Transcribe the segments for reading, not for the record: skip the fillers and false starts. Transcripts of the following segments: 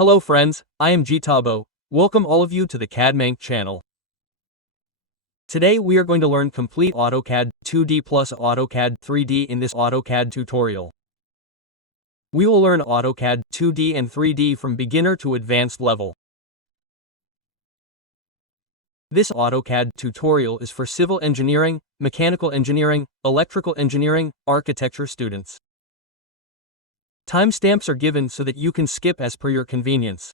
Hello friends, I am Gitabo. Welcome all of you to the CADmank channel. Today we are going to learn complete AutoCAD 2D plus AutoCAD 3D in this AutoCAD tutorial. We will learn AutoCAD 2D and 3D from beginner to advanced level. This AutoCAD tutorial is for civil engineering, mechanical engineering, electrical engineering, architecture students. Timestamps are given so that you can skip as per your convenience.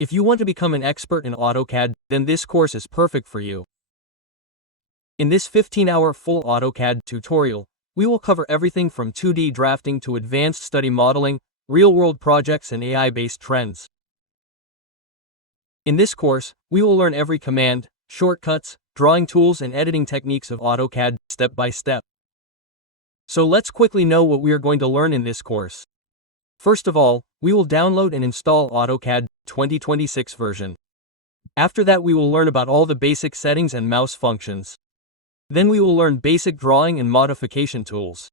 If you want to become an expert in AutoCAD, then this course is perfect for you. In this 15-hour full AutoCAD tutorial, we will cover everything from 2D drafting to advanced study modeling, real-world projects and AI-based trends. In this course, we will learn every command, shortcuts, drawing tools and editing techniques of AutoCAD, step by step. So let's quickly know what we are going to learn in this course. First of all, we will download and install AutoCAD 2026 version. After that we will learn about all the basic settings and mouse functions. Then we will learn basic drawing and modification tools.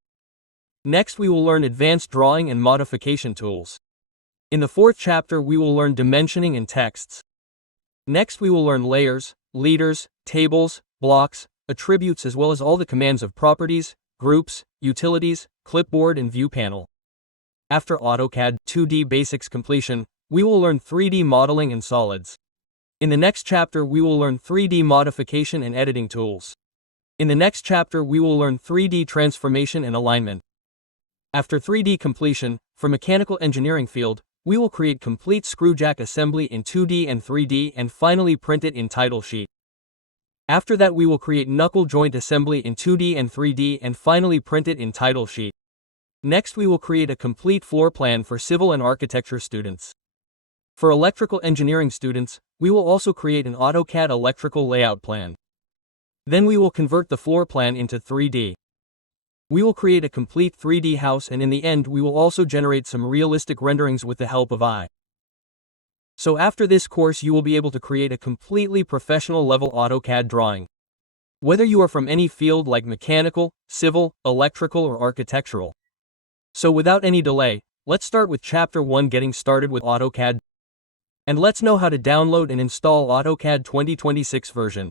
Next we will learn advanced drawing and modification tools. In the fourth chapter we will learn dimensioning and texts. Next we will learn layers, leaders, tables, blocks, attributes as well as all the commands of properties, groups, utilities, clipboard and view panel. After AutoCAD 2D basics completion, we will learn 3D modeling and solids. In the next chapter we will learn 3D modification and editing tools. In the next chapter we will learn 3D transformation and alignment. After 3D completion, for mechanical engineering field, we will create complete screwjack assembly in 2D and 3D and finally print it in titlesheet. After that we will create knuckle joint assembly in 2D and 3D and finally print it in titlesheet. Next we will create a complete floor plan for civil and architecture students. For electrical engineering students, we will also create an AutoCAD electrical layout plan. Then we will convert the floor plan into 3D. We will create a complete 3D house and in the end we will also generate some realistic renderings with the help of AI. So after this course you will be able to create a completely professional level AutoCAD drawing. Whether you are from any field like mechanical, civil, electrical or architectural. So without any delay, let's start with Chapter 1 getting started with AutoCAD. And let's know how to download and install AutoCAD 2026 version.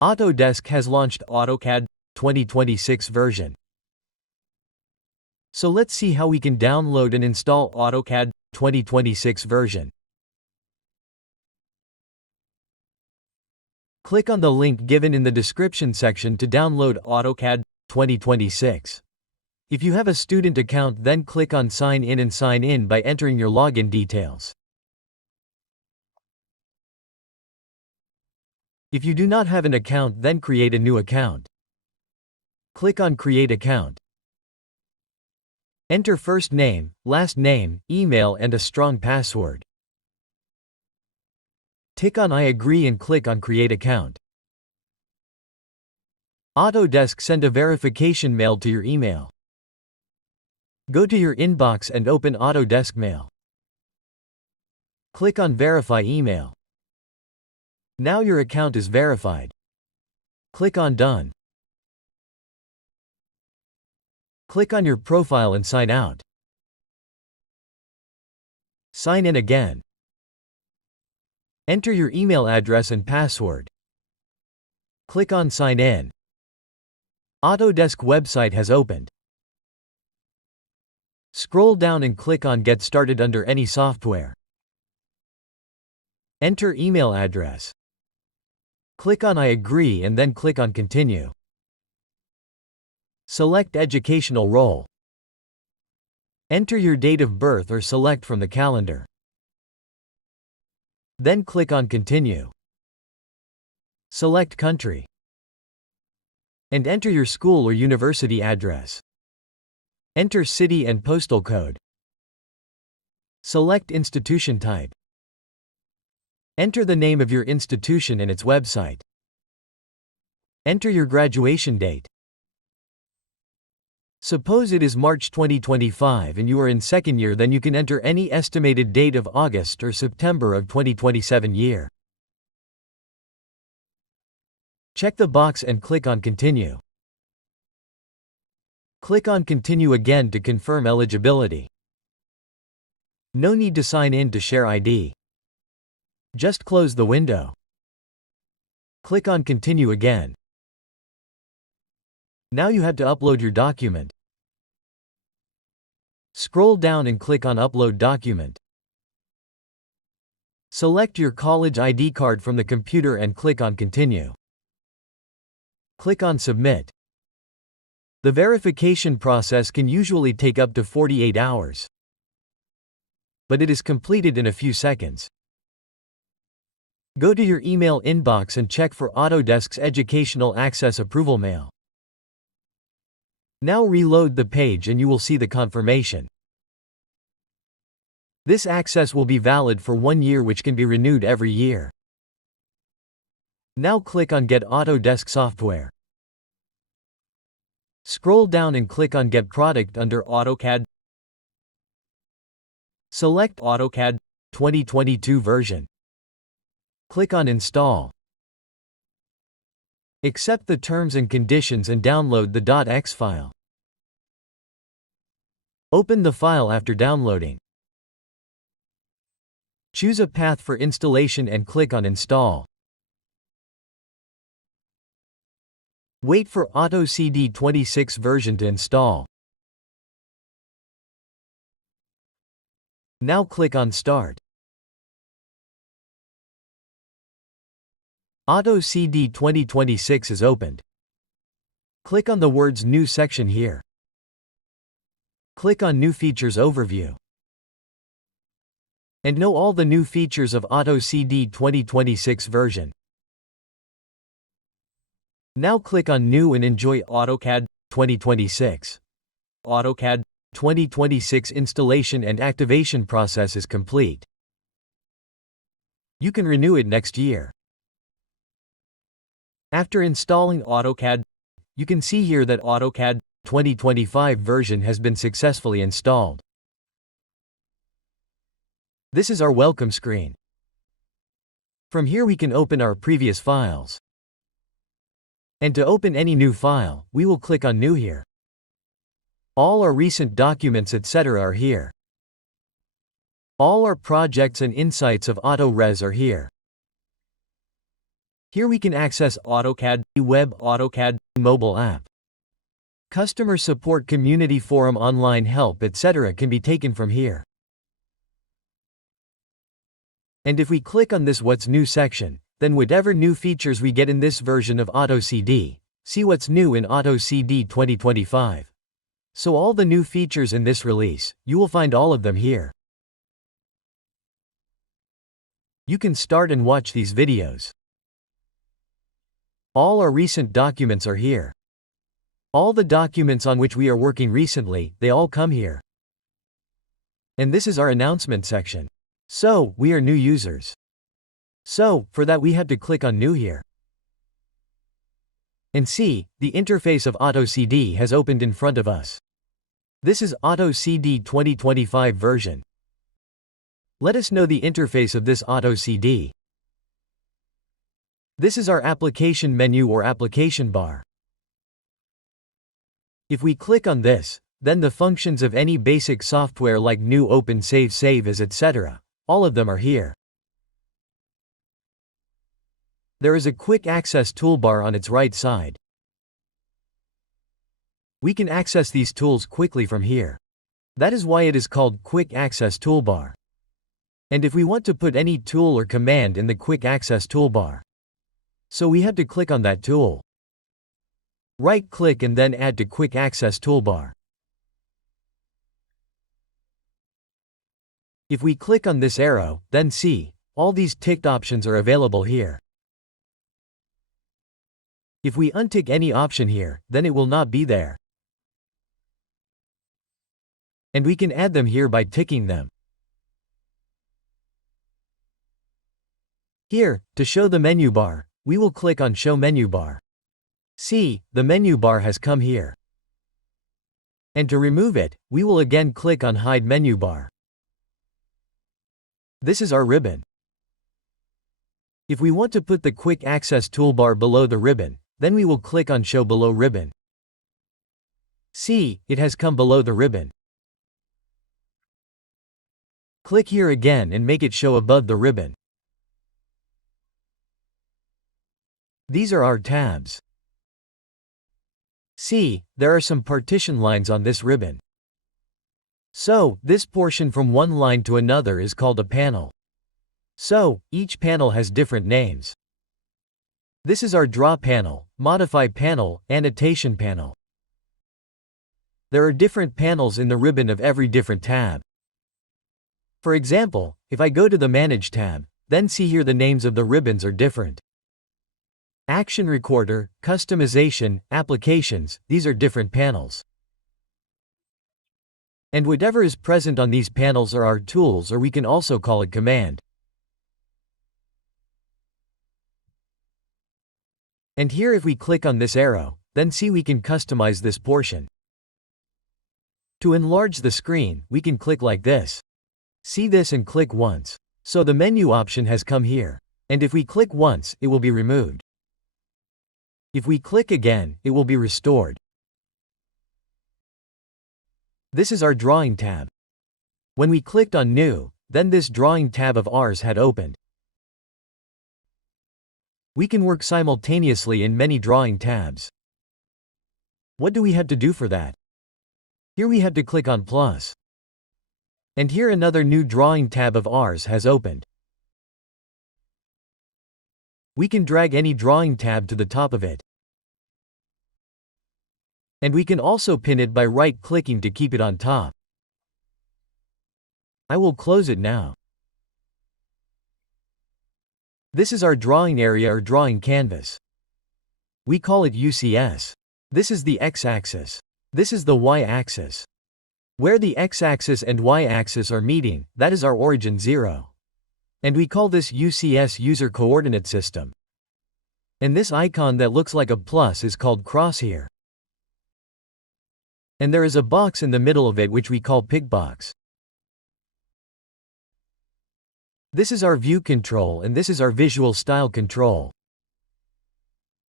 Autodesk has launched AutoCAD 2026 version. So let's see how we can download and install AutoCAD 2026 version. Click on the link given in the description section to download AutoCAD 2026. If you have a student account, then click on Sign In and sign in by entering your login details. If you do not have an account, then create a new account. Click on Create Account. Enter first name, last name, email and a strong password. Tick on I agree and click on Create Account. Autodesk send a verification mail to your email. Go to your inbox and open Autodesk Mail. Click on Verify Email. Now your account is verified. Click on Done. Click on your profile and sign out. Sign in again. Enter your email address and password. Click on Sign In. Autodesk website has opened. Scroll down and click on Get Started under any software. Enter email address. Click on I agree and then click on Continue. Select educational role. Enter your date of birth or select from the calendar. Then click on Continue. Select country. And enter your school or university address. Enter city and postal code. Select institution type. Enter the name of your institution and its website. Enter your graduation date. Suppose it is March 2025 and you are in second year, then you can enter any estimated date of August or September of 2027 year. Check the box and click on Continue. Click on Continue again to confirm eligibility. No need to sign in to share ID. Just close the window. Click on Continue again. Now you have to upload your document. Scroll down and click on Upload Document. Select your college ID card from the computer and click on Continue. Click on Submit. The verification process can usually take up to 48 hours. But it is completed in a few seconds. Go to your email inbox and check for Autodesk's Educational Access Approval mail. Now reload the page and you will see the confirmation. This access will be valid for 1 year, which can be renewed every year. Now click on Get Autodesk Software. Scroll down and click on Get Product under AutoCAD. Select AutoCAD 2022 version. Click on Install. Accept the terms and conditions and download the .x file. Open the file after downloading. Choose a path for installation and click on Install. Wait for AutoCAD 26 version to install. Now click on Start. AutoCAD 2026 is opened. Click on the words New section here. Click on New Features Overview. And know all the new features of AutoCAD 2026 version. Now click on New and enjoy AutoCAD 2026. AutoCAD 2026 installation and activation process is complete. You can renew it next year. After installing AutoCAD, you can see here that AutoCAD 2025 version has been successfully installed. This is our welcome screen. From here we can open our previous files. And to open any new file, we will click on New here. All our recent documents etc. are here. All our projects and insights of AutoRes are here. Here we can access AutoCAD web, AutoCAD mobile app. Customer support, community forum, online help etc. can be taken from here. And if we click on this What's New section, then whatever new features we get in this version of AutoCAD, see what's new in AutoCAD 2025. So all the new features in this release, you will find all of them here. You can start and watch these videos. All our recent documents are here. All the documents on which we are working recently, they all come here. And this is our announcement section. So, we are new users. So, for that we have to click on New here. And see, the interface of AutoCAD has opened in front of us. This is AutoCAD 2025 version. Let us know the interface of this AutoCAD. This is our application menu or application bar. If we click on this, then the functions of any basic software like New, Open, Save As etc., all of them are here. There is a quick access toolbar on its right side. We can access these tools quickly from here. That is why it is called Quick Access Toolbar. And if we want to put any tool or command in the Quick Access Toolbar, so we have to click on that tool. Right-click and then Add to Quick Access Toolbar. If we click on this arrow, then see, all these ticked options are available here. If we untick any option here, then it will not be there. And we can add them here by ticking them. Here, to show the menu bar, we will click on Show Menu Bar. See, the menu bar has come here. And to remove it, we will again click on Hide Menu Bar. This is our ribbon. If we want to put the Quick Access Toolbar below the ribbon, then we will click on Show Below Ribbon. See, it has come below the ribbon. Click here again and make it show above the ribbon. These are our tabs. See, there are some partition lines on this ribbon. So, this portion from one line to another is called a panel. So, each panel has different names. This is our Draw panel, Modify panel, Annotation panel. There are different panels in the ribbon of every different tab. For example, if I go to the Manage tab, then see here the names of the ribbons are different. Action Recorder, Customization, Applications, these are different panels. And whatever is present on these panels are our tools, or we can also call it command. And here if we click on this arrow, then see we can customize this portion. To enlarge the screen, we can click like this. See this and click once. So the menu option has come here. And if we click once, it will be removed. If we click again, it will be restored. This is our Drawing tab. When we clicked on New, then this Drawing tab of ours had opened. We can work simultaneously in many drawing tabs. What do we have to do for that? Here we have to click on plus. And here another new Drawing tab of ours has opened. We can drag any drawing tab to the top of it. And we can also pin it by right-clicking to keep it on top. I will close it now. This is our drawing area or drawing canvas. We call it UCS. This is the x-axis. This is the y-axis. Where the x-axis and y-axis are meeting, that is our origin 0. And we call this UCS user coordinate system. And this icon that looks like a plus is called crosshair. And there is a box in the middle of it which we call pick box. This is our view control and this is our visual style control.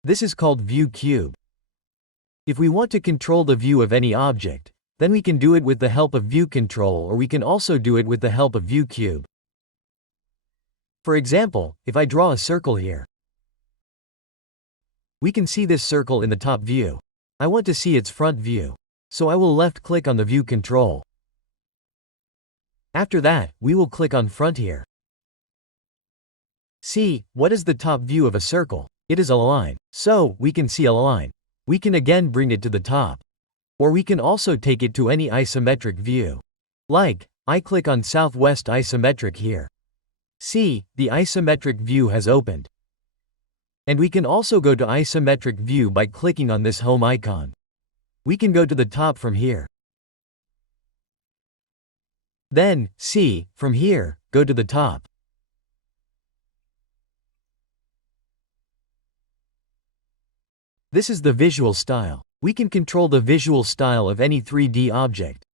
This is called view cube. If we want to control the view of any object, then we can do it with the help of view control, or we can also do it with the help of view cube. For example, if I draw a circle here, we can see this circle in the top view. I want to see its front view. So I will left click on the view control. After that, we will click on front here. See, what is the top view of a circle? It is a line. So, we can see a line. We can again bring it to the top. Or we can also take it to any isometric view. Like, I click on Southwest Isometric here. See, the isometric view has opened. And we can also go to isometric view by clicking on this home icon. We can go to the top from here. Then, see, from here, go to the top. This is the visual style. We can control the visual style of any 3D object.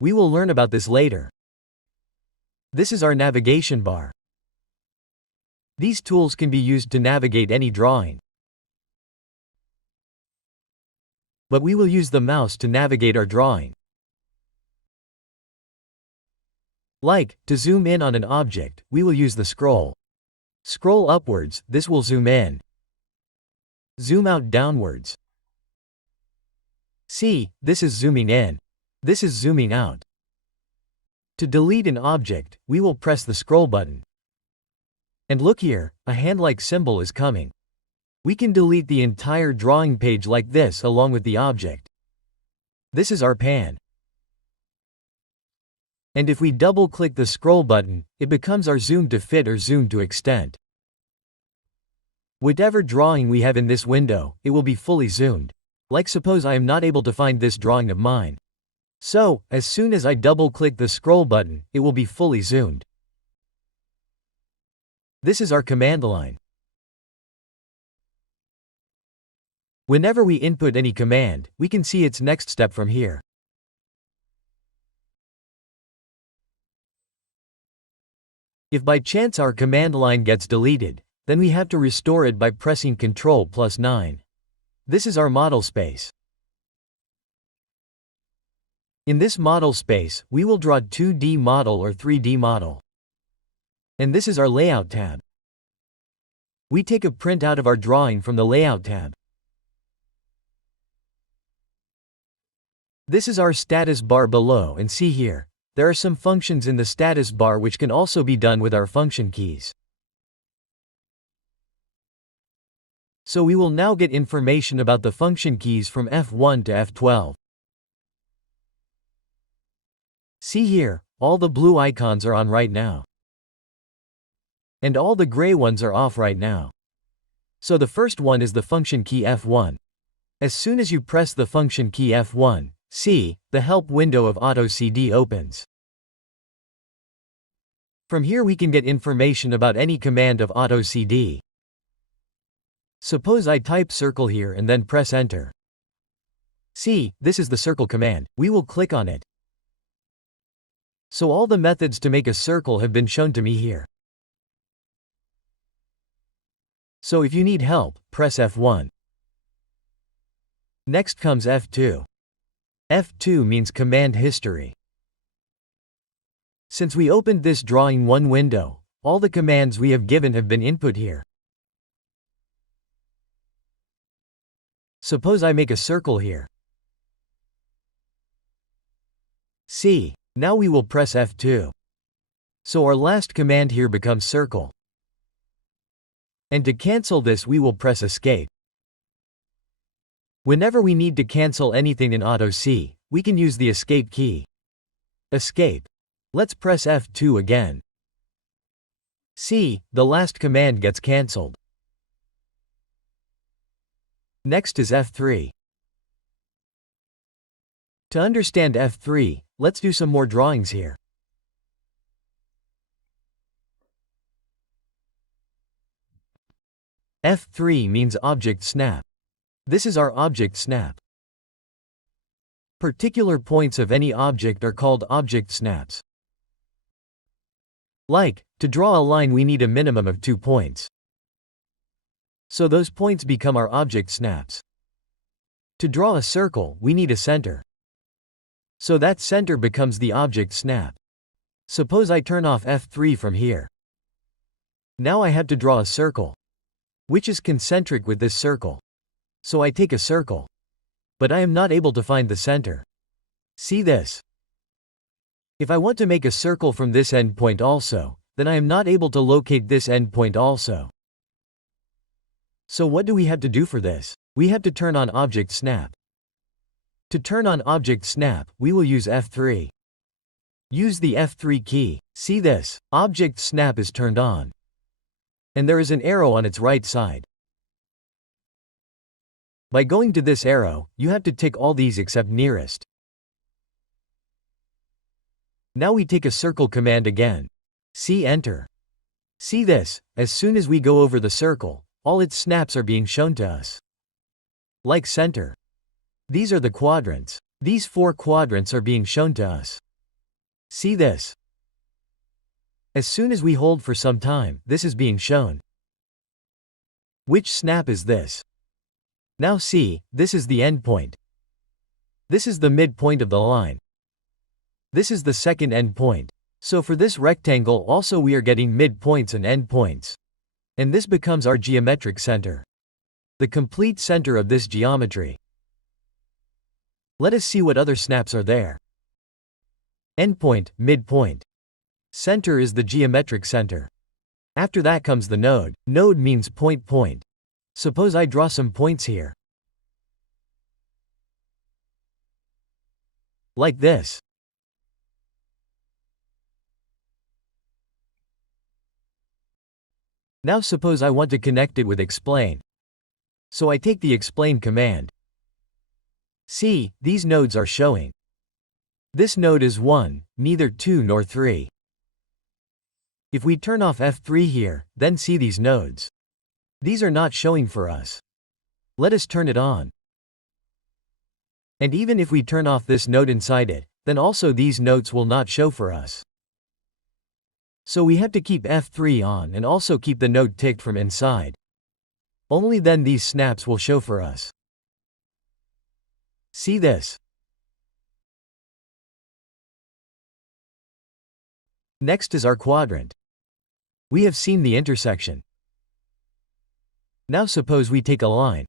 We will learn about this later. This is our navigation bar. These tools can be used to navigate any drawing. But we will use the mouse to navigate our drawing. Like, to zoom in on an object, we will use the scroll. Scroll upwards, this will zoom in. Zoom out downwards. See, this is zooming in. This is zooming out. To delete an object, we will press the scroll button. And look here, a hand-like symbol is coming. We can delete the entire drawing page like this along with the object. This is our pan. And if we double-click the scroll button, it becomes our zoom to fit or zoom to extent. Whatever drawing we have in this window, it will be fully zoomed. Like suppose I am not able to find this drawing of mine. So, as soon as I double-click the scroll button, it will be fully zoomed. This is our command line. Whenever we input any command, we can see its next step from here. If by chance our command line gets deleted, then we have to restore it by pressing Ctrl+9. This is our model space. In this model space, we will draw 2D model or 3D model. And this is our Layout tab. We take a print out of our drawing from the Layout tab. This is our status bar below, and see here, there are some functions in the status bar which can also be done with our function keys. So we will now get information about the function keys from F1 to F12. See here, all the blue icons are on right now. And all the gray ones are off right now. So the first one is the function key F1. As soon as you press the function key F1, see, the help window of AutoCAD opens. From here we can get information about any command of AutoCAD. Suppose I type circle here and then press enter. See, this is the circle command. We will click on it. So all the methods to make a circle have been shown to me here. So if you need help, press F1. Next comes F2. F2 means command history. Since we opened this drawing one window, all the commands we have given have been input here. Suppose I make a circle here. See, now we will press F2. So our last command here becomes circle. And to cancel this we will press escape. Whenever we need to cancel anything in AutoCAD, we can use the escape key. Escape. Let's press F2 again. See, the last command gets cancelled. Next is F3. To understand F3, let's do some more drawings here. F3 means object snap. This is our object snap. Particular points of any object are called object snaps. Like, to draw a line we need a minimum of 2 points. So those points become our object snaps. To draw a circle, we need a center. So that center becomes the object snap. Suppose I turn off F3 from here. Now I have to draw a circle, which is concentric with this circle. So I take a circle. But I am not able to find the center. See this? If I want to make a circle from this endpoint also, then I am not able to locate this endpoint also. So what do we have to do for this? We have to turn on object snap. To turn on object snap, we will use F3. Use the F3 key. See this? Object snap is turned on. And there is an arrow on its right side. By going to this arrow, you have to tick all these except nearest. Now we take a circle command again. See enter. See this, as soon as we go over the circle, all its snaps are being shown to us. Like center. These are the quadrants. These 4 quadrants are being shown to us. See this? As soon as we hold for some time, this is being shown. Which snap is this? Now see, this is the endpoint. This is the midpoint of the line. This is the second endpoint. So for this rectangle also we are getting midpoints and endpoints. And this becomes our geometric center. The complete center of this geometry. Let us see what other snaps are there. Endpoint, midpoint. Center is the geometric center. After that comes the node. Node means point point. Suppose I draw some points here. Like this. Now suppose I want to connect it with explain. So I take the explain command. See, these nodes are showing. This node is 1, neither 2 nor 3. If we turn off F3 here, then see these nodes. These are not showing for us. Let us turn it on. And even if we turn off this node inside it, then also these nodes will not show for us. So we have to keep F3 on and also keep the node ticked from inside. Only then these snaps will show for us. See this? Next is our quadrant. We have seen the intersection. Now suppose we take a line.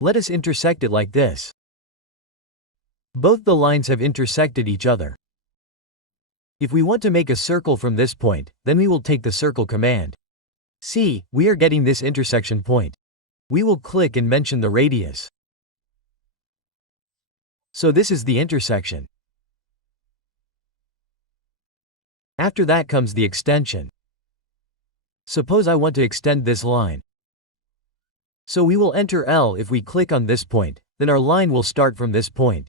Let us intersect it like this. Both the lines have intersected each other. If we want to make a circle from this point, then we will take the circle command. See, we are getting this intersection point. We will click and mention the radius. So this is the intersection. After that comes the extension. Suppose I want to extend this line. So we will enter L. If we click on this point, then our line will start from this point.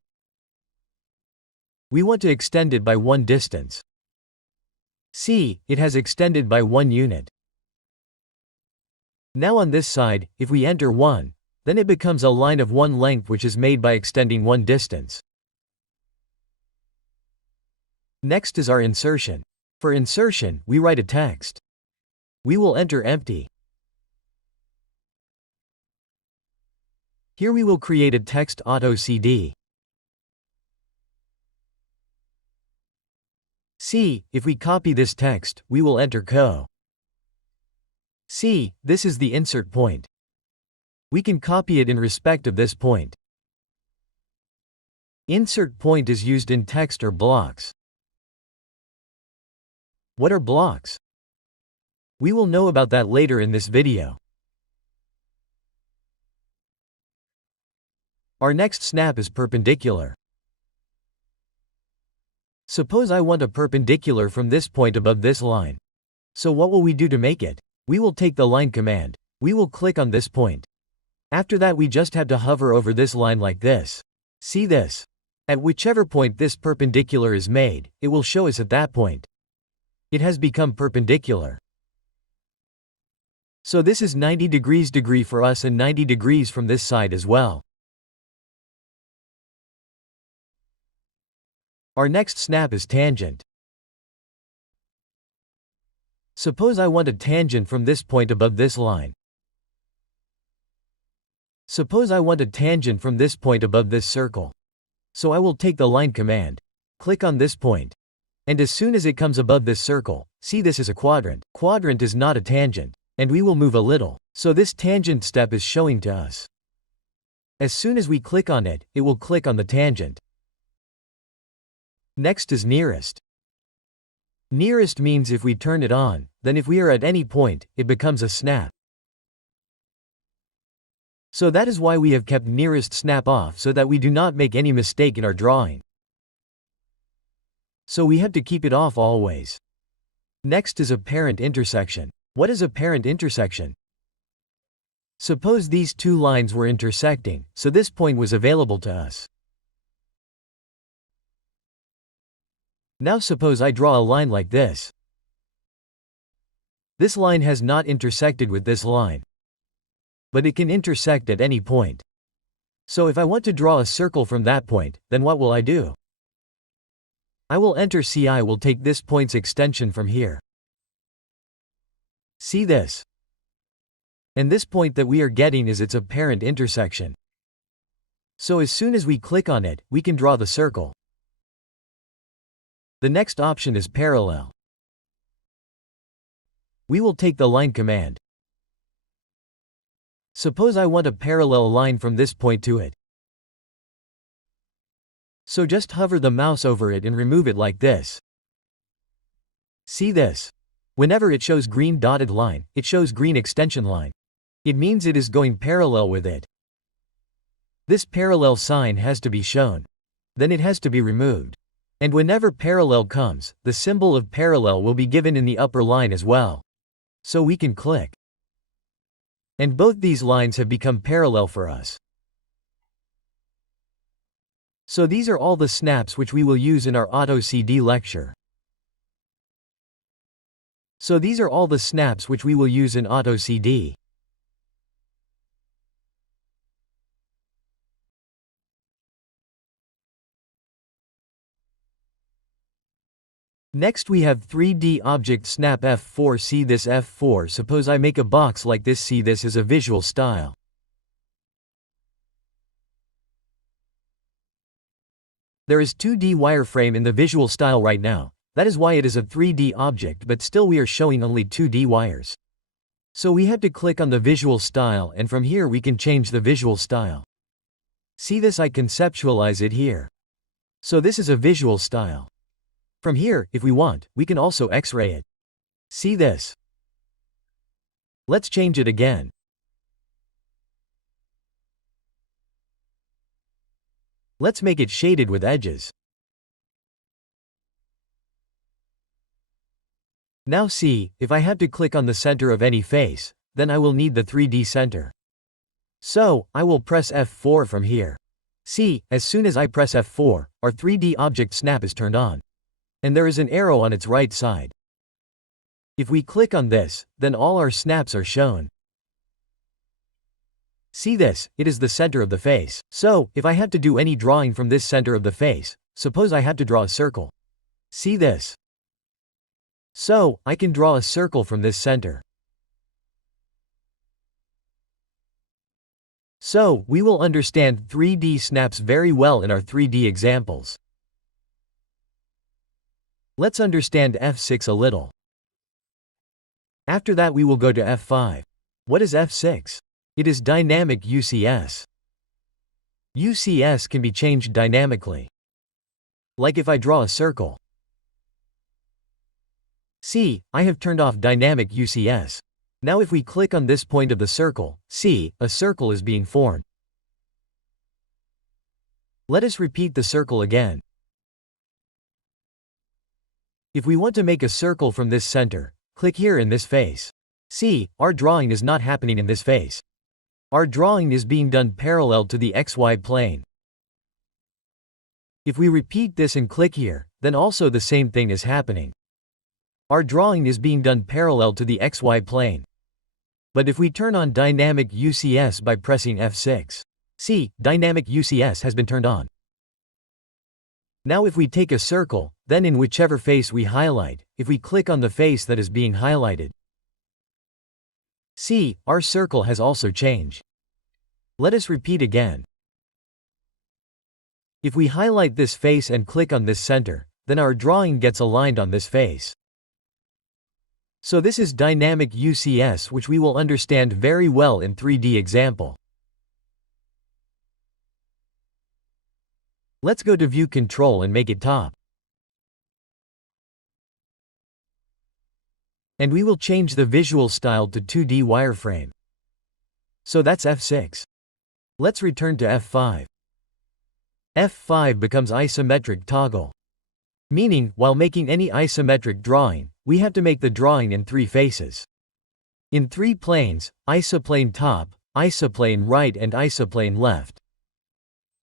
We want to extend it by 1 distance. See, it has extended by 1 unit. Now on this side, if we enter 1, then it becomes a line of 1 length which is made by extending 1 distance. Next is our insertion. For insertion, we write a text. We will enter empty. Here we will create a text AutoCAD. See, if we copy this text, we will enter CO. See, this is the insert point. We can copy it in respect of this point. Insert point is used in text or blocks. What are blocks? We will know about that later in this video. Our next snap is perpendicular. Suppose I want a perpendicular from this point above this line. So what will we do to make it? We will take the line command. We will click on this point. After that we just have to hover over this line like this. See this? At whichever point this perpendicular is made, it will show us at that point. It has become perpendicular. So this is 90 degrees for us and 90 degrees from this side as well. Our next snap is tangent. Suppose I want a tangent from this point above this line. Suppose I want a tangent from this point above this circle. So I will take the line command. Click on this point. And as soon as it comes above this circle, see this is a quadrant. Quadrant is not a tangent. And we will move a little. So this tangent step is showing to us. As soon as we click on it, it will click on the tangent. Next is nearest. Nearest means if we turn it on, then if we are at any point, it becomes a snap. So that is why we have kept nearest snap off so that we do not make any mistake in our drawing. So we have to keep it off always. Next is apparent intersection. What is apparent intersection? Suppose these two lines were intersecting, so this point was available to us. Now suppose I draw a line like this. This line has not intersected with this line. But it can intersect at any point. So if I want to draw a circle from that point, then what will I do? I will enter C. I will take this point's extension from here. See this? And this point that we are getting is its apparent intersection. So as soon as we click on it, we can draw the circle. The next option is parallel. We will take the line command. Suppose I want a parallel line from this point to it. So just hover the mouse over it and remove it like this. See this? Whenever it shows green dotted line, it shows green extension line. It means it is going parallel with it. This parallel sign has to be shown. Then it has to be removed. And whenever parallel comes, the symbol of parallel will be given in the upper line as well. So we can click. And both these lines have become parallel for us. So these are all the snaps which we will use in our AutoCAD lecture. So these are all the snaps which we will use in AutoCAD. Next we have 3D object snap F4. See this F4. Suppose I make a box like this. See this is a visual style. There is 2D wireframe in the visual style right now. That is why it is a 3D object, but still we are showing only 2D wires. So we have to click on the visual style, and from here we can change the visual style. See this, I conceptualize it here. So this is a visual style. From here, if we want, we can also X-ray it. See this. Let's change it again. Let's make it shaded with edges. Now see, if I have to click on the center of any face, then I will need the 3D center. So, I will press F4 from here. See, as soon as I press F4, our 3D object snap is turned on. And there is an arrow on its right side. If we click on this, then all our snaps are shown. See this, it is the center of the face. So, if I have to do any drawing from this center of the face, suppose I have to draw a circle. See this. So, I can draw a circle from this center. So, we will understand 3D snaps very well in our 3D examples. Let's understand F6 a little. After that we will go to F5. What is F6? It is dynamic UCS. UCS can be changed dynamically. Like if I draw a circle. See, I have turned off dynamic UCS. Now if we click on this point of the circle, see, a circle is being formed. Let us repeat the circle again. If we want to make a circle from this center, click here in this face. See, our drawing is not happening in this face. Our drawing is being done parallel to the XY plane. If we repeat this and click here, then also the same thing is happening. Our drawing is being done parallel to the XY plane. But if we turn on dynamic UCS by pressing F6, see, dynamic UCS has been turned on. Now if we take a circle, then in whichever face we highlight, if we click on the face that is being highlighted, see, our circle has also changed. Let us repeat again. If we highlight this face and click on this center, then our drawing gets aligned on this face. So this is dynamic UCS, which we will understand very well in 3D example. Let's go to View Control and make it top. And we will change the visual style to 2D wireframe. So that's F6. Let's return to F5. F5 becomes isometric toggle. Meaning, while making any isometric drawing, we have to make the drawing in 3 faces. In 3 planes, isoplane top, isoplane right and isoplane left.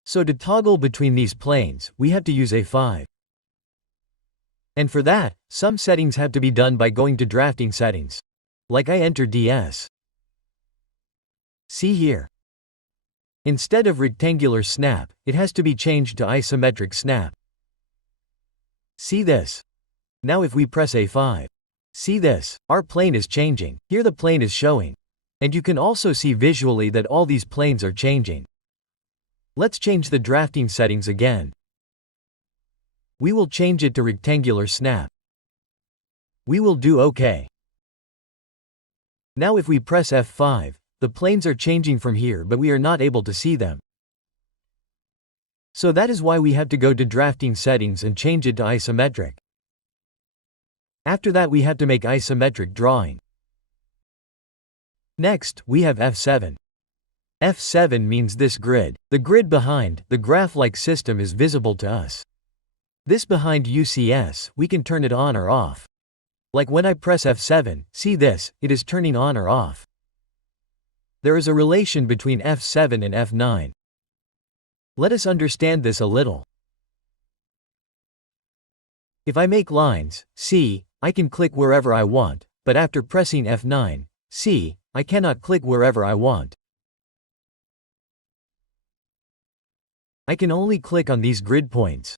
So to toggle between these planes, we have to use A5. And for that, some settings have to be done by going to drafting settings. Like I enter DS. See here. Instead of rectangular snap, it has to be changed to isometric snap. See this. Now if we press A5. See this, our plane is changing. Here the plane is showing. And you can also see visually that all these planes are changing. Let's change the drafting settings again. We will change it to rectangular snap. We will do OK. Now if we press F5, the planes are changing from here, but we are not able to see them. So that is why we have to go to drafting settings and change it to isometric. After that we have to make isometric drawing. Next, we have F7. F7 means this grid. The grid behind the graph-like system is visible to us. This behind UCS, we can turn it on or off. Like when I press F7, see this, it is turning on or off. There is a relation between F7 and F9. Let us understand this a little. If I make lines, see, I can click wherever I want, but after pressing F9, see, I cannot click wherever I want. I can only click on these grid points.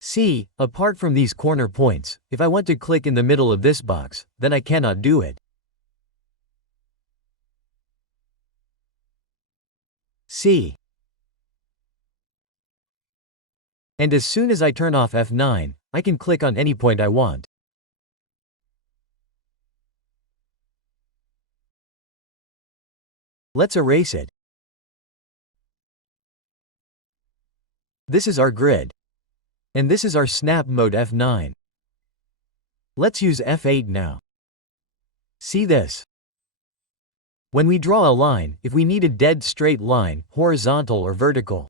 See, apart from these corner points, if I want to click in the middle of this box, then I cannot do it. See. And as soon as I turn off F9, I can click on any point I want. Let's erase it. This is our grid. And this is our snap mode F9. Let's use F8 now. See this? When we draw a line, if we need a dead straight line, horizontal or vertical,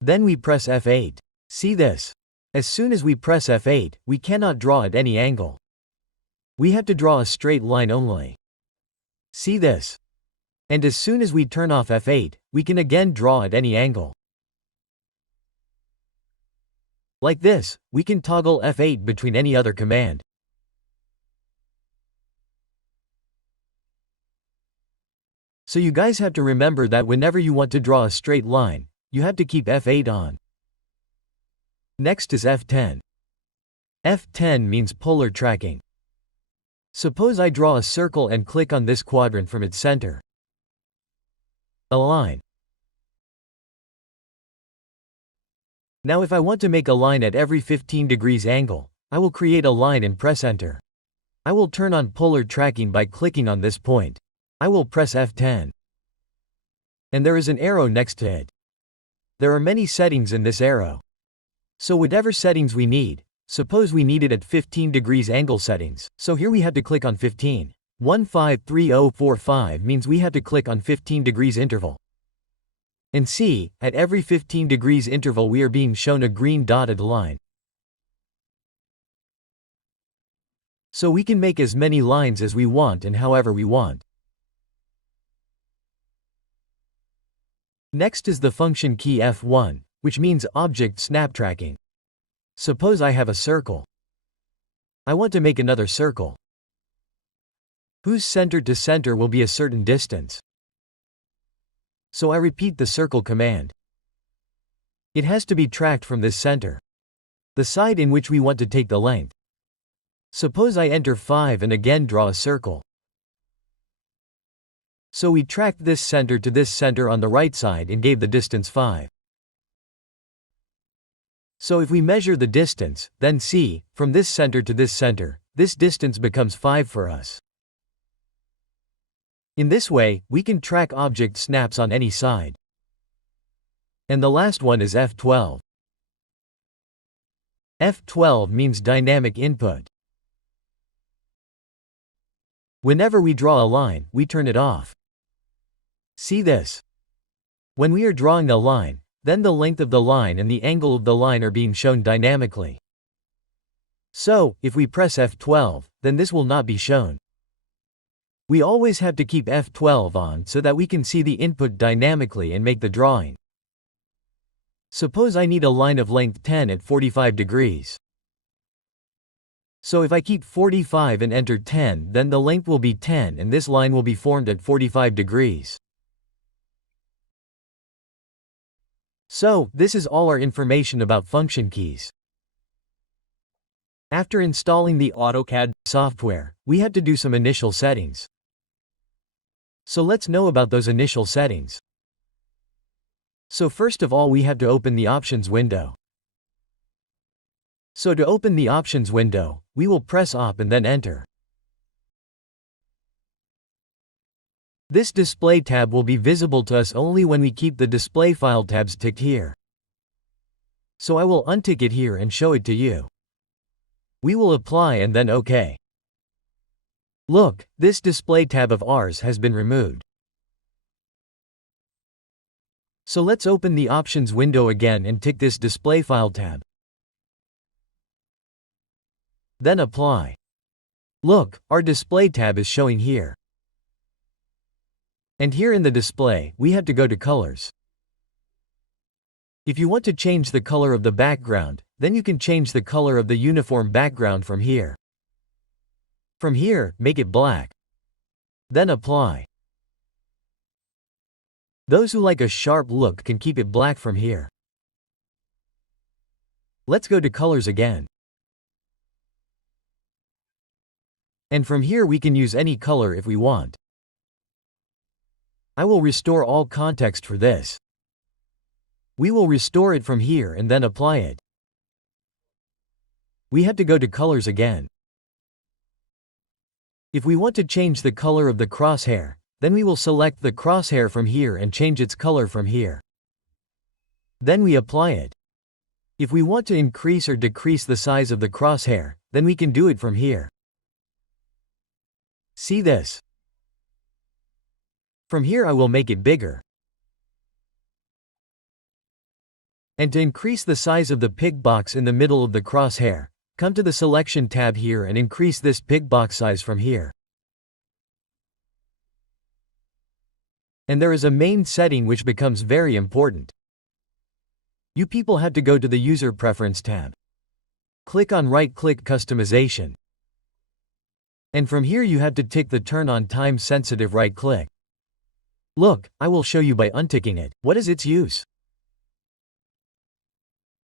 then we press F8. See this? As soon as we press F8, we cannot draw at any angle. We have to draw a straight line only. See this? And as soon as we turn off F8, we can again draw at any angle. Like this, we can toggle F8 between any other command. So you guys have to remember that whenever you want to draw a straight line, you have to keep F8 on. Next is F10. F10 means polar tracking. Suppose I draw a circle and click on this quadrant from its center. Align. Now if I want to make a line at every 15 degrees angle, I will create a line and press Enter. I will turn on polar tracking by clicking on this point. I will press F10. And there is an arrow next to it. There are many settings in this arrow. So whatever settings we need, suppose we need it at 15 degrees angle settings, so here we have to click on 15. 153045 means we have to click on 15 degrees interval. And see, at every 15 degrees interval we are being shown a green dotted line. So we can make as many lines as we want and however we want. Next is the function key F1, which means object snap tracking. Suppose I have a circle. I want to make another circle, whose center to center will be a certain distance. So I repeat the circle command. It has to be tracked from this center, the side in which we want to take the length. Suppose I enter 5 and again draw a circle. So we tracked this center to this center on the right side and gave the distance 5. So if we measure the distance, then see, from this center to this center, this distance becomes 5 for us. In this way, we can track object snaps on any side. And the last one is F12. F12 means dynamic input. Whenever we draw a line, we turn it off. See this? When we are drawing a line, then the length of the line and the angle of the line are being shown dynamically. So, if we press F12, then this will not be shown. We always have to keep F12 on so that we can see the input dynamically and make the drawing. Suppose I need a line of length 10 at 45 degrees. So if I keep 45 and enter 10, then the length will be 10 and this line will be formed at 45 degrees. So, this is all our information about function keys. After installing the AutoCAD software, we have to do some initial settings. So let's know about those initial settings. So first of all we have to open the options window. So to open the options window, we will press Op and then enter. This display tab will be visible to us only when we keep the display file tabs ticked here. So I will untick it here and show it to you. We will apply and then OK. Look, this display tab of ours has been removed. So let's open the options window again and tick this display file tab. Then apply. Look, our display tab is showing here. And here in the display, we have to go to colors. If you want to change the color of the background, then you can change the color of the uniform background from here. From here, make it black. Then apply. Those who like a sharp look can keep it black from here. Let's go to colors again. And from here we can use any color if we want. I will restore all context for this. We will restore it from here and then apply it. We have to go to colors again. If we want to change the color of the crosshair, then we will select the crosshair from here and change its color from here. Then we apply it. If we want to increase or decrease the size of the crosshair, then we can do it from here. See this? From here I will make it bigger. And to increase the size of the pick box in the middle of the crosshair, come to the Selection tab here and increase this pick box size from here. And there is a main setting which becomes very important. You people have to go to the User Preference tab. Click on Right-click Customization. And from here you have to tick the Turn on Time-Sensitive right-click. Look, I will show you by unticking it. What is its use?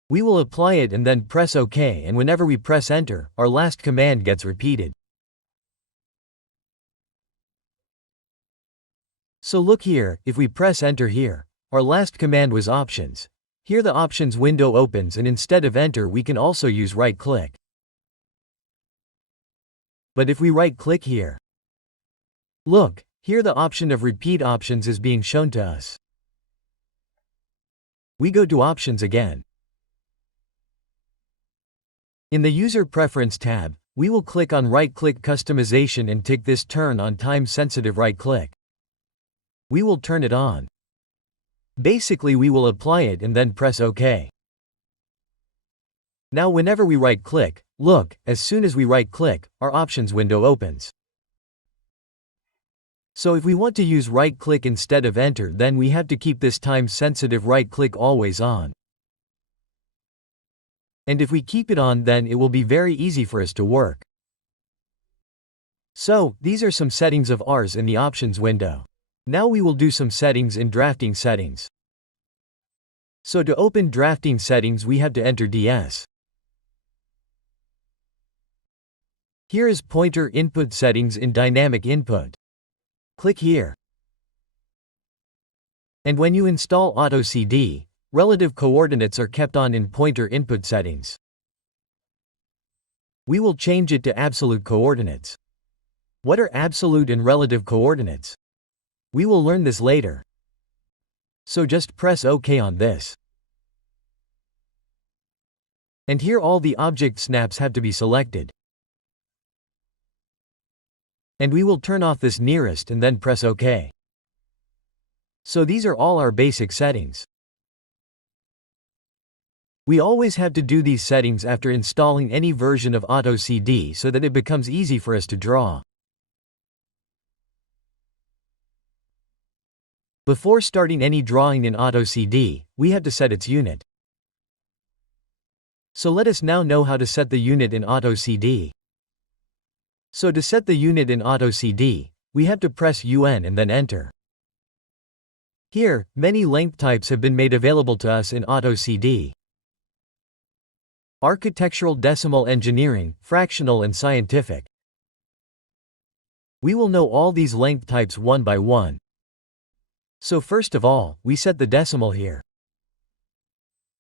We will apply it and then press OK, and whenever we press Enter, our last command gets repeated. So look here, if we press Enter here, our last command was Options. Here the Options window opens, and instead of Enter we can also use right-click. But if we right-click here, look, here the option of Repeat Options is being shown to us. We go to Options again. In the User Preference tab, we will click on Right-click Customization and tick this Turn on Time-Sensitive right-click. We will turn it on. Basically we will apply it and then press OK. Now whenever we right-click, look, as soon as we right-click, our Options window opens. So if we want to use right-click instead of Enter, then we have to keep this time-sensitive right-click always on. And if we keep it on, then it will be very easy for us to work. So, these are some settings of ours in the Options window. Now we will do some settings in Drafting Settings. So to open Drafting Settings we have to enter DS. Here is Pointer Input Settings in Dynamic Input. Click here. And when you install AutoCAD, relative coordinates are kept on in Pointer Input Settings. We will change it to absolute coordinates. What are absolute and relative coordinates? We will learn this later. So just press OK on this. And here all the object snaps have to be selected. And we will turn off this nearest and then press OK. So these are all our basic settings. We always have to do these settings after installing any version of AutoCAD so that it becomes easy for us to draw. Before starting any drawing in AutoCAD, we have to set its unit. So let us now know how to set the unit in AutoCAD. So to set the unit in AutoCAD, we have to press UN and then Enter. Here, many length types have been made available to us in AutoCAD. Architectural, Decimal, Engineering, Fractional and Scientific. We will know all these length types one by one. So first of all, we set the decimal here.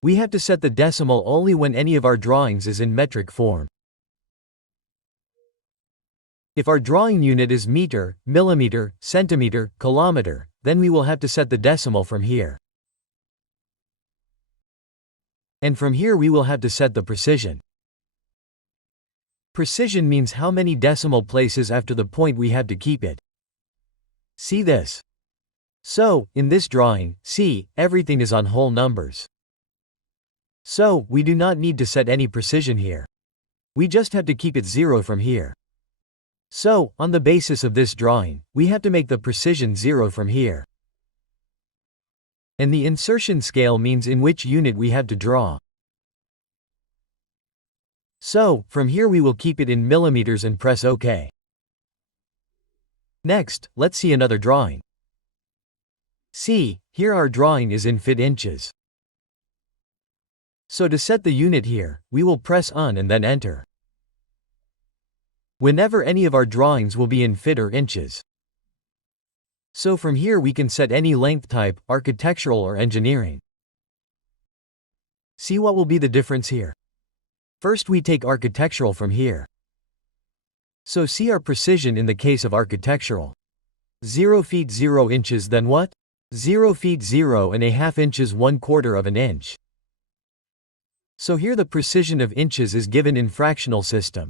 We have to set the decimal only when any of our drawings is in metric form. If our drawing unit is meter, millimeter, centimeter, kilometer, then we will have to set the decimal from here. And from here we will have to set the precision. Precision means how many decimal places after the point we have to keep it. See this? So, in this drawing, see, everything is on whole numbers. So, we do not need to set any precision here. We just have to keep it 0 from here. So, on the basis of this drawing, we have to make the precision 0 from here. And the insertion scale means in which unit we have to draw. So, from here we will keep it in millimeters and press OK. Next, let's see another drawing. See, here our drawing is in feet inches. So to set the unit here, we will press on and then Enter. Whenever any of our drawings will be in feet or inches. So from here we can set any length type, architectural or engineering. See what will be the difference here. First we take architectural from here. So see our precision in the case of architectural. 0 feet 0 inches, then what? 0 feet 0.5 inches, 1/4 of an inch. So here the precision of inches is given in fractional system.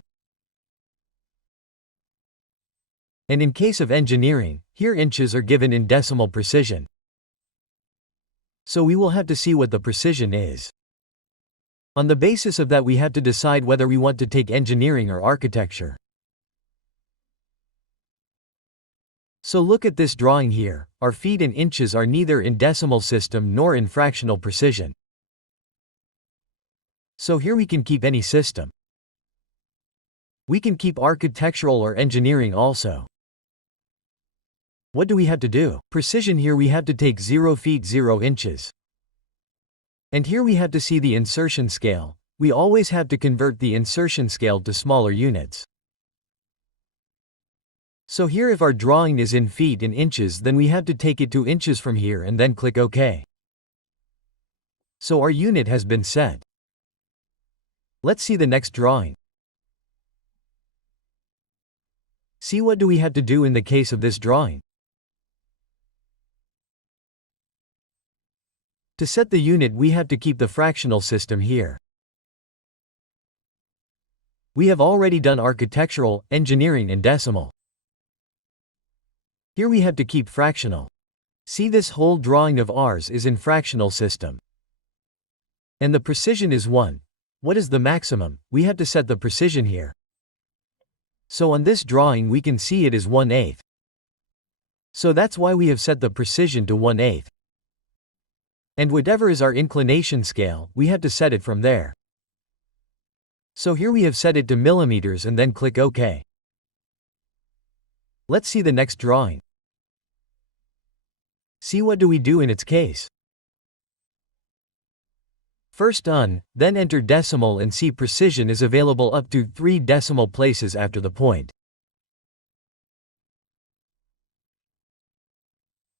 And in case of engineering, here inches are given in decimal precision. So we will have to see what the precision is. On the basis of that we have to decide whether we want to take engineering or architecture. So look at this drawing here, our feet and inches are neither in decimal system nor in fractional precision. So here we can keep any system. We can keep architectural or engineering also. What do we have to do? Precision here we have to take 0 feet 0 inches. And here we have to see the insertion scale. We always have to convert the insertion scale to smaller units. So here if our drawing is in feet and inches, then we have to take it to inches from here and then click OK. So our unit has been set. Let's see the next drawing. See what do we have to do in the case of this drawing. To set the unit we have to keep the fractional system here. We have already done architectural, engineering and decimal. Here we have to keep fractional. See, this whole drawing of ours is in fractional system. And the precision is 1. What is the maximum? We have to set the precision here. So on this drawing we can see it is 1/8. So that's why we have set the precision to 1/8. And whatever is our inclination scale, we have to set it from there. So here we have set it to millimeters and then click OK. Let's see the next drawing. See what do we do in its case. First then enter decimal and see precision is available up to 3 decimal places after the point.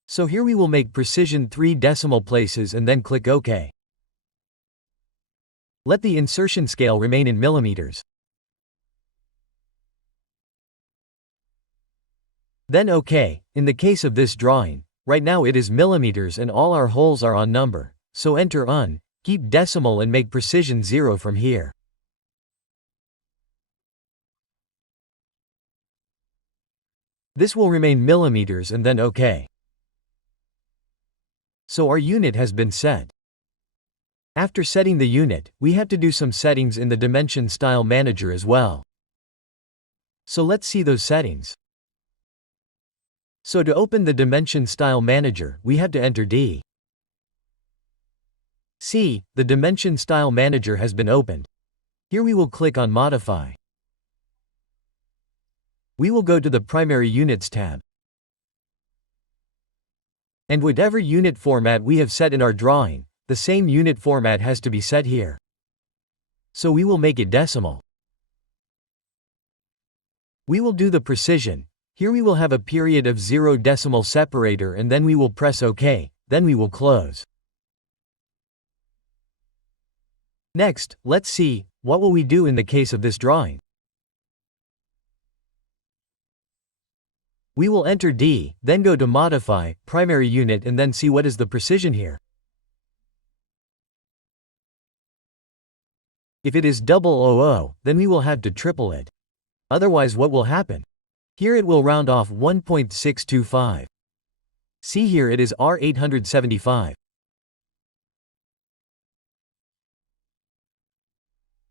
So here we will make precision 3 decimal places and then click OK. Let the insertion scale remain in millimeters. Then OK. In the case of this drawing, right now it is millimeters and all our holes are on number, so enter keep decimal and make precision 0 from here. This will remain millimeters and then OK. So our unit has been set. After setting the unit, we have to do some settings in the Dimension Style Manager as well. So let's see those settings. So to open the Dimension Style Manager, we have to enter D. See, the Dimension Style Manager has been opened. Here we will click on Modify. We will go to the Primary Units tab. And whatever unit format we have set in our drawing, the same unit format has to be set here. So we will make it decimal. We will do the precision. Here we will have a period of 0 decimal separator and then we will press OK, then we will close. Next, let's see, what will we do in the case of this drawing? We will enter D, then go to Modify, Primary Unit and then see what is the precision here. If it is 000, then we will have to triple it. Otherwise what will happen? Here it will round off 1.625. See here it is R875.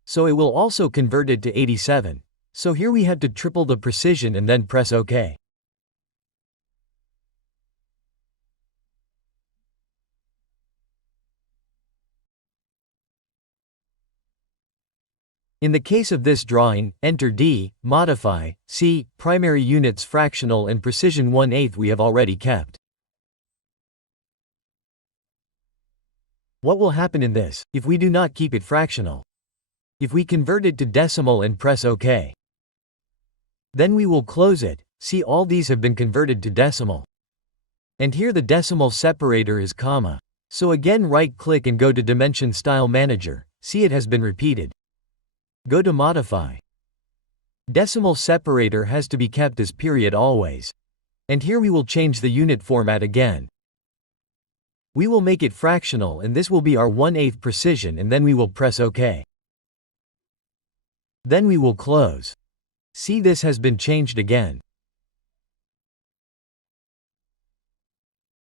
So it will also convert it to 87. So here we have to triple the precision and then press OK. In the case of this drawing, enter D, Modify, C, Primary Units Fractional and Precision 1/8 we have already kept. What will happen in this, if we do not keep it fractional? If we convert it to decimal and press OK. Then we will close it, see all these have been converted to decimal. And here the decimal separator is comma. So again right-click and go to Dimension Style Manager, see it has been repeated. Go to Modify. Decimal separator has to be kept as period always. And here we will change the unit format again. We will make it fractional and this will be our 1/8 precision and then we will press OK. Then we will close. See, this has been changed again.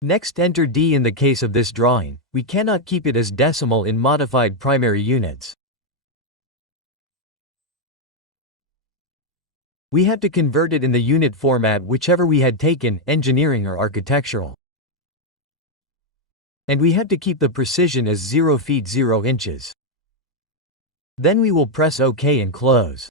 Next enter D. In the case of this drawing, we cannot keep it as decimal in modified primary units. We have to convert it in the unit format whichever we had taken, engineering or architectural. And we have to keep the precision as 0 feet 0 inches. Then we will press OK and close.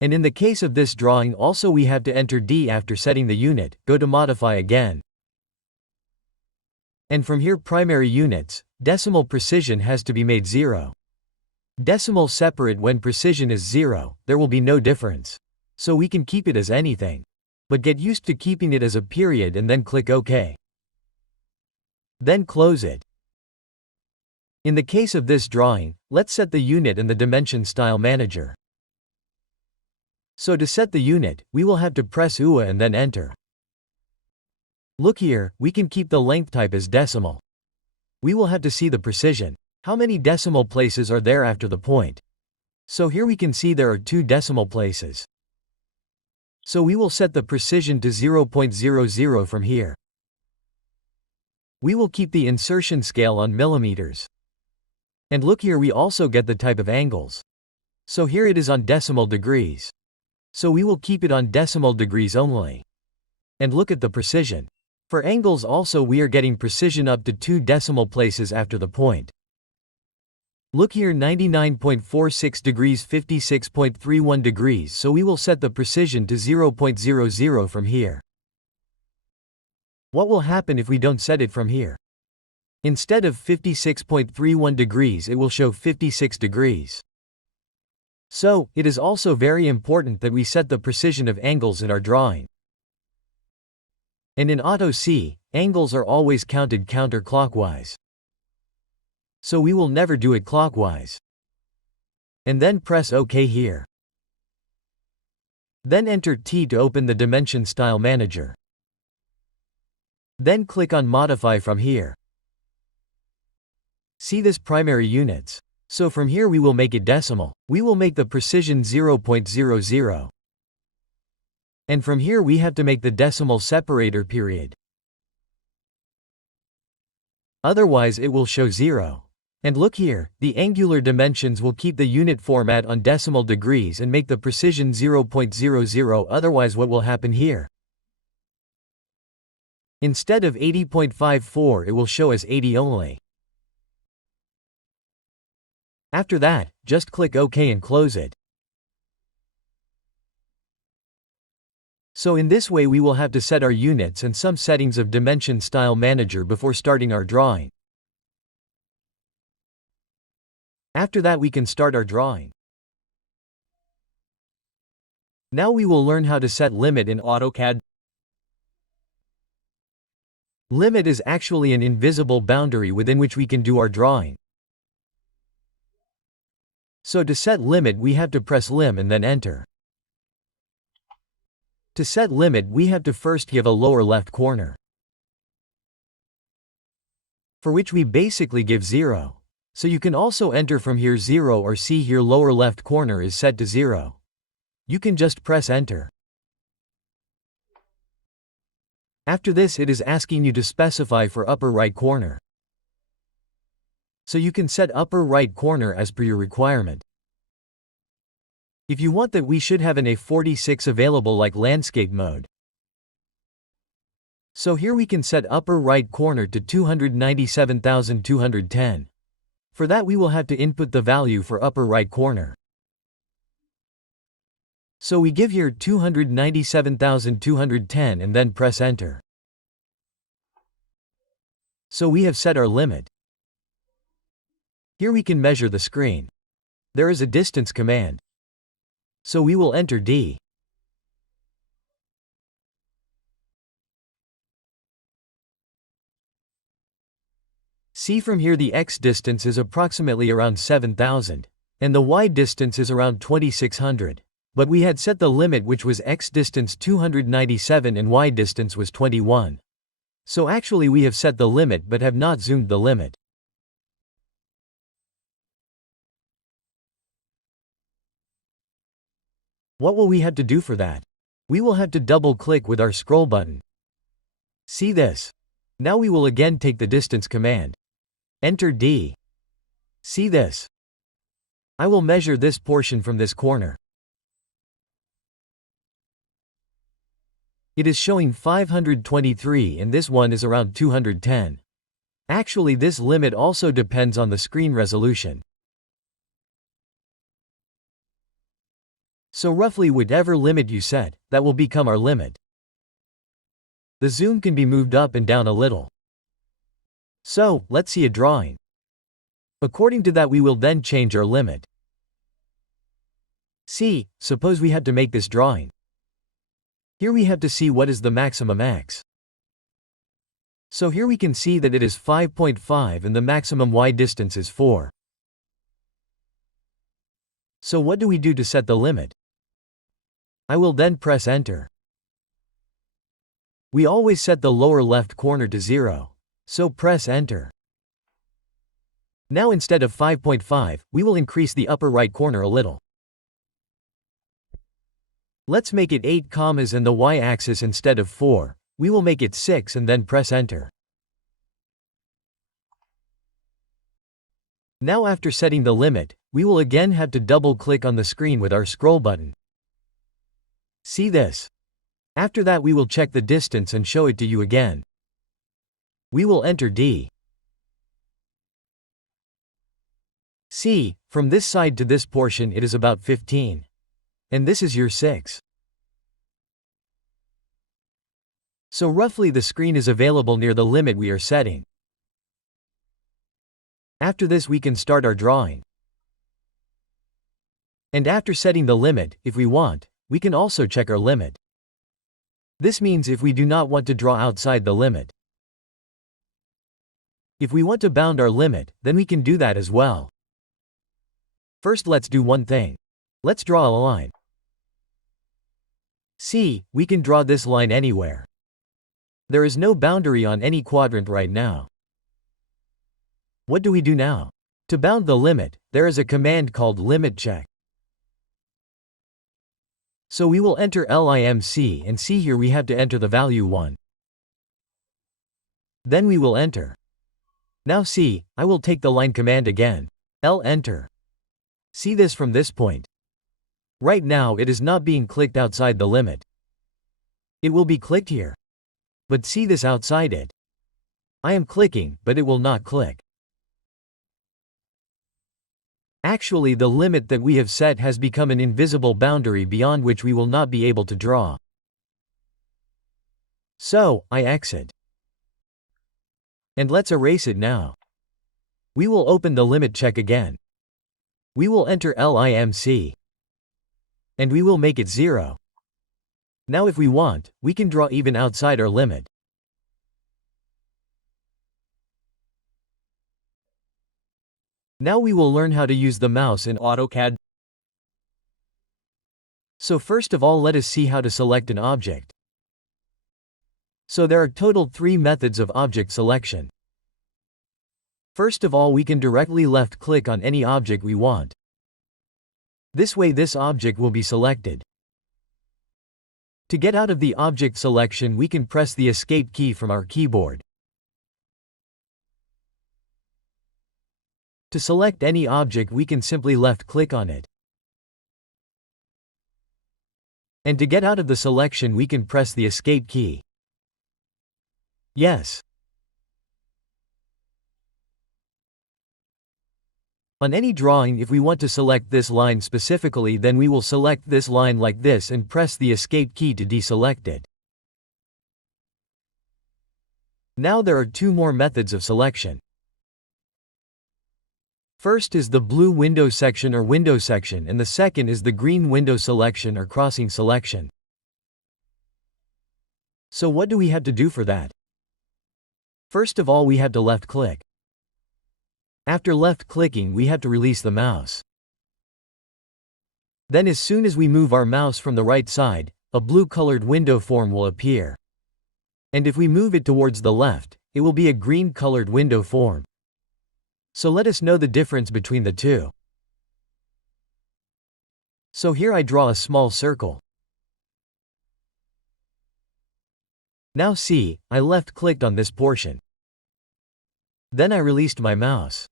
And in the case of this drawing also we have to enter D after setting the unit, go to Modify again. And from here primary units, decimal precision has to be made 0. Decimal separate when precision is 0, there will be no difference. So we can keep it as anything. But get used to keeping it as a period and then click OK. Then close it. In the case of this drawing, let's set the unit and the Dimension Style Manager. So to set the unit, we will have to press UA and then enter. Look here, we can keep the length type as decimal. We will have to see the precision. How many decimal places are there after the point? So here we can see there are 2 decimal places. So we will set the precision to 0.00 from here. We will keep the insertion scale on millimeters. And look here, we also get the type of angles. So here it is on decimal degrees. So we will keep it on decimal degrees only. And look at the precision. For angles also we are getting precision up to 2 decimal places after the point. Look here, 99.46 degrees, 56.31 degrees, so we will set the precision to 0.00 from here. What will happen if we don't set it from here? Instead of 56.31 degrees it will show 56 degrees. So, it is also very important that we set the precision of angles in our drawing. And in AutoCAD, angles are always counted counterclockwise. So we will never do it clockwise. And then press OK here. Then enter T to open the Dimension Style Manager. Then click on Modify from here. See this primary units. So from here we will make it decimal. We will make the precision 0.00. And from here we have to make the decimal separator period. Otherwise it will show 0. And look here, the angular dimensions will keep the unit format on decimal degrees and make the precision 0.00, otherwise what will happen here? Instead of 80.54 it will show as 80 only. After that, just click OK and close it. So in this way we will have to set our units and some settings of Dimension Style Manager before starting our drawing. After that we can start our drawing. Now we will learn how to set limit in AutoCAD. Limit is actually an invisible boundary within which we can do our drawing. So to set limit we have to press Lim and then enter. To set limit we have to first give a lower left corner, for which we basically give 0. So you can also enter from here 0 or see here lower left corner is set to 0. You can just press enter. After this it is asking you to specify for upper right corner. So you can set upper right corner as per your requirement. If you want that we should have an A46 available like landscape mode. So here we can set upper right corner to 297,210. For that we will have to input the value for upper right corner. So we give here 297,210 and then press enter. So we have set our limit. Here we can measure the screen. There is a distance command. So we will enter D. See from here the x distance is approximately around 7,000, and the y distance is around 2,600. But we had set the limit which was x distance 297 and y distance was 21. So actually we have set the limit but have not zoomed the limit. What will we have to do for that? We will have to double-click with our scroll button. See this? Now we will again take the distance command. Enter D. See this? I will measure this portion from this corner. It is showing 523 and this one is around 210. Actually this limit also depends on the screen resolution. So roughly whatever limit you set, that will become our limit. The zoom can be moved up and down a little. So, let's see a drawing. According to that we will then change our limit. See, suppose we had to make this drawing. Here we have to see what is the maximum x. So here we can see that it is 5.5 and the maximum y distance is 4. So what do we do to set the limit? I will then press enter. We always set the lower left corner to 0. So press enter. Now instead of 5.5, we will increase the upper right corner a little. Let's make it 8 commas and the y-axis instead of 4, we will make it 6 and then press enter. Now after setting the limit, we will again have to double-click on the screen with our scroll button. See this? After that we will check the distance and show it to you again. We will enter D. See, from this side to this portion it is about 15. And this is your 6. So roughly the screen is available near the limit we are setting. After this we can start our drawing. And after setting the limit, if we want, we can also check our limit. This means if we do not want to draw outside the limit. If we want to bound our limit, then we can do that as well. First let's do one thing. Let's draw a line. See, we can draw this line anywhere. There is no boundary on any quadrant right now. What do we do now? To bound the limit, there is a command called limit check. So we will enter LIMC and see here we have to enter the value 1. Then we will enter. Now see, I will take the line command again. L enter. See this from this point. Right now it is not being clicked outside the limit. It will be clicked here. But see this outside it. I am clicking, but it will not click. Actually the limit that we have set has become an invisible boundary beyond which we will not be able to draw. So, I exit. And let's erase it now. We will open the limit check again. We will enter LIMC. And we will make it 0. Now if we want, we can draw even outside our limit. Now we will learn how to use the mouse in AutoCAD. So first of all let us see how to select an object. So there are total 3 methods of object selection. First of all we can directly left-click on any object we want. This way this object will be selected. To get out of the object selection we can press the Escape key from our keyboard. To select any object we can simply left-click on it. And to get out of the selection we can press the Escape key. Yes. On any drawing if we want to select this line specifically then we will select this line like this and press the Escape key to deselect it. Now there are 2 more methods of selection. First is the blue window section or window section and the second is the green window selection or crossing selection. So what do we have to do for that? First of all we have to left-click. After left-clicking, we have to release the mouse. Then as soon as we move our mouse from the right side, a blue-colored window form will appear. And if we move it towards the left, it will be a green-colored window form. So let us know the difference between the two. So here I draw a small circle. Now see, I left-clicked on this portion. Then I released my mouse.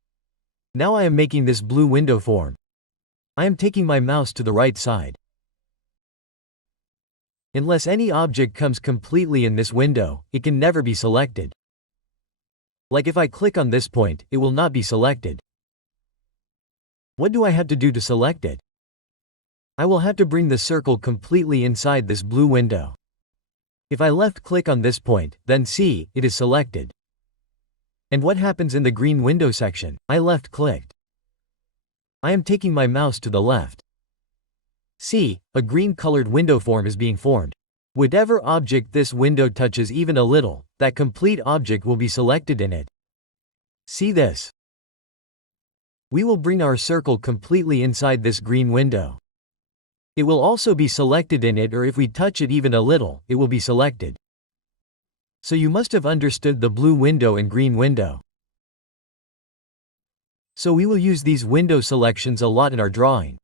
Now I am making this blue window form. I am taking my mouse to the right side. Unless any object comes completely in this window, it can never be selected. Like if I click on this point, it will not be selected. What do I have to do to select it? I will have to bring the circle completely inside this blue window. If I left-click on this point, then see, it is selected. And what happens in the green window section? I left-clicked. I am taking my mouse to the left. See, a green-colored window form is being formed. Whatever object this window touches even a little, that complete object will be selected in it. See this? We will bring our circle completely inside this green window. It will also be selected in it, or if we touch it even a little, it will be selected. So you must have understood the blue window and green window. So we will use these window selections a lot in our drawing.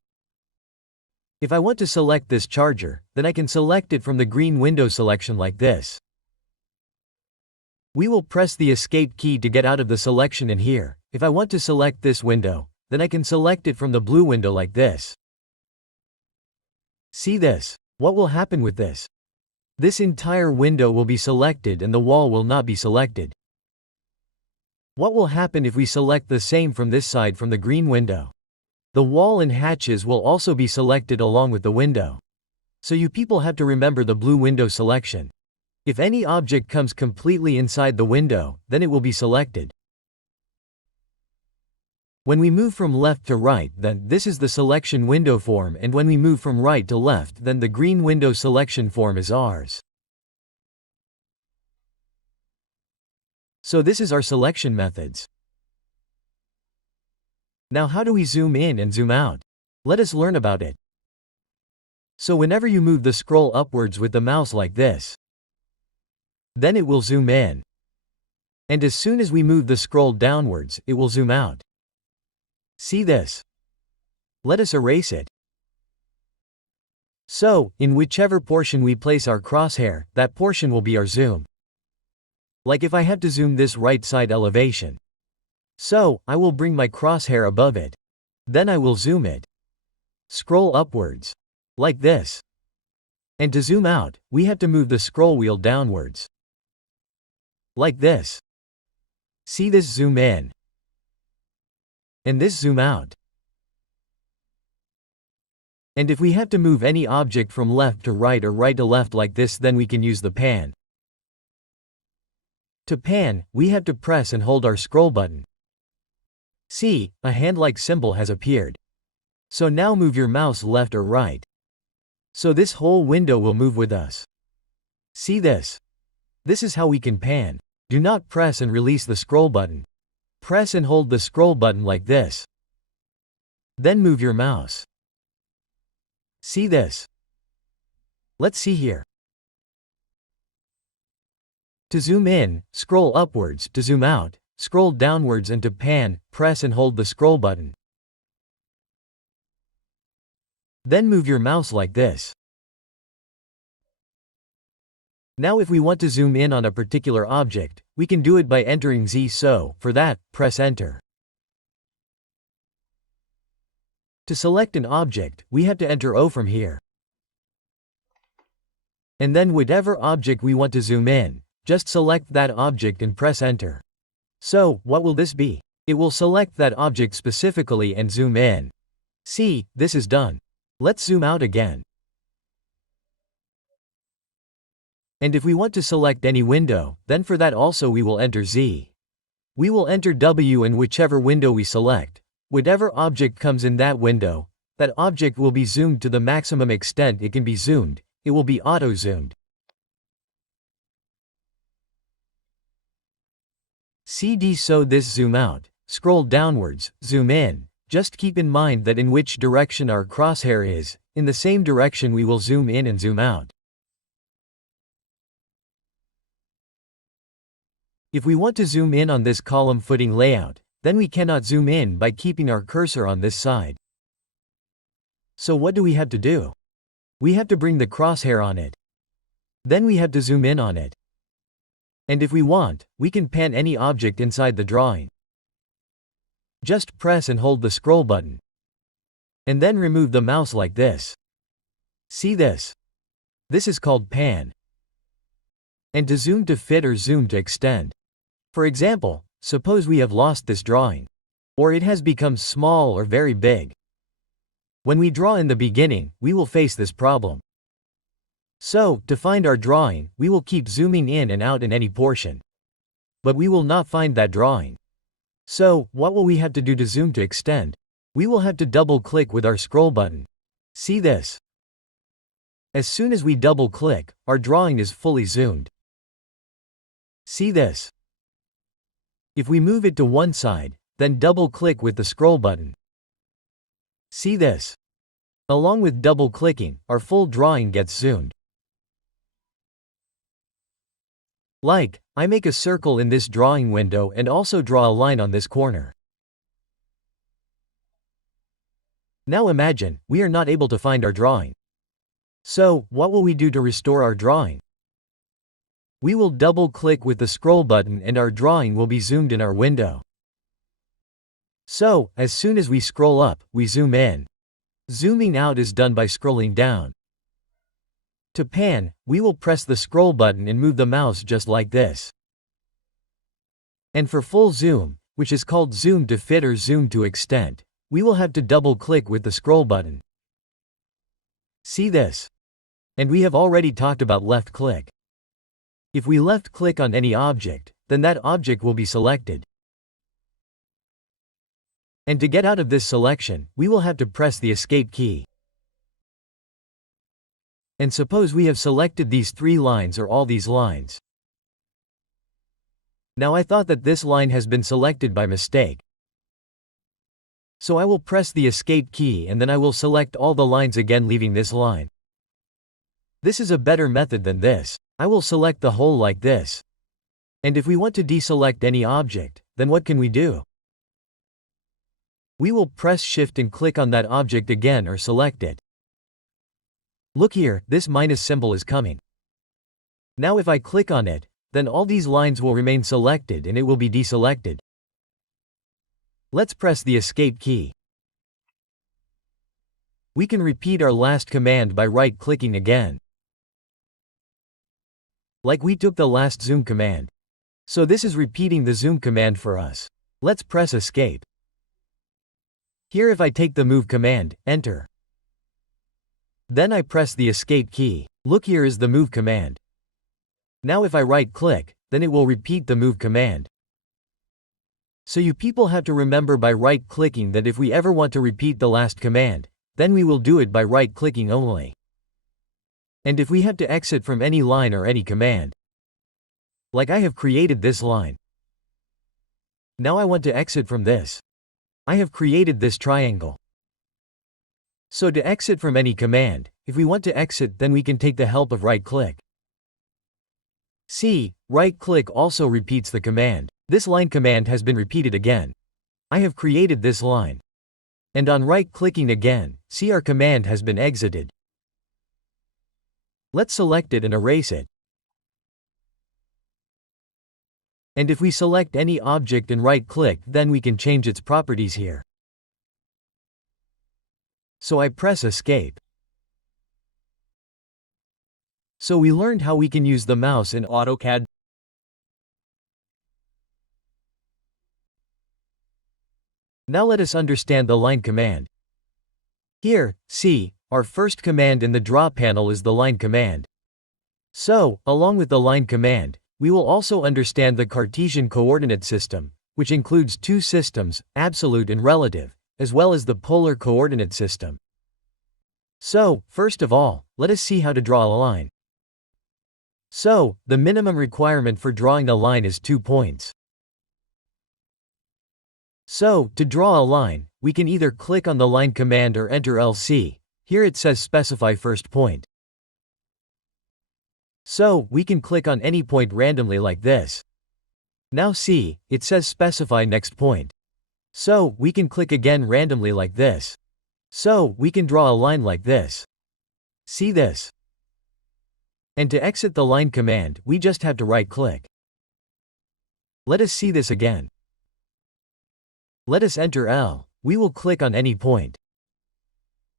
If I want to select this charger, then I can select it from the green window selection like this. We will press the escape key to get out of the selection in here. If I want to select this window, then I can select it from the blue window like this. See this? What will happen with this? This entire window will be selected and the wall will not be selected. What will happen if we select the same from this side from the green window? The wall and hatches will also be selected along with the window. So you people have to remember the blue window selection. If any object comes completely inside the window, then it will be selected. When we move from left to right, then this is the selection window form, and when we move from right to left, then the green window selection form is ours. So this is our selection methods. Now how do we zoom in and zoom out? Let us learn about it. So whenever you move the scroll upwards with the mouse like this, then it will zoom in. And as soon as we move the scroll downwards, it will zoom out. See this? Let us erase it. So, in whichever portion we place our crosshair, that portion will be our zoom. Like if I have to zoom this right side elevation. So, I will bring my crosshair above it. Then I will zoom it. Scroll upwards. Like this. And to zoom out, we have to move the scroll wheel downwards. Like this. See this zoom in. And this zoom out. And if we have to move any object from left to right or right to left like this, then we can use the pan. To pan, we have to press and hold our scroll button. See, a hand-like symbol has appeared. So now move your mouse left or right. So this whole window will move with us. See this? This is how we can pan. Do not press and release the scroll button. Press and hold the scroll button like this. Then move your mouse. See this? Let's see here. To zoom in, scroll upwards. To zoom out, scroll downwards, and to pan, press and hold the scroll button. Then move your mouse like this. Now if we want to zoom in on a particular object, we can do it by entering Z. So, for that, press Enter. To select an object, we have to enter O from here. And then whatever object we want to zoom in, just select that object and press Enter. So, what will this be? It will select that object specifically and zoom in. See, this is done. Let's zoom out again. And if we want to select any window, then for that also we will enter Z. We will enter W, and whichever window we select, whatever object comes in that window, that object will be zoomed to the maximum extent it can be zoomed. It will be auto-zoomed. CD. So this zoom out, scroll downwards, zoom in. Just keep in mind that in which direction our crosshair is, in the same direction we will zoom in and zoom out. If we want to zoom in on this column footing layout, then we cannot zoom in by keeping our cursor on this side. So what do we have to do? We have to bring the crosshair on it. Then we have to zoom in on it. And if we want, we can pan any object inside the drawing. Just press and hold the scroll button. And then remove the mouse like this. See this? This is called pan. And to zoom to fit or zoom to extend. For example, suppose we have lost this drawing. Or it has become small or very big. When we draw in the beginning, we will face this problem. So, to find our drawing, we will keep zooming in and out in any portion. But we will not find that drawing. So, what will we have to do to zoom to extend? We will have to double-click with our scroll button. See this? As soon as we double-click, our drawing is fully zoomed. See this? If we move it to one side, then double-click with the scroll button. See this? Along with double-clicking, our full drawing gets zoomed. Like, I make a circle in this drawing window and also draw a line on this corner. Now imagine, we are not able to find our drawing. So, what will we do to restore our drawing? We will double-click with the scroll button and our drawing will be zoomed in our window. So, as soon as we scroll up, we zoom in. Zooming out is done by scrolling down. To pan, we will press the scroll button and move the mouse just like this. And for full zoom, which is called zoom to fit or zoom to extend, we will have to double-click with the scroll button. See this? And we have already talked about left-click. If we left-click on any object, then that object will be selected. And to get out of this selection, we will have to press the Escape key. And suppose we have selected these three lines or all these lines. Now I thought that this line has been selected by mistake. So I will press the Escape key and then I will select all the lines again, leaving this line. This is a better method than this. I will select the whole like this. And if we want to deselect any object, then what can we do? We will press Shift and click on that object again or select it. Look here, this minus symbol is coming. Now if I click on it, then all these lines will remain selected and it will be deselected. Let's press the Escape key. We can repeat our last command by right-clicking again. Like we took the last zoom command. So this is repeating the zoom command for us. Let's press Escape. Here if I take the move command, enter. Then I press the Escape key. Look, here is the move command. Now if I right-click, then it will repeat the move command. So you people have to remember by right-clicking that if we ever want to repeat the last command, then we will do it by right-clicking only. And if we have to exit from any line or any command, like I have created this line. Now I want to exit from this. I have created this triangle. So to exit from any command, if we want to exit, then we can take the help of right-click. See, right-click also repeats the command. This line command has been repeated again. I have created this line. And on right-clicking again, see, our command has been exited. Let's select it and erase it. And if we select any object and right-click, then we can change its properties here. So I press Escape. So we learned how we can use the mouse in AutoCAD. Now let us understand the line command. Here, see, our first command in the draw panel is the line command. So, along with the line command, we will also understand the Cartesian coordinate system, which includes two systems, absolute and relative, as well as the polar coordinate system. So, first of all, let us see how to draw a line. So, the minimum requirement for drawing a line is 2 points. So, to draw a line, we can either click on the line command or enter LC. Here it says specify first point. So, we can click on any point randomly like this. Now see, it says specify next point. So, we can click again randomly like this. So, we can draw a line like this. See this? And to exit the line command, we just have to right-click. Let us see this again. Let us enter L. We will click on any point.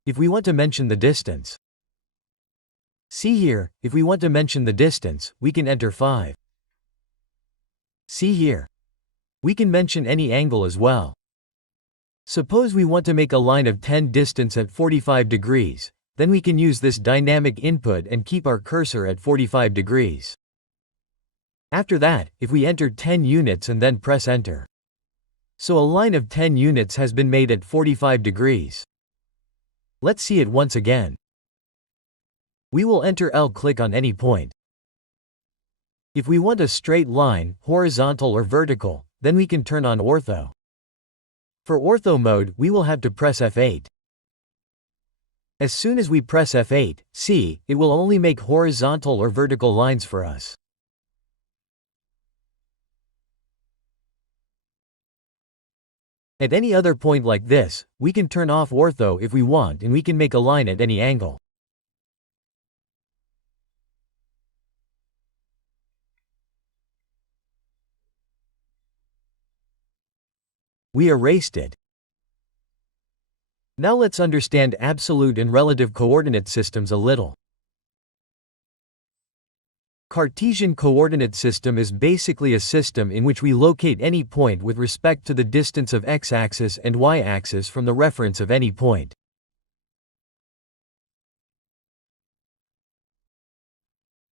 If we want to mention the distance. See here, if we want to mention the distance, we can enter 5. See here. We can mention any angle as well. Suppose we want to make a line of 10 distance at 45 degrees, then we can use this dynamic input and keep our cursor at 45 degrees. After that, if we enter 10 units and then press enter. So a line of 10 units has been made at 45 degrees. Let's see it once again. We will enter L, click on any point. If we want a straight line, horizontal or vertical, then we can turn on ortho. For ortho mode, we will have to press F8. As soon as we press F8, see, it will only make horizontal or vertical lines for us. At any other point like this, we can turn off ortho if we want, and we can make a line at any angle. We erased it. Now let's understand absolute and relative coordinate systems a little. Cartesian coordinate system is basically a system in which we locate any point with respect to the distance of x-axis and y-axis from the reference of any point.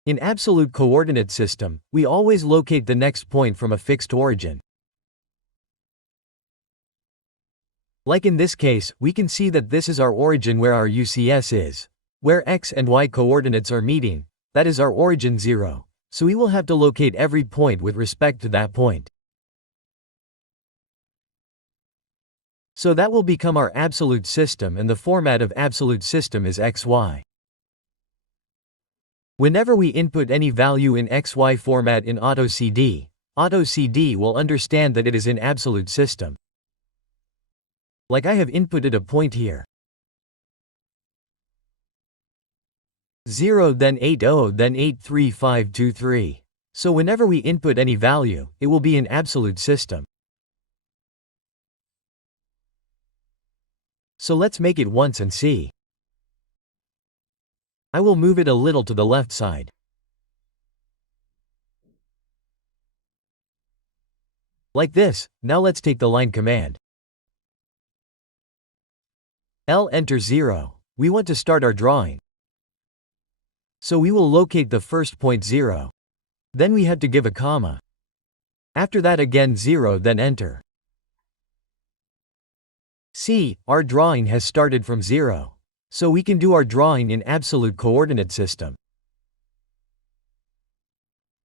In absolute coordinate system, we always locate the next point from a fixed origin. Like in this case, we can see that this is our origin where our UCS is. Where x and y coordinates are meeting, that is our origin 0, so we will have to locate every point with respect to that point. So that will become our absolute system, and the format of absolute system is xy. Whenever we input any value in xy format in AutoCAD, AutoCAD will understand that it is an absolute system. Like I have inputted a point here. 0 then 80 then 83523. So whenever we input any value, it will be an absolute system. So let's make it once and see. I will move it a little to the left side. Like this. Now let's take the line command. L, enter 0. We want to start our drawing. So we will locate the first point 0. Then we have to give a comma. After that again 0, then enter. See, our drawing has started from 0. So we can do our drawing in absolute coordinate system.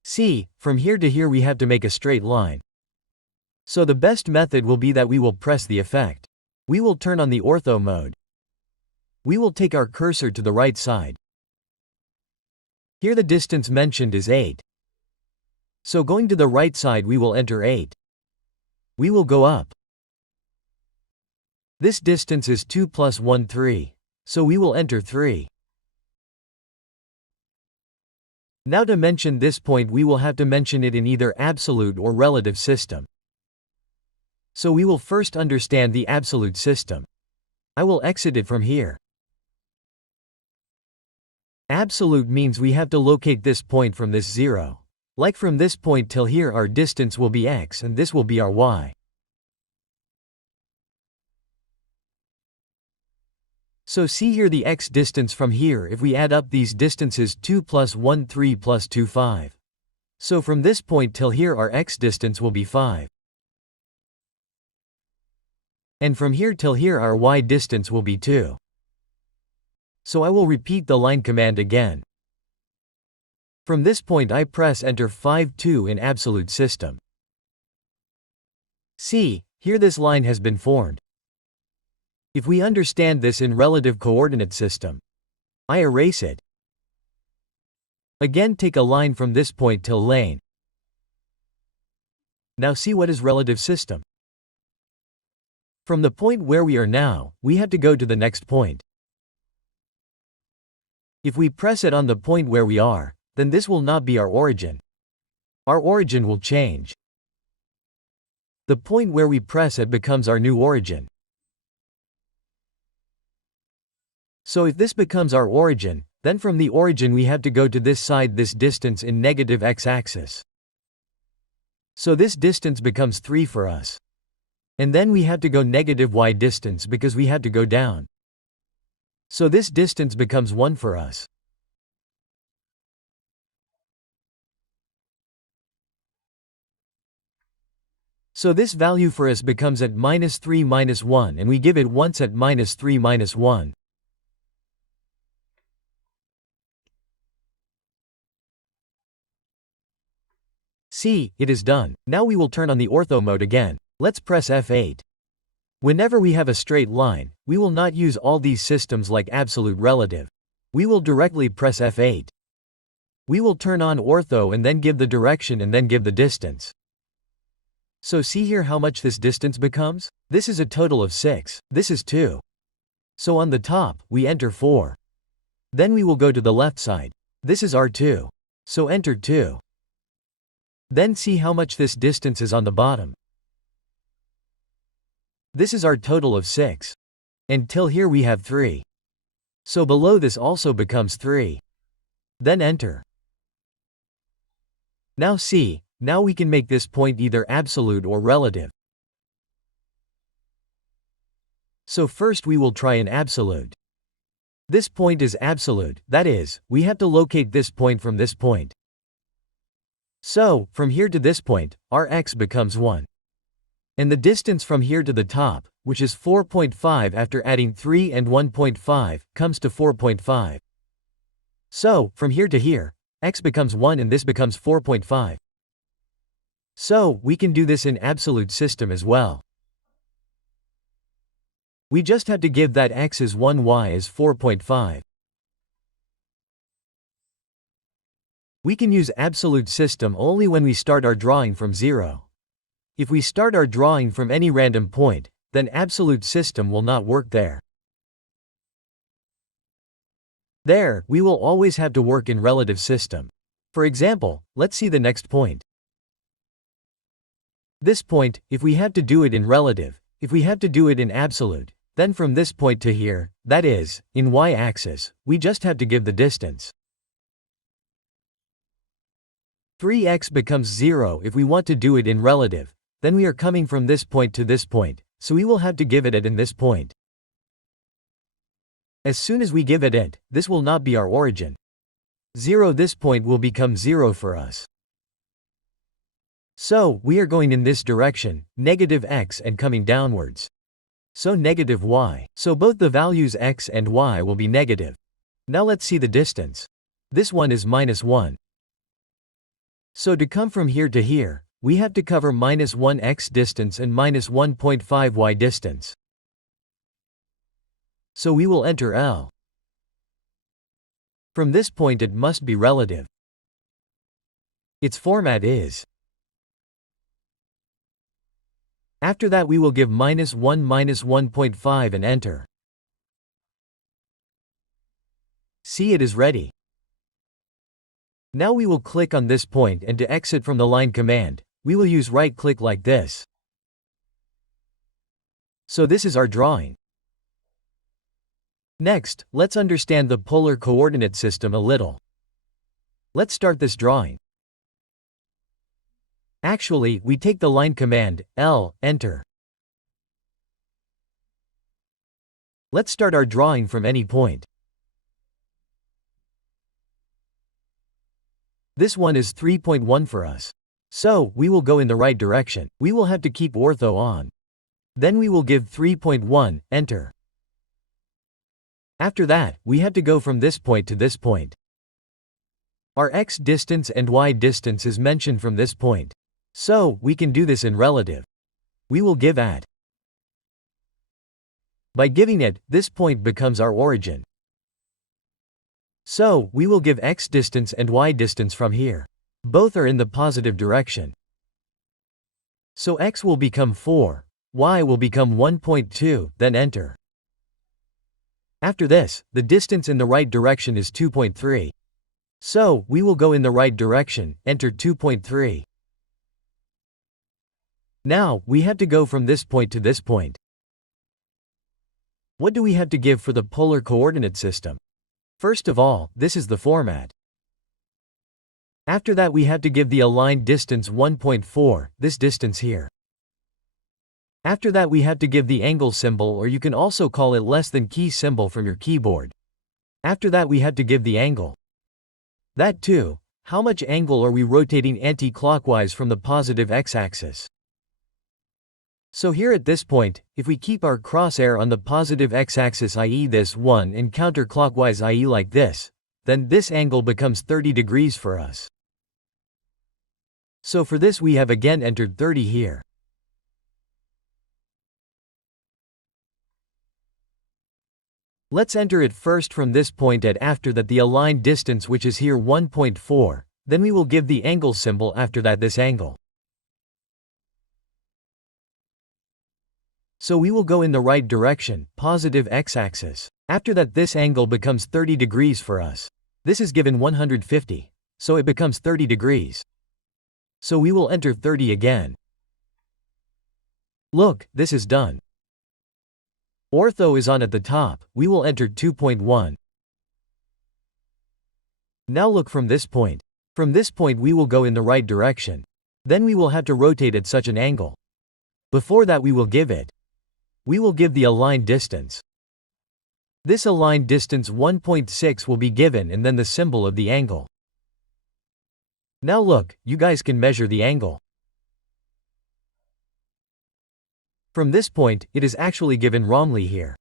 See, from here to here we have to make a straight line. So the best method will be that we will press the effect. We will turn on the ortho mode. We will take our cursor to the right side. Here the distance mentioned is 8. So going to the right side we will enter 8. We will go up. This distance is 2 plus 1 3. So we will enter 3. Now to mention this point we will have to mention it in either absolute or relative system. So we will first understand the absolute system. I will exit it from here. Absolute means we have to locate this point from this 0. Like from this point till here our distance will be x and this will be our y. So see here the x distance from here, if we add up these distances 2 plus 1 3 plus 2 5. So from this point till here our x distance will be 5. And from here till here our y distance will be 2. So I will repeat the line command again. From this point I press enter 5 2 in absolute system. See, Here this line has been formed. If we understand this in relative coordinate system, I erase it. Again take a line from this point till lane. Now see what is relative system. From the point where we are now, we have to go to the next point. If we press it on the point where we are, then this will not be our origin. Our origin will change. The point where we press it becomes our new origin. So if this becomes our origin, then from the origin we have to go to this side this distance in negative x-axis. So this distance becomes 3 for us. And then we have to go negative y distance because we have to go down. So this distance becomes 1 for us. So this value for us becomes at -3 - 1 and we give it once at -3 - 1. See, it is done. Now we will turn on the ortho mode again. Let's press F8. Whenever we have a straight line, we will not use all these systems like absolute relative. We will directly press F8. We will turn on ortho and then give the direction and then give the distance. So see here how much this distance becomes? This is a total of 6. This is 2. So on the top, we enter 4. Then we will go to the left side. This is R2. So enter 2. Then see how much this distance is on the bottom. This is our total of 6. And till here we have 3. So below this also becomes 3. Then enter. Now see, now we can make this point either absolute or relative. So first we will try an absolute. This point is absolute, that is, we have to locate this point from this point. So, from here to this point, our x becomes 1. And the distance from here to the top, which is 4.5 after adding 3 and 1.5, comes to 4.5. So, from here to here, x becomes 1 and this becomes 4.5. So, we can do this in absolute system as well. We just have to give that x is 1, y is 4.5. We can use absolute system only when we start our drawing from 0. If we start our drawing from any random point, then absolute system will not work there. There, we will always have to work in relative system. For example, let's see the next point. This point, if we have to do it in relative, if we have to do it in absolute, then from this point to here, that is, in y-axis, we just have to give the distance. 3x becomes 0 if we want to do it in relative, then we are coming from this point to this point, so we will have to give it at in this point. As soon as we give it at, this will not be our origin. 0 this point will become 0 for us. So, we are going in this direction, negative x and coming downwards. So negative y, so both the values x and y will be negative. Now let's see the distance. This one is -1. So to come from here to here, we have to cover -1x distance and -1.5y distance. So we will enter L. From this point it must be relative. Its format is. After that we will give -1 -1.5 and enter. See, it is ready. Now we will click on this point and to exit from the line command, we will use right click like this. So this is our drawing. Next, let's understand the polar coordinate system a little. Let's start this drawing. Actually, we take the line command, L, enter. Let's start our drawing from any point. This one is 3.1 for us. So, we will go in the right direction. We will have to keep ortho on. Then we will give 3.1, enter. After that, we have to go from this point to this point. Our x distance and y distance is mentioned from this point. So, we can do this in relative. We will give at. By giving it, this point becomes our origin. So, we will give x distance and y distance from here. Both are in the positive direction. So x will become 4, y will become 1.2, then enter. After this, the distance in the right direction is 2.3. So, we will go in the right direction, enter 2.3. Now, we have to go from this point to this point. What do we have to give for the polar coordinate system? First of all, this is the format. After that we have to give the aligned distance 1.4, this distance here. After that we have to give the angle symbol, or you can also call it less than key symbol from your keyboard. After that we have to give the angle. That too, how much angle are we rotating anti-clockwise from the positive x-axis? So here at this point, if we keep our crosshair on the positive x-axis, i.e. this one, and counterclockwise, i.e. like this, then this angle becomes 30 degrees for us. So for this we have again entered 30 here. Let's enter it first from this point at after that the aligned distance, which is here 1.4, then we will give the angle symbol after that this angle. So we will go in the right direction, positive x-axis. After that this angle becomes 30 degrees for us. This is given 150, so it becomes 30 degrees. So we will enter 30 again. Look, this is done. Ortho is on at the top, we will enter 2.1. Now look from this point. From this point we will go in the right direction. Then we will have to rotate at such an angle. Before that we will give it. We will give the aligned distance. This aligned distance 1.6 will be given and then the symbol of the angle. Now look, you guys can measure the angle. From this point, it is actually given wrongly here.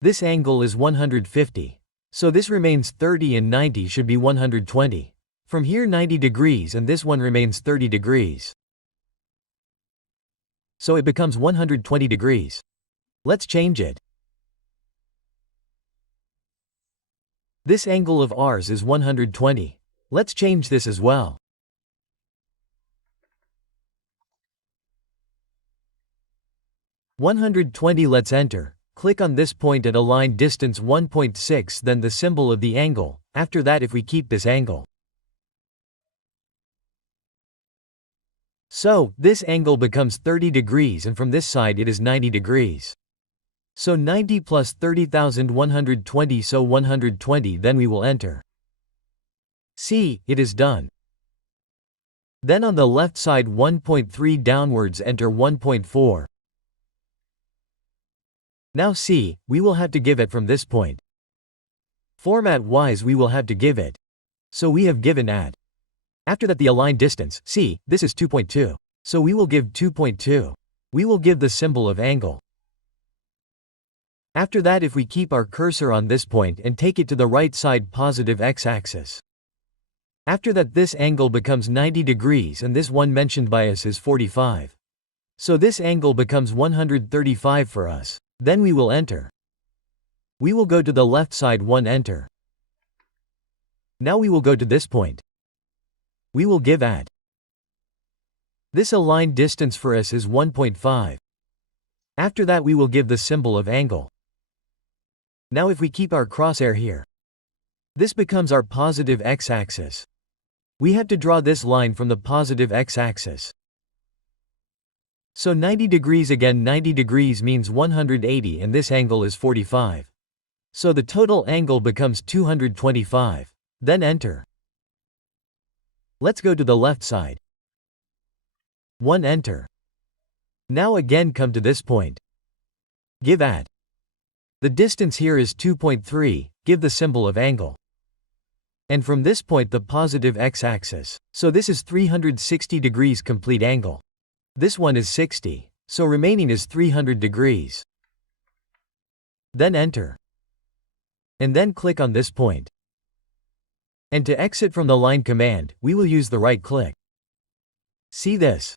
This angle is 150. So this remains 30 and 90 should be 120. From here 90 degrees and this one remains 30 degrees. So it becomes 120 degrees. Let's change it. This angle of ours is 120. Let's change this as well. $120. Let's enter. Click on this point at align distance 1.6, then the symbol of the angle. After that if we keep this angle. So, this angle becomes 30 degrees and from this side it is 90 degrees. So 90 plus 30,120, so 120, then we will enter. See, it is done. Then on the left side 1.3 downwards enter 1.4. Now see, we will have to give it from this point. Format wise we will have to give it. So we have given at. After that the aligned distance, see, this is 2.2. So we will give 2.2. We will give the symbol of angle. After that if we keep our cursor on this point and take it to the right side positive x-axis. After that this angle becomes 90 degrees and this one mentioned by us is 45. So this angle becomes 135 for us. Then we will enter. We will go to the left side 1 enter. Now we will go to this point. We will give at. This aligned distance for us is 1.5. After that we will give the symbol of angle. Now if we keep our crosshair here. This becomes our positive x-axis. We have to draw this line from the positive x-axis. So 90 degrees again, 90 degrees means 180 and this angle is 45. So the total angle becomes 225. Then enter. Let's go to the left side. 1 enter. Now again come to this point. Give at. The distance here is 2.3, give the symbol of angle. And from this point the positive x-axis. So this is 360 degrees complete angle. This one is 60, so remaining is 300 degrees. Then enter. And then click on this point. And to exit from the line command, we will use the right click. See this?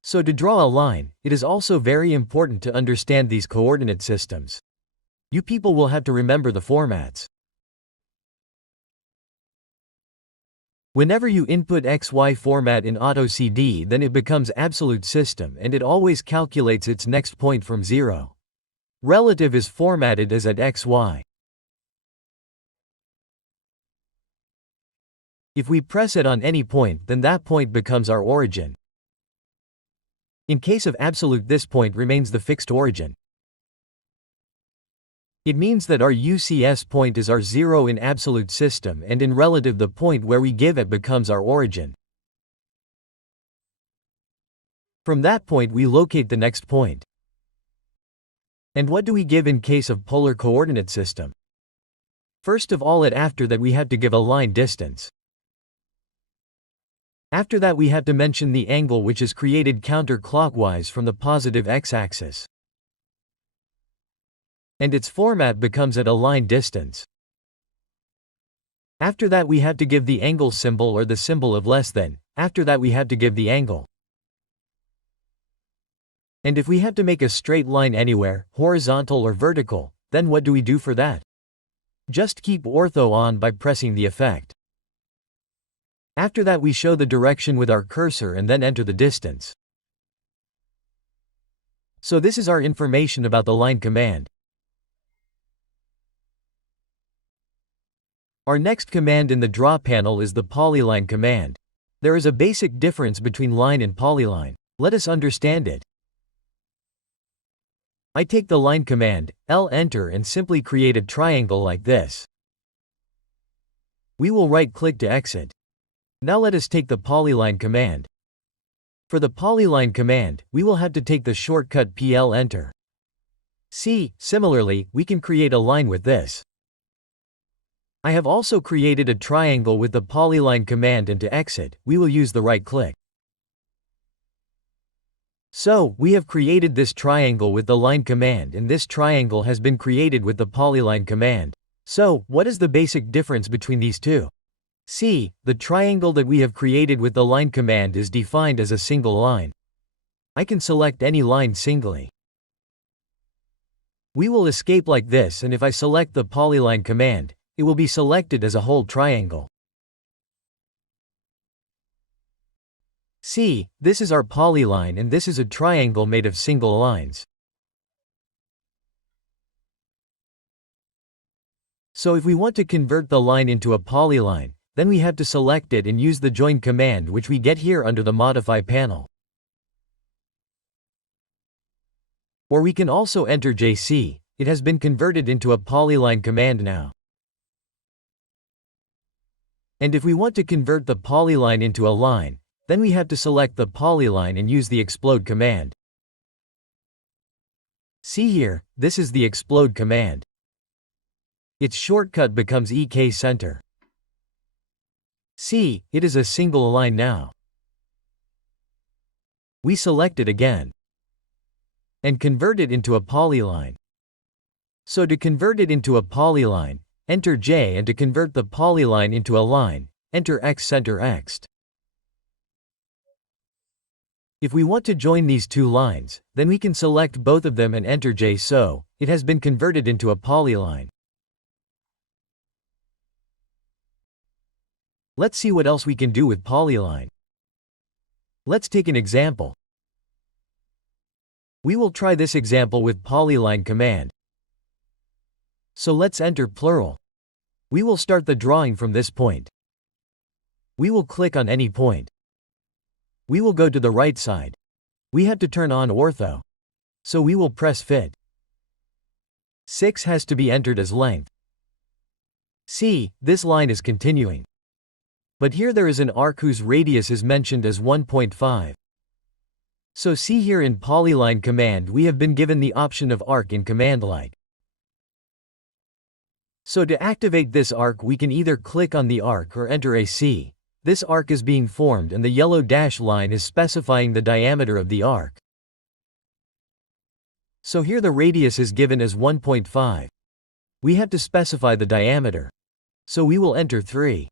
So to draw a line, it is also very important to understand these coordinate systems. You people will have to remember the formats. Whenever you input XY format in AutoCAD, then it becomes absolute system and it always calculates its next point from 0. Relative is formatted as at XY. If we press it on any point, then that point becomes our origin. In case of absolute, this point remains the fixed origin. It means that our UCS point is our 0 in absolute system, and in relative the point where we give it becomes our origin. From that point we locate the next point. And what do we give in case of polar coordinate system? First of all, after that we have to give a line distance. After that we have to mention the angle which is created counterclockwise from the positive x-axis. And its format becomes at a line distance. After that we have to give the angle symbol or the symbol of less than. After that we have to give the angle. And if we have to make a straight line anywhere, horizontal or vertical, then what do we do for that? Just keep ortho on by pressing the effect. After that we show the direction with our cursor and then enter the distance. So this is our information about the line command. Our next command in the draw panel is the Polyline command. There is a basic difference between line and polyline. Let us understand it. I take the line command, enter and simply create a triangle like this. We will right-click to exit. Now let us take the Polyline command. For the Polyline command, we will have to take the shortcut PL enter. See, similarly, we can create a line with this. I have also created a triangle with the Polyline command, and to exit, we will use the right-click. So, we have created this triangle with the line command, and this triangle has been created with the Polyline command. So, what is the basic difference between these two? See, the triangle that we have created with the line command is defined as a single line. I can select any line singly. We will escape like this, and if I select the Polyline command, it will be selected as a whole triangle. See, this is our polyline and this is a triangle made of single lines. So if we want to convert the line into a polyline, then we have to select it and use the join command, which we get here under the Modify panel. Or we can also enter JC, it has been converted into a polyline command now. And if we want to convert the polyline into a line, then we have to select the polyline and use the explode command. See here, this is the explode command. Its shortcut becomes EK center. See, it is a single line now. We select it again and convert it into a polyline. So to convert it into a polyline, enter J, and to convert the polyline into a line, enter X centerXt. If we want to join these two lines, then we can select both of them and enter J, so it has been converted into a polyline. Let's see what else we can do with polyline. Let's take an example. We will try this example with Polyline command. So let's enter plural. We will start the drawing from this point. We will click on any point. We will go to the right side. We have to turn on ortho. So we will press fit. 6 has to be entered as length. See, this line is continuing. But here there is an arc whose radius is mentioned as 1.5. So see here in Polyline command we have been given the option of arc in command like. So to activate this arc we can either click on the arc or enter AC. This arc is being formed and the yellow dash line is specifying the diameter of the arc. So here the radius is given as 1.5. We have to specify the diameter. So we will enter 3.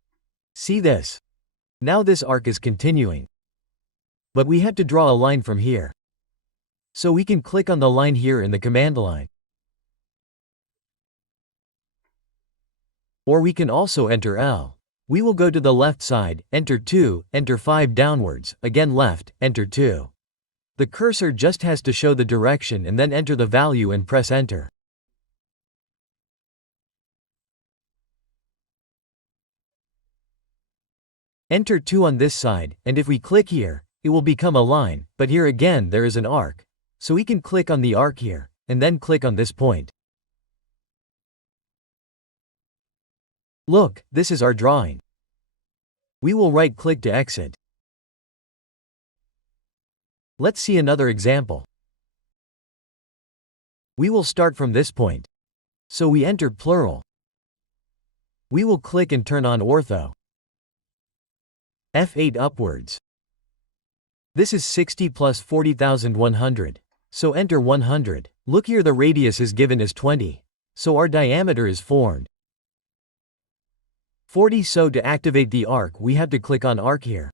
See this? Now this arc is continuing. But we have to draw a line from here. So we can click on the line here in the command line. Or we can also enter L. We will go to the left side, enter 2, enter 5 downwards, again left, enter 2. The cursor just has to show the direction and then enter the value and press enter. Enter 2 on this side, and if we click here, it will become a line, but here again there is an arc. So we can click on the arc here, and then click on this point. Look, this is our drawing. We will right-click to exit. Let's see another example. We will start from this point. So we enter plural. We will click and turn on ortho. F8 upwards. This is 60 plus 40,100. So enter 100. Look here, the radius is given as 20. So our diameter is formed. 40. So to activate the arc we have to click on arc here.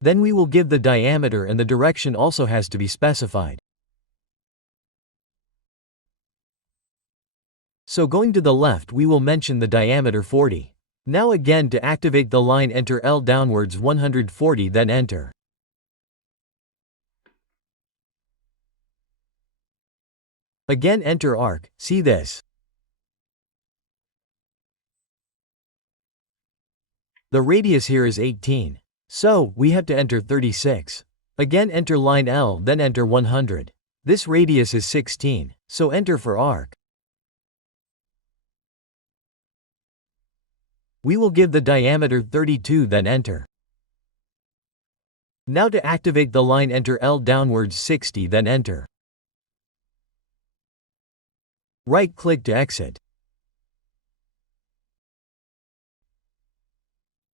Then we will give the diameter and the direction also has to be specified. So going to the left we will mention the diameter 40. Now again to activate the line enter L downwards 140 then enter. Again enter arc, see this. The radius here is 18. So, we have to enter 36. Again enter line L then enter 100. This radius is 16, so enter for arc. We will give the diameter 32 then enter. Now to activate the line enter L downwards 60 then enter. Right-click to exit.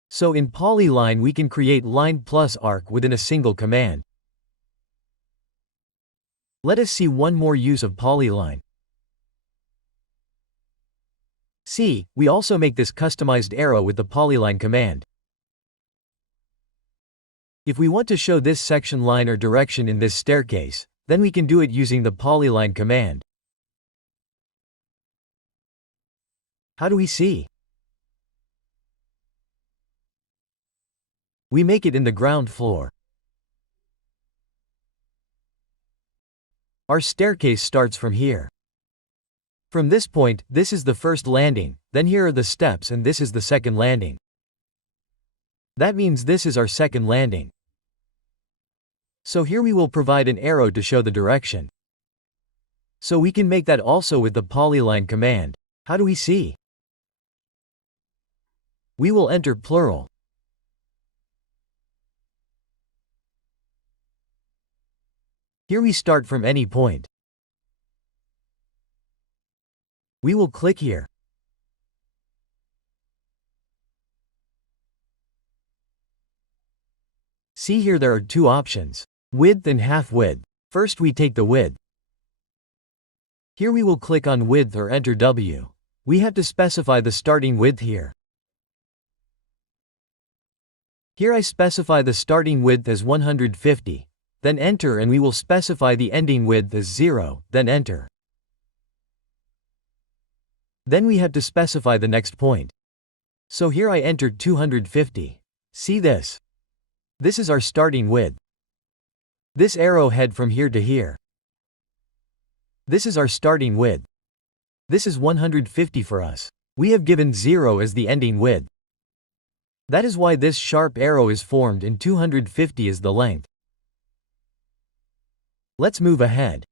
So in Polyline we can create line plus arc within a single command. Let us see one more use of Polyline. See, we also make this customized arrow with the Polyline command. If we want to show this section line or direction in this staircase, then we can do it using the Polyline command. How do we see? We make it in the ground floor. Our staircase starts from here. From this point, this is the first landing, then here are the steps and this is the second landing. That means this is our second landing. So here we will provide an arrow to show the direction. So we can make that also with the Polyline command. How do we see? We will enter plural. Here we start from any point. We will click here. See here there are two options, width and half width. First we take the width. Here we will click on width or enter W. We have to specify the starting width here. Here I specify the starting width as 150. Then enter and we will specify the ending width as 0, then enter. Then we have to specify the next point. So here I entered 250. See this? This is our starting width. This arrow head from here to here. This is our starting width. This is 150 for us. We have given 0 as the ending width. That is why this sharp arrow is formed and 250 is the length. Let's move ahead.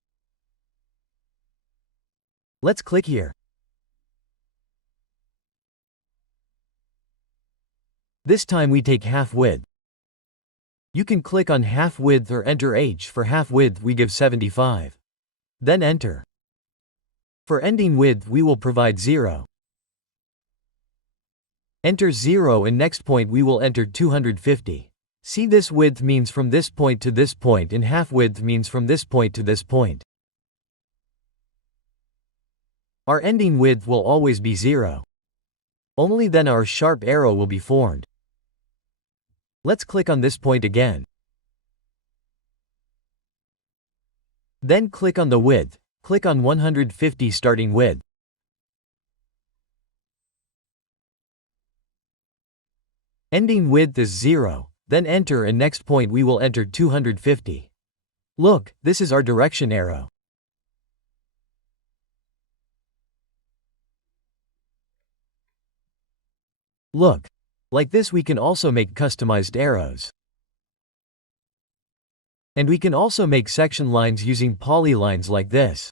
Let's click here. This time we take half width. You can click on half width or enter H. For half width we give 75. Then enter. For ending width we will provide 0. Enter 0 and next point we will enter 250. See, this width means from this point to this point and half width means from this point to this point. Our ending width will always be 0. Only then our sharp arrow will be formed. Let's click on this point again. Then click on the width, click on 150 starting width. Ending width is 0, then enter and next point we will enter 250. Look, this is our direction arrow. Look. Like this we can also make customized arrows. And we can also make section lines using polylines like this.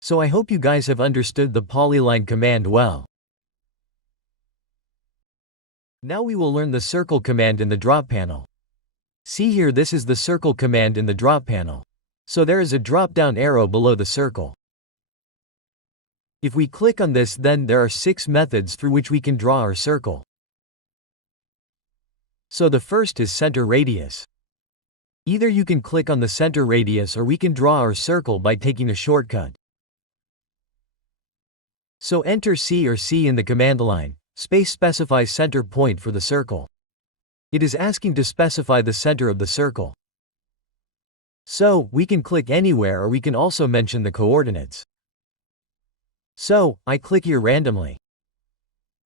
So I hope you guys have understood the polyline command well. Now we will learn the circle command in the drop panel. See here, this is the circle command in the drop panel. So there is a drop-down arrow below the circle. If we click on this, then there are 6 methods through which we can draw our circle. So the first is center radius. Either you can click on the center radius or we can draw our circle by taking a shortcut. So enter C or C in the command line, space specifies center point for the circle. It is asking to specify the center of the circle. So, we can click anywhere or we can also mention the coordinates. So, I click here randomly.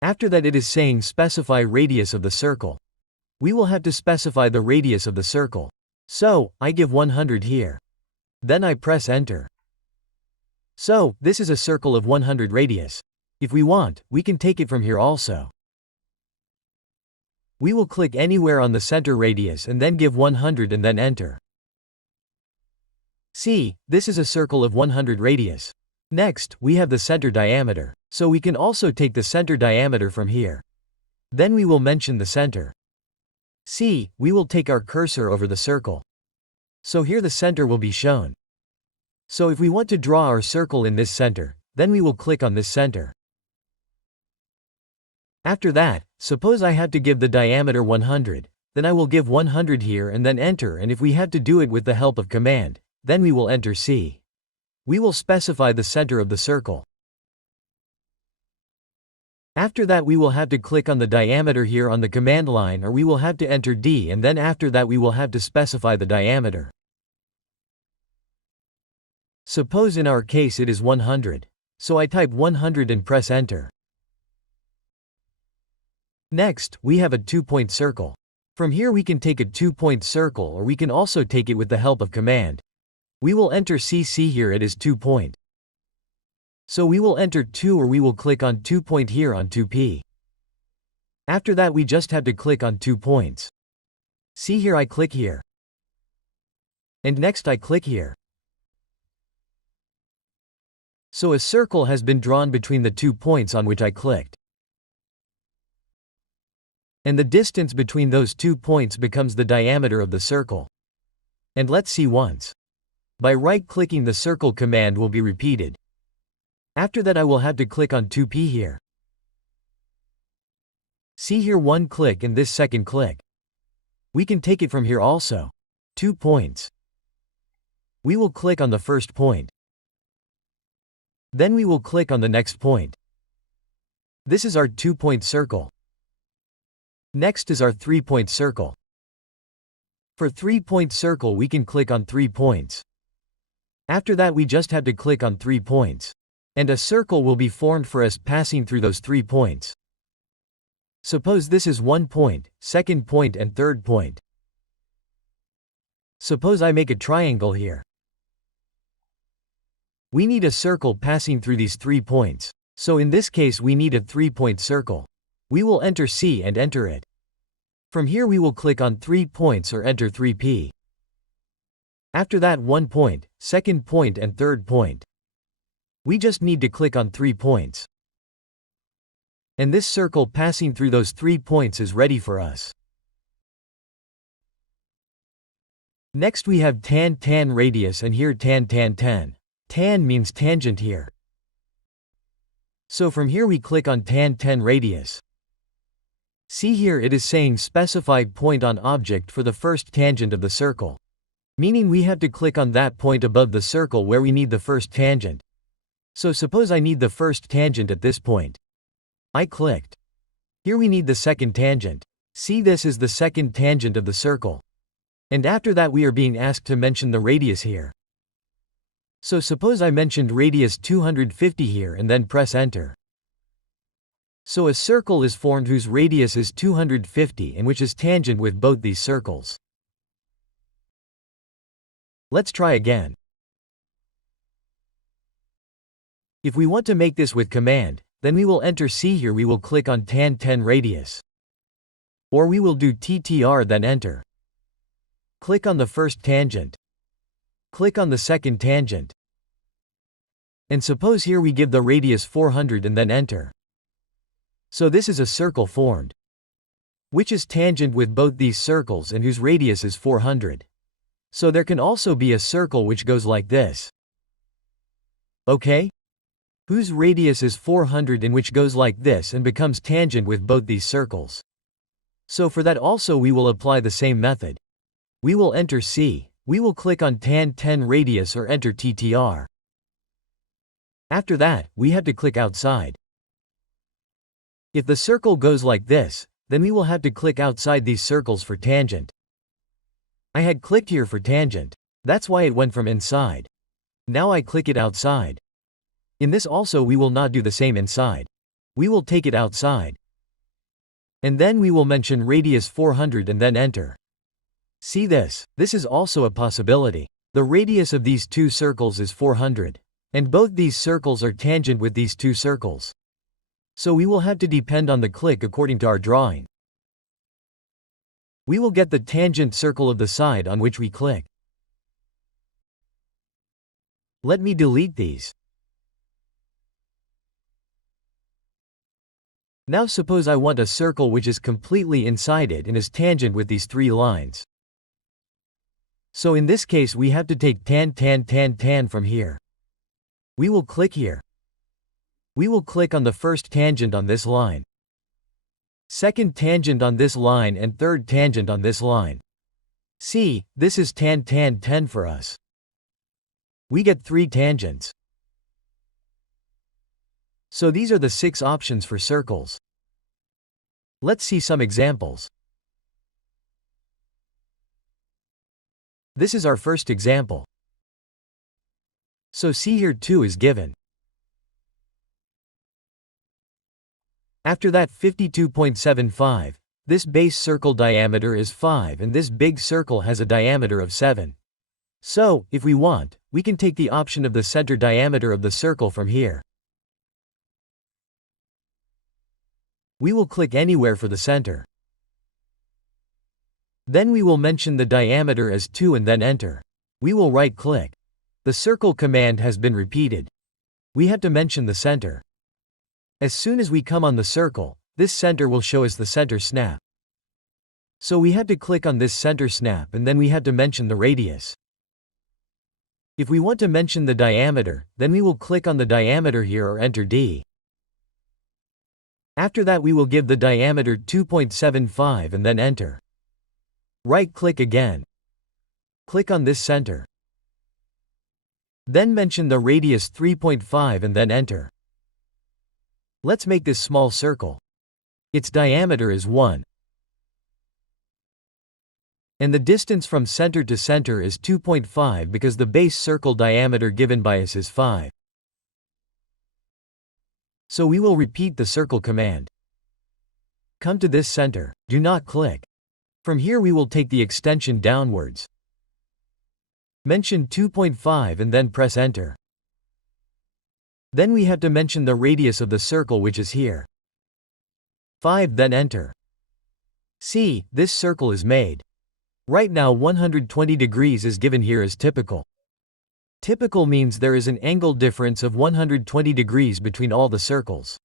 After that it is saying specify radius of the circle. We will have to specify the radius of the circle. So, I give 100 here. Then I press enter. So, this is a circle of 100 radius. If we want, we can take it from here also. We will click anywhere on the center radius and then give 100 and then enter. See, this is a circle of 100 radius. Next, we have the center diameter, so we can also take the center diameter from here. Then we will mention the center. See, we will take our cursor over the circle. So here the center will be shown. So if we want to draw our circle in this center, then we will click on this center. After that, suppose I have to give the diameter 100, then I will give 100 here and then enter, and if we have to do it with the help of command, then we will enter C. We will specify the center of the circle. After that we will have to click on the diameter here on the command line or we will have to enter D, and then after that we will have to specify the diameter. Suppose in our case it is 100. So I type 100 and press enter. Next, we have a 2-point circle. From here we can take a 2-point circle or we can also take it with the help of command. We will enter CC here, it is 2 point. So we will enter 2 or we will click on 2 point here on 2P. After that we just have to click on 2 points. See here, I click here. And next I click here. So a circle has been drawn between the 2 points on which I clicked. And the distance between those 2 points becomes the diameter of the circle. And let's see once. By right-clicking, the circle command will be repeated. After that I will have to click on 2P here. See here, 1 click and this second click. We can take it from here also. 2 points. We will click on the first point. Then we will click on the next point. This is our 2-point circle. Next is our 3-point circle. For 3-point circle we can click on 3 points. After that we just have to click on 3 points. And a circle will be formed for us passing through those 3 points. Suppose this is 1 point, 2nd point and 3rd point. Suppose I make a triangle here. We need a circle passing through these 3 points. So in this case we need a 3-point circle. We will enter C and enter it. From here we will click on 3 points or enter 3P. After that 1 point, 2nd point and 3rd point. We just need to click on 3 points. And this circle passing through those 3 points is ready for us. Next we have tan radius and here tan. Tan means tangent here. So from here we click on tan radius. See here, it is saying specify point on object for the first tangent of the circle. Meaning we have to click on that point above the circle where we need the first tangent. So suppose I need the first tangent at this point. I clicked. Here we need the second tangent. See, this is the second tangent of the circle. And after that we are being asked to mention the radius here. So suppose I mentioned radius 250 here and then press enter. So a circle is formed whose radius is 250 and which is tangent with both these circles. Let's try again. If we want to make this with command, then we will enter C here, we will click on tan 10 radius. Or we will do TTR then enter. Click on the first tangent. Click on the second tangent. And suppose here we give the radius 400 and then enter. So this is a circle formed, which is tangent with both these circles and whose radius is 400. So there can also be a circle which goes like this. Okay? Whose radius is 400 and which goes like this and becomes tangent with both these circles. So for that also we will apply the same method. We will enter C, we will click on tan 10 radius or enter TTR. After that, we have to click outside. If the circle goes like this, then we will have to click outside these circles for tangent. I had clicked here for tangent. That's why it went from inside. Now I click it outside. In this also we will not do the same inside. We will take it outside. And then we will mention radius 400 and then enter. See this? This is also a possibility. The radius of these two circles is 400. And both these circles are tangent with these two circles. So we will have to depend on the click according to our drawing. We will get the tangent circle of the side on which we click. Let me delete these. Now suppose I want a circle which is completely inside it and is tangent with these three lines. So in this case we have to take tan from here. We will click here. We will click on the first tangent on this line, second tangent on this line and third tangent on this line. See, this is tan 10 for us. We get 3 tangents. So these are the 6 options for circles. Let's see some examples. This is our first example. So see here 2 is given. After that 52.75, this base circle diameter is 5 and this big circle has a diameter of 7. So, if we want, we can take the option of the center diameter of the circle from here. We will click anywhere for the center. Then we will mention the diameter as 2 and then enter. We will right-click. The circle command has been repeated. We have to mention the center. As soon as we come on the circle, this center will show us the center snap. So we have to click on this center snap and then we have to mention the radius. If we want to mention the diameter, then we will click on the diameter here or enter D. After that we will give the diameter 2.75 and then enter. Right-click again. Click on this center. Then mention the radius 3.5 and then enter. Let's make this small circle. Its diameter is 1. And the distance from center to center is 2.5 because the base circle diameter given by us is 5. So we will repeat the circle command. Come to this center, do not click. From here we will take the extension downwards. Mention 2.5 and then press enter. Then we have to mention the radius of the circle which is here. 5 then enter. See, this circle is made. Right now 120 degrees is given here as typical. Typical means there is an angle difference of 120 degrees between all the circles.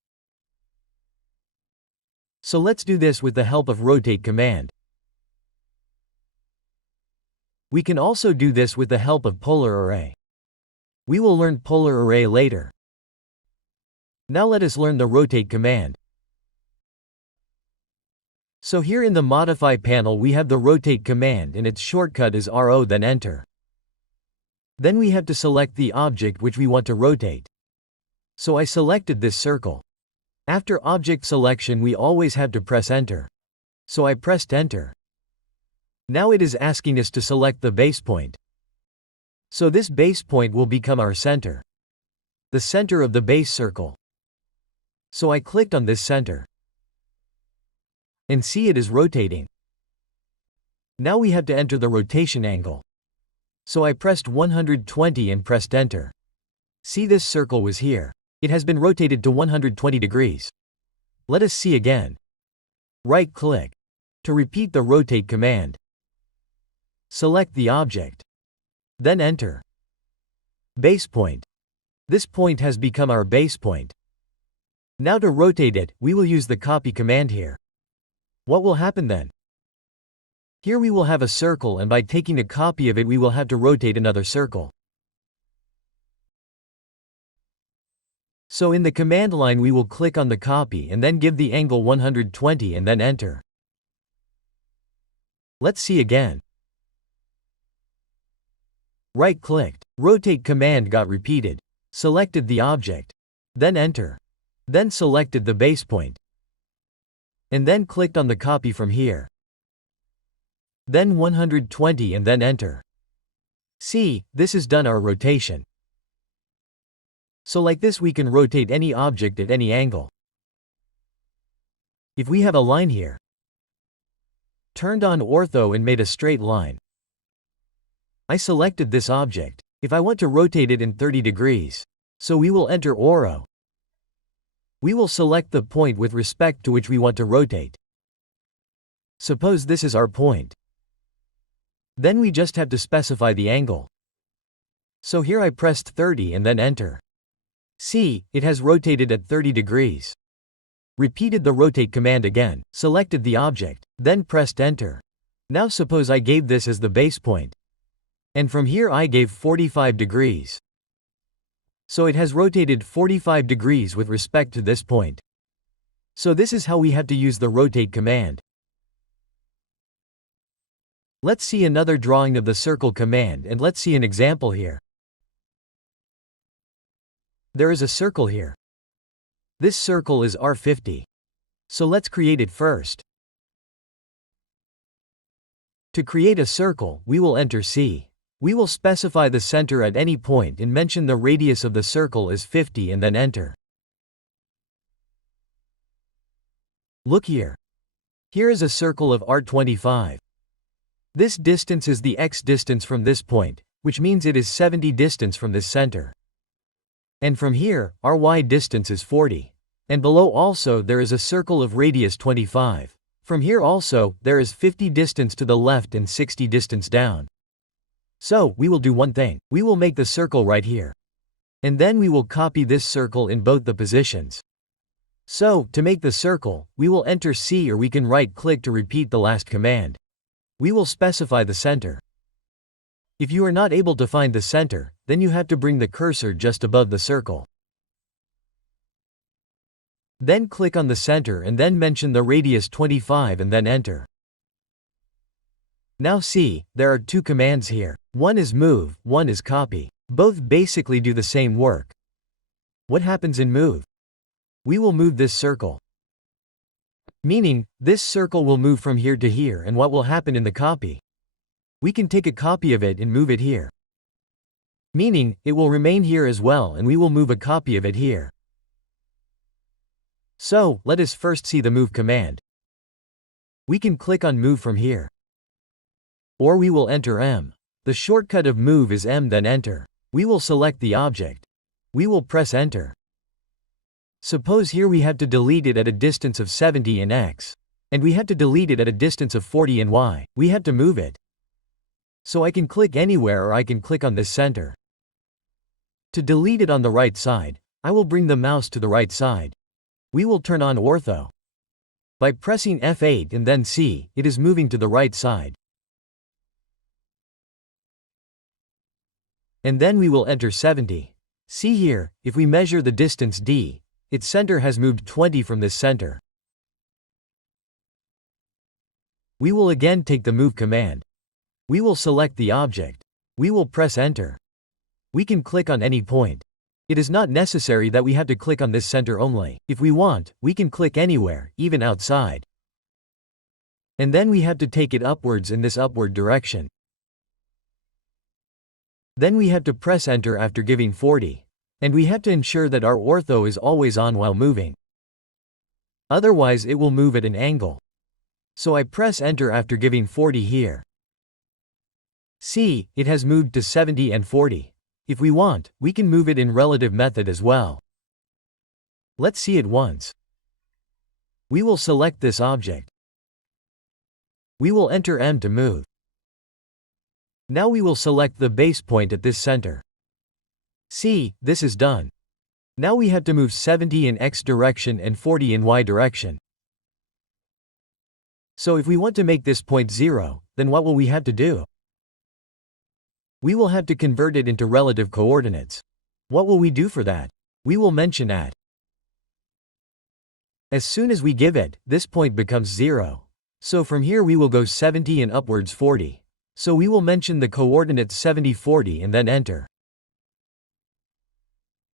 So let's do this with the help of rotate command. We can also do this with the help of polar array. We will learn polar array later. Now let us learn the rotate command. So here in the modify panel we have the rotate command and its shortcut is RO then enter. Then we have to select the object which we want to rotate. So I selected this circle. After object selection we always have to press enter. So I pressed enter. Now it is asking us to select the base point. So this base point will become our center. The center of the base circle. So I clicked on this center. And see, it is rotating. Now we have to enter the rotation angle. So I pressed 120 and pressed enter. See, this circle was here. It has been rotated to 120 degrees. Let us see again. Right click. To repeat the rotate command. Select the object. Then enter. Base point. This point has become our base point. Now to rotate it, we will use the copy command here. What will happen then? Here we will have a circle, and by taking a copy of it we will have to rotate another circle. So in the command line we will click on the copy and then give the angle 120 and then enter. Let's see again. Right-clicked. Rotate command got repeated. Selected the object. Then enter. Then selected the base point. And then clicked on the copy from here. Then 120 and then enter. See, this has done our rotation. So like this we can rotate any object at any angle. If we have a line here, turned on ortho and made a straight line. I selected this object. If I want to rotate it in 30 degrees, so we will enter Oro. We will select the point with respect to which we want to rotate. Suppose this is our point. Then we just have to specify the angle. So here I pressed 30 and then enter. See, it has rotated at 30 degrees. Repeated the rotate command again, selected the object, then pressed enter. Now suppose I gave this as the base point. And from here I gave 45 degrees. So it has rotated 45 degrees with respect to this point. So this is how we have to use the rotate command. Let's see another drawing of the circle command, and let's see an example here. There is a circle here. This circle is R50. So let's create it first. To create a circle, we will enter C. We will specify the center at any point and mention the radius of the circle as 50 and then enter. Look here. Here is a circle of R25. This distance is the x distance from this point, which means it is 70 distance from this center. And from here, our y distance is 40. And below also there is a circle of radius 25. From here also, there is 50 distance to the left and 60 distance down. So, we will do one thing. We will make the circle right here. And then we will copy this circle in both the positions. So, to make the circle, we will enter C, or we can right-click to repeat the last command. We will specify the center. If you are not able to find the center, then you have to bring the cursor just above the circle. Then click on the center and then mention the radius 25 and then enter. Now see, there are two commands here. One is move, one is copy. Both basically do the same work. What happens in move? We will move this circle. Meaning, this circle will move from here to here, and what will happen in the copy? We can take a copy of it and move it here. Meaning, it will remain here as well, and we will move a copy of it here. So, let us first see the move command. We can click on move from here. Or we will enter M. The shortcut of move is M, then enter. We will select the object. We will press enter. Suppose here we have to delete it at a distance of 70 in X. And we have to delete it at a distance of 40 in Y. We have to move it. So I can click anywhere, or I can click on this center. To delete it on the right side, I will bring the mouse to the right side. We will turn on ortho. By pressing F8 and then C, it is moving to the right side. And then we will enter 70. See here, if we measure the distance D, its center has moved 20 from this center. We will again take the move command. We will select the object. We will press enter. We can click on any point. It is not necessary that we have to click on this center only. If we want, we can click anywhere, even outside. And then we have to take it upwards in this upward direction. Then we have to press enter after giving 40. And we have to ensure that our ortho is always on while moving. Otherwise it will move at an angle. So I press enter after giving 40 here. See, it has moved to 70 and 40. If we want, we can move it in relative method as well. Let's see it once. We will select this object. We will enter M to move. Now we will select the base point at this center. See, this is done. Now we have to move 70 in X direction and 40 in Y direction. So if we want to make this point 0, then what will we have to do? We will have to convert it into relative coordinates. What will we do for that? We will mention at. As soon as we give it, this point becomes 0. So from here we will go 70 and upwards 40. So we will mention the coordinates 70, 40 and then enter.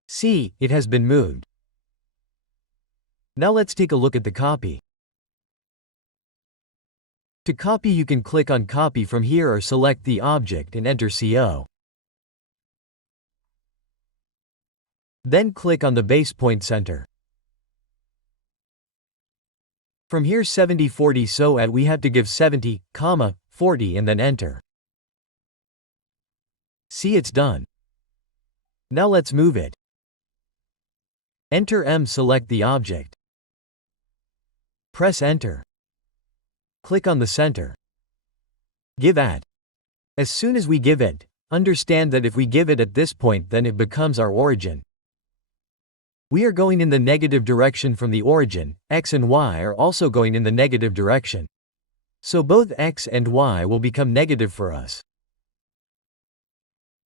See, it has been moved. Now let's take a look at the copy. To copy, you can click on copy from here or select the object and enter CO. Then click on the base point center. From here 70, 40, so at we have to give 70, 40 and then enter. See, it's done. Now let's move it. Enter M, select the object. Press enter. Click on the center. Give at. As soon as we give it, understand that if we give it at this point, then it becomes our origin. We are going in the negative direction from the origin, X and Y are also going in the negative direction. So both X and Y will become negative for us.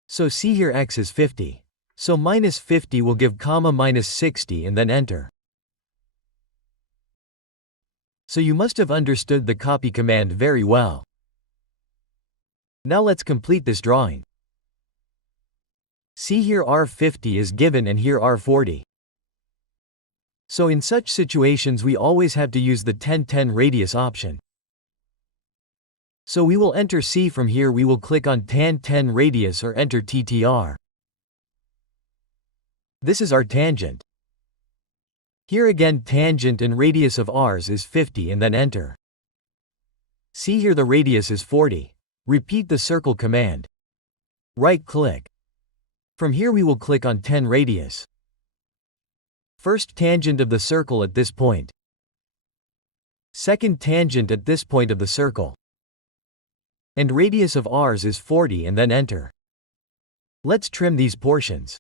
So see here X is 50. So minus 50 will give minus 60 and then enter. So you must have understood the copy command very well. Now let's complete this drawing. See here R50 is given and here R40. So in such situations we always have to use the 10-10 radius option. So we will enter C. From here we will click on tan-10 radius or enter TTR. This is our tangent. Here again tangent and radius of ours is 50 and then enter. See here the radius is 40. Repeat the circle command. Right click. From here we will click on 10 radius. First tangent of the circle at this point. Second tangent at this point of the circle. And radius of ours is 40 and then enter. Let's trim these portions.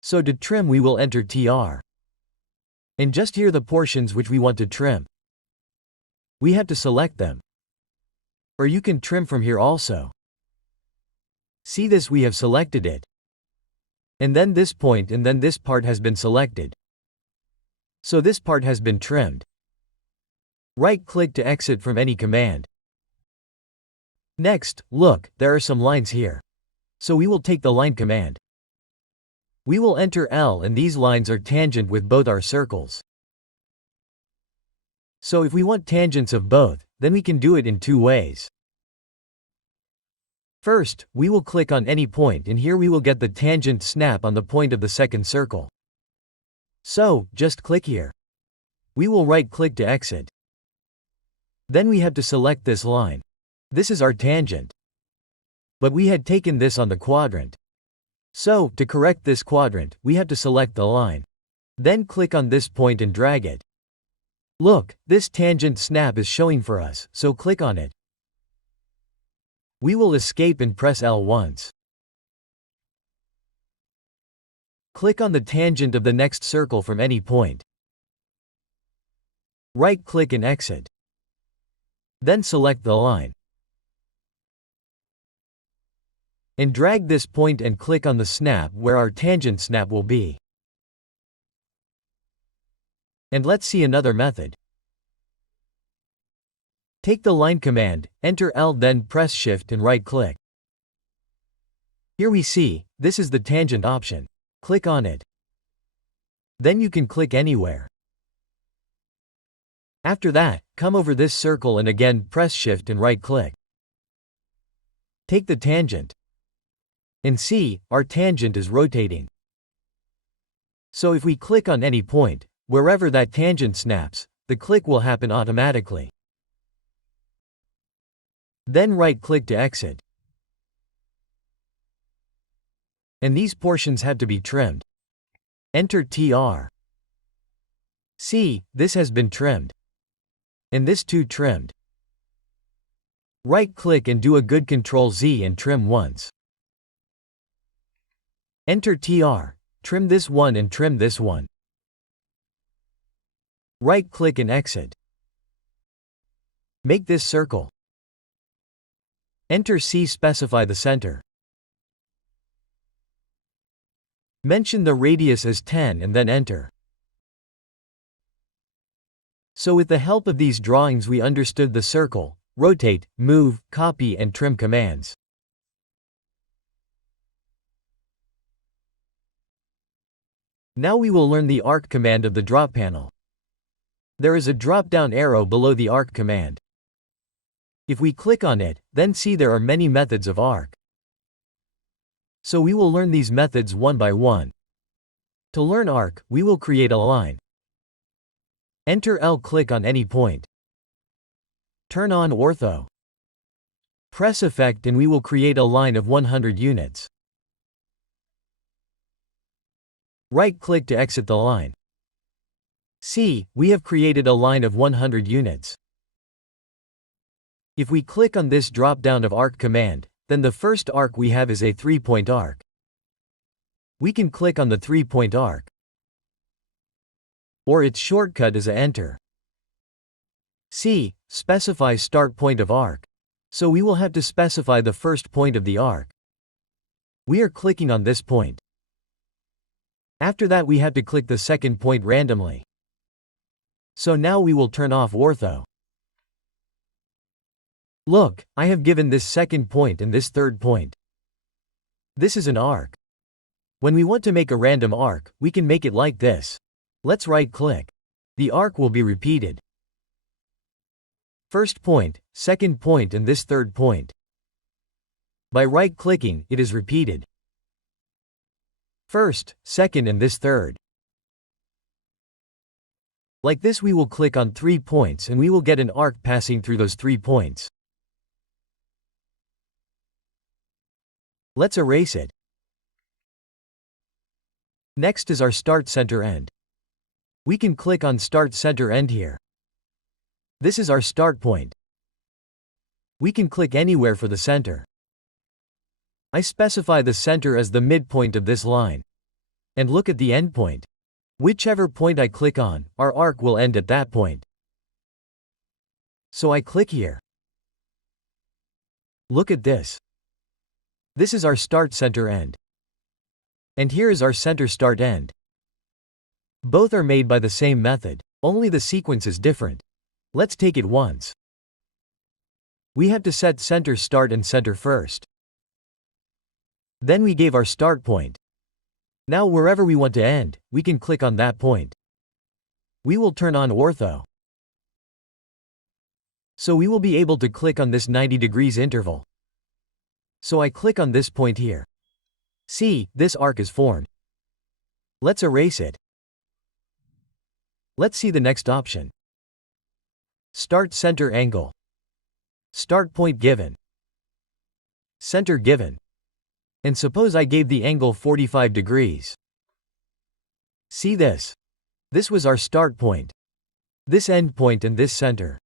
So to trim we will enter TR. And just here the portions which we want to trim. We have to select them. Or you can trim from here also. See this, we have selected it. And then this point and then this part has been selected. So this part has been trimmed. Right click to exit from any command. Next, look, there are some lines here. So we will take the line command. We will enter L and these lines are tangent with both our circles. So if we want tangents of both, then we can do it in two ways. First, we will click on any point and here we will get the tangent snap on the point of the second circle. So, just click here. We will right click to exit. Then we have to select this line. This is our tangent. But we had taken this on the quadrant. So, to correct this quadrant, we have to select the line. Then click on this point and drag it. Look, this tangent snap is showing for us, so click on it. We will escape and press L once. Click on the tangent of the next circle from any point. Right click and exit. Then select the line. And drag this point and click on the snap where our tangent snap will be. And let's see another method. Take the line command, enter L, then press Shift and right click. Here we see, this is the tangent option. Click on it. Then you can click anywhere. After that, come over this circle and again press Shift and right-click. Take the tangent. And see, our tangent is rotating. So if we click on any point, wherever that tangent snaps, the click will happen automatically. Then right-click to exit. And these portions have to be trimmed. Enter TR. See, this has been trimmed. And this too trimmed. Right-click and do a good Ctrl-Z and trim once. Enter TR. Trim this one and trim this one. Right-click and exit. Make this circle. Enter C. Specify the center. Mention the radius as 10 and then enter. So with the help of these drawings we understood the circle, rotate, move, copy and trim commands. Now we will learn the arc command of the drop panel. There is a drop-down arrow below the arc command. If we click on it, then see there are many methods of arc. So we will learn these methods one by one. To learn arc, we will create a line. Enter L. Click on any point. Turn on ortho. Press Effect and we will create a line of 100 units. Right-click to exit the line. See, we have created a line of 100 units. If we click on this drop-down of arc command, then the first arc we have is a 3-point arc. We can click on the 3-point arc. Or its shortcut is a Enter. See, specify start point of arc. So we will have to specify the first point of the arc. We are clicking on this point. After that we have to click the second point randomly. So now we will turn off ortho. Look, I have given this second point and this third point. This is an arc. When we want to make a random arc, we can make it like this. Let's right-click. The arc will be repeated. First point, second point and this third point. By right-clicking, it is repeated. First, second and this third. Like this we will click on 3 points and we will get an arc passing through those 3 points. Let's erase it. Next is our start center end. We can click on start center end here. This is our start point. We can click anywhere for the center. I specify the center as the midpoint of this line. And look at the end point. Whichever point I click on, our arc will end at that point. So I click here. Look at this. This is our start center end. And here is our center start end. Both are made by the same method, only the sequence is different. Let's take it once. We have to set center start and center first. Then we gave our start point. Now wherever we want to end, we can click on that point. We will turn on ortho. So we will be able to click on this 90 degrees interval. So I click on this point here. See, this arc is formed. Let's erase it. Let's see the next option. Start center angle. Start point given. Center given. And suppose I gave the angle 45 degrees. See this? This was our start point. This end point and this center.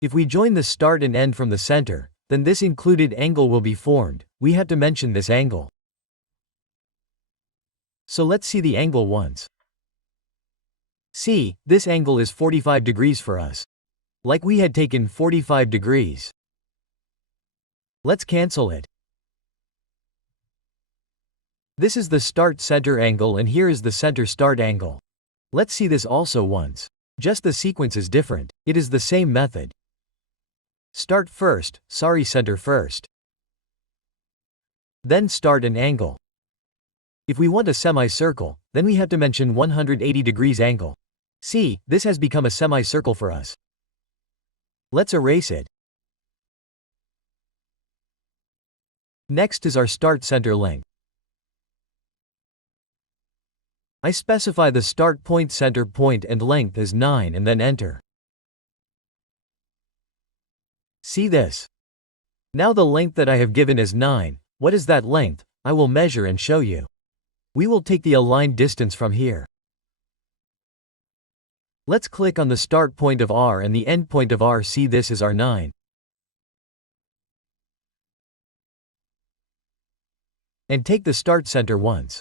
If we join the start and end from the center, then this included angle will be formed. We have to mention this angle. So let's see the angle once. See, this angle is 45 degrees for us. Like we had taken 45 degrees. Let's cancel it. This is the start center angle and here is the center start angle. Let's see this also once. Just the sequence is different. It is the same method. Start first, center first. Then start an angle. If we want a semicircle, then we have to mention 180 degrees angle. See, this has become a semicircle for us. Let's erase it. Next is our start center length. I specify the start point, center point and length as 9 and then enter. See this? Now the length that I have given is 9. What is that length? I will measure and show you. We will take the aligned distance from here. Let's click on the start point of R and the end point of R. See, this is our 9. And take the start center once.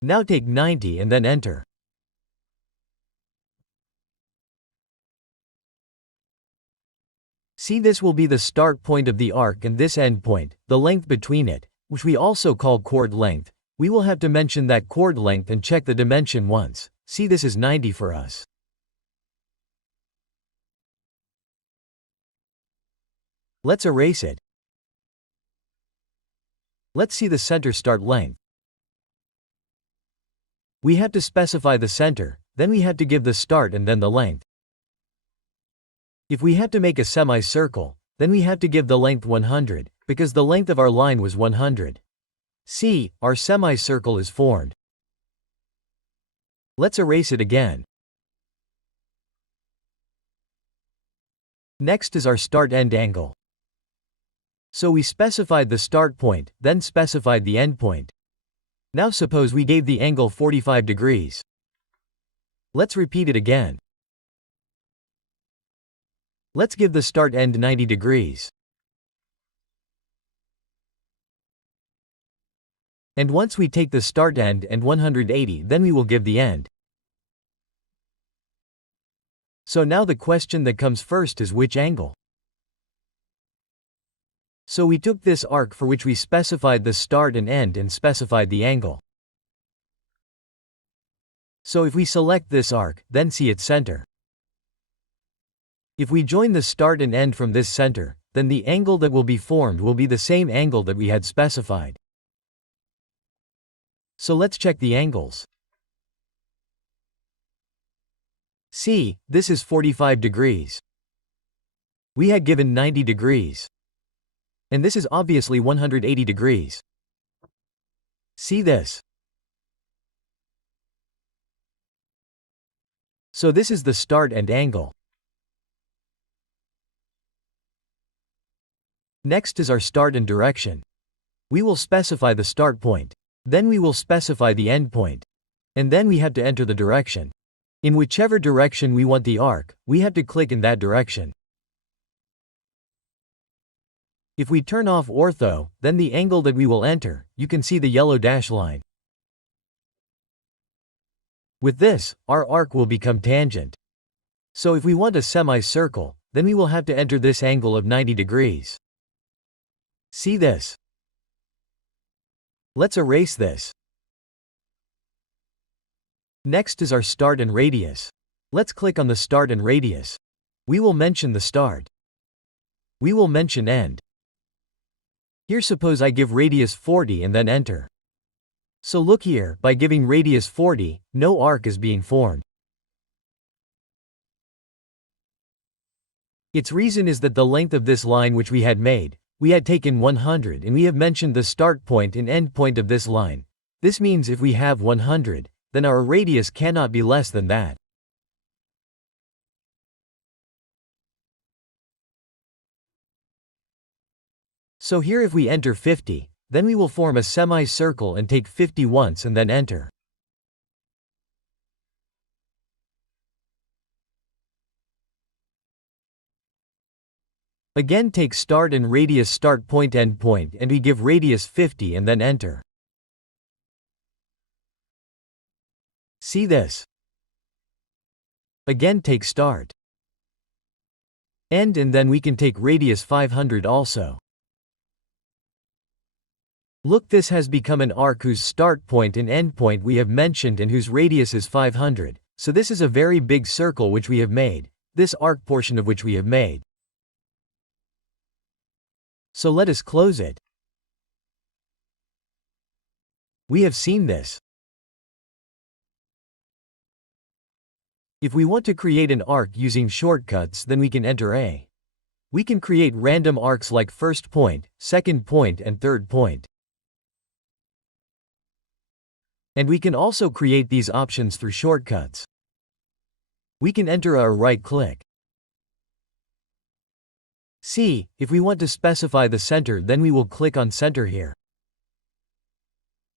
Now take 90 and then enter. See, this will be the start point of the arc and this end point, the length between it, which we also call chord length. We will have to mention that chord length and check the dimension once. See, this is 90 for us. Let's erase it. Let's see the center start length. We have to specify the center, then we have to give the start and then the length. If we have to make a semicircle, then we have to give the length 100, because the length of our line was 100. See, our semicircle is formed. Let's erase it again. Next is our start-end angle. So we specified the start point, then specified the end point. Now suppose we gave the angle 45 degrees. Let's repeat it again. Let's give the start end 90 degrees. And once we take the start end and 180, then we will give the end. So now the question that comes first is which angle? So we took this arc for which we specified the start and end and specified the angle. So if we select this arc, then see its center. If we join the start and end from this center, then the angle that will be formed will be the same angle that we had specified. So let's check the angles. See, this is 45 degrees. We had given 90 degrees. And this is obviously 180 degrees. See this? So this is the start and angle. Next is our start and direction. We will specify the start point. Then we will specify the end point. And then we have to enter the direction. In whichever direction we want the arc, we have to click in that direction. If we turn off ortho, then the angle that we will enter, you can see the yellow dash line. With this, our arc will become tangent. So if we want a semicircle, then we will have to enter this angle of 90 degrees. See this? Let's erase this. Next is our start and radius. Let's click on the start and radius. We will mention the start. We will mention end. Here suppose I give radius 40 and then enter. So look here, by giving radius 40, no arc is being formed. Its reason is that the length of this line which we had made, we had taken 100 and we have mentioned the start point and end point of this line. This means if we have 100, then our radius cannot be less than that. So here if we enter 50, then we will form a semicircle and take 50 once and then enter. Again take start and radius start point end point and we give radius 50 and then enter. See this? Again take start. End and then we can take radius 500 also. Look, this has become an arc whose start point and end point we have mentioned and whose radius is 500. So this is a very big circle which we have made, this arc portion of which we have made. So let us close it. We have seen this. If we want to create an arc using shortcuts, then we can enter A. We can create random arcs like first point, second point, and third point. And we can also create these options through shortcuts. We can enter A or right-click. C. If we want to specify the center, then we will click on center here.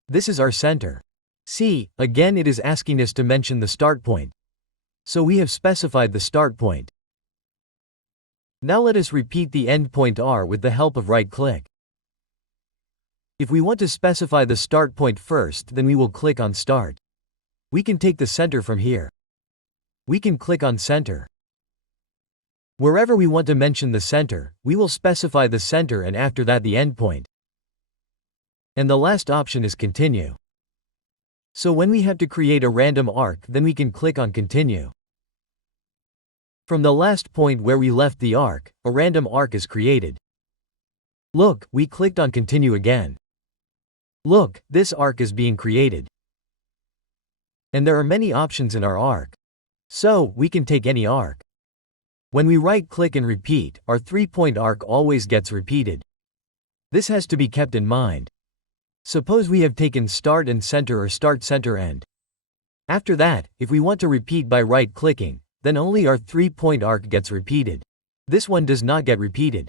This is our center. C. Again, it is asking us to mention the start point. So we have specified the start point. Now let us repeat the end point R with the help of right-click. If we want to specify the start point first, then we will click on Start. We can take the center from here. We can click on Center. Wherever we want to mention the center, we will specify the center and after that the end point. And the last option is Continue. So when we have to create a random arc, then we can click on Continue. From the last point where we left the arc, a random arc is created. Look, we clicked on Continue again. Look, this arc is being created. And there are many options in our arc. So, we can take any arc. When we right-click and repeat, our 3-point arc always gets repeated. This has to be kept in mind. Suppose we have taken start and center or start center end. After that, if we want to repeat by right-clicking, then only our 3-point arc gets repeated. This one does not get repeated.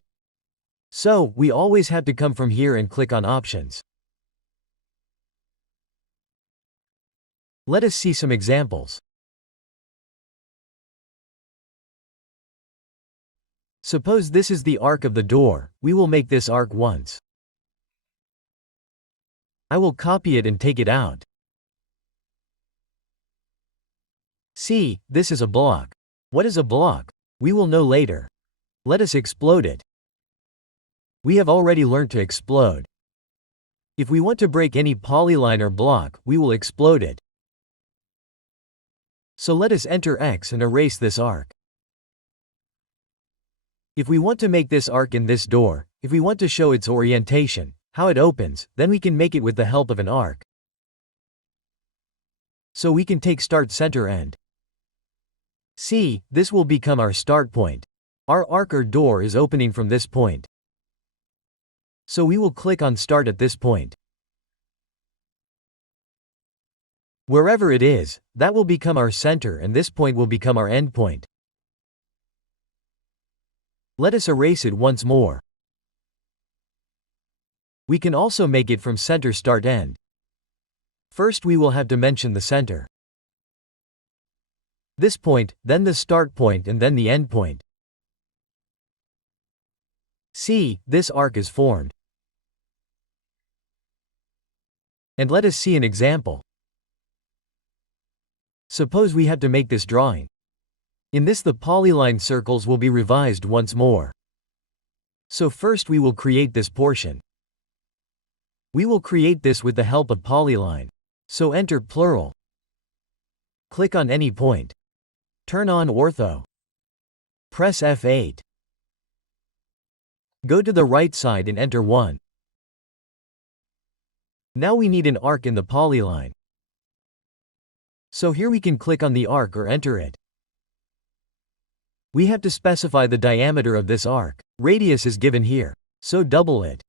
So, we always have to come from here and click on Options. Let us see some examples. Suppose this is the arc of the door, we will make this arc once. I will copy it and take it out. See, this is a block. What is a block? We will know later. Let us explode it. We have already learned to explode. If we want to break any polyline or block, we will explode it. So let us enter X and erase this arc. If we want to make this arc in this door, if we want to show its orientation, how it opens, then we can make it with the help of an arc. So we can take start center end. See, this will become our start point. Our arc or door is opening from this point. So we will click on Start at this point. Wherever it is, that will become our center and this point will become our end point. Let us erase it once more. We can also make it from center start end. First we will have to mention the center. This point, then the start point and then the end point. See, this arc is formed. And let us see an example. Suppose we have to make this drawing. In this the polyline circles will be revised once more. So first we will create this portion. We will create this with the help of Polyline. So enter plural. Click on any point. Turn on ortho. Press F8. Go to the right side and enter 1. Now we need an arc in the polyline. So here we can click on the arc or enter it. We have to specify the diameter of this arc. Radius is given here, so double it.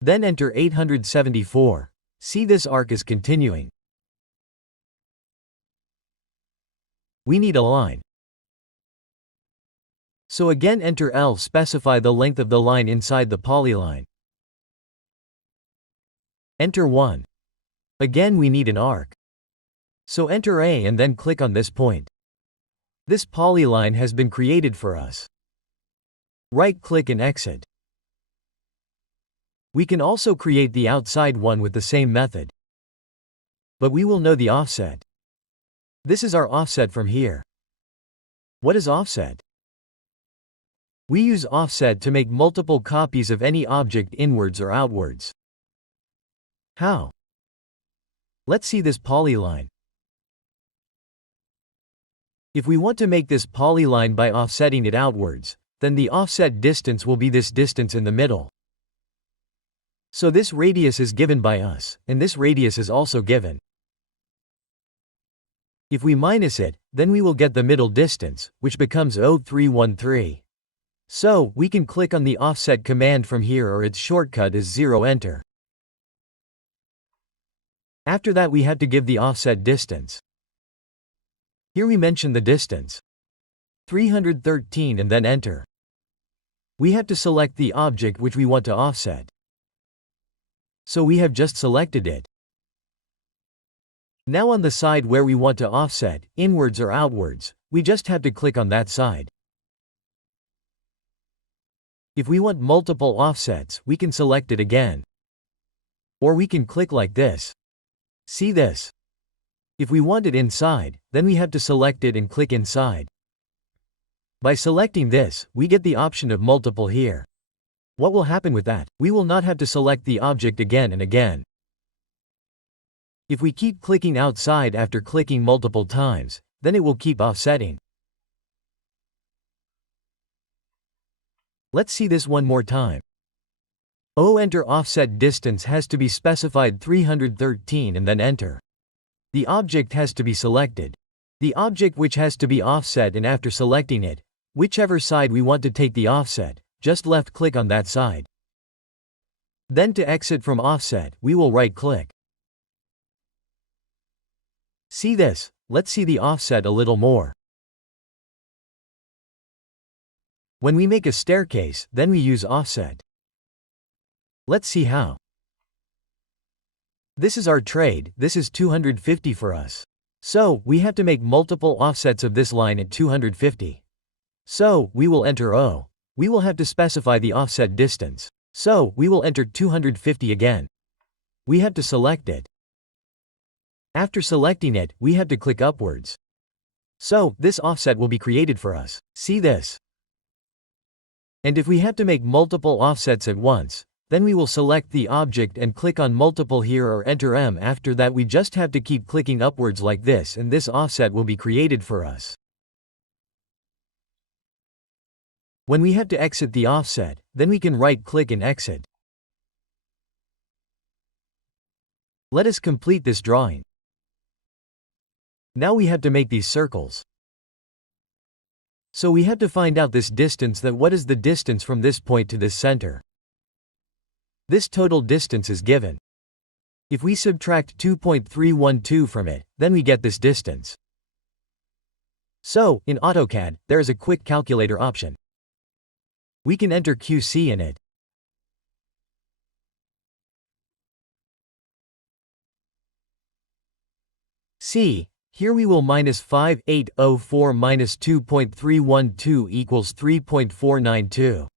Then enter 874. See, this arc is continuing. We need a line. So again enter L, specify the length of the line inside the polyline. Enter 1. Again we need an arc. So enter A and then click on this point. This polyline has been created for us. Right-click and exit. We can also create the outside one with the same method. But we will know the offset. This is our offset from here. What is offset? We use offset to make multiple copies of any object inwards or outwards. How? Let's see this polyline. If we want to make this polyline by offsetting it outwards, then the offset distance will be this distance in the middle. So this radius is given by us, and this radius is also given. If we minus it, then we will get the middle distance, which becomes 0313. So, we can click on the offset command from here, or its shortcut is 0 enter. After that we have to give the offset distance. Here we mention the distance, 313, and then enter. We have to select the object which we want to offset. So we have just selected it. Now on the side where we want to offset, inwards or outwards, we just have to click on that side. If we want multiple offsets, we can select it again. Or we can click like this. See this? If we want it inside, then we have to select it and click inside. By selecting this, we get the option of multiple here. What will happen with that? We will not have to select the object again and again. If we keep clicking outside after clicking multiple times, then it will keep offsetting. Let's see this one more time. Enter offset distance has to be specified 313 and then enter. The object has to be selected. The object which has to be offset, and after selecting it, whichever side we want to take the offset, just left click on that side. Then to exit from offset, we will right click. See this? Let's see the offset a little more. When we make a staircase, then we use offset. Let's see how. This is our trade, this is 250 for us. So, we have to make multiple offsets of this line at 250. So, we will enter O. We will have to specify the offset distance. So, we will enter 250 again. We have to select it. After selecting it, we have to click upwards. So, this offset will be created for us. See this? And if we have to make multiple offsets at once, then we will select the object and click on multiple here or enter M. After that we just have to keep clicking upwards like this, and this offset will be created for us. When we have to exit the offset, then we can right click and exit. Let us complete this drawing. Now we have to make these circles. So we have to find out this distance, that what is the distance from this point to this center. This total distance is given. If we subtract 2.312 from it, then we get this distance. So, in AutoCAD, there is a quick calculator option. We can enter QC in it. See, here we will minus 5804 minus 2.312 equals 3.492.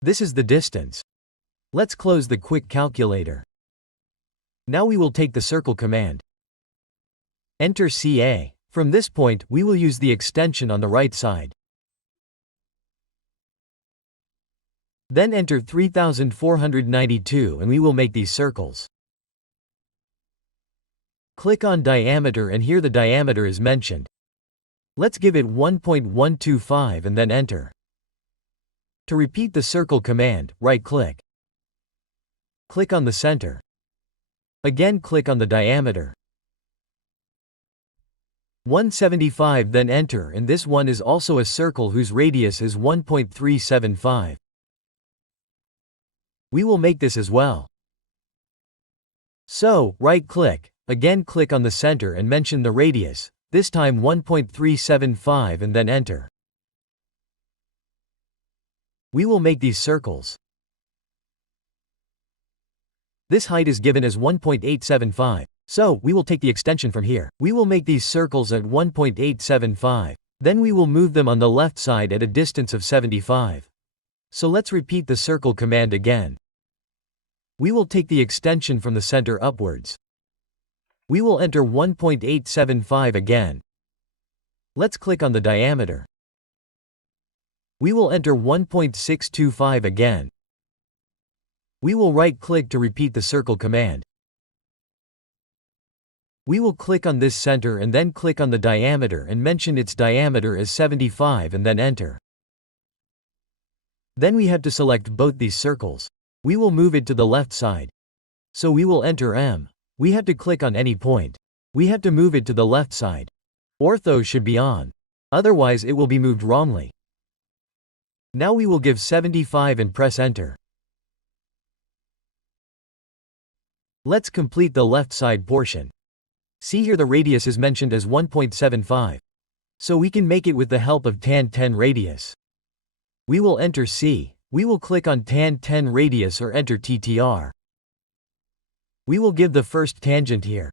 This is the distance. Let's close the quick calculator. Now we will take the circle command. Enter CA. From this point, we will use the extension on the right side. Then enter 3492 and we will make these circles. Click on diameter and here the diameter is mentioned. Let's give it 1.125 and then enter. To repeat the circle command, right-click. Click on the center. Again click on the diameter. 175 then enter, and this one is also a circle whose radius is 1.375. We will make this as well. So, right-click, again click on the center and mention the radius, this time 1.375 and then enter. We will make these circles. This height is given as 1.875. So, we will take the extension from here. We will make these circles at 1.875. Then we will move them on the left side at a distance of 75. So let's repeat the circle command again. We will take the extension from the center upwards. We will enter 1.875 again. Let's click on the diameter. We will enter 1.625 again. We will right-click to repeat the circle command. We will click on this center and then click on the diameter and mention its diameter as 75 and then enter. Then we have to select both these circles. We will move it to the left side. So we will enter M. We have to click on any point. We have to move it to the left side. Ortho should be on. Otherwise it will be moved wrongly. Now we will give 75 and press enter. Let's complete the left side portion. See here the radius is mentioned as 1.75. So we can make it with the help of tan 10 radius. We will enter C. We will click on tan 10 radius or enter TTR. We will give the first tangent here.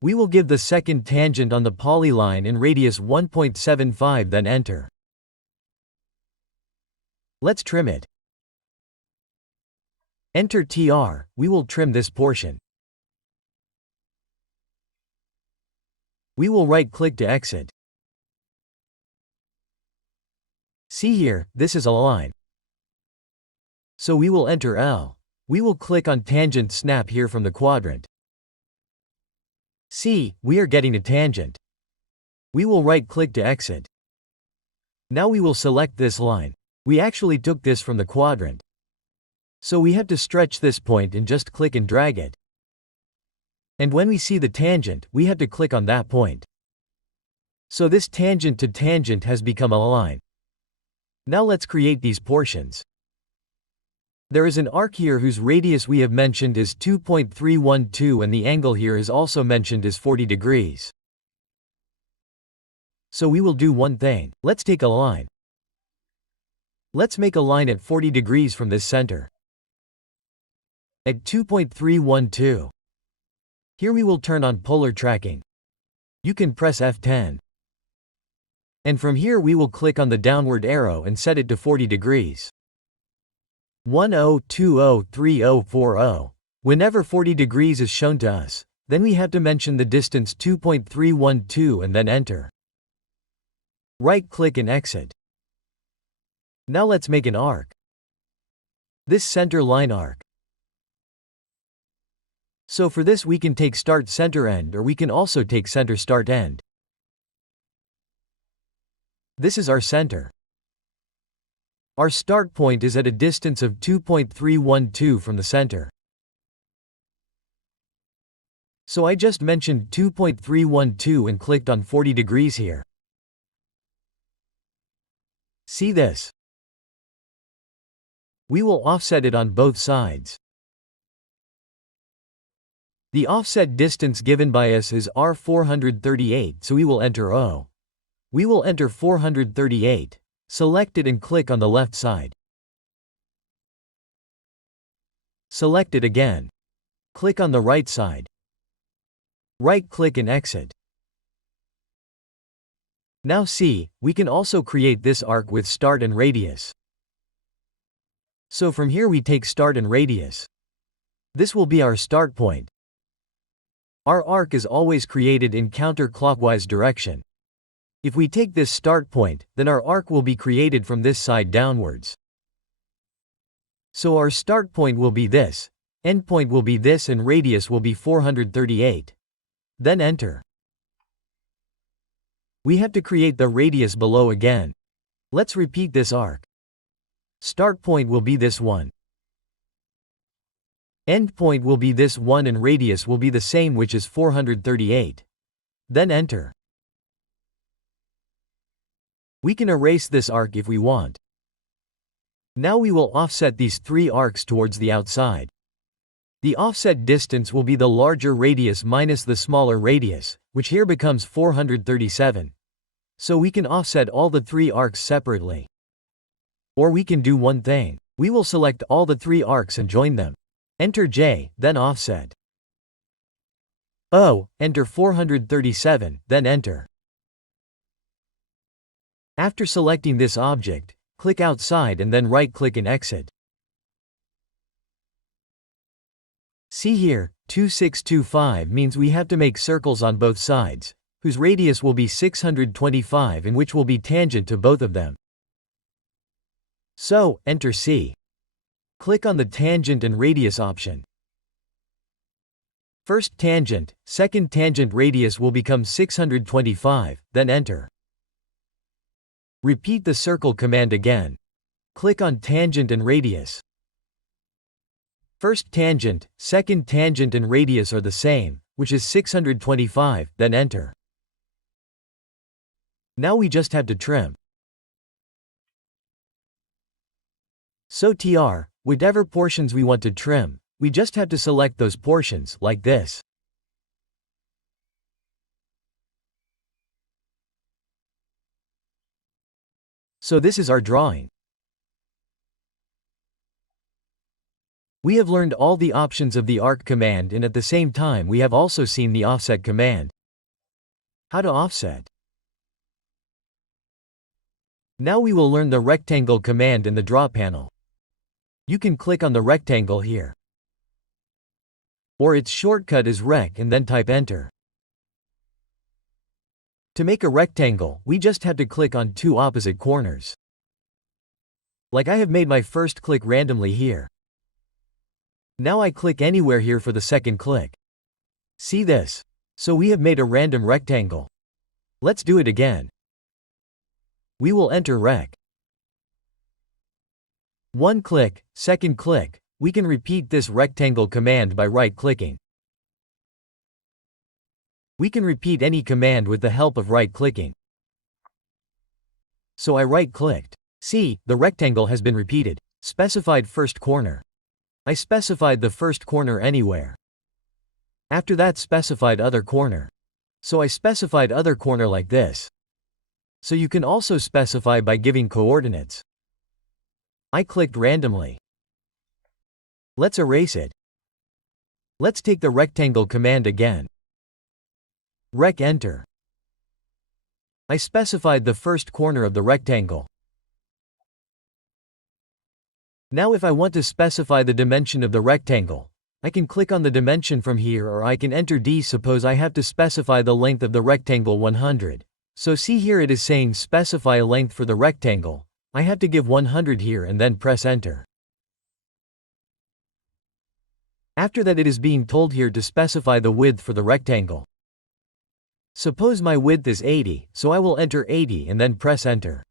We will give the second tangent on the polyline in radius 1.75, then enter. Let's trim it. Enter TR. We will trim this portion. We will right-click to exit. See here, this is a line. So we will enter L. We will click on tangent snap here from the quadrant. See, we are getting a tangent. We will right-click to exit. Now we will select this line. We actually took this from the quadrant. So we have to stretch this point and just click and drag it. And when we see the tangent, we have to click on that point. So this tangent to tangent has become a line. Now let's create these portions. There is an arc here whose radius we have mentioned is 2.312 and the angle here is also mentioned as 40 degrees. So we will do one thing. Let's take a line. Let's make a line at 40 degrees from this center. At 2.312. Here we will turn on polar tracking. You can press F10. And from here we will click on the downward arrow and set it to 40 degrees. 10203040. Whenever 40 degrees is shown to us, then we have to mention the distance 2.312 and then enter. Right-click and exit. Now let's make an arc. This center line arc. So for this we can take start center end or we can also take center start end. This is our center. Our start point is at a distance of 2.312 from the center. So I just mentioned 2.312 and clicked on 40 degrees here. See this? We will offset it on both sides. The offset distance given by us is R438, so we will enter O. We will enter 438. Select it and click on the left side. Select it again. Click on the right side. Right-click and exit. Now see, we can also create this arc with start and radius. So from here we take start and radius. This will be our start point. Our arc is always created in counterclockwise direction. If we take this start point, then our arc will be created from this side downwards. So our start point will be this, end point will be this and radius will be 438. Then enter. We have to create the radius below again. Let's repeat this arc. Start point will be this one. End point will be this one and radius will be the same, which is 438. Then enter. We can erase this arc if we want. Now we will offset these three arcs towards the outside. The offset distance will be the larger radius minus the smaller radius, which here becomes 437. So we can offset all the three arcs separately. Or we can do one thing. We will select all the three arcs and join them. Enter J, then offset. O, enter 437, then enter. After selecting this object, click outside and then right-click and exit. See here, 2625 means we have to make circles on both sides, whose radius will be 625 and which will be tangent to both of them. So, enter C. Click on the tangent and radius option. First tangent, second tangent radius will become 625, then enter. Repeat the circle command again. Click on tangent and radius. First tangent, second tangent and radius are the same, which is 625, then enter. Now we just have to trim. So whatever portions we want to trim, we just have to select those portions, like this. So this is our drawing. We have learned all the options of the arc command, and at the same time we have also seen the offset command. How to offset? Now we will learn the rectangle command in the draw panel. You can click on the rectangle here. Or its shortcut is rec and then type enter. To make a rectangle, we just have to click on two opposite corners. Like I have made my first click randomly here. Now I click anywhere here for the second click. See this? So we have made a random rectangle. Let's do it again. We will enter rec. One click, second click. We can repeat this rectangle command by right-clicking. We can repeat any command with the help of right-clicking. So I right-clicked. See, the rectangle has been repeated. Specified first corner. I specified the first corner anywhere. After that specified other corner. So I specified other corner like this. So you can also specify by giving coordinates. I clicked randomly. Let's erase it. Let's take the rectangle command again. Rec enter. I specified the first corner of the rectangle. Now if I want to specify the dimension of the rectangle, I can click on the dimension from here, or I can enter D. Suppose I have to specify the length of the rectangle 100. So see here it is saying specify a length for the rectangle. I have to give 100 here and then press enter. After that it is being told here to specify the width for the rectangle. Suppose my width is 80, so I will enter 80 and then press enter.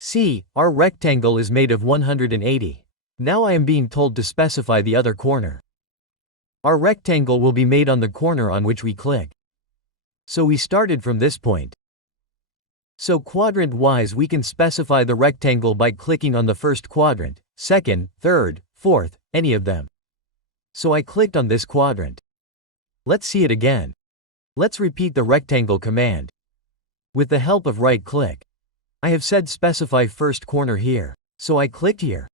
See, our rectangle is made of 180. Now I am being told to specify the other corner. Our rectangle will be made on the corner on which we click. So we started from this point. So quadrant-wise we can specify the rectangle by clicking on the first quadrant, second, third, fourth, any of them. So I clicked on this quadrant. Let's see it again. Let's repeat the rectangle command. With the help of right-click. I have said specify first corner here, so I clicked here.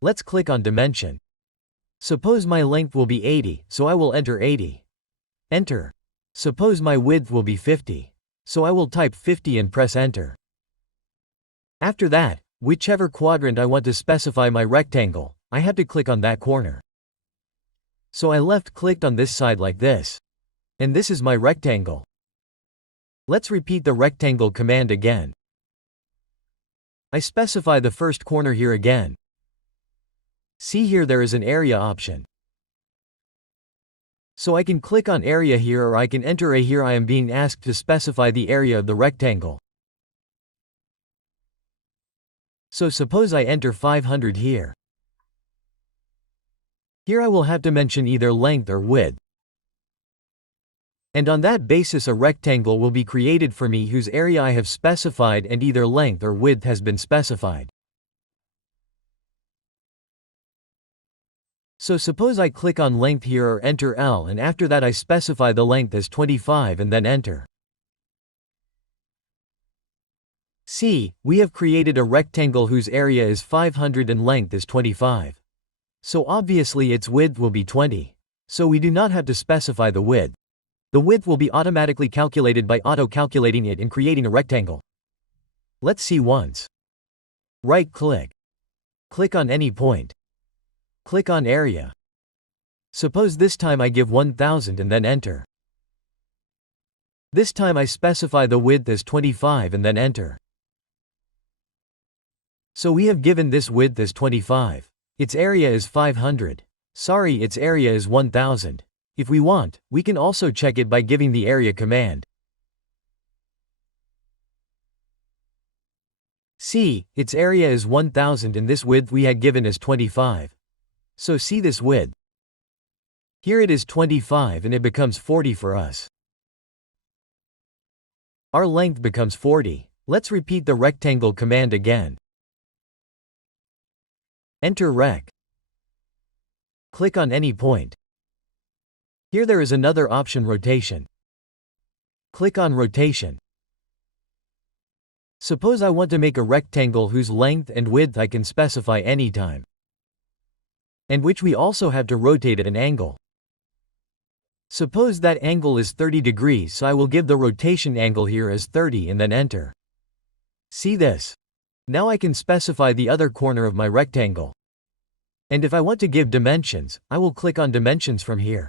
Let's click on dimension. Suppose my length will be 80, so I will enter 80. Enter. Suppose my width will be 50, so I will type 50 and press enter. After that, whichever quadrant I want to specify my rectangle, I have to click on that corner. So I left-clicked on this side like this. And this is my rectangle. Let's repeat the rectangle command again. I specify the first corner here again. See here there is an area option. So I can click on area here, or I can enter A here. I am being asked to specify the area of the rectangle. So suppose I enter 500 here. Here I will have to mention either length or width. And on that basis a rectangle will be created for me whose area I have specified and either length or width has been specified. So suppose I click on length here or enter L, and after that I specify the length as 25 and then enter. See, we have created a rectangle whose area is 500 and length is 25. So obviously its width will be 20. So we do not have to specify the width. The width will be automatically calculated by auto-calculating it and creating a rectangle. Let's see once. Right-click. Click on any point. Click on area. Suppose this time I give 1000 and then enter. This time I specify the width as 25 and then enter. So we have given this width as 25. Its area is 500. Sorry, its area is 1000. If we want, we can also check it by giving the area command. See, its area is 1000 and this width we had given as 25. So see this width. Here it is 25 and it becomes 40 for us. Our length becomes 40. Let's repeat the rectangle command again. Enter rect. Click on any point. Here there is another option, rotation. Click on rotation. Suppose I want to make a rectangle whose length and width I can specify anytime, and which we also have to rotate at an angle. Suppose that angle is 30 degrees, so I will give the rotation angle here as 30 and then enter. See this? Now I can specify the other corner of my rectangle. And if I want to give dimensions, I will click on dimensions from here.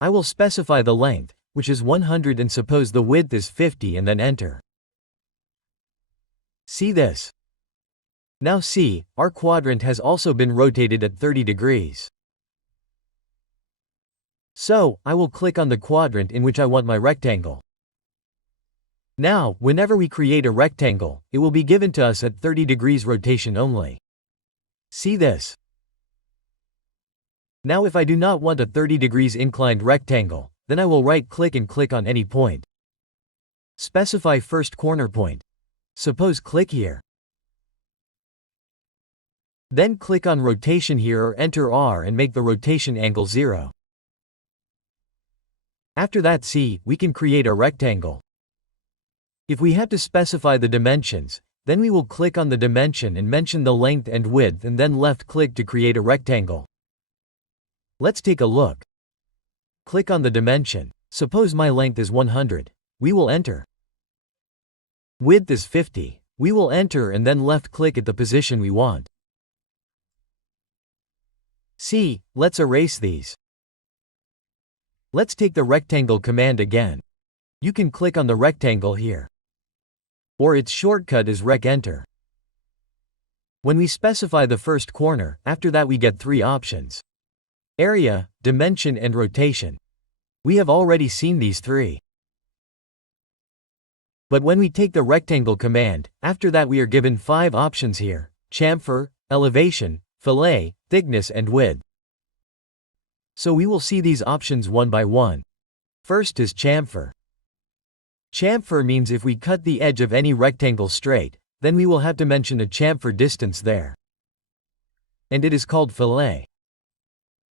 I will specify the length, which is 100, and suppose the width is 50 and then enter. See this? Now see, our quadrant has also been rotated at 30 degrees. So, I will click on the quadrant in which I want my rectangle. Now, whenever we create a rectangle, it will be given to us at 30 degrees rotation only. See this? Now if I do not want a 30 degrees inclined rectangle, then I will right-click and click on any point. Specify first corner point. Suppose click here. Then click on rotation here or enter R and make the rotation angle 0. After that, see, we can create a rectangle. If we have to specify the dimensions, then we will click on the dimension and mention the length and width and then left-click to create a rectangle. Let's take a look. Click on the dimension. Suppose my length is 100. We will enter. Width is 50. We will enter and then left-click at the position we want. See, let's erase these. Let's take the rectangle command again. You can click on the rectangle here, or its shortcut is rec enter. When we specify the first corner, after that we get 3 options: area, dimension and rotation. We have already seen these 3. But when we take the rectangle command, after that we are given 5 options here: chamfer, elevation, fillet, thickness and width. So we will see these options one by one. First is chamfer. Chamfer means if we cut the edge of any rectangle straight, then we will have to mention a chamfer distance there. And it is called fillet.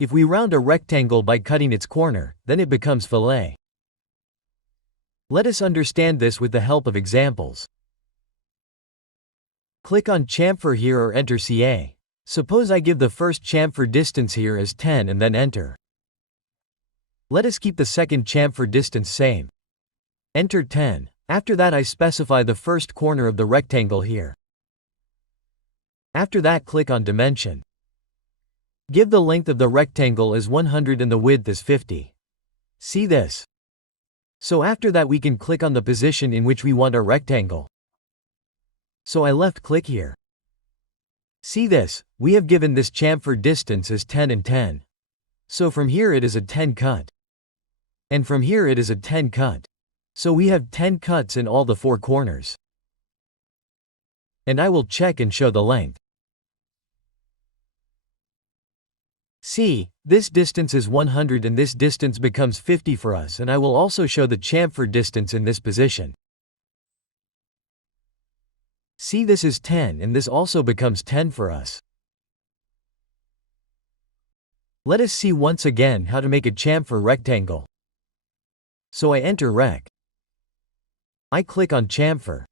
If we round a rectangle by cutting its corner, then it becomes fillet. Let us understand this with the help of examples. Click on chamfer here or enter CA. Suppose I give the first chamfer distance here as 10 and then enter. Let us keep the second chamfer distance same. Enter 10. After that I specify the first corner of the rectangle here. After that click on dimension. Give the length of the rectangle as 100 and the width as 50. See this? So after that we can click on the position in which we want our rectangle. So I left click here. See this? We have given this chamfer distance as 10 and 10. So from here it is a 10 cut. And from here it is a 10 cut. So we have 10 cuts in all the 4 corners. And I will check and show the length. See, this distance is 100 and this distance becomes 50 for us, and I will also show the chamfer distance in this position. See, this is 10 and this also becomes 10 for us. Let us see once again how to make a chamfer rectangle. So I enter rec. I click on chamfer.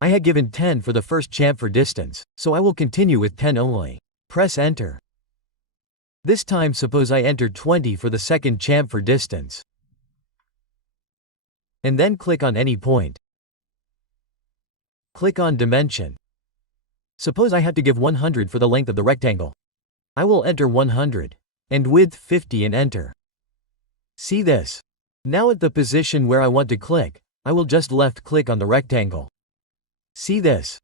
I had given 10 for the first chamfer distance, so I will continue with 10 only. Press enter. This time suppose I enter 20 for the second chamfer distance. And then click on any point. Click on dimension. Suppose I have to give 100 for the length of the rectangle. I will enter 100. And width 50 and enter. See this? Now at the position where I want to click, I will just left click on the rectangle. See this?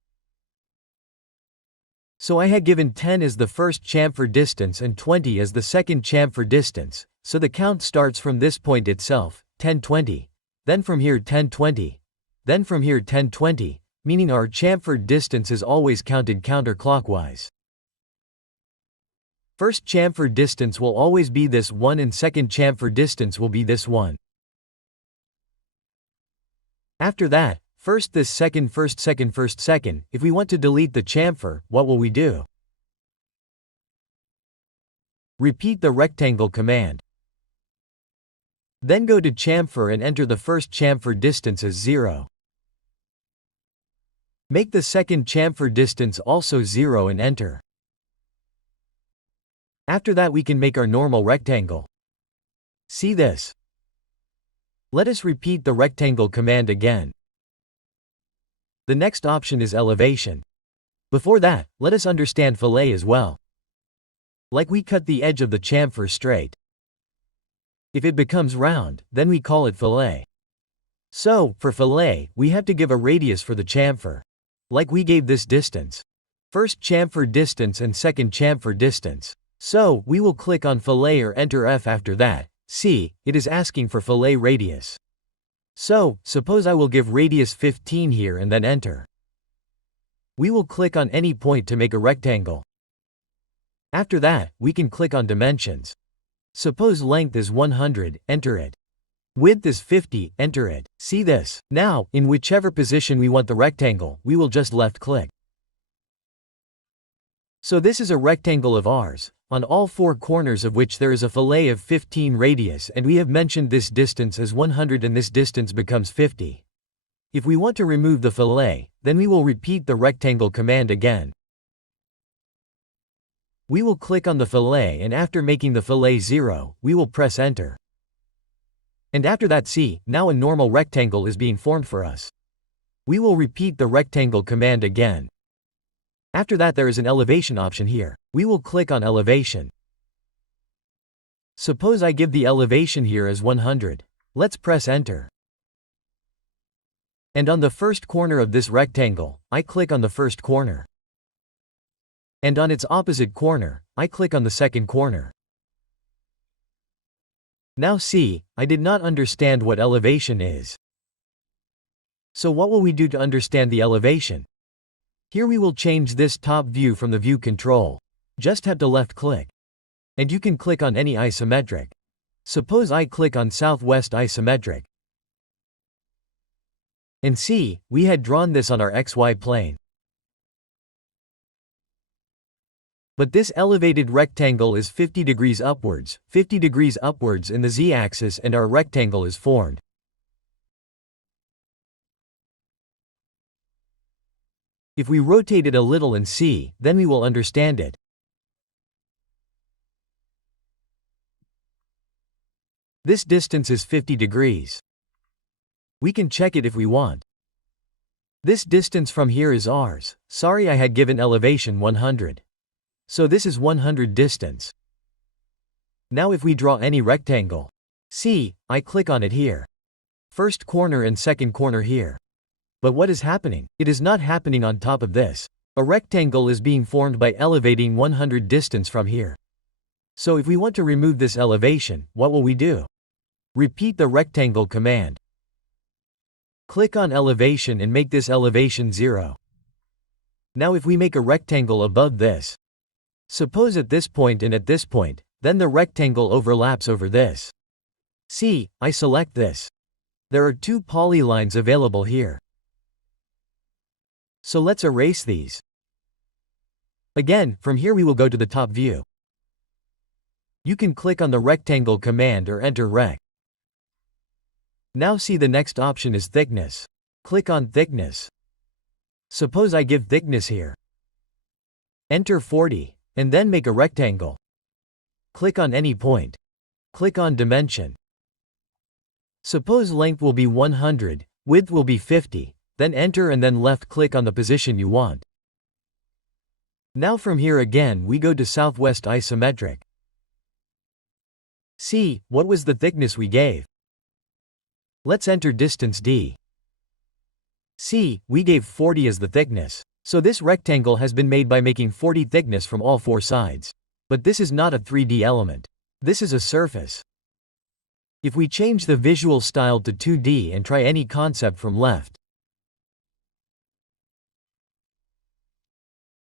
So I had given 10 as the first chamfer distance and 20 as the second chamfer distance, so the count starts from this point itself, 10, 20. Then from here 10, 20. Then from here 10, 20, meaning our chamfered distance is always counted counterclockwise. First chamfer distance will always be this one and second chamfer distance will be this one. After that, first this second, first, second, first, second. If we want to delete the chamfer, what will we do? Repeat the rectangle command. Then go to chamfer and enter the first chamfer distance as 0. Make the second chamfer distance also 0 and enter. After that we can make our normal rectangle. See this? Let us repeat the rectangle command again. The next option is elevation. Before that, let us understand fillet as well. Like we cut the edge of the chamfer straight. If it becomes round, then we call it fillet. So, for fillet, we have to give a radius for the chamfer. Like we gave this distance. First chamfer distance and second chamfer distance. So, we will click on fillet or enter F after that. See, it is asking for fillet radius. So, suppose I will give radius 15 here and then enter. We will click on any point to make a rectangle. After that, we can click on dimensions. Suppose length is 100, enter it. Width is 50, enter it. See this? Now, in whichever position we want the rectangle, we will just left click. So this is a rectangle of ours, on all four corners of which there is a fillet of 15 radius, and we have mentioned this distance as 100 and this distance becomes 50. If we want to remove the fillet, then we will repeat the rectangle command again. We will click on the fillet and after making the fillet 0, we will press enter. And after that see, now a normal rectangle is being formed for us. We will repeat the rectangle command again. After that there is an elevation option here. We will click on elevation. Suppose I give the elevation here as 100. Let's press enter. And on the first corner of this rectangle, I click on the first corner. And on its opposite corner, I click on the second corner. Now see, I did not understand what elevation is. So what will we do to understand the elevation? Here we will change this top view from the view control. Just have to left click. And you can click on any isometric. Suppose I click on southwest isometric. And see, we had drawn this on our XY plane. But this elevated rectangle is 50 degrees upwards in the z-axis and our rectangle is formed. If we rotate it a little and see, then we will understand it. This distance is 50 degrees. We can check it if we want. This distance from here is ours. Sorry, I had given elevation 100. So this is 100 distance. Now if we draw any rectangle. See, I click on it here. First corner and second corner here. But what is happening? It is not happening on top of this. A rectangle is being formed by elevating 100 distance from here. So if we want to remove this elevation, what will we do? Repeat the rectangle command. Click on elevation and make this elevation 0. Now if we make a rectangle above this. Suppose at this point and at this point, then the rectangle overlaps over this. See, I select this. There are two polylines available here. So let's erase these. Again, from here we will go to the top view. You can click on the rectangle command or enter rect. Now see the next option is thickness. Click on thickness. Suppose I give thickness here. Enter 40. And then make a rectangle. Click on any point. Click on dimension. Suppose length will be 100, width will be 50, then enter and then left click on the position you want. Now from here again we go to southwest isometric. See, what was the thickness we gave? Let's enter distance d. See, we gave 40 as the thickness. So this rectangle has been made by making 40 thickness from all four sides. But this is not a 3D element. This is a surface. If we change the visual style to 2D and try any concept from left.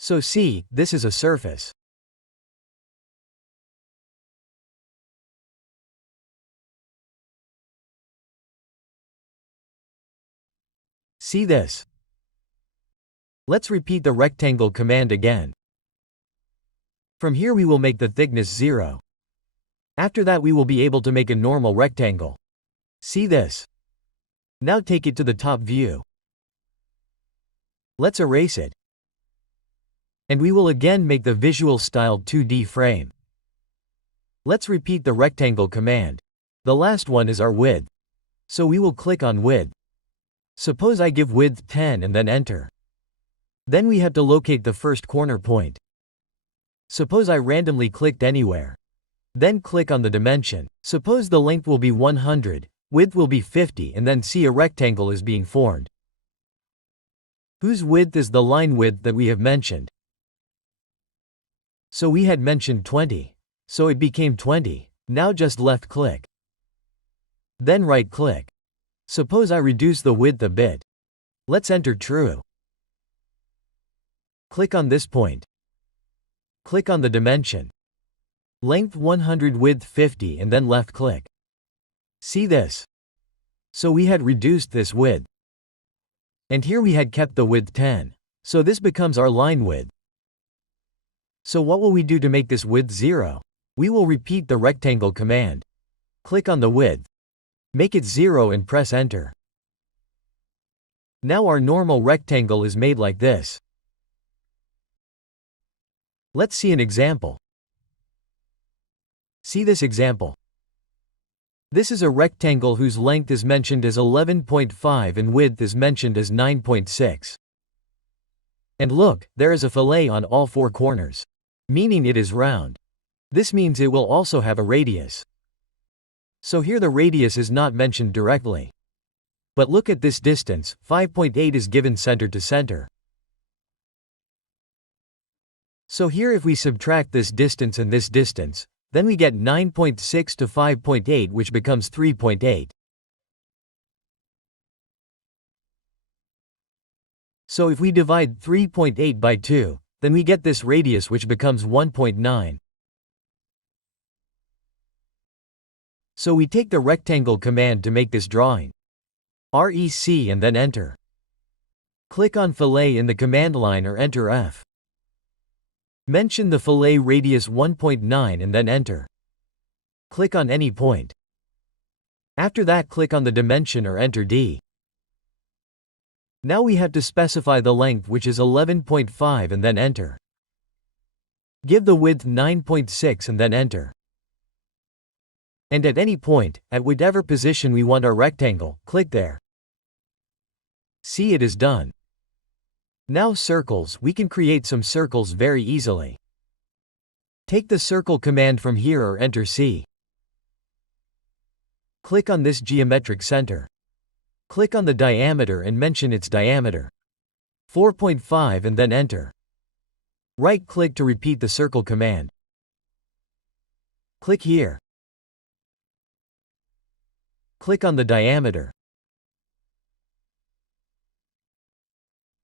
So see, this is a surface. See this? Let's repeat the rectangle command again. From here we will make the thickness 0. After that we will be able to make a normal rectangle. See this? Now take it to the top view. Let's erase it. And we will again make the visual styled 2D frame. Let's repeat the rectangle command. The last one is our width. So we will click on width. Suppose I give width 10 and then enter. Then we have to locate the first corner point. Suppose I randomly clicked anywhere. Then click on the dimension. Suppose the length will be 100, width will be 50, and then see a rectangle is being formed. Whose width is the line width that we have mentioned? So we had mentioned 20. So it became 20. Now just left click. Then right click. Suppose I reduce the width a bit. Let's enter true. Click on this point. Click on the dimension. Length 100, width 50, and then left click. See this? So we had reduced this width. And here we had kept the width 10. So this becomes our line width. So what will we do to make this width 0? We will repeat the rectangle command. Click on the width. Make it 0 and press enter. Now our normal rectangle is made like this. Let's see an example. See this example. This is a rectangle whose length is mentioned as 11.5 and width is mentioned as 9.6. And look, there is a fillet on all 4 corners. Meaning it is round. This means it will also have a radius. So here the radius is not mentioned directly. But look at this distance, 5.8 is given center to center. So here if we subtract this distance and this distance, then we get 9.6 to 5.8, which becomes 3.8. So if we divide 3.8 by 2, then we get this radius, which becomes 1.9. So we take the rectangle command to make this drawing. REC and then enter. Click on fillet in the command line or enter F. Mention the fillet radius 1.9 and then enter. Click on any point. After that click on the dimension or enter D. Now we have to specify the length, which is 11.5, and then enter. Give the width 9.6 and then enter. And at any point, at whatever position we want our rectangle, click there. See, it is done. Now circles, we can create some circles very easily. Take the circle command from here or enter C. Click on this geometric center. Click on the diameter and mention its diameter. 4.5 and then enter. Right click to repeat the circle command. Click here. Click on the diameter.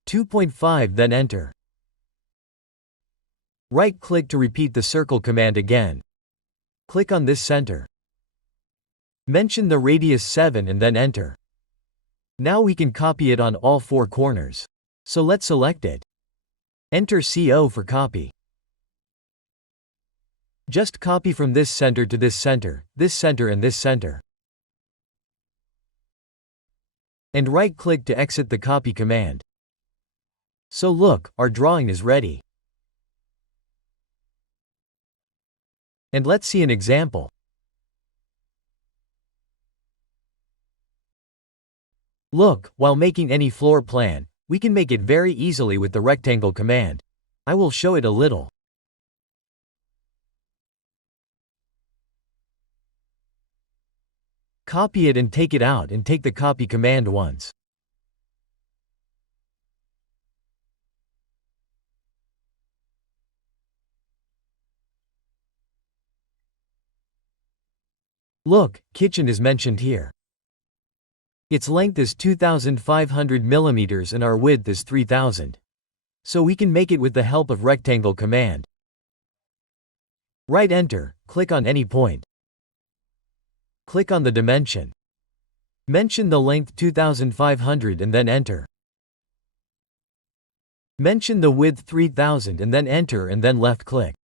2.5 then enter. Right click to repeat the circle command again. Click on this center. Mention the radius 7 and then enter. Now we can copy it on all 4 corners. So let's select it. Enter CO for copy. Just copy from this center to this center and this center. And right click to exit the copy command. So look, our drawing is ready. And let's see an example. Look, while making any floor plan, we can make it very easily with the rectangle command. I will show it a little. Copy it and take it out and take the copy command once. Look, kitchen is mentioned here. Its length is 2,500 millimeters and our width is 3,000. So we can make it with the help of rectangle command. Write enter, click on any point. Click on the dimension. Mention the length 2500 and then enter. Mention the width 3000 and then enter and then left click.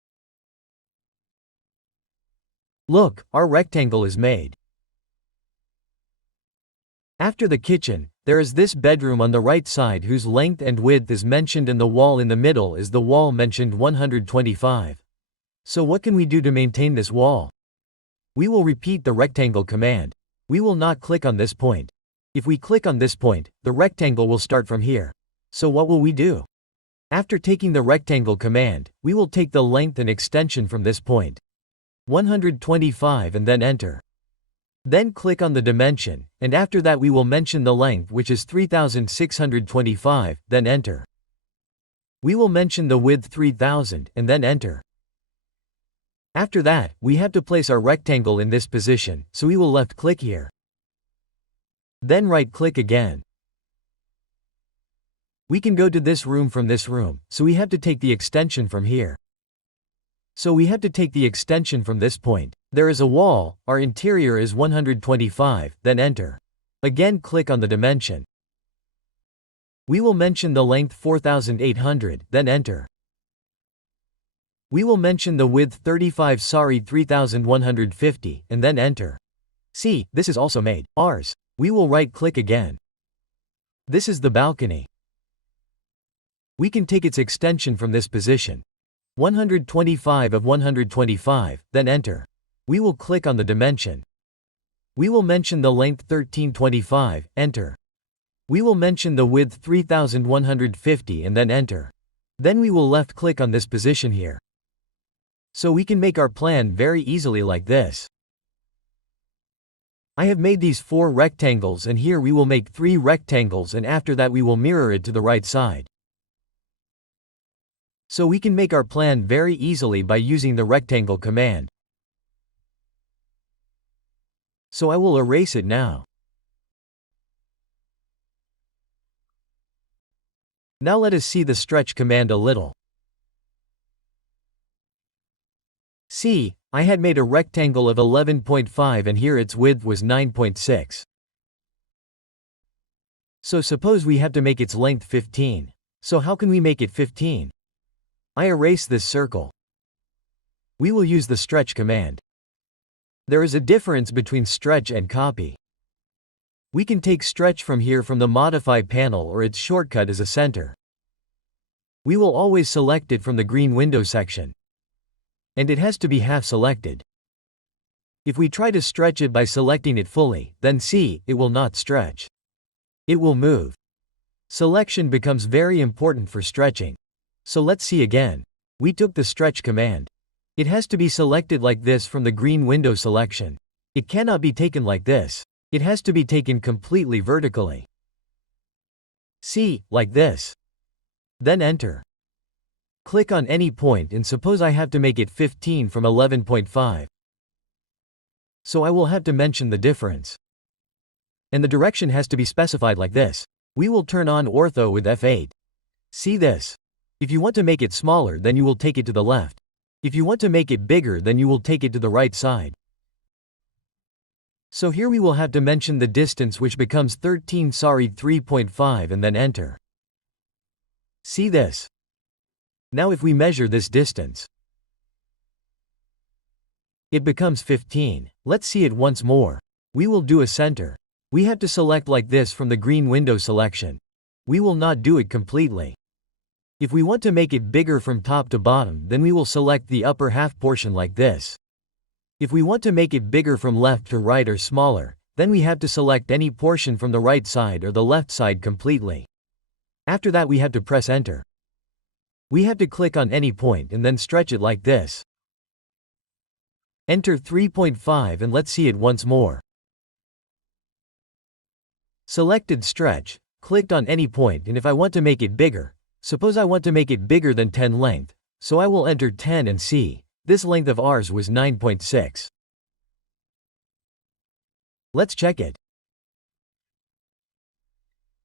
Look, our rectangle is made. After the kitchen, there is this bedroom on the right side whose length and width is mentioned and the wall in the middle is the wall mentioned 125. So what can we do to maintain this wall? We will repeat the rectangle command. We will not click on this point. If we click on this point, the rectangle will start from here. So what will we do? After taking the rectangle command, we will take the length and extension from this point. 125 and then enter. Then click on the dimension, and after that we will mention the length which is 3625, then enter. We will mention the width 3000 and then enter. After that, we have to place our rectangle in this position, so we will left click here. Then right click again. We can go to this room from this room, so we have to take the extension from here. So we have to take the extension from this point. There is a wall, our interior is 125, then enter. Again click on the dimension. We will mention the length 4800, then enter. We will mention the width 3150, and then enter. See, this is also made. Ours. We will right click again. This is the balcony. We can take its extension from this position. 125 of 125, then enter. We will click on the dimension. We will mention the length 1325, enter. We will mention the width 3150 and then enter. Then we will left click on this position here. So we can make our plan very easily like this. I have made these 4 rectangles and here we will make 3 rectangles and after that we will mirror it to the right side. So we can make our plan very easily by using the rectangle command. So I will erase it now. Now let us see the stretch command a little. See, I had made a rectangle of 11.5 and here its width was 9.6. So suppose we have to make its length 15. So how can we make it 15? I erase this circle. We will use the stretch command. There is a difference between stretch and copy. We can take stretch from here from the modify panel or its shortcut as a center. We will always select it from the green window section. And it has to be half selected. If we try to stretch it by selecting it fully, then see, it will not stretch. It will move. Selection becomes very important for stretching. So let's see again. We took the stretch command. It has to be selected like this from the green window selection. It cannot be taken like this. It has to be taken completely vertically. See, like this. Then enter. Click on any point and suppose I have to make it 15 from 11.5. So I will have to mention the difference. And the direction has to be specified like this. We will turn on ortho with F8. See this? If you want to make it smaller then you will take it to the left. If you want to make it bigger then you will take it to the right side. So here we will have to mention the distance which becomes 3.5 and then enter. See this? Now if we measure this distance, it becomes 15. Let's see it once more. We will do a center. We have to select like this from the green window selection. We will not do it completely. If we want to make it bigger from top to bottom then we will select the upper half portion like this. If we want to make it bigger from left to right or smaller, then we have to select any portion from the right side or the left side completely. After that we have to press enter. We have to click on any point and then stretch it like this. Enter 3.5 and let's see it once more. Selected stretch, clicked on any point and if I want to make it bigger, suppose I want to make it bigger than 10 length, so I will enter 10 and see, this length of ours was 9.6. Let's check it.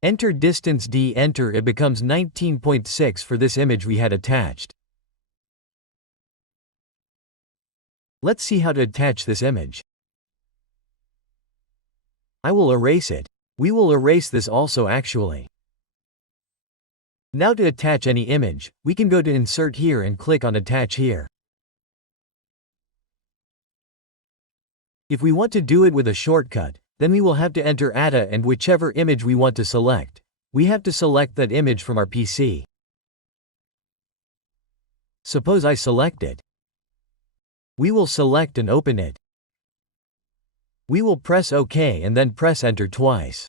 Enter distance d, enter, it becomes 19.6 for this image we had attached. Let's see how to attach this image. I will erase it. We will erase this also actually. Now to attach any image, we can go to Insert here and click on Attach here. If we want to do it with a shortcut, then we will have to enter ATA and whichever image we want to select. We have to select that image from our PC. Suppose I select it. We will select and open it. We will press OK and then press Enter twice.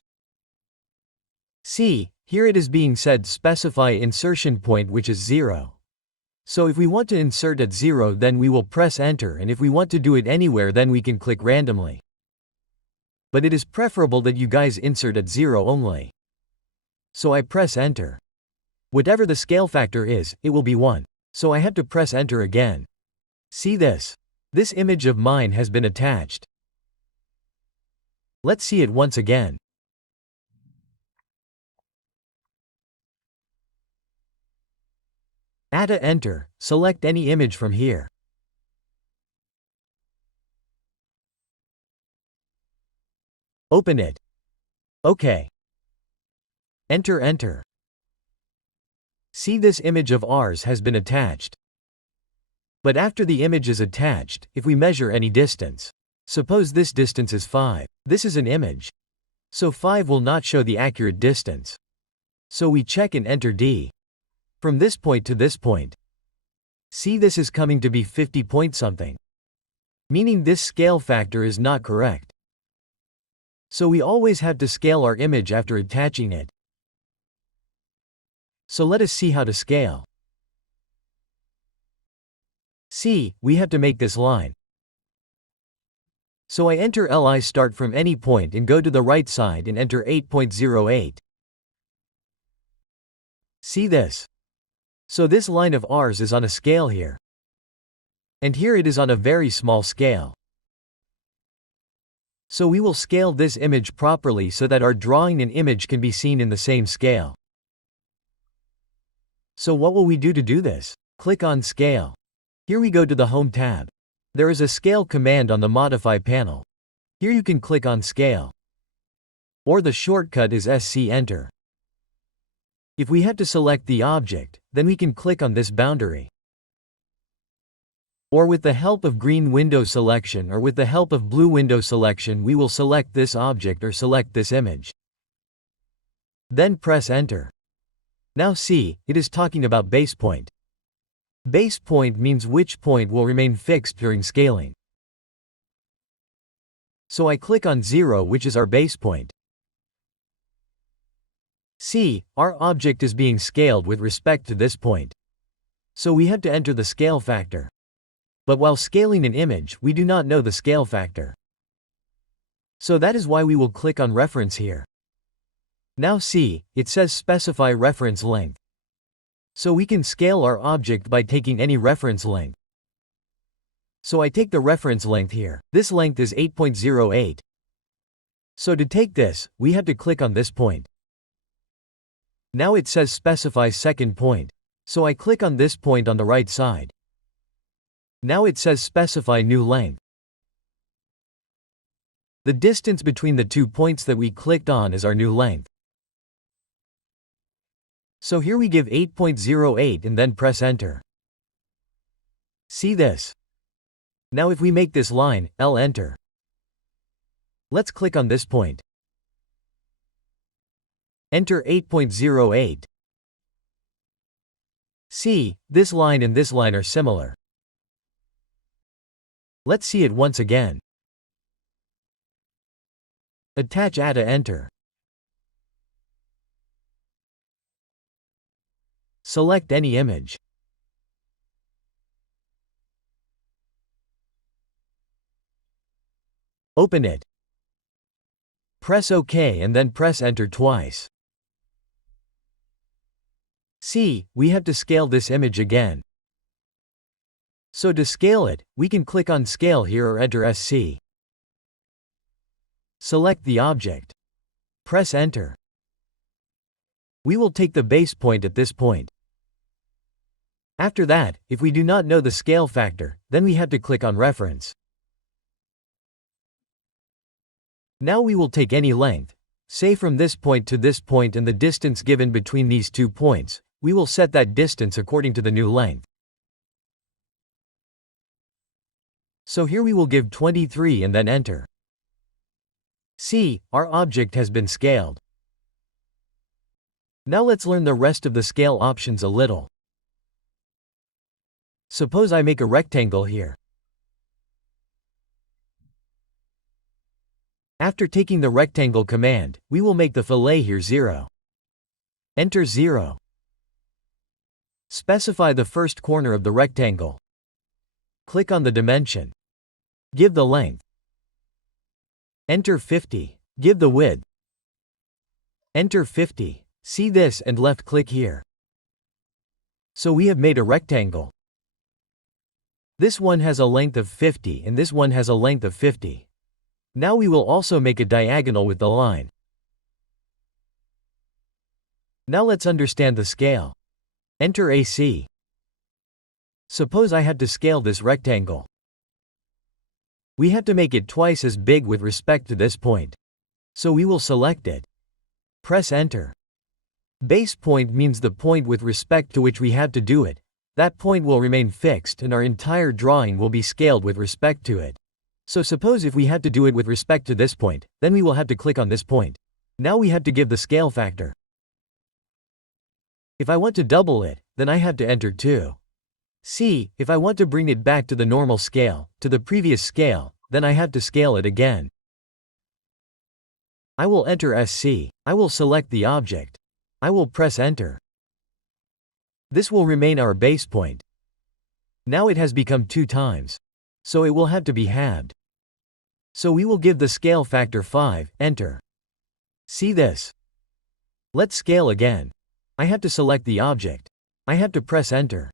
See, here it is being said specify insertion point, which is 0. So if we want to insert at 0, then we will press Enter, and if we want to do it anywhere, then we can click randomly. But it is preferable that you guys insert at 0 only. So I press Enter. Whatever the scale factor is, it will be 1. So I have to press Enter again. See this? This image of mine has been attached. Let's see it once again. ATA, enter, select any image from here. Open it. OK. Enter, enter. See, this image of ours has been attached. But after the image is attached, if we measure any distance, suppose this distance is 5, this is an image. So 5 will not show the accurate distance. So we check and enter D. From this point to this point. See, this is coming to be 50 point something. Meaning this scale factor is not correct. So we always have to scale our image after attaching it. So let us see how to scale. See, we have to make this line. So I enter LI, start from any point and go to the right side and enter 8.08. See this? So this line of ours is on a scale here. And here it is on a very small scale. So we will scale this image properly so that our drawing and image can be seen in the same scale. So what will we do to do this? Click on Scale. Here we go to the Home tab. There is a Scale command on the Modify panel. Here you can click on Scale. Or the shortcut is SC, enter. If we have to select the object, then we can click on this boundary. Or with the help of green window selection or with the help of blue window selection, we will select this object or select this image. Then press Enter. Now see, it is talking about base point. Base point means which point will remain fixed during scaling. So I click on 0, which is our base point. See, our object is being scaled with respect to this point. So we have to enter the scale factor. But while scaling an image, we do not know the scale factor. So that is why we will click on Reference here. Now see, it says specify reference length. So we can scale our object by taking any reference length. So I take the reference length here. This length is 8.08. So to take this, we have to click on this point. Now it says specify second point. So I click on this point on the right side. Now it says specify new length. The distance between the 2 points that we clicked on is our new length. So here we give 8.08 and then press Enter. See this? Now if we make this line, L, enter. Let's click on this point. Enter 8.08. See, this line and this line are similar. Let's see it once again. Attach ATA, enter. Select any image. Open it. Press OK and then press Enter twice. See, we have to scale this image again. So to scale it, we can click on Scale here or enter SC. Select the object. Press Enter. We will take the base point at this point. After that, if we do not know the scale factor, then we have to click on Reference. Now we will take any length, say from this point to this point, and the distance given between these 2 points, we will set that distance according to the new length. So here we will give 23 and then enter. See, our object has been scaled. Now let's learn the rest of the scale options a little. Suppose I make a rectangle here. After taking the rectangle command, we will make the fillet here 0. Enter 0. Specify the first corner of the rectangle. Click on the dimension. Give the length. Enter 50. Give the width. Enter 50. See this and left click here. So we have made a rectangle. This one has a length of 50 and this one has a length of 50. Now we will also make a diagonal with the line. Now let's understand the scale. Enter AC. Suppose I have to scale this rectangle. We have to make it twice as big with respect to this point. So we will select it. Press Enter. Base point means the point with respect to which we have to do it. That point will remain fixed and our entire drawing will be scaled with respect to it. So suppose if we have to do it with respect to this point, then we will have to click on this point. Now we have to give the scale factor. If I want to double it, then I have to enter 2. See, if I want to bring it back to the normal scale, to the previous scale, then I have to scale it again. I will enter SC. I will select the object. I will press Enter. This will remain our base point. Now it has become 2 times. So it will have to be halved. So we will give the scale factor 5, enter. See this? Let's scale again. I have to select the object. I have to press Enter.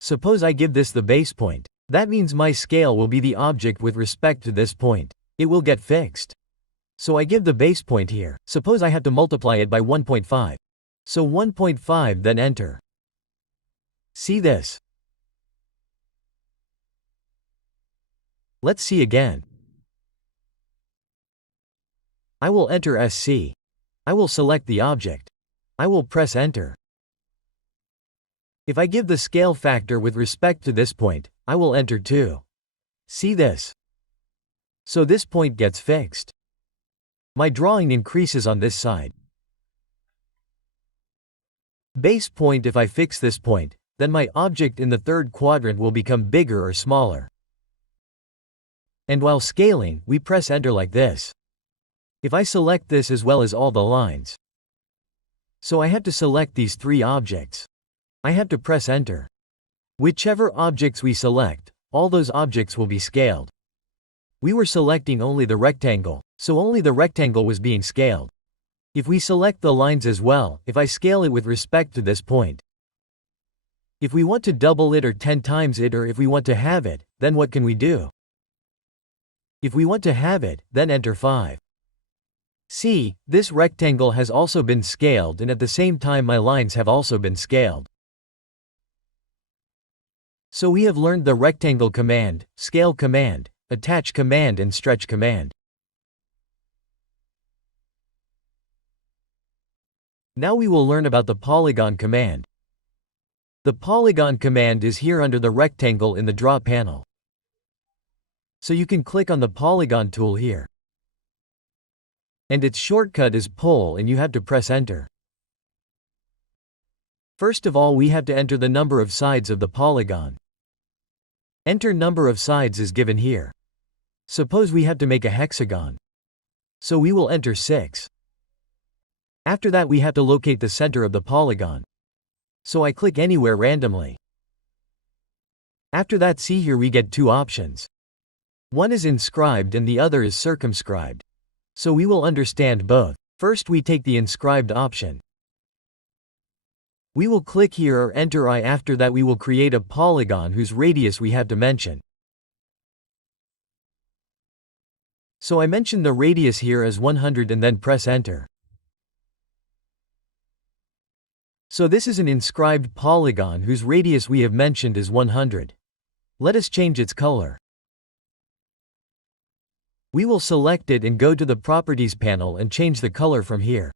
Suppose I give this the base point. That means my scale will be the object with respect to this point. It will get fixed. So I give the base point here. Suppose I have to multiply it by 1.5. So 1.5, then enter. See this? Let's see again. I will enter SC. I will select the object. I will press Enter. If I give the scale factor with respect to this point, I will enter 2. See this? So this point gets fixed. My drawing increases on this side. Base point. If I fix this point, then my object in the third quadrant will become bigger or smaller. And while scaling, we press Enter like this. If I select this as well as all the lines. So I have to select these 3 objects. I have to press Enter. Whichever objects we select, all those objects will be scaled. We were selecting only the rectangle, so only the rectangle was being scaled. If we select the lines as well, if I scale it with respect to this point. If we want to double it or 10 times it, or if we want to halve it, then what can we do? If we want to halve it, then enter 5. See, this rectangle has also been scaled, and at the same time my lines have also been scaled. So we have learned the rectangle command, scale command, attach command and stretch command. Now we will learn about the polygon command. The polygon command is here under the rectangle in the draw panel. So you can click on the polygon tool here. And its shortcut is pull, and you have to press Enter. First of all, we have to enter the number of sides of the polygon. Enter number of sides is given here. Suppose we have to make a hexagon. So we will enter 6. After that we have to locate the center of the polygon. So I click anywhere randomly. After that, see here we get 2 options. One is inscribed and the other is circumscribed. So we will understand both. First we take the inscribed option. We will click here or enter I. After that we will create a polygon whose radius we have to mention. So I mention the radius here as 100 and then press Enter. So this is an inscribed polygon whose radius we have mentioned is 100. Let us change its color. We will select it and go to the Properties panel and change the color from here.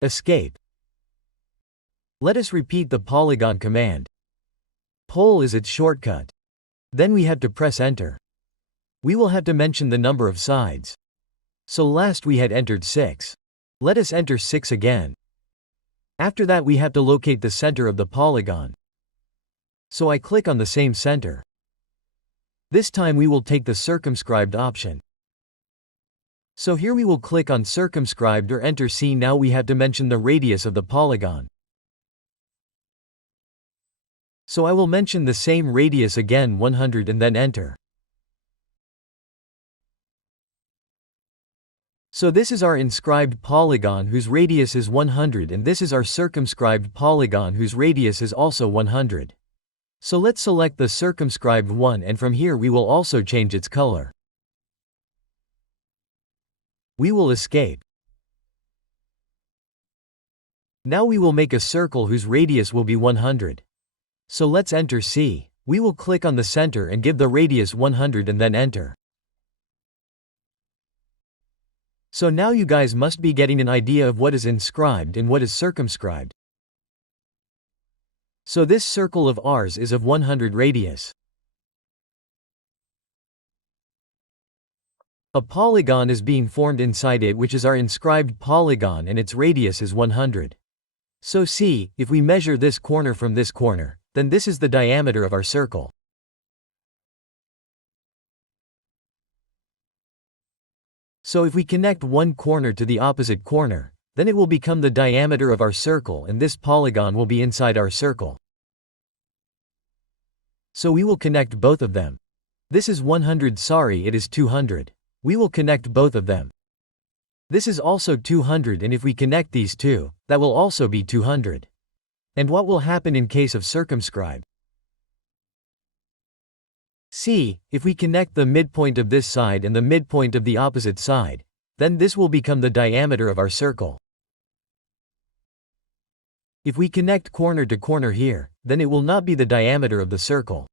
Escape. Let us repeat the polygon command. Pol is its shortcut. Then we have to press enter. We will have to mention the number of sides. So last we had entered 6. Let us enter 6 again. After that we have to locate the center of the polygon. So I click on the same center. This time we will take the circumscribed option. So here we will click on circumscribed or enter C. Now we have to mention the radius of the polygon. So I will mention the same radius again, 100, and then enter. So this is our inscribed polygon whose radius is 100, and this is our circumscribed polygon whose radius is also 100. So let's select the circumscribed one, and from here we will also change its color. We will escape. Now we will make a circle whose radius will be 100. So let's enter C. We will click on the center and give the radius 100 and then enter. So now you guys must be getting an idea of what is inscribed and what is circumscribed. So this circle of ours is of 100 radius. A polygon is being formed inside it, which is our inscribed polygon, and its radius is 100. So see, if we measure this corner from this corner, then this is the diameter of our circle. So if we connect one corner to the opposite corner, then it will become the diameter of our circle, and this polygon will be inside our circle. So we will connect both of them. This is 100, sorry, it is 200. We will connect both of them. This is also 200, and if we connect these two, that will also be 200. And what will happen in case of circumscribe? See, if we connect the midpoint of this side and the midpoint of the opposite side, then this will become the diameter of our circle. If we connect corner to corner here, then it will not be the diameter of the circle.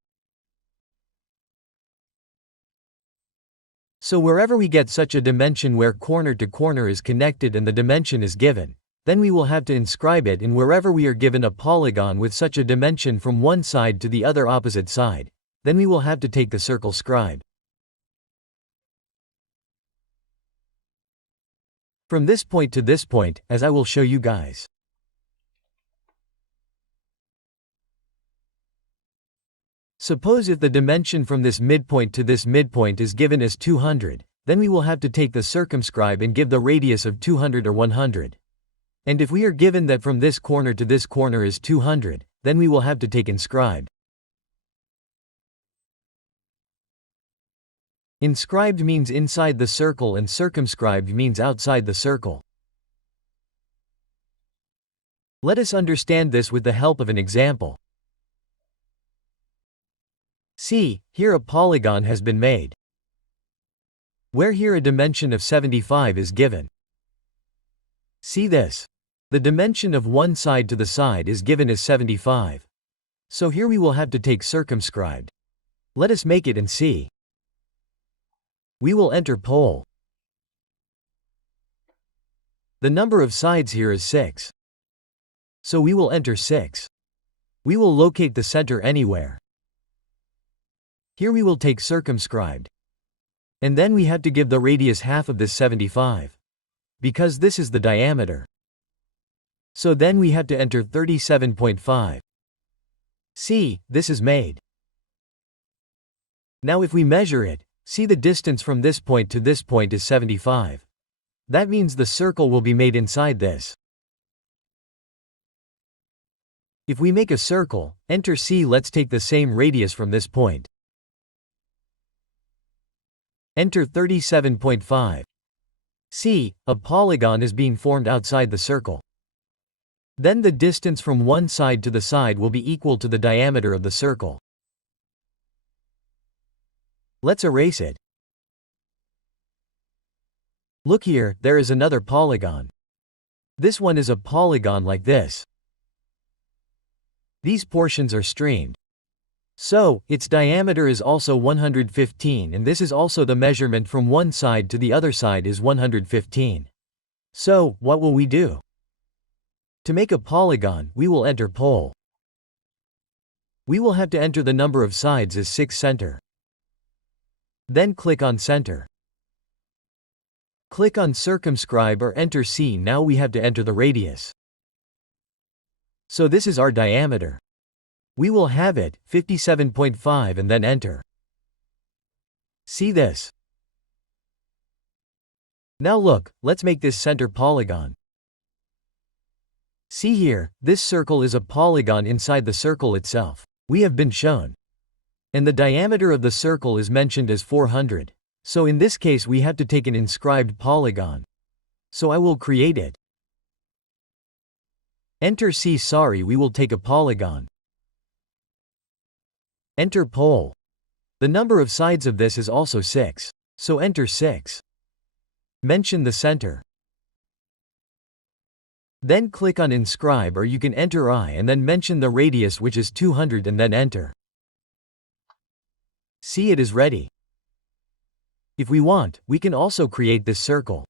So wherever we get such a dimension where corner to corner is connected and the dimension is given, then we will have to inscribe it, and wherever we are given a polygon with such a dimension from one side to the other opposite side, then we will have to take the circle scribe. From this point to this point, as I will show you guys. Suppose if the dimension from this midpoint to this midpoint is given as 200, then we will have to take the circumscribe and give the radius of 200 or 100. And if we are given that from this corner to this corner is 200, then we will have to take inscribed. Inscribed means inside the circle and circumscribed means outside the circle. Let us understand this with the help of an example. See, here a polygon has been made, where here a dimension of 75 is given. See this. The dimension of one side to the side is given as 75. So here we will have to take circumscribed. Let us make it and see. We will enter pole. The number of sides here is 6. So we will enter 6. We will locate the center anywhere. Here we will take circumscribed. And then we have to give the radius half of this 75. Because this is the diameter. So then we have to enter 37.5. See, this is made. Now if we measure it, see the distance from this point to this point is 75. That means the circle will be made inside this. If we make a circle, enter C. Let's take the same radius from this point. Enter 37.5. See, a polygon is being formed outside the circle. Then the distance from one side to the side will be equal to the diameter of the circle. Let's erase it. Look here, there is another polygon. This one is a polygon like this. These portions are streamed. So, its diameter is also 115, and this is also the measurement from one side to the other side is 115. So, what will we do? To make a polygon, we will enter pole. We will have to enter the number of sides as 6 center. Then click on center. Click on circumscribe or enter C. Now we have to enter the radius. So this is our diameter. We will have it 57.5 and then enter. See this? Now look, let's make this center polygon. See here, this circle is a polygon inside the circle itself. We have been shown. And the diameter of the circle is mentioned as 400. So in this case we have to take an inscribed polygon. So I will create it. Enter C. Sorry, we will take a polygon. Enter pole. The number of sides of this is also 6. So enter 6. Mention the center. Then click on inscribe, or you can enter I and then mention the radius, which is 200, and then enter. See, it is ready. If we want, we can also create this circle.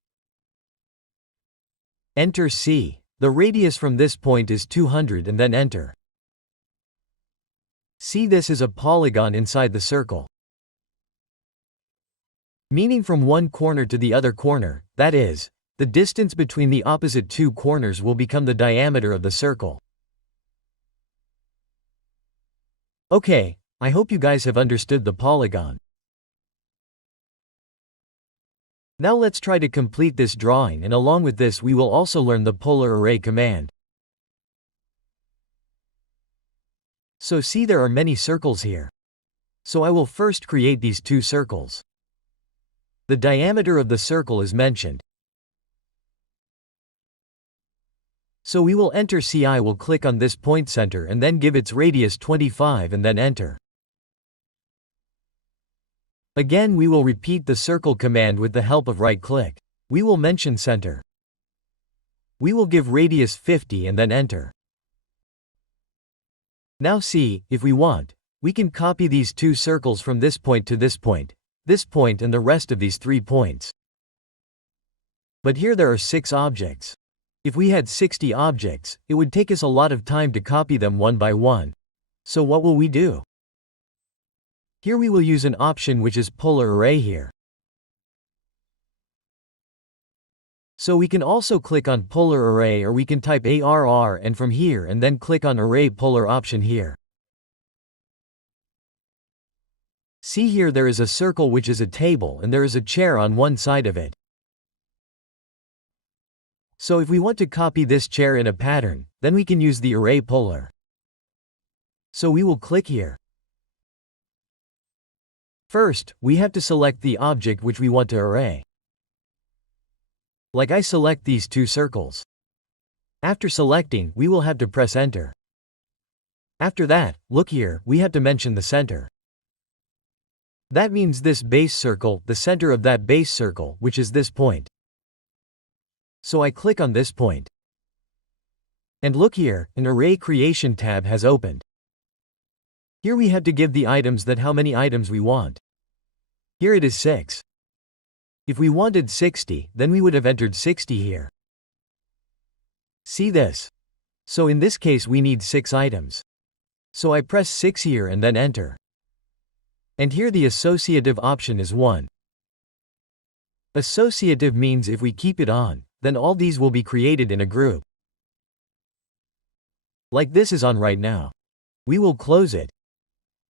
Enter C. The radius from this point is 200 and then enter. See, this is a polygon inside the circle. Meaning from one corner to the other corner, that is, the distance between the opposite two corners will become the diameter of the circle. Okay, I hope you guys have understood the polygon. Now let's try to complete this drawing, and along with this we will also learn the polar array command. So see, there are many circles here. So I will first create these two circles. The diameter of the circle is mentioned. So we will enter C. I will click on this point center and then give its radius 25 and then enter. Again we will repeat the circle command with the help of right click. We will mention center. We will give radius 50 and then enter. Now see, if we want, we can copy these two circles from this point to this point and the rest of these 3 points. But here there are 6 objects. If we had 60 objects, it would take us a lot of time to copy them one by one. So what will we do? Here we will use an option which is polar array here. So we can also click on polar array, or we can type ARR and from here and then click on array polar option here. See here, there is a circle which is a table and there is a chair on one side of it. So if we want to copy this chair in a pattern, then we can use the array polar. So we will click here. First, we have to select the object which we want to array. Like I select these two circles. After selecting, we will have to press enter. After that, look here, we have to mention the center. That means this base circle, the center of that base circle, which is this point. So I click on this point. And look here, an array creation tab has opened. Here we have to give the items that how many items we want. Here it is 6. If we wanted 60, then we would have entered 60 here. See this? So in this case we need 6 items. So I press 6 here and then enter. And here the associative option is 1. Associative means if we keep it on, then all these will be created in a group. Like this is on right now. We will close it.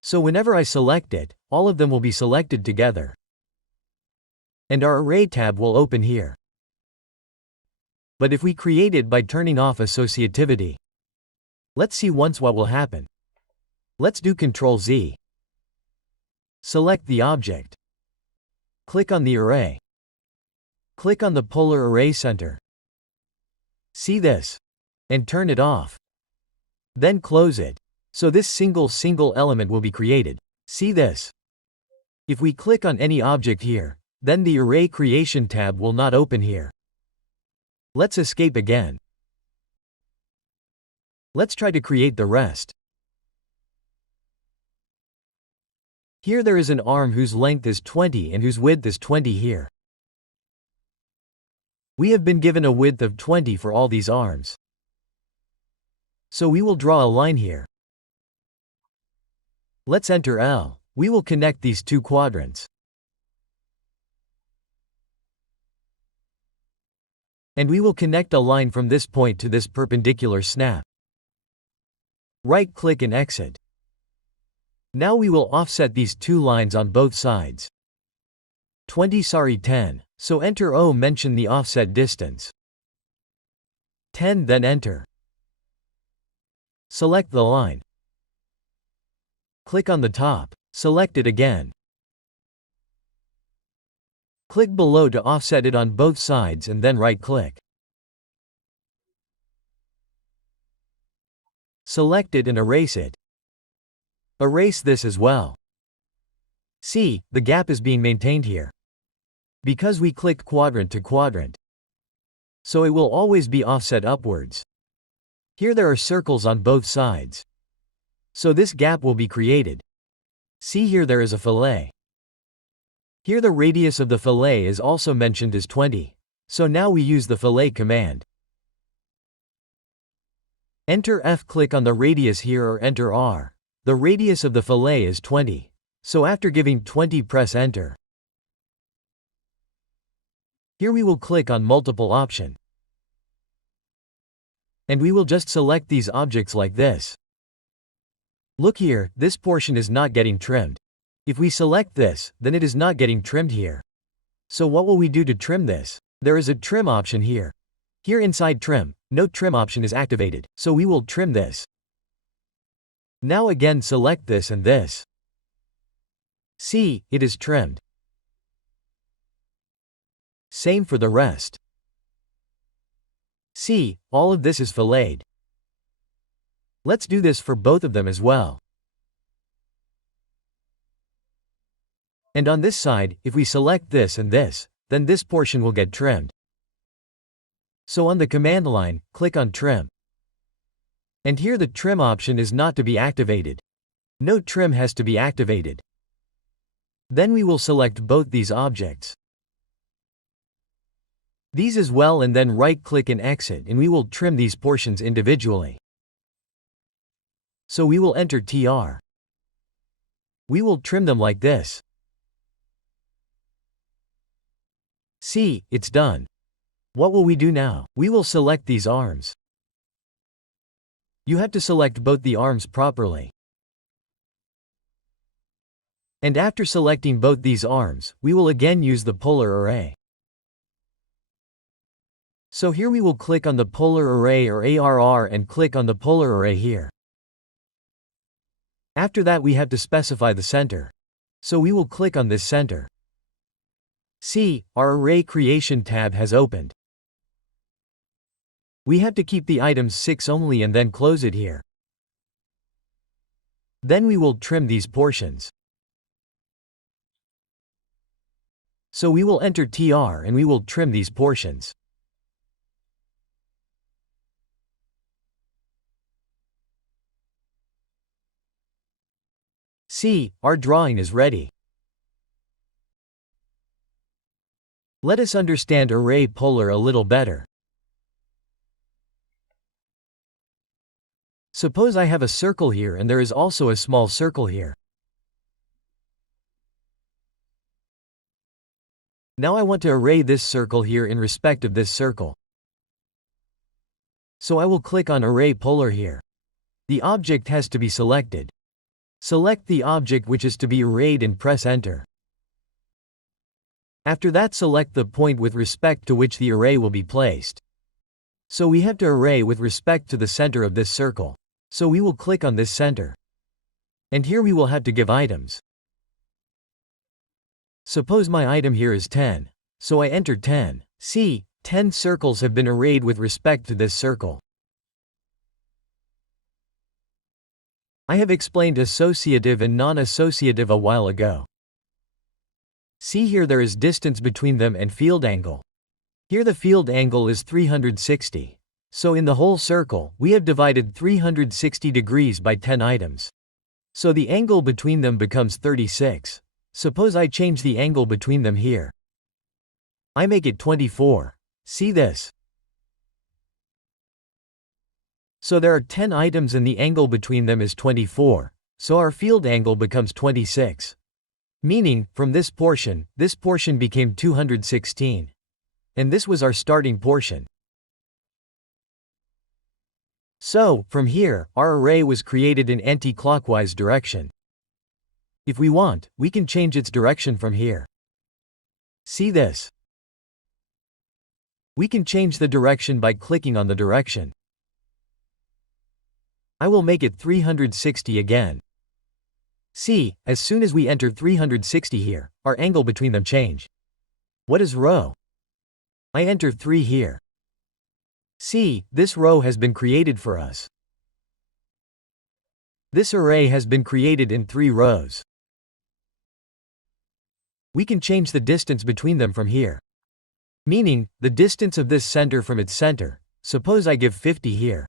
So whenever I select it, all of them will be selected together. And our array tab will open here. But if we create it by turning off associativity, let's see once what will happen. Let's do Ctrl Z. Select the object. Click on the array. Click on the polar array center. See this? And turn it off. Then close it. So this single element will be created. See this? If we click on any object here, then the array creation tab will not open here. Let's escape again. Let's try to create the rest. Here there is an arm whose length is 20 and whose width is 20 here. We have been given a width of 20 for all these arms. So we will draw a line here. Let's enter L. We will connect these two quadrants. And we will connect a line from this point to this perpendicular snap. Right-click and exit. Now we will offset these two lines on both sides. 10. So enter O, mention the offset distance. 10, then enter. Select the line. Click on the top. Select it again. Click below to offset it on both sides and then right-click. Select it and erase it. Erase this as well. See, the gap is being maintained here. Because we clicked quadrant to quadrant. So it will always be offset upwards. Here there are circles on both sides. So this gap will be created. See, here there is a fillet. Here the radius of the fillet is also mentioned as 20. So now we use the fillet command. Enter F, click on the radius here or enter R. The radius of the fillet is 20. So after giving 20, press enter. Here we will click on multiple option. And we will just select these objects like this. Look here, this portion is not getting trimmed. If we select this, then it is not getting trimmed here. So what will we do to trim this? There is a trim option here. Here inside trim, no trim option is activated, so we will trim this. Now again select this and this. See, it is trimmed. Same for the rest. See, all of this is filleted. Let's do this for both of them as well. And on this side, if we select this and this, then this portion will get trimmed. So on the command line, click on Trim. And here the trim option is not to be activated. No trim has to be activated. Then we will select both these objects. These as well and then right-click and exit and we will trim these portions individually. So we will enter TR. We will trim them like this. See, it's done. What will we do now? We will select these arms. You have to select both the arms properly. And after selecting both these arms, we will again use the polar array. So here we will click on the polar array or ARR and click on the polar array here. After that we have to specify the center. So we will click on this center. See, our array creation tab has opened. We have to keep the items 6 only and then close it here. Then we will trim these portions. So we will enter TR and we will trim these portions. See, our drawing is ready. Let us understand array polar a little better. Suppose I have a circle here and there is also a small circle here. Now I want to array this circle here in respect of this circle. So I will click on Array Polar here. The object has to be selected. Select the object which is to be arrayed and press Enter. After that, select the point with respect to which the array will be placed. So we have to array with respect to the center of this circle. So we will click on this center. And here we will have to give items. Suppose my item here is 10. So I enter 10. See, 10 circles have been arrayed with respect to this circle. I have explained associative and non-associative a while ago. See, here there is distance between them and field angle. Here the field angle is 360. So in the whole circle, we have divided 360 degrees by 10 items. So the angle between them becomes 36. Suppose I change the angle between them here. I make it 24. See this? So there are 10 items and the angle between them is 24. So our field angle becomes 26. Meaning, from this portion became 216. And this was our starting portion. So, from here, our array was created in anti-clockwise direction. If we want, we can change its direction from here. See this? We can change the direction by clicking on the direction. I will make it 360 again. See, as soon as we enter 360 here, our angle between them change. What is row? I enter 3 here. See, this row has been created for us. This array has been created in 3 rows. We can change the distance between them from here. Meaning, the distance of this center from its center. Suppose I give 50 here.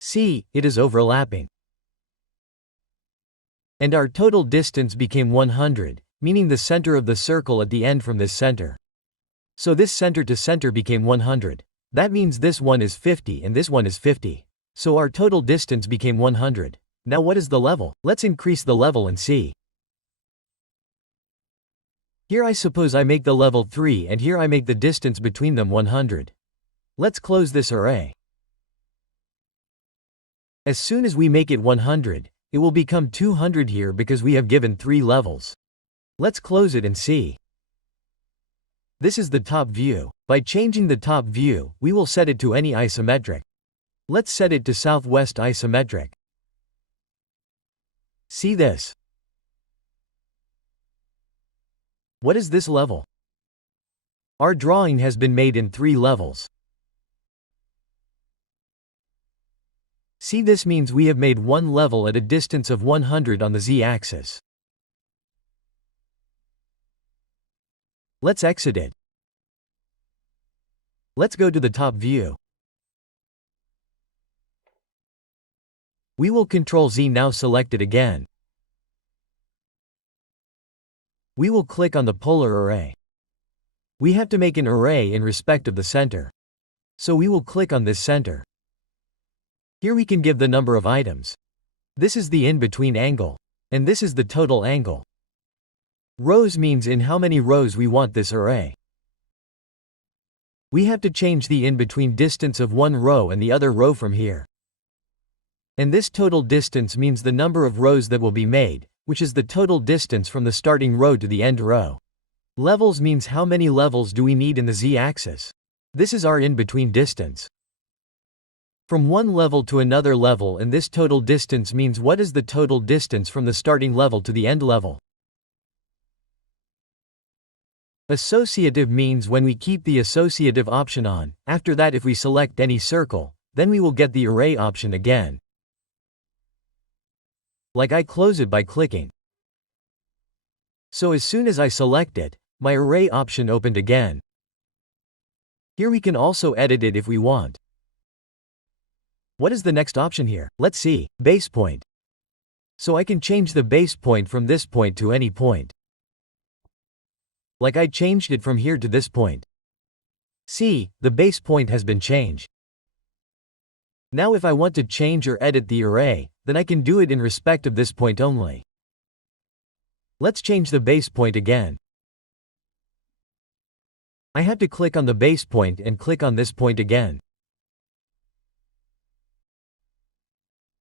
See, it is overlapping. And our total distance became 100, meaning the center of the circle at the end from this center. So this center to center became 100. That means this one is 50 and this one is 50. So our total distance became 100. Now what is the level? Let's increase the level and see. Here I suppose I make the level 3 and here I make the distance between them 100. Let's close this array. As soon as we make it 100, it will become 200 here because we have given 3 levels. Let's close it and see. This is the top view. By changing the top view, we will set it to any isometric. Let's set it to southwest isometric. See this? What is this level? Our drawing has been made in 3 levels. See, this means we have made one level at a distance of 100 on the z-axis. Let's exit it. Let's go to the top view. We will Ctrl-Z now select it again. We will click on the polar array. We have to make an array in respect of the center. So we will click on this center. Here we can give the number of items. This is the in-between angle. And this is the total angle. Rows means in how many rows we want this array. We have to change the in-between distance of one row and the other row from here. And this total distance means the number of rows that will be made, which is the total distance from the starting row to the end row. Levels means how many levels do we need in the z-axis. This is our in-between distance. From one level to another level, and this total distance means what is the total distance from the starting level to the end level. Associative means when we keep the associative option on. After that, if we select any circle, then we will get the array option again. Like I close it by clicking. So as soon as I select it, my array option opened again. Here we can also edit it if we want. What is the next option here? Let's see. Base point. So I can change the base point from this point to any point. Like I changed it from here to this point. See, the base point has been changed. Now if I want to change or edit the array, then I can do it in respect of this point only. Let's change the base point again. I have to click on the base point and click on this point again.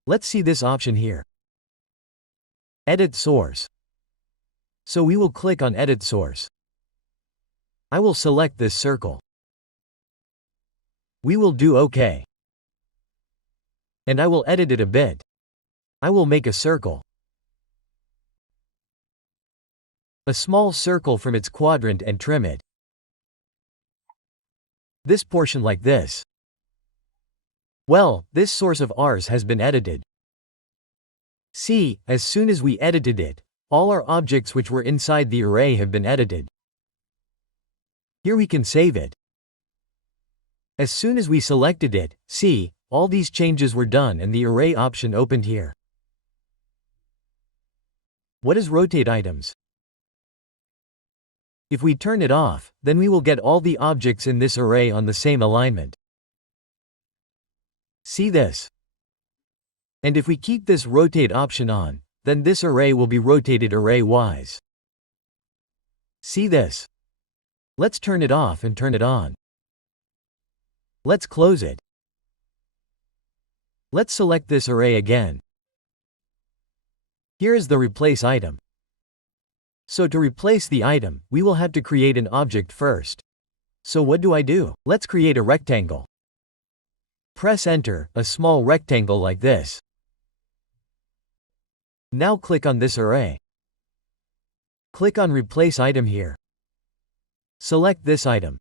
Let's see this option here. Edit source. So we will click on Edit source. I will select this circle. We will do OK. And I will edit it a bit. I will make a circle. A small circle from its quadrant and trim it. This portion like this. Well, this source of ours has been edited. See, as soon as we edited it, all our objects which were inside the array have been edited. Here we can save it. As soon as we selected it, see, all these changes were done and the array option opened here. What is rotate items? If we turn it off, then we will get all the objects in this array on the same alignment. See this? And if we keep this rotate option on, then this array will be rotated array-wise. See this? Let's turn it off and turn it on. Let's close it. Let's select this array again. Here is the replace item. So to replace the item, we will have to create an object first. So what do? Let's create a rectangle. Press enter, a small rectangle like this. Now click on this array. Click on replace item here. Select this item.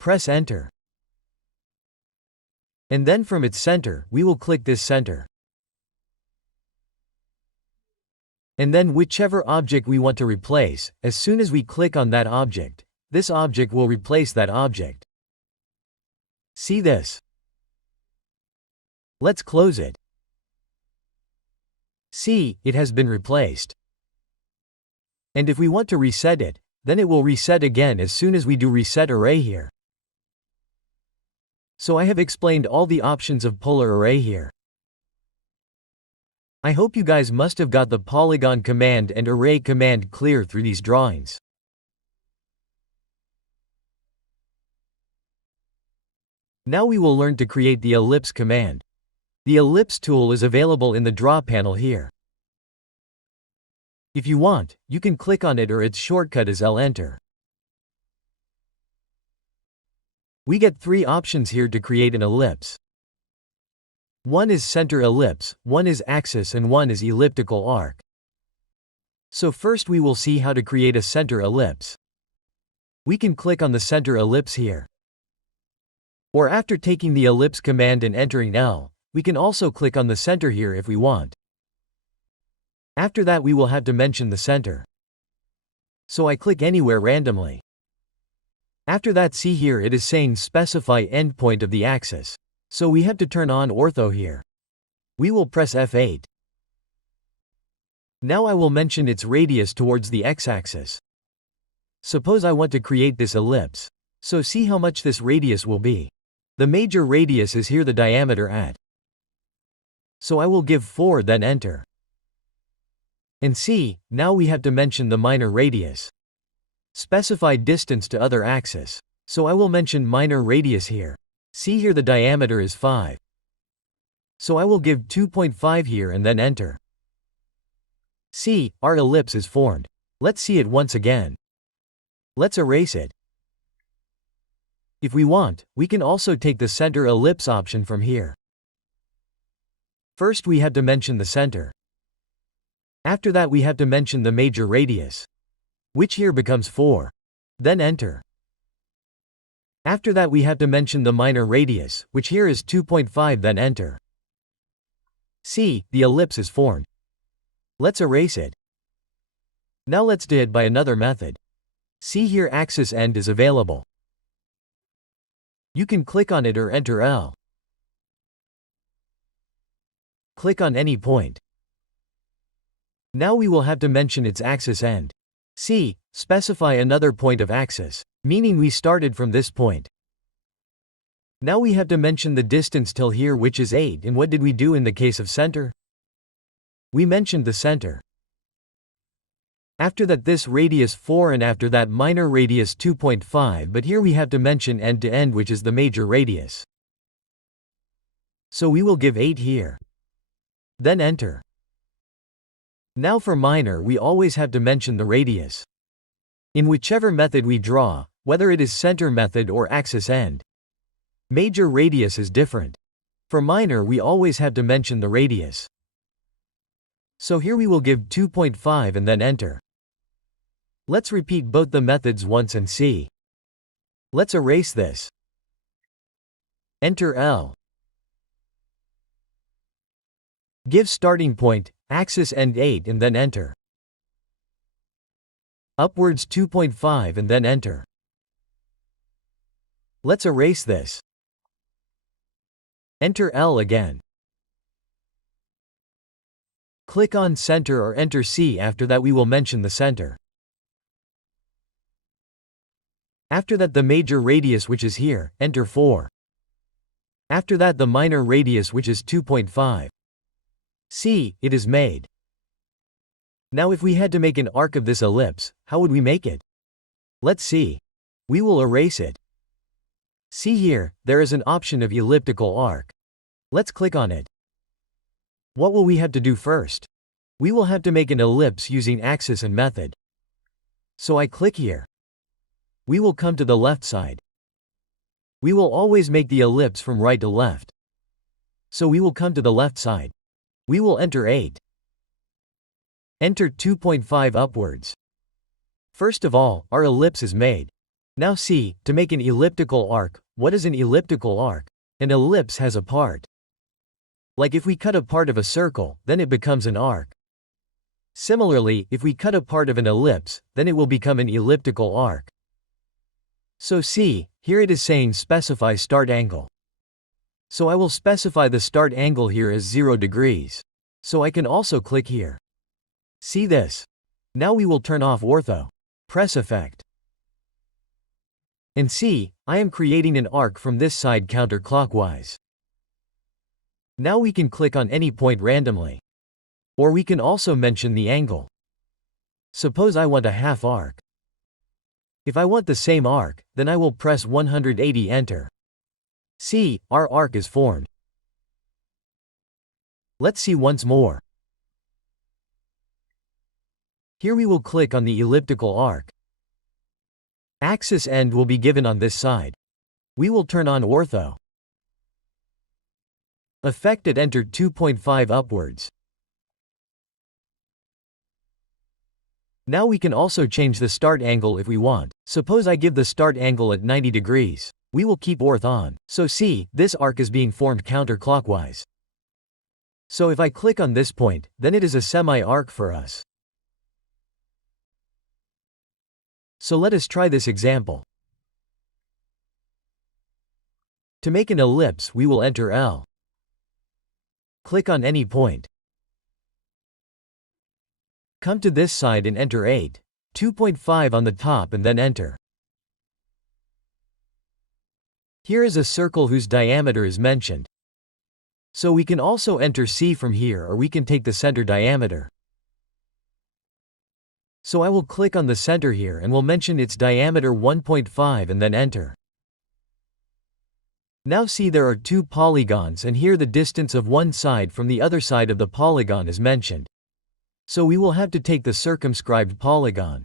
Press enter. And then from its center, we will click this center. And then whichever object we want to replace, as soon as we click on that object, this object will replace that object. See this? Let's close it. See, it has been replaced. And if we want to reset it, then it will reset again as soon as we do reset array here. So I have explained all the options of polar array here. I hope you guys must have got the polygon command and array command clear through these drawings. Now we will learn to create the ellipse command. The ellipse tool is available in the draw panel here. If you want, you can click on it or its shortcut is Enter. We get 3 options here to create an ellipse. One is center ellipse, one is axis and one is elliptical arc. So first we will see how to create a center ellipse. We can click on the center ellipse here. Or after taking the ellipse command and entering L, we can also click on the center here if we want. After that we will have to mention the center. So I click anywhere randomly. After that, see here it is saying specify endpoint of the axis. So we have to turn on ortho here. We will press F8. Now I will mention its radius towards the x-axis. Suppose I want to create this ellipse. So see how much this radius will be. The major radius is here the diameter at. So I will give 4 then enter. And see, now we have to mention the minor radius. Specify distance to other axis. So I will mention minor radius here. See here the diameter is 5. So I will give 2.5 here and then enter. See, our ellipse is formed. Let's see it once again. Let's erase it. If we want, we can also take the center ellipse option from here. First we have to mention the center. After that we have to mention the major radius, which here becomes 4. Then enter. After that we have to mention the minor radius, which here is 2.5 then enter. See, the ellipse is formed. Let's erase it. Now let's do it by another method. See here axis end is available. You can click on it or enter L. Click on any point. Now we will have to mention its axis end. See, specify another point of axis, meaning we started from this point. Now we have to mention the distance till here, which is 8, and what did we do in the case of center? We mentioned the center. After that this radius 4 and after that minor radius 2.5, but here we have to mention end to end, which is the major radius. So we will give 8 here. Then enter. Now for minor we always have to mention the radius. In whichever method we draw, whether it is center method or axis end, major radius is different. For minor we always have to mention the radius. So here we will give 2.5 and then enter. Let's repeat both the methods once and see. Let's erase this. Enter L. Give starting point, axis end 8 and then enter. Upwards 2.5 and then enter. Let's erase this. Enter L again. Click on Center or enter C. After that we will mention the center. After that the major radius which is here, enter 4. After that the minor radius which is 2.5. See, it is made. Now if we had to make an arc of this ellipse, how would we make it? Let's see. We will erase it. See here, there is an option of elliptical arc. Let's click on it. What will we have to do first? We will have to make an ellipse using axis and method. So I click here. We will come to the left side. We will always make the ellipse from right to left. So we will come to the left side. We will enter 8. Enter 2.5 upwards. First of all, our ellipse is made. Now see, to make an elliptical arc, what is an elliptical arc? An ellipse has a part. Like if we cut a part of a circle, then it becomes an arc. Similarly, if we cut a part of an ellipse, then it will become an elliptical arc. So see, here it is saying specify start angle. So I will specify the start angle here as 0 degrees. So I can also click here. See this? Now we will turn off ortho. Press effect. And see, I am creating an arc from this side counterclockwise. Now we can click on any point randomly. Or we can also mention the angle. Suppose I want a half arc. If I want the same arc, then I will press 180 enter. See, our arc is formed. Let's see once more. Here we will click on the elliptical arc. Axis end will be given on this side. We will turn on ortho. Affected enter 2.5 upwards. Now we can also change the start angle if we want. Suppose I give the start angle at 90 degrees. We will keep orth on. So see, this arc is being formed counterclockwise. So if I click on this point, then it is a semi-arc for us. So let us try this example. To make an ellipse we will enter L. Click on any point. Come to this side and enter 8, 2.5 on the top and then enter. Here is a circle whose diameter is mentioned. So we can also enter C from here or we can take the center diameter. So I will click on the center here and will mention its diameter 1.5 and then enter. Now see there are two polygons and here the distance of one side from the other side of the polygon is mentioned. So we will have to take the circumscribed polygon.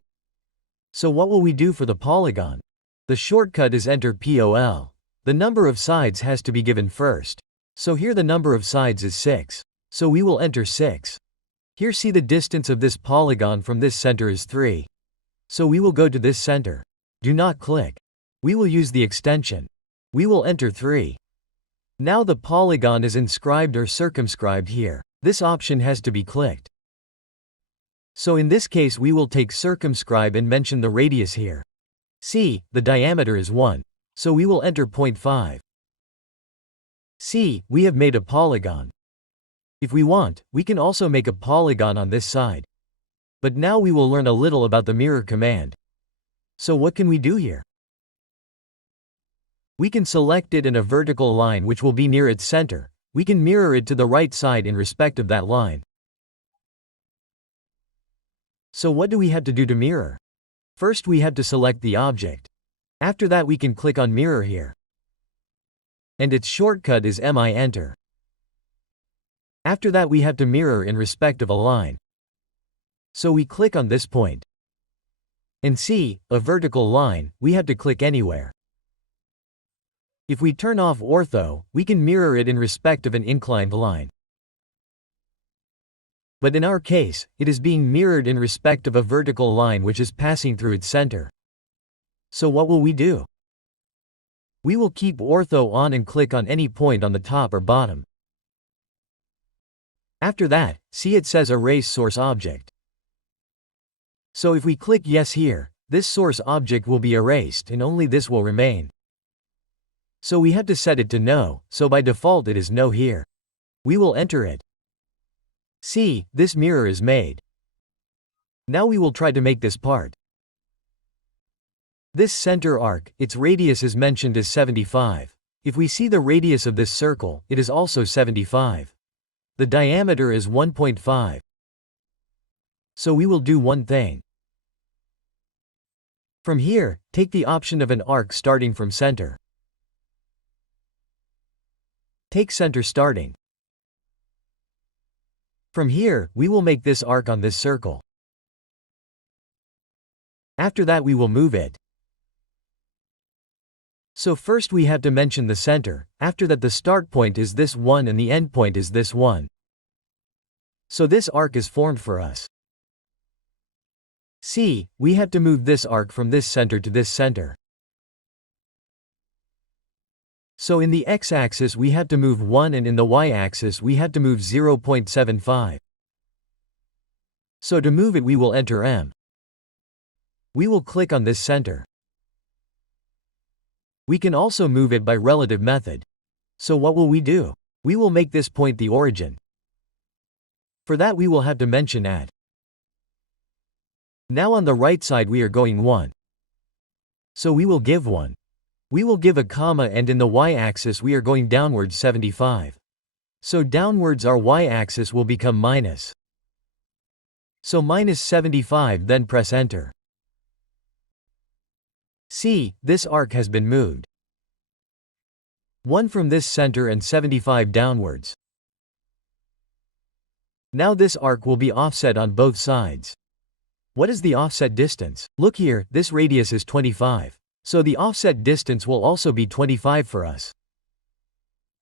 So what will we do for the polygon? The shortcut is enter POL. The number of sides has to be given first. So here the number of sides is 6. So we will enter 6. Here see the distance of this polygon from this center is 3. So we will go to this center. Do not click. We will use the extension. We will enter 3. Now the polygon is inscribed or circumscribed here. This option has to be clicked. So in this case we will take circumscribe and mention the radius here. See, the diameter is 1. So we will enter 0.5. See, we have made a polygon. If we want, we can also make a polygon on this side. But now we will learn a little about the mirror command. So what can we do here? We can select it in a vertical line which will be near its center. We can mirror it to the right side in respect of that line. So what do we have to do to mirror? First we have to select the object. After that we can click on mirror here. And its shortcut is MI enter. After that we have to mirror in respect of a line. So we click on this point. And see, a vertical line, we have to click anywhere. If we turn off ortho, we can mirror it in respect of an inclined line. But in our case, it is being mirrored in respect of a vertical line which is passing through its center. So what will we do? We will keep ortho on and click on any point on the top or bottom. After that, see it says erase source object. So if we click yes here, this source object will be erased and only this will remain. So we have to set it to no, so by default it is no here. We will enter it. See, this mirror is made. Now we will try to make this part. This center arc, its radius is mentioned as 75. If we see the radius of this circle, it is also 75. The diameter is 1.5. So we will do one thing. From here, take the option of an arc starting from center. Take center starting. From here, we will make this arc on this circle. After that we will move it. So first we have to mention the center, after that the start point is this one and the end point is this one. So this arc is formed for us. See, we have to move this arc from this center to this center. So in the x-axis we have to move 1 and in the y-axis we have to move 0.75. So to move it we will enter M. We will click on this center. We can also move it by relative method. So what will we do? We will make this point the origin. For that we will have to mention at. Now on the right side we are going 1. So we will give 1. We will give a comma and in the y-axis we are going downwards 75. So downwards our y-axis will become minus. So minus 75, then press enter. See, this arc has been moved. 1 from this center and 75 downwards. Now this arc will be offset on both sides. What is the offset distance? Look here, this radius is 25. So the offset distance will also be 25 for us.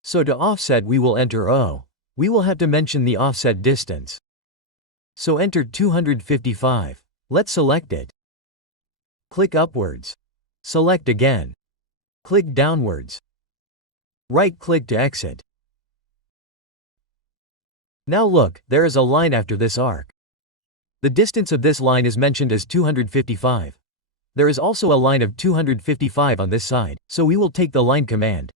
So to offset we will enter O. We will have to mention the offset distance. So enter 255. Let's select it. Click upwards. Select again. Click downwards. Right-click to exit. Now look, there is a line after this arc. The distance of this line is mentioned as 255. There is also a line of 255 on this side, so we will take the line command.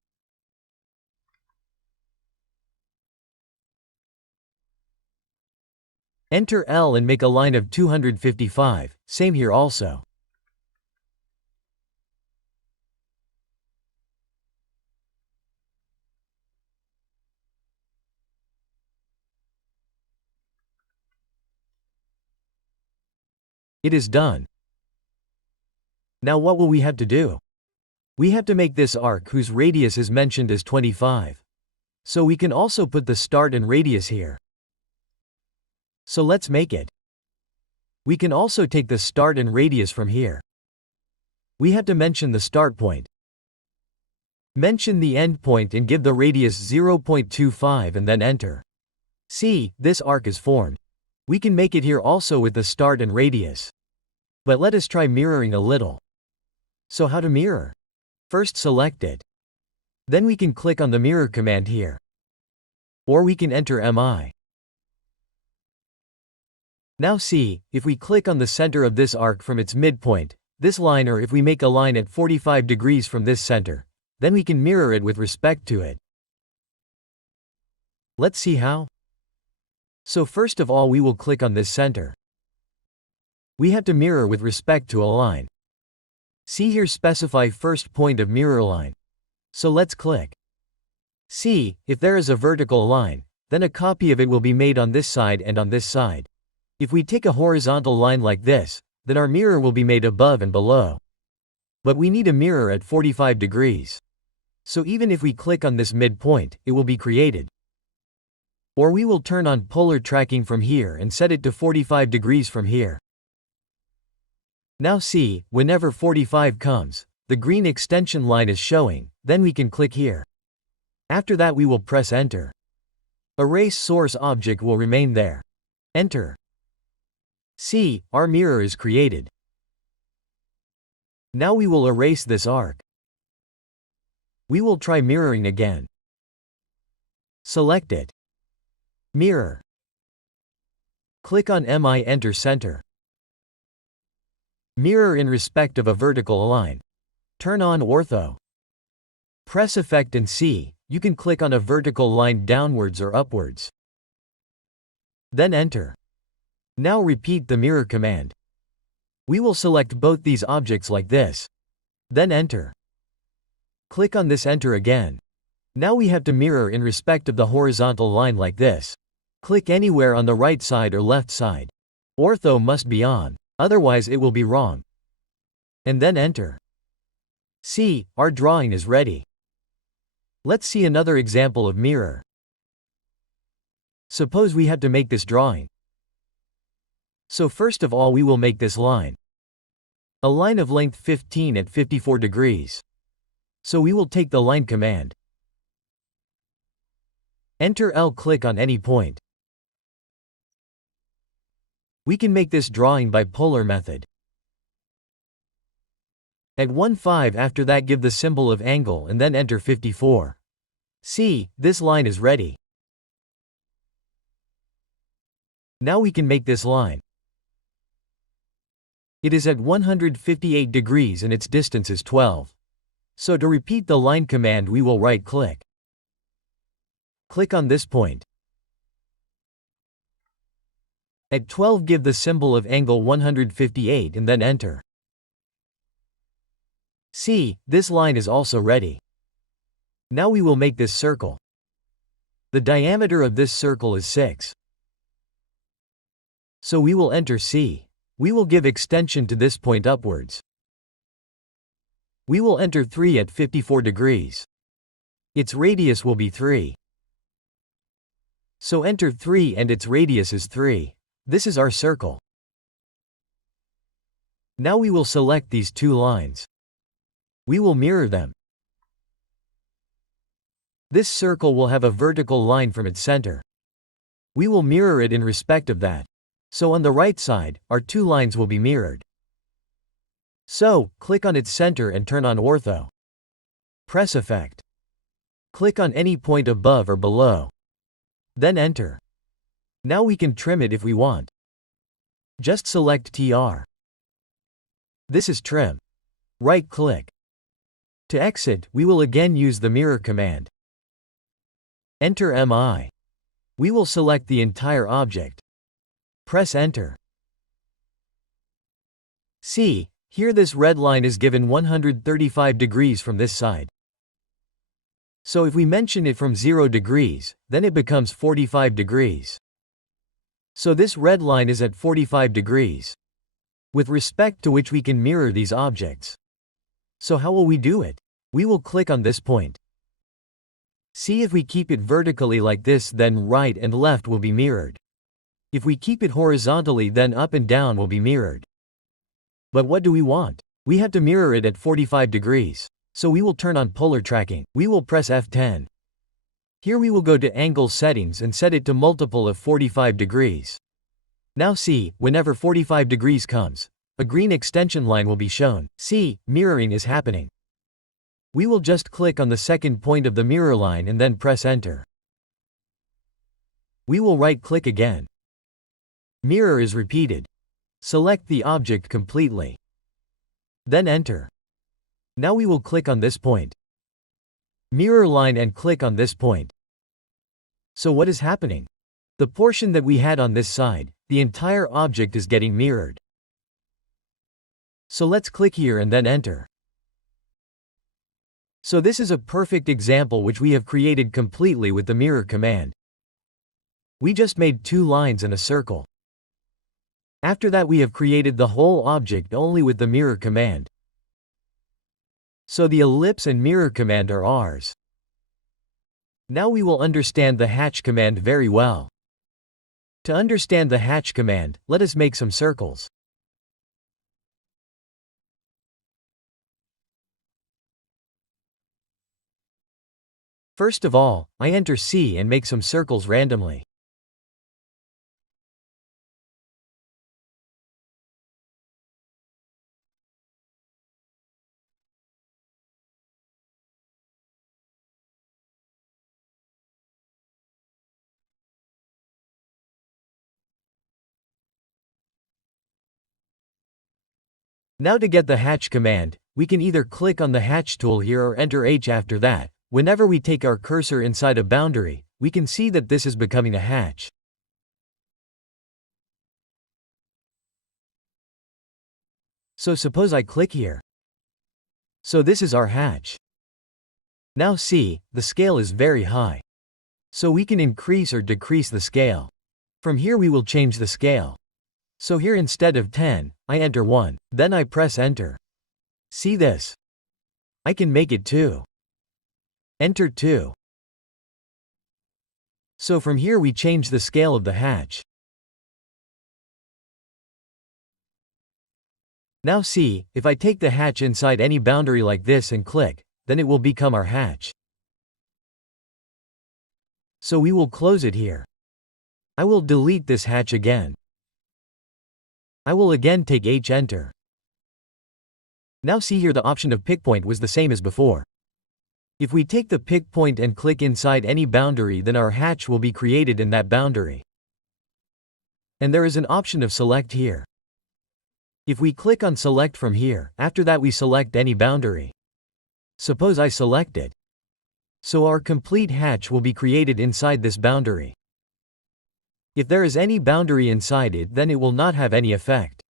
Enter L and make a line of 255, same here also. It is done. Now what will we have to do? We have to make this arc whose radius is mentioned as 25. So we can also put the start and radius here. So let's make it. We can also take the start and radius from here. We have to mention the start point. Mention the end point and give the radius 0.25 and then enter. See, this arc is formed. We can make it here also with the start and radius. But let us try mirroring a little. So how to mirror? First select it. Then we can click on the mirror command here. Or we can enter MI. Now see, if we click on the center of this arc from its midpoint, this line, or if we make a line at 45 degrees from this center, then we can mirror it with respect to it. Let's see how. So first of all we will click on this center. We have to mirror with respect to a line. See here, specify first point of mirror line. So let's click. See, if there is a vertical line, then a copy of it will be made on this side and on this side. If we take a horizontal line like this, then our mirror will be made above and below. But we need a mirror at 45 degrees. So even if we click on this midpoint, it will be created. Or we will turn on polar tracking from here and set it to 45 degrees from here. Now see, whenever 45 comes, the green extension line is showing, then we can click here. After that we will press enter. Erase source object will remain there. Enter. See, our mirror is created. Now we will erase this arc. We will try mirroring again. Select it. Mirror. Click on MI, enter center. Mirror in respect of a vertical line. Turn on ortho. Press Effect and C, you can click on a vertical line downwards or upwards. Then enter. Now repeat the mirror command. We will select both these objects like this. Then enter. Click on this enter again. Now we have to mirror in respect of the horizontal line like this. Click anywhere on the right side or left side. Ortho must be on, otherwise it will be wrong. And then enter. See, our drawing is ready. Let's see another example of mirror. Suppose we have to make this drawing. So first of all we will make this line. A line of length 15 at 54 degrees. So we will take the line command. Enter L, click on any point. We can make this drawing by polar method. At 1,5 after that give the symbol of angle and then enter 54. See, this line is ready. Now we can make this line. It is at 158 degrees and its distance is 12. So to repeat the line command we will right click. Click on this point. At 12 give the symbol of angle 158 and then enter. See, this line is also ready. Now we will make this circle. The diameter of this circle is 6. So we will enter C. We will give extension to this point upwards. We will enter 3 at 54 degrees. Its radius will be 3. So enter 3 and its radius is 3. This is our circle. Now we will select these two lines. We will mirror them. This circle will have a vertical line from its center. We will mirror it in respect of that. So on the right side, our two lines will be mirrored. So, click on its center and turn on ortho. Press Effect. Click on any point above or below. Then enter. Now we can trim it if we want. Just select TR. This is trim. Right click. To exit, we will again use the mirror command. Enter MI. We will select the entire object. Press enter. See, here this red line is given 135 degrees from this side. So if we mention it from 0 degrees, then it becomes 45 degrees. So this red line is at 45 degrees. With respect to which we can mirror these objects. So how will we do it? We will click on this point. See, if we keep it vertically like this, then right and left will be mirrored. If we keep it horizontally, then up and down will be mirrored. But what do we want? We have to mirror it at 45 degrees. So we will turn on polar tracking. We will press F10. Here we will go to angle settings and set it to multiple of 45 degrees. Now see, whenever 45 degrees comes, a green extension line will be shown. See, mirroring is happening. We will just click on the second point of the mirror line and then press enter. We will right click again. Mirror is repeated. Select the object completely. Then enter. Now we will click on this point. Mirror line and click on this point. So what is happening? The portion that we had on this side, the entire object is getting mirrored. So let's click here and then enter. So this is a perfect example which we have created completely with the mirror command. We just made two lines and a circle. After that we have created the whole object only with the mirror command. So the ellipse and mirror command are ours. Now we will understand the hatch command very well. To understand the hatch command, let us make some circles. First of all, I enter C and make some circles randomly. Now to get the hatch command, we can either click on the hatch tool here or enter H after that. Whenever we take our cursor inside a boundary, we can see that this is becoming a hatch. So suppose I click here. So this is our hatch. Now see, the scale is very high. So we can increase or decrease the scale. From here we will change the scale. So here instead of 10, I enter 1, then I press enter. See this? I can make it 2. Enter 2. So from here we change the scale of the hatch. Now see, if I take the hatch inside any boundary like this and click, then it will become our hatch. So we will close it here. I will delete this hatch again. I will again take H enter. Now see here the option of pick point was the same as before. If we take the pick point and click inside any boundary, then our hatch will be created in that boundary. And there is an option of select here. If we click on select from here, after that we select any boundary. Suppose I select it. So our complete hatch will be created inside this boundary. If there is any boundary inside it, then it will not have any effect.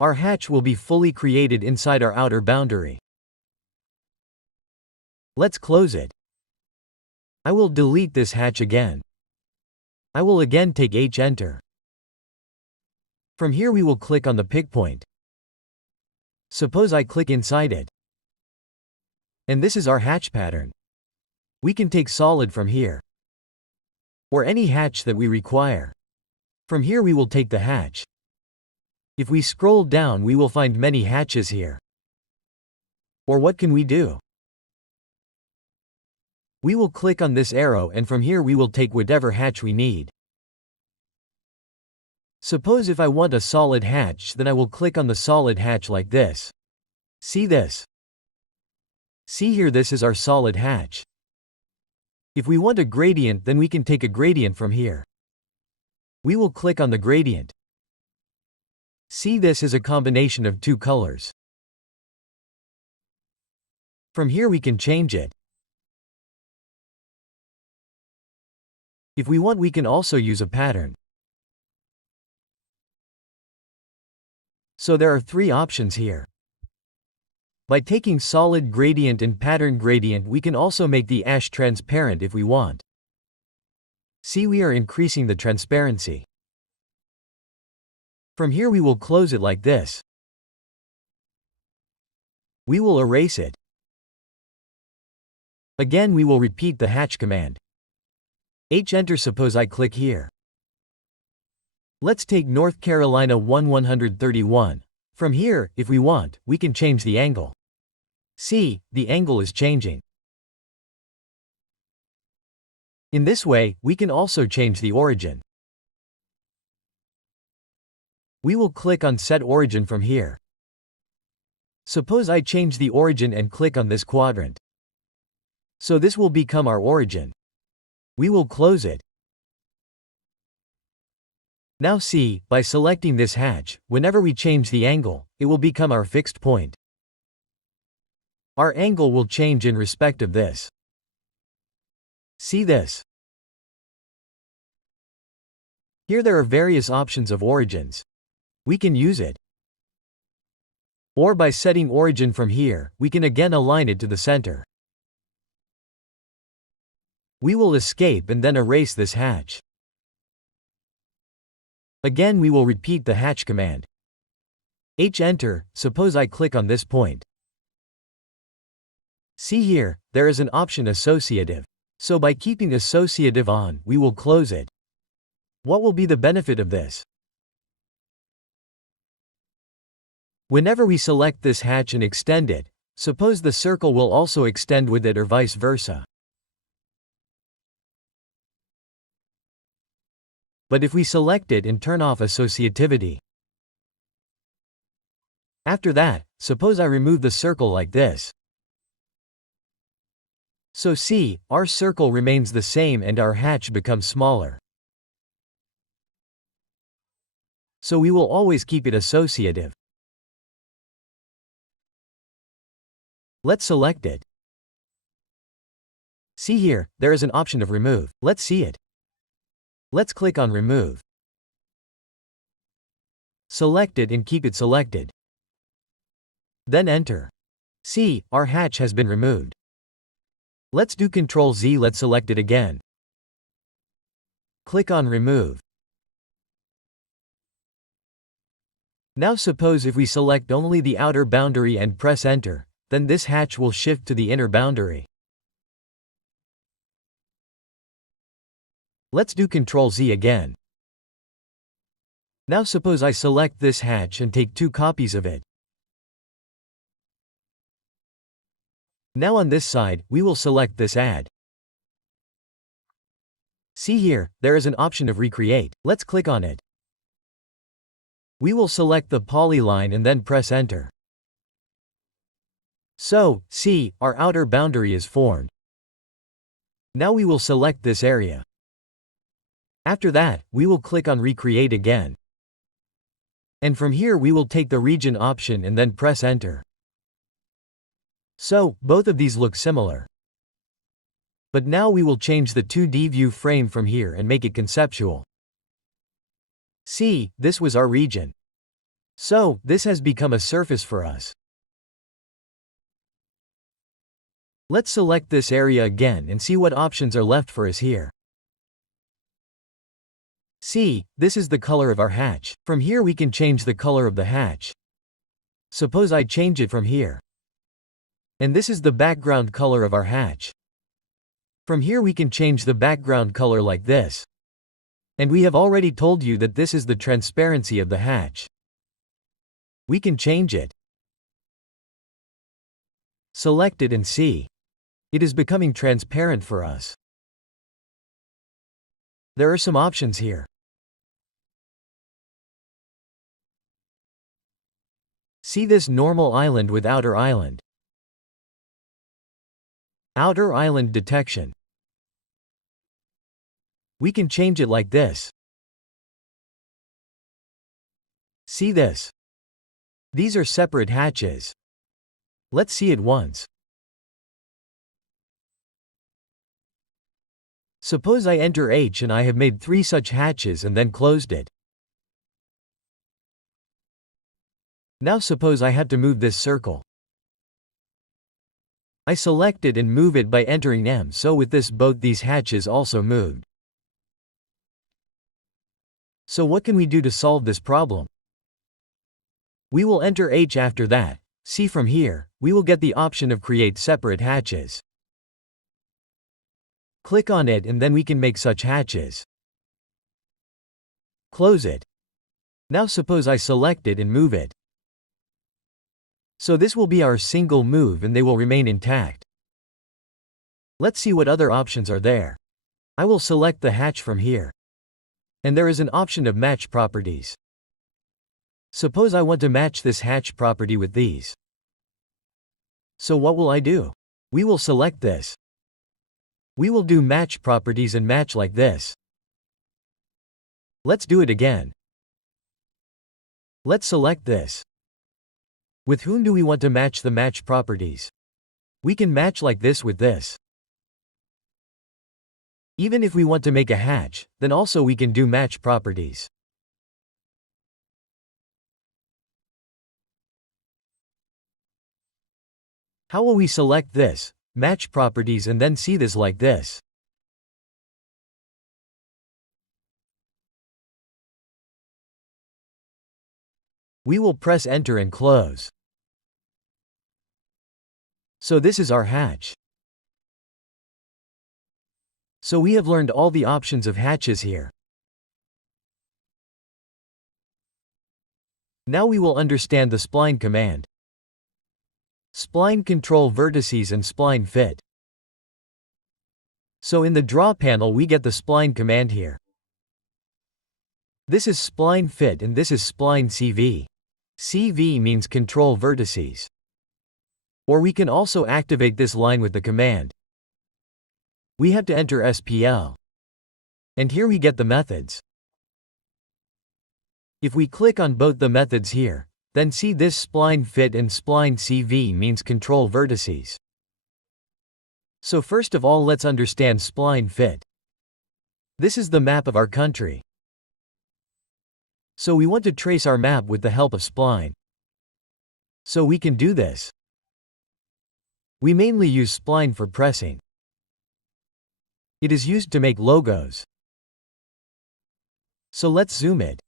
Our hatch will be fully created inside our outer boundary. Let's close it. I will delete this hatch again. I will again take H enter. From here we will click on the pick point. Suppose I click inside it. And this is our hatch pattern. We can take solid from here. Or any hatch that we require. From here we will take the hatch. If we scroll down we will find many hatches here. Or what can we do? We will click on this arrow and from here we will take whatever hatch we need. Suppose if I want a solid hatch, then I will click on the solid hatch like this. See this? See here, this is our solid hatch. If we want a gradient, then we can take a gradient from here. We will click on the gradient. See, this is a combination of 2 colors. From here we can change it. If we want, we can also use a pattern. So there are 3 options here. By taking solid gradient and pattern gradient, we can also make the ash transparent if we want. See, we are increasing the transparency. From here we will close it like this. We will erase it. Again we will repeat the hatch command. H enter. Suppose I click here. Let's take North Carolina 131. From here, if we want, we can change the angle. See, the angle is changing. In this way, we can also change the origin. We will click on Set Origin from here. Suppose I change the origin and click on this quadrant. So this will become our origin. We will close it. Now see, by selecting this hatch, whenever we change the angle, it will become our fixed point. Our angle will change in respect of this. See this? Here there are various options of origins. We can use it. Or by setting origin from here, we can again align it to the center. We will escape and then erase this hatch. Again we will repeat the hatch command. H enter. Suppose I click on this point. See here, there is an option associative. So by keeping associative on, we will close it. What will be the benefit of this? Whenever we select this hatch and extend it, suppose the circle will also extend with it or vice versa. But if we select it and turn off associativity. After that, suppose I remove the circle like this. So see, our circle remains the same and our hatch becomes smaller. So we will always keep it associative. Let's select it. See here, there is an option of remove. Let's see it. Let's click on remove. Select it and keep it selected. Then enter. See, our hatch has been removed. Let's do Ctrl Z. Let's select it again. Click on remove. Now suppose if we select only the outer boundary and press enter, then this hatch will shift to the inner boundary. Let's do Ctrl Z again. Now suppose I select this hatch and take 2 copies of it. Now on this side, we will select this add. See here, there is an option of recreate. Let's click on it. We will select the polyline and then press enter. So, see, our outer boundary is formed. Now we will select this area. After that, we will click on recreate again. And from here we will take the region option and then press enter. So, both of these look similar. But now we will change the 2D view frame from here and make it conceptual. See, this was our region. So, this has become a surface for us. Let's select this area again and see what options are left for us here. See, this is the color of our hatch. From here we can change the color of the hatch. Suppose I change it from here. And this is the background color of our hatch. From here we can change the background color like this. And we have already told you that this is the transparency of the hatch. We can change it. Select it and see. It is becoming transparent for us. There are some options here. See this normal island with outer island. Outer island detection. We can change it like this. See this? These are separate hatches. Let's see it once. Suppose I enter H and I have made 3 such hatches and then closed it. Now suppose I have to move this circle. I select it and move it by entering M, so with this both these hatches also moved. So what can we do to solve this problem? We will enter H after that. See from here, we will get the option of create separate hatches. Click on it and then we can make such hatches. Close it. Now suppose I select it and move it. So this will be our single move and they will remain intact. Let's see what other options are there. I will select the hatch from here. And there is an option of match properties. Suppose I want to match this hatch property with these. So what will I do? We will select this. We will do match properties and match like this. Let's do it again. Let's select this. With whom do we want to match the match properties? We can match like this with this. Even if we want to make a hatch, then also we can do match properties. How will we select this, match properties, and then see this like this? We will press enter and close. So this is our hatch. So we have learned all the options of hatches here. Now we will understand the spline command. Spline control vertices and spline fit. So in the draw panel we get the spline command here. This is spline fit and this is spline CV. CV means control vertices. Or we can also activate this line with the command. We have to enter SPL. And here we get the methods. If we click on both the methods here, Then see this spline fit and spline CV means control vertices. So first of all let's understand spline fit. This is the map of our country. So we want to trace our map with the help of spline. So we can do this. We mainly use spline for pressing. It is used to make logos. So let's zoom it.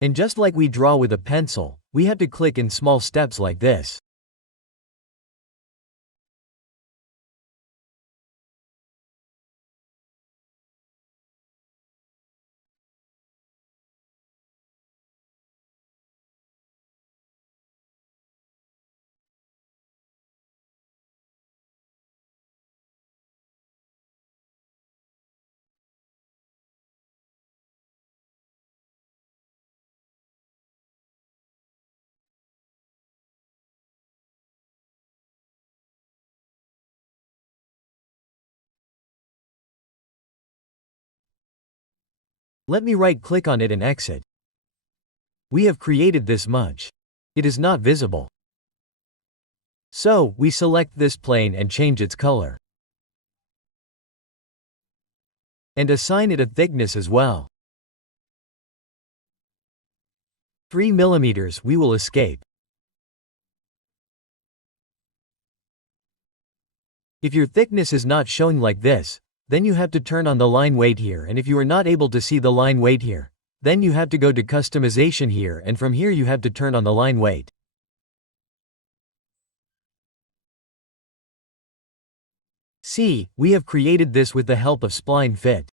And just like we draw with a pencil, we have to click in small steps like this. Let me right-click on it and exit. We have created this much. It is not visible. So, we select this plane and change its color. And assign it a thickness as well. 3 mm we will escape. If your thickness is not showing like this, then you have to turn on the line weight here, and if you are not able to see the line weight here, then you have to go to customization here, and from here you have to turn on the line weight. See, we have created this with the help of spline fit.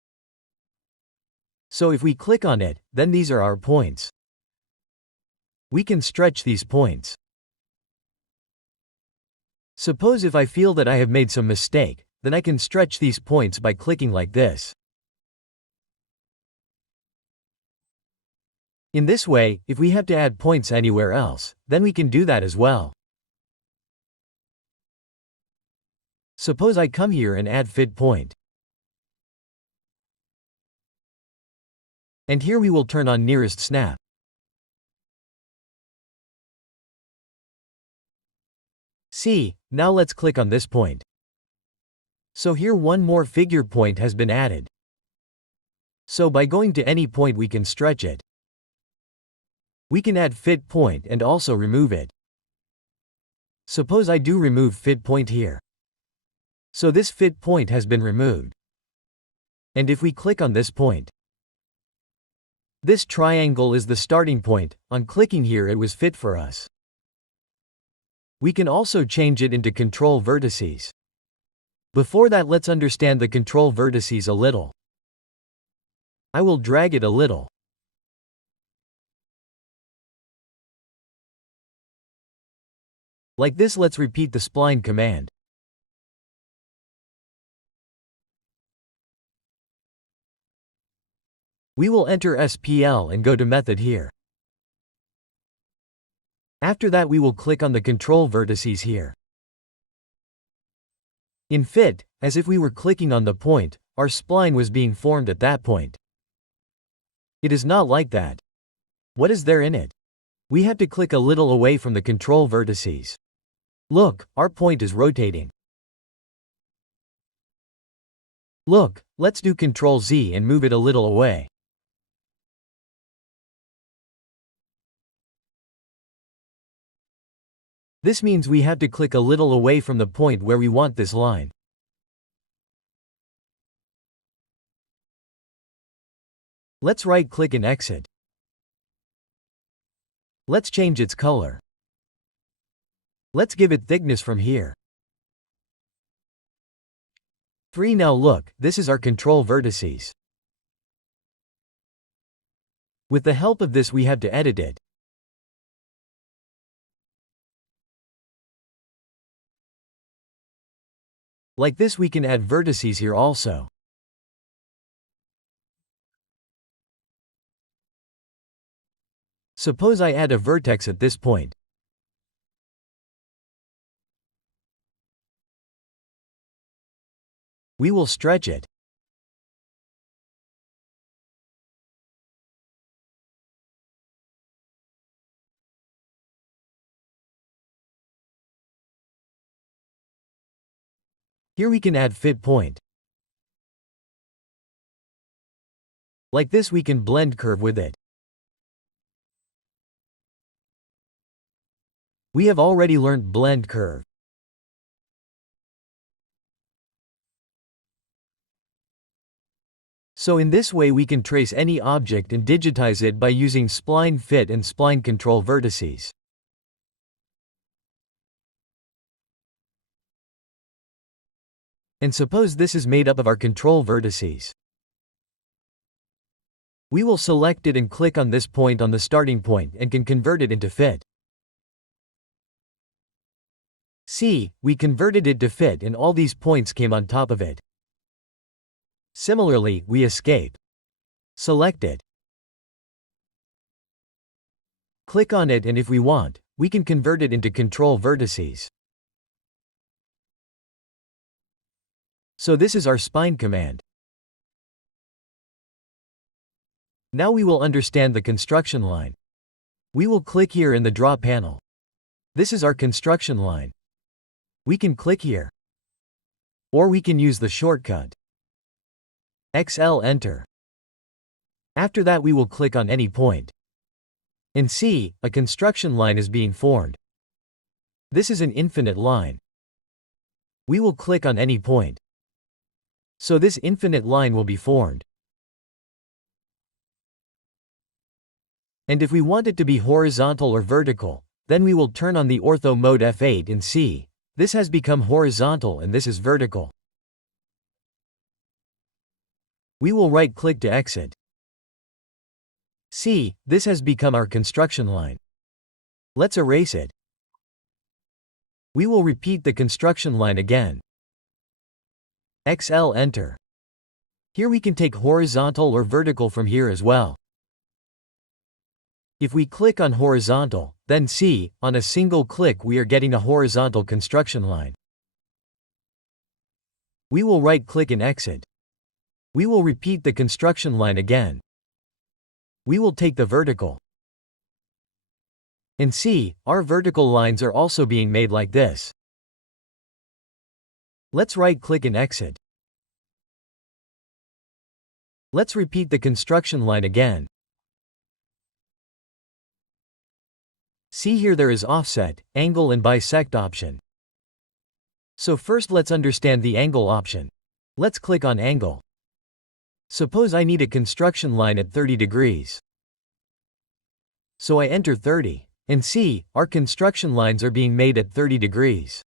So if we click on it, then these are our points. We can stretch these points. Suppose if I feel that I have made some mistake, then I can stretch these points by clicking like this. In this way, if we have to add points anywhere else, then we can do that as well. Suppose I come here and add fit point. And here we will turn on nearest snap. See, now let's click on this point. So here one more figure point has been added. So by going to any point we can stretch it. We can add fit point and also remove it. Suppose I do remove fit point here. So this fit point has been removed. And if we click on this point, this triangle is the starting point. On clicking here it was fit for us. We can also change it into control vertices. Before that let's understand the control vertices a little. I will drag it a little. Like this. Let's repeat the spline command. We will enter SPL and go to method here. After that we will click on the control vertices here. In fit, as if we were clicking on the point, our spline was being formed at that point. It is not like that. What is there in it? We have to click a little away from the control vertices. Look, our point is rotating. Look, let's do Ctrl Z and move it a little away. This means we have to click a little away from the point where we want this line. Let's right-click and exit. Let's change its color. Let's give it thickness from here. 3. Now look, this is our control vertices. With the help of this we have to edit it. Like this we can add vertices here also. Suppose I add a vertex at this point. We will stretch it. Here we can add fit point. Like this we can blend curve with it. We have already learnt blend curve. So in this way we can trace any object and digitize it by using spline fit and spline control vertices. And suppose this is made up of our control vertices. We will select it and click on this point on the starting point and can convert it into fit. See, we converted it to fit and all these points came on top of it. Similarly, we escape. Select it. Click on it and if we want, we can convert it into control vertices. So this is our spline command. Now we will understand the construction line. We will click here in the draw panel. This is our construction line. We can click here. Or we can use the shortcut. XL enter. After that we will click on any point. And see, a construction line is being formed. This is an infinite line. We will click on any point. So this infinite line will be formed. And if we want it to be horizontal or vertical, then we will turn on the ortho mode F8 and see, this has become horizontal and this is vertical. We will right-click to exit. See, this has become our construction line. Let's erase it. We will repeat the construction line again. XL enter. Here we can take horizontal or vertical from here as well. If we click on horizontal, then see, on a single click we are getting a horizontal construction line. We will right-click and exit. We will repeat the construction line again. We will take the vertical. And see, our vertical lines are also being made like this. Let's right-click and exit. Let's repeat the construction line again. See here there is offset, angle and bisect option. So first let's understand the angle option. Let's click on angle. Suppose I need a construction line at 30 degrees. So I enter 30, and see, our construction lines are being made at 30 degrees.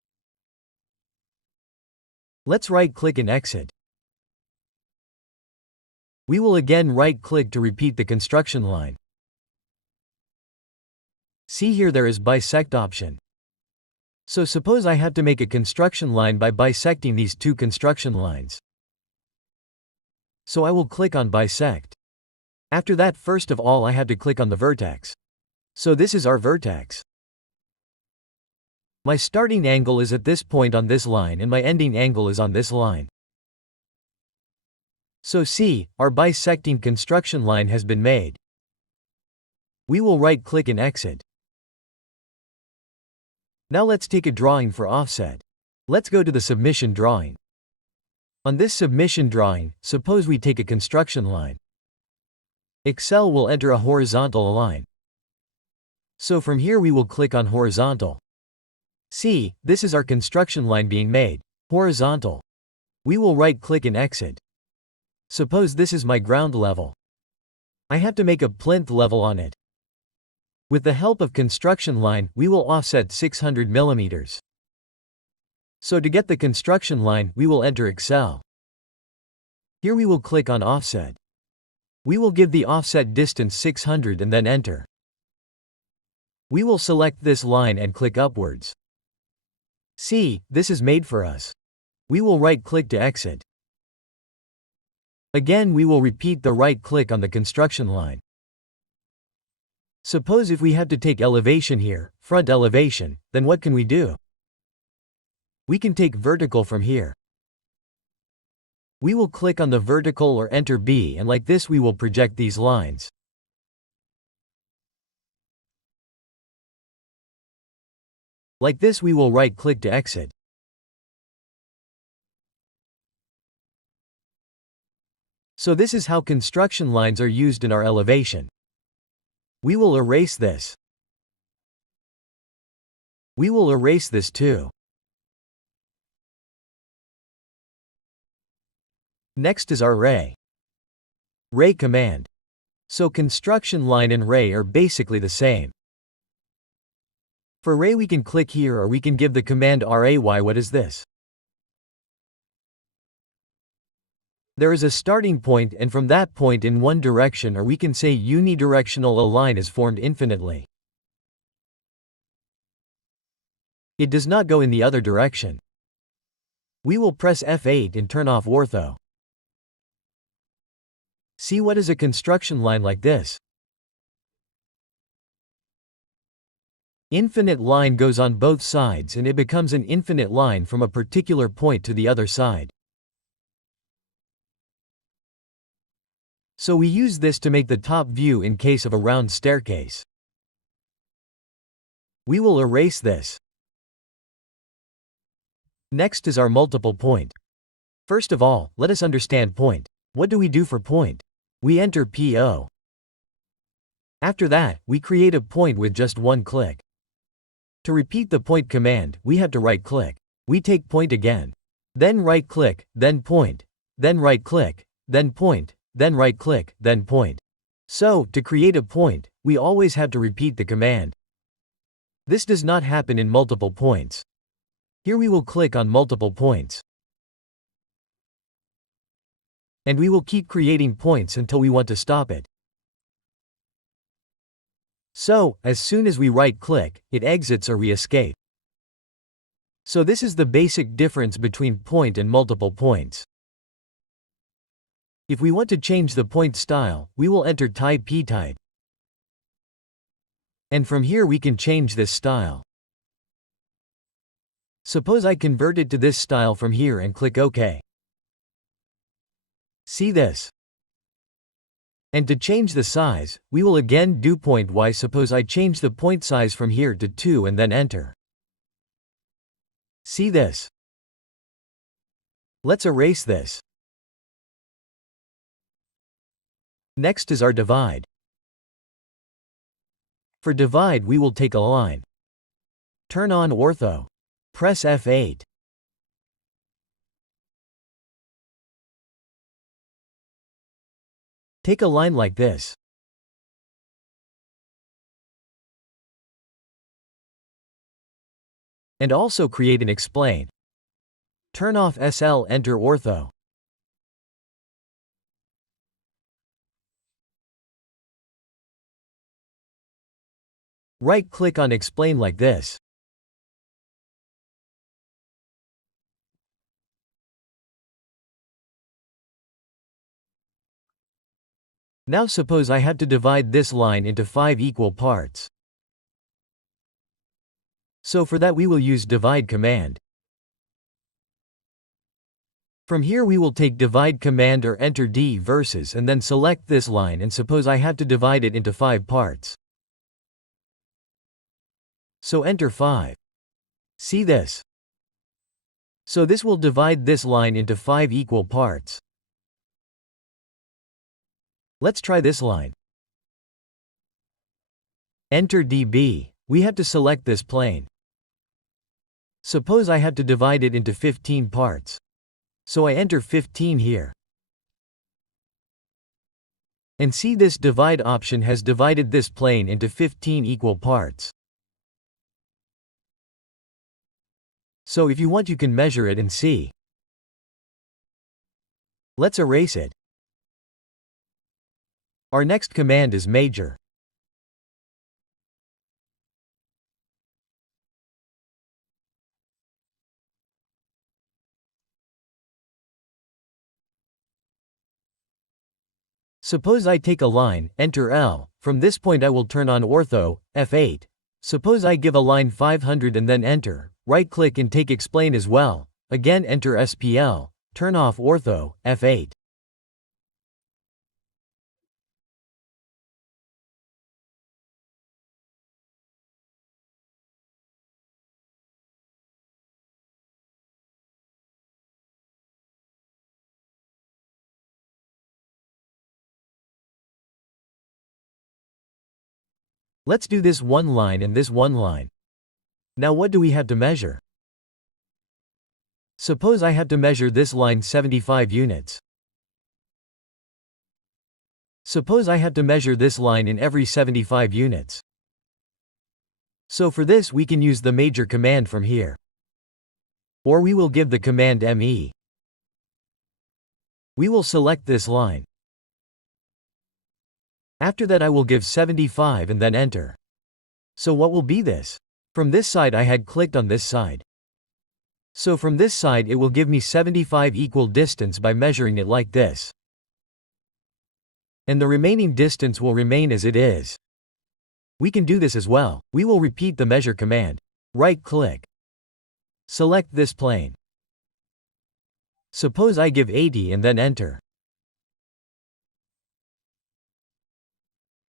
Let's right-click and exit. We will again right-click to repeat the construction line. See here there is bisect option. So suppose I have to make a construction line by bisecting these two construction lines. So I will click on bisect. After that first of all I have to click on the vertex. So this is our vertex. My starting angle is at this point on this line and my ending angle is on this line. So see, our bisecting construction line has been made. We will right-click and exit. Now let's take a drawing for offset. Let's go to the submission drawing. On this submission drawing, suppose we take a construction line. Excel will enter a horizontal line. So from here we will click on horizontal. See, this is our construction line being made, horizontal. We will right-click and exit. Suppose this is my ground level. I have to make a plinth level on it. With the help of construction line, we will offset 600 mm. So to get the construction line, we will enter Excel. Here we will click on offset. We will give the offset distance 600 and then enter. We will select this line and click upwards. See, this is made for us. We will right-click to exit. Again we will repeat the right-click on the construction line. Suppose if we have to take elevation here, front elevation, then what can we do? We can take vertical from here. We will click on the vertical or enter B, and like this we will project these lines. Like this we will right-click to exit. So this is how construction lines are used in our elevation. We will erase this. We will erase this too. Next is our ray. Ray command. So construction line and ray are basically the same. For ray we can click here or we can give the command ray. What is this? There is a starting point and from that point in one direction, or we can say unidirectional, a line is formed infinitely. It does not go in the other direction. We will press F8 and turn off ortho. See what is a construction line like this? Infinite line goes on both sides and it becomes an infinite line from a particular point to the other side. So we use this to make the top view in case of a round staircase. We will erase this. Next is our multiple point. First of all, let us understand point. What do we do for point? We enter PO. After that, we create a point with just one click. To repeat the point command, we have to right-click. We take point again. Then right-click, then point. Then right-click, then point. Then right-click, then point. So, to create a point, we always have to repeat the command. This does not happen in multiple points. Here we will click on multiple points. And we will keep creating points until we want to stop it. So, as soon as we right-click, it exits or we escape. So this is the basic difference between point and multiple points. If we want to change the point style, we will enter type P-type. And from here we can change this style. Suppose I convert it to this style from here and click OK. See this? And to change the size, we will again do point Y. Suppose I change the point size from here to 2 and then enter. See this? Let's erase this. Next is our divide. For divide we will take a line. Turn on ortho. Press F8. Take a line like this. And also create an explain. Turn off SL, enter ortho. Right-click on explain like this. Now suppose I have to divide this line into 5 equal parts. So for that we will use divide command. From here we will take divide command or enter D versus and then select this line, and suppose I have to divide it into 5 parts. So enter 5. See this? So this will divide this line into 5 equal parts. Let's try this line. Enter DB. We have to select this plane. Suppose I have to divide it into 15 parts. So I enter 15 here. And see, this divide option has divided this plane into 15 equal parts. So if you want you can measure it and see. Let's erase it. Our next command is major. Suppose I take a line, enter L, from this point I will turn on ortho, F8. Suppose I give a line 500 and then enter, right-click and take explain as well, again enter SPL, turn off ortho, F8. Let's do this one line and this one line. Now what do we have to measure? Suppose I have to measure this line 75 units. Suppose I have to measure this line in every 75 units. So for this we can use the major command from here. Or we will give the command ME. We will select this line. After that I will give 75 and then enter. So what will be this? From this side I had clicked on this side. So from this side it will give me 75 equal distance by measuring it like this. And the remaining distance will remain as it is. We can do this as well. We will repeat the measure command. Right-click. Select this plane. Suppose I give 80 and then enter.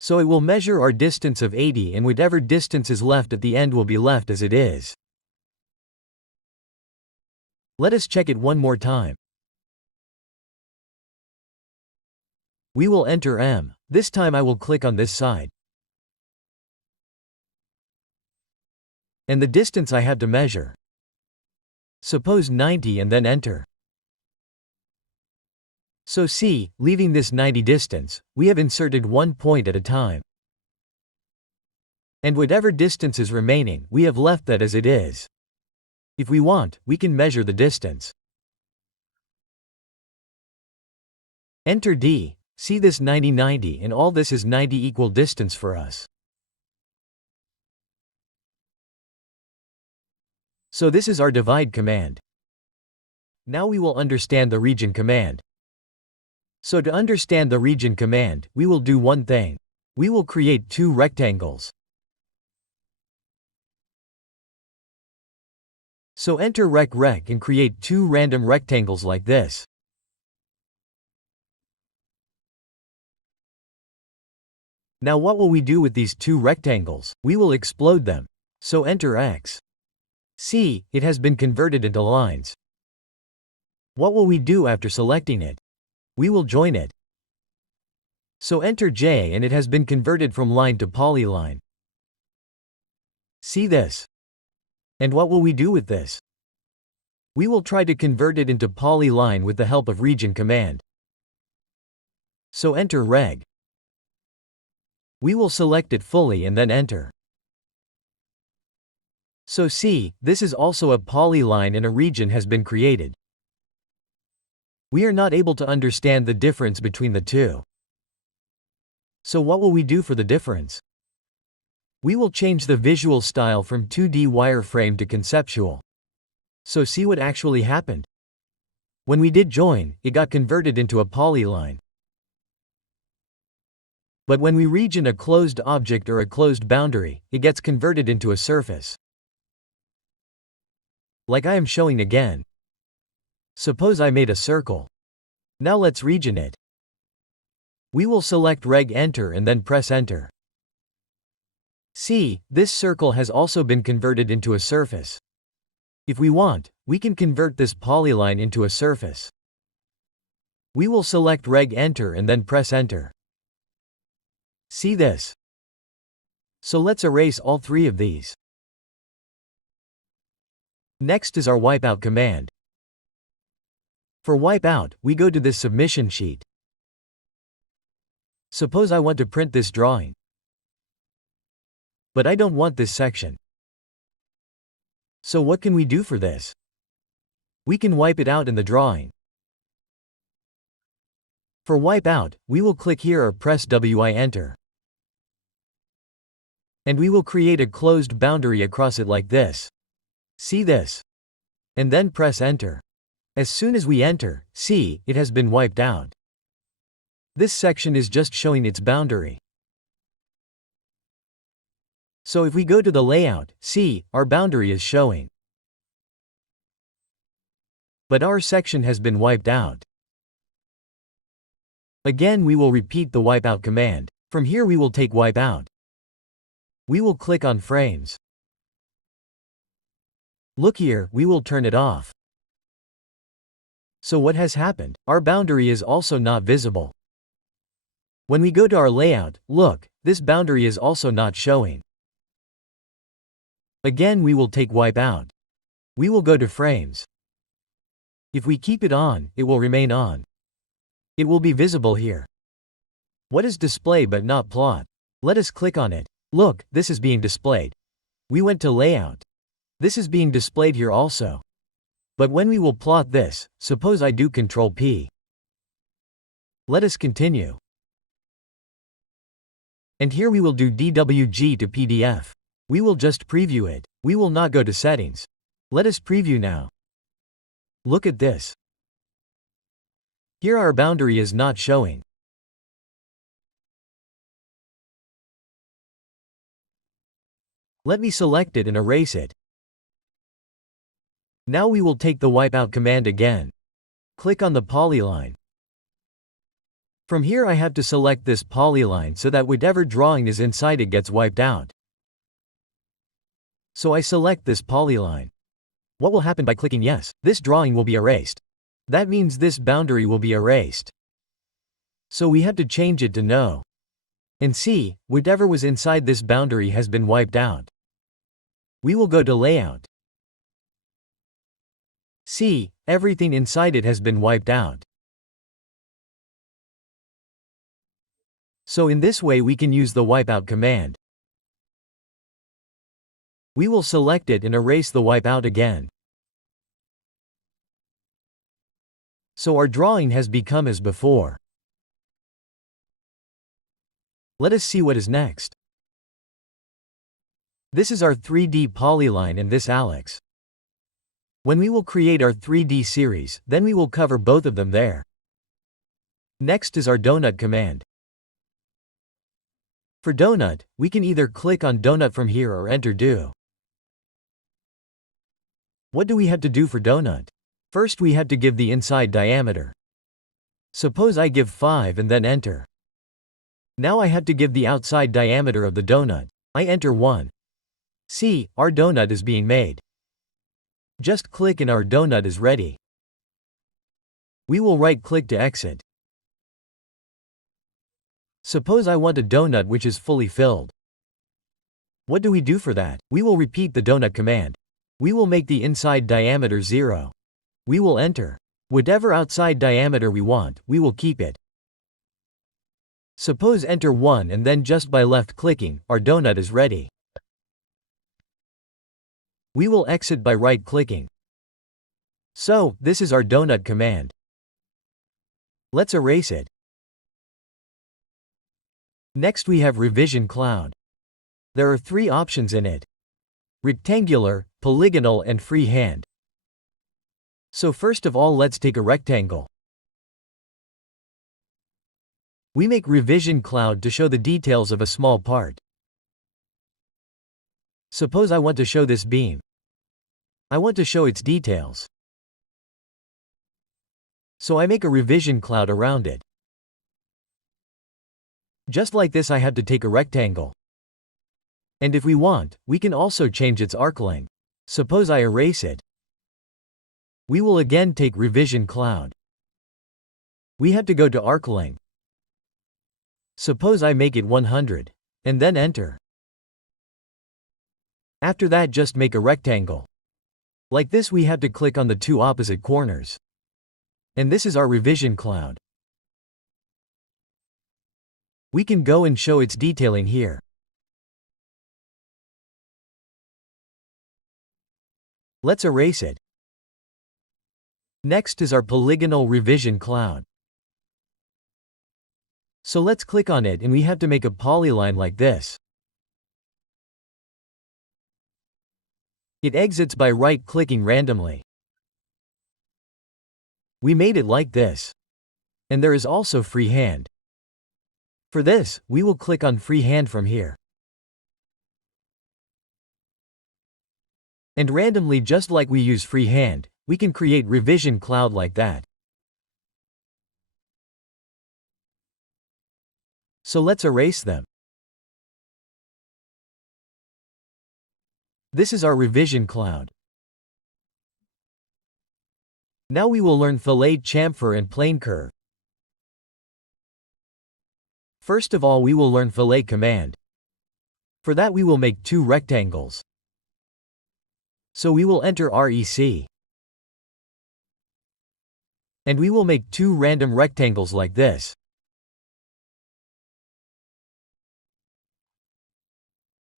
So it will measure our distance of 80 and whatever distance is left at the end will be left as it is. Let us check it one more time. We will enter M. This time I will click on this side. And the distance I have to measure. Suppose 90 and then enter. So see, leaving this 90 distance, we have inserted one point at a time. And whatever distance is remaining, we have left that as it is. If we want, we can measure the distance. Enter D, see this 90 and all this is 90 equal distance for us. So this is our divide command. Now we will understand the region command. So to understand the region command, we will do one thing. We will create two rectangles. So enter rec and create two random rectangles like this. Now what will we do with these two rectangles? We will explode them. So enter X. See, it has been converted into lines. What will we do after selecting it? We will join it. So enter J and it has been converted from line to polyline. See this? And what will we do with this? We will try to convert it into polyline with the help of region command. So enter reg. We will select it fully and then enter. So see, this is also a polyline and a region has been created. We are not able to understand the difference between the two. So what will we do for the difference? We will change the visual style from 2D wireframe to conceptual. So see what actually happened. When we did join, it got converted into a polyline. But when we region a closed object or a closed boundary, it gets converted into a surface. Like I am showing again. Suppose I made a circle. Now let's region it. We will select reg enter and then press enter. See, this circle has also been converted into a surface. If we want, we can convert this polyline into a surface. We will select reg enter and then press enter. See this? So let's erase all three of these. Next is our wipeout command. For wipeout, we go to this submission sheet. Suppose I want to print this drawing. But I don't want this section. So what can we do for this? We can wipe it out in the drawing. For wipeout, we will click here or press WI enter. And we will create a closed boundary across it like this. See this? And then press enter. As soon as we enter, see, it has been wiped out. This section is just showing its boundary. So if we go to the layout, see, our boundary is showing. But our section has been wiped out. Again, we will repeat the wipeout command. From here we will take wipeout. We will click on frames. Look here, we will turn it off. So what has happened? Our boundary is also not visible. When we go to our layout, look, this boundary is also not showing. Again, we will take wipeout. We will go to frames. If we keep it on, it will remain on. It will be visible here. What is display but not plot? Let us click on it. Look, this is being displayed. We went to layout. This is being displayed here also. But when we will plot this, suppose I do Ctrl P. Let us continue. And here we will do DWG to PDF. We will just preview it. We will not go to settings. Let us preview now. Look at this. Here our boundary is not showing. Let me select it and erase it. Now we will take the wipeout command again. Click on the polyline. From here I have to select this polyline so that whatever drawing is inside it gets wiped out. So I select this polyline. What will happen by clicking yes? This drawing will be erased. That means this boundary will be erased. So we have to change it to no. And see, whatever was inside this boundary has been wiped out. We will go to layout. See, everything inside it has been wiped out. So in this way we can use the wipeout command. We will select it and erase the wipeout again. So our drawing has become as before. Let us see what is next. This is our 3D polyline and this Alex. When we will create our 3D series, then we will cover both of them there. Next is our donut command. For donut, we can either click on donut from here or enter do. What do we have to do for donut? First we have to give the inside diameter. Suppose I give 5 and then enter. Now I have to give the outside diameter of the donut. I enter 1. See, our donut is being made. Just click and our donut is ready. We will right-click to exit. Suppose I want a donut which is fully filled. What do we do for that? We will repeat the donut command. We will make the inside diameter 0. We will enter. Whatever outside diameter we want, we will keep it. Suppose enter 1 and then just by left-clicking, our donut is ready. We will exit by right-clicking. So, this is our donut command. Let's erase it. Next we have revision cloud. There are 3 options in it: rectangular, polygonal and freehand. So first of all let's take a rectangle. We make revision cloud to show the details of a small part. Suppose I want to show this beam. I want to show its details. So I make a revision cloud around it. Just like this I have to take a rectangle. And if we want, we can also change its arc length. Suppose I erase it. We will again take revision cloud. We have to go to arc length. Suppose I make it 100. And then enter. After that just make a rectangle. Like this we have to click on the 2 opposite corners. And this is our revision cloud. We can go and show its detailing here. Let's erase it. Next is our polygonal revision cloud. So let's click on it and we have to make a polyline like this. It exits by right-clicking randomly. We made it like this. And there is also freehand. For this, we will click on Freehand from here. And randomly, just like we use Freehand, we can create revision cloud like that. So let's erase them. This is our revision cloud. Now we will learn fillet, chamfer and plane curve. First of all, we will learn fillet command. For that we will make two rectangles. So we will enter REC. And we will make two random rectangles like this.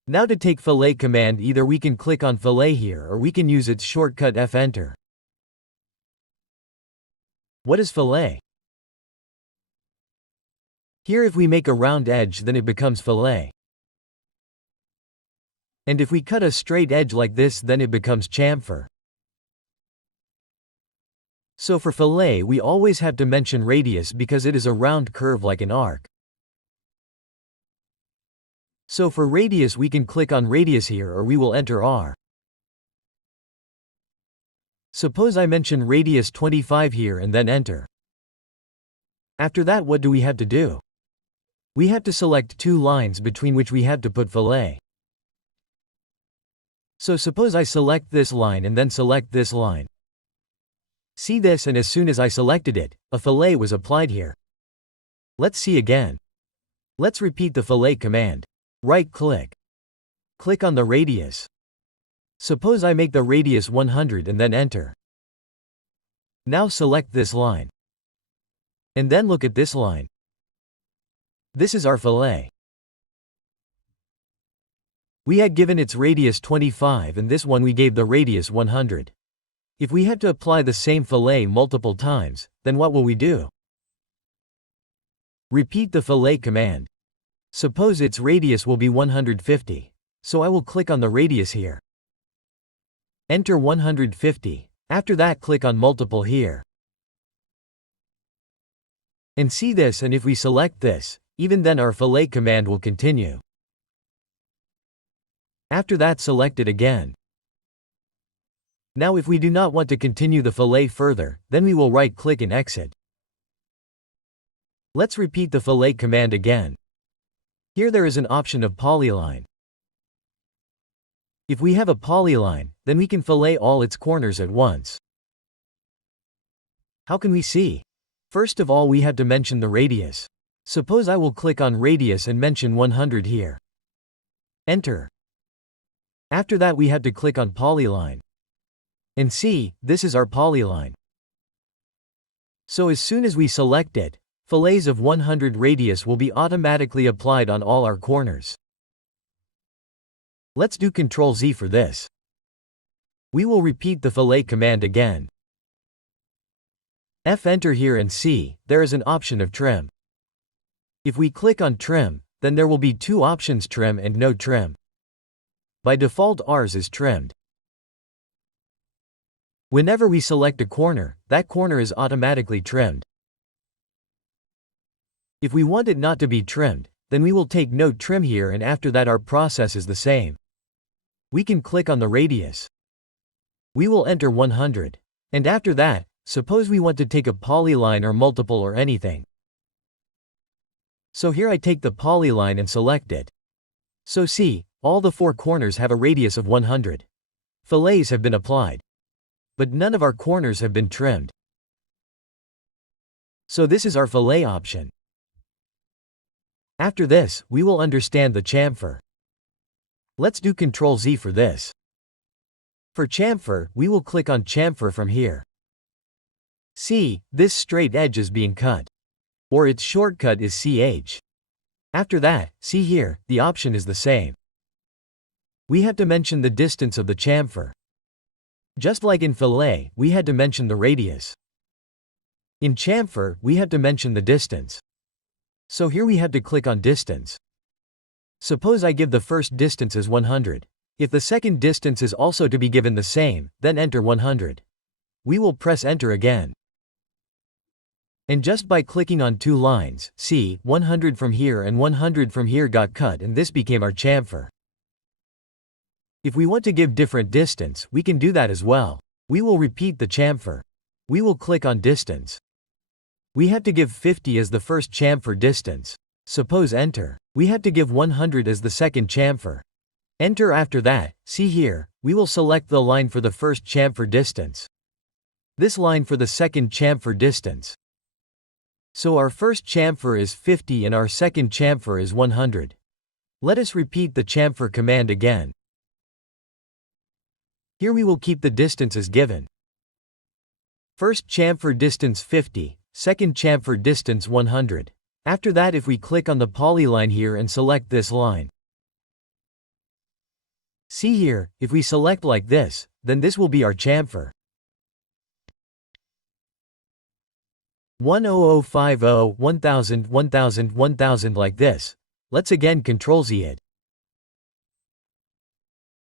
Now to take fillet command, either we can click on fillet here or we can use its shortcut F enter. What is fillet? Here if we make a round edge, then it becomes fillet. And if we cut a straight edge like this, then it becomes chamfer. So for fillet we always have to mention radius because it is a round curve like an arc. So for radius we can click on radius here or we will enter R. Suppose I mention radius 25 here and then enter. After that, what do we have to do? We have to select two lines between which we have to put fillet. So suppose I select this line and then select this line. See this, and as soon as I selected it, a fillet was applied here. Let's see again. Let's repeat the fillet command. Right-click. Click on the radius. Suppose I make the radius 100 and then enter. Now select this line. And then look at this line. This is our fillet. We had given its radius 25 and this one we gave the radius 100. If we had to apply the same fillet multiple times, then what will we do? Repeat the fillet command. Suppose its radius will be 150. So I will click on the radius here. Enter 150. After that, click on multiple here. And see this, and if we select this, even then our fillet command will continue. After that, select it again. Now if we do not want to continue the fillet further, then we will right-click and exit. Let's repeat the fillet command again. Here there is an option of Polyline. If we have a polyline, then we can fillet all its corners at once. How can we see? First of all, we have to mention the radius. Suppose I will click on radius and mention 100 here. Enter. After that we have to click on Polyline. And see, this is our polyline. So as soon as we select it, fillets of 100 radius will be automatically applied on all our corners. Let's do Ctrl Z for this. We will repeat the fillet command again. F enter here and see, there is an option of trim. If we click on trim, then there will be two options, trim and no trim. By default ours is trimmed. Whenever we select a corner, that corner is automatically trimmed. If we want it not to be trimmed, then we will take no trim here, and after that our process is the same. We can click on the radius. We will enter 100. And after that, suppose we want to take a polyline or multiple or anything. So here I take the polyline and select it. So see, all the four corners have a radius of 100. Fillets have been applied. But none of our corners have been trimmed. So this is our fillet option. After this, we will understand the chamfer. Let's do Ctrl Z for this. For chamfer, we will click on chamfer from here. See, this straight edge is being cut. Or its shortcut is CH. After that, see here, the option is the same. We have to mention the distance of the chamfer. Just like in fillet, we had to mention the radius. In chamfer, we have to mention the distance. So here we have to click on distance. Suppose I give the first distance as 100. If the second distance is also to be given the same, then enter 100. We will press enter again. And just by clicking on two lines, see, 100 from here and 100 from here got cut, and this became our chamfer. If we want to give different distance, we can do that as well. We will repeat the chamfer. We will click on distance. We have to give 50 as the first chamfer distance. Suppose enter. We have to give 100 as the second chamfer. Enter after that. See here, we will select the line for the first chamfer distance. This line for the second chamfer distance. So our first chamfer is 50 and our second chamfer is 100. Let us repeat the chamfer command again. Here we will keep the distance as given. First chamfer distance 50, second chamfer distance 100. After that, if we click on the polyline here and select this line. See here, if we select like this, then this will be our chamfer. 10050, 1000, 1000, 1000 like this. Let's again Ctrl Z it.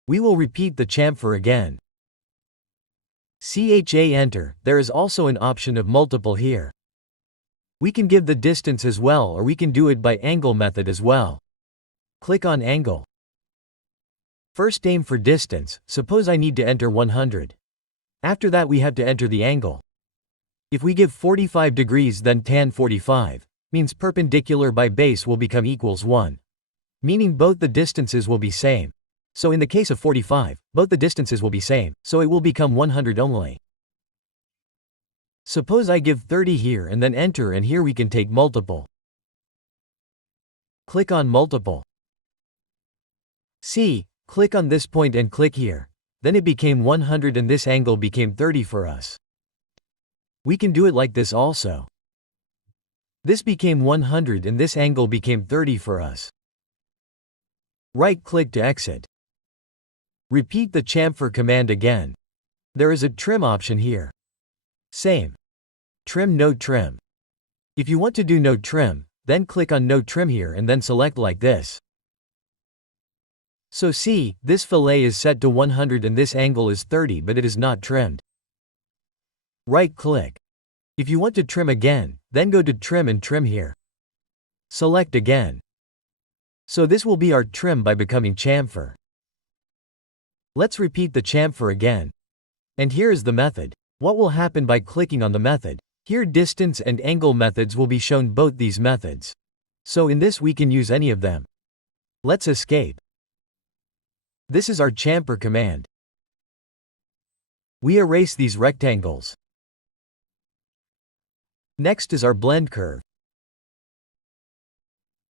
We will repeat the chamfer again. CHA enter. There is also an option of multiple here. We can give the distance as well, or we can do it by angle method as well. Click on angle. First aim for distance. Suppose I need to enter 100. After that we have to enter the angle. If we give 45 degrees, then tan 45 means perpendicular by base will become equals 1. Meaning both the distances will be same. So in the case of 45, both the distances will be same, so it will become 100 only. Suppose I give 30 here and then enter, and here we can take multiple. Click on multiple. See, click on this point and click here. Then it became 100 and this angle became 30 for us. We can do it like this also. This became 100 and this angle became 30 for us. Right-click to exit. Repeat the chamfer command again. There is a trim option here. Same. Trim no trim. If you want to do no trim, then click on no trim here and then select like this. So see, this fillet is set to 100 and this angle is 30, but it is not trimmed. Right-click. If you want to trim again, then go to trim and trim here. Select again. So this will be our trim by becoming chamfer. Let's repeat the chamfer again. And here is the method. What will happen by clicking on the method? Here distance and angle methods will be shown, both these methods. So in this we can use any of them. Let's escape. This is our chamfer command. We erase these rectangles. Next is our blend curve.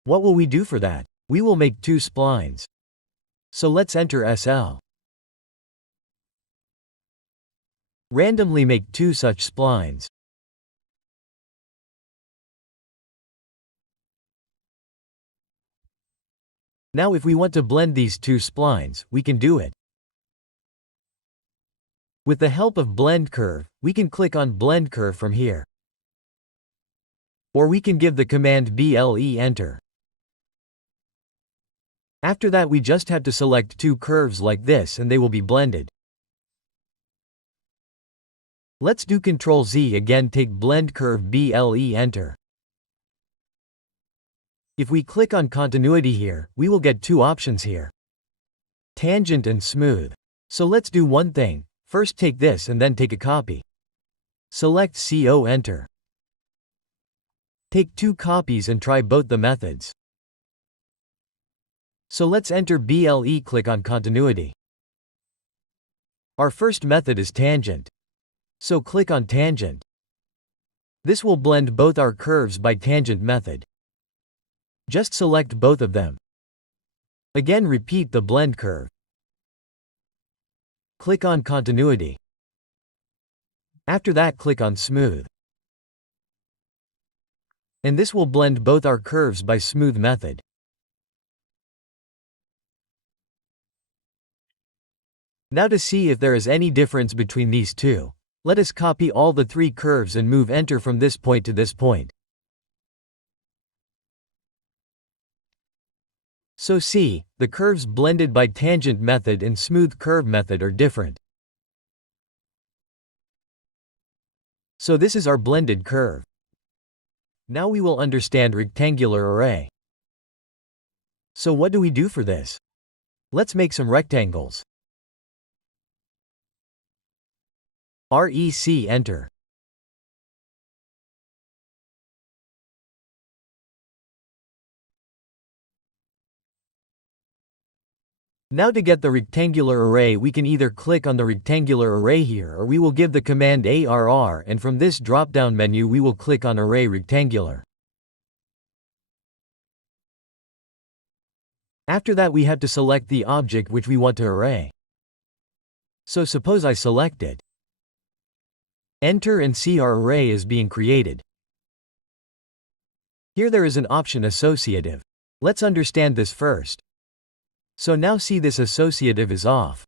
What will we do for that? We will make two splines. So let's enter SL. Randomly make two such splines. Now if we want to blend these two splines, we can do it. With the help of blend curve, we can click on blend curve from here. Or we can give the command BLE enter. After that we just have to select two curves like this and they will be blended. Let's do Ctrl Z again, take blend curve BLE enter. If we click on continuity here, we will get two options here. Tangent and smooth. So let's do one thing. First take this and then take a copy. Select CO enter. Take two copies and try both the methods. So let's enter BLE, click on continuity. Our first method is tangent. So click on tangent. This will blend both our curves by tangent method. Just select both of them. Again repeat the blend curve. Click on continuity. After that click on smooth. And this will blend both our curves by smooth method. Now to see if there is any difference between these two, let us copy all the three curves and move enter from this point to this point. So see, the curves blended by tangent method and smooth curve method are different. So this is our blended curve. Now we will understand rectangular array. So what do we do for this? Let's make some rectangles. REC enter. Now to get the rectangular array we can either click on the rectangular array here or we will give the command ARR and from this drop-down menu we will click on array rectangular. After that we have to select the object which we want to array. So suppose I select it. Enter and see our array is being created. Here there is an option associative. Let's understand this first. So now see this associative is off.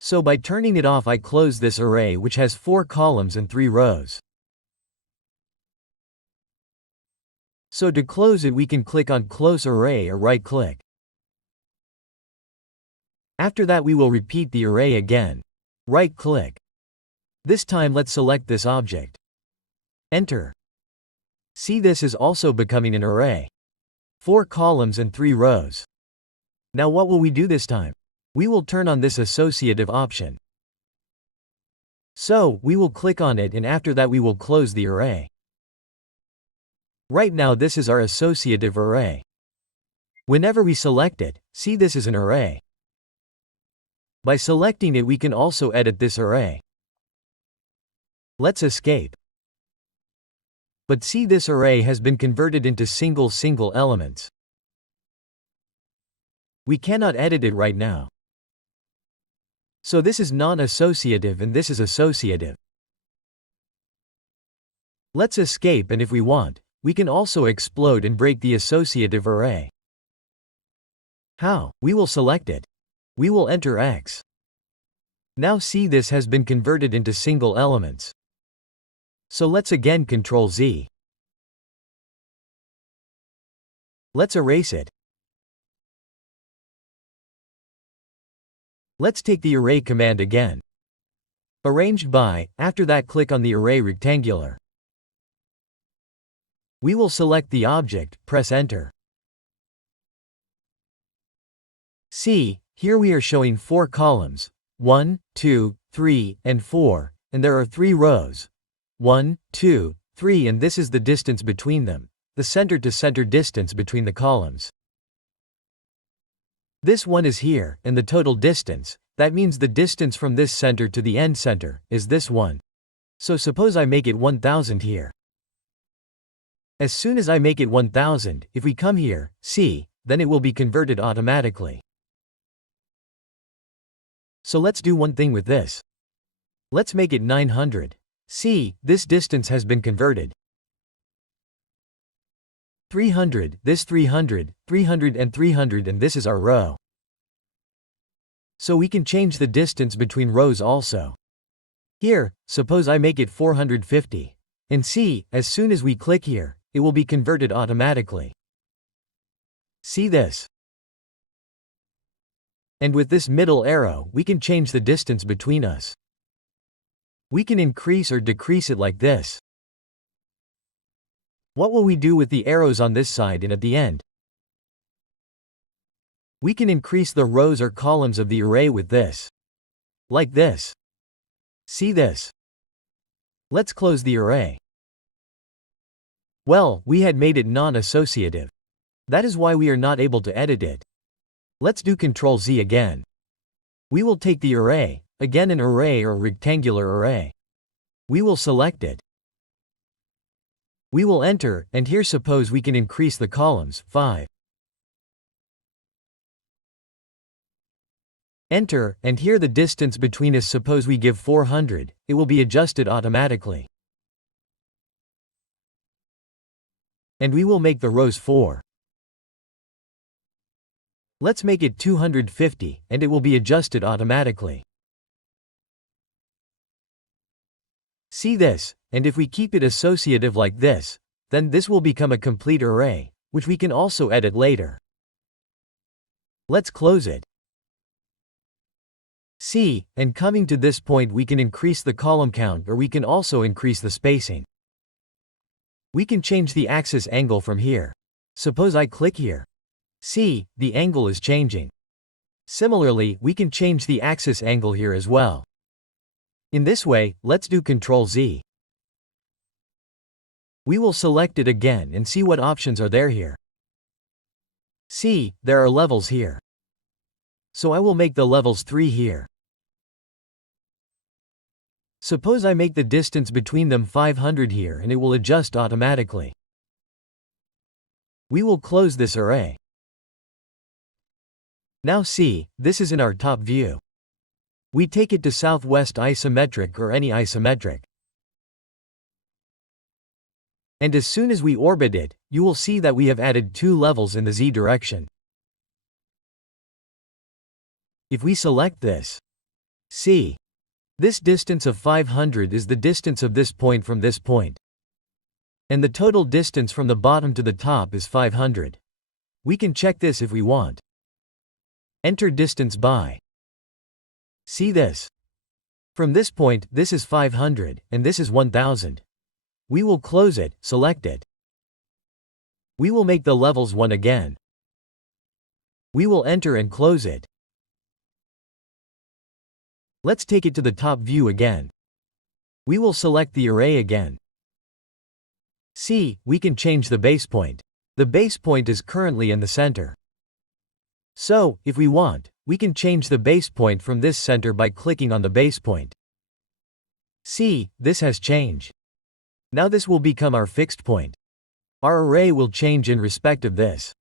So by turning it off I close this array which has 4 columns and 3 rows. So to close it we can click on Close Array or right click. After that we will repeat the array again. Right click. This time let's select this object. Enter. See this is also becoming an array. 4 columns and 3 rows. Now what will we do this time? We will turn on this associative option. So, we will click on it and after that we will close the array. Right now this is our associative array. Whenever we select it, see this is an array. By selecting it we can also edit this array. Let's escape. But see this array has been converted into single elements. We cannot edit it right now. So this is non-associative and this is associative. Let's escape and if we want, we can also explode and break the associative array. How? We will select it. We will enter X. Now see this has been converted into single elements. So let's again Ctrl Z. Let's erase it. Let's take the array command again. Arranged by, after that click on the array rectangular. We will select the object, press enter. See, here we are showing 4 columns, 1, 2, 3, and 4, and there are 3 rows. 1, 2, 3 and this is the distance between them, the center to center distance between the columns. This one is here, and the total distance, that means the distance from this center to the end center, is this one. So suppose I make it 1000 here. As soon as I make it 1000, if we come here, see, then it will be converted automatically. So let's do one thing with this. Let's make it 900. See, this distance has been converted. 300, this 300, 300 and 300 and this is our row. So we can change the distance between rows also. Here, suppose I make it 450. And see, as soon as we click here, it will be converted automatically. See this? And with this middle arrow, we can change the distance between us. We can increase or decrease it like this. What will we do with the arrows on this side and at the end? We can increase the rows or columns of the array with this. Like this. See this? Let's close the array. Well, we had made it non-associative. That is why we are not able to edit it. Let's do Ctrl Z again. We will take the array, again an array or rectangular array. We will select it. We will enter, and here suppose we can increase the columns, 5. Enter, and here the distance between us suppose we give 400, it will be adjusted automatically. And we will make the rows 4. Let's make it 250, and it will be adjusted automatically. See this, and if we keep it associative like this, then this will become a complete array, which we can also edit later. Let's close it. See, and coming to this point we can increase the column count or we can also increase the spacing. We can change the axis angle from here. Suppose I click here. See, the angle is changing. Similarly, we can change the axis angle here as well. In this way, let's do Ctrl Z. We will select it again and see what options are there here. See, there are levels here. So I will make the levels 3 here. Suppose I make the distance between them 500 here and it will adjust automatically. We will close this array. Now see, this is in our top view. We take it to southwest isometric or any isometric. And as soon as we orbit it, you will see that we have added 2 levels in the Z direction. If we select this, see, this distance of 500 is the distance of this point from this point. And the total distance from the bottom to the top is 500. We can check this if we want. Enter distance by. See this. From this point, this is 500, and this is 1000. We will close it, select it. We will make the levels 1 again. We will enter and close it. Let's take it to the top view again. We will select the array again. See, we can change the base point. The base point is currently in the center. So, if we want, we can change the base point from this center by clicking on the base point. See, this has changed. Now this will become our fixed point. Our array will change in respect of this.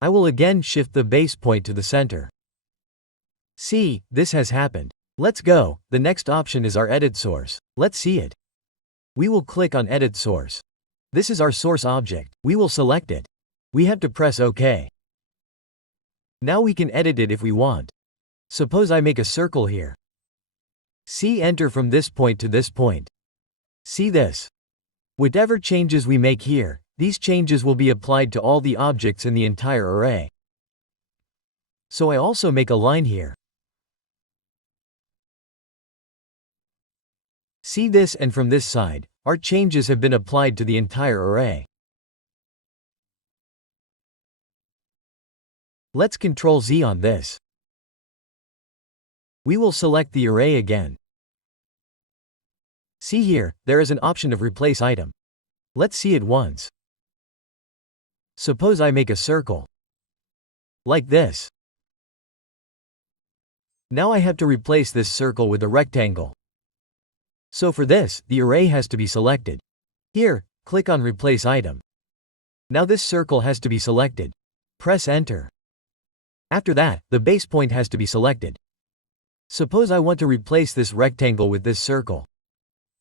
I will again shift the base point to the center. See, this has happened. Let's go. The next option is our edit source. Let's see it. We will click on edit source. This is our source object. We will select it. We have to press OK. Now we can edit it if we want. Suppose I make a circle here. See, enter from this point to this point. See this. Whatever changes we make here, these changes will be applied to all the objects in the entire array. So I also make a line here. See this, and from this side, our changes have been applied to the entire array. Let's Ctrl Z on this. We will select the array again. See here, there is an option of replace item. Let's see it once. Suppose I make a circle. Like this. Now I have to replace this circle with a rectangle. So for this, the array has to be selected. Here, click on replace item. Now this circle has to be selected. Press enter. After that, the base point has to be selected. Suppose I want to replace this rectangle with this circle.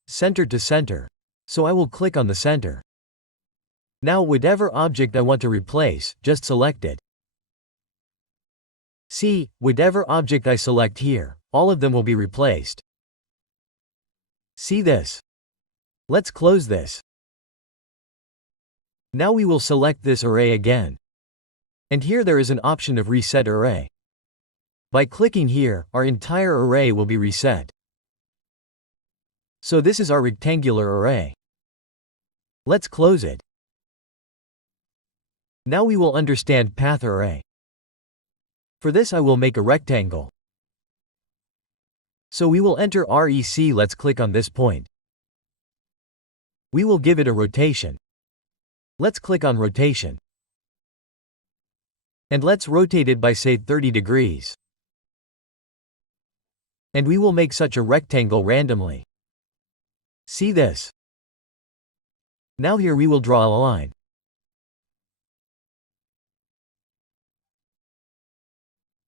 Center to center. So I will click on the center. Now whatever object I want to replace, just select it. See, whatever object I select here, all of them will be replaced. See this. Let's close this. Now we will select this array again. And here there is an option of reset array. By clicking here, our entire array will be reset. So this is our rectangular array. Let's close it. Now we will understand path array. For this I will make a rectangle. So we will enter REC. Let's click on this point. We will give it a rotation. Let's click on rotation. And let's rotate it by say 30 degrees. And we will make such a rectangle randomly. See this. Now here we will draw a line.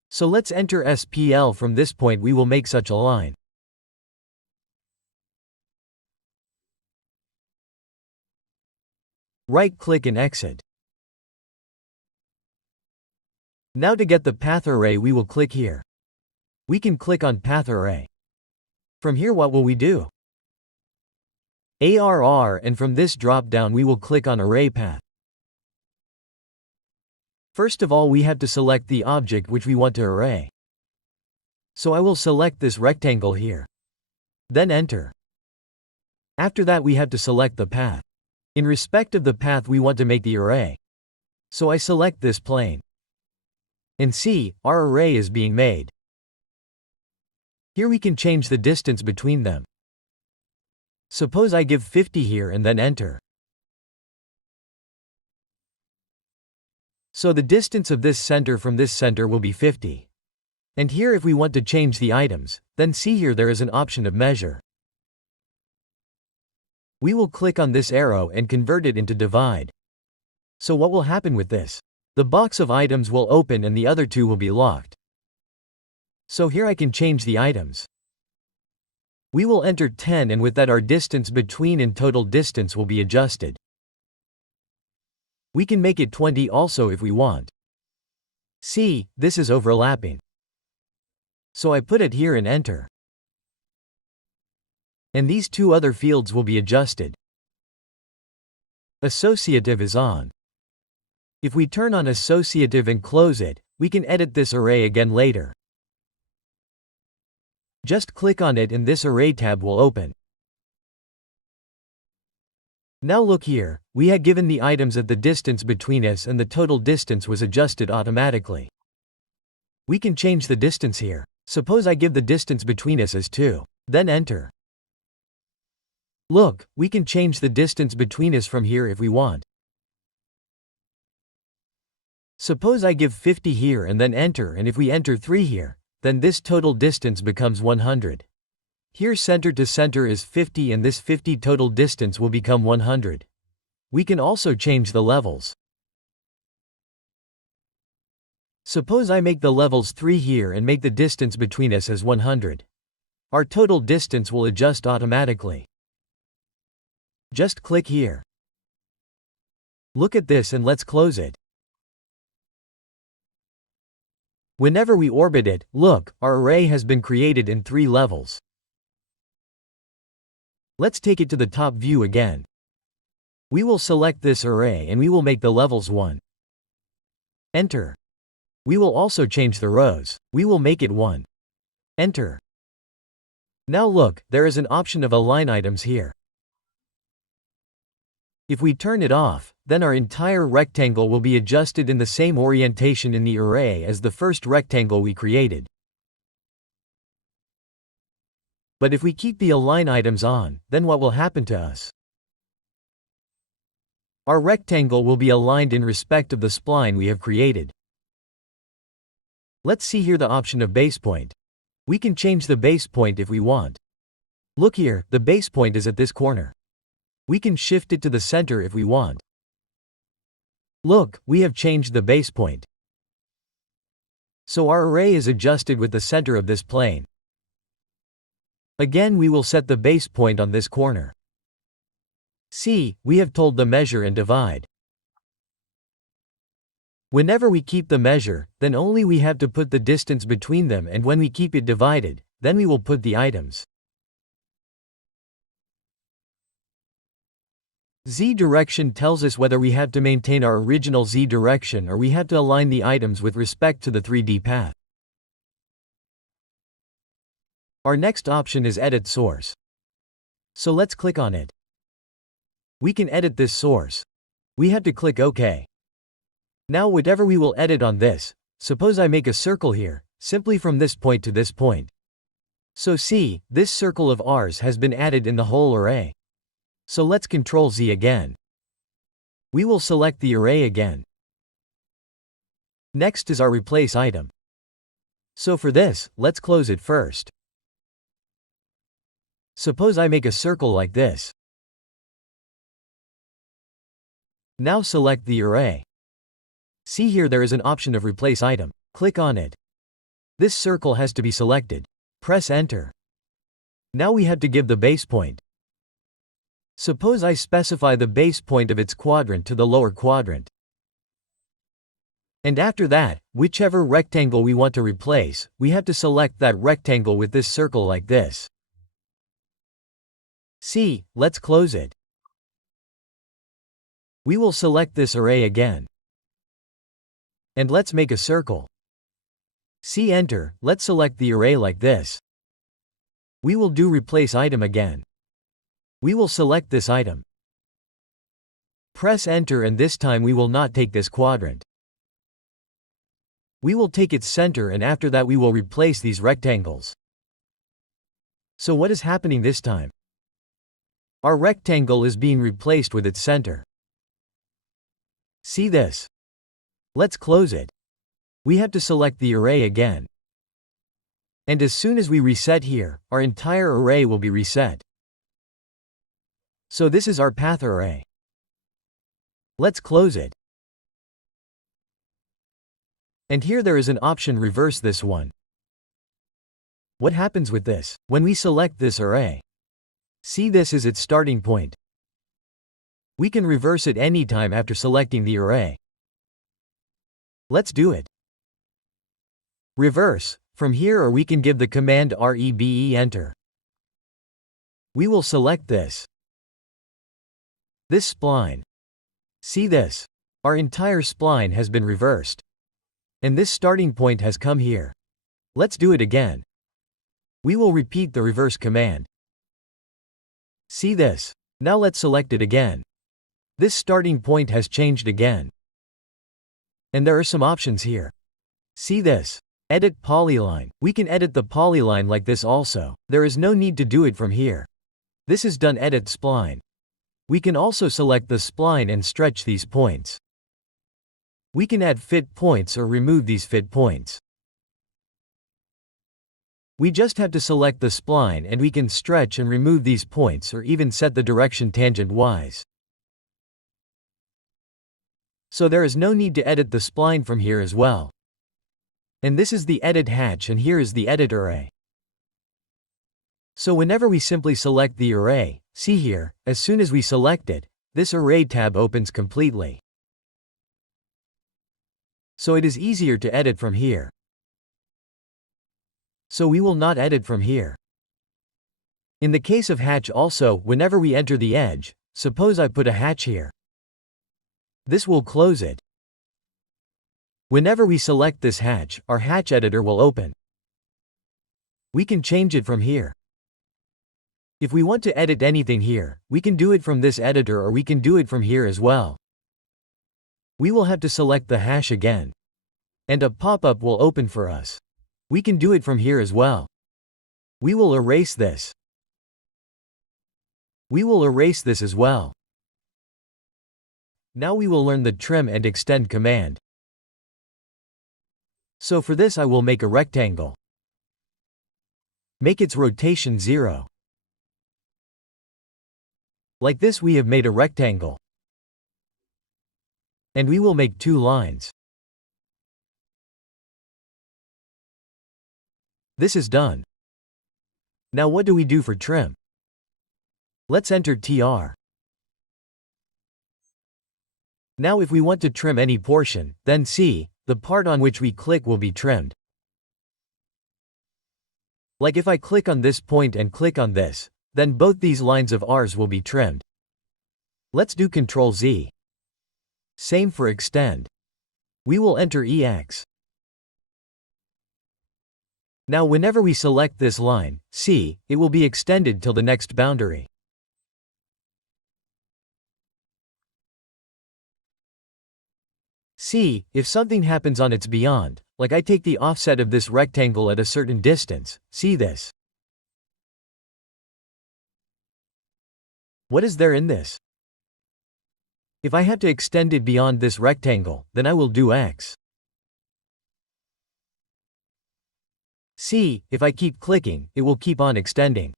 So let's enter SPL. From this point we will make such a line. Right-click and exit. Now to get the path array we will click here. We can click on path array. From here what will we do? ARR, and from this drop-down we will click on array path. First of all we have to select the object which we want to array. So I will select this rectangle here. Then enter. After that we have to select the path. In respect of the path we want to make the array. So I select this plane. And see, our array is being made. Here we can change the distance between them. Suppose I give 50 here and then enter. So the distance of this center from this center will be 50. And here if we want to change the items, then see here there is an option of measure. We will click on this arrow and convert it into divide. So what will happen with this? The box of items will open and the other two will be locked. So here I can change the items. We will enter 10 and with that our distance between and total distance will be adjusted. We can make it 20 also if we want. See, this is overlapping. So I put it here and enter. And these two other fields will be adjusted. Associative is on. If we turn on associative and close it, we can edit this array again later. Just click on it and this array tab will open. Now look here, we had given the items at the distance between us and the total distance was adjusted automatically. We can change the distance here. Suppose I give the distance between us as 2. Then enter. Look, we can change the distance between us from here if we want. Suppose I give 50 here and then enter, and if we enter 3 here, then this total distance becomes 100. Here center to center is 50 and this 50 total distance will become 100. We can also change the levels. Suppose I make the levels 3 here and make the distance between us as 100. Our total distance will adjust automatically. Just click here. Look at this and let's close it. Whenever we orbit it, look, our array has been created in 3 levels. Let's take it to the top view again. We will select this array and we will make the levels 1. Enter. We will also change the rows. We will make it 1. Enter. Now look, there is an option of align items here. If we turn it off, then our entire rectangle will be adjusted in the same orientation in the array as the first rectangle we created. But if we keep the align items on, then what will happen to us? Our rectangle will be aligned in respect of the spline we have created. Let's see here the option of base point. We can change the base point if we want. Look here, the base point is at this corner. We can shift it to the center if we want. Look, we have changed the base point. So our array is adjusted with the center of this plane. Again we will set the base point on this corner. See, we have told the measure and divide. Whenever we keep the measure, then only we have to put the distance between them, and when we keep it divided, then we will put the items. Z direction tells us whether we have to maintain our original Z direction or we have to align the items with respect to the 3D path. Our next option is Edit Source. So let's click on it. We can edit this source. We have to click OK. Now whatever we will edit on this, suppose I make a circle here, simply from this point to this point. So see, this circle of ours has been added in the whole array. So let's Ctrl Z again. We will select the array again. Next is our replace item. So for this, let's close it first. Suppose I make a circle like this. Now select the array. See here there is an option of replace item. Click on it. This circle has to be selected. Press enter. Now we have to give the base point. Suppose I specify the base point of its quadrant to the lower quadrant. And after that, whichever rectangle we want to replace, we have to select that rectangle with this circle like this. See, let's close it. We will select this array again. And let's make a circle. See enter, let's select the array like this. We will do replace item again. We will select this item. Press enter, and this time we will not take this quadrant. We will take its center, and after that we will replace these rectangles. So what is happening this time? Our rectangle is being replaced with its center. See this? Let's close it. We have to select the array again. And as soon as we reset here, our entire array will be reset. So this is our path array. Let's close it. And here there is an option: reverse this one. What happens with this? When we select this array, see, this is its starting point. We can reverse it anytime after selecting the array. Let's do it. Reverse, from here, or we can give the command REBE enter. We will select this spline. See this? Our entire spline has been reversed. And this starting point has come here. Let's do it again. We will repeat the reverse command. See this? Now let's select it again. This starting point has changed again. And there are some options here. See this? Edit polyline. We can edit the polyline like this also. There is no need to do it from here. This is done. Edit spline. We can also select the spline and stretch these points. We can add fit points or remove these fit points. We just have to select the spline, and we can stretch and remove these points, or even set the direction tangent-wise. So there is no need to edit the spline from here as well. And this is the edit hatch, and here is the edit array. So whenever we simply select the array, see here, as soon as we select it, this array tab opens completely. So it is easier to edit from here. So we will not edit from here. In the case of hatch also, whenever we enter the edge, suppose I put a hatch here. This will close it. Whenever we select this hatch, our hatch editor will open. We can change it from here. If we want to edit anything here, we can do it from this editor, or we can do it from here as well. We will have to select the hash again. And a pop-up will open for us. We can do it from here as well. We will erase this. We will erase this as well. Now we will learn the trim and extend command. So for this I will make a rectangle. Make its rotation 0. Like this we have made a rectangle. And we will make 2 lines. This is done. Now what do we do for trim? Let's enter TR. Now if we want to trim any portion, then see, the part on which we click will be trimmed. Like if I click on this point and click on this, then both these lines of ours will be trimmed. Let's do Ctrl Z. Same for extend. We will enter EX. Now whenever we select this line, see, it will be extended till the next boundary. See, if something happens on its beyond, like I take the offset of this rectangle at a certain distance, see this? What is there in this? If I have to extend it beyond this rectangle, then I will do X. See, if I keep clicking, it will keep on extending.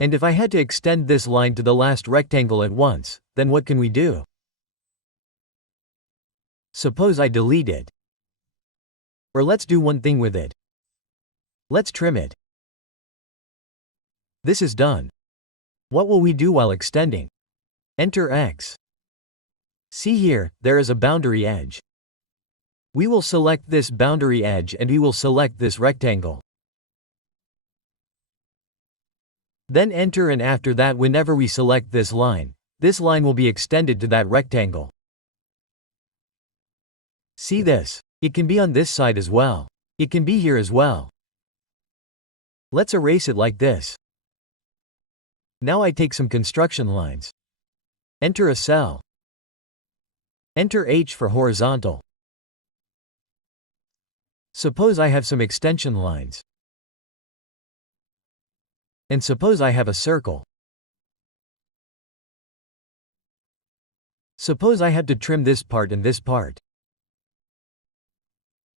And if I had to extend this line to the last rectangle at once, then what can we do? Suppose I delete it. Or let's do one thing with it. Let's trim it. This is done. What will we do while extending? Enter X. See here, there is a boundary edge. We will select this boundary edge and we will select this rectangle. Then enter, and after that whenever we select this line will be extended to that rectangle. See this? It can be on this side as well. It can be here as well. Let's erase it like this. Now I take some construction lines. Enter a cell. Enter H for horizontal. Suppose I have some extension lines. And suppose I have a circle. Suppose I have to trim this part and this part.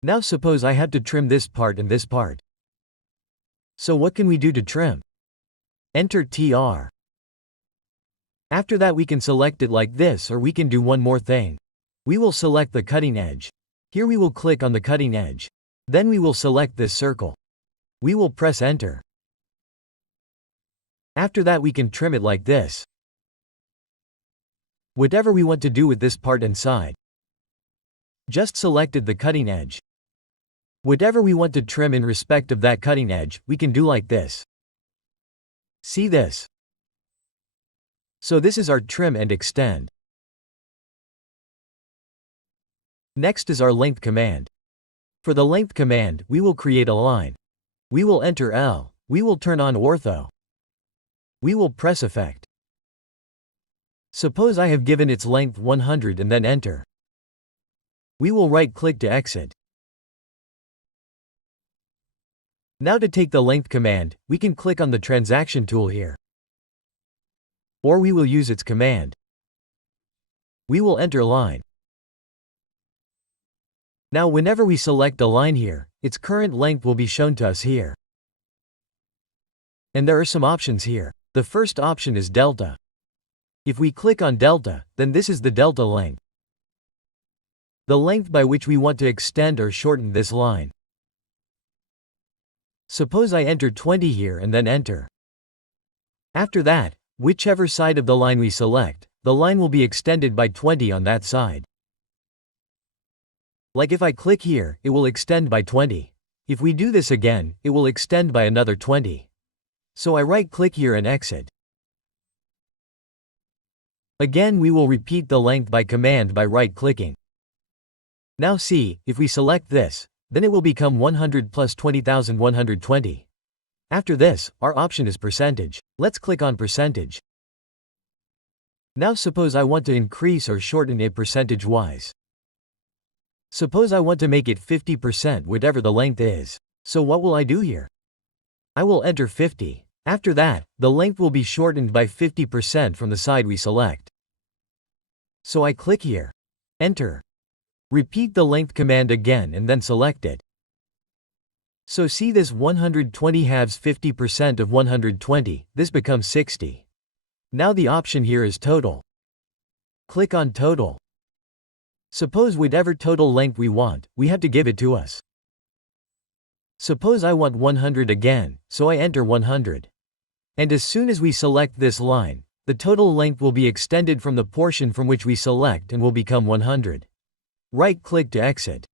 Now suppose I have to trim this part and this part. So what can we do to trim? Enter TR. After that we can select it like this, or we can do one more thing. We will select the cutting edge. Here we will click on the cutting edge. Then we will select this circle. We will press enter. After that we can trim it like this. Whatever we want to do with this part and side. Just selected the cutting edge. Whatever we want to trim in respect of that cutting edge, we can do like this. See this? So this is our trim and extend. Next is our length command. For the length command, we will create a line. We will enter L. We will turn on ortho. We will press effect. Suppose I have given its length 100 and then enter. We will right-click to exit. Now to take the length command, we can click on the transaction tool here. Or we will use its command. We will enter line. Now whenever we select a line here, its current length will be shown to us here. And there are some options here. The first option is delta. If we click on delta, then this is the delta length. The length by which we want to extend or shorten this line. Suppose I enter 20 here and then enter. After that, whichever side of the line we select, the line will be extended by 20 on that side. Like if I click here, it will extend by 20. If we do this again, it will extend by another 20. So I right-click here and exit. Again we will repeat the length by command by right-clicking. Now see, if we select this, then it will become 100 plus 20,120. After this, our option is percentage. Let's click on percentage. Now suppose I want to increase or shorten it percentage-wise. Suppose I want to make it 50% whatever the length is. So what will I do here? I will enter 50. After that, the length will be shortened by 50% from the side we select. So I click here. Enter. Repeat the length command again and then select it. So see this 120 halves 50% of 120, this becomes 60. Now the option here is total. Click on total. Suppose whatever total length we want, we have to give it to us. Suppose I want 100 again, so I enter 100. And as soon as we select this line, the total length will be extended from the portion from which we select and will become 100. Right-click to exit.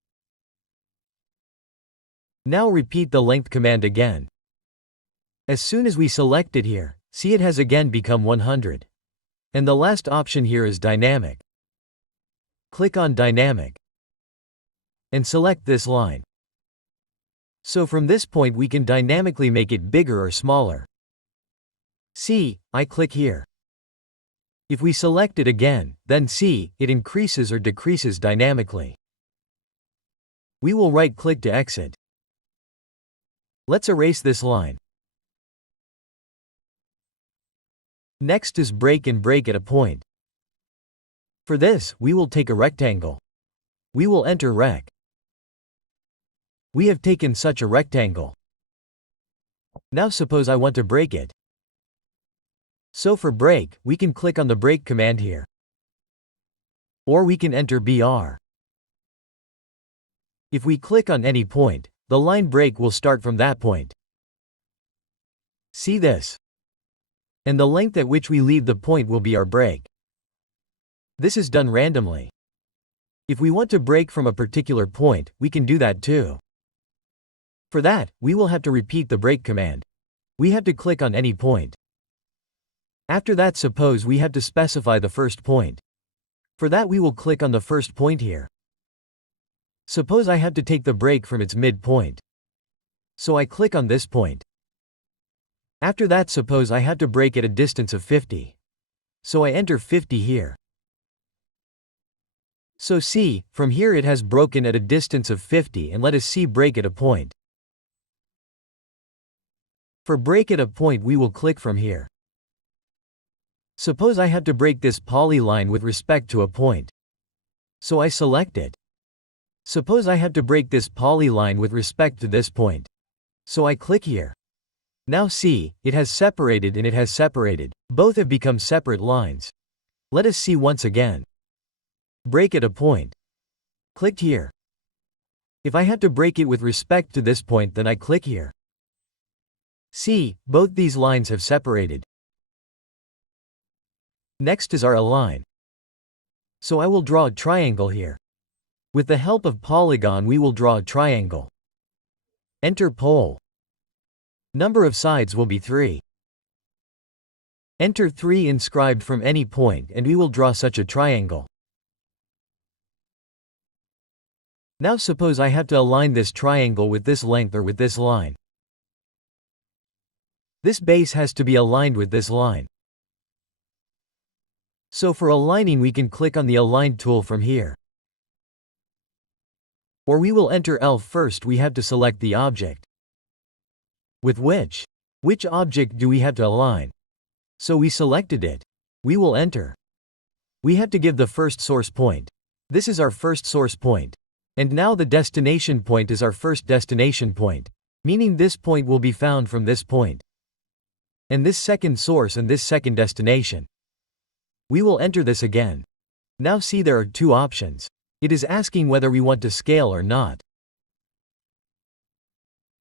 Now repeat the length command again. As soon as we select it here, see it has again become 100. And the last option here is dynamic. Click on dynamic. And select this line. So from this point we can dynamically make it bigger or smaller. See, I click here. If we select it again, then see, it increases or decreases dynamically. We will right-click to exit. Let's erase this line. Next is break and break at a point. For this, we will take a rectangle. We will enter rec. We have taken such a rectangle. Now suppose I want to break it. So for break, we can click on the break command here. Or we can enter BR. If we click on any point, the line break will start from that point. See this? And the length at which we leave the point will be our break. This is done randomly. If we want to break from a particular point, we can do that too. For that, we will have to repeat the break command. We have to click on any point. After that, suppose we have to specify the first point. For that we will click on the first point here. Suppose I have to take the break from its midpoint. So I click on this point. After that, suppose I have to break at a distance of 50. So I enter 50 here. So see, from here it has broken at a distance of 50, and let us see break at a point. For break at a point we will click from here. Suppose I have to break this polyline with respect to a point. So I select it. Suppose I have to break this polyline with respect to this point. So I click here. Now see, it has separated and it has separated. Both have become separate lines. Let us see once again. Break at a point. Clicked here. If I have to break it with respect to this point, then I click here. See, both these lines have separated. Next is our align. So I will draw a triangle here. With the help of Polygon we will draw a triangle. Enter pole. Number of sides will be 3. Enter 3 inscribed from any point and we will draw such a triangle. Now suppose I have to align this triangle with this length or with this line. This base has to be aligned with this line. So for aligning we can click on the Align tool from here. Or we will enter L. First we have to select the object. With which object do we have to align? So we selected it. We will enter. We have to give the first source point. This is our first source point. And now the destination point is our first destination point, meaning this point will be found from this point. And this second source and this second destination. We will enter this again. Now see, there are 2 options. It is asking whether we want to scale or not.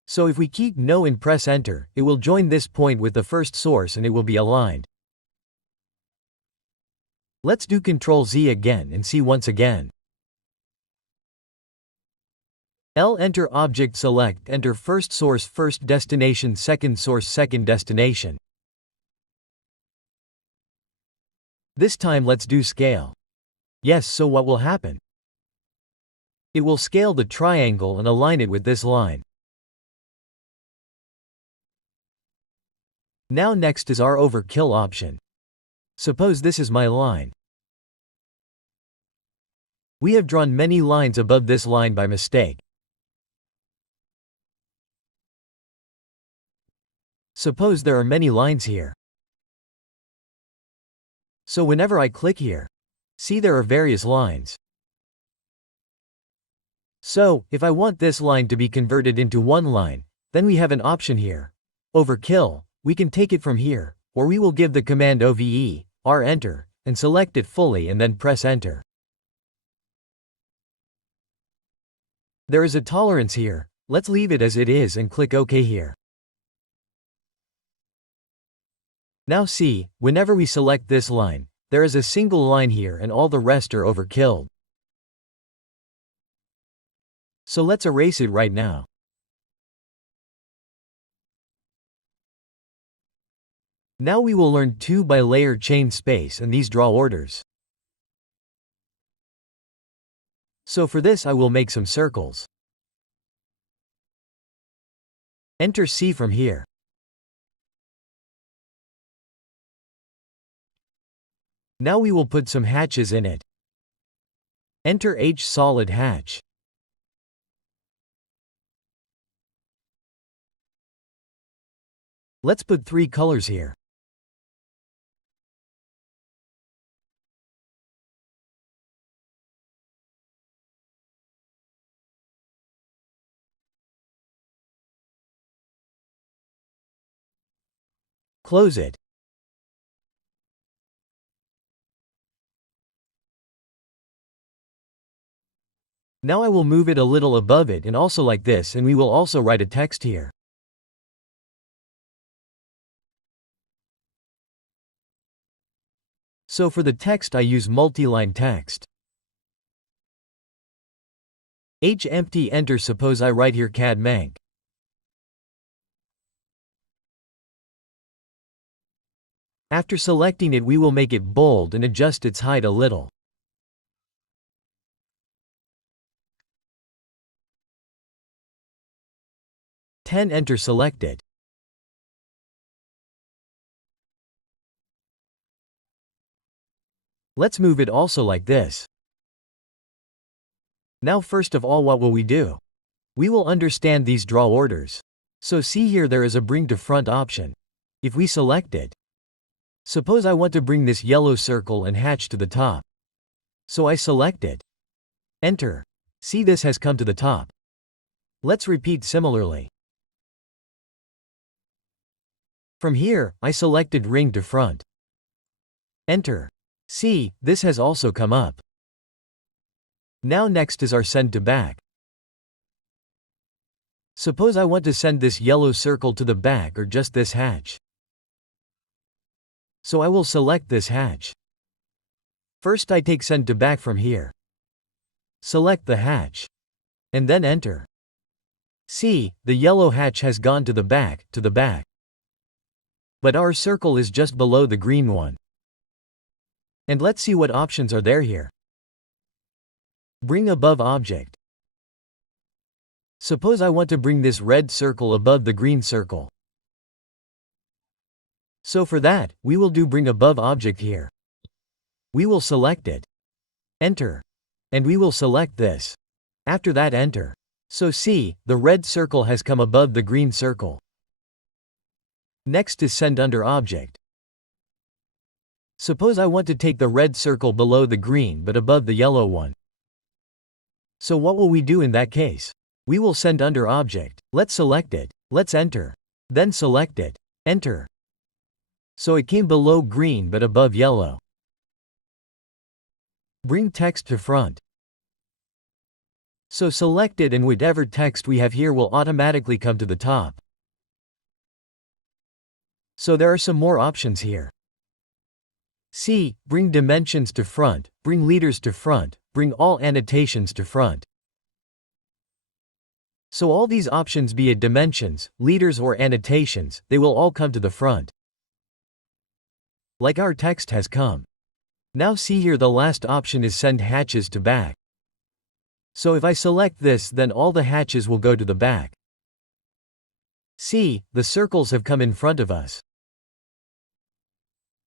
So if we keep no and press enter, it will join this point with the first source and it will be aligned. Let's do Ctrl Z again and see once again. L, enter object, select, enter first source, first destination, second source, second destination. This time let's do scale. Yes, so what will happen? It will scale the triangle and align it with this line. Now next is our overkill option. Suppose this is my line. We have drawn many lines above this line by mistake. Suppose there are many lines here. So whenever I click here, see there are various lines. So, if I want this line to be converted into one line, then we have an option here. Overkill, we can take it from here, or we will give the command OVE, R enter, and select it fully and then press enter. There is a tolerance here, let's leave it as it is and click OK here. Now see, whenever we select this line, there is a single line here and all the rest are overkilled. So let's erase it right now. Now we will learn 2 by layer chain space and these draw orders. So for this I will make some circles. Enter C from here. Now we will put some hatches in it. Enter H, solid hatch. Let's put 3 colors here. Close it. Now I will move it a little above it and also like this, and we will also write a text here. So for the text I use multi-line text. H empty, enter. Suppose I write here CAD Mank. After selecting it we will make it bold and adjust its height a little. Enter, select it. Let's move it also like this. Now first of all, what will we do? We will understand these draw orders. So see here there is a bring to front option. If we select it, suppose I want to bring this yellow circle and hatch to the top. So I select it. Enter. See, this has come to the top. Let's repeat similarly. From here, I selected ring to front. Enter. See, this has also come up. Now next is our send to back. Suppose I want to send this yellow circle to the back or just this hatch. So I will select this hatch. First I take send to back from here. Select the hatch. And then enter. See, the yellow hatch has gone to the back. But our circle is just below the green one. And let's see what options are there here. Bring above object. Suppose I want to bring this red circle above the green circle. So for that, we will do bring above object here. We will select it. Enter. And we will select this. After that, enter. So see, the red circle has come above the green circle. Next is send under object. Suppose I want to take the red circle below the green but above the yellow one. So what will we do in that case? We will send under object. Let's select it. Let's enter. Then select it. Enter. So it came below green but above yellow. Bring text to front. So select it and whatever text we have here will automatically come to the top. So there are some more options here. See, bring dimensions to front, bring leaders to front, bring all annotations to front. So all these options, be it dimensions, leaders or annotations, they will all come to the front. Like our text has come. Now see here the last option is send hatches to back. So if I select this, then all the hatches will go to the back. See, the circles have come in front of us.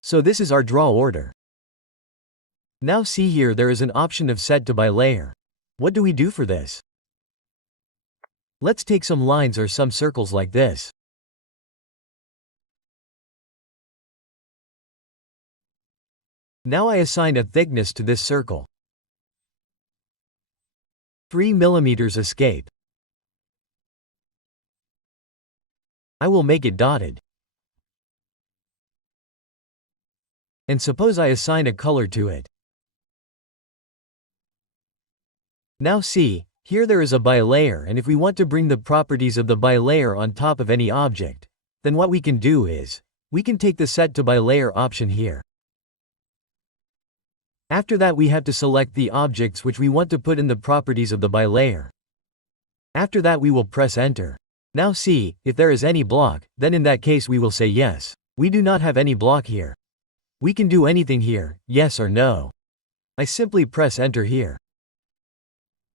So this is our draw order. Now see here there is an option of set to by layer. What do we do for this? Let's take some lines or some circles like this. Now I assign a thickness to this circle. 3 mm escape. I will make it dotted. And suppose I assign a color to it. Now see, here there is a bilayer, and if we want to bring the properties of the bilayer on top of any object, then what we can do is, we can take the set to bilayer option here. After that we have to select the objects which we want to put in the properties of the bilayer. After that we will press enter. Now see, if there is any block, then in that case we will say yes. We do not have any block here. We can do anything here, yes or no. I simply press enter here.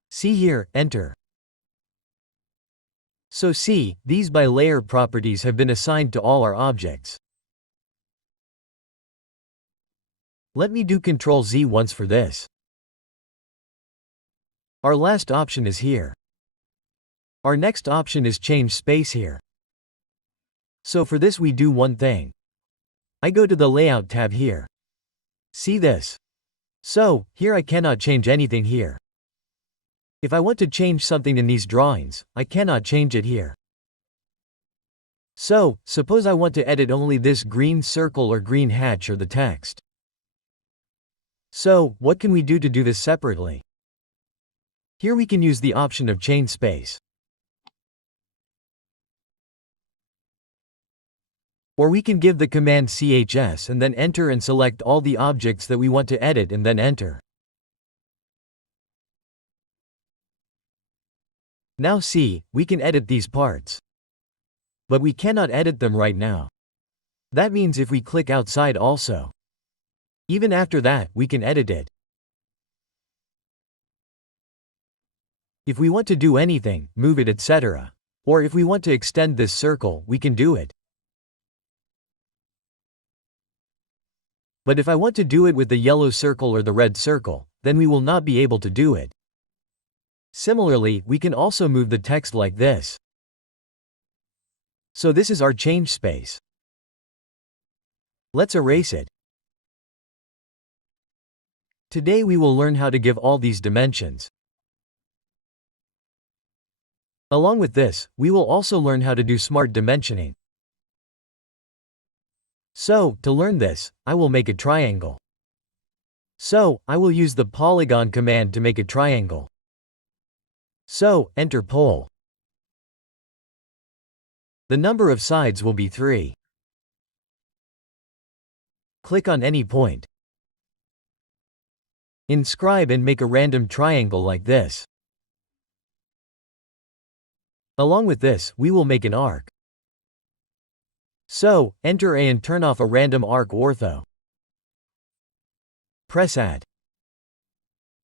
See here, enter. So see, these bilayer properties have been assigned to all our objects. Let me do Ctrl Z once for this. Our last option is here. Our next option is change space here. So for this we do one thing. I go to the Layout tab here. See this? So, here I cannot change anything here. If I want to change something in these drawings, I cannot change it here. So, suppose I want to edit only this green circle or green hatch or the text. So, what can we do to do this separately? Here we can use the option of change space. Or we can give the command CHS and then enter and select all the objects that we want to edit and then enter. Now see, we can edit these parts. But we cannot edit them right now. That means if we click outside also, even after that, we can edit it. If we want to do anything, move it, etc. Or if we want to extend this circle, we can do it. But if I want to do it with the yellow circle or the red circle, then we will not be able to do it. Similarly, we can also move the text like this. So this is our change space. Let's erase it. Today we will learn how to give all these dimensions. Along with this, we will also learn how to do smart dimensioning. So, to learn this, I will make a triangle. So, I will use the Polygon command to make a triangle. So, enter pole. The number of sides will be 3. Click on any point. Inscribe and make a random triangle like this. Along with this, we will make an arc. So, enter A and turn off a random arc ortho. Press Add.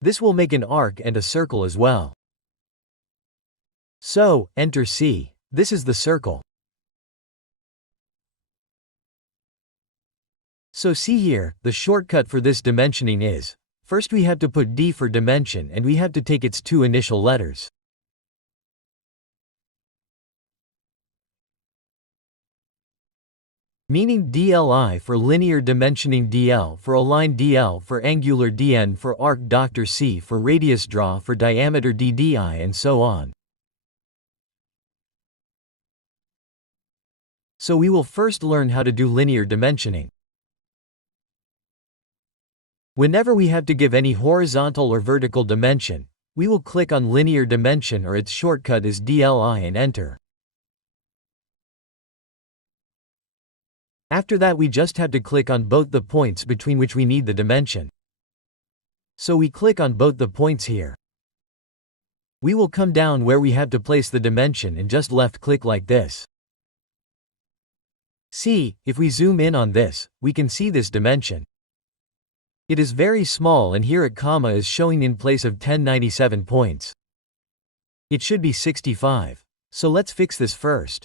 This will make an arc and a circle as well. So, enter C. This is the circle. So see here, the shortcut for this dimensioning is, first we have to put D for dimension and we have to take its 2 initial letters. Meaning DLI for linear dimensioning, DL for align, DL for angular, DN for arc, Dr. C for radius, draw for diameter, DDI, and so on. So we will first learn how to do linear dimensioning. Whenever we have to give any horizontal or vertical dimension, we will click on linear dimension or its shortcut is DLI and enter. After that we just have to click on both the points between which we need the dimension. So we click on both the points here. We will come down where we have to place the dimension and just left click like this. See, if we zoom in on this, we can see this dimension. It is very small and here a comma is showing in place of 1097 points. It should be 65. So let's fix this first.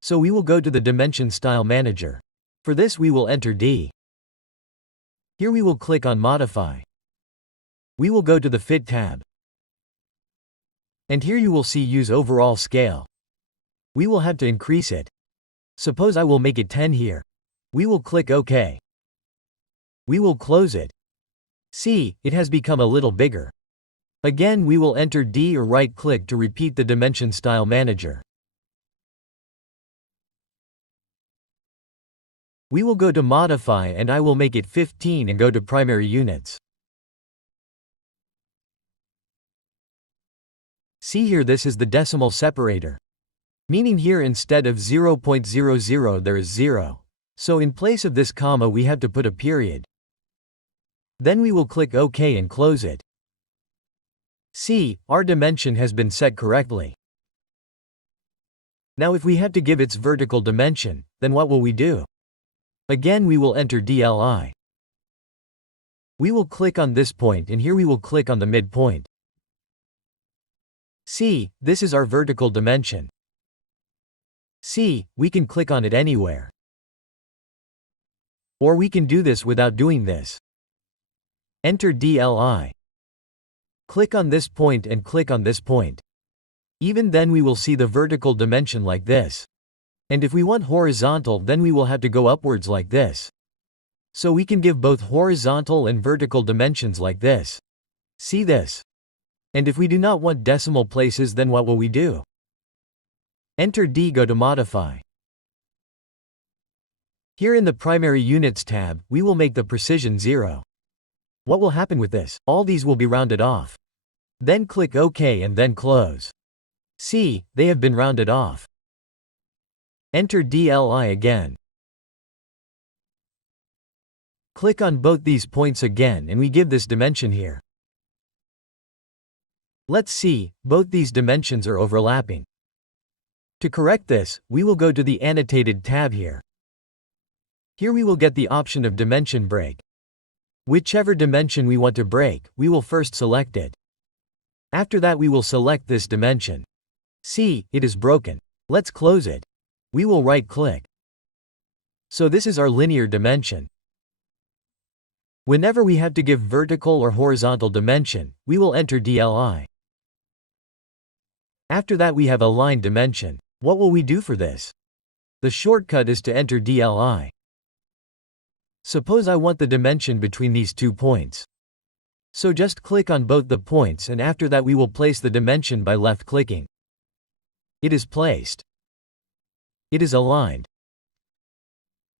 So we will go to the Dimension Style Manager. For this we will enter D. Here we will click on Modify. We will go to the Fit tab. And here you will see Use Overall Scale. We will have to increase it. Suppose I will make it 10 here. We will click OK. We will close it. See, it has become a little bigger. Again we will enter D or right-click to repeat the Dimension Style Manager. We will go to Modify and I will make it 15 and go to Primary Units. See here, this is the decimal separator. Meaning here instead of 0.00 there is 0. So in place of this comma we have to put a period. Then we will click OK and close it. See, our dimension has been set correctly. Now if we have to give its vertical dimension, then what will we do? Again we will enter DLI. We will click on this point and here we will click on the midpoint. See, this is our vertical dimension. See, we can click on it anywhere. Or we can do this without doing this. Enter DLI. Click on this point and click on this point. Even then we will see the vertical dimension like this. And if we want horizontal then we will have to go upwards like this. So we can give both horizontal and vertical dimensions like this. See this? And if we do not want decimal places then what will we do? Enter D, go to Modify. Here in the Primary Units tab, we will make the precision 0. What will happen with this? All these will be rounded off. Then click OK and then close. See, they have been rounded off. Enter DLI again. Click on both these points again and we give this dimension here. Let's see, both these dimensions are overlapping. To correct this, we will go to the Annotated tab here. Here we will get the option of Dimension Break. Whichever dimension we want to break, we will first select it. After that we will select this dimension. See, it is broken. Let's close it. We will right-click. So this is our linear dimension. Whenever we have to give vertical or horizontal dimension, we will enter DLI. After that we have align dimension. What will we do for this? The shortcut is to enter DLI. Suppose I want the dimension between these 2 points. So just click on both the points and after that we will place the dimension by left clicking. It is placed. It is aligned.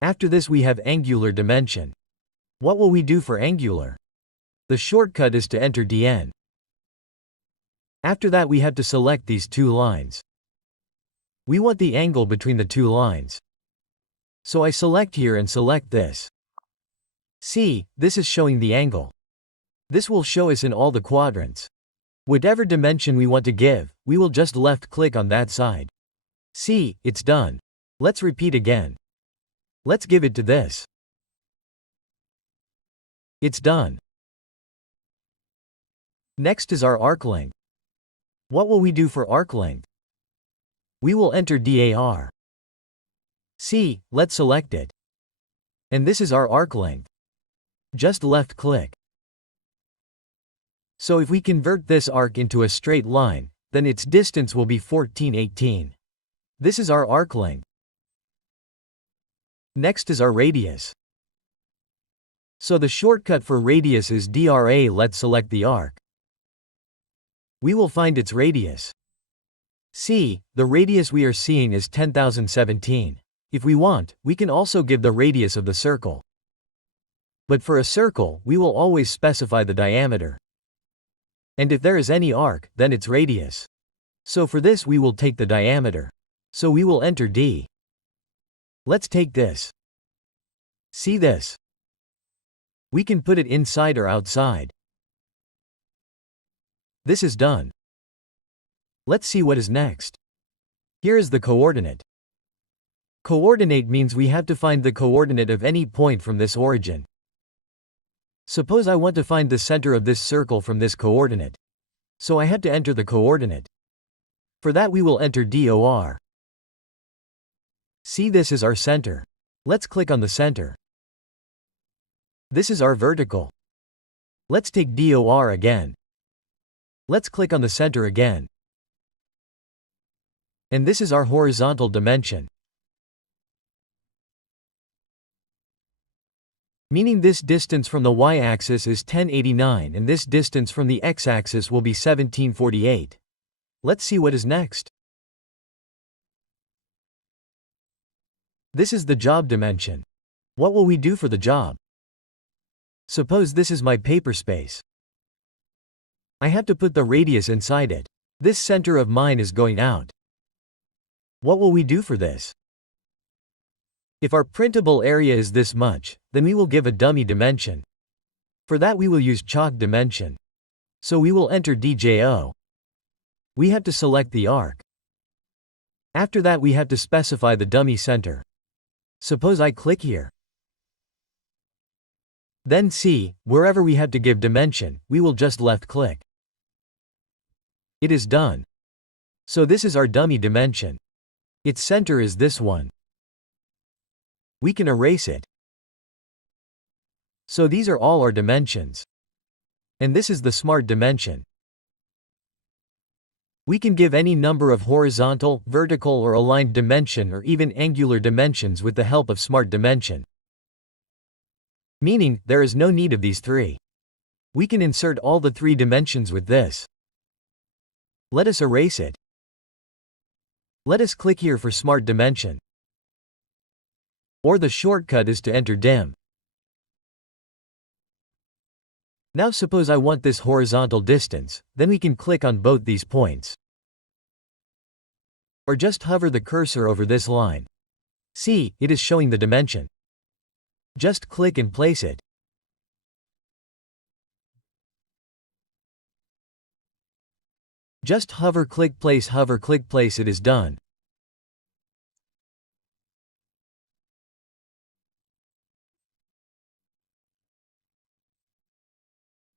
After this we have angular dimension. What will we do for angular? The shortcut is to enter DN. After that we have to select these 2 lines. We want the angle between the 2 lines. So I select here and select this. See, this is showing the angle. This will show us in all the quadrants. Whatever dimension we want to give, we will just left click on that side. See, it's done. Let's repeat again. Let's give it to this. It's done. Next is our arc length. What will we do for arc length? We will enter DAR. See, let's select it. And this is our arc length. Just left click. So if we convert this arc into a straight line, then its distance will be 1418. This is our arc length. Next is our radius. So the shortcut for radius is DRA. Let's select the arc. We will find its radius. See, the radius we are seeing is 10,017. If we want, we can also give the radius of the circle. But for a circle, we will always specify the diameter. And if there is any arc, then its radius. So for this we will take the diameter. So we will enter D. Let's take this. See this? We can put it inside or outside. This is done. Let's see what is next. Here is the coordinate. Coordinate means we have to find the coordinate of any point from this origin. Suppose I want to find the center of this circle from this coordinate. So I have to enter the coordinate. For that we will enter DOR. See, this is our center. Let's click on the center. This is our vertical. Let's take DOR again. Let's click on the center again. And this is our horizontal dimension. Meaning this distance from the y-axis is 1089 and this distance from the x-axis will be 1748. Let's see what is next. This is the job dimension. What will we do for the job? Suppose this is my paper space. I have to put the radius inside it. This center of mine is going out. What will we do for this? If our printable area is this much, then we will give a dummy dimension. For that we will use chalk dimension. So we will enter DJO. We have to select the arc. After that we have to specify the dummy center. Suppose I click here. Then see, wherever we have to give dimension, we will just left click. It is done. So this is our dummy dimension. Its center is this one. We can erase it. So these are all our dimensions. And this is the smart dimension. We can give any number of horizontal, vertical or aligned dimension or even angular dimensions with the help of smart dimension. Meaning, there is no need of these 3. We can insert all the 3 dimensions with this. Let us erase it. Let us click here for smart dimension. Or the shortcut is to enter dim. Now suppose I want this horizontal distance, then we can click on both these points. Or just hover the cursor over this line. See, it is showing the dimension. Just click and place it. Just hover click place, it is done.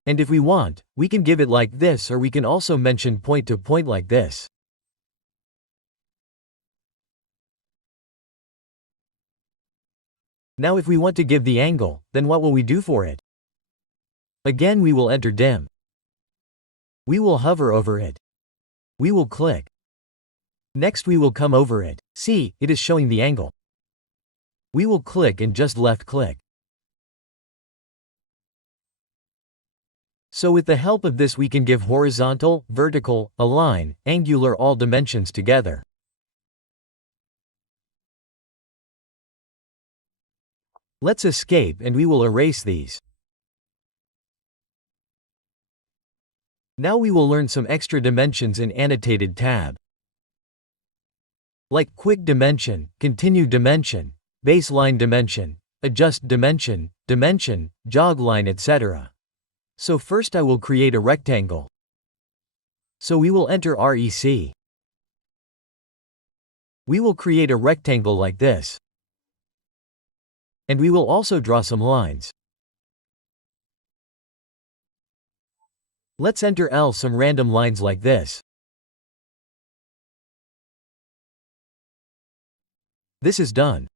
And if we want, we can give it like this or we can also mention point to point like this. Now if we want to give the angle, then what will we do for it? Again we will enter dim. We will hover over it. We will click. Next we will come over it. See, it is showing the angle. We will click and just left click. So with the help of this we can give horizontal, vertical, align, angular all dimensions together. Let's escape and we will erase these. Now we will learn some extra dimensions in annotated tab. Like quick dimension, continue dimension, baseline dimension, adjust dimension, dimension, jog line, etc. So first I will create a rectangle. So we will enter REC. We will create a rectangle like this. And we will also draw some lines. Let's enter L some random lines like this. This is done.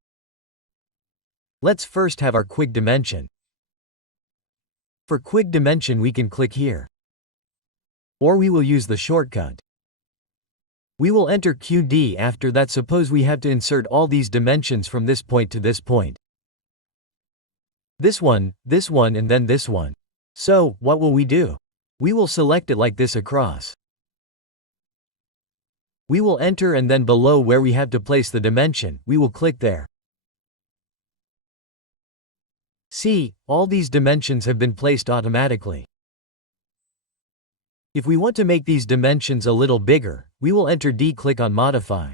Let's first have our quick dimension. For quick dimension we can click here. Or we will use the shortcut. We will enter QD. After that, suppose we have to insert all these dimensions from this point to this point. This one, and then this one. So, what will we do? We will select it like this across. We will enter and then below where we have to place the dimension, we will click there. See, all these dimensions have been placed automatically. If we want to make these dimensions a little bigger, we will enter D, click on Modify.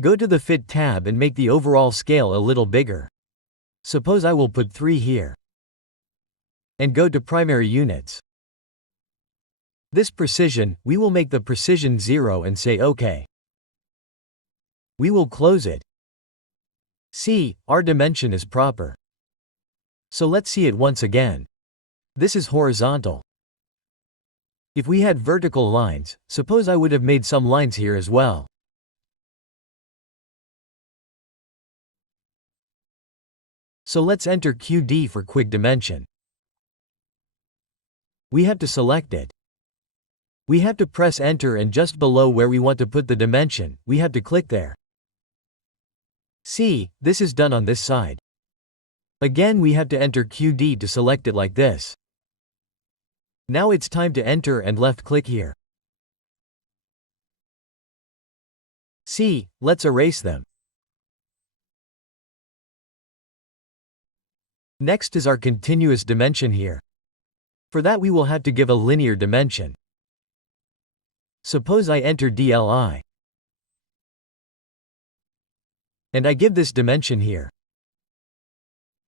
Go to the Fit tab and make the overall scale a little bigger. Suppose I will put 3 here. And go to Primary Units. This precision, we will make the precision 0 and say OK. We will close it. See, our dimension is proper. So let's see it once again. This is horizontal. If we had vertical lines, suppose I would have made some lines here as well. So let's enter QD for quick dimension. We have to select it. We have to press enter and just below where we want to put the dimension, we have to click there. See, this is done on this side. Again we have to enter QD to select it like this. Now it's time to enter and left click here. See, let's erase them. Next is our continuous dimension here. For that we will have to give a linear dimension. Suppose I enter DLI. And I give this dimension here.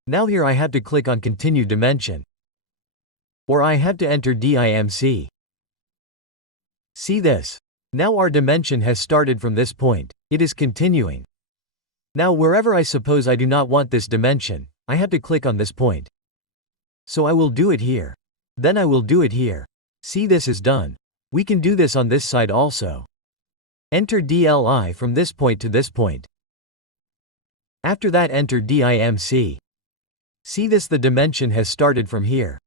Now here I have to click on Continue Dimension. Or I have to enter DIMC. See this? Now our dimension has started from this point. It is continuing. Now wherever I suppose I do not want this dimension, I have to click on this point. So I will do it here. Then I will do it here. See, this is done. We can do this on this side also. Enter DLI from this point to this point. After that enter DIMC. See this, the dimension has started from here.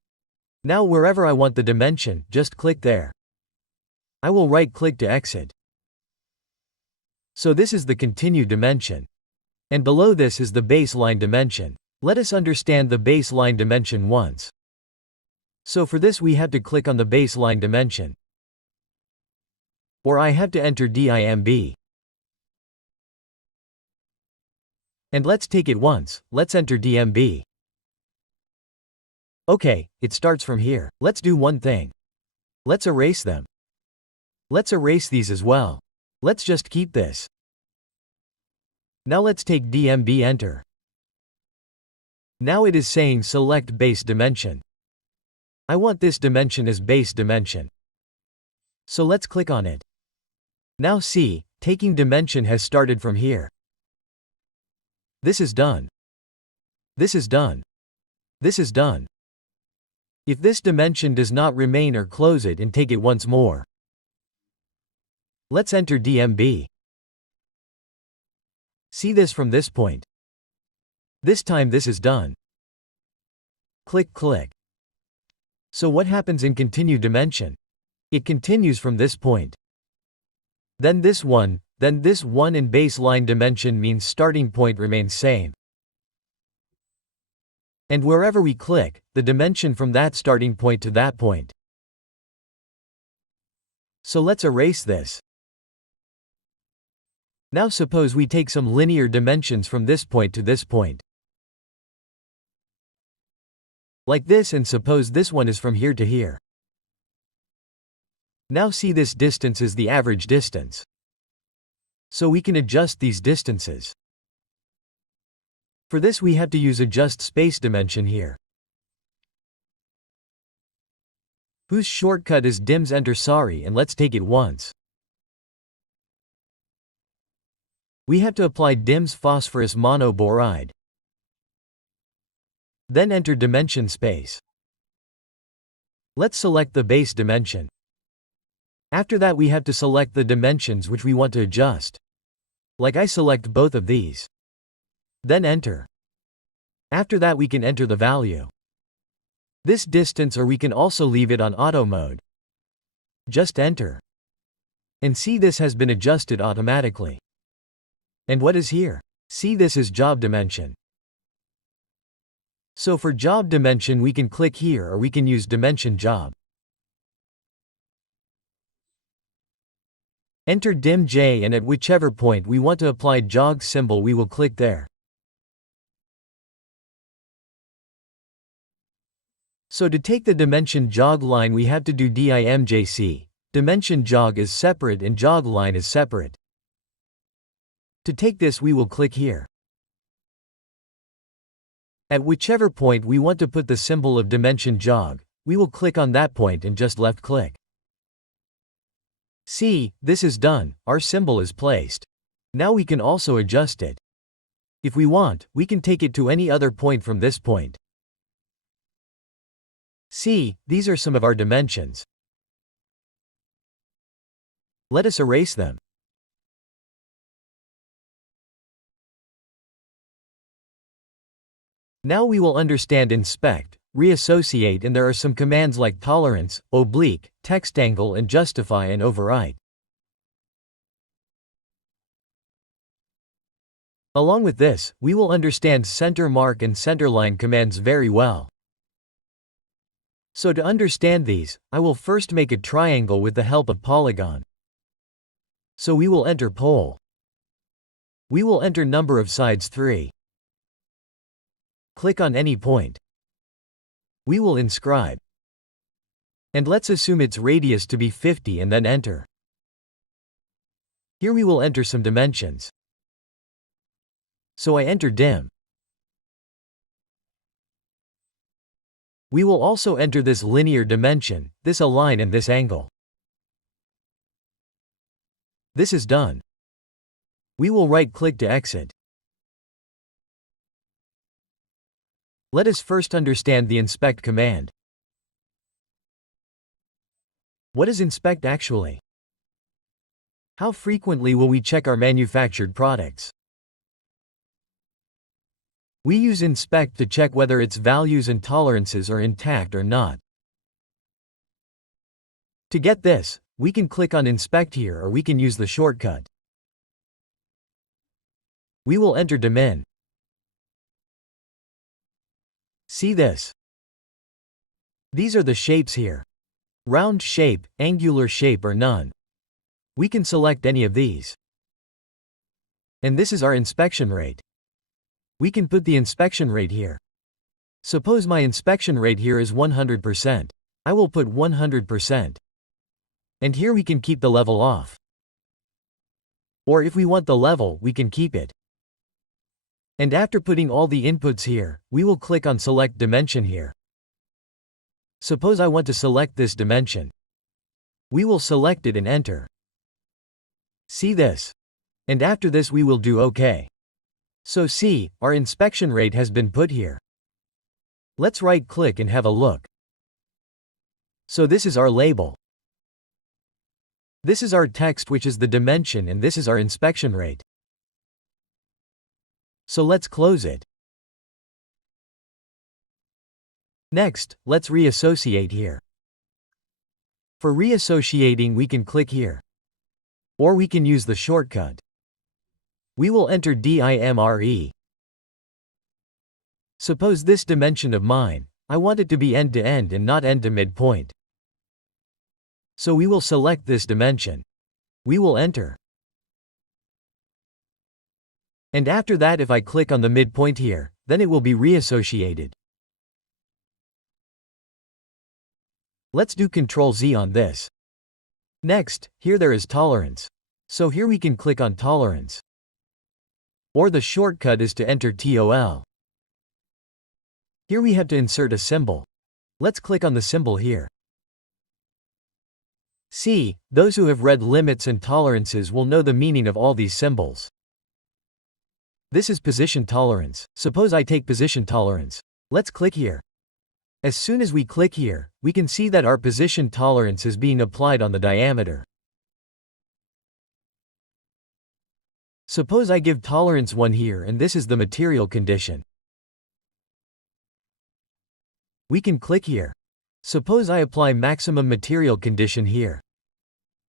Now wherever I want the dimension, just click there. I will right click to exit. So this is the continue dimension. And below this is the baseline dimension. Let us understand the baseline dimension once. So for this we have to click on the baseline dimension. Or I have to enter DIMB. And let's take it once, let's enter DMB. Okay, it starts from here. Let's do one thing. Let's erase them. Let's erase these as well. Let's just keep this. Now let's take DMB, enter. Now it is saying select base dimension. I want this dimension as base dimension. So let's click on it. Now see, taking dimension has started from here. This is done. This is done. This is done. If this dimension does not remain, or close it and take it once more. Let's enter DMB. See this from this point. This time this is done. Click. So what happens in continue dimension? It continues from this point. Then this one in baseline dimension means starting point remains same. And wherever we click, the dimension from that starting point to that point. So let's erase this. Now suppose we take some linear dimensions from this point to this point. Like this, and suppose this one is from here to here. Now see, this distance is the average distance. So we can adjust these distances. For this we have to use adjust space dimension here, whose shortcut is dims enter sorry, and let's take it once. We have to apply dims phosphorus monoboride. Then enter dimension space. Let's select the base dimension. After that we have to select the dimensions which we want to adjust. Like I select both of these. Then enter. After that we can enter the value. This distance, or we can also leave it on auto mode. Just enter. And see, this has been adjusted automatically. And what is here? See, this is job dimension. So for job dimension we can click here, or we can use dimension job. Enter dim J, and at whichever point we want to apply jog symbol we will click there. So to take the dimension jog line we have to do DIMJC. Dimension jog is separate and jog line is separate. To take this we will click here. At whichever point we want to put the symbol of dimension jog, we will click on that point and just left click. See, this is done, our symbol is placed. Now we can also adjust it. If we want, we can take it to any other point from this point. See, these are some of our dimensions. Let us erase them. Now we will understand inspect, reassociate, and there are some commands like tolerance, oblique, text angle, and justify and overwrite. Along with this, we will understand center mark and centerline commands very well. So to understand these, I will first make a triangle with the help of Polygon. So we will enter pole. We will enter number of sides 3. Click on any point. We will inscribe. And let's assume its radius to be 50 and then enter. Here we will enter some dimensions. So I enter dim. We will also enter this linear dimension, this align, and this angle. This is done. We will right-click to exit. Let us first understand the inspect command. What is inspect actually? How frequently will we check our manufactured products? We use inspect to check whether its values and tolerances are intact or not. To get this, we can click on inspect here, or we can use the shortcut. We will enter dimin. See this? These are the shapes here. Round shape, angular shape, or none. We can select any of these. And this is our inspection rate. We can put the inspection rate here. Suppose my inspection rate here is 100%. I will put 100%. And here we can keep the level off. Or if we want the level, we can keep it. And after putting all the inputs here, we will click on select dimension here. Suppose I want to select this dimension. We will select it and enter. See this? And after this we will do OK. So see, our inspection rate has been put here. Let's right-click and have a look. So this is our label. This is our text, which is the dimension, and this is our inspection rate. So let's close it. Next, let's reassociate here. For reassociating we can click here. Or we can use the shortcut. We will enter DIMRE. Suppose this dimension of mine, I want it to be end to end and not end to midpoint. So we will select this dimension. We will enter. And after that if I click on the midpoint here, then it will be reassociated. Let's do Ctrl Z on this. Next, here there is tolerance. So here we can click on tolerance. Or the shortcut is to enter TOL. Here we have to insert a symbol. Let's click on the symbol here. See, those who have read limits and tolerances will know the meaning of all these symbols. This is position tolerance. Suppose I take position tolerance. Let's click here. As soon as we click here, we can see that our position tolerance is being applied on the diameter. Suppose I give tolerance 1 here and this is the material condition. We can click here. Suppose I apply maximum material condition here.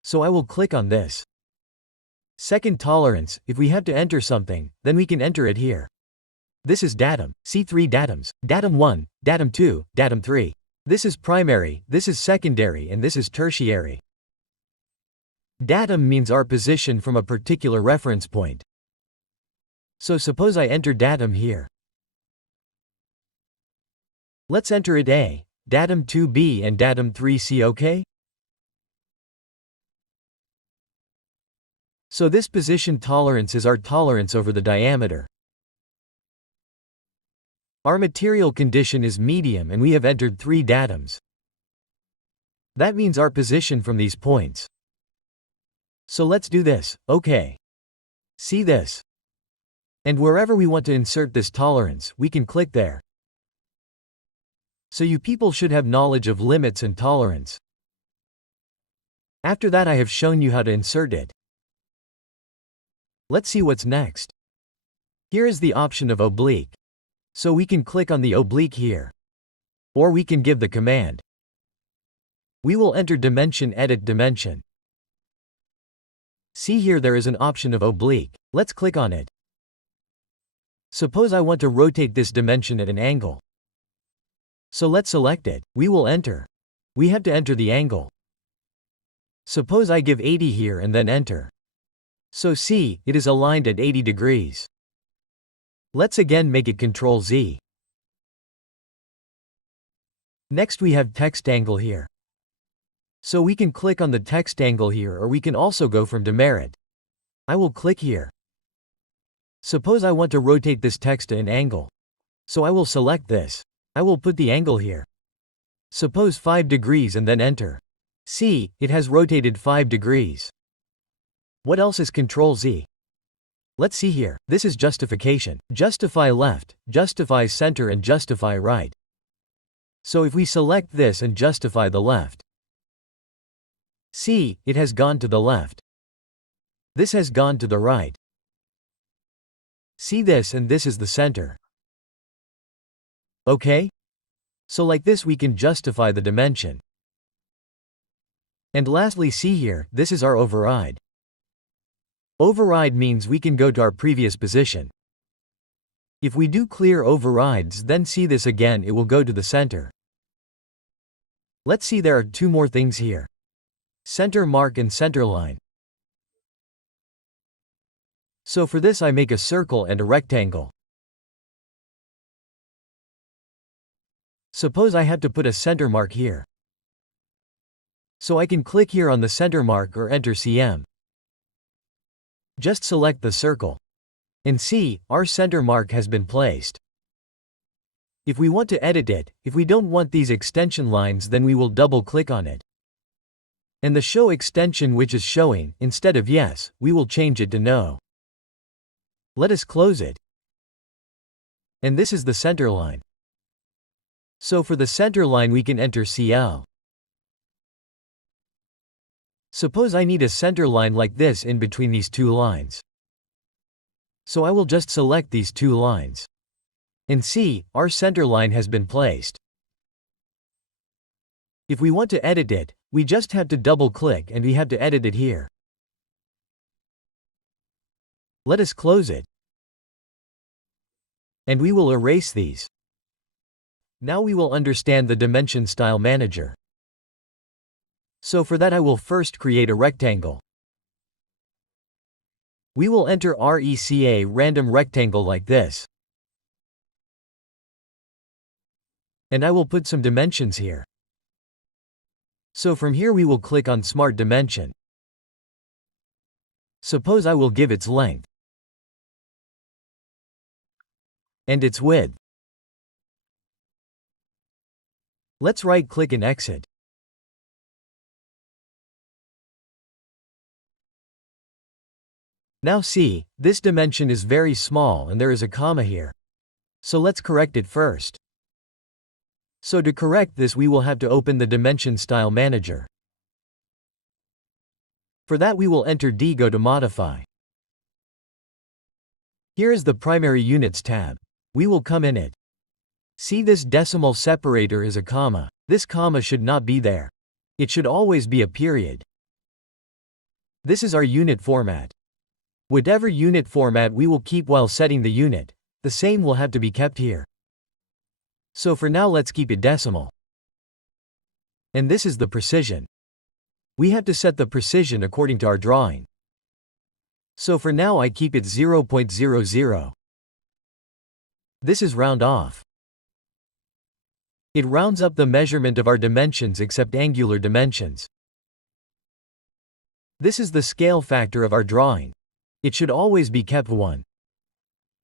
So I will click on this. Second tolerance, if we have to enter something, then we can enter it here. This is datum. See 3 datums. Datum 1, datum 2, datum 3. This is primary, this is secondary and this is tertiary. Datum means our position from a particular reference point. So suppose I enter datum here. Let's enter it A, datum 2B and datum 3C, okay? So this position tolerance is our tolerance over the diameter. Our material condition is medium and we have entered 3 datums. That means our position from these points. So let's do this, okay. See this. And wherever we want to insert this tolerance, we can click there. So you people should have knowledge of limits and tolerance. After that I have shown you how to insert it. Let's see what's next. Here is the option of oblique. So we can click on the oblique here. Or we can give the command. We will enter dimension, edit dimension. See here there is an option of oblique. Let's click on it. Suppose I want to rotate this dimension at an angle. So let's select it. We will enter. We have to enter the angle. Suppose I give 80 here and then enter. So see, it is aligned at 80 degrees. Let's again make it Ctrl Z. Next we have text angle here. So we can click on the text angle here or we can also go from demerit. I will click here. Suppose I want to rotate this text at an angle. So I will select this. I will put the angle here. Suppose 5 degrees and then enter. See, it has rotated 5 degrees. What else is Ctrl Z? Let's see here. This is justification. Justify left, justify center and justify right. So if we select this and justify the left. See, it has gone to the left. This has gone to the right. See this and this is the center. Okay? So like this we can justify the dimension. And lastly see here, this is our override. Override means we can go to our previous position. If we do clear overrides then see this again, it will go to the center. Let's see there are 2 more things here. Center mark and center line. So for this I make a circle and a rectangle. Suppose I have to put a center mark here. So I can click here on the center mark or enter CM. Just select the circle. And see, our center mark has been placed. If we want to edit it, if we don't want these extension lines then we will double click on it. And the show extension which is showing, instead of yes, we will change it to no. Let us close it. And this is the center line. So for the center line we can enter CL. Suppose I need a center line like this in between these 2 lines. So I will just select these 2 lines. And see, our center line has been placed. If we want to edit it, we just have to double-click and we have to edit it here. Let us close it. And we will erase these. Now we will understand the Dimension Style Manager. So for that I will first create a rectangle. We will enter RECA random rectangle like this. And I will put some dimensions here. So from here we will click on Smart Dimension. Suppose I will give its length and its width. Let's right-click and exit. Now see, this dimension is very small and there is a comma here. So let's correct it first. So to correct this we will have to open the Dimension Style Manager. For that we will enter D, go to Modify. Here is the Primary Units tab. We will come in it. See, this decimal separator is a comma. This comma should not be there. It should always be a period. This is our unit format. Whatever unit format we will keep while setting the unit, the same will have to be kept here. So for now let's keep it decimal. And this is the precision. We have to set the precision according to our drawing. So for now I keep it 0.00. This is round off. It rounds up the measurement of our dimensions except angular dimensions. This is the scale factor of our drawing. It should always be kept 1.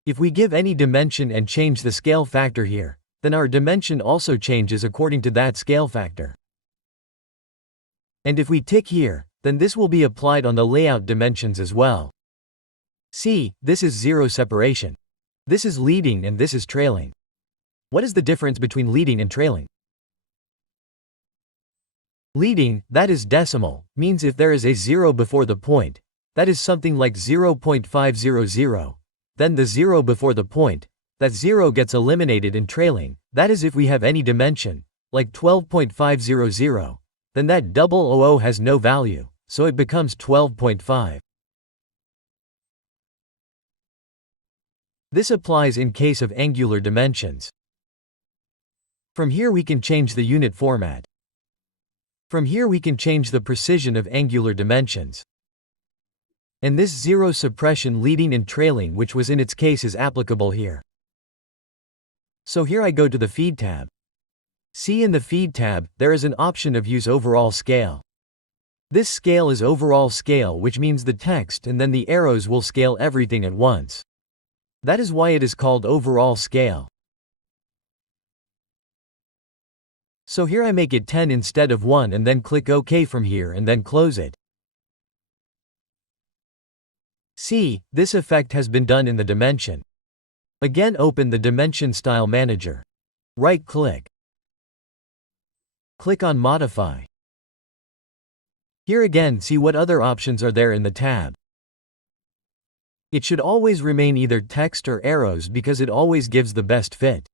If we give any dimension and change the scale factor here, then our dimension also changes according to that scale factor. And if we tick here, then this will be applied on the layout dimensions as well. See, this is 0 separation. This is leading and this is trailing. What is the difference between leading and trailing? Leading, that is decimal, means if there is a 0 before the point, that is something like 0.500, then the 0 before the point, that 0 gets eliminated in trailing, that is if we have any dimension, like 12.500, then that 000 has no value, so it becomes 12.5. This applies in case of angular dimensions. From here we can change the unit format. From here we can change the precision of angular dimensions. And this 0 suppression leading and trailing, which was in its case, is applicable here. So here I go to the Feed tab. See, in the Feed tab, there is an option of Use Overall Scale. This scale is overall scale, which means the text and then the arrows will scale everything at once. That is why it is called overall scale. So here I make it 10 instead of 1 and then click OK from here and then close it. See, this effect has been done in the dimension. Again, open the Dimension Style Manager. Right-click. Click on Modify. Here again, see what other options are there in the tab. It should always remain either text or arrows because it always gives the best fit.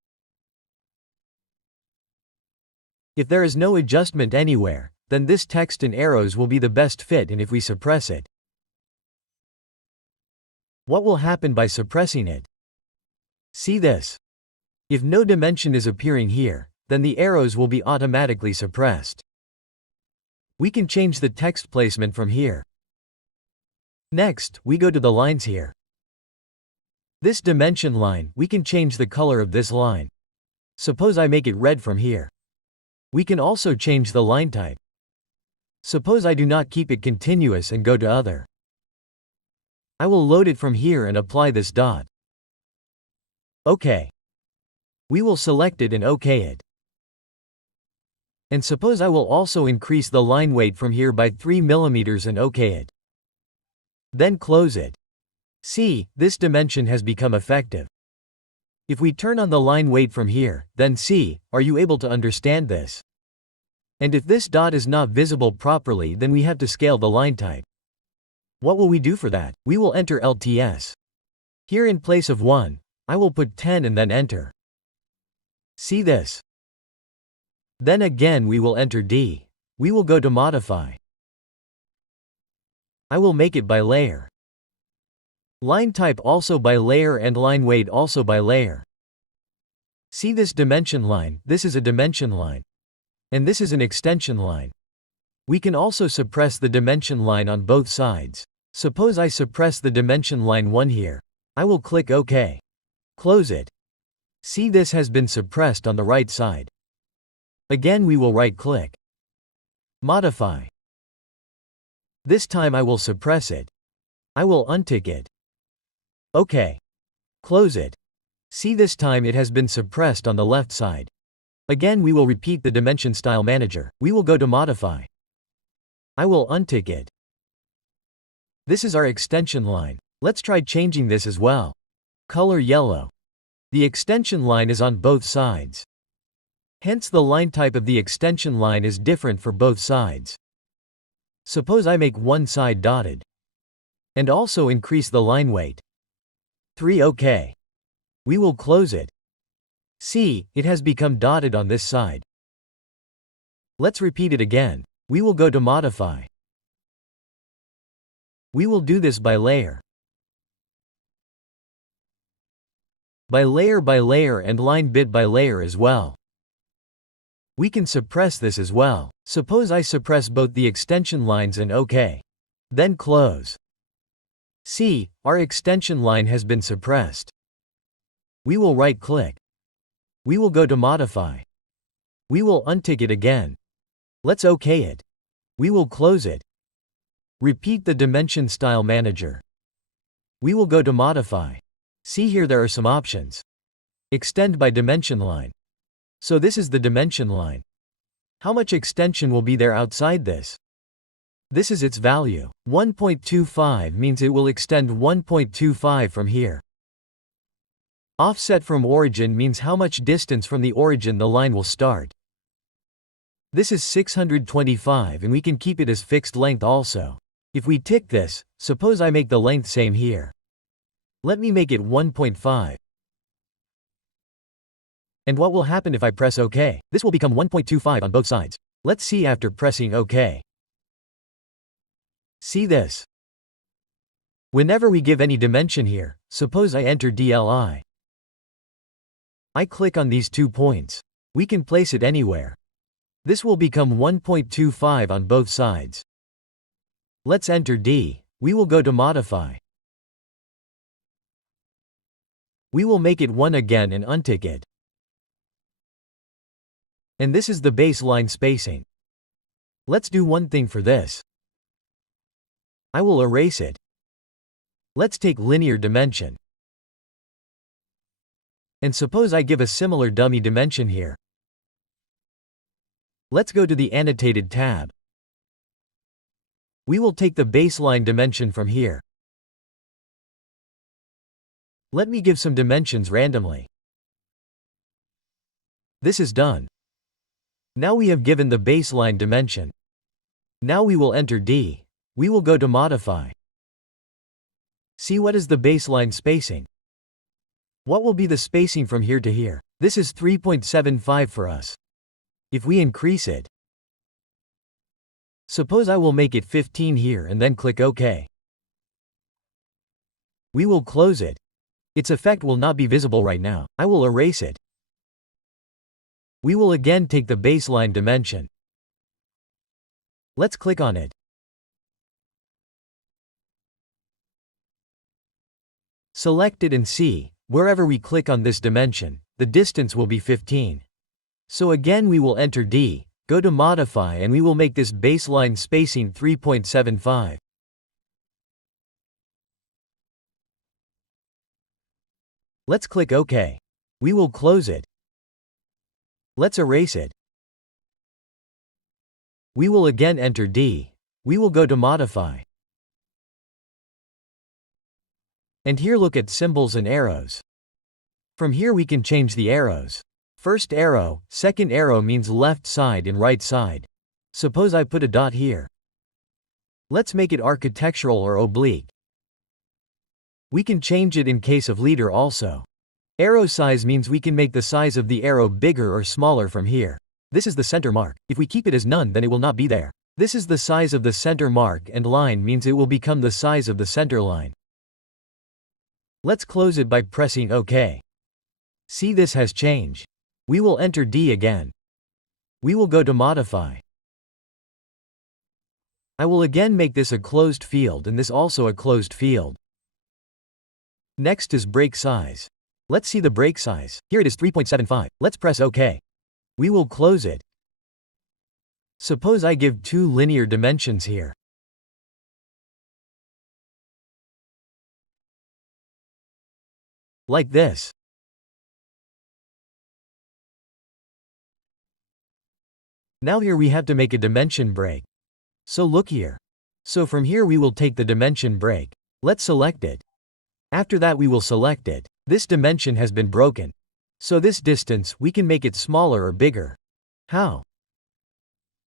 If there is no adjustment anywhere, then this text and arrows will be the best fit, and if we suppress it, what will happen by suppressing it? See this. If no dimension is appearing here, then the arrows will be automatically suppressed. We can change the text placement from here. Next, we go to the lines here. This dimension line, we can change the color of this line. Suppose I make it red from here. We can also change the line type. Suppose I do not keep it continuous and go to Other. I will load it from here and apply this dot. OK. We will select it and OK it. And suppose I will also increase the line weight from here by 3 mm and OK it. Then close it. See, this dimension has become effective. If we turn on the line weight from here, then see, are you able to understand this? And if this dot is not visible properly, then we have to scale the line type. What will we do for that? We will enter LTS. Here in place of 1, I will put 10 and then enter. See this. Then again we will enter D. We will go to Modify. I will make it by layer. Line type also by layer and line weight also by layer. See this dimension line, this is a dimension line. And this is an extension line. We can also suppress the dimension line on both sides. Suppose I suppress the dimension line 1 here. I will click OK. Close it. See, this has been suppressed on the right side. Again we will right-click. Modify. This time I will suppress it. I will untick it. OK. Close it. See, this time it has been suppressed on the left side. Again we will repeat the Dimension Style Manager. We will go to Modify. I will untick it. This is our extension line. Let's try changing this as well. Color yellow. The extension line is on both sides. Hence the line type of the extension line is different for both sides. Suppose I make one side dotted. And also increase the line weight. 3 OK. We will close it. See, it has become dotted on this side. Let's repeat it again. We will go to Modify. We will do this by layer. By layer and line bit by layer as well. We can suppress this as well. Suppose I suppress both the extension lines and OK. Then close. See, our extension line has been suppressed. We will right-click. We will go to Modify. We will untick it again. Let's OK it. We will close it. Repeat the Dimension Style Manager. We will go to Modify. See, here there are some options. Extend by dimension line. So this is the dimension line. How much extension will be there outside this? This is its value. 1.25 means it will extend 1.25 from here. Offset from origin means how much distance from the origin the line will start. This is 625 and we can keep it as fixed length also. If we tick this, suppose I make the length same here. Let me make it 1.5. And what will happen if I press OK? This will become 1.25 on both sides. Let's see after pressing OK. See this? Whenever we give any dimension here, suppose I enter DLI. I click on these 2 points. We can place it anywhere. This will become 1.25 on both sides. Let's enter D. We will go to Modify. We will make it 1 again and untick it. And this is the baseline spacing. Let's do one thing for this. I will erase it. Let's take linear dimension. And suppose I give a similar dummy dimension here. Let's go to the Annotated tab. We will take the baseline dimension from here. Let me give some dimensions randomly. This is done. Now we have given the baseline dimension. Now we will enter D. We will go to Modify. See, what is the baseline spacing? What will be the spacing from here to here? This is 3.75 for us. If we increase it, suppose I will make it 15 here and then click OK. We will close it. Its effect will not be visible right now. I will erase it. We will again take the baseline dimension. Let's click on it. Select it and see, wherever we click on this dimension, the distance will be 15. So again we will enter D, go to Modify and we will make this baseline spacing 3.75. Let's click OK. We will close it. Let's erase it. We will again enter D. We will go to Modify. And here look at symbols and arrows. From here we can change the arrows. First arrow, second arrow means left side and right side. Suppose I put a dot here. Let's make it architectural or oblique. We can change it in case of leader also. Arrow size means we can make the size of the arrow bigger or smaller from here. This is the center mark. If we keep it as none, then it will not be there. This is the size of the center mark, and line means it will become the size of the center line. Let's close it by pressing OK. See, this has changed. We will enter D again. We will go to Modify. I will again make this a closed field and this also a closed field. Next is break size. Let's see the break size. Here it is 3.75. Let's press OK. We will close it. Suppose I give 2 linear dimensions here. Like this. Now here we have to make a dimension break. So look here. So from here we will take the dimension break. Let's select it. After that we will select it. This dimension has been broken. So this distance, we can make it smaller or bigger. How?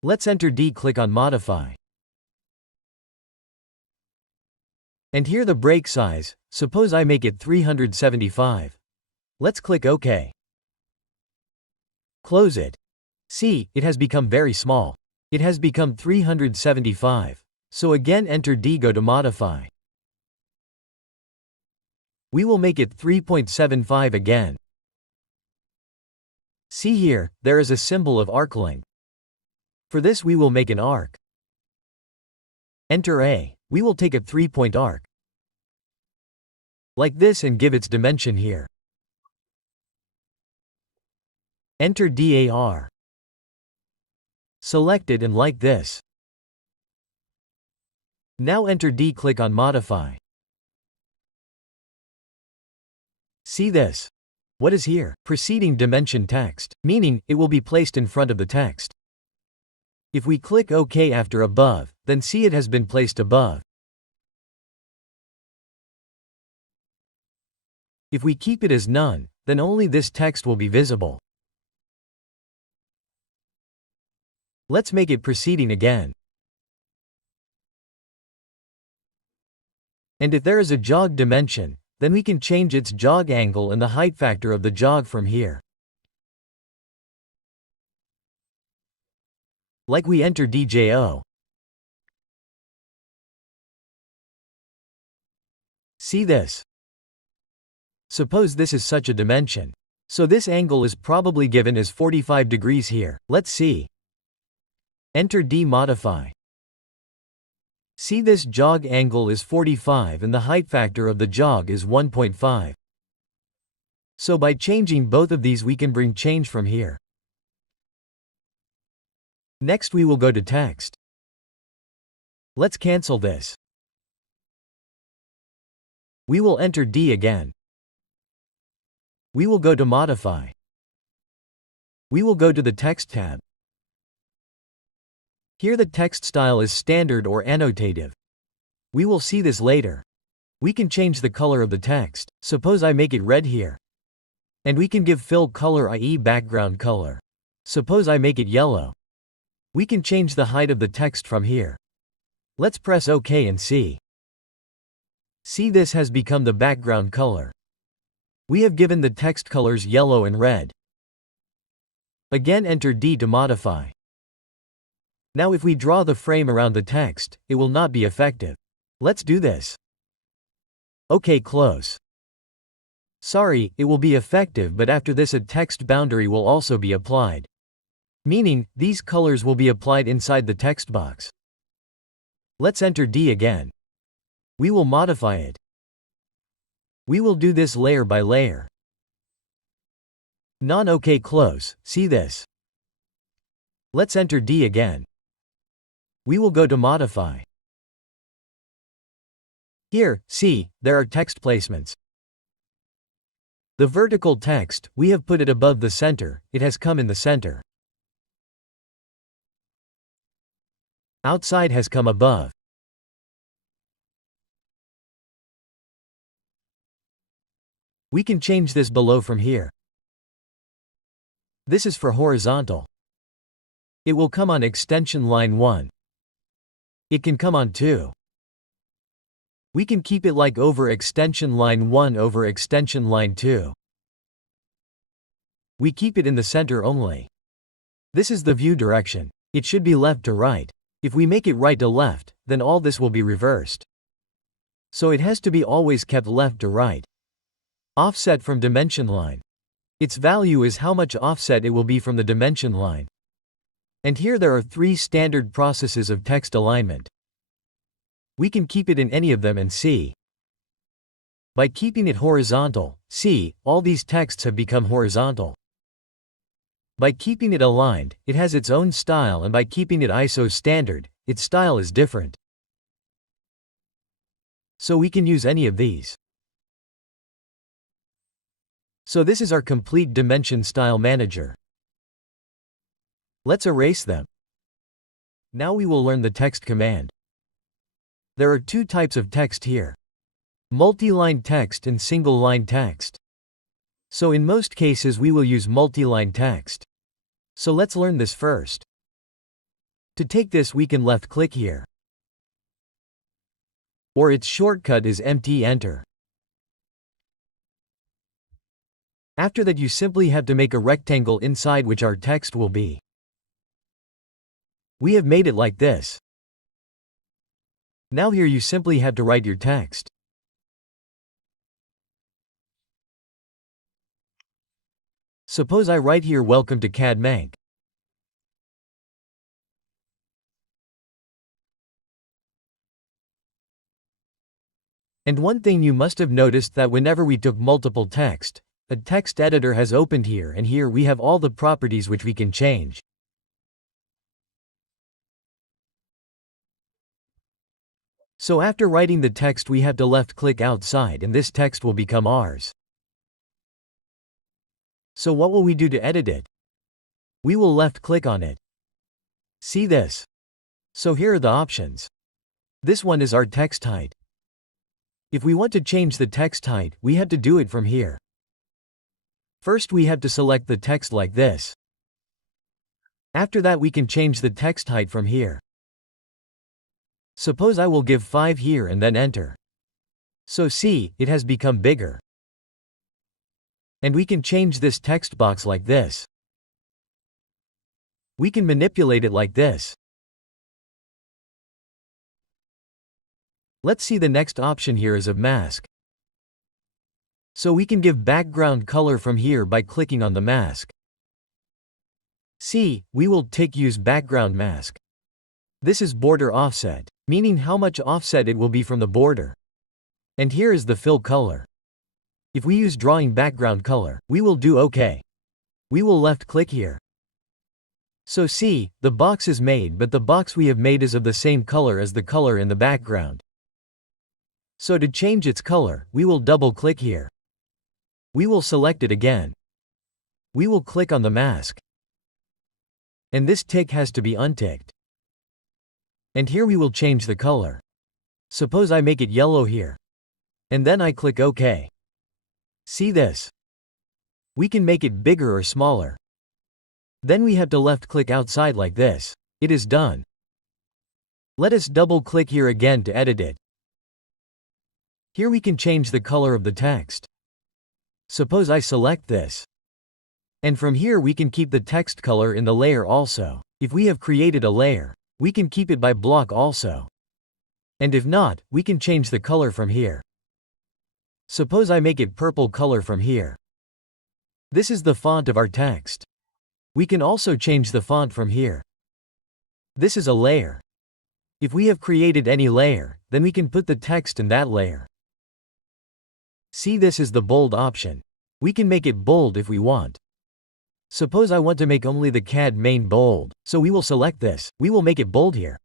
Let's enter D, click on Modify. And here the break size, suppose I make it 375. Let's click OK. Close it. See, it has become very small. It has become 375. So again enter D, go to Modify. We will make it 3.75 again. See here, there is a symbol of arc length. For this we will make an arc. Enter A. We will take a 3-point arc. Like this and give its dimension here. Enter DAR. Select it and like this. Now enter D, click on Modify. See this? What is here? Preceding dimension text, meaning it will be placed in front of the text. If we click OK after above, then see it has been placed above. If we keep it as none, then only this text will be visible. Let's make it preceding again. And if there is a jog dimension, then we can change its jog angle and the height factor of the jog from here. Like we enter DJO. See this? Suppose this is such a dimension. So this angle is probably given as 45 degrees here. Let's see. Enter D, Modify. See, this jog angle is 45 and the height factor of the jog is 1.5. So by changing both of these we can bring change from here. Next we will go to text. Let's cancel this. We will enter D again. We will go to Modify. We will go to the Text tab. Here the text style is standard or annotative. We will see this later. We can change the color of the text. Suppose I make it red here. And we can give fill color, i.e. background color. Suppose I make it yellow. We can change the height of the text from here. Let's press OK and see. See, this has become the background color. We have given the text colors yellow and red. Again enter D to modify. Now if we draw the frame around the text, it will not be effective. Let's do this. OK, close. Sorry, it will be effective, but after this a text boundary will also be applied. Meaning, these colors will be applied inside the text box. Let's enter D again. We will modify it. We will do this layer by layer. Non-OK, close. See this? Let's enter D again. We will go to modify. Here, see, there are text placements. The vertical text, we have put it above the center, it has come in the center. Outside has come above. We can change this below from here. This is for horizontal. It will come on extension line 1. It can come on 2. We can keep it like over extension line 1 over extension line 2. We keep it in the center only. This is the view direction. It should be left to right. If we make it right to left, then all this will be reversed. So it has to be always kept left to right. Offset from dimension line. Its value is how much offset it will be from the dimension line. And here there are 3 standard processes of text alignment. We can keep it in any of them and see. By keeping it horizontal, see, all these texts have become horizontal. By keeping it aligned, it has its own style, and by keeping it ISO standard, its style is different. So we can use any of these. So this is our complete dimension style manager. Let's erase them. Now we will learn the text command. There are 2 types of text here: multi-line text and single-line text. So in most cases we will use multi-line text. So let's learn this first. To take this we can left-click here. Or its shortcut is Empty Enter. After that you simply have to make a rectangle inside which our text will be. We have made it like this. Now here you simply have to write your text. Suppose I write here "Welcome to CAD Mank." And one thing you must have noticed that whenever we took multiple text, a text editor has opened here, and here we have all the properties which we can change. So after writing the text we have to left-click outside and this text will become ours. So what will we do to edit it? We will left-click on it. See this? So here are the options. This one is our text height. If we want to change the text height, we have to do it from here. First we have to select the text like this. After that we can change the text height from here. Suppose I will give 5 here and then enter. So see, it has become bigger. And we can change this text box like this. We can manipulate it like this. Let's see, the next option here is of mask. So we can give background color from here by clicking on the mask. See, we will tick Use Background Mask. This is border offset, meaning how much offset it will be from the border. And here is the fill color. If we use drawing background color, we will do OK. We will left-click here. So see, the box is made, but the box we have made is of the same color as the color in the background. So to change its color, we will double-click here. We will select it again. We will click on the mask. And this tick has to be unticked. And here we will change the color. Suppose I make it yellow here. And then I click OK. See this? We can make it bigger or smaller. Then we have to left-click outside like this. It is done. Let us double-click here again to edit it. Here we can change the color of the text. Suppose I select this. And from here we can keep the text color in the layer also. If we have created a layer, we can keep it by block also. And if not, we can change the color from here. Suppose I make it purple color from here. This is the font of our text. We can also change the font from here. This is a layer. If we have created any layer, then we can put the text in that layer. See, this is the bold option. We can make it bold if we want. Suppose I want to make only the CAD main bold, so we will select this. We will make it bold here.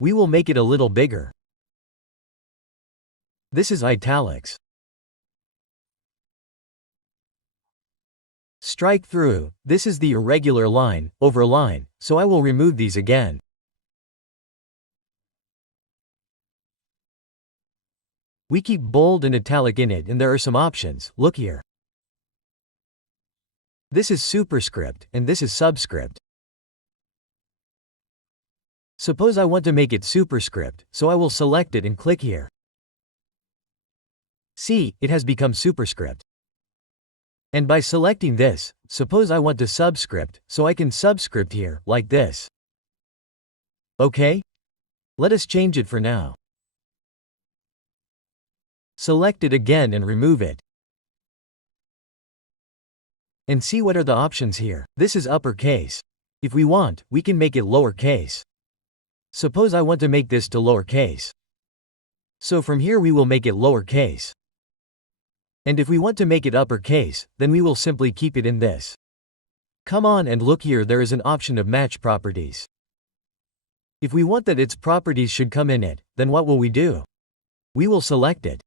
We will make it a little bigger. This is italics. Strike through, this is the irregular line, over line, so I will remove these again. We keep bold and italic in it, and there are some options. Look here. This is superscript, and this is subscript. Suppose I want to make it superscript, so I will select it and click here. See, it has become superscript. And by selecting this, suppose I want to subscript, so I can subscript here, like this. Okay? Let us change it for now. Select it again and remove it. And see what are the options here. This is uppercase. If we want, we can make it lowercase. Suppose I want to make this to lowercase. So from here we will make it lowercase. And if we want to make it uppercase, then we will simply keep it in this. Come on and look here, there is an option of match properties. If we want that its properties should come in it, then what will we do? We will select it.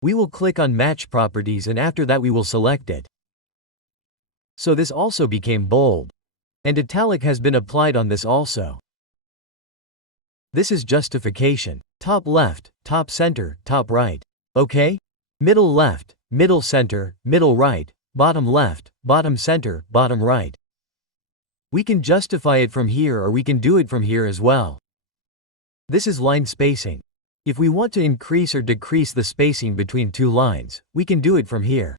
We will click on match properties and after that we will select it. So this also became bold. And italic has been applied on this also. This is justification. Top left, top center, top right. Okay? Middle left, middle center, middle right, bottom left, bottom center, bottom right. We can justify it from here or we can do it from here as well. This is line spacing. If we want to increase or decrease the spacing between two lines, we can do it from here.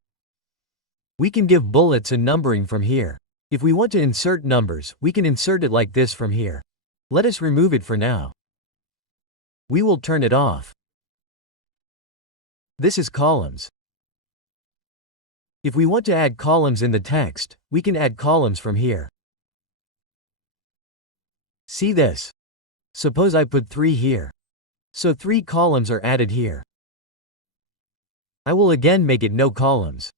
We can give bullets and numbering from here. If we want to insert numbers, we can insert it like this from here. Let us remove it for now. We will turn it off. This is columns. If we want to add columns in the text, we can add columns from here. See this? Suppose I put 3 here. So 3 columns are added here. I will again make it no columns.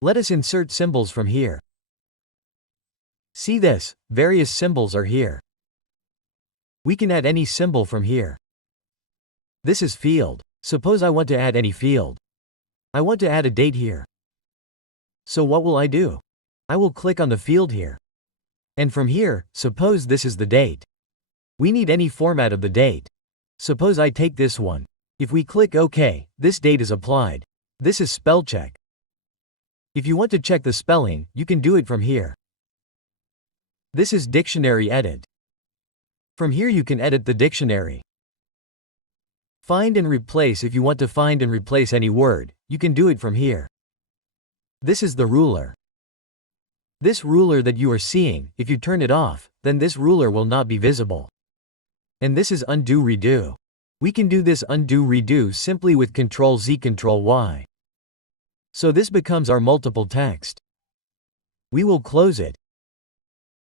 Let us insert symbols from here. See this? Various symbols are here. We can add any symbol from here. This is field. Suppose I want to add any field. I want to add a date here. So what will I do? I will click on the field here. And from here, suppose this is the date. We need any format of the date. Suppose I take this one. If we click OK, this date is applied. This is spell check. If you want to check the spelling, you can do it from here. This is dictionary edit. From here you can edit the dictionary. Find and replace. If you want to find and replace any word, you can do it from here. This is the ruler. This ruler that you are seeing, if you turn it off, then this ruler will not be visible. And this is undo redo. We can do this undo redo simply with Ctrl-Z Ctrl-Y. So this becomes our multiple text. We will close it.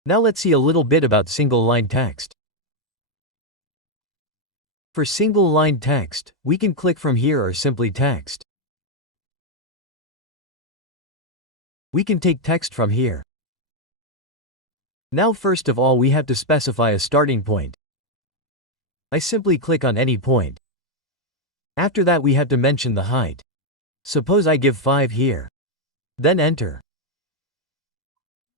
Now let's see a little bit about single line text. For single line text, we can click from here or simply text. We can take text from here. Now first of all we have to specify a starting point. I simply click on any point. After that we have to mention the height. Suppose I give 5 here. Then enter.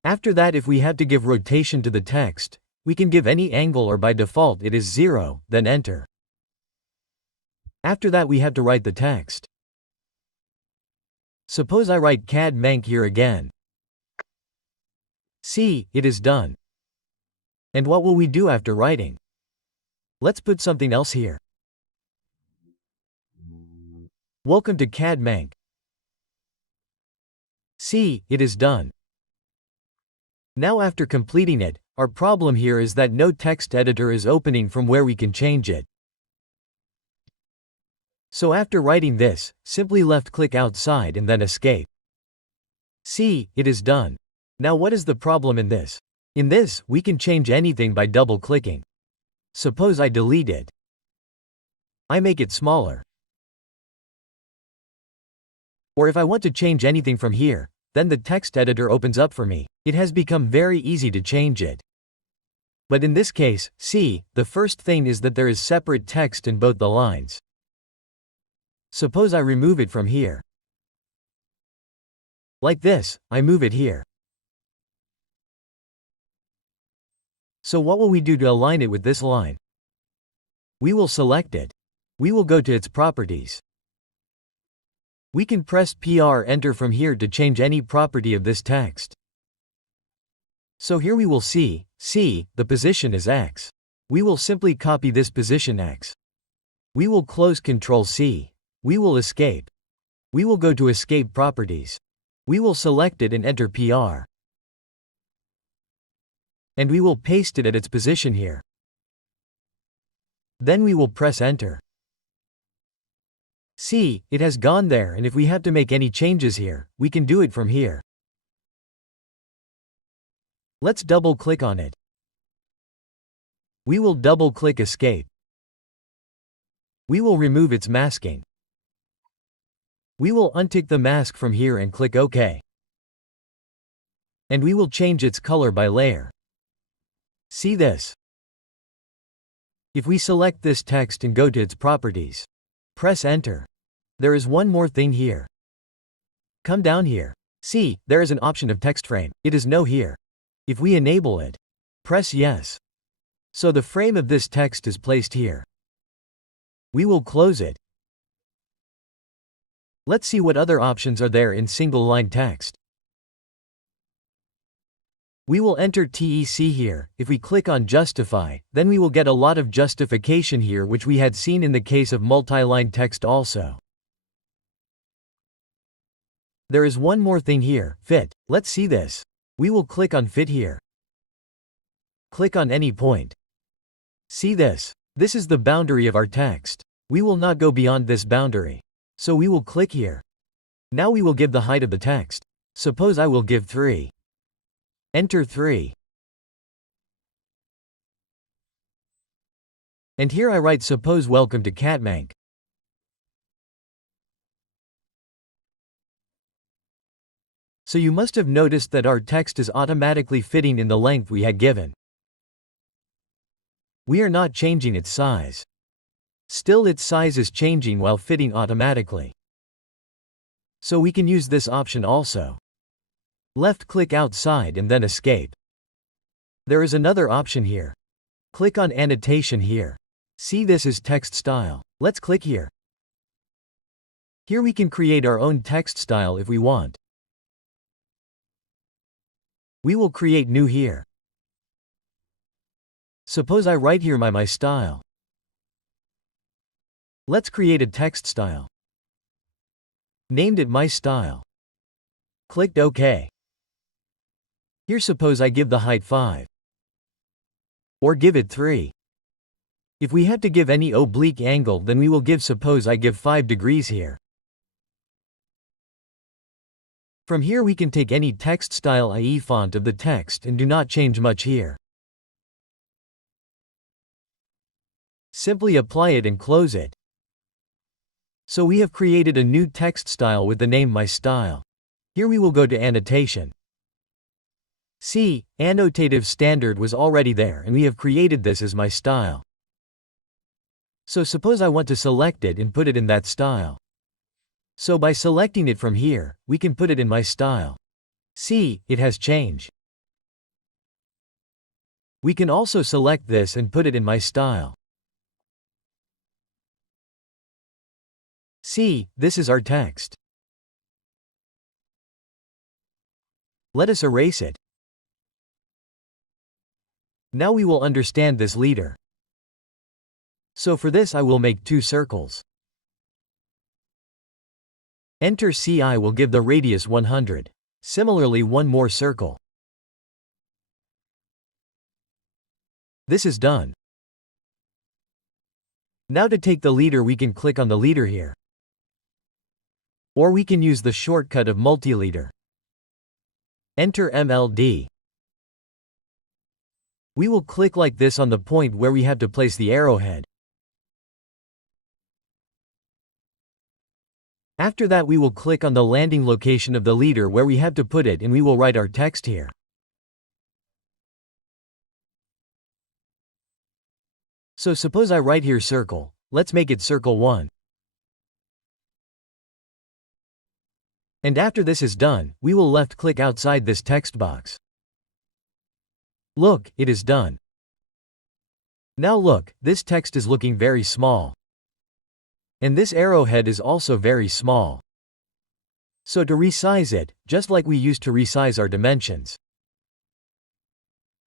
After that if we have to give rotation to the text, we can give any angle or by default it is 0, then enter. After that we have to write the text. Suppose I write CAD Mank here again. See, it is done. And what will we do after writing? Let's put something else here. Welcome to CAD Mank. See, it is done. Now after completing it, our problem here is that no text editor is opening from where we can change it. So after writing this, simply left-click outside and then escape. See, it is done. Now what is the problem in this? In this, we can change anything by double-clicking. Suppose I delete it. I make it smaller. Or if I want to change anything from here, then the text editor opens up for me. It has become very easy to change it. But in this case, see, the first thing is that there is separate text in both the lines. Suppose I remove it from here. Like this, I move it here. So what will we do to align it with this line? We will select it. We will go to its properties. We can press PR enter from here to change any property of this text. So here we will see, the position is X. We will simply copy this position X. We will close Ctrl-C. We will escape. We will go to Escape Properties. We will select it and enter PR. And we will paste it at its position here. Then we will press Enter. See, it has gone there, and if we have to make any changes here, we can do it from here. Let's double-click on it. We will double-click Escape. We will remove its masking. We will untick the mask from here and click OK. And we will change its color by layer. See this? If we select this text and go to its properties, press Enter. There is one more thing here. Come down here. See, there is an option of text frame. It is no here. If we enable it, press Yes. So the frame of this text is placed here. We will close it. Let's see what other options are there in single line text. We will enter TEC here. If we click on Justify, then we will get a lot of justification here, which we had seen in the case of multi-line text also. There is one more thing here, Fit. Let's see this. We will click on Fit here. Click on any point. See this? This is the boundary of our text. We will not go beyond this boundary. So we will click here. Now we will give the height of the text. Suppose I will give 3. Enter 3. And here I write suppose welcome to Catmank. So you must have noticed that our text is automatically fitting in the length we had given. We are not changing its size. Still its size is changing while fitting automatically. So we can use this option also. Left-click outside and then Escape. There is another option here. Click on Annotation here. See, this is text style. Let's click here. Here we can create our own text style if we want. We will create new here. Suppose I write here my style. Let's create a text style. Named it my style. Clicked OK. Here suppose I give the height 5. Or give it 3. If we have to give any oblique angle, then we will give, suppose I give 5 degrees here. From here we can take any text style, i.e. font of the text, and do not change much here. Simply apply it and close it. So we have created a new text style with the name My Style. Here we will go to Annotation. See, Annotative Standard was already there and we have created this as My Style. So suppose I want to select it and put it in that style. So by selecting it from here, we can put it in My Style. See, it has changed. We can also select this and put it in My Style. See, this is our text. Let us erase it. Now we will understand this leader. So for this I will make 2 circles. Enter CI will give the radius 100. Similarly, one more circle. This is done. Now to take the leader we can click on the leader here. Or we can use the shortcut of multi-leader. Enter MLD. We will click like this on the point where we have to place the arrowhead. After that we will click on the landing location of the leader where we have to put it and we will write our text here. So suppose I write here circle, let's make it circle 1. And after this is done, we will left click outside this text box. Look, it is done. Now look, this text is looking very small. And this arrowhead is also very small. So to resize it, just like we used to resize our dimensions.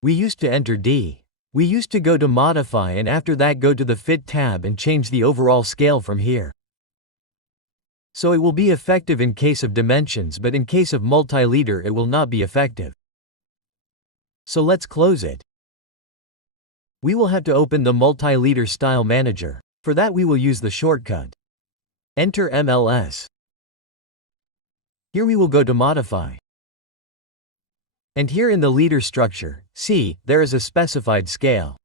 We used to enter D. We used to go to Modify and after that go to the Fit tab and change the overall scale from here. So it will be effective in case of dimensions, but in case of multi-leader it will not be effective. So let's close it. We will have to open the multi-leader style manager. For that we will use the shortcut. Enter MLS. Here we will go to Modify. And here in the leader structure, see, there is a specified scale.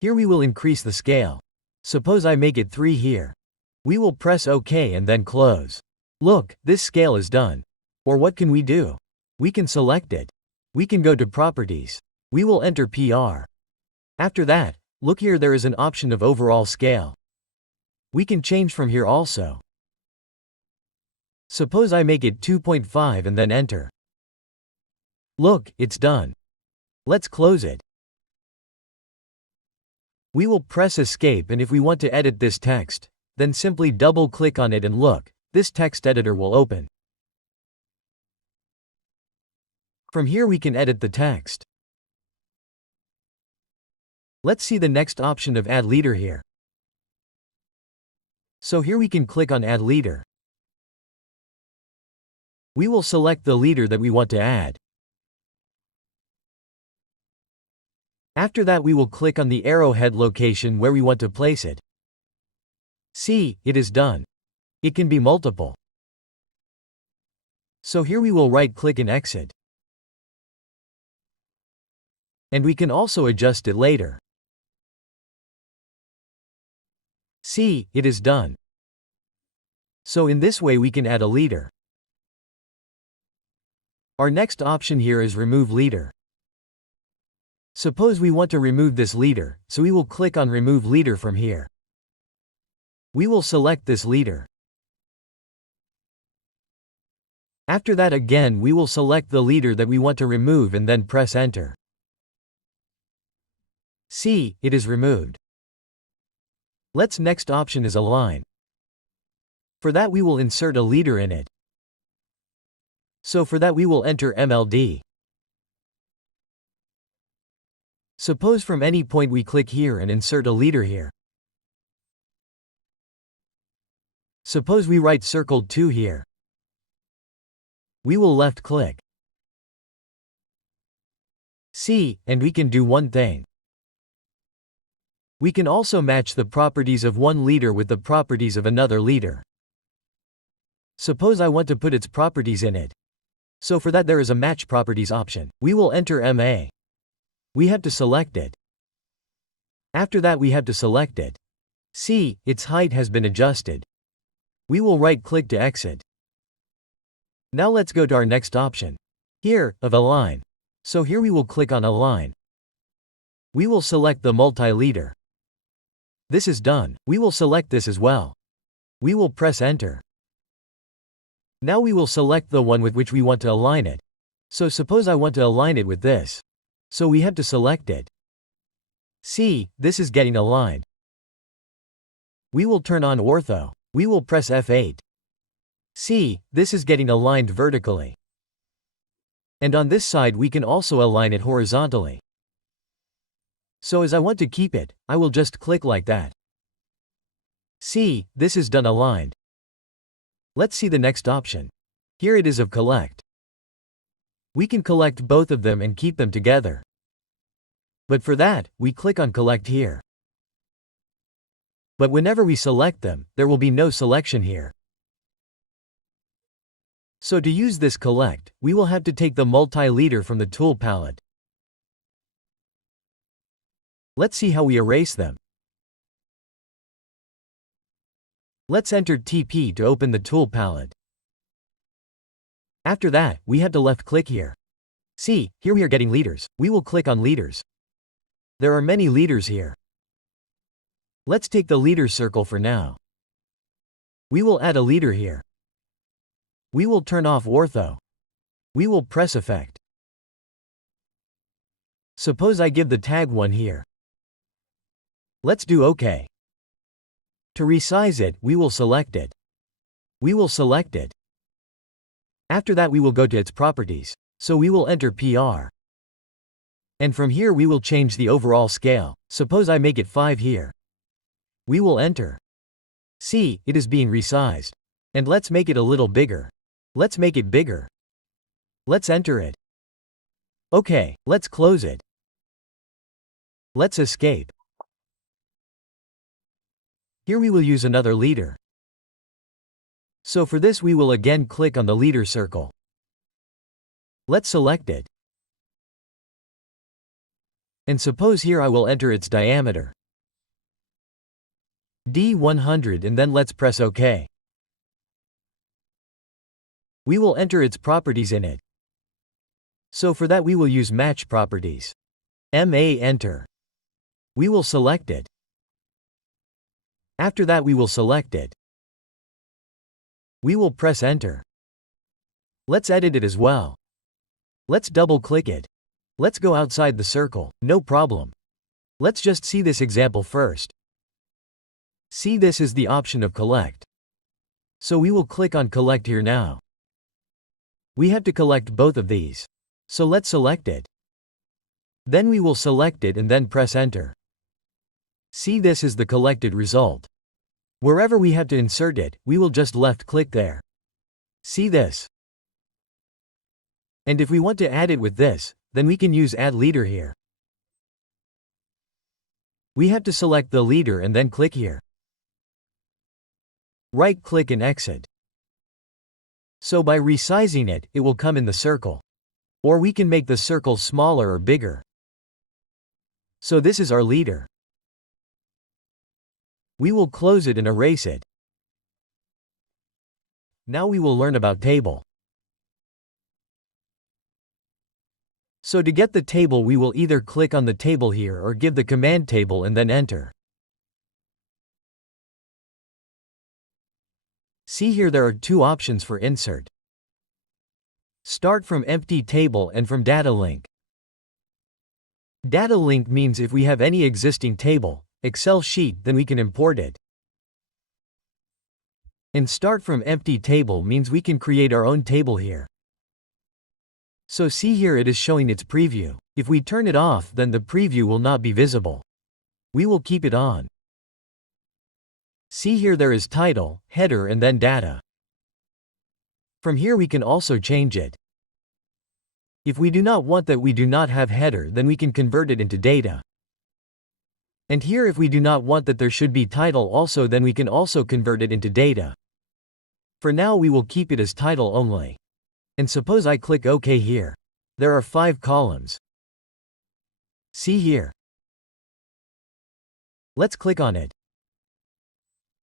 Here we will increase the scale. Suppose I make it 3 here. We will press OK and then close. Look, this scale is done. Or what can we do? We can select it. We can go to Properties. We will enter PR. After that, look here, there is an option of overall scale. We can change from here also. Suppose I make it 2.5 and then enter. Look, it's done. Let's close it. We will press Escape, and if we want to edit this text, then simply double-click on it and look, this text editor will open. From here we can edit the text. Let's see the next option of Add Leader here. So here we can click on Add Leader. We will select the leader that we want to add. After that we will click on the arrowhead location where we want to place it. See, it is done. It can be multiple. So here we will right-click and exit. And we can also adjust it later. See, it is done. So in this way we can add a leader. Our next option here is Remove Leader. Suppose we want to remove this leader, so we will click on Remove Leader from here. We will select this leader. After that again we will select the leader that we want to remove and then press Enter. See, it is removed. Let's next option is Align. For that we will insert a leader in it. So for that we will enter MLD. Suppose from any point we click here and insert a leader here. Suppose we write circled 2 here. We will left click. See, and we can do one thing. We can also match the properties of one leader with the properties of another leader. Suppose I want to put its properties in it. So for that there is a Match Properties option. We will enter MA. We have to select it. After that we have to select it. See, its height has been adjusted. We will right-click to exit. Now let's go to our next option. Here, of Align. So here we will click on Align. We will select the multi-leader. This is done. We will select this as well. We will press Enter. Now we will select the one with which we want to align it. So suppose I want to align it with this. So we have to select it. See, this is getting aligned. We will turn on Ortho. We will press F8. See, this is getting aligned vertically. And on this side we can also align it horizontally. So as I want to keep it, I will just click like that. See, this is done aligned. Let's see the next option. Here it is of Collect. We can collect both of them and keep them together. But for that, we click on Collect here. But whenever we select them, there will be no selection here. So to use this Collect, we will have to take the multi-leader from the tool palette. Let's see how we erase them. Let's enter TP to open the tool palette. After that, we have to left click here. See, here we are getting leaders. We will click on leaders. There are many leaders here. Let's take the leader circle for now. We will add a leader here. We will turn off Ortho. We will press Effect. Suppose I give the tag one here. Let's do OK. To resize it, we will select it. We will select it. After that we will go to its properties. So we will enter PR. And from here we will change the overall scale. Suppose I make it 5 here. We will enter. See, it is being resized. And let's make it a little bigger. Let's make it bigger. Let's enter it. Okay, let's close it. Let's escape. Here we will use another leader. So for this we will again click on the leader circle. Let's select it. And suppose here I will enter its diameter. D100 and then let's press OK. We will enter its properties in it. So for that we will use match properties. MA enter. We will select it. After that we will select it. We will press enter. Let's edit it as well. Let's double click it. Let's go outside the circle, no problem. Let's just see this example first. See, this is the option of collect. So we will click on collect here now. We have to collect both of these. So let's select it. Then we will select it and then press enter. See, this is the collected result. Wherever we have to insert it, we will just left click there. See this? And if we want to add it with this, then we can use add leader here. We have to select the leader and then click here. Right click and exit. So by resizing it, it will come in the circle. Or we can make the circle smaller or bigger. So this is our leader. We will close it and erase it. Now we will learn about table. So to get the table we will either click on the table here or give the command table and then enter. See here there are two options for insert. Start from empty table and from data link. Data link means if we have any existing table, Excel sheet, then we can import it. And start from empty table means we can create our own table here. So see here it is showing its preview. If we turn it off then the preview will not be visible. We will keep it on. See here there is title, header and then data. From here we can also change it. If we do not want that we do not have header then we can convert it into data. And here if we do not want that there should be title also then we can also convert it into data. For now we will keep it as title only. And suppose I click OK here. There are 5 columns. See here. Let's click on it.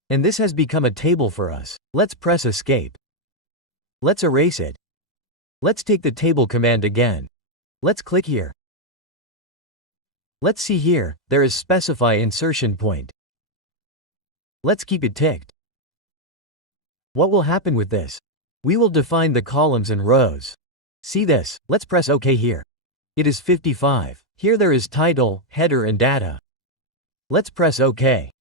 And this has become a table for us. Let's press escape. Let's erase it. Let's take the table command again. Let's click here. Let's see here, there is specify insertion point. Let's keep it ticked. What will happen with this? We will define the columns and rows. See this, let's press OK here. It is 55. Here there is title, header and data. Let's press OK.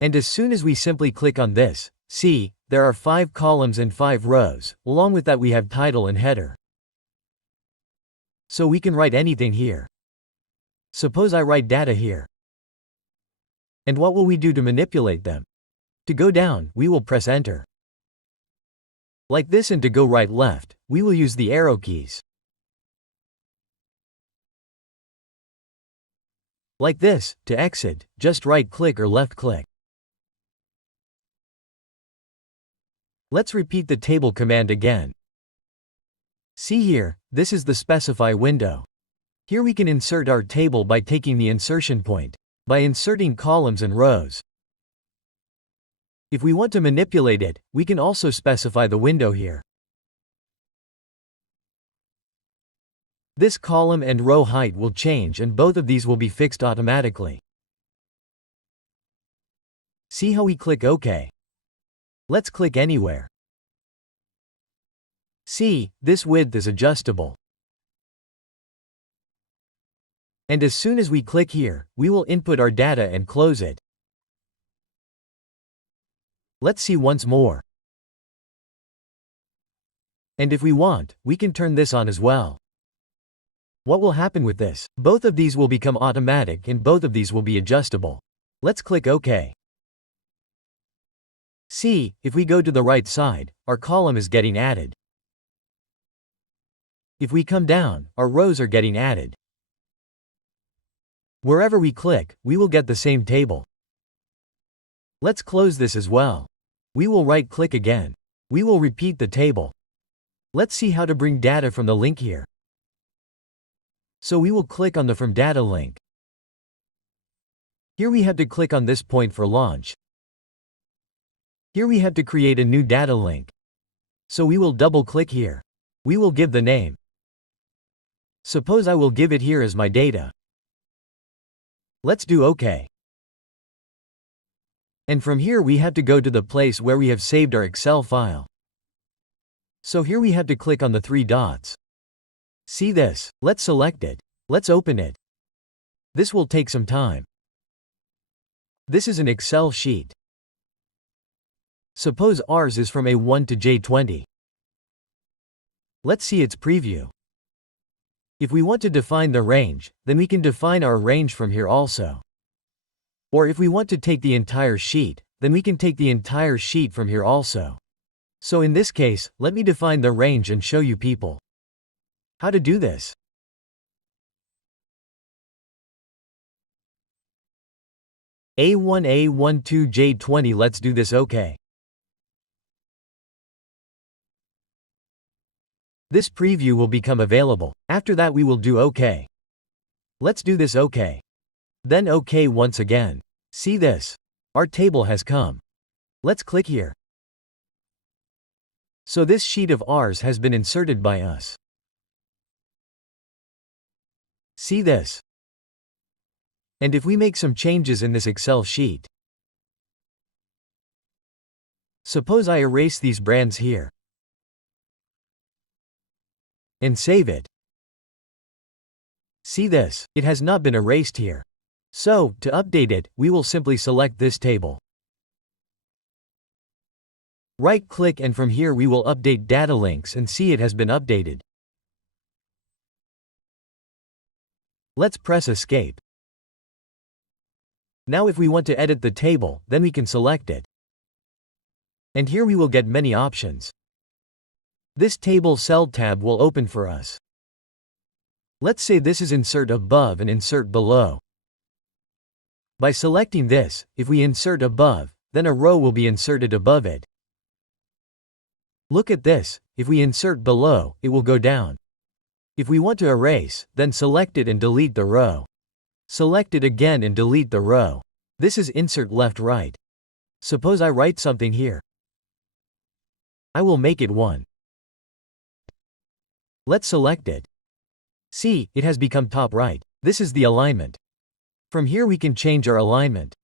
And as soon as we simply click on this, see, there are 5 columns and 5 rows, along with that we have title and header. So we can write anything here. Suppose I write data here. And what will we do to manipulate them? To go down, we will press enter. Like this, and to go right left, we will use the arrow keys. Like this, to exit, just right click or left click. Let's repeat the table command again. See here, this is the specify window. Here we can insert our table by taking the insertion point, by inserting columns and rows. If we want to manipulate it, we can also specify the window here. This column and row height will change and both of these will be fixed automatically. See how we click OK. Let's click anywhere. See, this width is adjustable. And as soon as we click here, we will input our data and close it. Let's see once more. And if we want, we can turn this on as well. What will happen with this? Both of these will become automatic and both of these will be adjustable. Let's click OK. See, if we go to the right side, our column is getting added. If we come down, our rows are getting added. Wherever we click, we will get the same table. Let's close this as well. We will right-click again. We will repeat the table. Let's see how to bring data from the link here. So we will click on the From Data link. Here we have to click on this point for launch. Here we have to create a new data link. So we will double-click here. We will give the name. Suppose I will give it here as my data. Let's do OK. And from here we have to go to the place where we have saved our Excel file. So here we have to click on the 3 dots. See this? Let's select it. Let's open it. This will take some time. This is an Excel sheet. Suppose ours is from A1 to J20. Let's see its preview. If we want to define the range, then we can define our range from here also. Or if we want to take the entire sheet, then we can take the entire sheet from here also. So in this case, let me define the range and show you people how to do this. A1 A1 to J20. Let's do this OK. This preview will become available. After that we will do OK. Let's do this OK. Then OK once again. See this? Our table has come. Let's click here. So this sheet of ours has been inserted by us. See this? And if we make some changes in this Excel sheet. Suppose I erase these brands here. And save it. See this? It has not been erased here. So, to update it, we will simply select this table. Right-click and from here we will update data links and see it has been updated. Let's press Escape. Now if we want to edit the table, then we can select it. And here we will get many options. This Table Cell tab will open for us. Let's say this is Insert Above and Insert Below. By selecting this, if we insert above, then a row will be inserted above it. Look at this, if we insert below, it will go down. If we want to erase, then select it and delete the row. Select it again and delete the row. This is Insert Left Right. Suppose I write something here. I will make it 1. Let's select it. See, it has become top right. This is the alignment. From here we can change our alignment.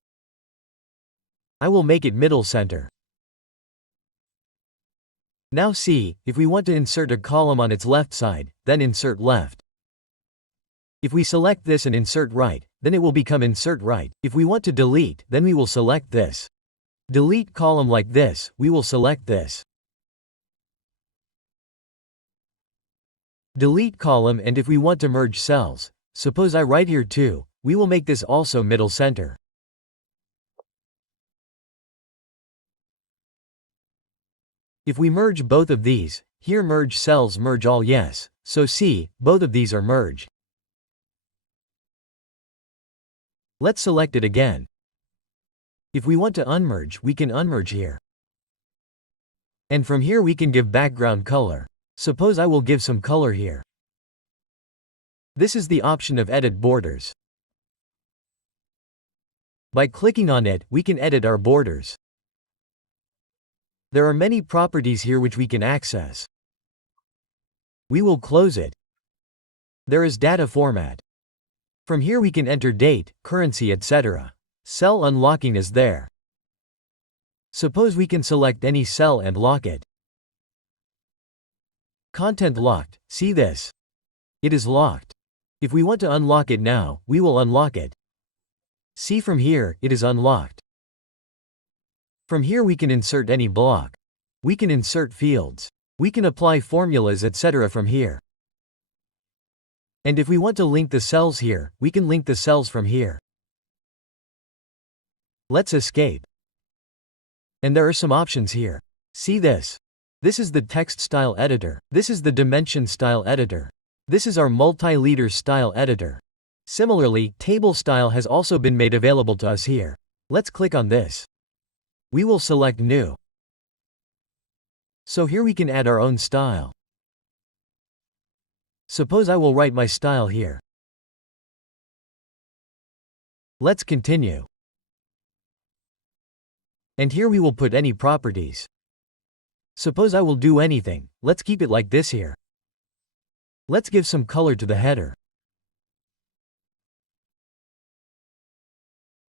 I will make it middle center. Now see, if we want to insert a column on its left side, then insert left. If we select this and insert right, then it will become insert right. If we want to delete, then we will select this. Delete column like this, we will select this. Delete column, and if we want to merge cells, suppose I write here 2, we will make this also middle center. If we merge both of these, here merge cells merge all yes, so see, both of these are merged. Let's select it again. If we want to unmerge, we can unmerge here. And from here we can give background color. Suppose I will give some color here. This is the option of Edit Borders. By clicking on it, we can edit our borders. There are many properties here which we can access. We will close it. There is Data Format. From here we can enter date, currency, etc. Cell unlocking is there. Suppose we can select any cell and lock it. Content locked, see this? It is locked. If we want to unlock it now, we will unlock it. See from here, it is unlocked. From here we can insert any block. We can insert fields. We can apply formulas, etc. from here. And if we want to link the cells here, we can link the cells from here. Let's escape. And there are some options here. See this. This is the text style editor. This is the dimension style editor. This is our multi-leader style editor. Similarly, table style has also been made available to us here. Let's click on this. We will select new. So here we can add our own style. Suppose I will write my style here. Let's continue. And here we will put any properties. Suppose I will do anything. Let's keep it like this here. Let's give some color to the header.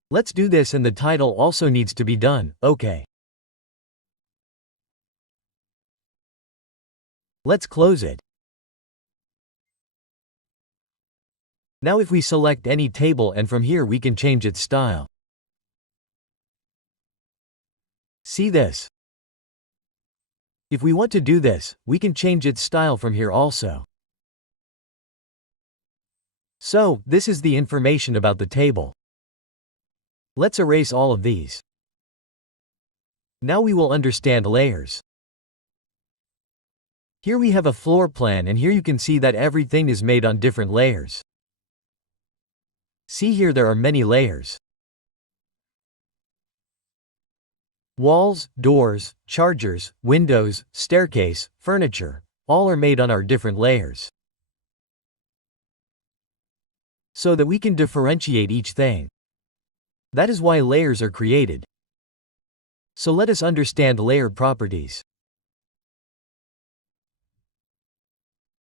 Let's do this, and the title also needs to be done. OK. Let's close it. Now if we select any table, and from here we can change its style. See this. If we want to do this, we can change its style from here also. So, this is the information about the table. Let's erase all of these. Now we will understand layers. Here we have a floor plan, and here you can see that everything is made on different layers. See here, there are many layers. Walls, doors, chargers, windows, staircase, furniture, all are made on our different layers. So that we can differentiate each thing. That is why layers are created. So let us understand layer properties.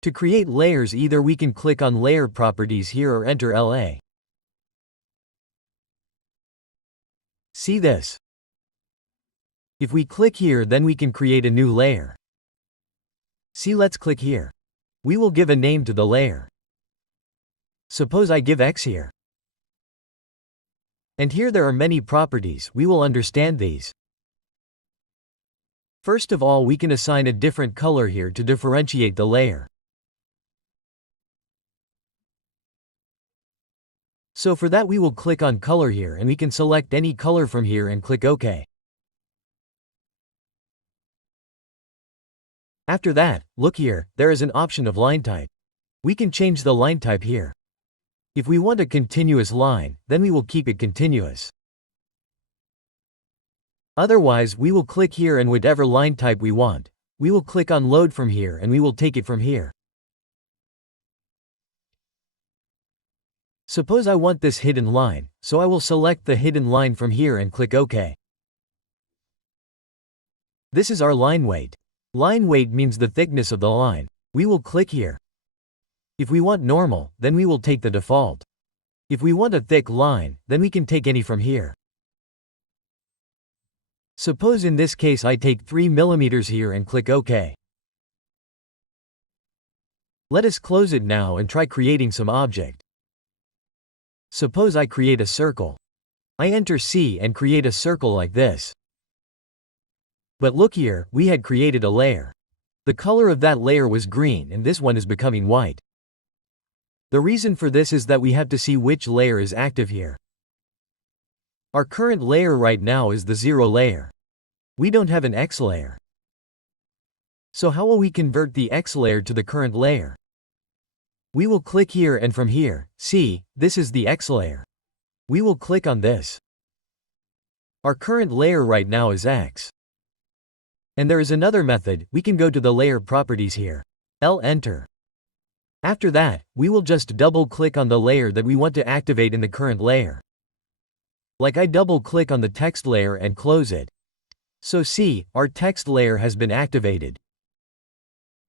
To create layers, either we can click on layer properties here or enter LA. See this. If we click here, then we can create a new layer. See, let's click here. We will give a name to the layer. Suppose I give X here. And here there are many properties. We will understand these. First of all, we can assign a different color here to differentiate the layer. So for that we will click on color here, and we can select any color from here and click OK. After that, look here, there is an option of line type. We can change the line type here. If we want a continuous line, then we will keep it continuous. Otherwise, we will click here, and whatever line type we want, we will click on load from here, and we will take it from here. Suppose I want this hidden line, so I will select the hidden line from here and click OK. This is our line weight. Line weight means the thickness of the line. We will click here. If we want normal, then we will take the default. If we want a thick line, then we can take any from here. Suppose in this case I take 3 mm here and click OK. Let us close it now and try creating some object. Suppose I create a circle. I enter C and create a circle like this. But look here, we had created a layer. The color of that layer was green, and this one is becoming white. The reason for this is that we have to see which layer is active here. Our current layer right now is the 0 layer. We don't have an X layer. So how will we convert the X layer to the current layer? We will click here, and from here, see, this is the X layer. We will click on this. Our current layer right now is X. And there is another method. We can go to the layer properties here. Enter. After that, we will just double click on the layer that we want to activate in the current layer. Like I double click on the text layer and close it. So see, our text layer has been activated.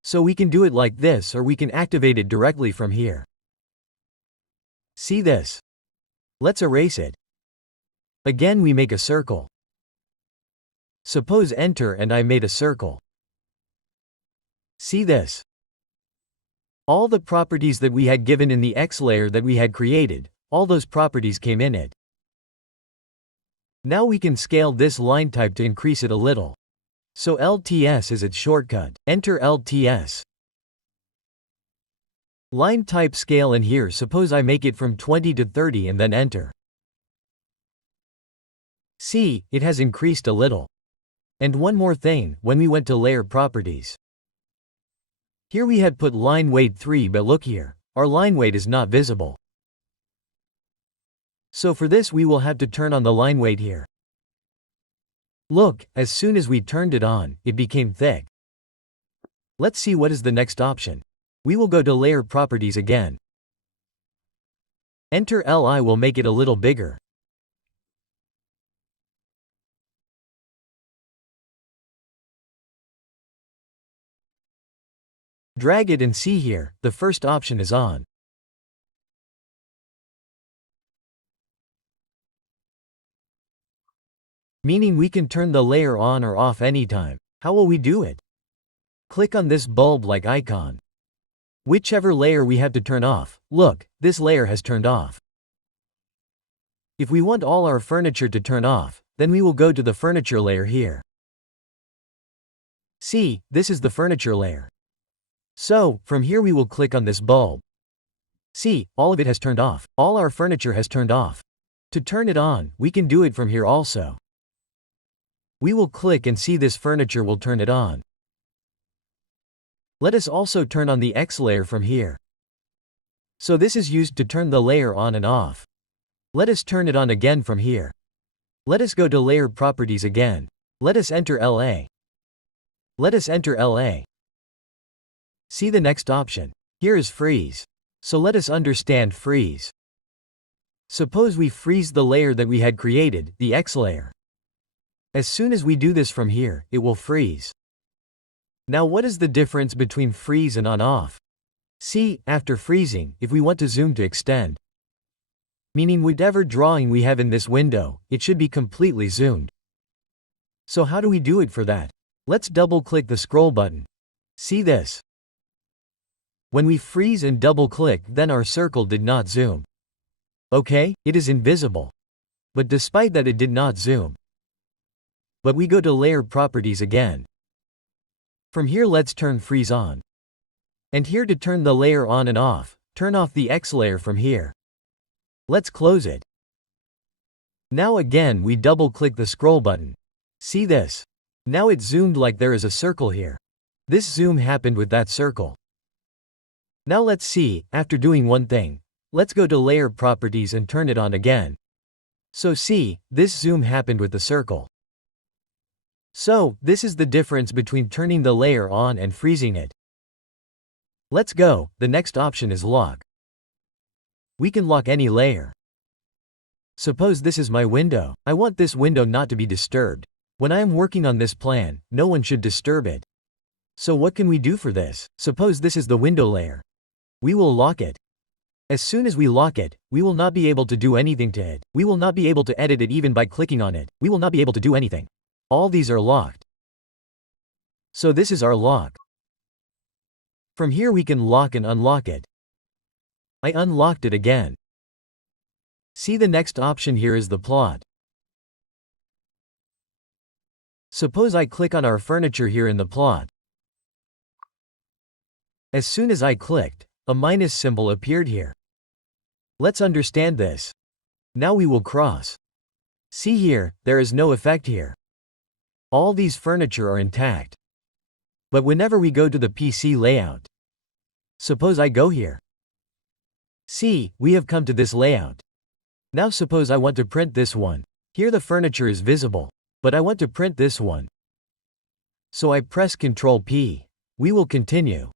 So we can do it like this, or we can activate it directly from here. See this. Let's erase it. Again, we make a circle. Suppose enter, and I made a circle. See this. All the properties that we had given in the X layer that we had created, all those properties came in it. Now we can scale this line type to increase it a little. So LTS is its shortcut. Enter LTS. Line type scale, and here suppose I make it from 20 to 30 and then enter. See, it has increased a little. And one more thing, when we went to layer properties. Here we had put line weight 3, but look here, our line weight is not visible. So for this we will have to turn on the line weight here. Look, as soon as we turned it on, it became thick. Let's see what is the next option. We will go to layer properties again. Enter Li will make it a little bigger. Drag it and see here, the first option is on. Meaning we can turn the layer on or off anytime. How will we do it? Click on this bulb-like icon. Whichever layer we have to turn off, look, this layer has turned off. If we want all our furniture to turn off, then we will go to the furniture layer here. See, this is the furniture layer. So, from here we will click on this bulb. See, all of it has turned off. All our furniture has turned off. To turn it on, we can do it from here also. We will click and see this furniture will turn it on. Let us also turn on the X layer from here. So this is used to turn the layer on and off. Let us turn it on again from here. Let us go to layer properties again. Let us enter LA. Let us enter LA. See the next option. Here is freeze. So let us understand freeze. Suppose we freeze the layer that we had created, the X layer. As soon as we do this from here, it will freeze. Now what is the difference between freeze and on-off? See, after freezing, if we want to zoom to extend, meaning whatever drawing we have in this window, it should be completely zoomed. So how do we do it for that? Let's double-click the scroll button. See this? When we freeze and double-click, then our circle did not zoom. Okay, it is invisible. But despite that it did not zoom. But we go to layer properties again. From here let's turn freeze on. And here to turn the layer on and off, turn off the X layer from here. Let's close it. Now again we double-click the scroll button. See this? Now it zoomed like there is a circle here. This zoom happened with that circle. Now let's see, after doing one thing, let's go to layer properties and turn it on again. So see, this zoom happened with the circle. So, this is the difference between turning the layer on and freezing it. Let's go, the next option is lock. We can lock any layer. Suppose this is my window. I want this window not to be disturbed. When I am working on this plan, no one should disturb it. So what can we do for this? Suppose this is the window layer. We will lock it. As soon as we lock it, we will not be able to do anything to it. We will not be able to edit it even by clicking on it. We will not be able to do anything. All these are locked. So this is our lock. From here we can lock and unlock it. I unlocked it again. See the next option here is the plot. Suppose I click on our furniture here in the plot. As soon as I clicked, a minus symbol appeared here. Let's understand this. Now we will cross. See here, there is no effect here. All these furniture are intact. But whenever we go to the PC layout, suppose I go here. See, we have come to this layout. Now suppose I want to print this one. Here the furniture is visible, but I want to print this one. So I press Ctrl P. We will continue.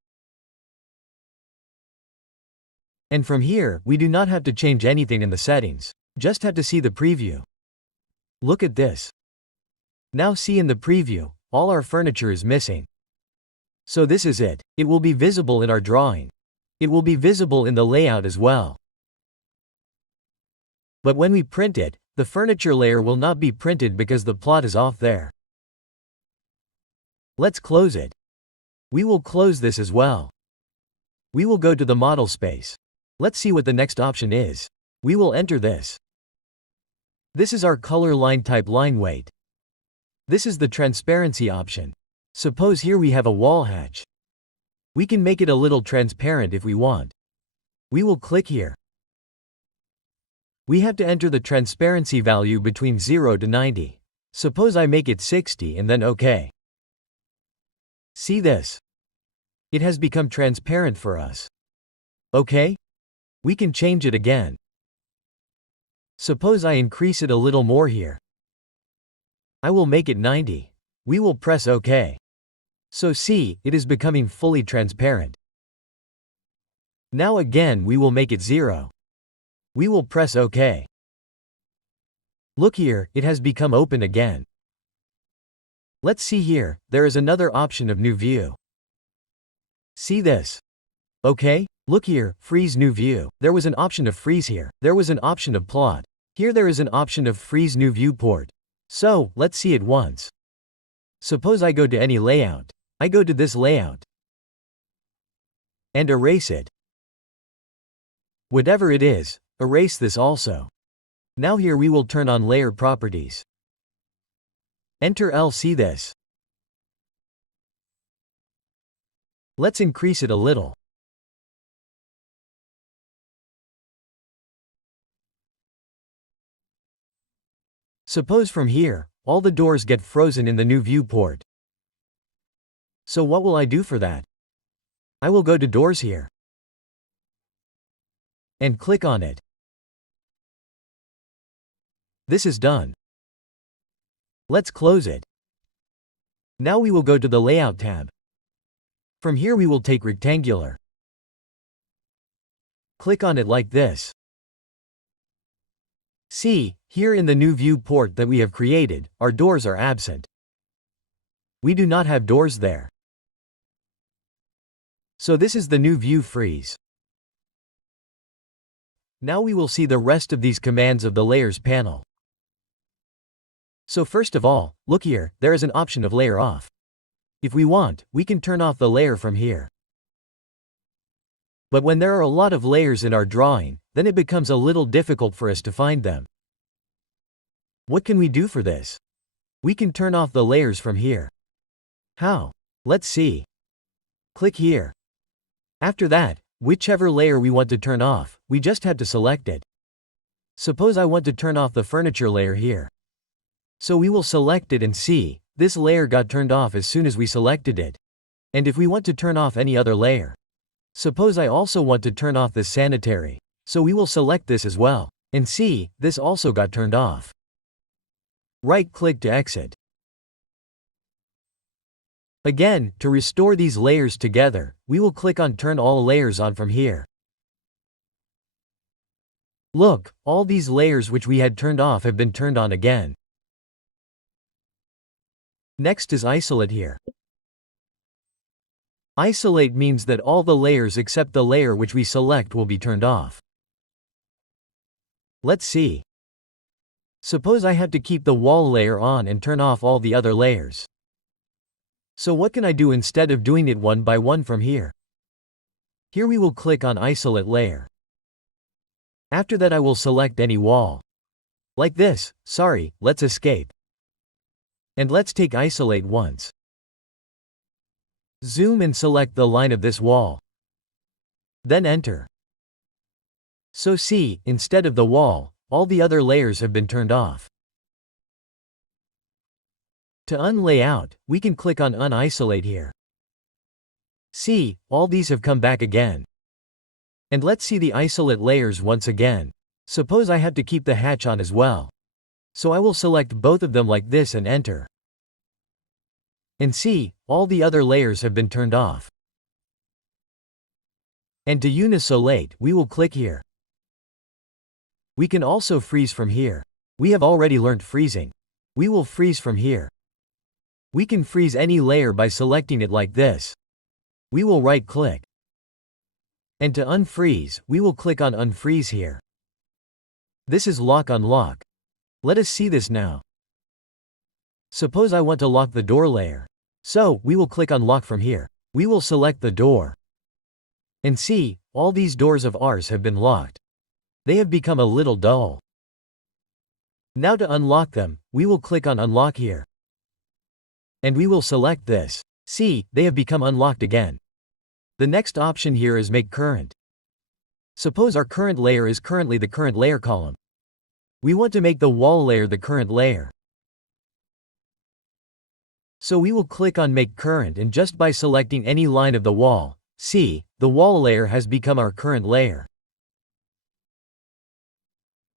And from here, we do not have to change anything in the settings. Just have to see the preview. Look at this. Now see in the preview, all our furniture is missing. So this is it. It will be visible in our drawing. It will be visible in the layout as well. But when we print it, the furniture layer will not be printed because the plot is off there. Let's close it. We will close this as well. We will go to the model space. Let's see what the next option is. We will enter this. This is our color line type line weight. This is the transparency option. Suppose here we have a wall hatch. We can make it a little transparent if we want. We will click here. We have to enter the transparency value between 0 to 90. Suppose I make it 60 and then OK. See this? It has become transparent for us. OK? We can change it again. Suppose I increase it a little more here. I will make it 90. We will press OK. So see, it is becoming fully transparent. Now again we will make it 0. We will press OK. Look here, it has become open again. Let's see here, there is another option of new view. See this? OK? Look here, freeze new view. There was an option of freeze here. There was an option of plot. Here there is an option of freeze new viewport. So, let's see it once. Suppose I go to any layout. I go to this layout. And erase it. Whatever it is, erase this also. Now here we will turn on layer properties. Enter L. See this? Let's increase it a little. Suppose from here, all the doors get frozen in the new viewport. So what will I do for that? I will go to doors here. And click on it. This is done. Let's close it. Now we will go to the Layout tab. From here we will take rectangular. Click on it like this. See, here in the new viewport that we have created, our doors are absent. We do not have doors there. So this is the new view freeze. Now we will see the rest of these commands of the Layers panel. So first of all, look here, there is an option of Layer Off. If we want, we can turn off the layer from here. But when there are a lot of layers in our drawing, then it becomes a little difficult for us to find them. What can we do for this? We can turn off the layers from here. How? Let's see. Click here. After that, whichever layer we want to turn off, we just have to select it. Suppose I want to turn off the furniture layer here. So we will select it and see, this layer got turned off as soon as we selected it. And if we want to turn off any other layer. Suppose I also want to turn off this sanitary. So we will select this as well. And see, this also got turned off. Right-click to exit. Again, to restore these layers together, we will click on Turn All Layers On from here. Look, all these layers which we had turned off have been turned on again. Next is Isolate here. Isolate means that all the layers except the layer which we select will be turned off. Let's see. Suppose I have to keep the wall layer on and turn off all the other layers. So what can I do instead of doing it one by one from here? Here we will click on Isolate Layer. After that I will select any wall. Like this, sorry, let's escape. And let's take Isolate once. Zoom and select the line of this wall. Then enter. So see, instead of the wall, all the other layers have been turned off. To unlay out, we can click on Unisolate here. See, all these have come back again. And let's see the isolate layers once again. Suppose I have to keep the hatch on as well. So I will select both of them like this and enter. And see, all the other layers have been turned off. And to unisolate, we will click here. We can also freeze from here. We have already learned freezing. We will freeze from here. We can freeze any layer by selecting it like this. We will right-click. And to unfreeze, we will click on Unfreeze here. This is Lock Unlock. Let us see this now. Suppose I want to lock the door layer. So, we will click on Lock from here. We will select the door. And see, all these doors of ours have been locked. They have become a little dull. Now to unlock them, we will click on Unlock here. And we will select this. See, they have become unlocked again. The next option here is Make Current. Suppose our current layer is currently the current layer column. We want to make the wall layer the current layer. So we will click on Make Current, and just by selecting any line of the wall, see, the wall layer has become our current layer.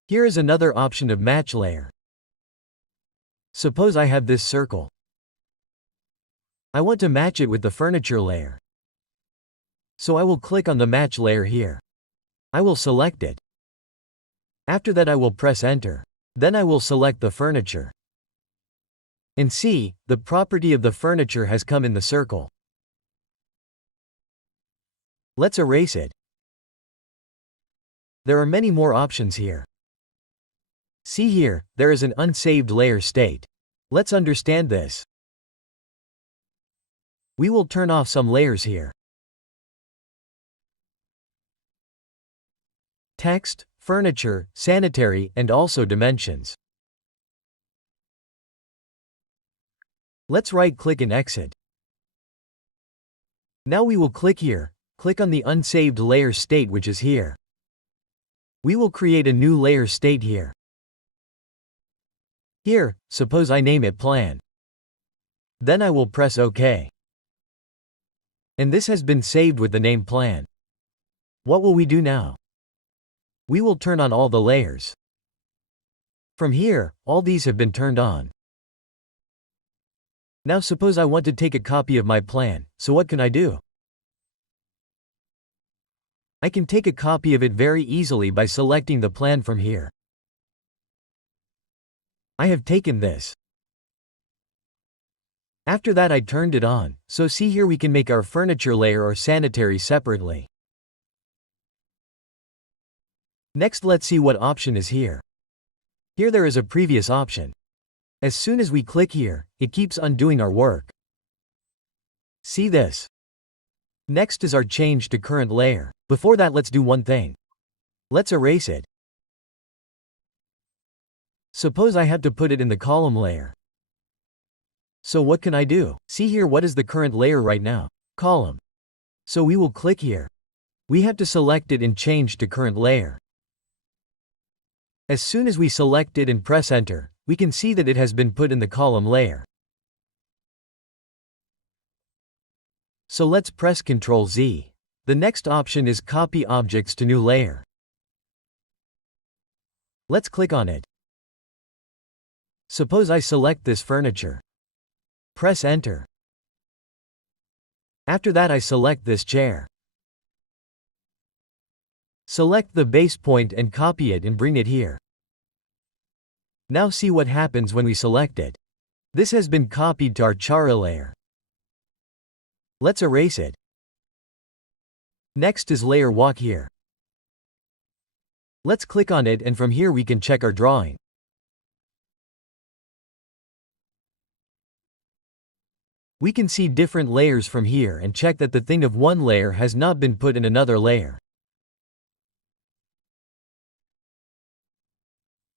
Here is another option of Match Layer. Suppose I have this circle. I want to match it with the furniture layer. So I will click on the Match layer here. I will select it. After that I will press Enter. Then I will select the furniture. And see, the property of the furniture has come in the circle. Let's erase it. There are many more options here. See here, there is an unsaved layer state. Let's understand this. We will turn off some layers here. Text, furniture, sanitary, and also dimensions. Let's right-click and exit. Now we will click here, click on the unsaved layer state which is here. We will create a new layer state here. Here, suppose I name it Plan. Then I will press OK. And this has been saved with the name Plan. What will we do now? We will turn on all the layers. From here, all these have been turned on. Now suppose I want to take a copy of my plan, so what can I do? I can take a copy of it very easily by selecting the plan from here. I have taken this. After that I turned it on, so see here we can make our furniture layer or sanitary separately. Next let's see what option is here. Here there is a previous option. As soon as we click here, it keeps undoing our work. See this? Next is our change to current layer. Before that let's do one thing. Let's erase it. Suppose I have to put it in the column layer. So what can I do? See here what is the current layer right now? Column. So we will click here. We have to select it and change to current layer. As soon as we select it and press Enter, we can see that it has been put in the column layer. So let's press Ctrl Z. The next option is Copy Objects to New Layer. Let's click on it. Suppose I select this furniture. Press Enter. After that I select this chair. Select the base point and copy it and bring it here. Now see what happens when we select it. This has been copied to our Chara layer. Let's erase it. Next is Layer Walk here. Let's click on it and from here we can check our drawing. We can see different layers from here and check that the thing of one layer has not been put in another layer.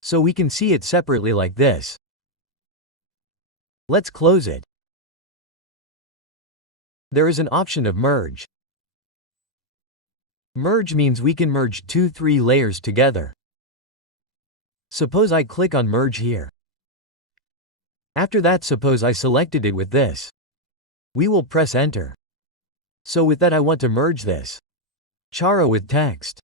So we can see it separately like this. Let's close it. There is an option of Merge. Merge means we can merge 2-3 layers together. Suppose I click on Merge here. After that suppose I selected it with this. We will press Enter. So with that I want to merge this Chara with text.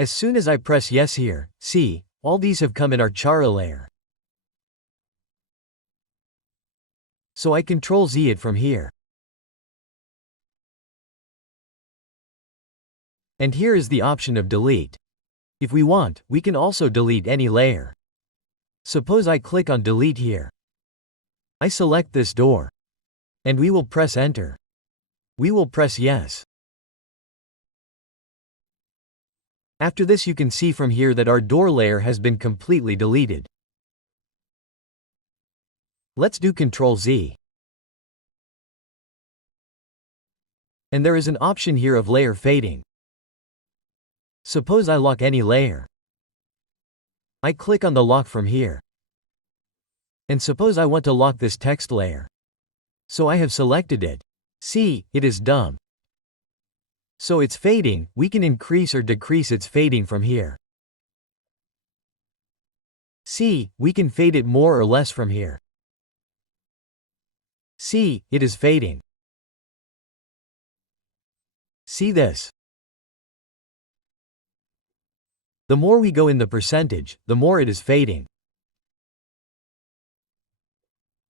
As soon as I press Yes here, see, all these have come in our Chara layer. So I Ctrl Z it from here. And here is the option of Delete. If we want, we can also delete any layer. Suppose I click on Delete here. I select this door. And we will press Enter. We will press Yes. After this you can see from here that our door layer has been completely deleted. Let's do Ctrl Z. And there is an option here of layer fading. Suppose I lock any layer. I click on the lock from here. And suppose I want to lock this text layer. So I have selected it. See, it is done. So it's fading, we can increase or decrease its fading from here. See, we can fade it more or less from here. See, it is fading. See this? The more we go in the percentage, the more it is fading.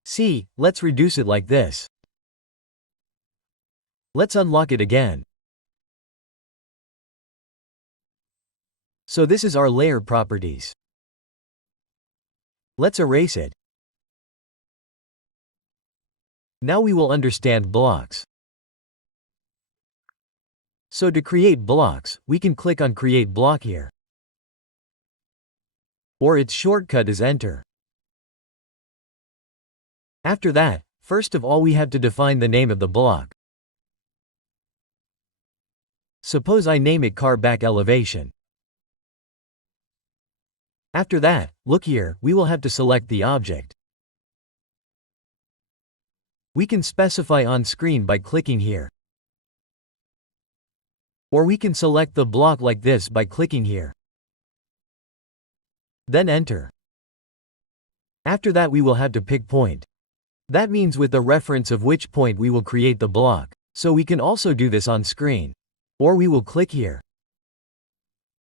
See, let's reduce it like this. Let's unlock it again. So this is our layer properties. Let's erase it. Now we will understand blocks. So to create blocks, we can click on Create Block here. Or its shortcut is Enter. After that, first of all we have to define the name of the block. Suppose I name it Car Back Elevation. After that, look here, we will have to select the object. We can specify on screen by clicking here. Or we can select the block like this by clicking here. Then enter. After that we will have to pick point. That means with the reference of which point we will create the block, so we can also do this on screen. Or we will click here.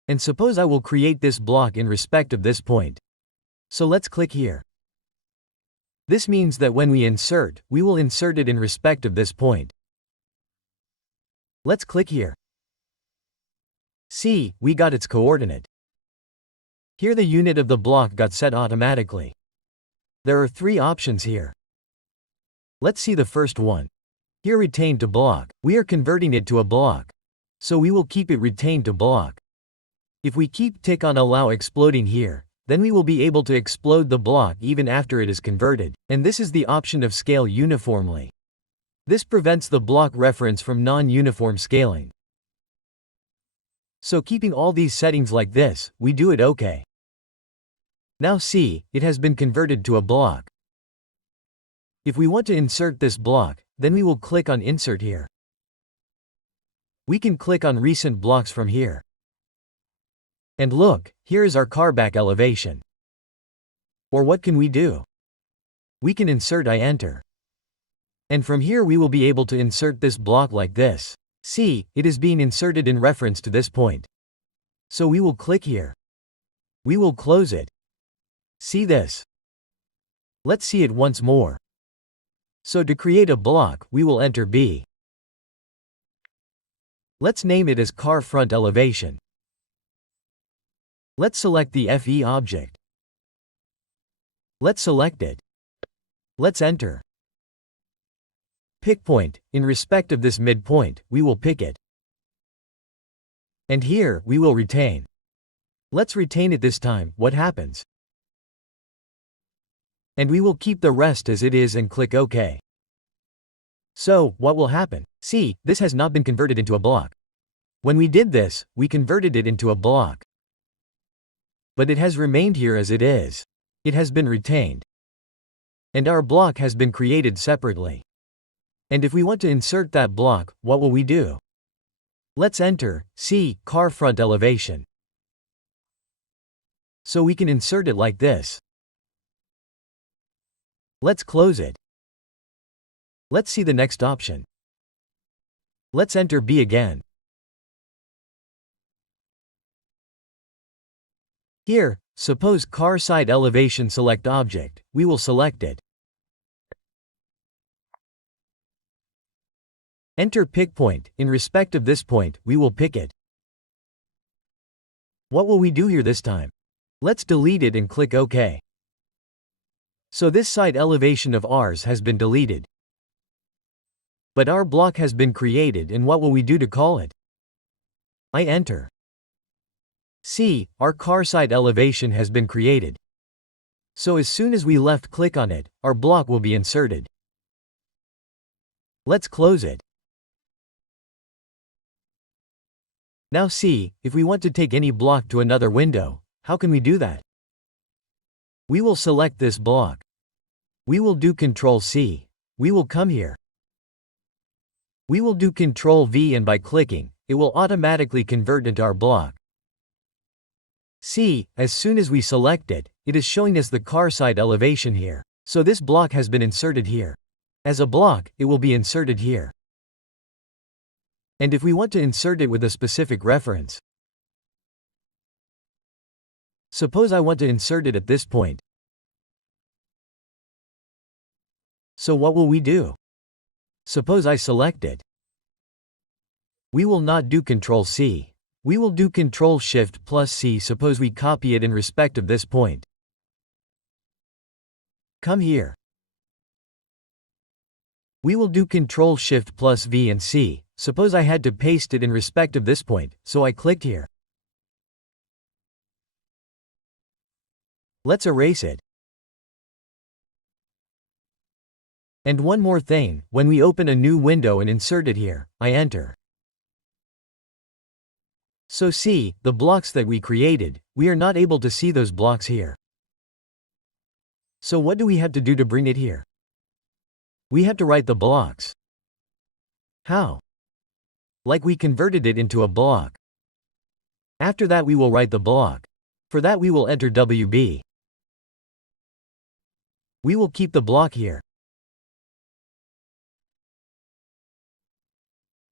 And suppose I will create this block in respect of this point. So let's click here. This means that when we insert, we will insert it in respect of this point. Let's click here. See, we got its coordinate. Here the unit of the block got set automatically. There are 3 options here. Let's see the first one. Here retained to block. We are converting it to a block. So we will keep it retained to block. If we keep tick on allow exploding here, then we will be able to explode the block even after it is converted, and this is the option of scale uniformly. This prevents the block reference from non-uniform scaling. So keeping all these settings like this, we do it OK. Now see, it has been converted to a block. If we want to insert this block, then we will click on Insert here. We can click on Recent Blocks from here. And look, here is our car back elevation. Or what can we do? We can insert I enter. And from here we will be able to insert this block like this. See, it is being inserted in reference to this point. So we will click here. We will close it. See this? Let's see it once more. So to create a block, we will enter B. Let's name it as Car Front Elevation. Let's select the FE object. Let's select it. Let's enter. Pick point, in respect of this midpoint, we will pick it. And here, we will retain. Let's retain it this time, what happens? And we will keep the rest as it is and click OK. So, what will happen? See, this has not been converted into a block. When we did this, we converted it into a block. But it has remained here as it is. It has been retained. And our block has been created separately. And if we want to insert that block, what will we do? Let's enter, see, Car Front Elevation. So we can insert it like this. Let's close it. Let's see the next option. Let's enter B again. Here, suppose car side elevation select object, we will select it. Enter pick point, in respect of this point, we will pick it. What will we do here this time? Let's delete it and click OK. So this side elevation of ours has been deleted. But our block has been created, and what will we do to call it? I enter. See, our car side elevation has been created. So as soon as we left click on it, our block will be inserted. Let's close it. Now see, if we want to take any block to another window, how can we do that? We will select this block. We will do Ctrl C. We will come here. We will do Ctrl V, and by clicking, it will automatically convert into our block. See, as soon as we select it, it is showing us the car side elevation here. So this block has been inserted here. As a block, it will be inserted here. And if we want to insert it with a specific reference, suppose I want to insert it at this point. So what will we do? Suppose I select it. We will not do Ctrl+C. We will do Ctrl+Shift+C. Suppose we copy it in respect of this point. Come here. We will do Ctrl+Shift+V and C. Suppose I had to paste it in respect of this point, so I clicked here. Let's erase it. And one more thing, when we open a new window and insert it here, I enter. So see, the blocks that we created, we are not able to see those blocks here. So what do we have to do to bring it here? We have to write the blocks. How? Like we converted it into a block. After that we will write the block. For that we will enter WB. We will keep the block here.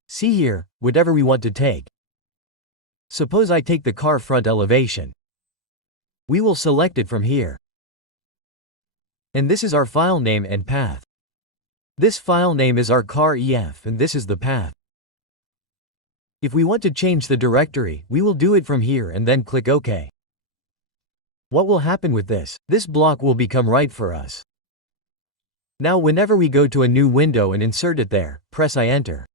See here, whatever we want to take. Suppose I take the car front elevation. We will select it from here. And this is our file name and path. This file name is our car EF and this is the path. If we want to change the directory, we will do it from here and then click OK. What will happen with this? This block will become right for us. Now whenever we go to a new window and insert it there, press I enter.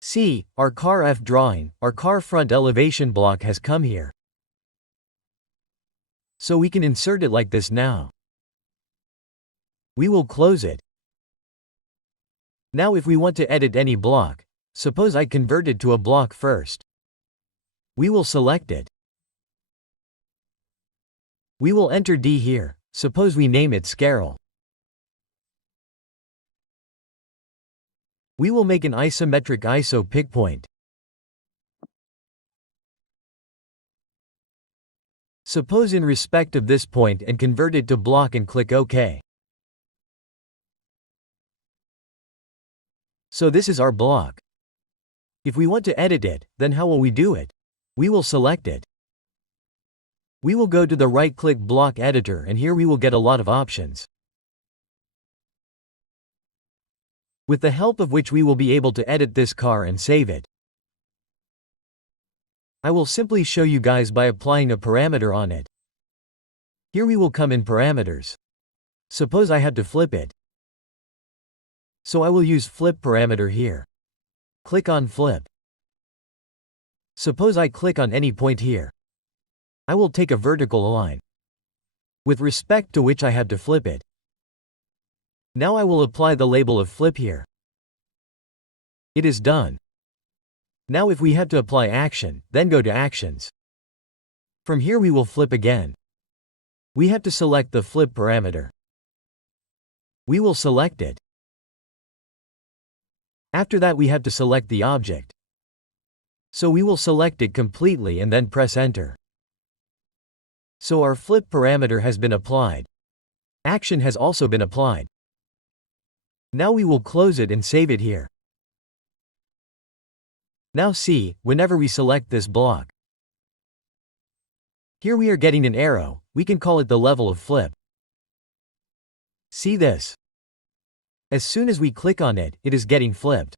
See, our car F drawing, our car front elevation block has come here. So we can insert it like this now. We will close it. Now if we want to edit any block, suppose I convert it to a block first. We will select it. We will enter D here, suppose we name it Scarol. We will make an isometric ISO pick point. Suppose in respect of this point and convert it to block and click OK. So this is our block. If we want to edit it, then how will we do it? We will select it. We will go to the right-click block editor and here we will get a lot of options. With the help of which we will be able to edit this car and save it. I will simply show you guys by applying a parameter on it. Here we will come in parameters. Suppose I had to flip it. So I will use flip parameter here. Click on flip. Suppose I click on any point here. I will take a vertical line, with respect to which I have to flip it. Now I will apply the label of flip here. It is done. Now if we have to apply action, then go to actions. From here we will flip again. We have to select the flip parameter. We will select it. After that we have to select the object. So we will select it completely and then press enter. So our flip parameter has been applied. Action has also been applied. Now we will close it and save it here. Now see, whenever we select this block, here we are getting an arrow, we can call it the level of flip. See this? As soon as we click on it, it is getting flipped.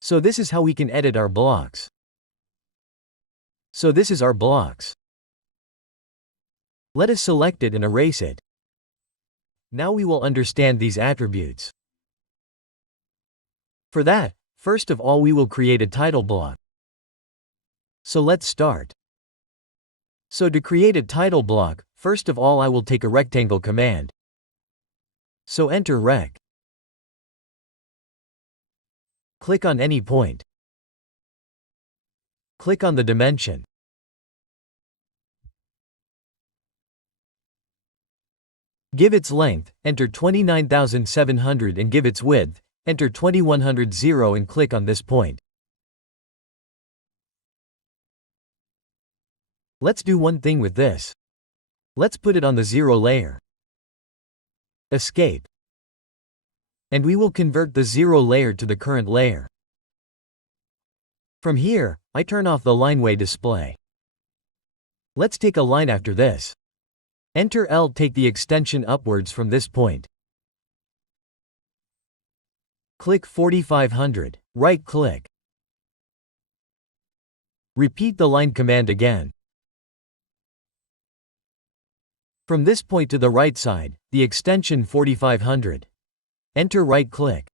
So this is how we can edit our blocks. So this is our blocks. Let us select it and erase it. Now we will understand these attributes. For that, first of all we will create a title block. So let's start. So to create a title block, first of all I will take a rectangle command. So enter rect. Click on any point. Click on the dimension. Give its length, enter 29,700 and give its width, enter 2100 and click on this point. Let's do one thing with this. Let's put it on the 0 layer. Escape. And we will convert the 0 layer to the current layer. From here, I turn off the lineway display. Let's take a line after this. Enter L. Take the extension upwards from this point. Click 4500, right-click. Repeat the line command again. From this point to the right side, the extension 4500. Enter right-click.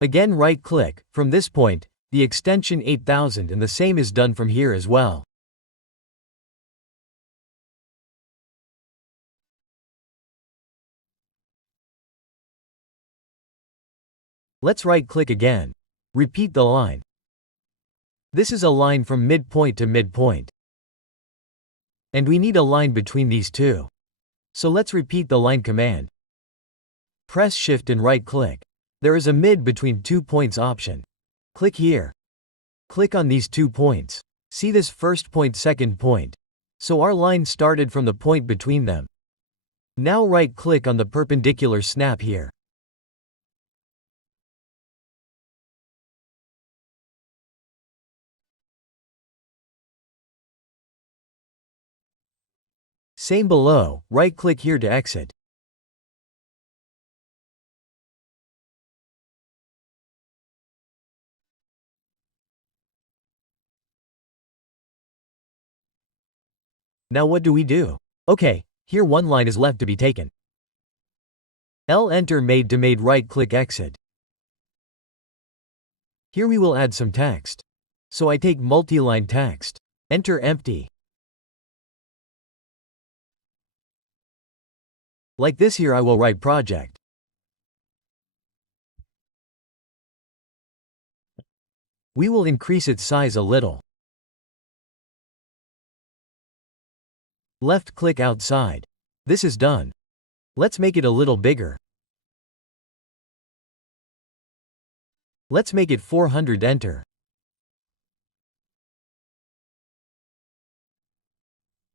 Again right-click, from this point, the extension 8000, and the same is done from here as well. Let's right-click again. Repeat the line. This is a line from midpoint to midpoint. And we need a line between these two. So let's repeat the line command. Press Shift and right-click. There is a mid between 2 points option. Click here. Click on these 2 points. See this first point, second point. So our line started from the point between them. Now right-click on the perpendicular snap here. Same below, right-click here to exit. Now what do we do? Okay, here one line is left to be taken. L. Enter made to made, right-click exit. Here we will add some text. So I take multi-line text. Enter empty. Like this here I will write project. We will increase its size a little. Left-click outside. This is done. Let's make it a little bigger. Let's make it 400, enter.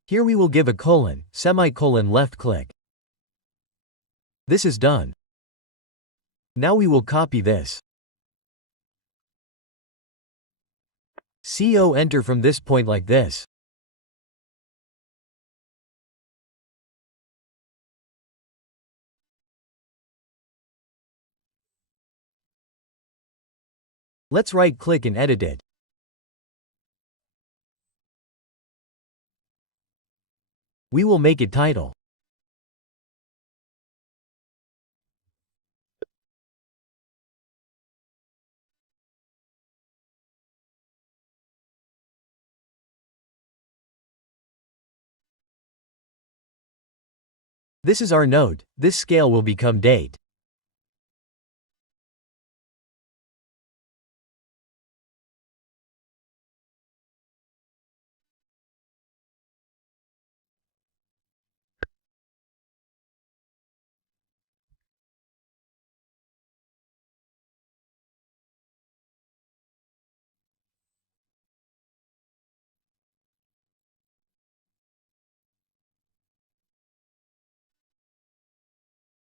Here we will give a colon, semicolon, left-click. This is done. Now we will copy this. CO, enter from this point like this. Let's right-click and edit it. We will make it title. This is our node. This scale will become date.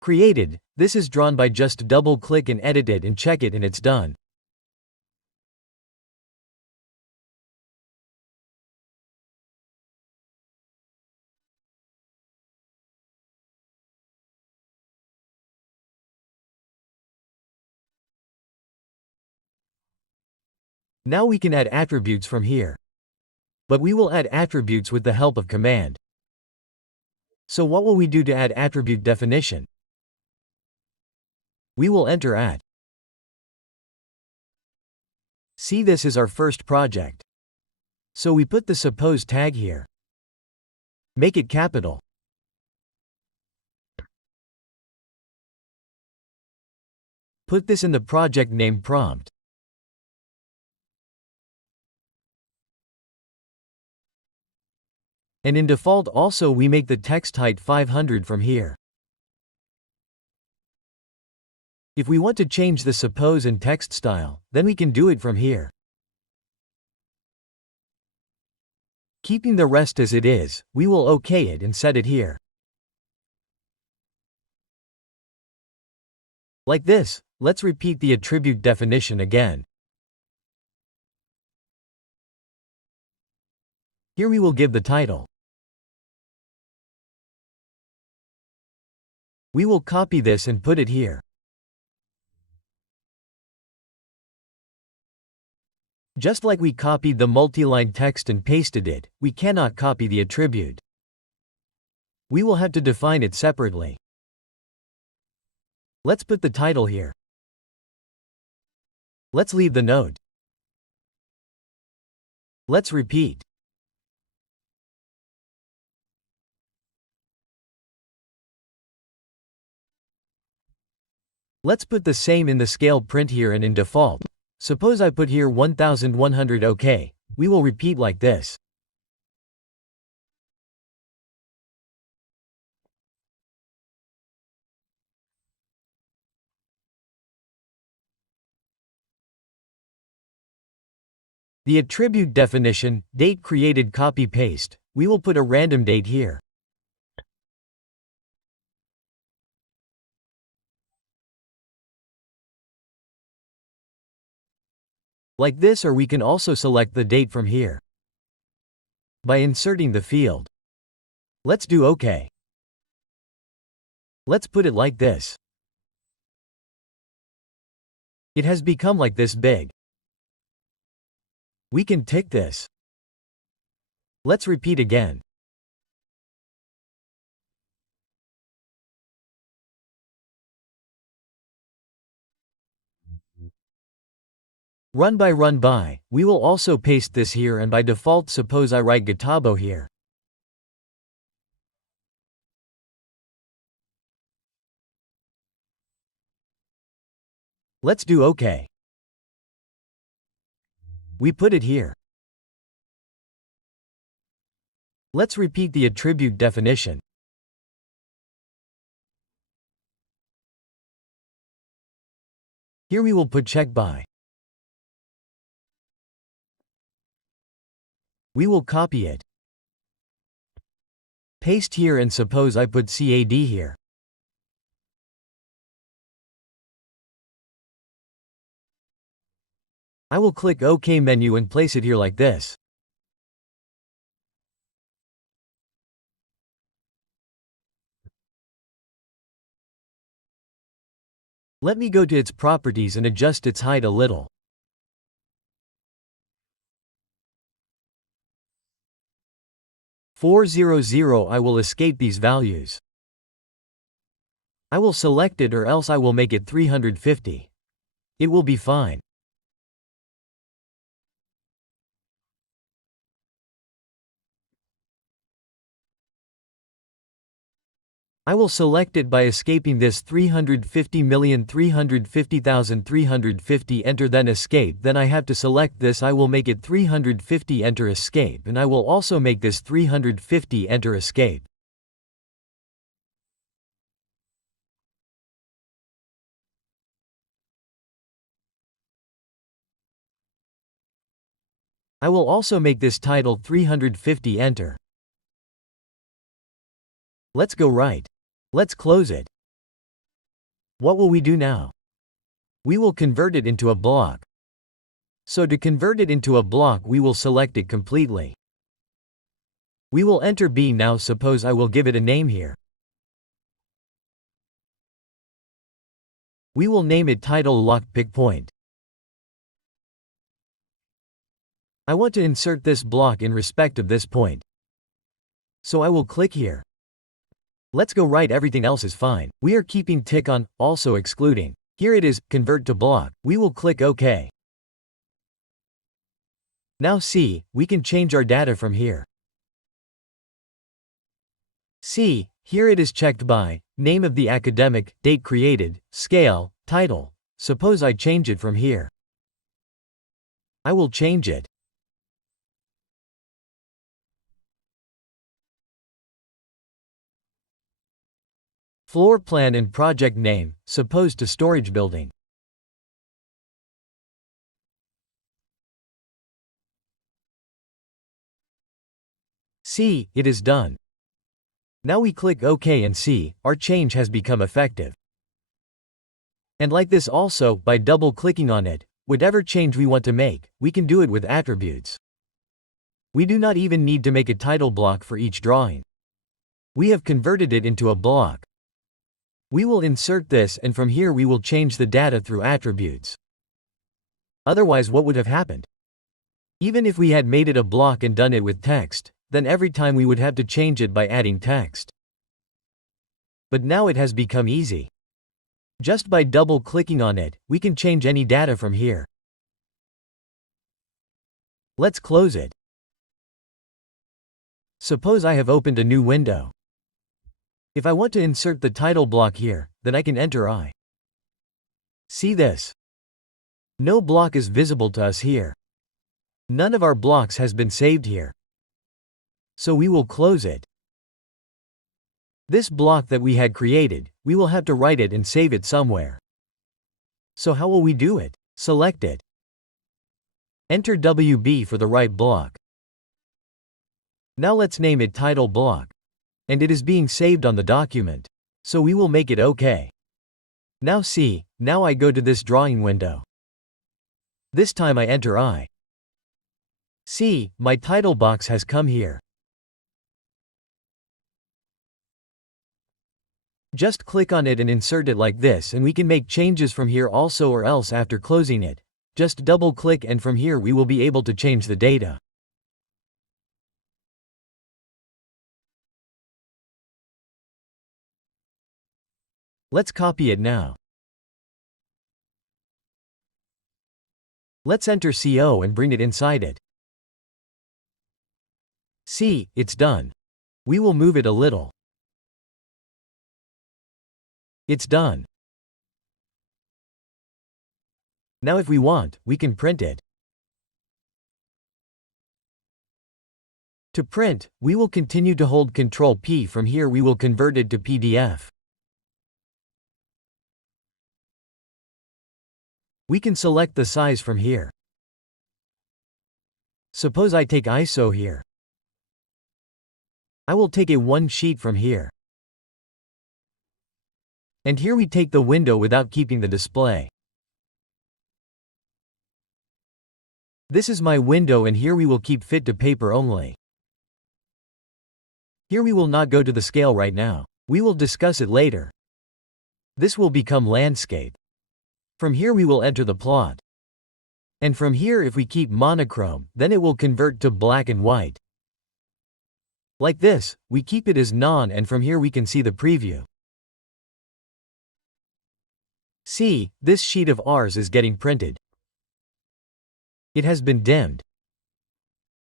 Created. This is drawn by just double-click and edit it and check it and it's done. Now we can add attributes from here. But we will add attributes with the help of command. So what will we do to add attribute definition? We will enter at. See, this is our first project. So we put the suppose tag here. Make it capital. Put this in the project name prompt. And in default also we make the text height 500 from here. If we want to change the suppose and text style, then we can do it from here. Keeping the rest as it is, we will OK it and set it here. Like this. Let's repeat the attribute definition again. Here we will give the title. We will copy this and put it here. Just like we copied the multi-line text and pasted it, we cannot copy the attribute. We will have to define it separately. Let's put the title here. Let's leave the note. Let's repeat. Let's put the same in the scale print here and in default. Suppose I put here 1100 OK. We will repeat like this. The attribute definition, date created copy paste. We will put a random date here. Like this, or we can also select the date from here by inserting the field. Let's do OK. Let's put it like this. It has become like this big. We can tick this. Let's repeat again. Run by, we will also paste this here, and by default suppose I write Gitabo here. Let's do OK. We put it here. Let's repeat the attribute definition. Here we will put check by. We will copy it. Paste here, and suppose I put CAD here. I will click OK menu and place it here like this. Let me go to its properties and adjust its height a little. I will escape these values. I will select it, or else I will make it 350. It will be fine. I will select it by escaping this 350,350,350, enter, then escape. Then I have to select this. I will make it 350, enter, escape, and I will also make this 350, enter, escape. I will also make this title 350, enter. Let's go right. Let's close it. What will we do now? We will convert it into a block. So to convert it into a block, we will select it completely. We will enter B. Now suppose I will give it a name here. We will name it title locked pick point. I want to insert this block in respect of this point. So I will click here. Let's go right, everything else is fine. We are keeping tick on, also excluding. Here it is, convert to block. We will click OK. Now see, we can change our data from here. See, here it is checked by, name of the academic, date created, scale, title. Suppose I change it from here. I will change it. Floor plan and project name, suppose to storage building. See, it is done. Now we click OK and see, our change has become effective. And like this also, by double-clicking on it, whatever change we want to make, we can do it with attributes. We do not even need to make a title block for each drawing. We have converted it into a block. We will insert this, and from here we will change the data through attributes. Otherwise, what would have happened? Even if we had made it a block and done it with text, then every time we would have to change it by adding text. But now it has become easy. Just by double-clicking on it, we can change any data from here. Let's close it. Suppose I have opened a new window. If I want to insert the title block here, then I can enter I. See this? No block is visible to us here. None of our blocks has been saved here. So we will close it. This block that we had created, we will have to write it and save it somewhere. So how will we do it? Select it. Enter WB for the right block. Now let's name it title block. And it is being saved on the document. So we will make it OK. Now see, now I go to this drawing window. This time I enter I. See, my title box has come here. Just click on it and insert it like this, and we can make changes from here also, or else after closing it, just double click and from here we will be able to change the data. Let's copy it now. Let's enter CO and bring it inside it. See, it's done. We will move it a little. It's done. Now if we want, we can print it. To print, we will continue to hold Ctrl P. From here we will convert it to PDF. We can select the size from here. Suppose I take ISO here. I will take a one sheet from here. And here we take the window without keeping the display. This is my window, and here we will keep fit to paper only. Here we will not go to the scale right now. We will discuss it later. This will become landscape. From here we will enter the plot. And from here if we keep monochrome, then it will convert to black and white. Like this, we keep it as none, and from here we can see the preview. See, this sheet of ours is getting printed. It has been dimmed.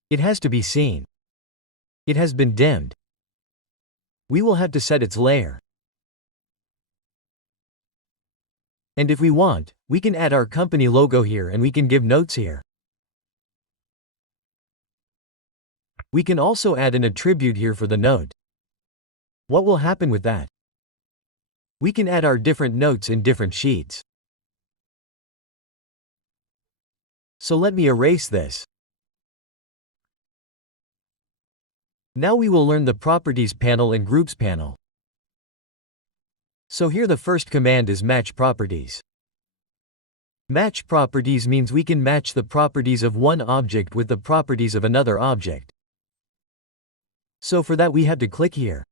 It has to be seen. It has been dimmed. We will have to set its layer. And if we want, we can add our company logo here, and we can give notes here. We can also add an attribute here for the note. What will happen with that? We can add our different notes in different sheets. So let me erase this. Now we will learn the Properties panel and Groups panel. So here the first command is Match Properties. Match Properties means we can match the properties of one object with the properties of another object. So for that we have to click here.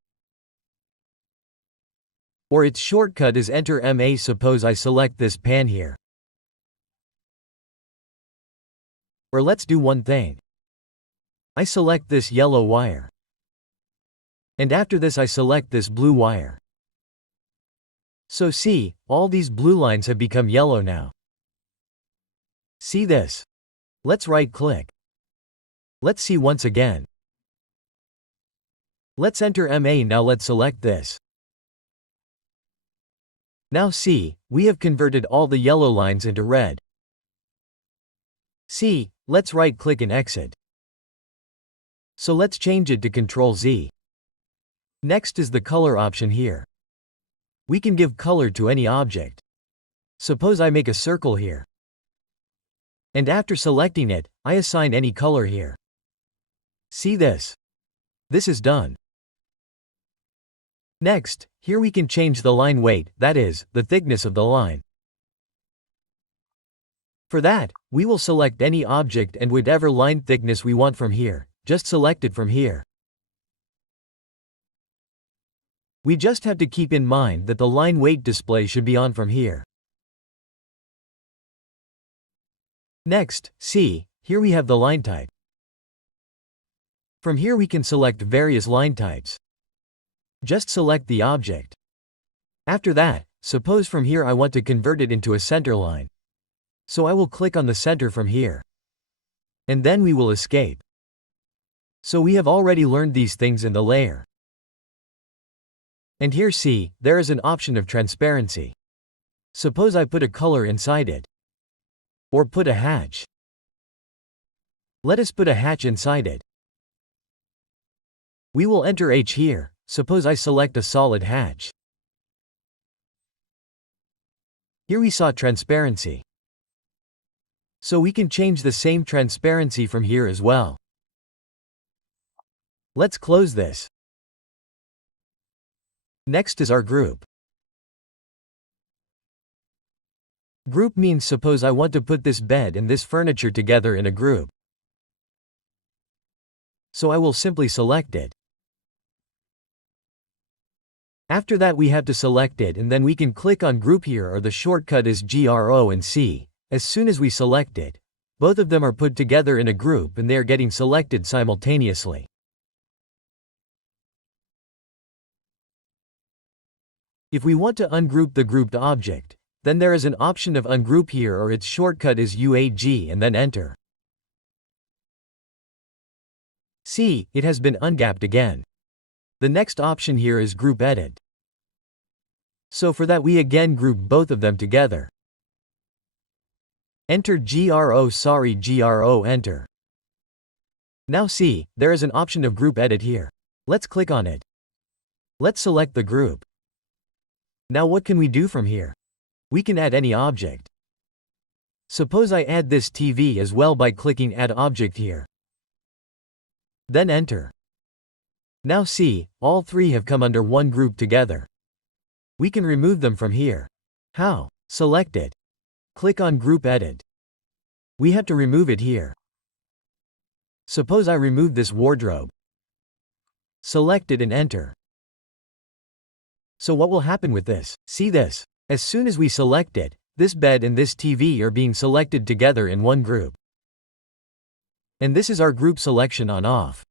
Or its shortcut is Enter MA. Suppose I select this pan here. Or let's do one thing. I select this yellow wire. And after this I select this blue wire. So see, all these blue lines have become yellow now. See this? Let's right-click. Let's see once again. Let's enter MA. Now let's select this. Now see, we have converted all the yellow lines into red. See, let's right-click and exit. So let's change it to Ctrl Z. Next is the color option here. We can give color to any object. Suppose I make a circle here. And after selecting it, I assign any color here. See this? This is done. Next, here we can change the line weight, that is, the thickness of the line. For that, we will select any object and whatever line thickness we want from here, just select it from here. We just have to keep in mind that the line weight display should be on from here. Next, see, here we have the line type. From here we can select various line types. Just select the object. After that, suppose from here I want to convert it into a center line. So I will click on the center from here. And then we will escape. So we have already learned these things in the layer. And here see, there is an option of transparency. Suppose I put a color inside it. Or put a hatch. Let us put a hatch inside it. We will enter H here. Suppose I select a solid hatch. Here we saw transparency. So we can change the same transparency from here as well. Let's close this. Next is our group. Group means suppose I want to put this bed and this furniture together in a group. So I will simply select it. After that we have to select it and then we can click on group here or the shortcut is GRO and C. As soon as we select it, both of them are put together in a group and they are getting selected simultaneously. If we want to ungroup the grouped object, then there is an option of ungroup here or its shortcut is UAG and then enter. See, it has been ungapped again. The next option here is group edit. So for that we again group both of them together. Enter GRO enter. Now see, there is an option of group edit here. Let's click on it. Let's select the group. Now what can we do from here? We can add any object. Suppose I add this TV as well by clicking add object here. Then enter. Now see, all three have come under one group together. We can remove them from here. How? Select it. Click on Group Edit. We have to remove it here. Suppose I remove this wardrobe. Select it and enter. So what will happen with this? See this. As soon as we select it, this bed and this TV are being selected together in one group. And this is our group selection on off.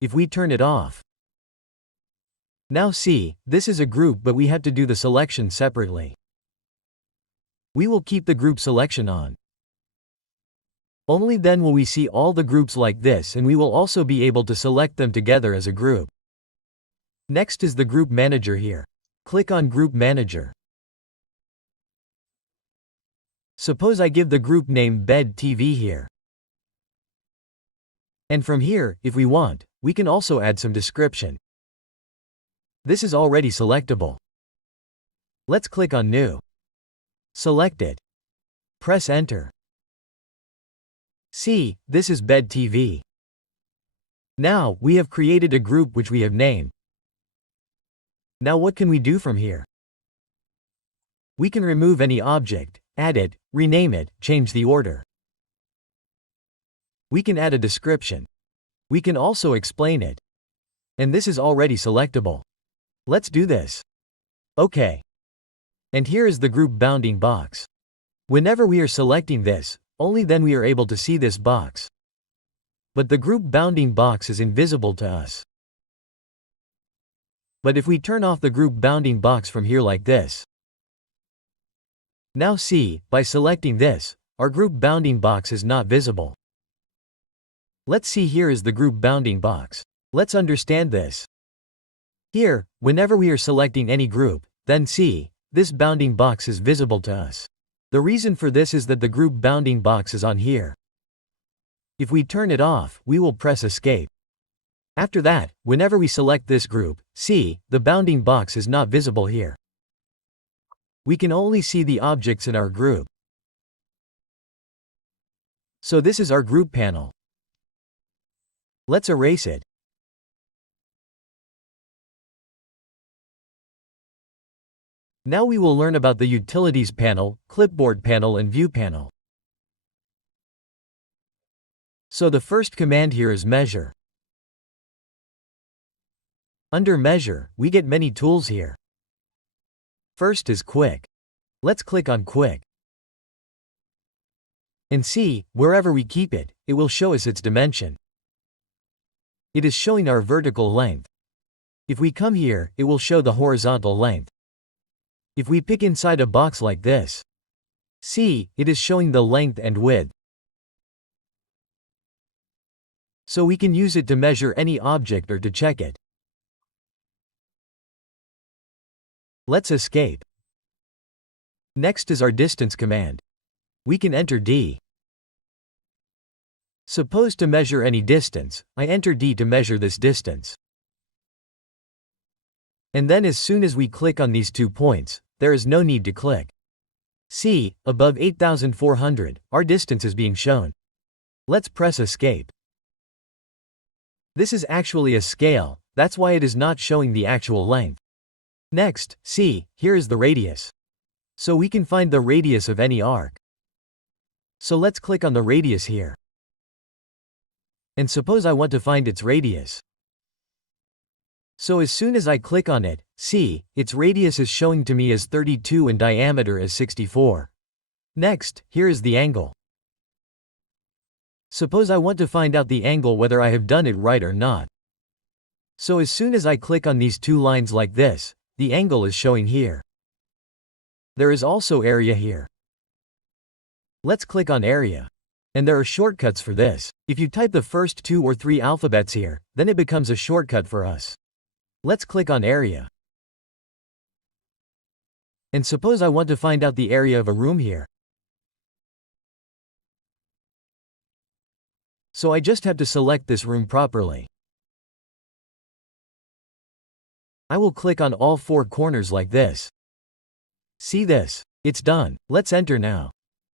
If we turn it off. Now see, this is a group but we have to do the selection separately. We will keep the group selection on. Only then will we see all the groups like this and we will also be able to select them together as a group. Next is the Group Manager here. Click on Group Manager. Suppose I give the group name Bed TV here. And from here, if we want, we can also add some description. This is already selectable. Let's click on New. Select it. Press Enter. See, this is Bed TV. Now, we have created a group which we have named. Now what can we do from here? We can remove any object, add it, rename it, change the order. We can add a description. We can also explain it. And this is already selectable. Let's do this. OK. And here is the group bounding box. Whenever we are selecting this, only then we are able to see this box. But the group bounding box is invisible to us. But if we turn off the group bounding box from here like this. Now see, by selecting this, our group bounding box is not visible. Let's see, here is the group bounding box. Let's understand this. Here, whenever we are selecting any group, then see, this bounding box is visible to us. The reason for this is that the group bounding box is on here. If we turn it off, we will press Escape. After that, whenever we select this group, see, the bounding box is not visible here. We can only see the objects in our group. So this is our group panel. Let's erase it. Now we will learn about the Utilities panel, Clipboard panel and View panel. So the first command here is Measure. Under Measure, we get many tools here. First is Quick. Let's click on Quick. And see, wherever we keep it, it will show us its dimension. It is showing our vertical length. If we come here, it will show the horizontal length. If we pick inside a box like this, see, it is showing the length and width. So we can use it to measure any object or to check it. Let's escape. Next is our distance command. We can enter D. Suppose to measure any distance, I enter D to measure this distance. And then as soon as we click on these 2 points, there is no need to click. See, above 8,400, our distance is being shown. Let's press Escape. This is actually a scale, that's why it is not showing the actual length. Next, see, here is the radius. So we can find the radius of any arc. So let's click on the radius here. And suppose I want to find its radius. So as soon as I click on it, see, its radius is showing to me as 32 and diameter as 64. Next, here is the angle. Suppose I want to find out the angle whether I have done it right or not. So as soon as I click on these 2 lines like this, the angle is showing here. There is also area here. Let's click on area. And there are shortcuts for this. If you type the first 2 or 3 alphabets here, then it becomes a shortcut for us. Let's click on area. And suppose I want to find out the area of a room here. So I just have to select this room properly. I will click on all 4 corners like this. See this? It's done. Let's enter now.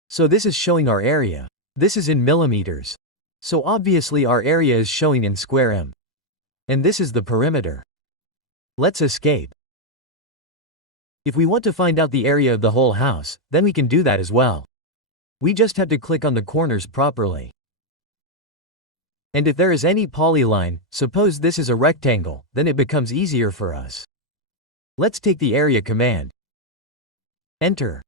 So this is showing our area. This is in millimeters. So obviously our area is showing in square m. And this is the perimeter. Let's escape. If we want to find out the area of the whole house, then we can do that as well. We just have to click on the corners properly. And if there is any polyline, suppose this is a rectangle, then it becomes easier for us. Let's take the area command. Enter.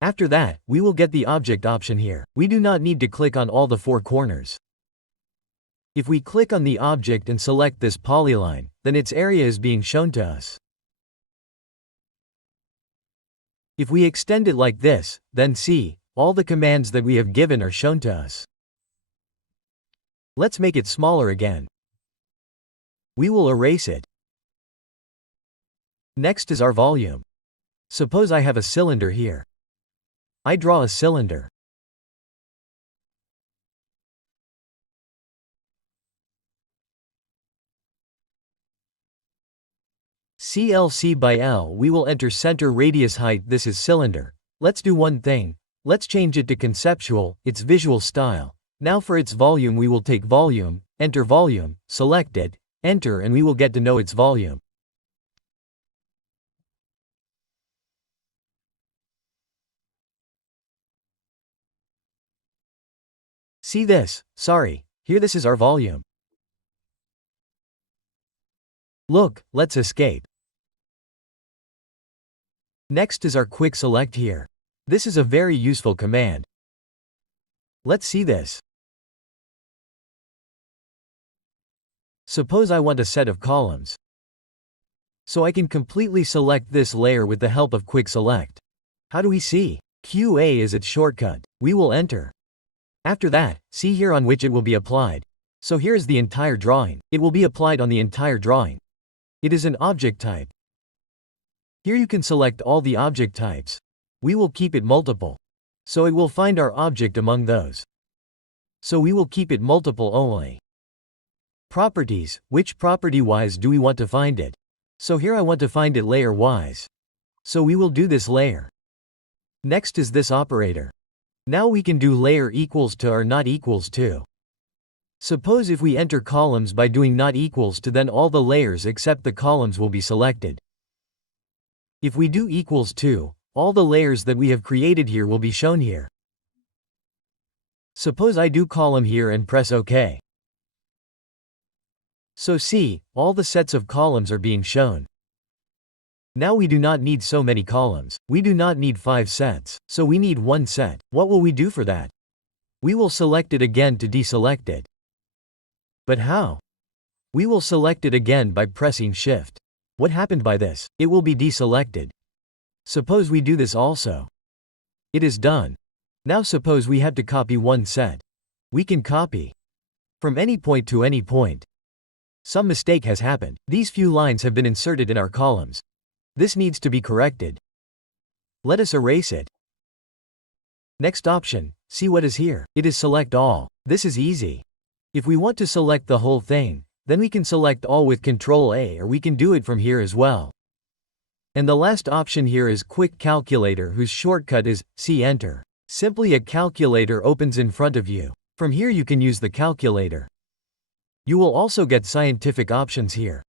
After that, we will get the object option here. We do not need to click on all the 4 corners. If we click on the object and select this polyline, then its area is being shown to us. If we extend it like this, then see, all the commands that we have given are shown to us. Let's make it smaller again. We will erase it. Next is our volume. Suppose I have a cylinder here. I draw a cylinder. CLC by L, we will enter center radius height. This is cylinder. Let's do one thing. Let's change it to conceptual, its visual style. Now for its volume we will take volume, enter volume, select it, enter, and we will get to know its volume. See this? Sorry, here this is our volume. Look, let's escape. Next is our quick select here. This is a very useful command. Let's see this. Suppose I want a set of columns. So I can completely select this layer with the help of quick select. How do we see? QA is its shortcut. We will enter. After that, see here on which it will be applied. So here is the entire drawing. It will be applied on the entire drawing. It is an object type. Here you can select all the object types. We will keep it multiple. So it will find our object among those. So we will keep it multiple only. Properties, which property-wise do we want to find it? So here I want to find it layer-wise. So we will do this layer. Next is this operator. Now we can do layer equals to or not equals to. Suppose if we enter columns by doing not equals to, then all the layers except the columns will be selected. If we do equals 2, all the layers that we have created here will be shown here. Suppose I do column here and press OK. So see, all the sets of columns are being shown. Now we do not need so many columns. We do not need 5 sets, so we need 1 set. What will we do for that? We will select it again to deselect it. But how? We will select it again by pressing Shift. What happened by this? It will be deselected. Suppose we do this also. It is done. Now suppose we have to copy 1 set. We can copy from any point to any point. Some mistake has happened. These few lines have been inserted in our columns. This needs to be corrected. Let us erase it. Next option, see what is here. It is select all. This is easy. If we want to select the whole thing, then we can select all with Ctrl A, or we can do it from here as well. And the last option here is Quick Calculator, whose shortcut is C Enter. Simply a calculator opens in front of you. From here you can use the calculator. You will also get scientific options here.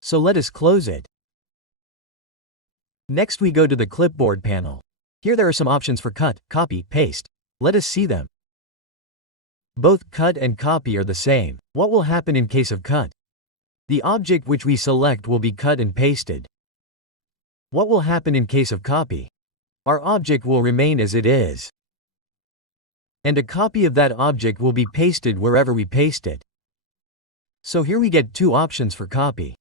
So let us close it. Next we go to the clipboard panel. Here there are some options for cut, copy, paste. Let us see them. Both cut and copy are the same. What will happen in case of cut? The object which we select will be cut and pasted. What will happen in case of copy? Our object will remain as it is. And a copy of that object will be pasted wherever we paste it. So here we get 2 options for copy.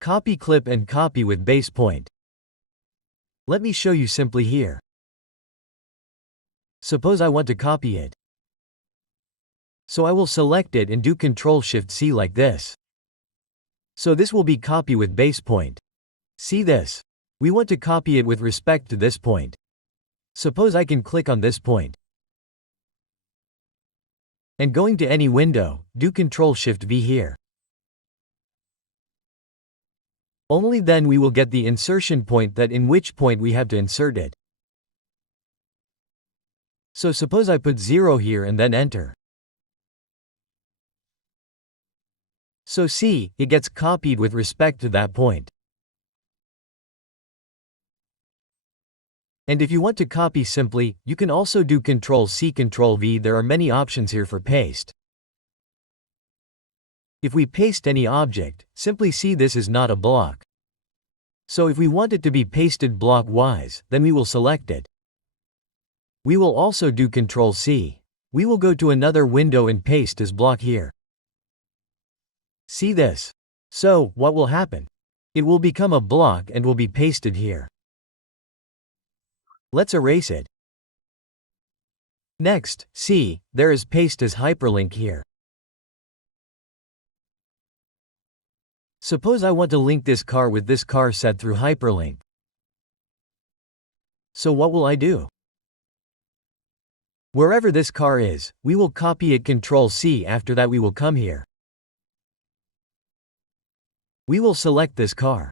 Copy clip and copy with base point. Let me show you simply here. Suppose I want to copy it. So I will select it and do Ctrl-Shift-C like this. So this will be copy with base point. See this? We want to copy it with respect to this point. Suppose I can click on this point. And going to any window, do Ctrl-Shift-V here. Only then we will get the insertion point, that in which point we have to insert it. So suppose I put 0 here and then enter. So see, it gets copied with respect to that point. And if you want to copy simply, you can also do Ctrl-C, Ctrl-V. There are many options here for paste. If we paste any object, simply see this is not a block. So if we want it to be pasted block-wise, then we will select it. We will also do Ctrl-C. We will go to another window and paste as block here. See this? So, what will happen? It will become a block and will be pasted here. Let's erase it. Next, see, there is paste as hyperlink here. Suppose I want to link this car with this car set through hyperlink. So what will I do? Wherever this car is, we will copy it, Ctrl-C. After that we will come here. We will select this car.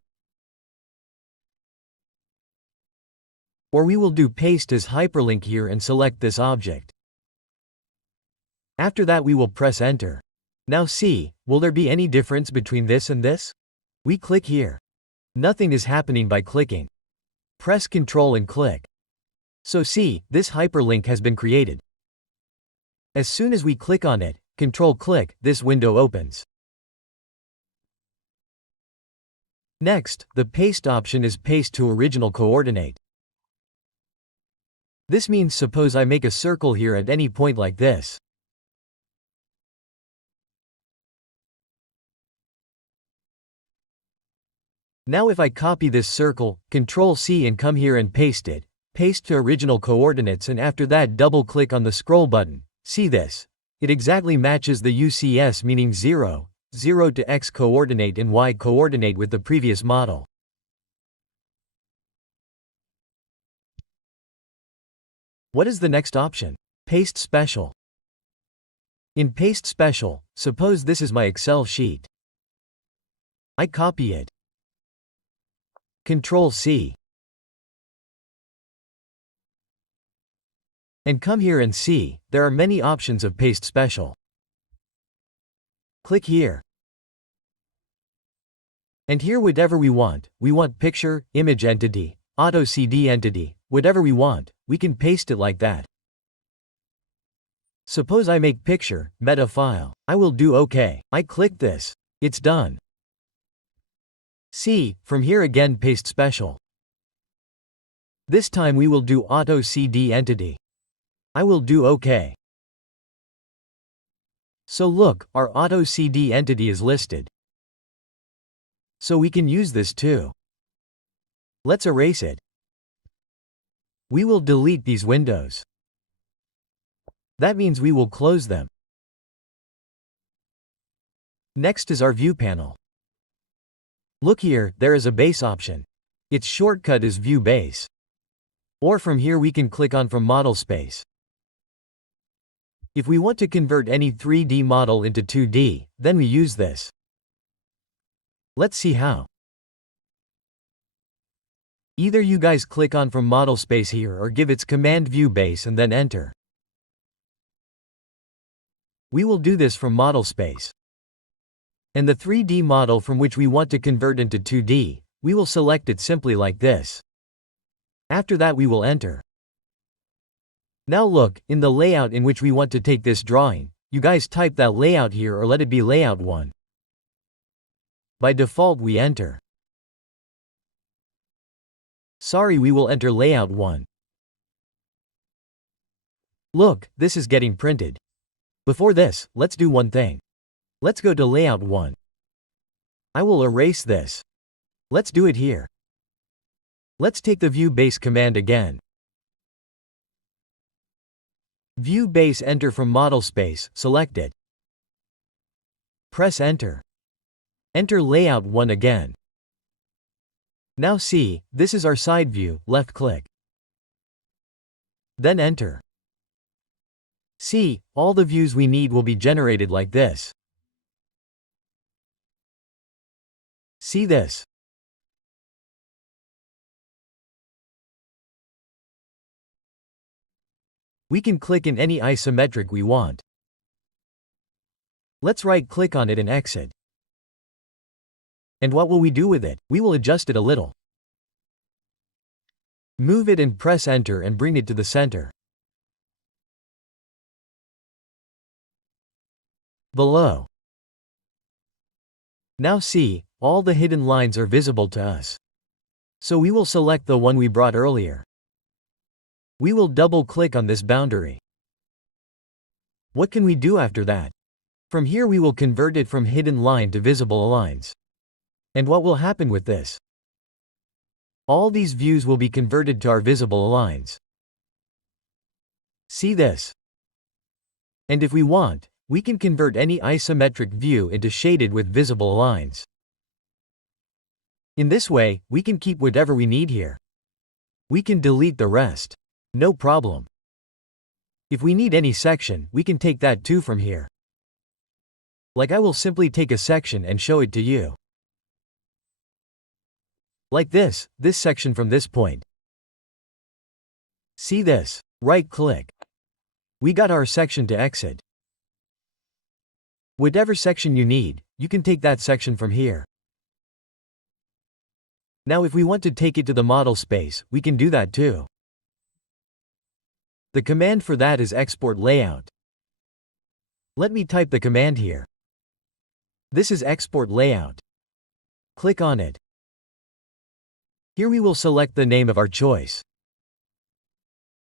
Or we will do paste as hyperlink here and select this object. After that we will press enter. Now see, will there be any difference between this and this? We click here. Nothing is happening by clicking. Press Ctrl and click. So see, this hyperlink has been created. As soon as we click on it, Ctrl-click, this window opens. Next, the paste option is paste to original coordinate. This means suppose I make a circle here at any point like this. Now if I copy this circle, Ctrl-C and come here and paste it, paste to original coordinates, and after that double click on the scroll button. See this? It exactly matches the UCS, meaning 0, 0 to X coordinate and Y coordinate with the previous model. What is the next option? Paste Special. In Paste Special, suppose this is my Excel sheet. I copy it. Ctrl-C. And come here and see, there are many options of Paste Special. Click here. And here whatever we want picture, image entity, AutoCAD entity, whatever we can paste it like that. Suppose I make picture, meta file. I will do OK. I click this. It's done. See, from here again paste special. This time we will do AutoCAD entity. I will do OK. So look, our AutoCAD entity is listed. So we can use this too. Let's erase it. We will delete these windows. That means we will close them. Next is our view panel. Look here, there is a base option. Its shortcut is view base. Or from here we can click on from model space. If we want to convert any 3D model into 2D, then we use this. Let's see how. Either you guys click on from model space here or give its command view base and then enter. We will do this from model space. And the 3D model from which we want to convert into 2D, we will select it simply like this. After that we will enter. Now look, in the layout in which we want to take this drawing, you guys type that layout here or let it be layout 1. By default we enter. Sorry, we will enter layout 1. Look, this is getting printed. Before this, let's do one thing. Let's go to layout 1. I will erase this. Let's do it here. Let's take the view base command again. View base, enter from model space, select it. Press enter. Enter layout 1 again. Now see, this is our side view, left click. Then enter. See, all the views we need will be generated like this. See this? We can click in any isometric we want. Let's right click on it and exit. And what will we do with it? We will adjust it a little. Move it and press enter and bring it to the center. Below. Now see, all the hidden lines are visible to us. So we will select the one we brought earlier. We will double click on this boundary. What can we do after that? From here we will convert it from hidden line to visible lines. And what will happen with this? All these views will be converted to our visible lines. See this? And if we want, we can convert any isometric view into shaded with visible lines. In this way, we can keep whatever we need here. We can delete the rest. No problem. If we need any section, we can take that too from here. Like I will simply take a section and show it to you. Like this section from this point. See this? Right click. We got our section to exit. Whatever section you need, you can take that section from here. Now if we want to take it to the model space, we can do that too. The command for that is export layout. Let me type the command here. This is export layout. Click on it. Here we will select the name of our choice.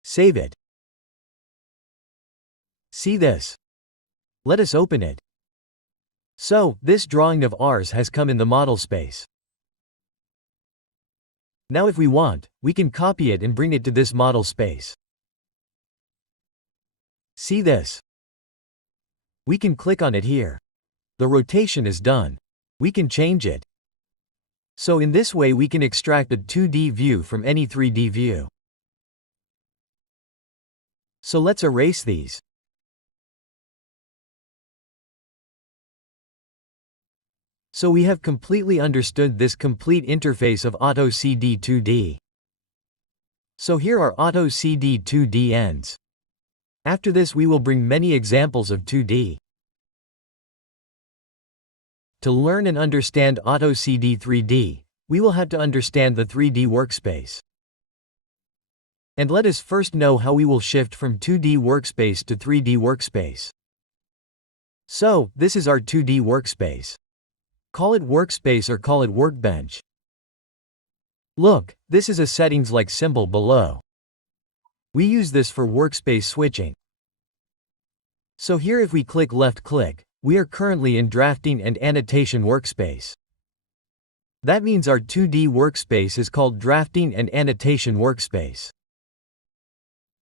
Save it. See this? Let us open it. So, this drawing of ours has come in the model space. Now if we want, we can copy it and bring it to this model space. See this? We can click on it here. The rotation is done. We can change it. So in this way we can extract a 2D view from any 3D view. So let's erase these. So we have completely understood this complete interface of AutoCAD 2D. So here our AutoCAD 2D ends. After this we will bring many examples of 2D. To learn and understand AutoCAD 3D, we will have to understand the 3D workspace. And let us first know how we will shift from 2D workspace to 3D workspace. So, this is our 2D workspace. Call it workspace or call it workbench. Look, this is a settings like symbol below. We use this for workspace switching. So here if we click left click, we are currently in drafting and annotation workspace. That means our 2D workspace is called drafting and annotation workspace.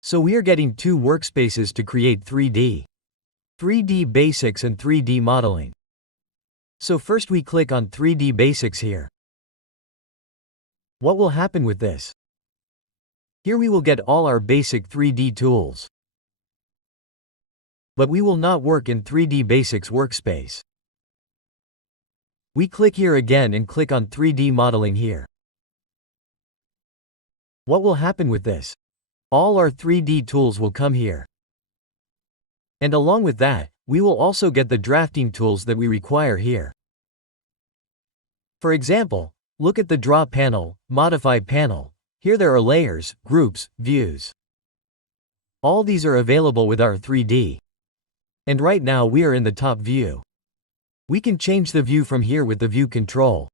So we are getting two workspaces to create 3D. 3D basics and 3D modeling. So first we click on 3D basics here. What will happen with this? Here we will get all our basic 3D tools. But we will not work in 3D basics workspace. We click here again and click on 3D modeling here. What will happen with this? All our 3D tools will come here. And along with that, we will also get the drafting tools that we require here. For example, look at the Draw panel, Modify panel. Here there are layers, groups, views. All these are available with our 3D. And right now we are in the top view. We can change the view from here with the view control.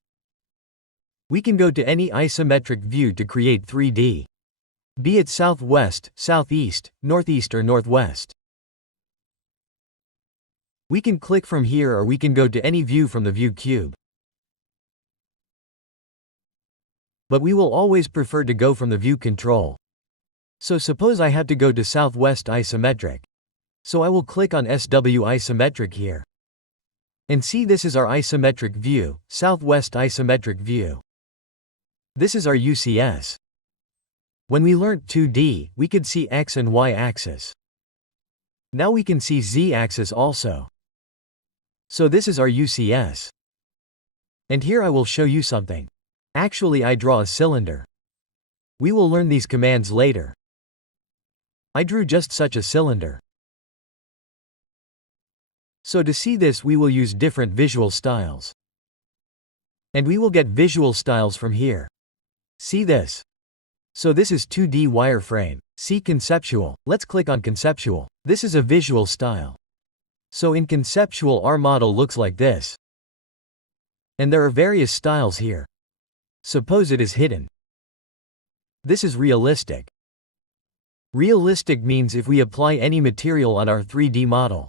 We can go to any isometric view to create 3D. Be it southwest, southeast, northeast or northwest. We can click from here or we can go to any view from the view cube. But we will always prefer to go from the view control. So suppose I have to go to southwest isometric. So I will click on SW isometric here. And see, this is our isometric view, southwest isometric view. This is our UCS. When we learnt 2D, we could see X and Y axis. Now we can see Z axis also. So this is our UCS. And here I will show you something. Actually I draw a cylinder. We will learn these commands later. I drew just such a cylinder. So to see this we will use different visual styles. And we will get visual styles from here. See this. So this is 2D wireframe. See conceptual. Let's click on conceptual. This is a visual style. So in conceptual our model looks like this. And there are various styles here. Suppose it is hidden. This is realistic. Realistic means if we apply any material on our 3D model.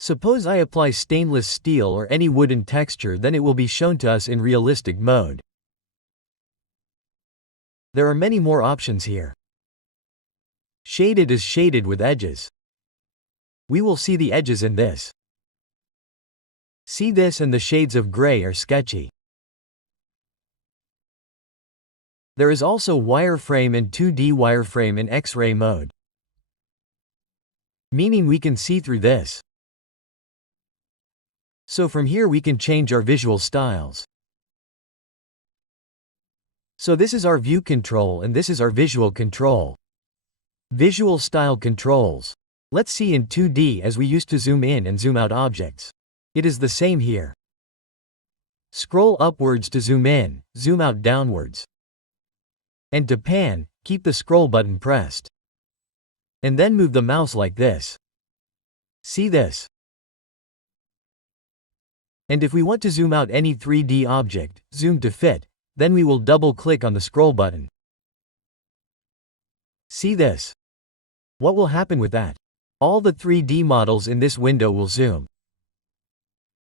Suppose I apply stainless steel or any wooden texture, then it will be shown to us in realistic mode. There are many more options here. Shaded is shaded with edges. We will see the edges in this. See this, and the shades of gray are sketchy. There is also wireframe and 2D wireframe in X-ray mode. Meaning we can see through this. So from here we can change our visual styles. So this is our view control and this is our visual control. Visual style controls. Let's see in 2D as we used to zoom in and zoom out objects. It is the same here. Scroll upwards to zoom in, zoom out downwards. And to pan, keep the scroll button pressed. And then move the mouse like this. See this? And if we want to zoom out any 3D object, zoom to fit, then we will double click on the scroll button. See this? What will happen with that? All the 3D models in this window will zoom.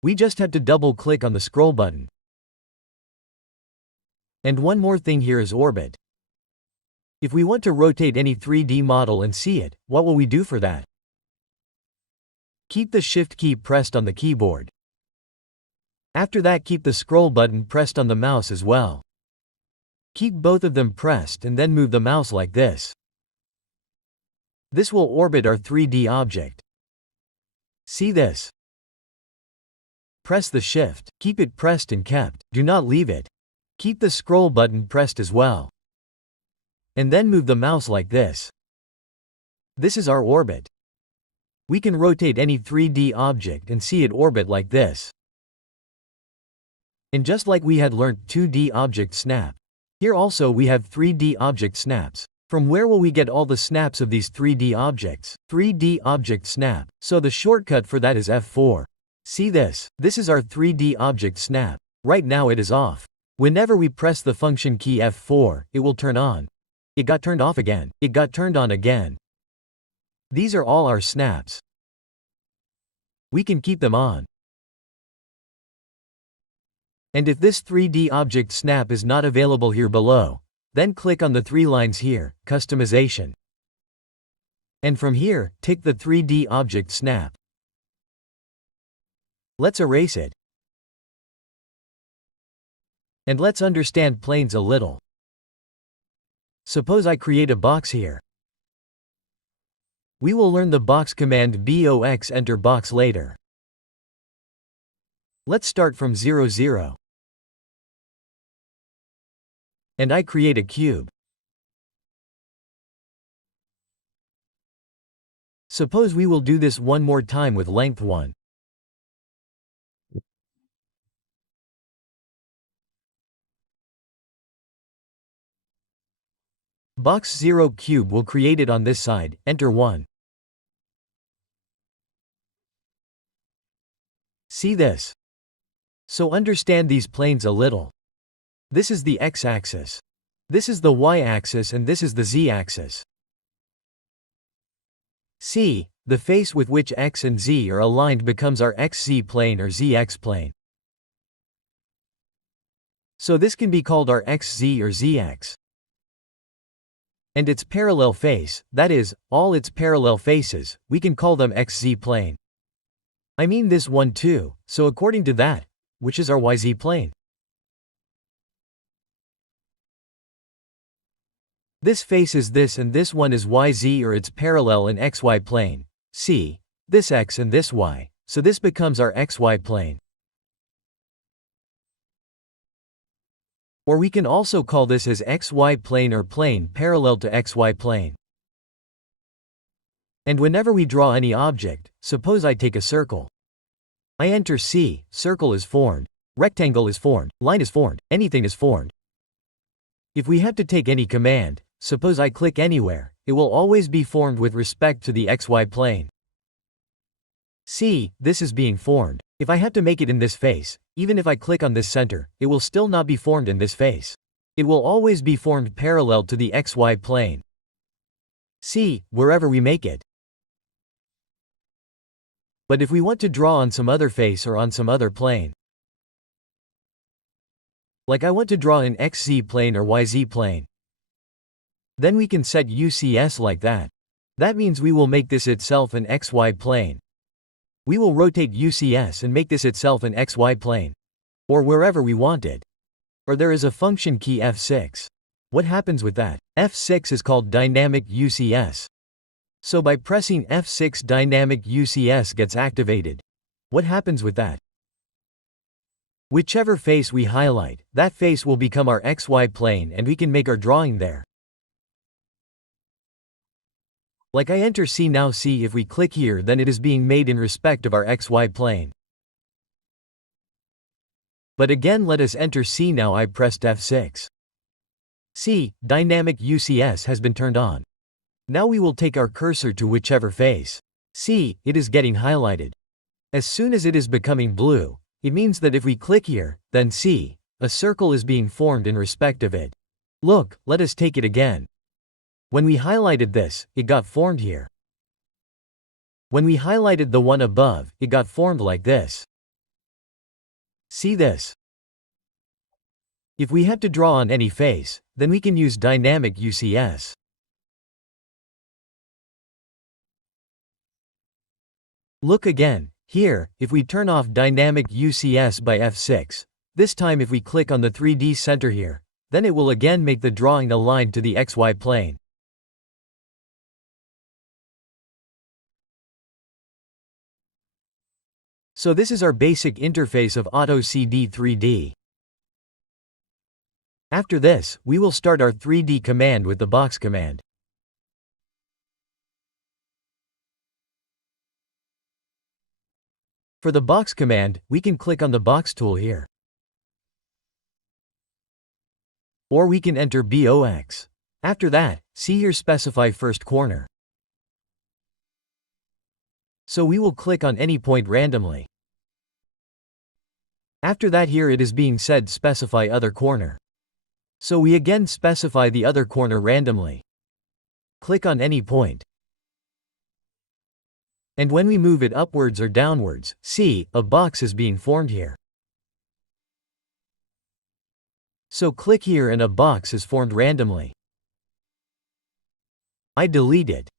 We just have to double click on the scroll button. And one more thing here is orbit. If we want to rotate any 3D model and see it, what will we do for that? Keep the Shift key pressed on the keyboard. After that, keep the scroll button pressed on the mouse as well. Keep both of them pressed and then move the mouse like this. This will orbit our 3D object. See this? Press the Shift, keep it pressed and kept, do not leave it. Keep the scroll button pressed as well. And then move the mouse like this. This is our orbit. We can rotate any 3D object and see it orbit like this. And just like we had learnt 2D object snap, here also we have 3D object snaps. From where will we get all the snaps of these 3D objects? 3D object snap. So the shortcut for that is F4. See this? This is our 3D object snap. Right now it is off. Whenever we press the function key F4, it will turn on. It got turned off again. It got turned on again. These are all our snaps. We can keep them on. And if this 3D object snap is not available here below, then click on the 3 lines here, Customization. And from here, tick the 3D object snap. Let's erase it. And let's understand planes a little. Suppose I create a box here. We will learn the box command box enter box later. Let's start from 0, 0. And I create a cube. Suppose we will do this one more time with length 1. Box 0 cube will create it on this side, enter 1. See this? So understand these planes a little. This is the x-axis. This is the y-axis and this is the z-axis. See, the face with which x and z are aligned becomes our xz plane or zx plane. So this can be called our xz or zx. And its parallel face, that is, all its parallel faces, we can call them xz plane. I mean this one too, so according to that, which is our yz plane? This face is this and this one is yz or its parallel in xy plane. See, this x and this y, so this becomes our xy plane. Or we can also call this as xy plane or plane parallel to xy plane. And whenever we draw any object, suppose I take a circle. I enter C, circle is formed, rectangle is formed, line is formed, anything is formed. If we have to take any command, suppose I click anywhere, it will always be formed with respect to the xy plane. See, this is being formed. If I have to make it in this face, even if I click on this center, it will still not be formed in this face. It will always be formed parallel to the xy plane. See, wherever we make it. But if we want to draw on some other face or on some other plane, like I want to draw an xz plane or yz plane, then we can set UCS like that. That means we will make this itself an xy plane. We will rotate UCS and make this itself an xy plane. Or wherever we want it. Or there is a function key F6. What happens with that? F6 is called dynamic UCS. So by pressing F6 dynamic UCS gets activated. What happens with that? Whichever face we highlight, that face will become our xy plane and we can make our drawing there. Like I enter C now, see if we click here then it is being made in respect of our xy plane. But again let us enter C now, I pressed F6. See, dynamic UCS has been turned on. Now we will take our cursor to whichever face. See, it is getting highlighted. As soon as it is becoming blue, it means that if we click here, then see, a circle is being formed in respect of it. Look, let us take it again. When we highlighted this, it got formed here. When we highlighted the one above, it got formed like this. See this? If we have to draw on any face, then we can use dynamic UCS. Look again, here, if we turn off dynamic UCS by F6, this time if we click on the 3D center here, then it will again make the drawing aligned to the XY plane. So this is our basic interface of AutoCAD 3D. After this, we will start our 3D command with the box command. For the box command, we can click on the box tool here. Or we can enter box. After that, see here specify first corner. So we will click on any point randomly. After that here it is being said specify other corner. So we again specify the other corner randomly. Click on any point. And when we move it upwards or downwards, see, a box is being formed here. So click here and a box is formed randomly. I delete it.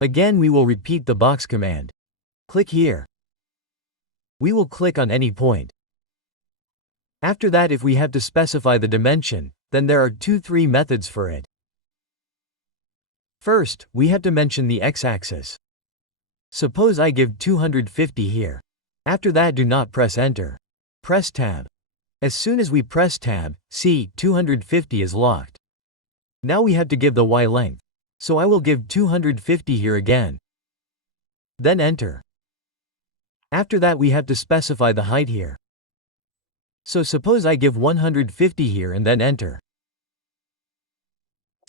Again we will repeat the box command. Click here. We will click on any point. After that if we have to specify the dimension, then there are 3 methods for it. First, we have to mention the x-axis. Suppose I give 250 here. After that do not press enter. Press tab. As soon as we press tab, see, 250 is locked. Now we have to give the y length. So I will give 250 here again. Then enter. After that we have to specify the height here. So suppose I give 150 here and then enter.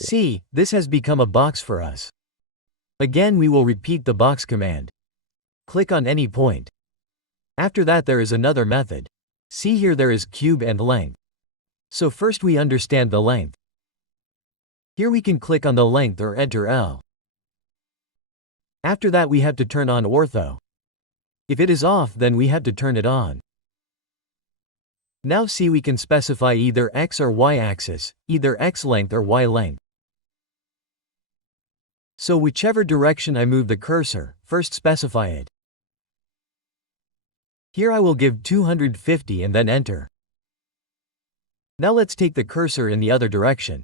See, this has become a box for us. Again we will repeat the box command. Click on any point. After that there is another method. See here there is cube and length. So first we understand the length. Here we can click on the length or enter L. After that we have to turn on ortho. If it is off then we have to turn it on. Now see we can specify either x or y axis, either x length or y length. So whichever direction I move the cursor, first specify it. Here I will give 250 and then enter. Now let's take the cursor in the other direction.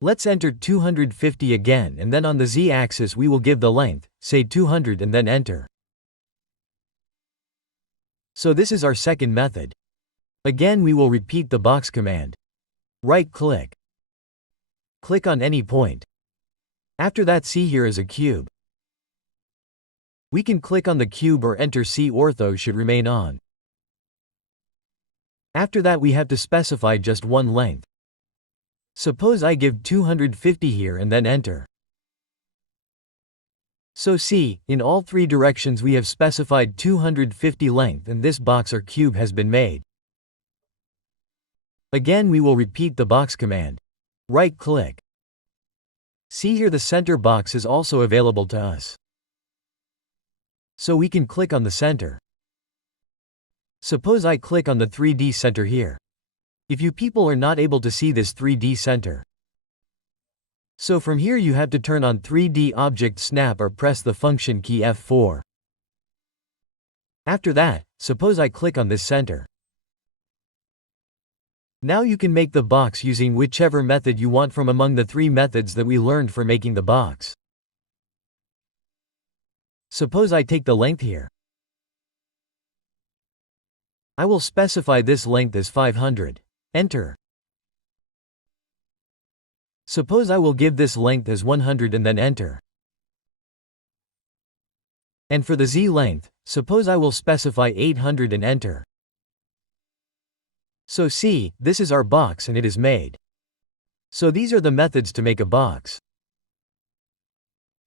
Let's enter 250 again and then on the z-axis we will give the length, say 200 and then enter. So this is our second method. Again we will repeat the box command. Right-click. Click on any point. After that see here is a cube. We can click on the cube or enter C ortho should remain on. After that we have to specify just one length. Suppose I give 250 here and then enter. So see, in all 3 directions we have specified 250 length and this box or cube has been made. Again we will repeat the box command. Right-click. See here the center box is also available to us. So we can click on the center. Suppose I click on the 3D center here. If you people are not able to see this 3D center. So from here you have to turn on 3D object snap or press the function key F4. After that, suppose I click on this center. Now you can make the box using whichever method you want from among the 3 methods that we learned for making the box. Suppose I take the length here. I will specify this length as 500. Enter. Suppose I will give this length as 100 and then enter. And for the Z length, suppose I will specify 800 and enter. So see, this is our box and it is made. So these are the methods to make a box.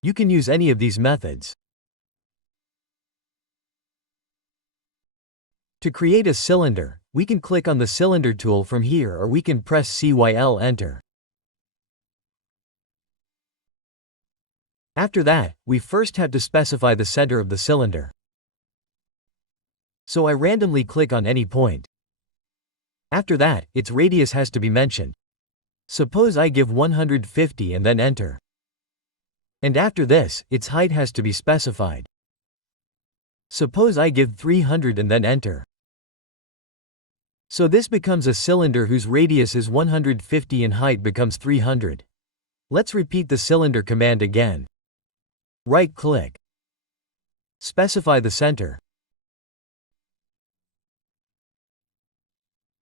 You can use any of these methods. To create a cylinder, we can click on the cylinder tool from here or we can press CYL enter. After that, we first have to specify the center of the cylinder. So I randomly click on any point. After that, its radius has to be mentioned. Suppose I give 150 and then enter. And after this, its height has to be specified. Suppose I give 300 and then enter. So this becomes a cylinder whose radius is 150 and height becomes 300. Let's repeat the cylinder command again. Right-click. Specify the center.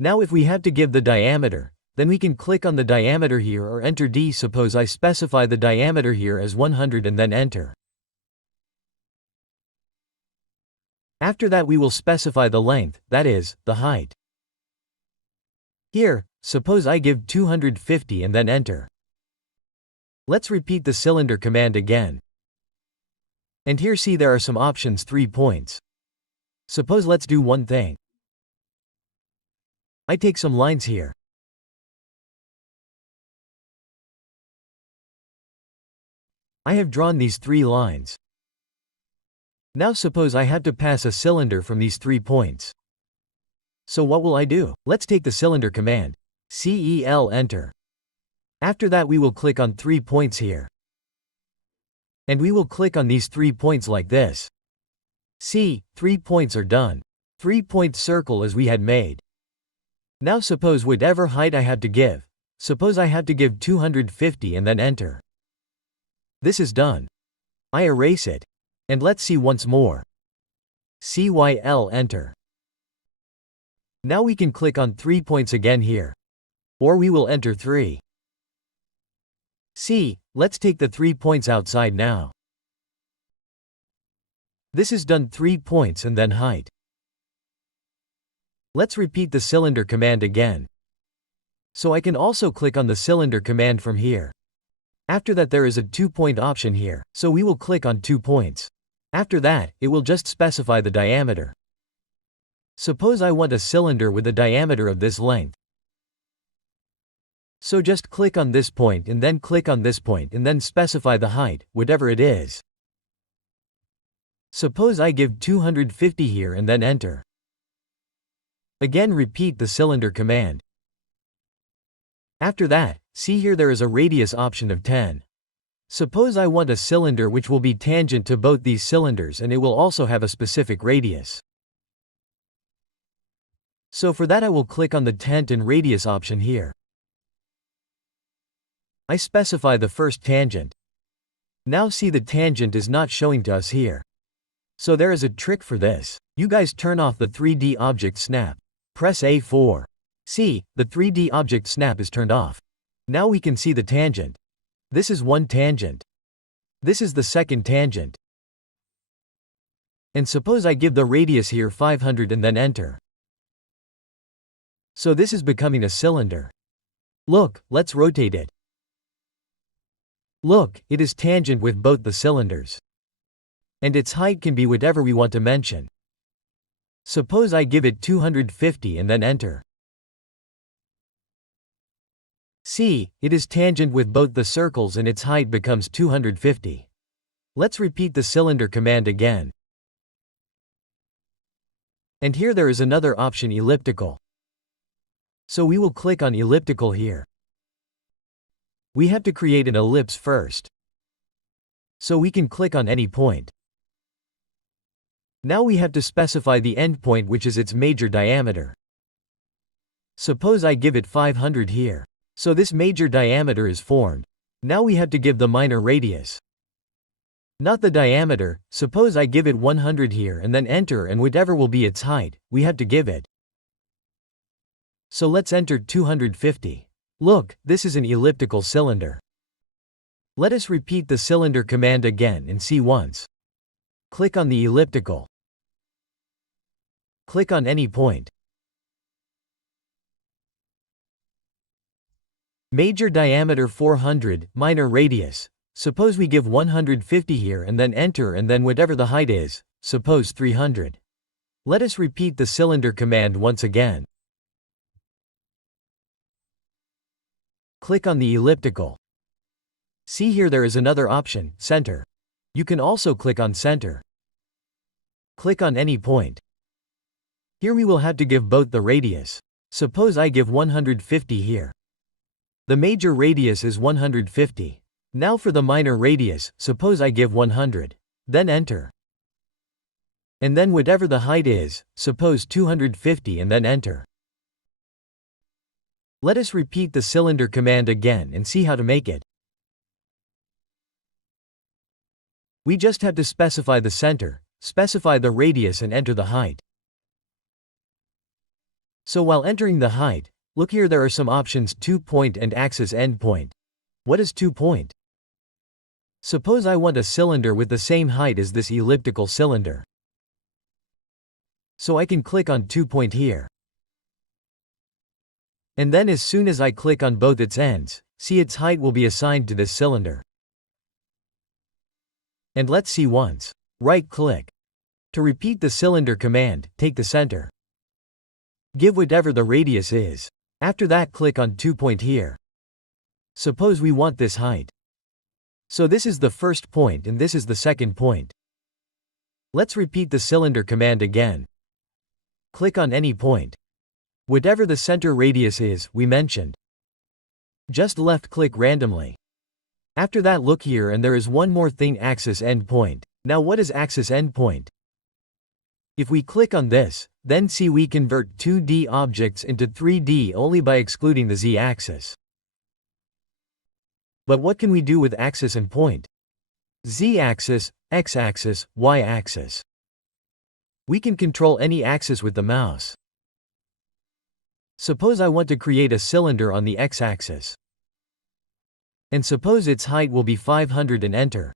Now if we have to give the diameter, then we can click on the diameter here or enter D. Suppose I specify the diameter here as 100 and then enter. After that we will specify the length, that is, the height. Here, suppose I give 250 and then enter. Let's repeat the cylinder command again. And here see there are some options 3 points. Suppose let's do one thing. I take some lines here. I have drawn these 3 lines. Now suppose I have to pass a cylinder from these 3 points. So what will I do? Let's take the cylinder command. CEL enter. After that we will click on 3 points here. And we will click on these 3 points like this. See, 3 points are done. 3-point circle as we had made. Now suppose whatever height I have to give. Suppose I have to give 250 and then enter. This is done. I erase it. And let's see once more. CYL enter. Now we can click on 3 points again here. Or we will enter 3. See, let's take the 3 points outside now. This is done 3 points and then height. Let's repeat the cylinder command again. So I can also click on the cylinder command from here. After that there is a 2-point option here, so we will click on 2 points. After that, it will just specify the diameter. Suppose I want a cylinder with a diameter of this length. So just click on this point and then click on this point and then specify the height, whatever it is. Suppose I give 250 here and then enter. Again repeat the cylinder command. After that, see here there is a radius option of 10. Suppose I want a cylinder which will be tangent to both these cylinders and it will also have a specific radius. So for that I will click on the tangent and radius option here. I specify the first tangent. Now see the tangent is not showing to us here. So there is a trick for this. You guys turn off the 3D object snap. Press A4. See, the 3D object snap is turned off. Now we can see the tangent. This is one tangent. This is the second tangent. And suppose I give the radius here 500 and then enter. So this is becoming a cylinder. Look, let's rotate it. Look, it is tangent with both the cylinders. And its height can be whatever we want to mention. Suppose I give it 250 and then enter. See, it is tangent with both the circles and its height becomes 250. Let's repeat the cylinder command again. And here there is another option, elliptical. So we will click on elliptical here. We have to create an ellipse first. So we can click on any point. Now we have to specify the endpoint, which is its major diameter. Suppose I give it 500 here. So this major diameter is formed. Now we have to give the minor radius. Not the diameter. Suppose I give it 100 here and then enter, and whatever will be its height, we have to give it. So let's enter 250. Look, this is an elliptical cylinder. Let us repeat the cylinder command again and see once. Click on the elliptical. Click on any point. Major diameter 400, minor radius. Suppose we give 150 here and then enter, and then whatever the height is, suppose 300. Let us repeat the cylinder command once again. Click on the elliptical. See here there is another option, center. You can also click on center. Click on any point. Here we will have to give both the radius. Suppose I give 150 here. The major radius is 150. Now for the minor radius, suppose I give 100. Then enter. And then whatever the height is, suppose 250 and then enter. Let us repeat the cylinder command again and see how to make it. We just have to specify the center, specify the radius and enter the height. So while entering the height, look here there are some options: 2-point and axis endpoint. What is 2-point? Suppose I want a cylinder with the same height as this elliptical cylinder. So I can click on 2 point here. And then as soon as I click on both its ends, see its height will be assigned to this cylinder. And let's see once. Right-click. To repeat the cylinder command, take the center. Give whatever the radius is. After that, click on 2 point here. Suppose we want this height. So this is the first point and this is the second point. Let's repeat the cylinder command again. Click on any point. Whatever the center radius is, we mentioned. Just left-click randomly. After that, look here and there is one more thing, axis endpoint. Now what is axis endpoint? If we click on this, then see we convert 2D objects into 3D only by excluding the z-axis. But what can we do with axis and point? Z-axis, x-axis, y-axis. We can control any axis with the mouse. Suppose I want to create a cylinder on the x-axis. And suppose its height will be 500 and enter.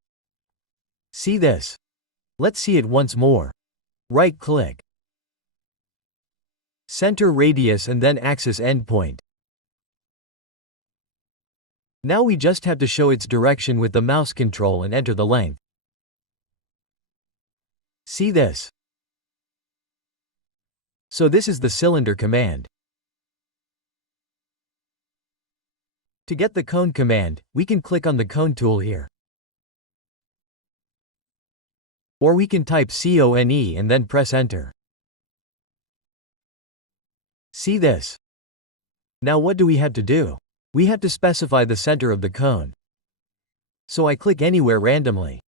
See this? Let's see it once more. Right-click. Center radius and then axis endpoint. Now we just have to show its direction with the mouse control and enter the length. See this? So this is the cylinder command. To get the cone command, we can click on the cone tool here. Or we can type cone and then press enter. See this? Now what do we have to do? We have to specify the center of the cone. So I click anywhere randomly.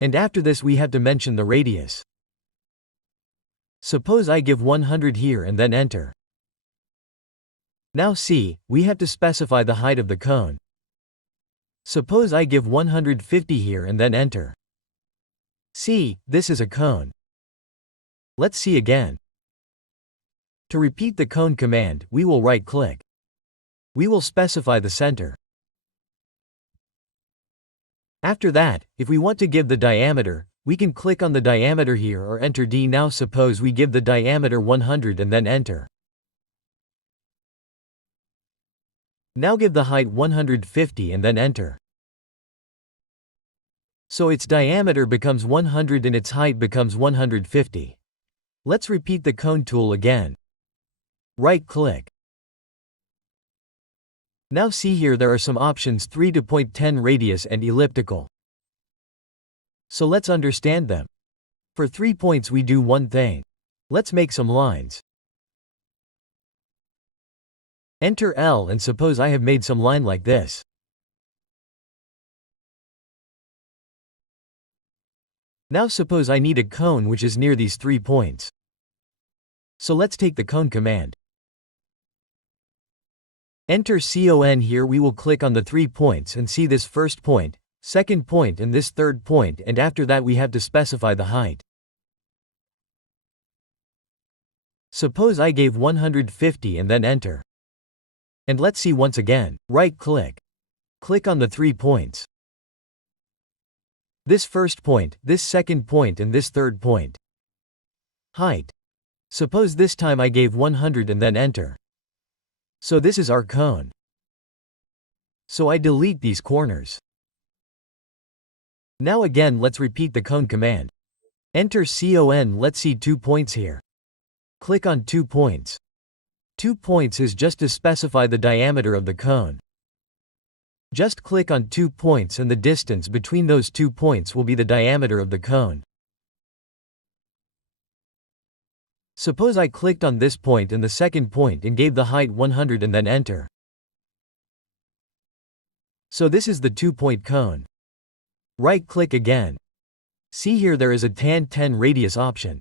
And after this we have to mention the radius. Suppose I give 100 here and then enter. Now see, we have to specify the height of the cone. Suppose I give 150 here and then enter. See, this is a cone. Let's see again. To repeat the cone command, we will right-click. We will specify the center. After that, if we want to give the diameter, we can click on the diameter here or enter D. Now suppose we give the diameter 100 and then enter. Now give the height 150 and then enter. So its diameter becomes 100 and its height becomes 150. Let's repeat the cone tool again. Right-click. Now see here there are some options 3 to 0.10 radius and elliptical. So let's understand them. For 3 points we do one thing. Let's make some lines. Enter L and suppose I have made some line like this. Now suppose I need a cone which is near these 3 points. So let's take the cone command. Enter CON here. We will click on the 3 points and see this first point, second point and this third point, and after that we have to specify the height. Suppose I gave 150 and then enter. And let's see once again. Right-click. Click on the 3 points. This first point, this second point and this third point. Height. Suppose this time I gave 100 and then enter. So this is our cone. So I delete these corners. Now again let's repeat the cone command. Enter CON. Let's see 2 points here. Click on 2 points. 2 points is just to specify the diameter of the cone. Just click on 2 points and the distance between those 2 points will be the diameter of the cone. Suppose I clicked on this point and the second point and gave the height 100 and then enter. So this is the 2-point cone. Right-click again. See here there is a tan 10 radius option.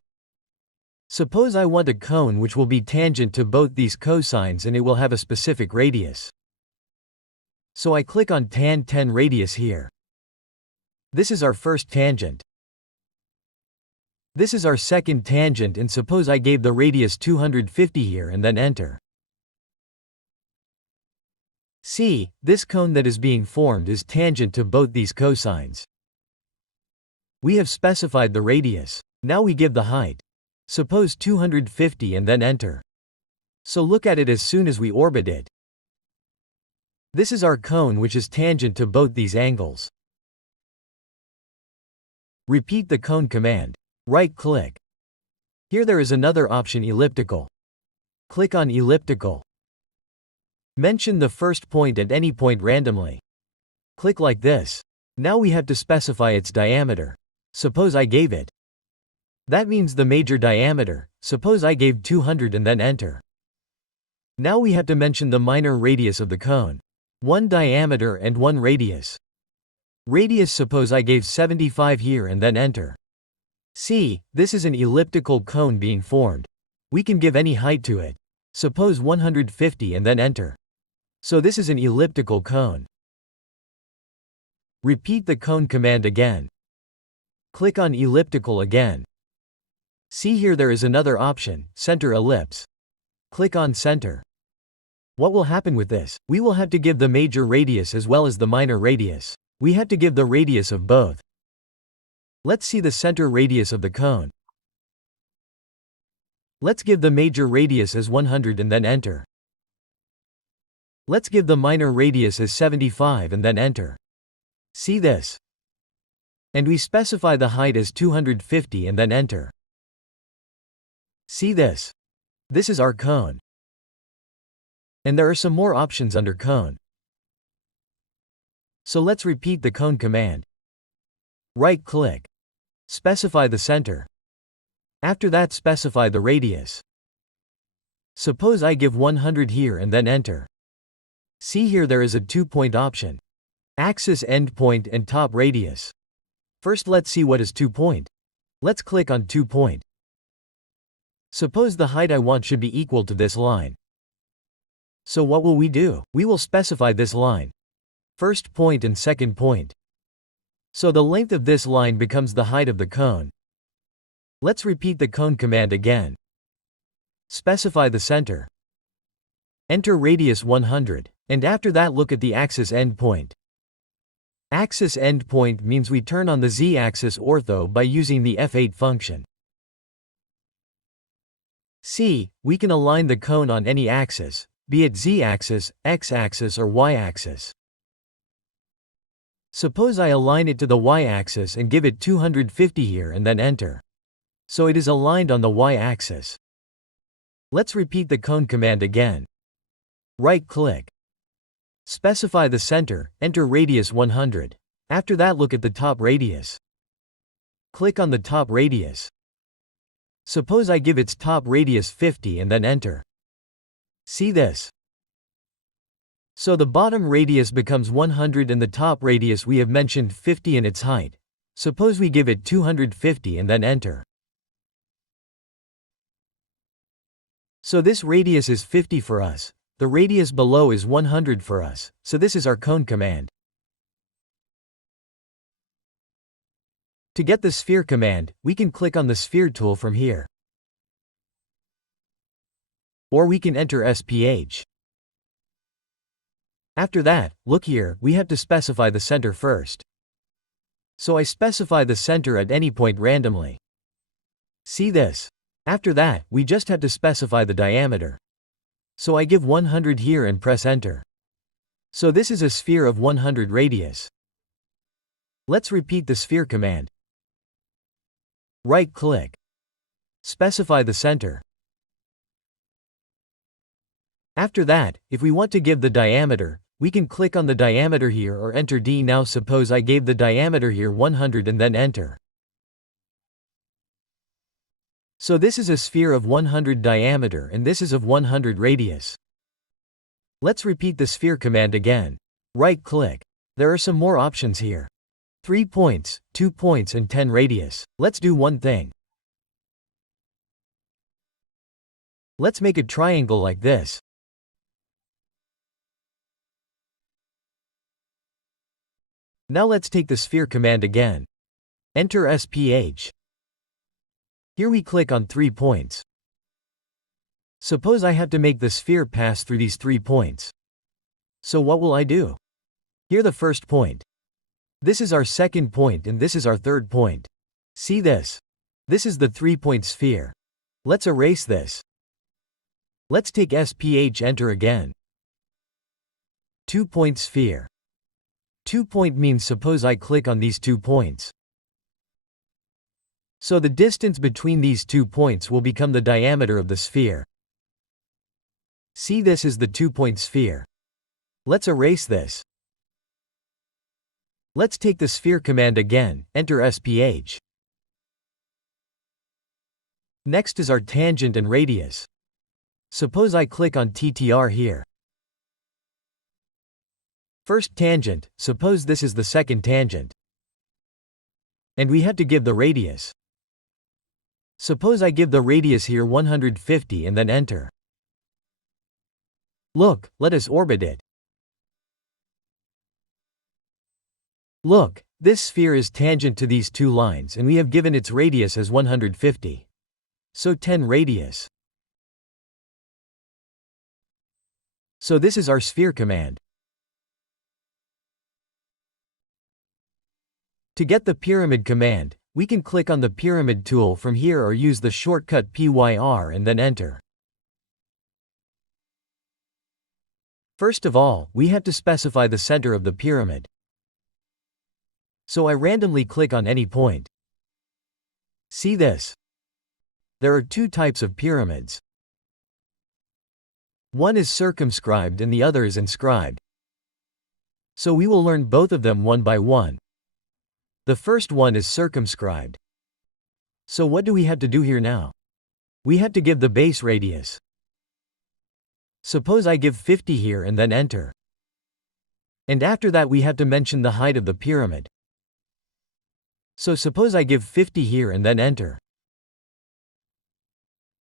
Suppose I want a cone which will be tangent to both these cosines and it will have a specific radius. So I click on tan 10 radius here. This is our first tangent. This is our second tangent, and suppose I gave the radius 250 here and then enter. See, this cone that is being formed is tangent to both these cosines. We have specified the radius. Now we give the height. Suppose 250 and then enter. So look at it as soon as we orbit it. This is our cone, which is tangent to both these angles. Repeat the cone command. Right-click. Here there is another option, elliptical. Click on elliptical. Mention the first point at any point randomly. Click like this. Now we have to specify its diameter. Suppose I gave it. That means the major diameter. Suppose I gave 200 and then enter. Now we have to mention the minor radius of the cone. 1 diameter and 1 radius. Radius, suppose I gave 75 here and then enter. See, this is an elliptical cone being formed. We can give any height to it. Suppose 150 and then enter. So this is an elliptical cone. Repeat the cone command again. Click on elliptical again. See, here there is another option, center ellipse. Click on center. What will happen with this? We will have to give the major radius as well as the minor radius. We have to give the radius of both. Let's see the center radius of the cone. Let's give the major radius as 100 and then enter. Let's give the minor radius as 75 and then enter. See this? And we specify the height as 250 and then enter. See this? This is our cone. And there are some more options under cone. So let's repeat the cone command. Right-click. Specify the center. After that, specify the radius. Suppose I give 100 here and then enter. See, here there is a 2-point option. Axis endpoint and top radius. First let's see what is 2-point. Let's click on 2-point. Suppose the height I want should be equal to this line. So what will we do? We will specify this line. First point and second point. So the length of this line becomes the height of the cone. Let's repeat the cone command again. Specify the center. Enter radius 100, and after that look at the axis endpoint. Axis endpoint means we turn on the z-axis ortho by using the F8 function. See, we can align the cone on any axis, be it z-axis, x-axis or y-axis. Suppose I align it to the y-axis and give it 250 here and then enter. So it is aligned on the y-axis. Let's repeat the cone command again. Right-click. Specify the center, enter radius 100. After that look at the top radius. Click on the top radius. Suppose I give its top radius 50 and then enter. See this? So the bottom radius becomes 100 and the top radius we have mentioned 50 in its height. Suppose we give it 250 and then enter. So this radius is 50 for us. The radius below is 100 for us, so this is our cone command. To get the sphere command, we can click on the sphere tool from here. Or we can enter SPH. After that, look here, we have to specify the center first. So I specify the center at any point randomly. See this? After that, we just have to specify the diameter. So I give 100 here and press enter. So this is a sphere of 100 radius. Let's repeat the sphere command. Right-click. Specify the center. After that, if we want to give the diameter, we can click on the diameter here or enter D. Now suppose I gave the diameter here 100 and then enter. So this is a sphere of 100 diameter and this is of 100 radius. Let's repeat the sphere command again. Right-click. There are some more options here. 3 points, 2 points and 10 radius. Let's do one thing. Let's make a triangle like this. Now let's take the sphere command again. Enter SPH. Here we click on 3 points. Suppose I have to make the sphere pass through these 3 points. So what will I do? Here the first point. This is our second point and this is our third point. See this? This is the 3-point sphere. Let's erase this. Let's take SPH, enter again. 2-point sphere. 2-point means suppose I click on these 2 points. So the distance between these 2 points will become the diameter of the sphere. See, this is the 2-point sphere. Let's erase this. Let's take the sphere command again, enter SPH. Next is our tangent and radius. Suppose I click on TTR here. First tangent, suppose this is the second tangent. And we have to give the radius. Suppose I give the radius here 150 and then enter. Look, let us orbit it. Look, this sphere is tangent to these 2 lines and we have given its radius as 150. So 10 radius. So this is our sphere command. To get the pyramid command, we can click on the pyramid tool from here or use the shortcut PYR and then enter. First of all, we have to specify the center of the pyramid. So I randomly click on any point. See this? There are 2 types of pyramids. One is circumscribed and the other is inscribed. So we will learn both of them one by one. The first one is circumscribed. So what do we have to do here now? We have to give the base radius. Suppose I give 50 here and then enter. And after that we have to mention the height of the pyramid. So suppose I give 50 here and then enter.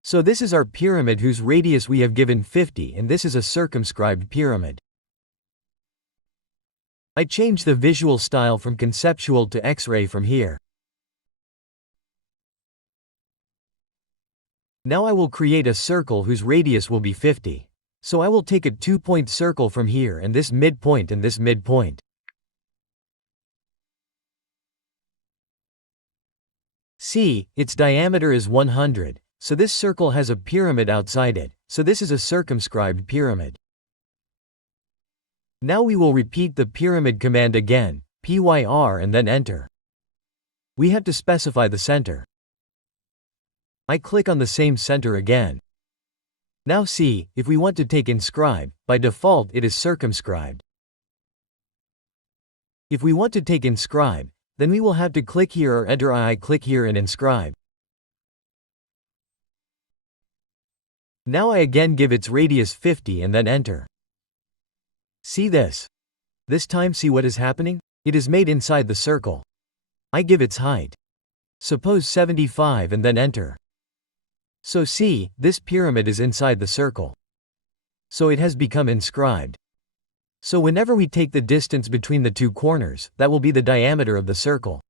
So this is our pyramid whose radius we have given 50 and this is a circumscribed pyramid. I change the visual style from conceptual to X-ray from here. Now I will create a circle whose radius will be 50. So I will take a 2-point circle from here and this midpoint and this midpoint. See, its diameter is 100, so this circle has a pyramid outside it, so this is a circumscribed pyramid. Now we will repeat the pyramid command again, PYR and then enter. We have to specify the center. I click on the same center again. Now see, if we want to take inscribe, by default it is circumscribed. If we want to take inscribe, then we will have to click here or enter I click here and inscribe. Now I again give its radius 50 and then enter. See this? This time see what is happening? It is made inside the circle. I give its height. Suppose 75 and then enter. So see, this pyramid is inside the circle. So it has become inscribed. So whenever we take the distance between the 2 corners, that will be the diameter of the circle.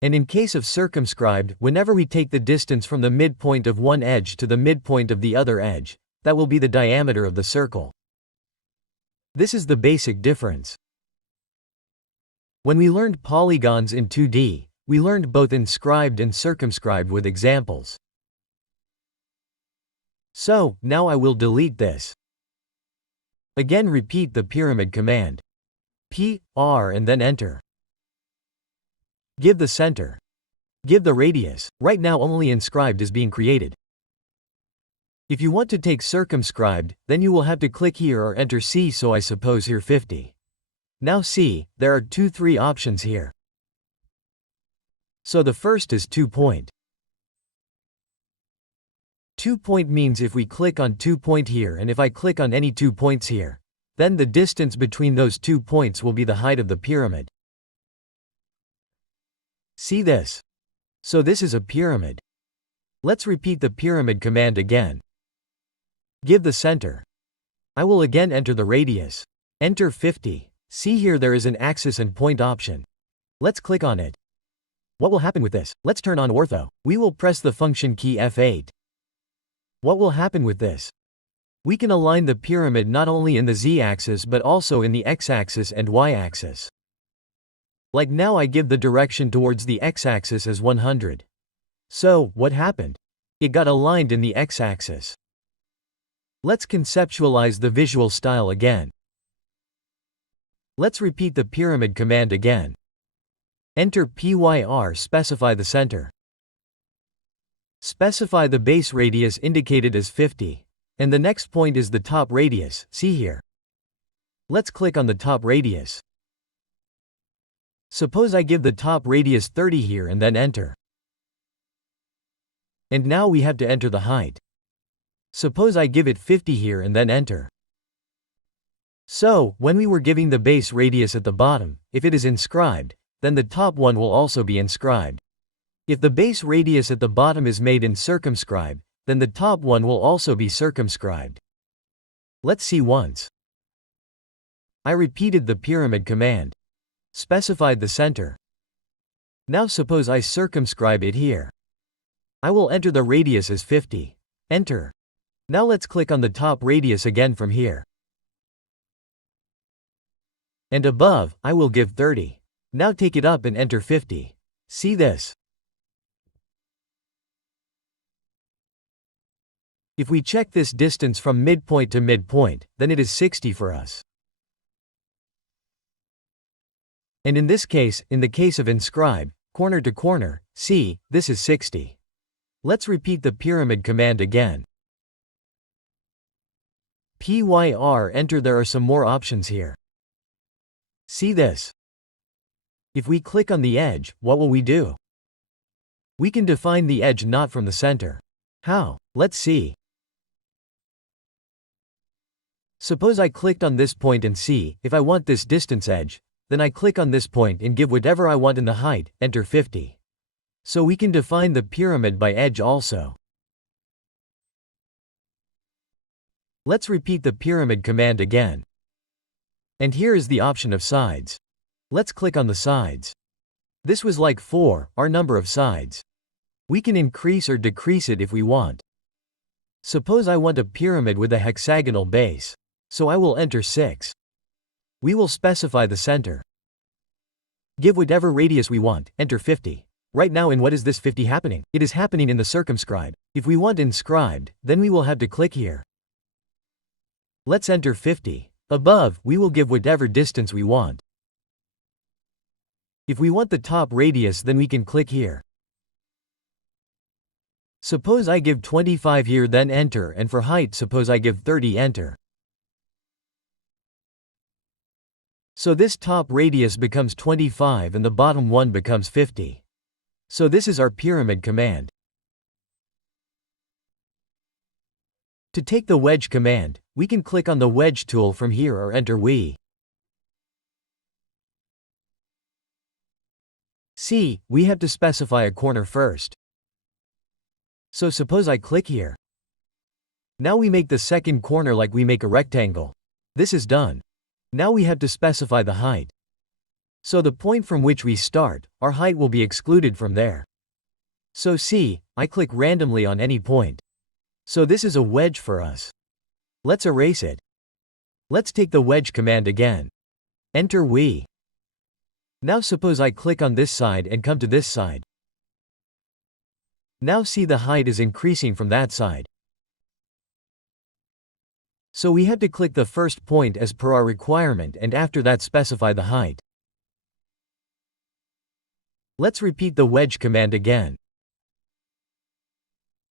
And in case of circumscribed, whenever we take the distance from the midpoint of one edge to the midpoint of the other edge, that will be the diameter of the circle. This is the basic difference. When we learned polygons in 2D, we learned both inscribed and circumscribed with examples. So, now I will delete this. Again repeat the pyramid command. PR and then enter. Give the center. Give the radius. Right now only inscribed is being created. If you want to take circumscribed, then you will have to click here or enter C, so I suppose here 50. Now see, there are 3 options here. So the first is 2-point. 2-point means if we click on 2-point here and if I click on any 2 points here, then the distance between those 2 points will be the height of the pyramid. See this? So this is a pyramid. Let's repeat the pyramid command again. Give the center. I will again enter the radius. Enter 50. See here there is an axis and point option. Let's click on it. What will happen with this? Let's turn on ortho. We will press the function key F8. What will happen with this? We can align the pyramid not only in the z-axis but also in the x-axis and y-axis. Like now I give the direction towards the x-axis as 100. So, what happened? It got aligned in the x-axis. Let's conceptualize the visual style again. Let's repeat the pyramid command again. Enter PYR, specify the center. Specify the base radius indicated as 50. And the next point is the top radius, see here. Let's click on the top radius. Suppose I give the top radius 30 here and then enter. And now we have to enter the height. Suppose I give it 50 here and then enter. So, when we were giving the base radius at the bottom, if it is inscribed, then the top one will also be inscribed. If the base radius at the bottom is made in circumscribed, then the top one will also be circumscribed. Let's see once. I repeated the pyramid command. Specified the center. Now suppose I circumscribe it here. I will enter the radius as 50. Enter. Now let's click on the top radius again from here. And above, I will give 30. Now take it up and enter 50. See this? If we check this distance from midpoint to midpoint, then it is 60 for us. And in this case, in the case of inscribe, corner to corner, see, this is 60. Let's repeat the pyramid command again. PYR, enter. There are some more options here. See this? If we click on the edge, what will we do? We can define the edge not from the center. How? Let's see. Suppose I clicked on this point and see, if I want this distance edge, then I click on this point and give whatever I want in the height, enter 50. So we can define the pyramid by edge also. Let's repeat the pyramid command again. And here is the option of sides. Let's click on the sides. This was like 4, our number of sides. We can increase or decrease it if we want. Suppose I want a pyramid with a hexagonal base. So I will enter 6. We will specify the center. Give whatever radius we want, enter 50. Right now in what is this 50 happening? It is happening in the circumscribe. If we want inscribed, then we will have to click here. Let's enter 50. Above, we will give whatever distance we want. If we want the top radius, then we can click here. Suppose I give 25 here, then enter, and for height suppose I give 30, enter. So this top radius becomes 25 and the bottom one becomes 50. So this is our pyramid command. To take the wedge command, we can click on the wedge tool from here or enter we. See, we have to specify a corner first. So suppose I click here. Now we make the second corner like we make a rectangle. This is done. Now we have to specify the height. So the point from which we start, our height will be excluded from there. So see, I click randomly on any point. So this is a wedge for us. Let's erase it. Let's take the wedge command again. Enter we. Now suppose I click on this side and come to this side. Now see the height is increasing from that side. So we have to click the first point as per our requirement and after that specify the height. Let's repeat the wedge command again.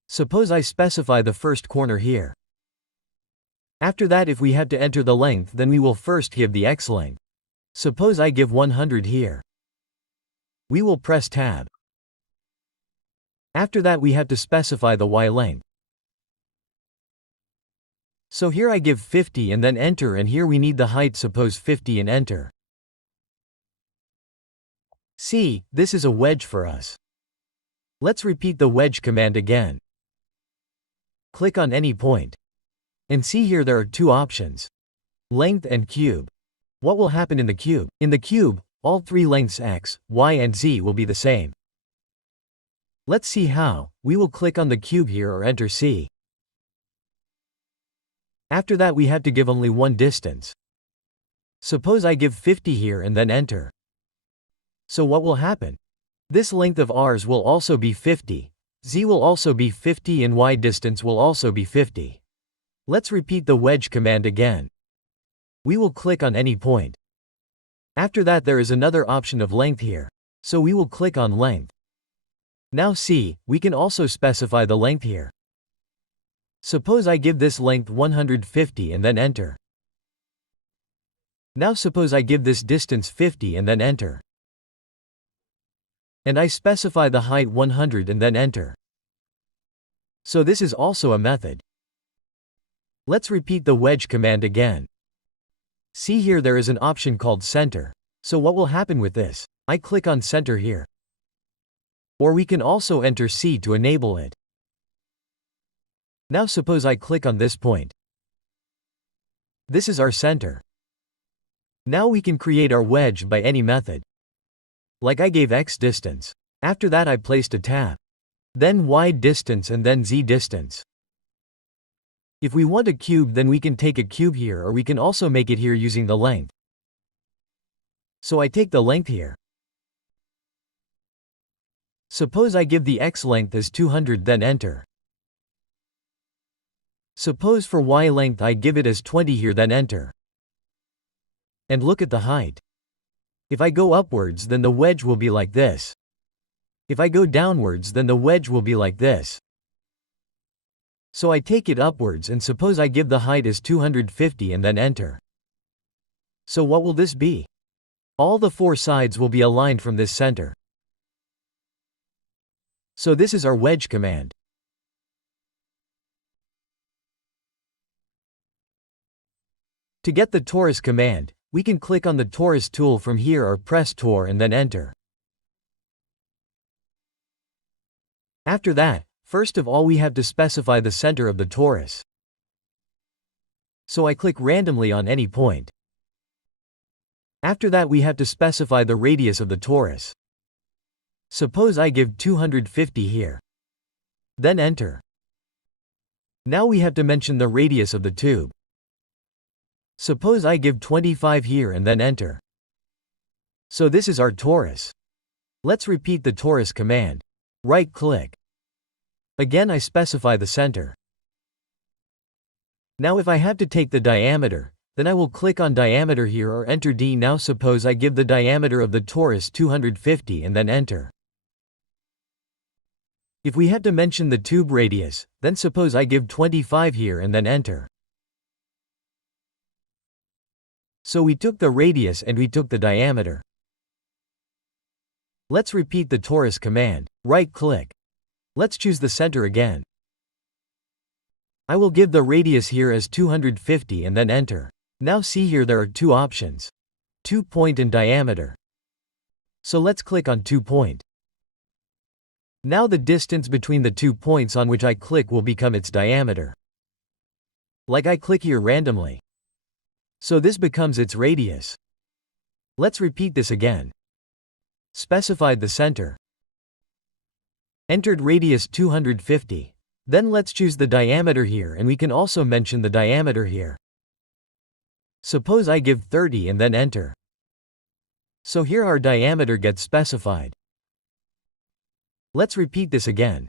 Suppose I specify the first corner here. After that, if we have to enter the length, then we will first give the x length. Suppose I give 100 here. We will press tab. After that we have to specify the y length. So here I give 50 and then enter, and here we need the height, suppose 50 and enter. See, this is a wedge for us. Let's repeat the wedge command again. Click on any point. And see here there are two options. Length and cube. What will happen in the cube? In the cube, all three lengths x, y and z will be the same. Let's see how. We will click on the cube here or enter C. After that we have to give only one distance. Suppose I give 50 here and then enter. So what will happen? This length of ours will also be 50, z will also be 50 and y distance will also be 50. Let's repeat the wedge command again. We will click on any point. After that there is another option of length here. So we will click on length. Now see, we can also specify the length here. Suppose I give this length 150 and then enter. Now suppose I give this distance 50 and then enter. And I specify the height 100 and then enter. So this is also a method. Let's repeat the wedge command again. See here there is an option called center. So what will happen with this? I click on center here. Or we can also enter C to enable it. Now suppose I click on this point. This is our center. Now we can create our wedge by any method. Like I gave X distance. After that I placed a tab. Then Y distance and then Z distance. If we want a cube then we can take a cube here or we can also make it here using the length. So I take the length here. Suppose I give the X length as 200 then enter. Suppose for Y length I give it as 20 here then enter. And look at the height. If I go upwards then the wedge will be like this. If I go downwards then the wedge will be like this. So I take it upwards and suppose I give the height as 250 and then enter. So what will this be? All the four sides will be aligned from this center. So this is our wedge command. To get the torus command, we can click on the torus tool from here or press Tor and then enter. After that, first of all we have to specify the center of the torus. So I click randomly on any point. After that we have to specify the radius of the torus. Suppose I give 250 here. Then enter. Now we have to mention the radius of the tube. Suppose I give 25 here and then enter. So this is our torus. Let's repeat the torus command. Right click. Again I specify the center. Now if I have to take the diameter, then I will click on diameter here or enter D. Now suppose I give the diameter of the torus 250 and then enter. If we have to mention the tube radius, then suppose I give 25 here and then enter. So we took the radius and we took the diameter. Let's repeat the torus command. Right click. Let's choose the center again. I will give the radius here as 250 and then enter. Now see here there are two options. 2 point and diameter. So let's click on 2 point. Now the distance between the 2 points on which I click will become its diameter. Like I click here randomly. So this becomes its radius. Let's repeat this again. Specified the center. Entered radius 250. Then let's choose the diameter here and we can also mention the diameter here. Suppose I give 30 and then enter. So here our diameter gets specified. Let's repeat this again.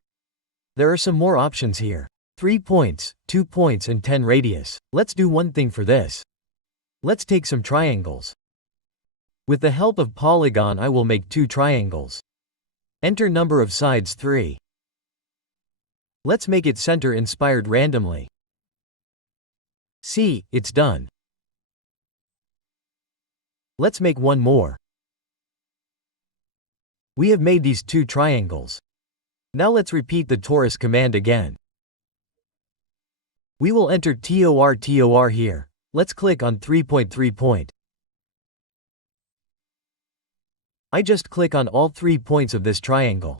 There are some more options here. 3 points, 2 points and 10 radius. Let's do one thing for this. Let's take some triangles. With the help of Polygon I will make 2 triangles. Enter number of sides 3. Let's make it center inspired randomly. See, it's done. Let's make one more. We have made these 2 triangles. Now let's repeat the torus command again. We will enter TOR here. Let's click on 3.3 point. I just click on all 3 points of this triangle.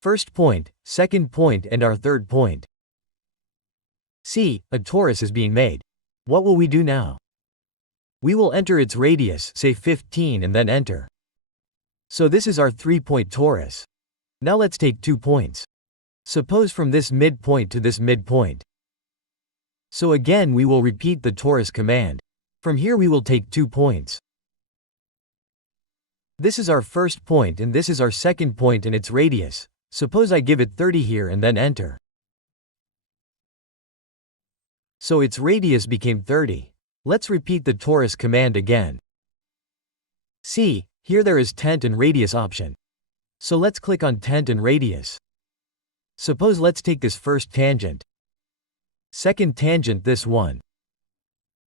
First point, second point and our third point. See, a torus is being made. What will we do now? We will enter its radius, say 15 and then enter. So this is our 3-point torus. Now let's take 2 points. Suppose from this midpoint to this midpoint. So again we will repeat the torus command. From here we will take 2 points. This is our first point and this is our second point and its radius. Suppose I give it 30 here and then enter. So its radius became 30. Let's repeat the torus command again. See, here there is tent and radius option. So let's click on tent and radius. Suppose let's take this first tangent. Second tangent this one.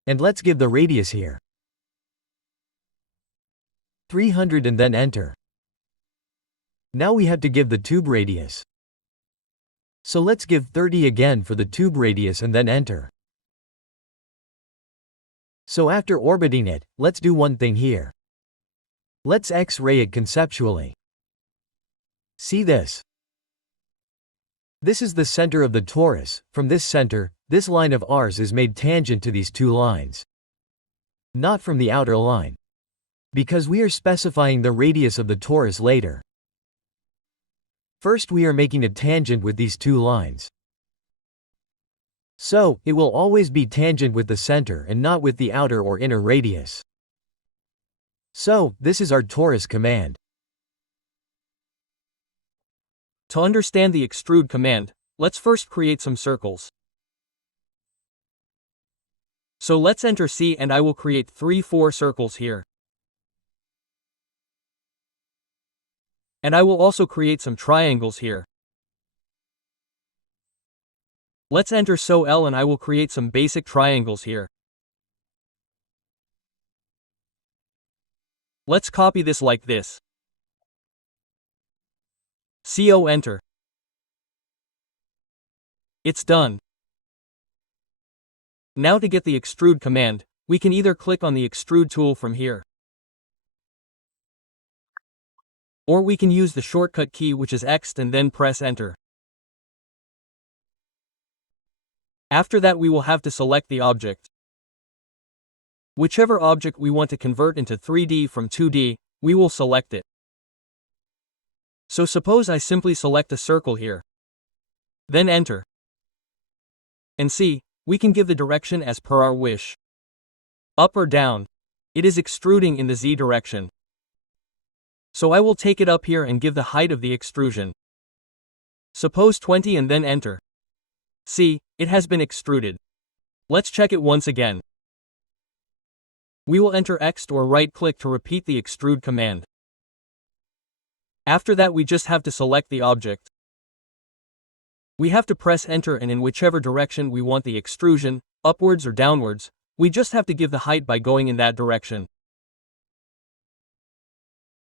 And let's give the radius here 300 and then enter. Now we have to give the tube radius. So let's give 30 again for the tube radius and then enter. So after orbiting it, let's do one thing here. Let's X-ray it conceptually. See this? This is the center of the torus. From this center, this line of ours is made tangent to these two lines. Not from the outer line. Because we are specifying the radius of the torus later. First we are making a tangent with these two lines. So, it will always be tangent with the center and not with the outer or inner radius. So, this is our torus command. To understand the extrude command, let's first create some circles. So let's enter C and I will create 4 circles here. And I will also create some triangles here. Let's enter So L and I will create some basic triangles here. Let's copy this like this. CO enter. It's done. Now to get the extrude command, we can either click on the extrude tool from here, or we can use the shortcut key which is X and then press enter. After that we will have to select the object. Whichever object we want to convert into 3D from 2D, we will select it. So suppose I simply select a circle here. Then enter. And see, we can give the direction as per our wish. Up or down. It is extruding in the Z direction. So I will take it up here and give the height of the extrusion. Suppose 20 and then enter. See, it has been extruded. Let's check it once again. We will enter X or right-click to repeat the extrude command. After that we just have to select the object. We have to press enter and in whichever direction we want the extrusion, upwards or downwards, we just have to give the height by going in that direction.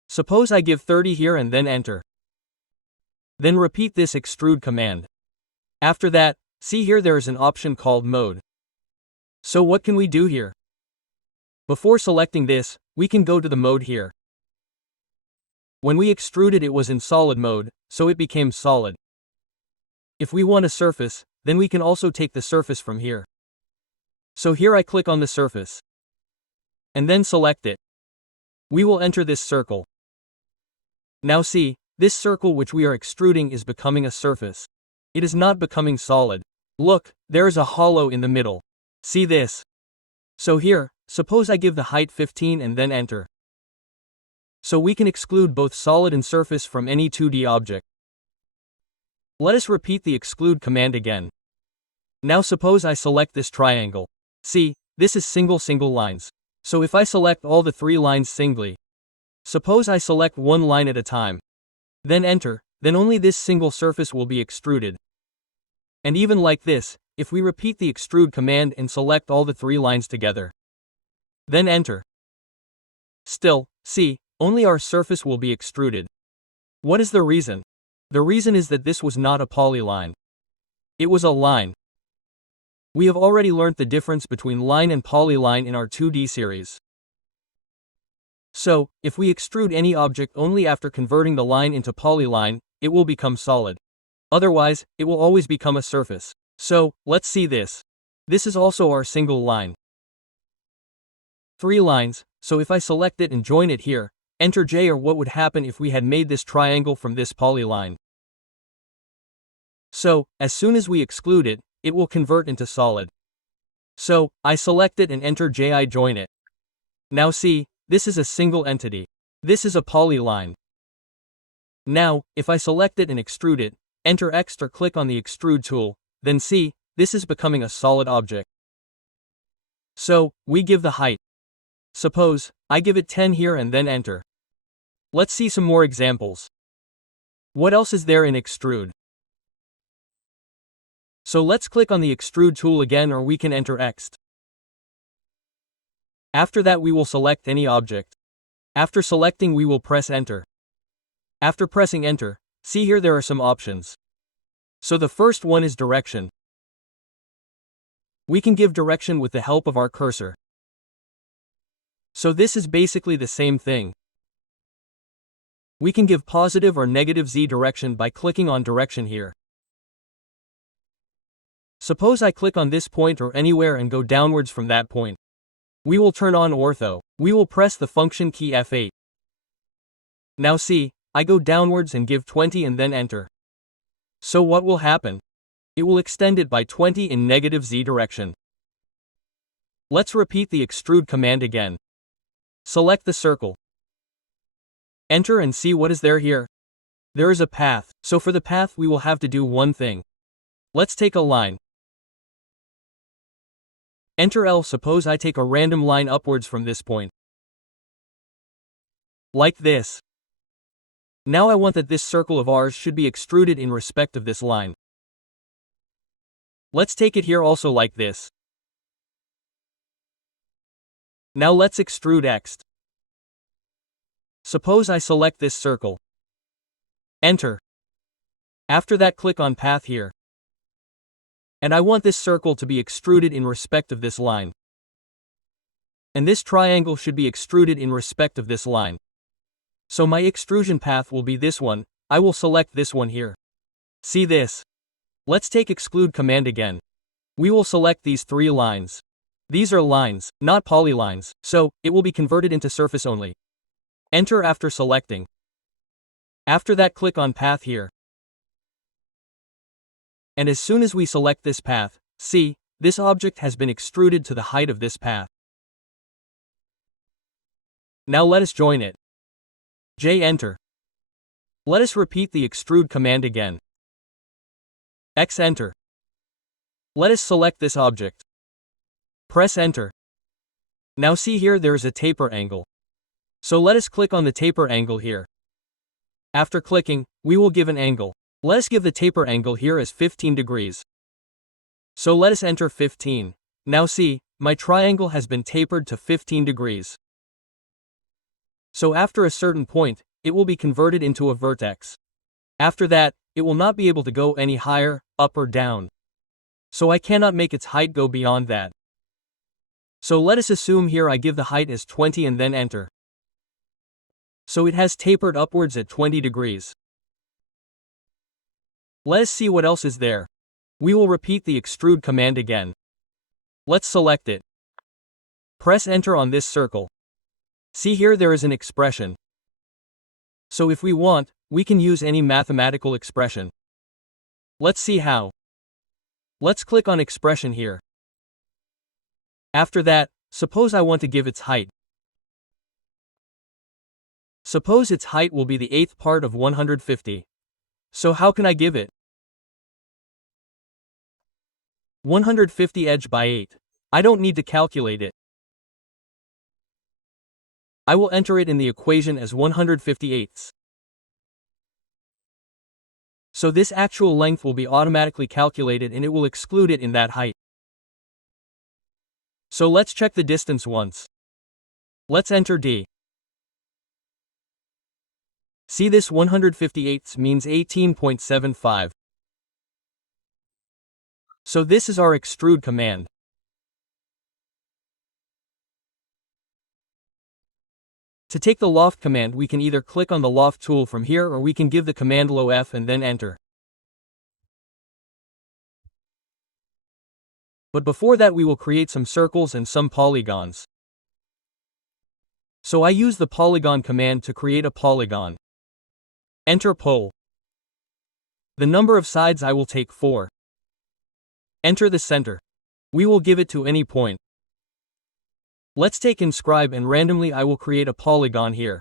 Suppose I give 30 here and then enter. Then repeat this extrude command. After that, see here there is an option called mode. So what can we do here? Before selecting this, we can go to the mode here. When we extruded it was in solid mode, so it became solid. If we want a surface, then we can also take the surface from here. So here I click on the surface. And then select it. We will enter this circle. Now see, this circle which we are extruding is becoming a surface. It is not becoming solid. Look, there is a hollow in the middle. See this? So here, suppose I give the height 15 and then enter. So we can exclude both solid and surface from any 2D object. Let us repeat the exclude command again. Now suppose I select this triangle. See, this is single lines. So if I select all the 3 lines singly, suppose I select one line at a time, then enter, then only this single surface will be extruded. And even like this, if we repeat the extrude command and select all the 3 lines together, then enter. Still, see, only our surface will be extruded. What is the reason? The reason is that this was not a polyline. It was a line. We have already learnt the difference between line and polyline in our 2D series. So, if we extrude any object only after converting the line into polyline, it will become solid. Otherwise, it will always become a surface. So, let's see this. This is also our single line. 3 lines, so if I select it and join it here, enter J, or what would happen if we had made this triangle from this polyline. So, as soon as we exclude it, it will convert into solid. So, I select it and enter J, I join it. Now see, this is a single entity. This is a polyline. Now, if I select it and extrude it, enter X or click on the Extrude tool, then see, this is becoming a solid object. So, we give the height. Suppose, I give it 10 here and then enter. Let's see some more examples. What else is there in Extrude? So let's click on the Extrude tool again, or we can enter X. After that we will select any object. After selecting we will press enter. After pressing enter, see here there are some options. So the first one is direction. We can give direction with the help of our cursor. So this is basically the same thing. We can give positive or negative Z direction by clicking on direction here. Suppose I click on this point or anywhere and go downwards from that point. We will turn on ortho. We will press the function key F8. Now see, I go downwards and give 20 and then enter. So what will happen? It will extend it by 20 in negative Z direction. Let's repeat the extrude command again. Select the circle. Enter and see what is there here. There is a path, so for the path we will have to do one thing. Let's take a line. Enter L. Suppose I take a random line upwards from this point. Like this. Now I want that this circle of ours should be extruded in respect of this line. Let's take it here also like this. Now let's extrude X. Suppose I select this circle. Enter. After that click on path here. And I want this circle to be extruded in respect of this line. And this triangle should be extruded in respect of this line. So my extrusion path will be this one. I will select this one here. See this? Let's take exclude command again. We will select these three lines. These are lines, not polylines, so it will be converted into surface only. Enter after selecting. After that click on path here. And as soon as we select this path, see, this object has been extruded to the height of this path. Now let us join it. J enter. Let us repeat the extrude command again. X enter. Let us select this object. Press enter. Now see here there is a taper angle. So let us click on the taper angle here. After clicking, we will give an angle. Let us give the taper angle here as 15 degrees. So let us enter 15. Now see, my triangle has been tapered to 15 degrees. So after a certain point, it will be converted into a vertex. After that, it will not be able to go any higher, up or down. So I cannot make its height go beyond that. So let us assume here I give the height as 20 and then enter. So it has tapered upwards at 20 degrees. Let us see what else is there. We will repeat the extrude command again. Let's select it. Press enter on this circle. See here there is an expression. So if we want, we can use any mathematical expression. Let's see how. Let's click on expression here. After that, suppose I want to give its height. Suppose its height will be the 8th part of 150. So how can I give it? 150 edge by 8. I don't need to calculate it. I will enter it in the equation as 158ths. So this actual length will be automatically calculated and it will exclude it in that height. So let's check the distance once. Let's enter D. See this 158ths means 18.75. So this is our extrude command. To take the Loft command we can either click on the Loft tool from here or we can give the command low F and then enter. But before that we will create some circles and some polygons. So I use the Polygon command to create a polygon. Enter pole. The number of sides I will take 4. Enter the center. We will give it to any point. Let's take inscribe and randomly I will create a polygon here.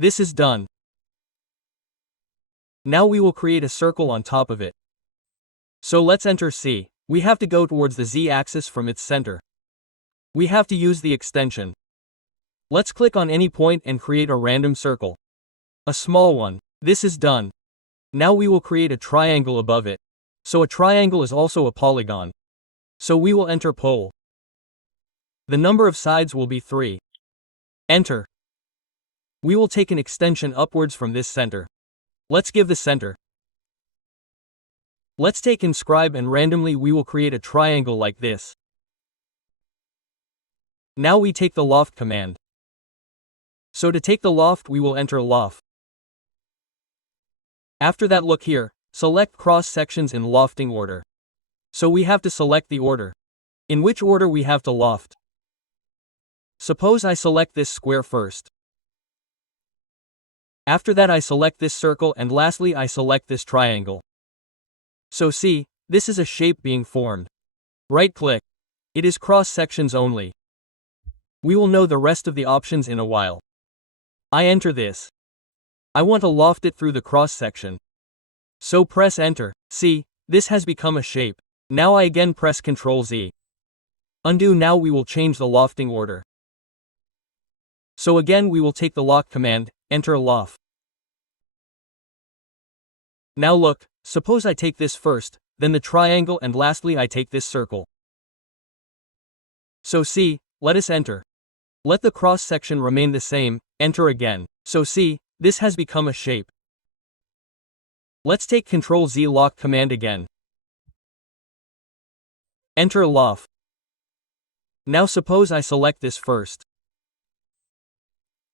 This is done. Now we will create a circle on top of it. So let's enter C. We have to go towards the Z-axis from its center. We have to use the extension. Let's click on any point and create a random circle. A small one. This is done. Now we will create a triangle above it. So a triangle is also a polygon. So we will enter pole. The number of sides will be 3. Enter. We will take an extension upwards from this center. Let's give the center. Let's take inscribe and randomly we will create a triangle like this. Now we take the loft command. So to take the loft we will enter loft. After that look here, select cross sections in lofting order. So we have to select the order. In which order we have to loft. Suppose I select this square first. After that I select this circle and lastly I select this triangle. So see, this is a shape being formed. Right click. It is cross sections only. We will know the rest of the options in a while. I enter this. I want to loft it through the cross section. So press enter. See, this has become a shape. Now I again press Ctrl Z. Undo. Now we will change the lofting order. So again we will take the lock command, enter loft. Now look, suppose I take this first, then the triangle and lastly I take this circle. So see, let us enter. Let the cross section remain the same, enter again. So see, this has become a shape. Let's take Ctrl Z lock command again. Enter loft. Now suppose I select this first.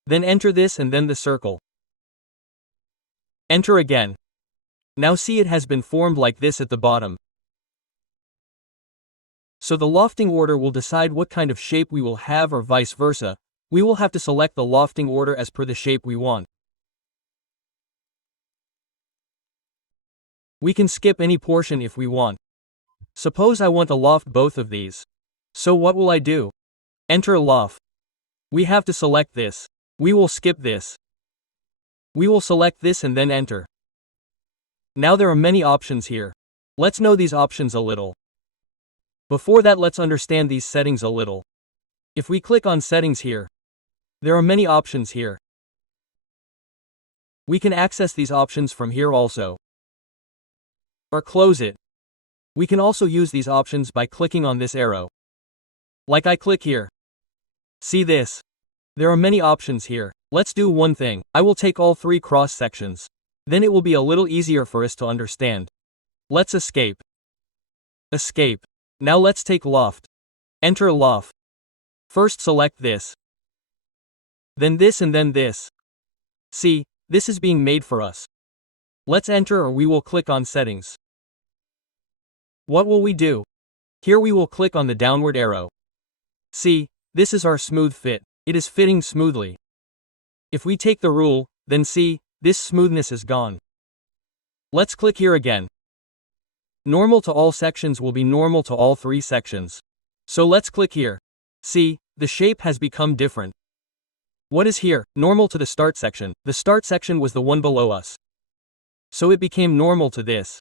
Then enter this and then the circle. Enter again. Now see it has been formed like this at the bottom. So the lofting order will decide what kind of shape we will have or vice versa. We will have to select the lofting order as per the shape we want. We can skip any portion if we want. Suppose I want to loft both of these. So what will I do? Enter loft. We have to select this. We will skip this. We will select this and then enter. Now there are many options here. Let's know these options a little. Before that let's understand these settings a little. If we click on settings here, there are many options here. We can access these options from here also. Or close it. We can also use these options by clicking on this arrow. Like I click here. See this? There are many options here. Let's do one thing. I will take all 3 cross sections. Then it will be a little easier for us to understand. Let's escape. Escape. Now let's take loft. Enter loft. First select this. Then this and then this. See, this is being made for us. Let's enter or we will click on settings. What will we do? Here we will click on the downward arrow. See, this is our smooth fit. It is fitting smoothly. If we take the rule, then see, this smoothness is gone. Let's click here again. Normal to all sections will be normal to all 3 sections. So let's click here. See, the shape has become different. What is here? Normal to the start section. The start section was the one below us. So it became normal to this.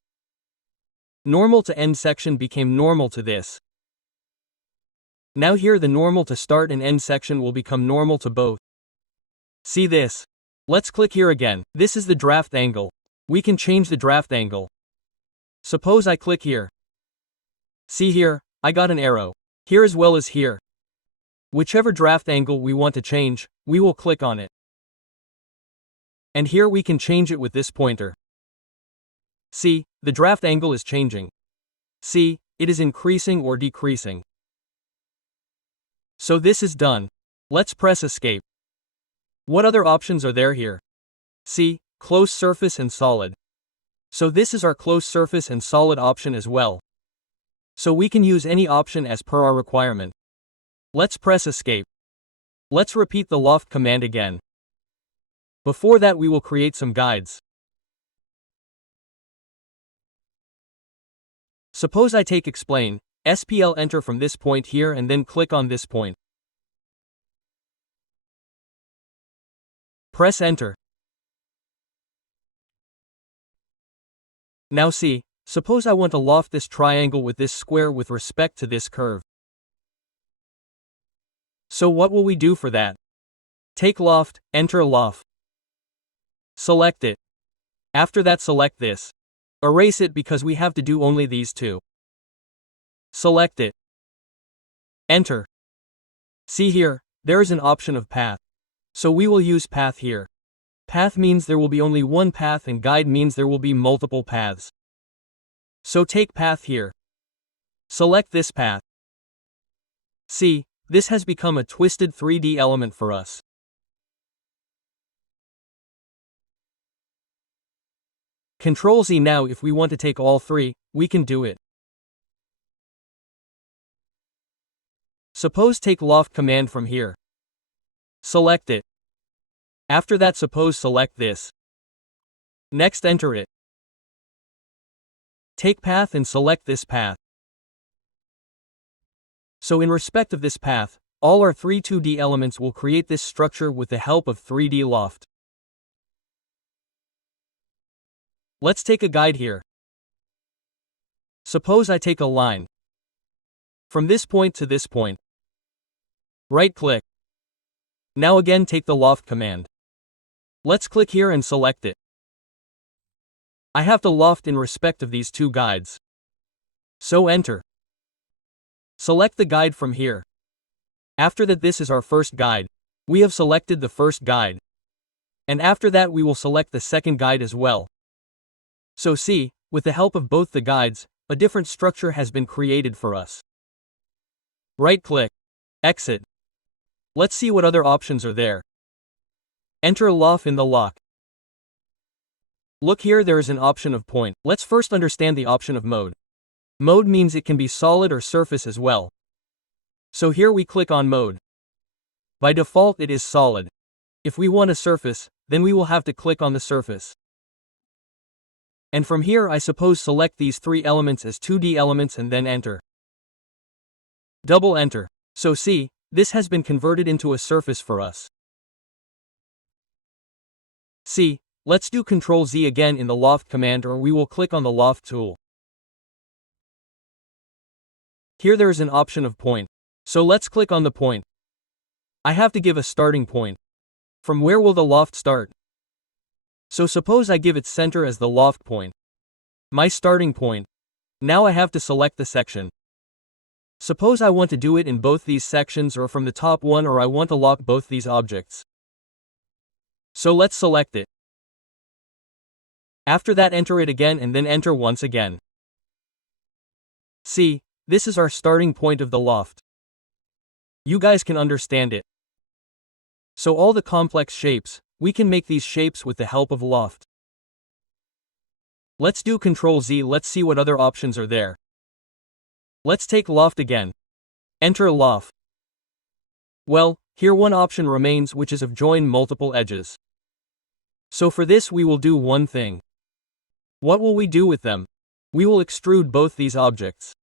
Normal to end section became normal to this. Now here the normal to start and end section will become normal to both. See this? Let's click here again. This is the draft angle. We can change the draft angle. Suppose I click here. See here, I got an arrow. Here as well as here. Whichever draft angle we want to change, we will click on it. And here we can change it with this pointer. See, the draft angle is changing. See, it is increasing or decreasing. So this is done. Let's press escape. What other options are there here? See, close surface and solid. So this is our close surface and solid option as well. So we can use any option as per our requirement. Let's press escape. Let's repeat the loft command again. Before that we will create some guides. Suppose I take explain, SPL enter from this point here and then click on this point. Press enter. Now see, suppose I want to loft this triangle with this square with respect to this curve. So what will we do for that? Take loft, enter loft. Select it. After that select this. Erase it because we have to do only these two. Select it. Enter. See here, there is an option of path. So we will use path here. Path means there will be only one path and guide means there will be multiple paths. So take path here. Select this path. See, this has become a twisted 3D element for us. Ctrl Z now if we want to take all three, we can do it. Suppose take loft command from here. Select it. After that suppose select this. Next enter it. Take path and select this path. So in respect of this path, all our three 2D elements will create this structure with the help of 3D loft. Let's take a guide here. Suppose I take a line. From this point to this point. Right-click. Now again take the loft command. Let's click here and select it. I have to loft in respect of these two guides. So enter. Select the guide from here. After that this is our first guide. We have selected the first guide. And after that we will select the second guide as well. So see, with the help of both the guides, a different structure has been created for us. Right-click. Exit. Let's see what other options are there. Enter loft in the lock. Look here, there is an option of point. Let's first understand the option of mode. Mode means it can be solid or surface as well. So here we click on mode. By default it is solid. If we want a surface, then we will have to click on the surface. And from here I suppose select these three elements as 2D elements and then enter. Double enter. So see, this has been converted into a surface for us. See, let's do Ctrl Z again in the loft command or we will click on the loft tool. Here there is an option of point. So let's click on the point. I have to give a starting point. From where will the loft start? So suppose I give its center as the loft point. My starting point. Now I have to select the section. Suppose I want to do it in both these sections or from the top one or I want to lock both these objects. So let's select it. After that enter it again and then enter once again. See, this is our starting point of the loft. You guys can understand it. So all the complex shapes, we can make these shapes with the help of loft. Let's do Ctrl Z, let's see what other options are there. Let's take loft again. Enter loft. Well, here one option remains which is of join multiple edges. So for this we will do one thing. What will we do with them? We will extrude both these objects.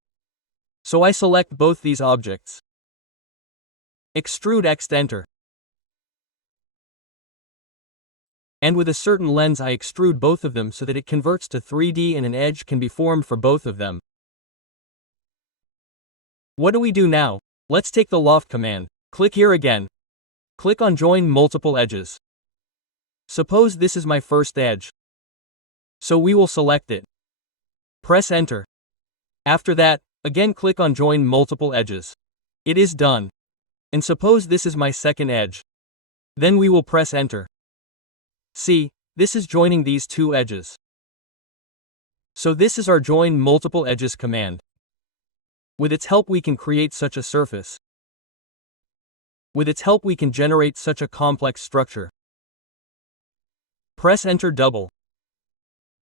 So I select both these objects. Extrude X enter. And with a certain lens I extrude both of them so that it converts to 3D and an edge can be formed for both of them. What do we do now? Let's take the loft command. Click here again. Click on join multiple edges. Suppose this is my first edge. So we will select it. Press enter. After that, again click on join multiple edges. It is done. And suppose this is my second edge. Then we will press enter. See, this is joining these two edges. So this is our join multiple edges command. With its help we can create such a surface. With its help we can generate such a complex structure. Press enter double.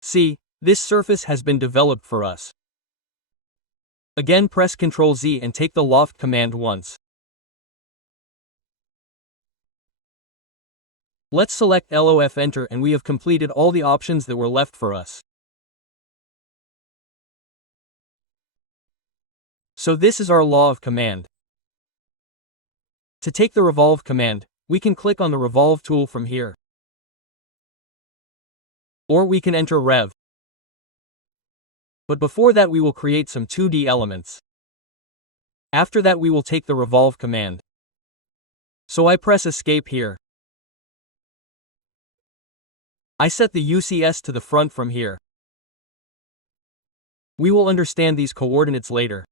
See, this surface has been developed for us. Again press Ctrl Z and take the loft command once. Let's select LOF enter and we have completed all the options that were left for us. So this is our law of command. To take the Revolve command, we can click on the Revolve tool from here. Or we can enter Rev. But before that we will create some 2D elements. After that we will take the Revolve command. So I press Escape here. I set the UCS to the front from here. We will understand these coordinates later.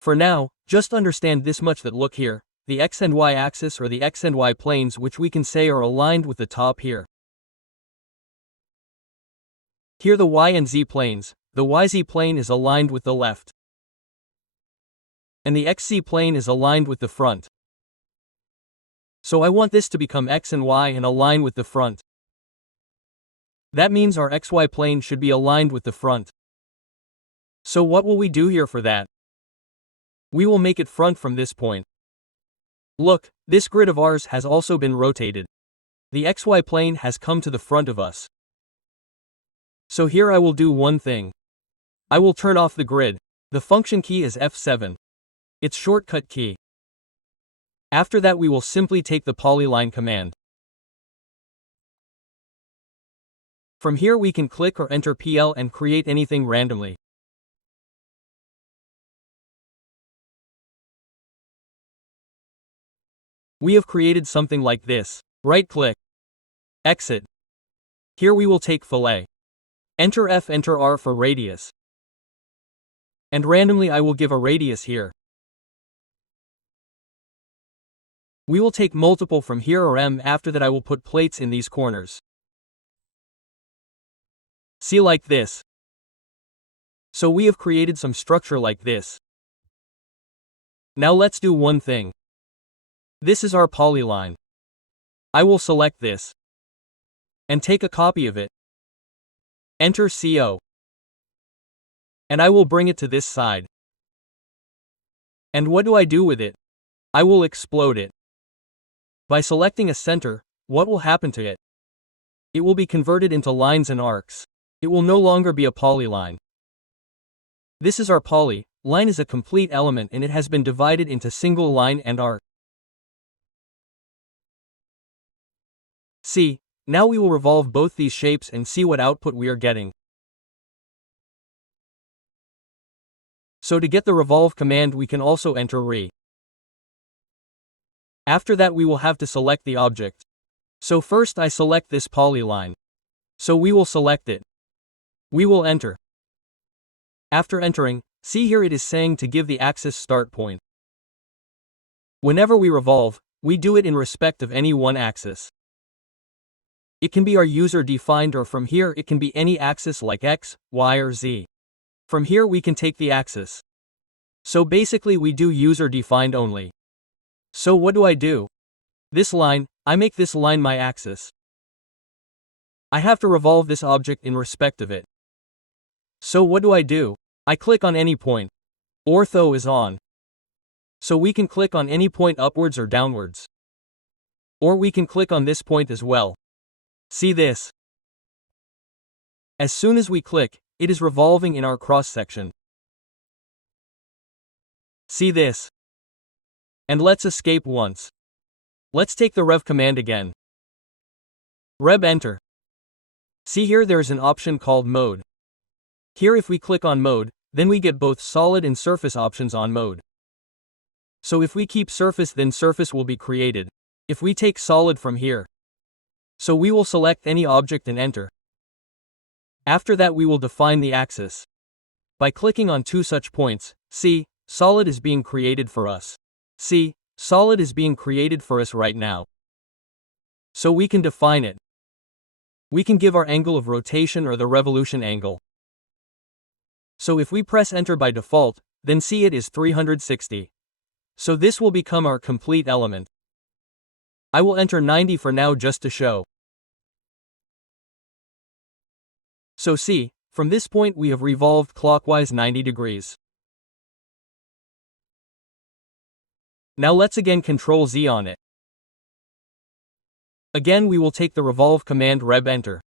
For now, just understand this much that look here, the X and Y axis or the X and Y planes which we can say are aligned with the top here. Here the Y and Z planes, the YZ plane is aligned with the left. And the XZ plane is aligned with the front. So I want this to become X and Y and align with the front. That means our XY plane should be aligned with the front. So what will we do here for that? We will make it front from this point. Look, this grid of ours has also been rotated. The XY plane has come to the front of us. So here I will do one thing. I will turn off the grid. The function key is F7. Its shortcut key. After that we will simply take the Polyline command. From here we can click or enter PL and create anything randomly. We have created something like this. Right-click. Exit. Here we will take Fillet. Enter F, enter R for radius. And randomly I will give a radius here. We will take multiple from here or M. After that I will put plates in these corners. See, like this. So we have created some structure like this. Now let's do one thing. This is our polyline. I will select this. And take a copy of it. Enter CO. And I will bring it to this side. And what do I do with it? I will explode it. By selecting a center, what will happen to it? It will be converted into lines and arcs. It will no longer be a polyline. This is our poly. Line is a complete element and it has been divided into single line and arc. See, now we will revolve both these shapes and see what output we are getting. So to get the revolve command we can also enter Re. After that we will have to select the object. So first I select this polyline. So we will select it. We will enter. After entering, see here it is saying to give the axis start point. Whenever we revolve, we do it in respect of any one axis. It can be our user-defined or from here it can be any axis like X, Y or Z. From here we can take the axis. So basically we do user-defined only. So what do I do? This line, I make this line my axis. I have to revolve this object in respect of it. So what do I do? I click on any point. Ortho is on. So we can click on any point upwards or downwards. Or we can click on this point as well. See this? As soon as we click, it is revolving in our cross-section. See this? And let's escape once. Let's take the Rev command again. Rev enter. See here there is an option called Mode. Here if we click on Mode, then we get both solid and surface options on Mode. So if we keep surface then surface will be created. If we take solid from here. So we will select any object and enter. After that we will define the axis. By clicking on two such points, see, solid is being created for us. See, solid is being created for us right now. So we can define it. We can give our angle of rotation or the revolution angle. So if we press enter by default, then see it is 360. So this will become our complete element. I will enter 90 for now just to show. So see, from this point we have revolved clockwise 90 degrees. Now let's again Ctrl Z on it. Again we will take the revolve command Rev enter.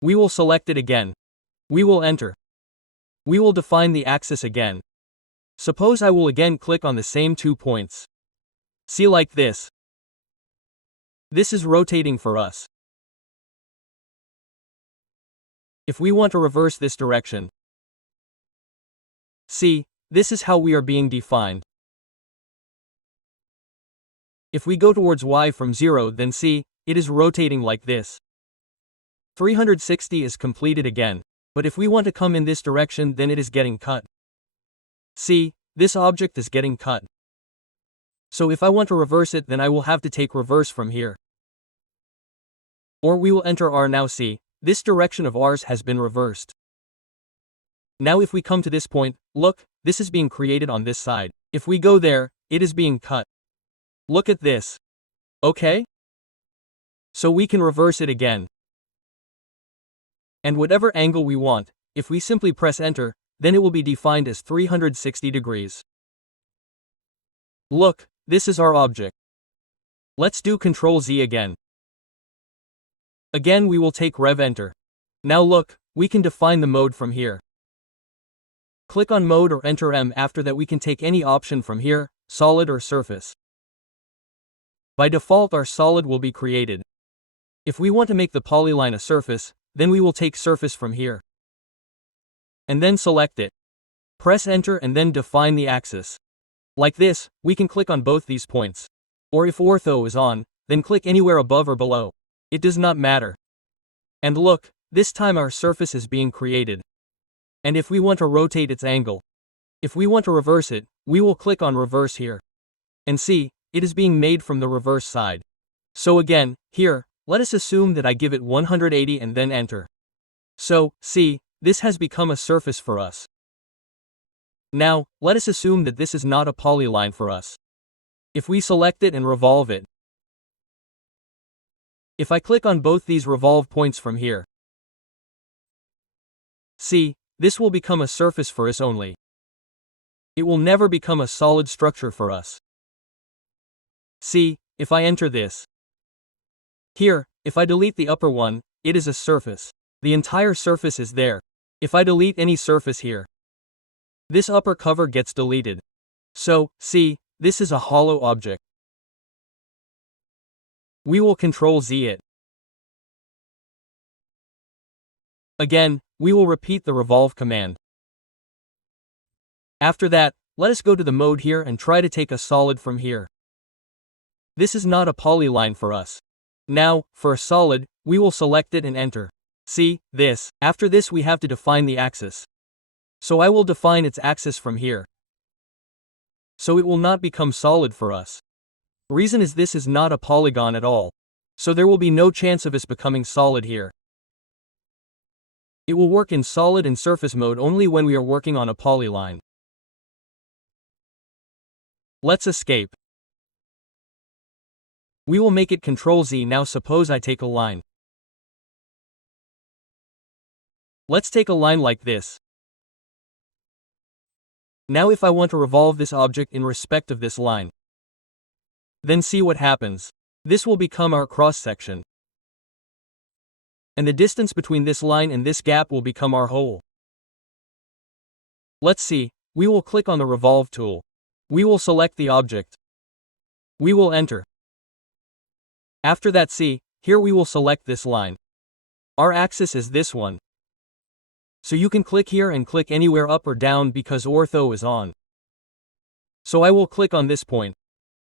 We will select it again. We will enter. We will define the axis again. Suppose I will again click on the same 2 points. See, like this. This is rotating for us. If we want to reverse this direction, see, this is how we are being defined. If we go towards y from 0, then see, it is rotating like this. 360 is completed again, but if we want to come in this direction, then it is getting cut. See, this object is getting cut. So if I want to reverse it, then I will have to take reverse from here. Or we will enter R. Now see, this direction of ours has been reversed. Now if we come to this point, look, this is being created on this side. If we go there, it is being cut. Look at this. Okay? So we can reverse it again. And whatever angle we want, if we simply press enter, then it will be defined as 360 degrees. Look, this is our object. Let's do Ctrl Z again. Again we will take Rev enter. Now look, we can define the mode from here. Click on mode or enter M. After that we can take any option from here, solid or surface. By default our solid will be created. If we want to make the polyline a surface, then we will take surface from here. And then select it. Press enter and then define the axis. Like this, we can click on both these points. Or if ortho is on, then click anywhere above or below. It does not matter. And look, this time our surface is being created. And if we want to rotate its angle, if we want to reverse it, we will click on reverse here. And see, it is being made from the reverse side. So again, here, let us assume that I give it 180 and then enter. So, see, this has become a surface for us. Now, let us assume that this is not a polyline for us. If we select it and revolve it. If I click on both these revolve points from here. See, this will become a surface for us only. It will never become a solid structure for us. See, if I enter this. Here, if I delete the upper one, it is a surface. The entire surface is there. If I delete any surface here, this upper cover gets deleted. So, see, this is a hollow object. We will Ctrl Z it. Again, we will repeat the revolve command. After that, let us go to the mode here and try to take a solid from here. This is not a polyline for us. Now, for a solid, we will select it and enter. See, this. After this we have to define the axis. So I will define its axis from here. So it will not become solid for us. Reason is this is not a polygon at all. So there will be no chance of us becoming solid here. It will work in solid and surface mode only when we are working on a polyline. Let's escape. We will make it Ctrl Z. Now suppose I take a line. Let's take a line like this. Now if I want to revolve this object in respect of this line, then see what happens. This will become our cross-section. And the distance between this line and this gap will become our hole. Let's see, we will click on the revolve tool. We will select the object. We will enter. After that see, here we will select this line. Our axis is this one. So you can click here and click anywhere up or down because ortho is on. So I will click on this point.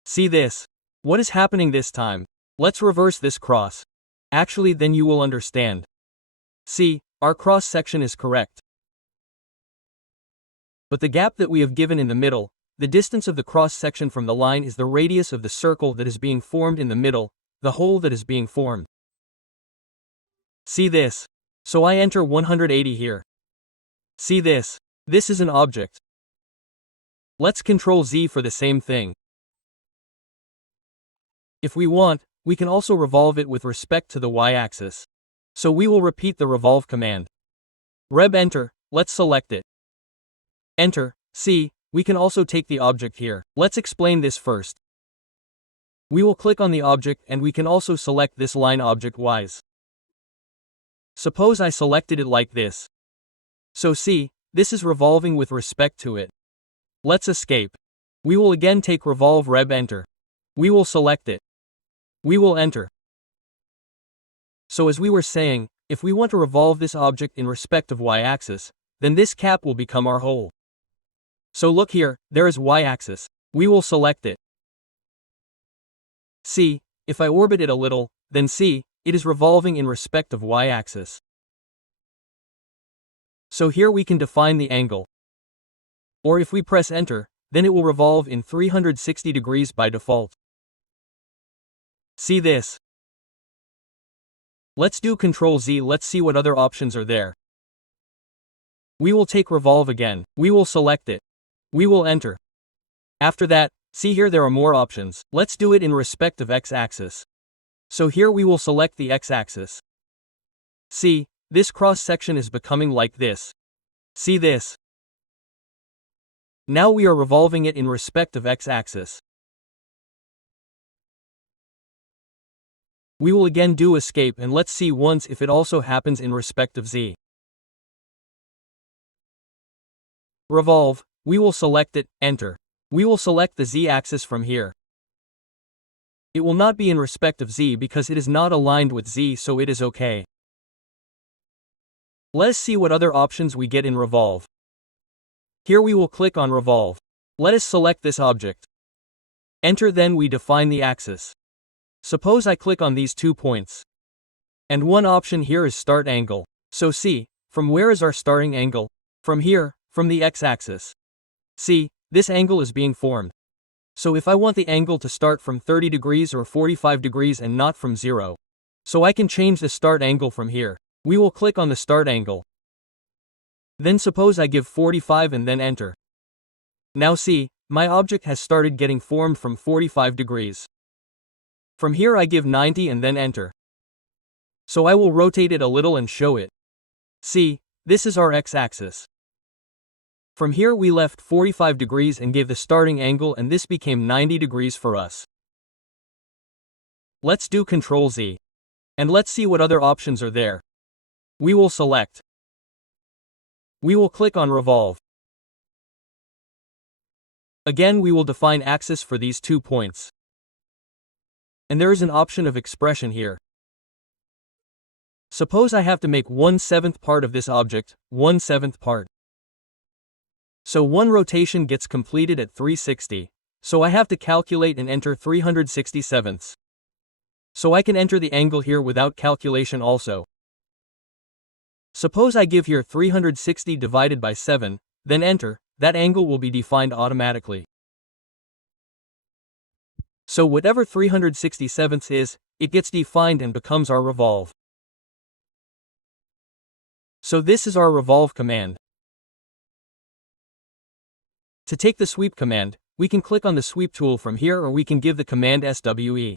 See this? What is happening this time? Let's reverse this cross. Actually then you will understand. See, our cross section is correct. But the gap that we have given in the middle, the distance of the cross section from the line is the radius of the circle that is being formed in the middle, the hole that is being formed. See this? So I enter 180 here. See this? This is an object. Let's Ctrl Z for the same thing. If we want, we can also revolve it with respect to the y-axis. So we will repeat the revolve command. Reb enter, let's select it. Enter, see, we can also take the object here. Let's explain this first. We will click on the object and we can also select this line object wise. Suppose I selected it like this. So see, this is revolving with respect to it. Let's escape. We will again take revolve reb enter. We will select it. We will enter. So as we were saying, if we want to revolve this object in respect of y-axis, then this cap will become our hole. So look here, there is y-axis. We will select it. See, if I orbit it a little, then see, it is revolving in respect of y-axis. So here we can define the angle. Or if we press enter, then it will revolve in 360 degrees by default. See this? Let's do Ctrl Z. Let's see what other options are there. We will take revolve again. We will select it. We will enter. After that, see here there are more options. Let's do it in respect of x-axis. So here we will select the x-axis. See, this cross-section is becoming like this. See this? Now we are revolving it in respect of x-axis. We will again do escape and let's see once if it also happens in respect of z. Revolve, we will select it, enter. We will select the z-axis from here. It will not be in respect of z because it is not aligned with z, so it is okay. Let us see what other options we get in revolve. Here we will click on revolve. Let us select this object. Enter, then we define the axis. Suppose I click on these 2 points. And one option here is start angle. So see, from where is our starting angle? From here, from the x-axis. See, this angle is being formed. So if I want the angle to start from 30 degrees or 45 degrees and not from 0. So I can change the start angle from here. We will click on the start angle. Then suppose I give 45 and then enter. Now see, my object has started getting formed from 45 degrees. From here I give 90 and then enter. So I will rotate it a little and show it. See, this is our x-axis. From here we left 45 degrees and gave the starting angle, and this became 90 degrees for us. Let's do Ctrl Z. And let's see what other options are there. We will select. We will click on revolve. Again we will define axis for these 2 points. And there is an option of expression here. Suppose I have to make 1/7 part of this object, 1/7 part. So one rotation gets completed at 360. So I have to calculate and enter 367ths. So I can enter the angle here without calculation also. Suppose I give here 360 divided by 7, then enter, that angle will be defined automatically. So whatever 367ths is, it gets defined and becomes our revolve. So this is our revolve command. To take the sweep command, we can click on the sweep tool from here, or we can give the command SWE.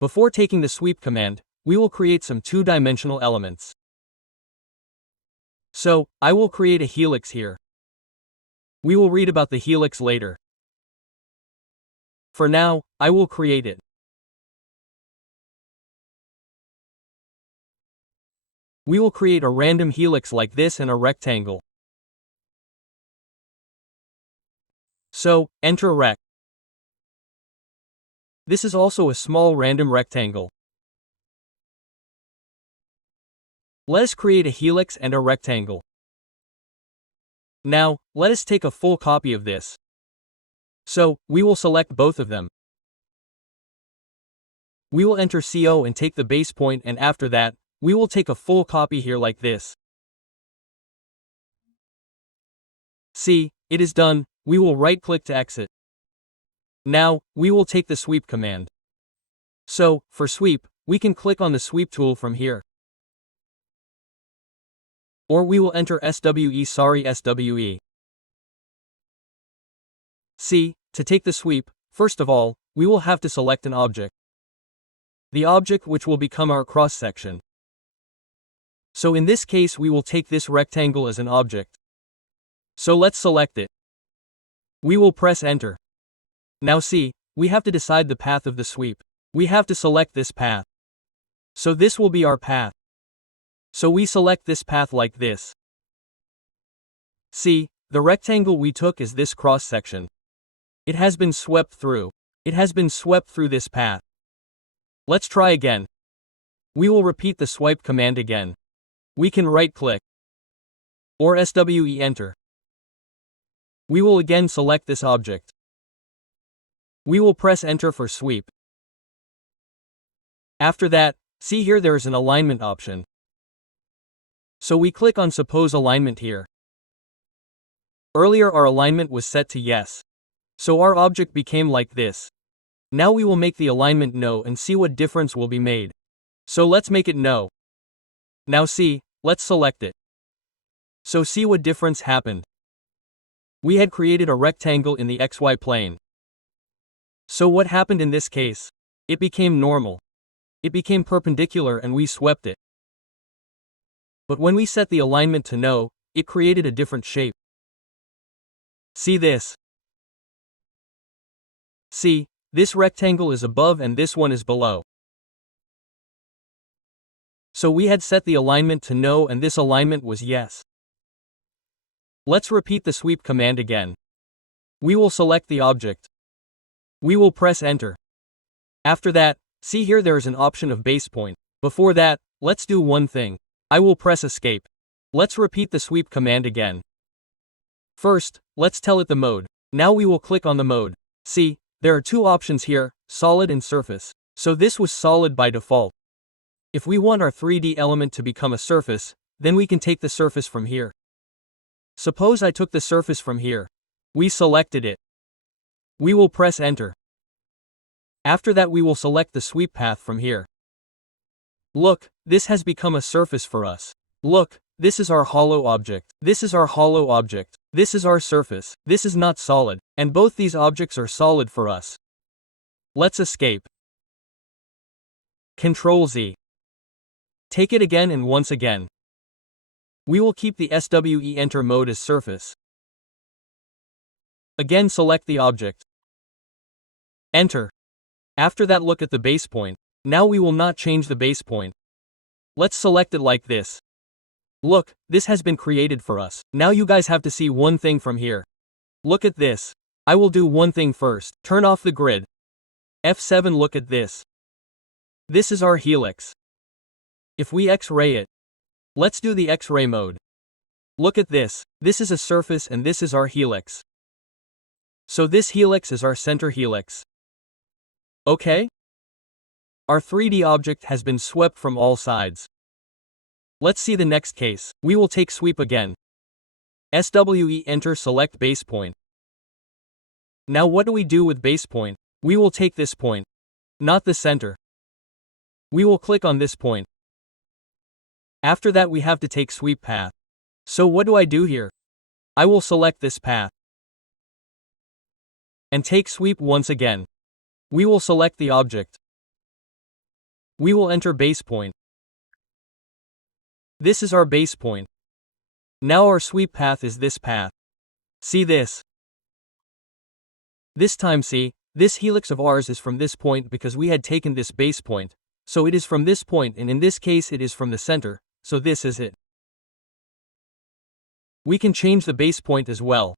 Before taking the sweep command, we will create some 2-dimensional elements. So, I will create a helix here. We will read about the helix later. For now, I will create it. We will create a random helix like this and a rectangle. So, enter rect. This is also a small random rectangle. Let us create a helix and a rectangle. Now, let us take a full copy of this. So, we will select both of them. We will enter CO and take the base point, and after that, we will take a full copy here like this. See, it is done. We will right-click to exit. Now, we will take the sweep command. So, for sweep, we can click on the sweep tool from here. Or we will enter SWE. See, to take the sweep, first of all, we will have to select an object. The object which will become our cross-section. So in this case we will take this rectangle as an object. So let's select it. We will press enter. Now see, we have to decide the path of the sweep. We have to select this path. So this will be our path. So we select this path like this. See, the rectangle we took is this cross-section. It has been swept through. It has been swept through this path. Let's try again. We will repeat the swipe command again. We can right-click or SWE enter. We will again select this object. We will press enter for sweep. After that, see here there is an alignment option. So we click on suppose alignment here. Earlier our alignment was set to yes. So our object became like this. Now we will make the alignment no and see what difference will be made. So let's make it no. Now see, let's select it. So see what difference happened. We had created a rectangle in the XY plane. So what happened in this case? It became normal. It became perpendicular and we swept it. But when we set the alignment to no, it created a different shape. See this. See, this rectangle is above and this one is below. So we had set the alignment to no and this alignment was yes. Let's repeat the sweep command again. We will select the object. We will press enter. After that, see here there is an option of base point. Before that, let's do one thing. I will press escape. Let's repeat the sweep command again. First, let's tell it the mode. Now we will click on the mode. See, there are two options here, solid and surface. So this was solid by default. If we want our 3D element to become a surface, then we can take the surface from here. Suppose I took the surface from here. We selected it. We will press enter. After that we will select the sweep path from here. Look, this has become a surface for us. Look, this is our hollow object. This is our hollow object. This is our surface. This is not solid, and both these objects are solid for us. Let's escape. Ctrl Z. Take it again and once again. We will keep the SWE enter mode as surface. Again select the object. Enter. After that look at the base point. Now we will not change the base point. Let's select it like this. Look, this has been created for us. Now you guys have to see one thing from here. Look at this. I will do one thing first. Turn off the grid. F7 look at this. This is our helix. If we X-ray it. Let's do the X-ray mode. Look at this. This is a surface and this is our helix. So this helix is our center helix. Okay? Our 3D object has been swept from all sides. Let's see the next case. We will take sweep again. SWE enter select base point. Now what do we do with base point? We will take this point. Not the center. We will click on this point. After that we have to take sweep path. So what do I do here? I will select this path. And take sweep once again. We will select the object. We will enter base point. This is our base point. Now our sweep path is this path. See this. This time see, this helix of ours is from this point because we had taken this base point. So it is from this point and in this case it is from the center, so this is it. We can change the base point as well.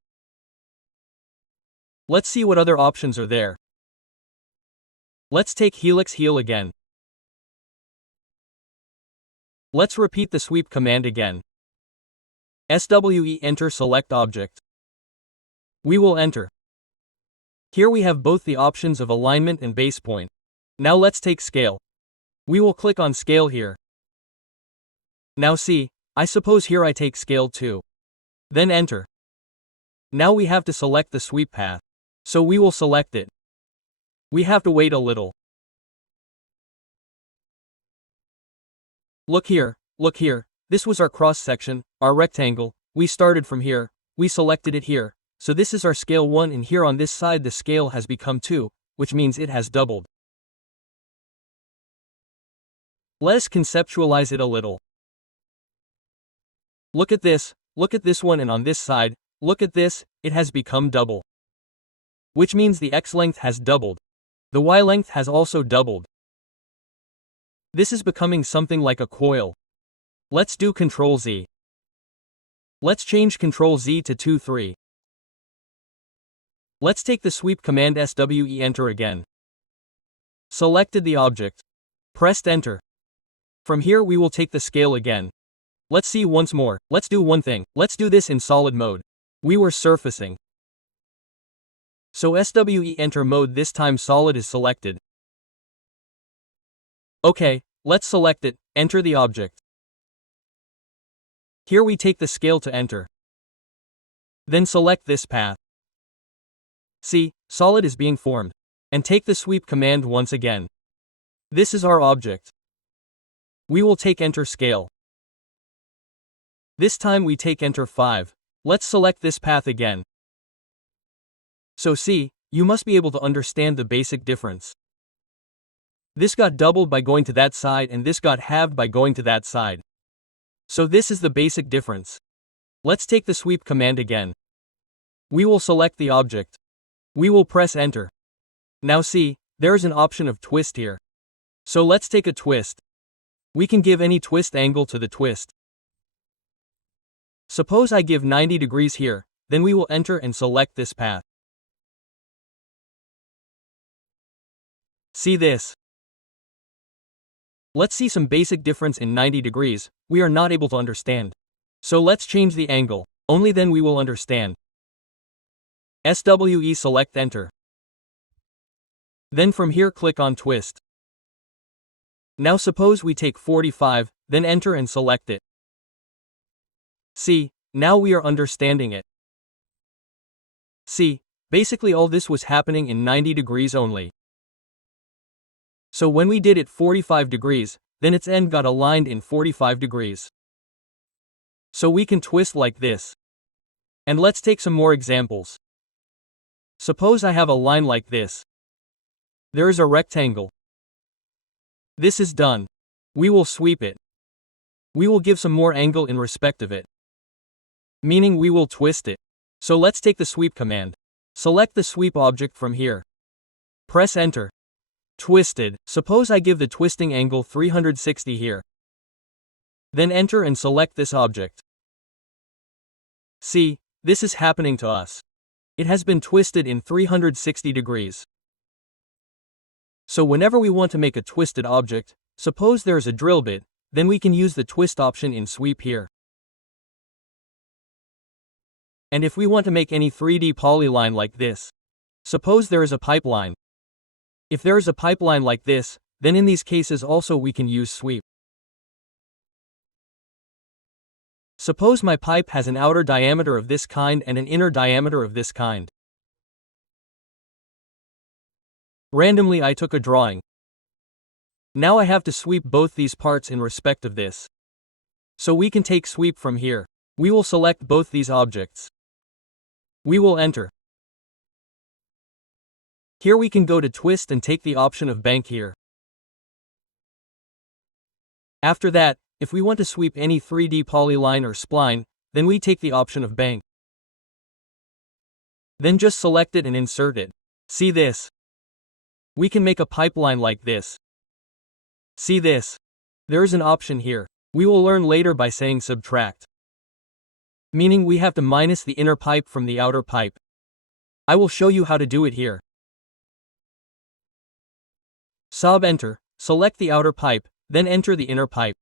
Let's see what other options are there. Let's take helix heel again. Let's repeat the sweep command again. SWE enter select object. We will enter. Here we have both the options of alignment and base point. Now let's take scale. We will click on scale here. Now see, I suppose here I take scale too. Then enter. Now we have to select the sweep path. So we will select it. We have to wait a little. Look here, this was our cross section, our rectangle. We started from here, we selected it here. So this is our scale 1 and here on this side the scale has become 2, which means it has doubled. Let us conceptualize it a little. Look at this one and on this side, look at this, it has become double. Which means the X length has doubled. The Y length has also doubled. This is becoming something like a coil. Let's do Ctrl Z. Let's change Ctrl Z to 2, 3. Let's take the sweep command SWE enter again. Selected the object. Pressed enter. From here we will take the scale again. Let's see once more. Let's do one thing. Let's do this in solid mode. We were surfacing. So SWE enter mode, this time solid is selected. Okay, let's select it, enter the object. Here we take the scale to enter. Then select this path. See, solid is being formed. And take the sweep command once again. This is our object. We will take enter scale. This time we take enter 5. Let's select this path again. So see, you must be able to understand the basic difference. This got doubled by going to that side and this got halved by going to that side. So this is the basic difference. Let's take the sweep command again. We will select the object. We will press enter. Now see, there is an option of twist here. So let's take a twist. We can give any twist angle to the twist. Suppose I give 90 degrees here, then we will enter and select this path. See this? Let's see some basic difference in 90 degrees, we are not able to understand. So let's change the angle, only then we will understand. SWE select enter. Then from here click on twist. Now suppose we take 45, then enter and select it. See, now we are understanding it. See, basically all this was happening in 90 degrees only. So when we did it 45 degrees, then its end got aligned in 45 degrees. So we can twist like this. And let's take some more examples. Suppose I have a line like this. There is a rectangle. This is done. We will sweep it. We will give some more angle in respect of it. Meaning we will twist it. So let's take the sweep command. Select the sweep object from here. Press enter. Twisted. Suppose I give the twisting angle 360 here. Then enter and select this object. See, this is happening to us. It has been twisted in 360 degrees. So whenever we want to make a twisted object, suppose there is a drill bit, then we can use the twist option in sweep here. And if we want to make any 3D polyline like this, suppose there is a pipeline. If there is a pipeline like this, then in these cases also we can use sweep. Suppose my pipe has an outer diameter of this kind and an inner diameter of this kind. Randomly I took a drawing. Now I have to sweep both these parts in respect of this. So we can take sweep from here. We will select both these objects. We will enter. Here we can go to twist and take the option of bank here. After that, if we want to sweep any 3D polyline or spline, then we take the option of bank. Then just select it and insert it. See this? We can make a pipeline like this. See this? There is an option here. We will learn later by saying subtract. Meaning we have to minus the inner pipe from the outer pipe. I will show you how to do it here. Sub enter, select the outer pipe, then enter the inner pipe.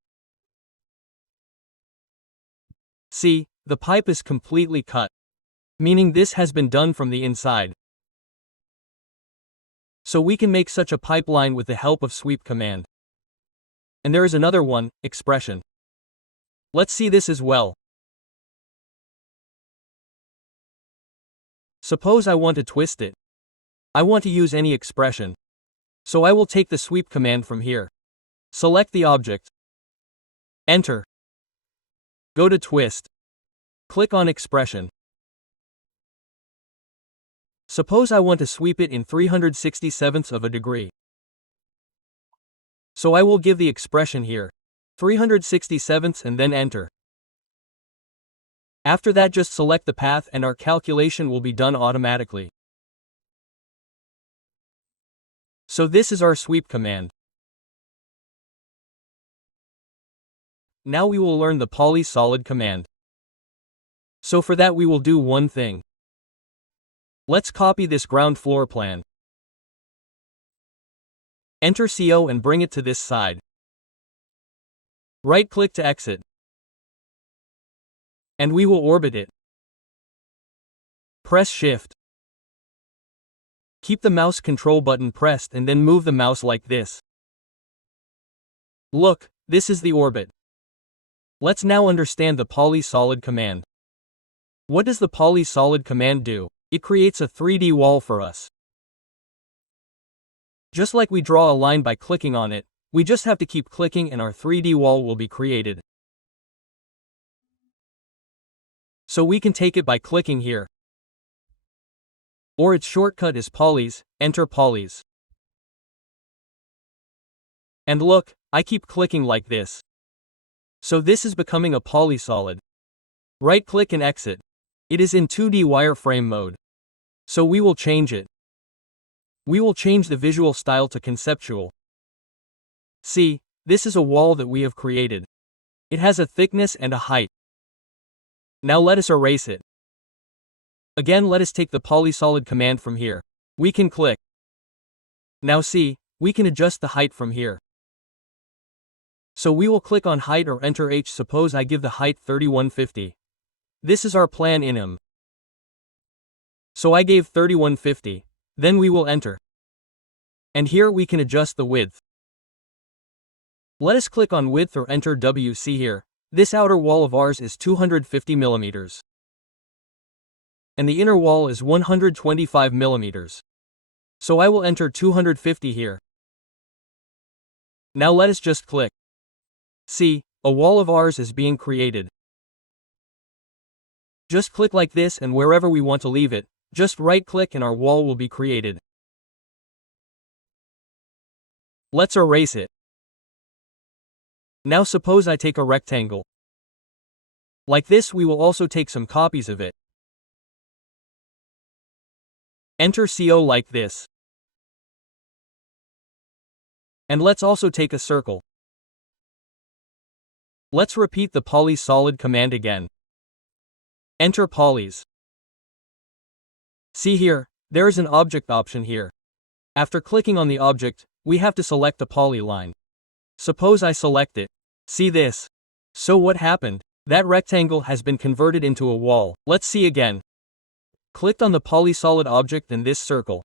See, the pipe is completely cut. Meaning this has been done from the inside. So we can make such a pipeline with the help of sweep command. And there is another one, expression. Let's see this as well. Suppose I want to twist it. I want to use any expression. So I will take the sweep command from here. Select the object. Enter. Go to twist. Click on expression. Suppose I want to sweep it in 367ths of a degree. So I will give the expression here, 367ths, and then enter. After that just select the path and our calculation will be done automatically. So this is our sweep command. Now we will learn the Polysolid command. So for that we will do one thing. Let's copy this ground floor plan. Enter CO and bring it to this side. Right-click to exit. And we will orbit it. Press Shift. Keep the mouse control button pressed and then move the mouse like this. Look, this is the orbit. Let's now understand the Polysolid command. What does the Polysolid command do? It creates a 3D wall for us. Just like we draw a line by clicking on it, we just have to keep clicking and our 3D wall will be created. So we can take it by clicking here. Or its shortcut is Polys, enter Polys. And look, I keep clicking like this. So this is becoming a Polysolid. Right-click and exit. It is in 2D wireframe mode. So we will change it. We will change the visual style to conceptual. See, this is a wall that we have created. It has a thickness and a height. Now let us erase it. Again, let us take the Polysolid command from here. We can click. Now see, we can adjust the height from here. So we will click on height or enter H. Suppose I give the height 3150. This is our plan in M. So I gave 3150. Then we will enter. And here we can adjust the width. Let us click on width or enter W. See here, this outer wall of ours is 250 millimeters. And the inner wall is 125 millimeters. So I will enter 250 here. Now let us just click. See, a wall of ours is being created. Just click like this and wherever we want to leave it, just right-click and our wall will be created. Let's erase it. Now suppose I take a rectangle. Like this, we will also take some copies of it. Enter CO like this. And let's also take a circle. Let's repeat the Polysolid command again. Enter Polys. See here, there is an object option here. After clicking on the object, we have to select the polyline. Suppose I select it. See this. So what happened? That rectangle has been converted into a wall. Let's see again. Clicked on the Polysolid object and this circle.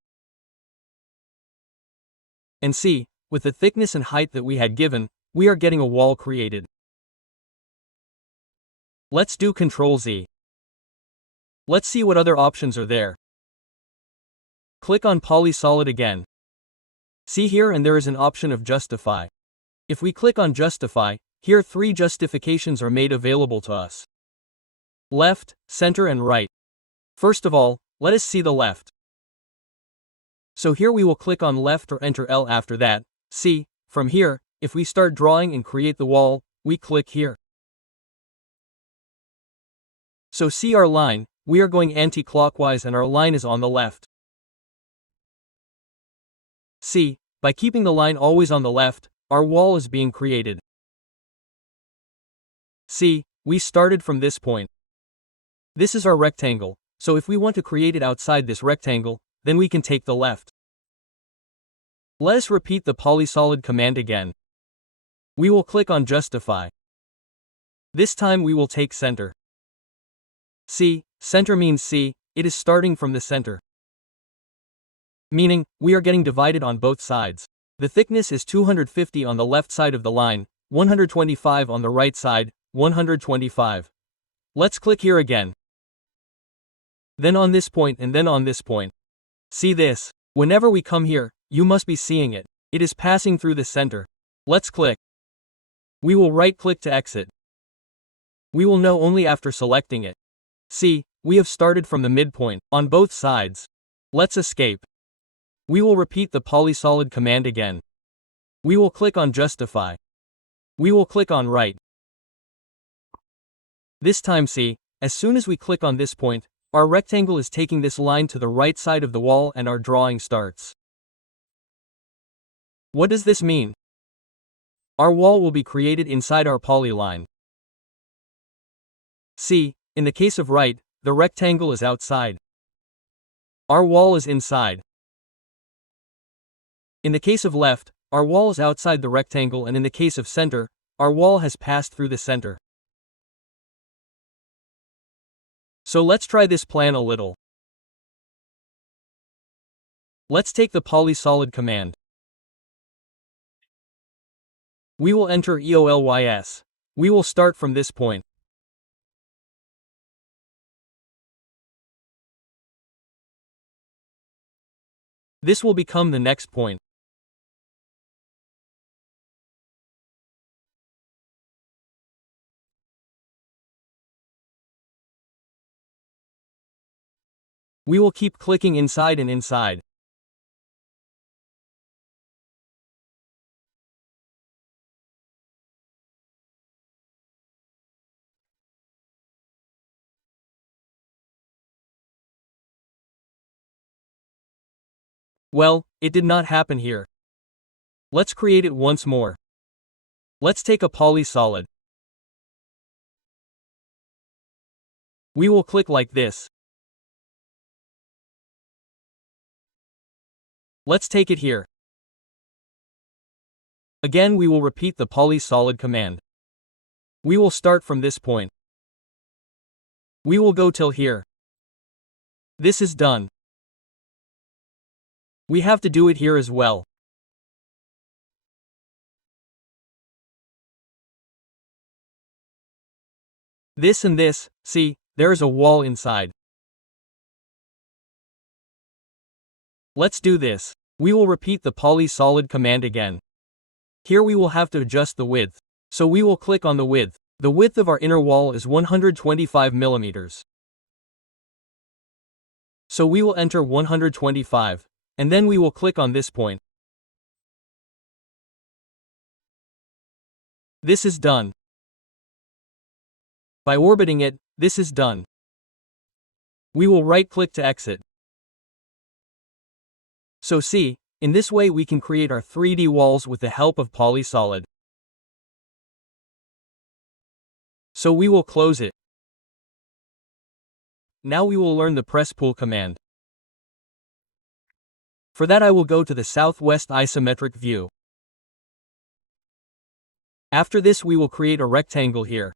And see, with the thickness and height that we had given, we are getting a wall created. Let's do Ctrl Z. Let's see what other options are there. Click on Polysolid again. See here, and there is an option of Justify. If we click on Justify, here 3 justifications are made available to us. Left, center and right. First of all, let us see the left. So here we will click on left or enter L after that. See, from here, if we start drawing and create the wall, we click here. So see our line, we are going anti-clockwise and our line is on the left. See, by keeping the line always on the left, our wall is being created. See, we started from this point. This is our rectangle, so if we want to create it outside this rectangle, then we can take the left. Let us repeat the Polysolid command again. We will click on Justify. This time we will take center. See, center means see, it is starting from the center. Meaning, we are getting divided on both sides. The thickness is 250 on the left side of the line, 125 on the right side, 125. Let's click here again. Then on this point and then on this point. See this? Whenever we come here, you must be seeing it. It is passing through the center. Let's click. We will right-click to exit. We will know only after selecting it. See, we have started from the midpoint, on both sides. Let's escape. We will repeat the Polysolid command again. We will click on Justify. We will click on Right. This time see, as soon as we click on this point, our rectangle is taking this line to the right side of the wall and our drawing starts. What does this mean? Our wall will be created inside our polyline. See, in the case of right, the rectangle is outside. Our wall is inside. In the case of left, our wall is outside the rectangle, and in the case of center, our wall has passed through the center. So let's try this plan a little. Let's take the Polysolid command. We will enter EOLYS. We will start from this point. This will become the next point. We will keep clicking inside and inside. Well, it did not happen here. Let's create it once more. Let's take a Polysolid. We will click like this. Let's take it here. Again, we will repeat the Polysolid command. We will start from this point. We will go till here. This is done. We have to do it here as well. This and this, see, there is a wall inside. Let's do this. We will repeat the Polysolid command again. Here we will have to adjust the width. So we will click on the width. The width of our inner wall is 125 millimeters. So we will enter 125, and then we will click on this point. This is done. By orbiting it, this is done. We will right-click to exit. So see, in this way we can create our 3D walls with the help of Polysolid. So we will close it. Now we will learn the Presspull command. For that I will go to the southwest isometric view. After this we will create a rectangle here.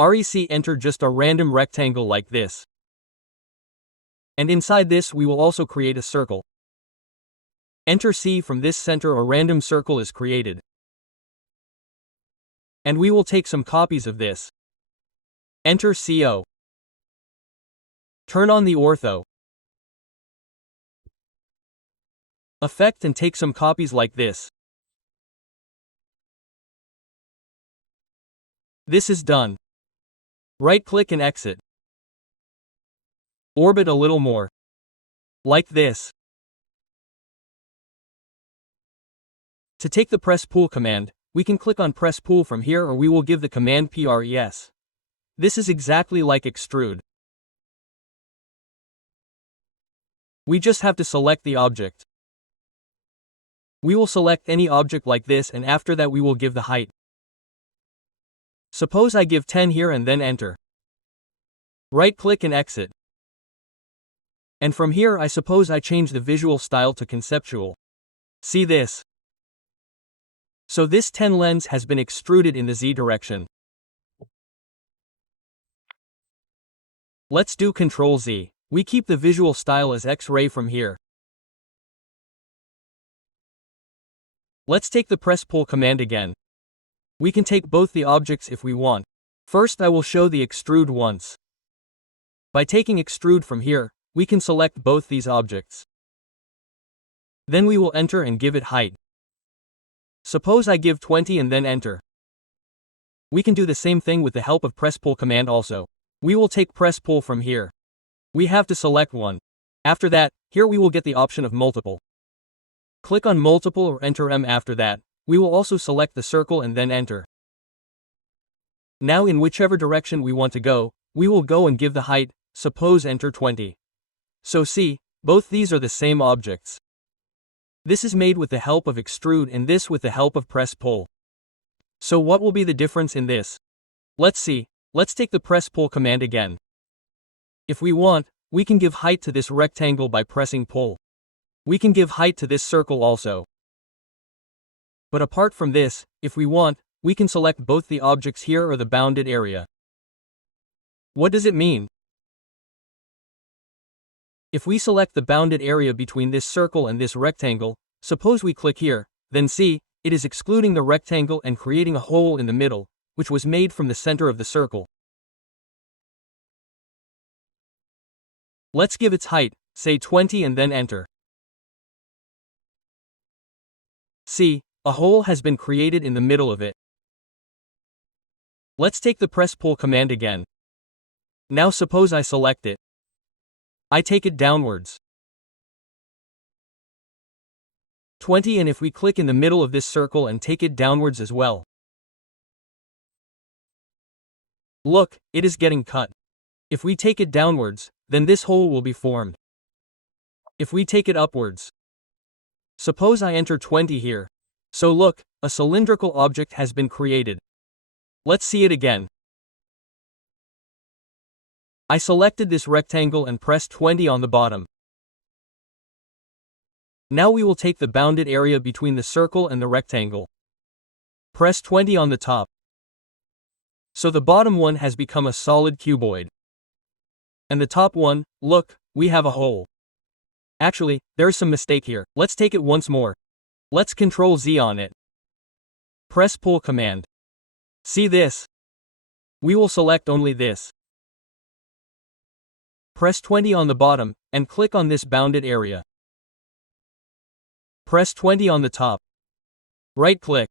REC enter just a random rectangle like this. And inside this we will also create a circle. Enter C. From this center a random circle is created. And we will take some copies of this. Enter CO. Turn on the ortho. Effect and take some copies like this. This is done. Right-click and exit. Orbit a little more. Like this. To take the Presspull command, we can click on Presspull from here or we will give the command PRES. This is exactly like Extrude. We just have to select the object. We will select any object like this and after that we will give the height. Suppose I give 10 here and then enter. Right-click and exit. And from here I suppose I change the visual style to conceptual. See this. So this 10 lens has been extruded in the Z direction. Let's do Ctrl Z. We keep the visual style as X-ray from here. Let's take the Presspull command again. We can take both the objects if we want. First I will show the extrude once. By taking extrude from here, we can select both these objects. Then we will enter and give it height. Suppose I give 20 and then enter. We can do the same thing with the help of Presspull command also. We will take Presspull from here. We have to select one. After that, here we will get the option of multiple. Click on multiple or enter M. After that, we will also select the circle and then enter. Now in whichever direction we want to go, we will go and give the height, suppose enter 20. So see, both these are the same objects. This is made with the help of Extrude and this with the help of Presspull. So what will be the difference in this? Let's see. Let's take the Presspull command again. If we want, we can give height to this rectangle by pressing pull. We can give height to this circle also. But apart from this, if we want, we can select both the objects here or the bounded area. What does it mean? If we select the bounded area between this circle and this rectangle, suppose we click here, then see, it is excluding the rectangle and creating a hole in the middle, which was made from the center of the circle. Let's give its height, say 20, and then enter. See, a hole has been created in the middle of it. Let's take the Presspull command again. Now suppose I select it. I take it downwards. 20, and if we click in the middle of this circle and take it downwards as well. Look, it is getting cut. If we take it downwards, then this hole will be formed. If we take it upwards. Suppose I enter 20 here. So look, a cylindrical object has been created. Let's see it again. I selected this rectangle and pressed 20 on the bottom. Now we will take the bounded area between the circle and the rectangle. Press 20 on the top. So the bottom one has become a solid cuboid. And the top one, look, we have a hole. Actually, there's some mistake here. Let's take it once more. Let's Ctrl Z on it. Presspull command. See this? We will select only this. Press 20 on the bottom, and click on this bounded area. Press 20 on the top. Right-click.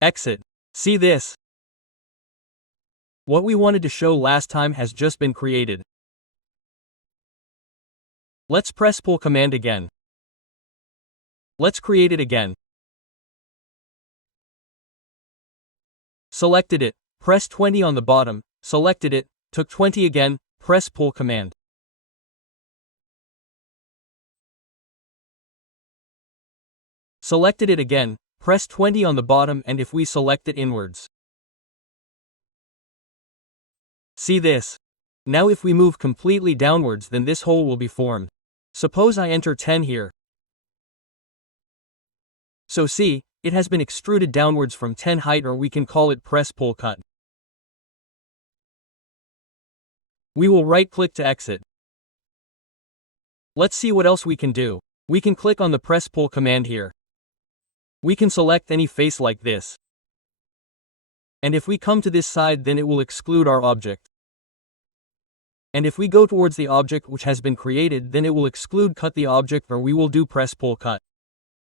Exit. See this? What we wanted to show last time has just been created. Let's Presspull command again. Let's create it again. Selected it, press 20 on the bottom, selected it, took 20 again, Presspull command. Selected it again, press 20 on the bottom, and if we select it inwards. See this? Now if we move completely downwards, then this hole will be formed. Suppose I enter 10 here. So see, it has been extruded downwards from 10 height, or we can call it Presspull cut. We will right-click to exit. Let's see what else we can do. We can click on the Presspull command here. We can select any face like this. And if we come to this side, then it will exclude our object. And if we go towards the object which has been created, then it will exclude cut the object, or we will do Presspull cut.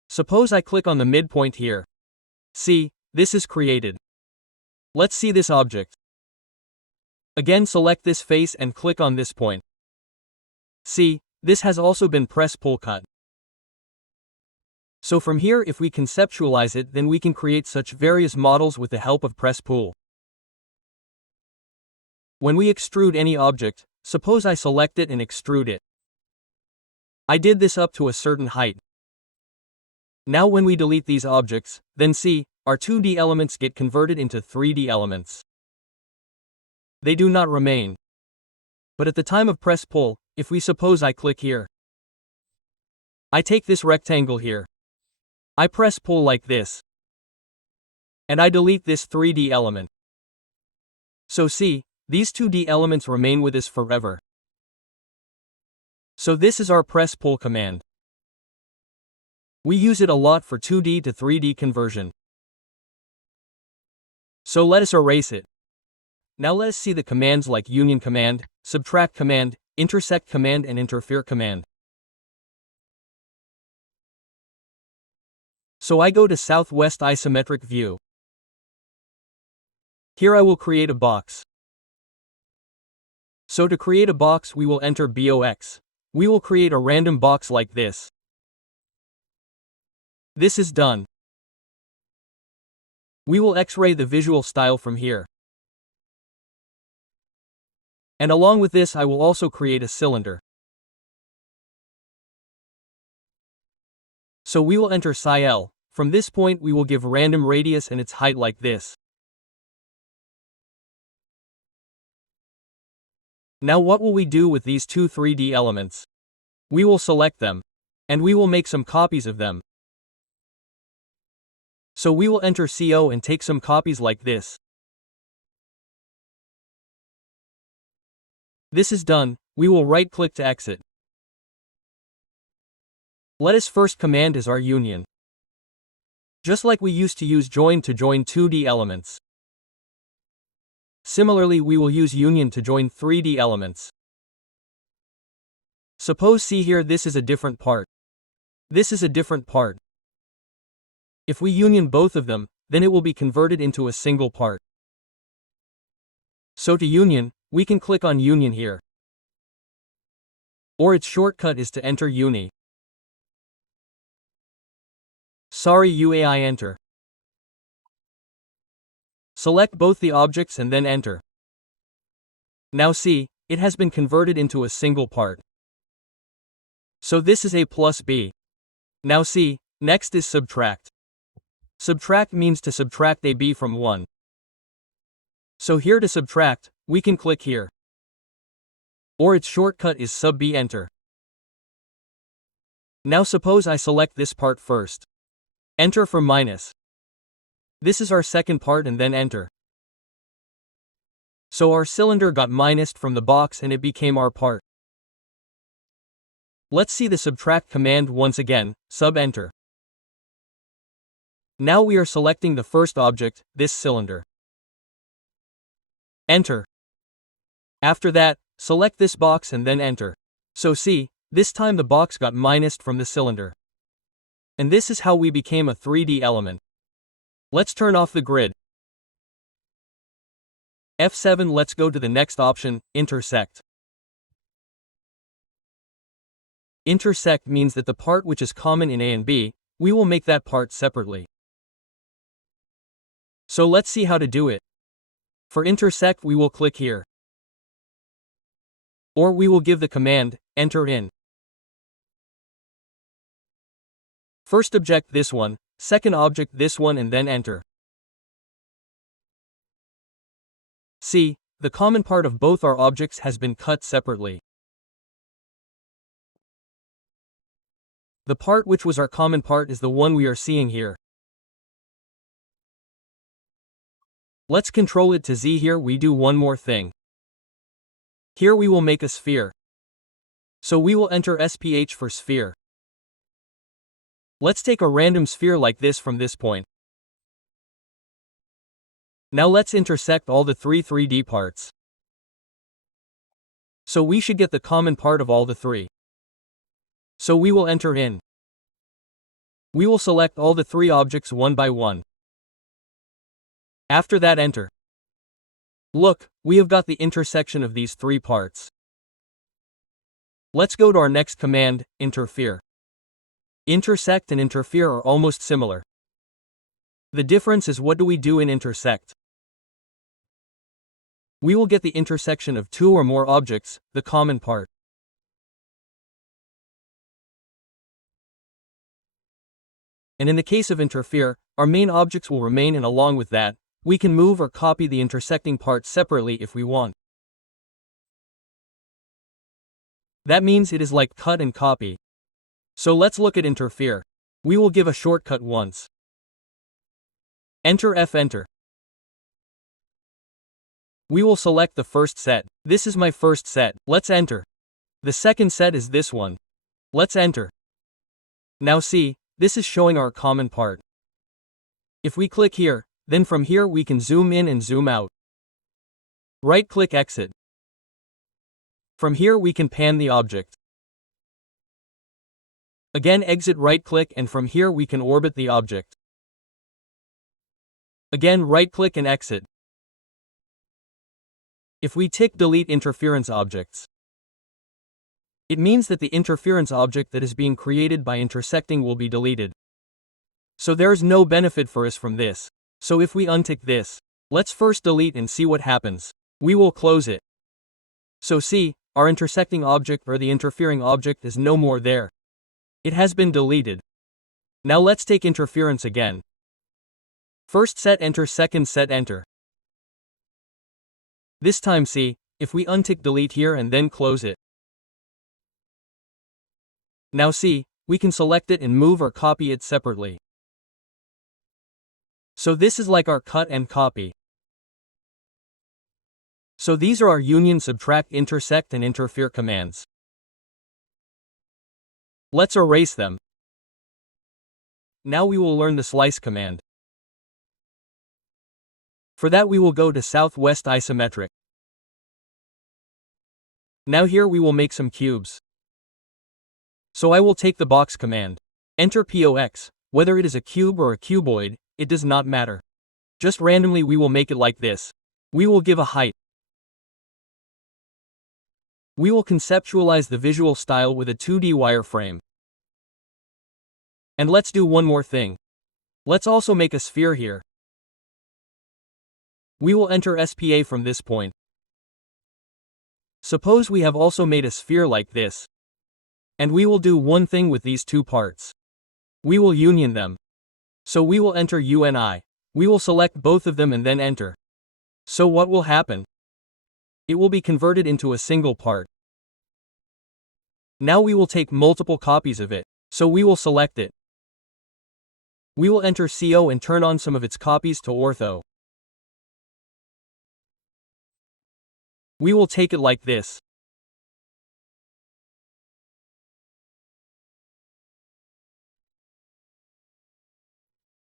Suppose I click on the midpoint here. See, this is created. Let's see this object. Again, select this face and click on this point. See, this has also been Presspull cut. So from here, if we conceptualize it, then we can create such various models with the help of Presspull. When we extrude any object, suppose I select it and extrude it. I did this up to a certain height. Now when we delete these objects, then see, our 2D elements get converted into 3D elements. They do not remain. But at the time of Presspull, if we suppose I click here. I take this rectangle here. I Presspull like this. And I delete this 3D element. So see, these 2D elements remain with us forever. So this is our Presspull command. We use it a lot for 2D to 3D conversion. So let us erase it. Now let us see the commands like union command, subtract command, intersect command, and interfere command. So I go to Southwest Isometric View. Here I will create a box. So to create a box, we will enter box. We will create a random box like this. This is done. We will X-ray the visual style from here. And along with this, I will also create a cylinder. So we will enter psi L. From this point, we will give random radius and its height like this. Now what will we do with these two 3D elements? We will select them. And we will make some copies of them. So we will enter CO and take some copies like this. This is done, we will right-click to exit. Let us first command as our union. Just like we used to use join to join 2D elements. Similarly, we will use union to join 3D elements. Suppose see here this is a different part. This is a different part. If we union both of them, then it will be converted into a single part. So to union, we can click on union here. Or its shortcut is to enter uni. Sorry UAI enter. Select both the objects and then enter. Now see, it has been converted into a single part. So this is A plus B. Now see, next is subtract. Subtract means to subtract AB from 1. So here to subtract, we can click here. Or its shortcut is sub B enter. Now suppose I select this part first. Enter for minus. This is our second part and then enter. So our cylinder got minused from the box and it became our part. Let's see the subtract command once again, sub enter. Now we are selecting the first object, this cylinder. Enter. After that, select this box and then enter. So see, this time the box got minused from the cylinder. And this is how we became a 3D element. Let's turn off the grid. F7. Let's go to the next option, intersect. Intersect means that the part which is common in A and B, we will make that part separately. So let's see how to do it. For intersect we will click here. Or we will give the command, enter in. First object this one, second object this one and then enter. See, the common part of both our objects has been cut separately. The part which was our common part is the one we are seeing here. Let's control it to Z. Here we do one more thing. Here we will make a sphere. So we will enter SPH for sphere. Let's take a random sphere like this from this point. Now let's intersect all the three 3D parts. So we should get the common part of all the three. So we will enter in. We will select all the three objects one by one. After that enter. Look, we have got the intersection of these three parts. Let's go to our next command, interfere. Intersect and interfere are almost similar. The difference is what do we do in intersect? We will get the intersection of two or more objects, the common part. And in the case of interfere, our main objects will remain and along with that, we can move or copy the intersecting parts separately if we want. That means it is like cut and copy. So let's look at interfere. We will give a shortcut once. Enter F enter. We will select the first set. This is my first set. Let's enter. The second set is this one. Let's enter. Now see, this is showing our common part. If we click here, then from here we can zoom in and zoom out. Right-click exit. From here we can pan the object. Again exit right-click and from here we can orbit the object. Again right-click and exit. If we tick delete interference objects, it means that the interference object that is being created by intersecting will be deleted. So there is no benefit for us from this. So if we untick this, let's first delete and see what happens. We will close it. So see, our intersecting object or the interfering object is no more there. It has been deleted. Now let's take interference again. First set enter, second set enter. This time see, if we untick delete here and then close it. Now see, we can select it and move or copy it separately. So this is like our cut and copy. So these are our union, subtract, intersect, and interfere commands. Let's erase them. Now we will learn the slice command. For that we will go to southwest isometric. Now here we will make some cubes. So I will take the box command. Enter POX, whether it is a cube or a cuboid, it does not matter. Just randomly we will make it like this. We will give a height. We will conceptualize the visual style with a 2D wireframe. And let's do one more thing. Let's also make a sphere here. We will enter SPA from this point. Suppose we have also made a sphere like this. And we will do one thing with these two parts. We will union them. So we will enter UNI. We will select both of them and then enter. So what will happen? It will be converted into a single part. Now we will take multiple copies of it. So we will select it. We will enter CO and turn on some of its copies to ortho. We will take it like this.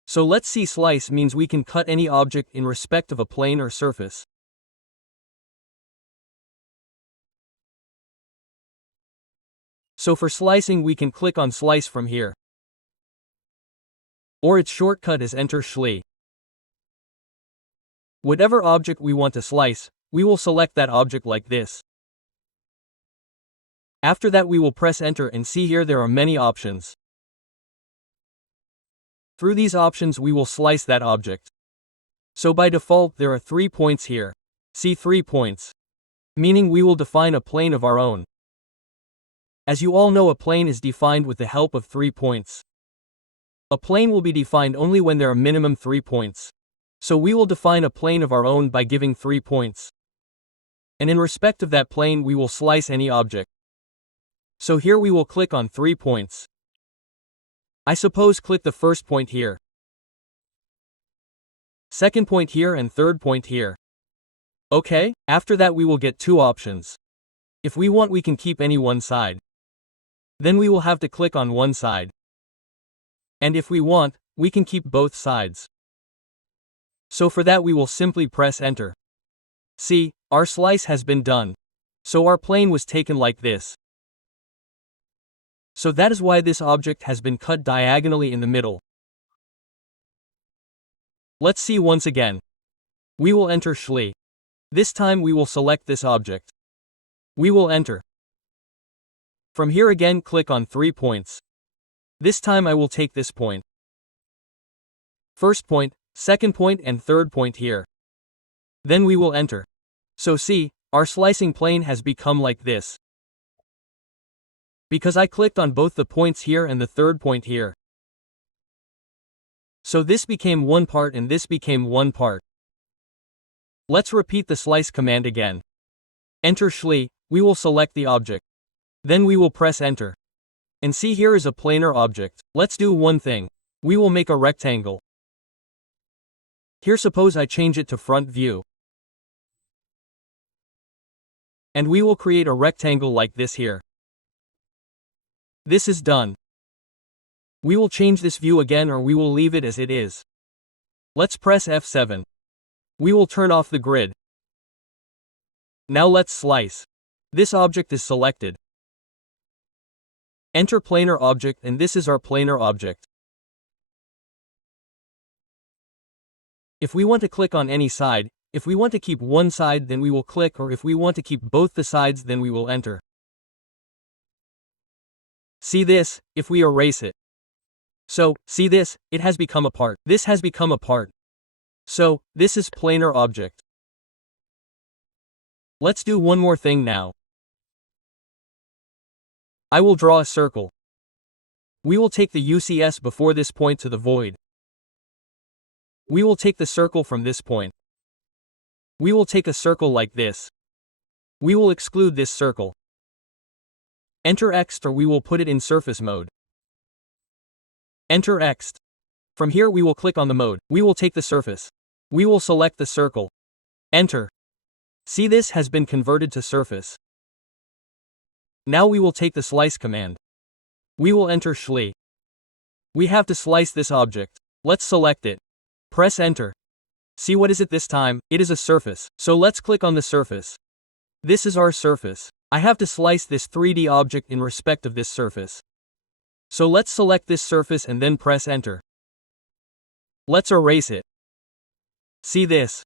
So let's see, slice means we can cut any object in respect of a plane or surface. So for slicing we can click on slice from here. Or its shortcut is enter SHLI. Whatever object we want to slice, we will select that object like this. After that we will press enter and see here there are many options. Through these options we will slice that object. So by default there are 3 points here. See 3 points. Meaning we will define a plane of our own. As you all know, a plane is defined with the help of 3 points. A plane will be defined only when there are minimum 3 points. So we will define a plane of our own by giving 3 points. And in respect of that plane we will slice any object. So here we will click on 3 points. I suppose click the first point here, second point here, and third point here. Okay, after that we will get 2 options. If we want we can keep any one side. Then we will have to click on one side. And if we want, we can keep both sides. So for that we will simply press enter. See, our slice has been done. So our plane was taken like this. So that is why this object has been cut diagonally in the middle. Let's see once again. We will enter SHLI. This time we will select this object. We will enter. From here again click on 3 points. This time I will take this point. First point, second point, and third point here. Then we will enter. So see, our slicing plane has become like this. Because I clicked on both the points here and the third point here. So this became one part and this became one part. Let's repeat the slice command again. Enter SHLI, we will select the object. Then we will press enter. And see, here is a planar object. Let's do one thing. We will make a rectangle. Here suppose I change it to front view. And we will create a rectangle like this here. This is done. We will change this view again or we will leave it as it is. Let's press F7. We will turn off the grid. Now let's slice. This object is selected. Enter planar object, and this is our planar object. If we want to click on any side, if we want to keep one side then we will click, or if we want to keep both the sides then we will enter. See this, if we erase it. So, see this, it has become a part. This has become a part. So, this is planar object. Let's do one more thing now. I will draw a circle. We will take the UCS before this point to the void. We will take the circle from this point. We will take a circle like this. We will exclude this circle. Enter X, or we will put it in surface mode. Enter X. From here we will click on the mode. We will take the surface. We will select the circle. Enter. See, this has been converted to surface. Now we will take the slice command. We will enter Shli. We have to slice this object. Let's select it. Press enter. See, what is it this time? It is a surface. So let's click on the surface. This is our surface. I have to slice this 3D object in respect of this surface. So let's select this surface and then press enter. Let's erase it. See this?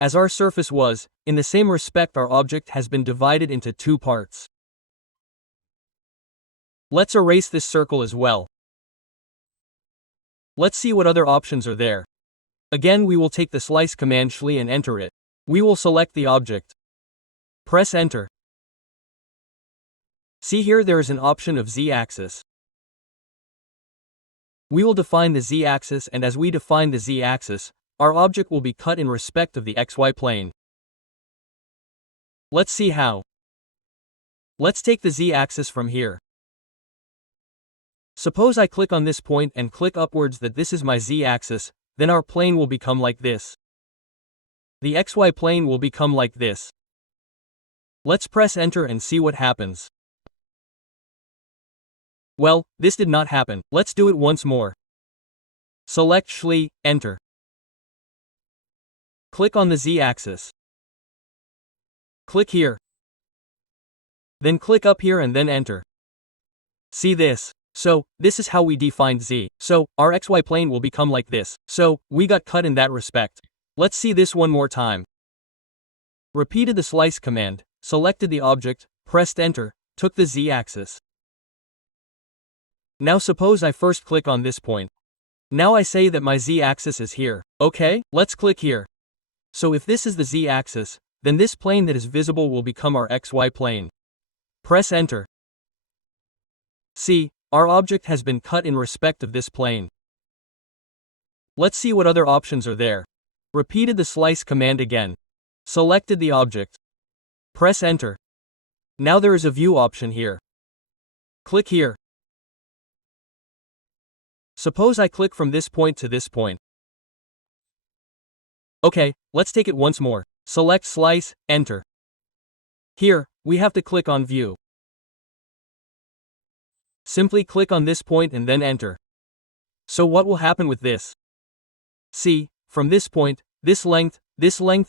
As our surface was, in the same respect our object has been divided into two parts. Let's erase this circle as well. Let's see what other options are there. Again we will take the slice command Shli and enter it. We will select the object. Press enter. See, here there is an option of Z-axis. We will define the Z-axis, and as we define the Z-axis, our object will be cut in respect of the XY plane. Let's see how. Let's take the Z-axis from here. Suppose I click on this point and click upwards, that this is my Z-axis, then our plane will become like this. The XY plane will become like this. Let's press enter and see what happens. Well, this did not happen. Let's do it once more. Select Shli, enter. Click on the Z-axis. Click here. Then click up here and then enter. See this? So, this is how we defined Z. So, our XY plane will become like this. So, we got cut in that respect. Let's see this one more time. Repeated the slice command, selected the object, pressed enter, took the Z-axis. Now suppose I first click on this point. Now I say that my Z-axis is here. Okay, let's click here. So if this is the Z-axis, then this plane that is visible will become our XY plane. Press enter. See, our object has been cut in respect of this plane. Let's see what other options are there. Repeated the slice command again. Selected the object. Press enter. Now there is a view option here. Click here. Suppose I click from this point to this point. Okay, let's take it once more. Select slice, enter. Here, we have to click on view. Simply click on this point and then enter. So what will happen with this? See, from this point, this length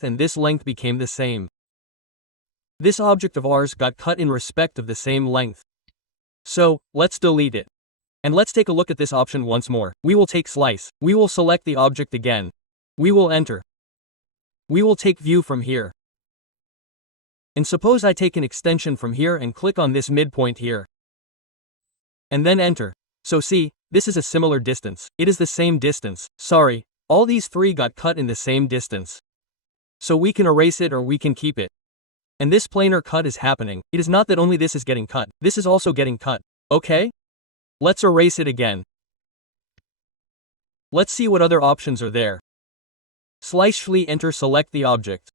and this length became the same. This object of ours got cut in respect of the same length. So, let's delete it. And let's take a look at this option once more. We will take slice. We will select the object again. We will enter. We will take view from here. And suppose I take an extension from here and click on this midpoint here. And then enter. So see, this is a similar distance. It is the same distance. Sorry, all these three got cut in the same distance. So we can erase it or we can keep it. And this planar cut is happening. It is not that only this is getting cut. This is also getting cut. Okay? Let's erase it again. Let's see what other options are there. Slice Shli, enter, select the object.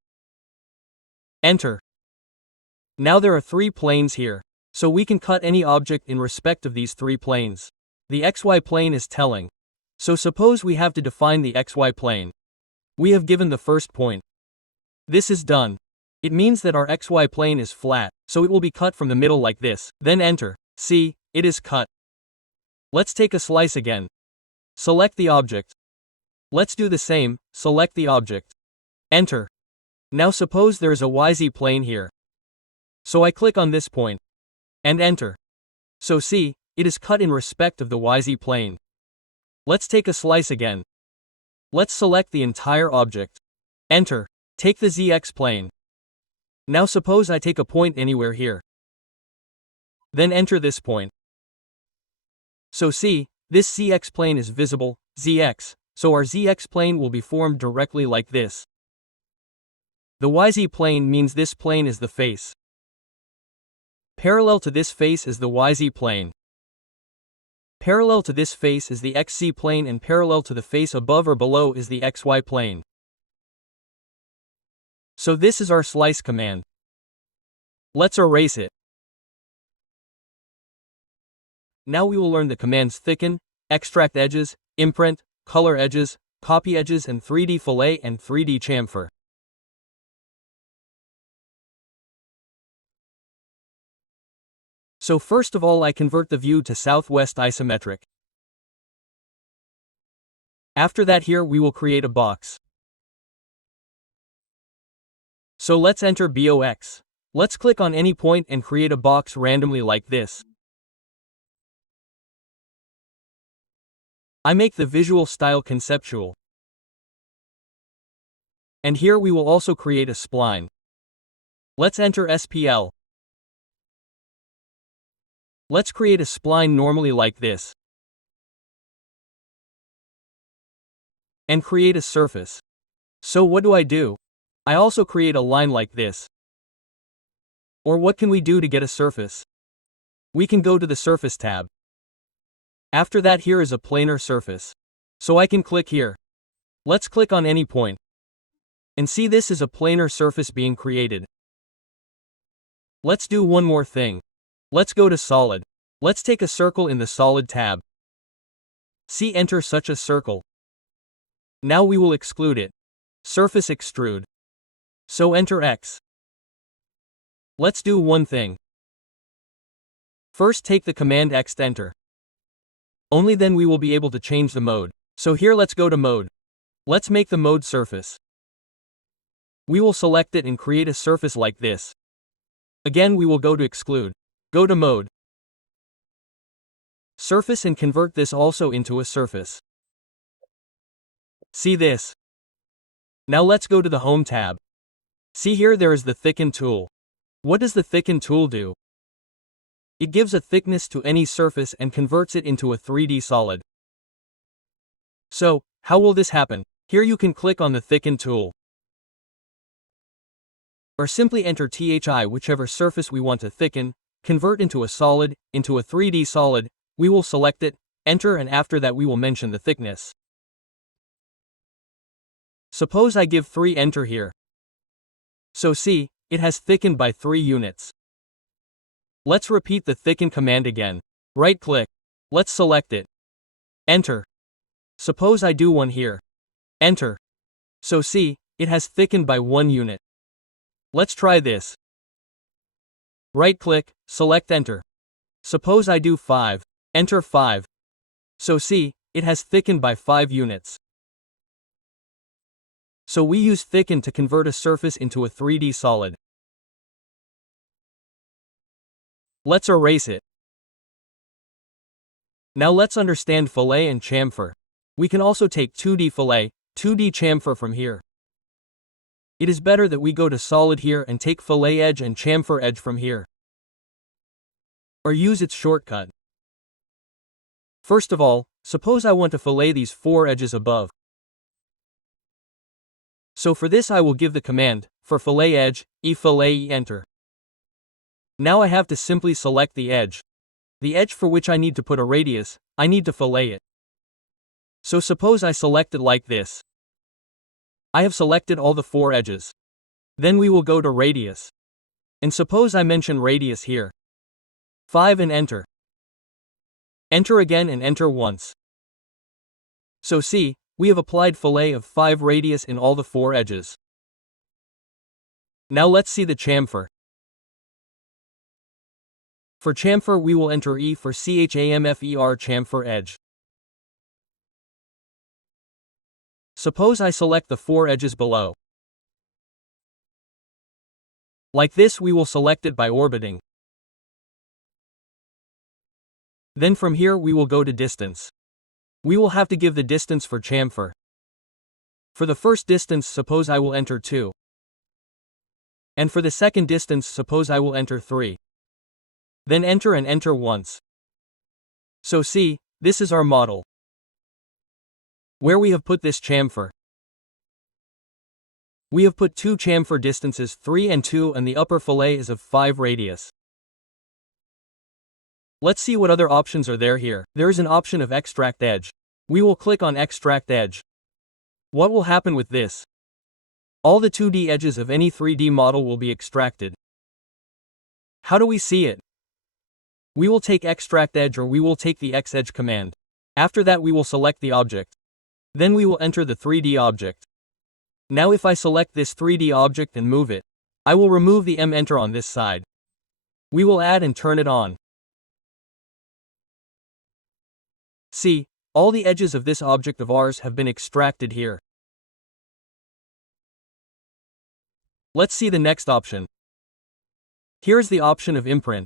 Enter. Now there are three planes here. So we can cut any object in respect of these three planes. The XY plane is telling. So suppose we have to define the XY plane. We have given the first point. This is done. It means that our XY plane is flat, so it will be cut from the middle like this. Then enter. See, it is cut. Let's take a slice again. Select the object. Let's do the same, select the object. Enter. Now suppose there is a YZ plane here. So I click on this point. And enter. So see, it is cut in respect of the YZ plane. Let's take a slice again. Let's select the entire object. Enter. Take the ZX plane. Now suppose I take a point anywhere here. Then enter this point. So see, this ZX plane is visible, ZX, so our ZX plane will be formed directly like this. The YZ plane means this plane is the face. Parallel to this face is the YZ plane. Parallel to this face is the XZ plane, and parallel to the face above or below is the XY plane. So this is our slice command. Let's erase it. Now we will learn the commands thicken, extract edges, imprint, color edges, copy edges, and 3D fillet and 3D chamfer. So first of all, I convert the view to southwest isometric. After that, here we will create a box. So let's enter box. Let's click on any point and create a box randomly like this. I make the visual style conceptual. And here we will also create a spline. Let's enter SPL. Let's create a spline normally like this. And create a surface. So what do? I also create a line like this. Or what can we do to get a surface? We can go to the Surface tab. After that, here is a planar surface. So I can click here. Let's click on any point. And see, this is a planar surface being created. Let's do one more thing. Let's go to Solid. Let's take a circle in the Solid tab. See, enter such a circle. Now we will extrude it. Surface extrude. So enter X. Let's do one thing. First take the command X, enter. Only then we will be able to change the mode. So here let's go to mode. Let's make the mode surface. We will select it and create a surface like this. Again we will go to extrude. Go to mode. Surface and convert this also into a surface. See this? Now let's go to the Home tab. See here there is the Thicken tool. What does the Thicken tool do? It gives a thickness to any surface and converts it into a 3D solid. So, how will this happen? Here you can click on the Thicken tool. Or simply enter THI whichever surface we want to thicken, convert into a solid, into a 3D solid, we will select it, enter, and after that we will mention the thickness. Suppose I give 3, enter here. So see, it has thickened by 3 units. Let's repeat the thicken command again. Right click. Let's select it. Enter. Suppose I do 1 here. Enter. So see, it has thickened by 1 unit. Let's try this. Right click, select enter. Suppose I do 5. Enter 5. So see, it has thickened by 5 units. So we use thicken to convert a surface into a 3D solid. Let's erase it. Now let's understand fillet and chamfer. We can also take 2D fillet, 2D chamfer from here. It is better that we go to solid here and take fillet edge and chamfer edge from here. Or use its shortcut. First of all, suppose I want to fillet these 4 edges above. So for this I will give the command, for fillet edge, fillet enter. Now I have to simply select the edge. The edge for which I need to put a radius, I need to fillet it. So suppose I select it like this. I have selected all the 4 edges. Then we will go to radius. And suppose I mention radius here. 5 and enter. Enter again and enter once. So see, we have applied fillet of 5 radius in all the 4 edges. Now let's see the chamfer. For chamfer we will enter E for chamfer chamfer edge. Suppose I select the 4 edges below. Like this we will select it by orbiting. Then from here we will go to distance. We will have to give the distance for chamfer. For the first distance suppose I will enter 2. And for the second distance suppose I will enter 3. Then enter and enter once. So see, this is our model. Where we have put this chamfer. We have put 2 chamfer distances 3 and 2 and the upper fillet is of 5 radius. Let's see what other options are there here. There is an option of extract edge. We will click on extract edge. What will happen with this? All the 2D edges of any 3D model will be extracted. How do we see it? We will take extract edge or we will take the X edge command. After that we will select the object. Then we will enter the 3D object. Now if I select this 3D object and move it, I will remove the enter on this side. We will add and turn it on. See, all the edges of this object of ours have been extracted here. Let's see the next option. Here's the option of imprint.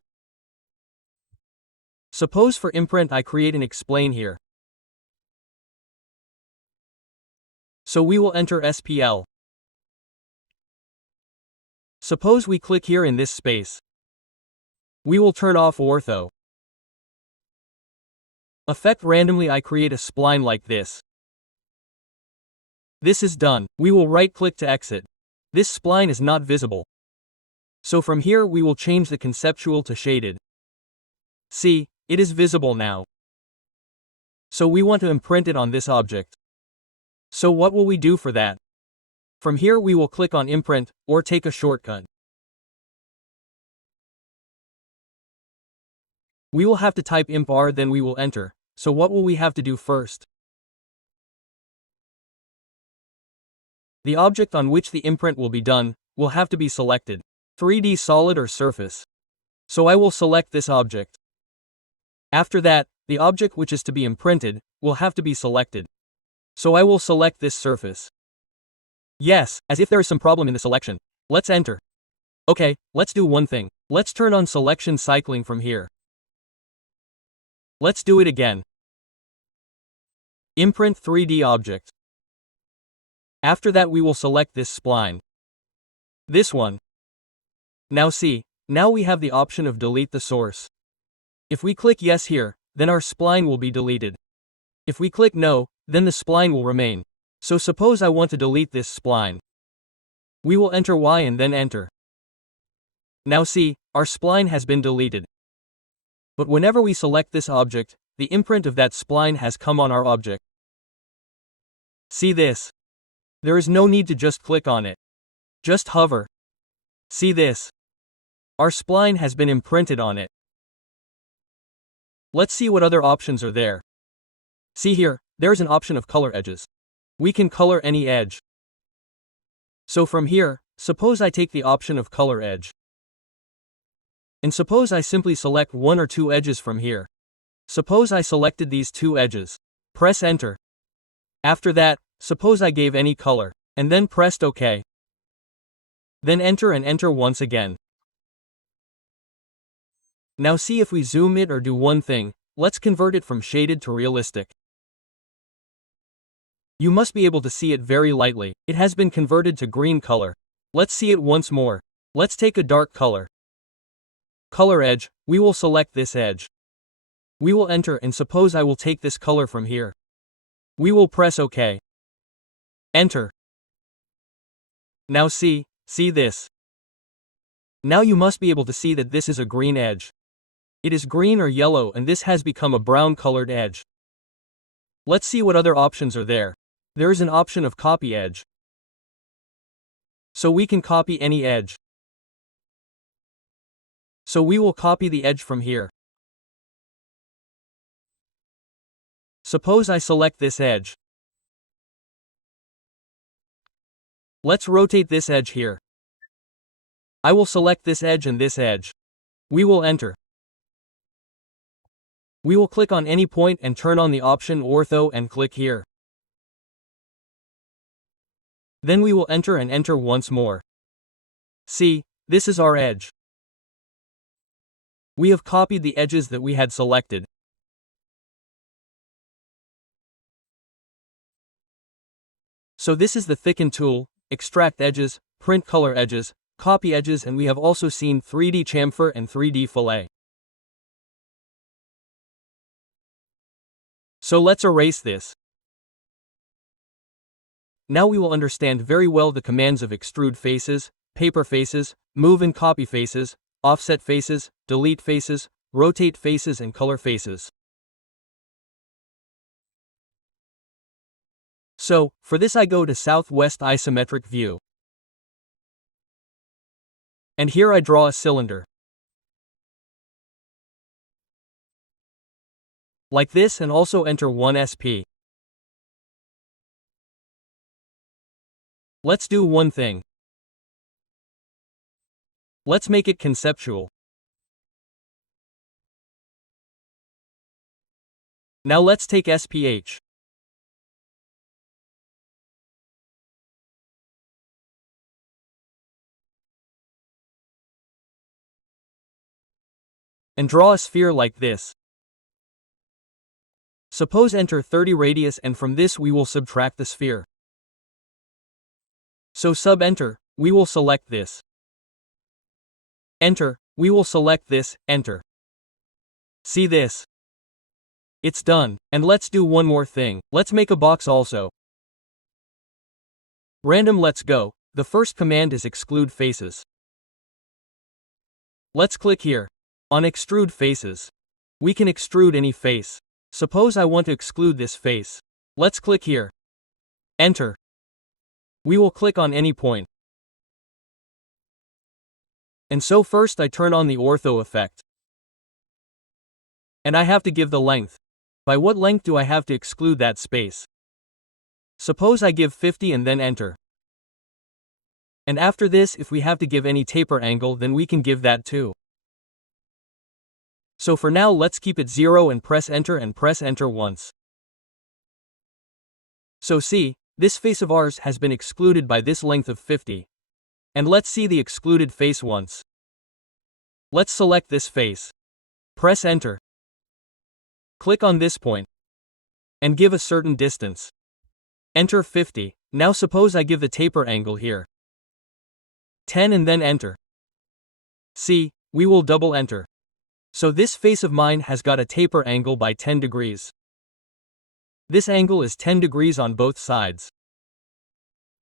Suppose for imprint I create an explain here. So we will enter SPL. Suppose we click here in this space. We will turn off ortho. Effect randomly I create a spline like this. This is done. We will right click to exit. This spline is not visible. So from here we will change the conceptual to shaded. See, it is visible now. So we want to imprint it on this object. So what will we do for that? From here we will click on imprint, or take a shortcut. We will have to type imp R, then we will enter. So what will we have to do first? The object on which the imprint will be done will have to be selected. 3D solid or surface. So I will select this object. After that, the object which is to be imprinted will have to be selected. So I will select this surface. Yes, as if there is some problem in the selection. Let's enter. Okay, let's do one thing. Let's turn on selection cycling from here. Let's do it again. Imprint 3D object. After that we will select this spline. This one. Now see, now we have the option of delete the source. If we click yes here, then our spline will be deleted. If we click no, then the spline will remain. So suppose I want to delete this spline. We will enter Y and then enter. Now see, our spline has been deleted. But whenever we select this object, the imprint of that spline has come on our object. See this? There is no need to just click on it. Just hover. See this? Our spline has been imprinted on it. Let's see what other options are there. See here, there's an option of color edges. We can color any edge. So from here, suppose I take the option of color edge. And suppose I simply select one or two edges from here. Suppose I selected these two edges. Press enter. After that, suppose I gave any color, and then pressed OK. Then enter and enter once again. Now see if we zoom it or do one thing, let's convert it from shaded to realistic. You must be able to see it very lightly. It has been converted to green color. Let's see it once more. Let's take a dark color. Color edge, we will select this edge. We will enter and suppose I will take this color from here. We will press OK. Enter. Now see this. Now you must be able to see that this is a green edge. It is green or yellow and this has become a brown colored edge. Let's see what other options are there. There is an option of copy edge. So we can copy any edge. So we will copy the edge from here. Suppose I select this edge. Let's rotate this edge here. I will select this edge and this edge. We will enter. We will click on any point and turn on the option ortho and click here. Then we will enter and enter once more. See, this is our edge. We have copied the edges that we had selected. So this is the thicken tool, extract edges, print color edges, copy edges, and we have also seen 3D chamfer and 3D fillet. So let's erase this. Now we will understand very well the commands of extrude faces, paper faces, move and copy faces, offset faces, delete faces, rotate faces, and color faces. So, for this I go to Southwest Isometric View. And here I draw a cylinder. like this, and also enter 1 SP. Let's do one thing. Let's make it conceptual. Now let's take SPH. And draw a sphere like this. Suppose enter 30 radius, and from this we will subtract the sphere. So sub-enter, we will select this. Enter, we will select this, enter. See this? It's done, and let's do one more thing. Let's make a box also. Random, let's go. The first command is extrude faces. Let's click here. On extrude faces. We can extrude any face. Suppose I want to exclude this face. Let's click here. Enter. We will click on any point. And so first I turn on the ortho effect. And I have to give the length. By what length do I have to exclude that space? Suppose I give 50 and then enter. And after this, if we have to give any taper angle, then we can give that too. So for now, let's keep it 0 and press enter once. So see, this face of ours has been excluded by this length of 50. And let's see the excluded face once. Let's select this face. Press enter. Click on this point. And give a certain distance. Enter 50. Now suppose I give the taper angle here 10 and then enter. See, we will double enter. So this face of mine has got a taper angle by 10 degrees. This angle is 10 degrees on both sides.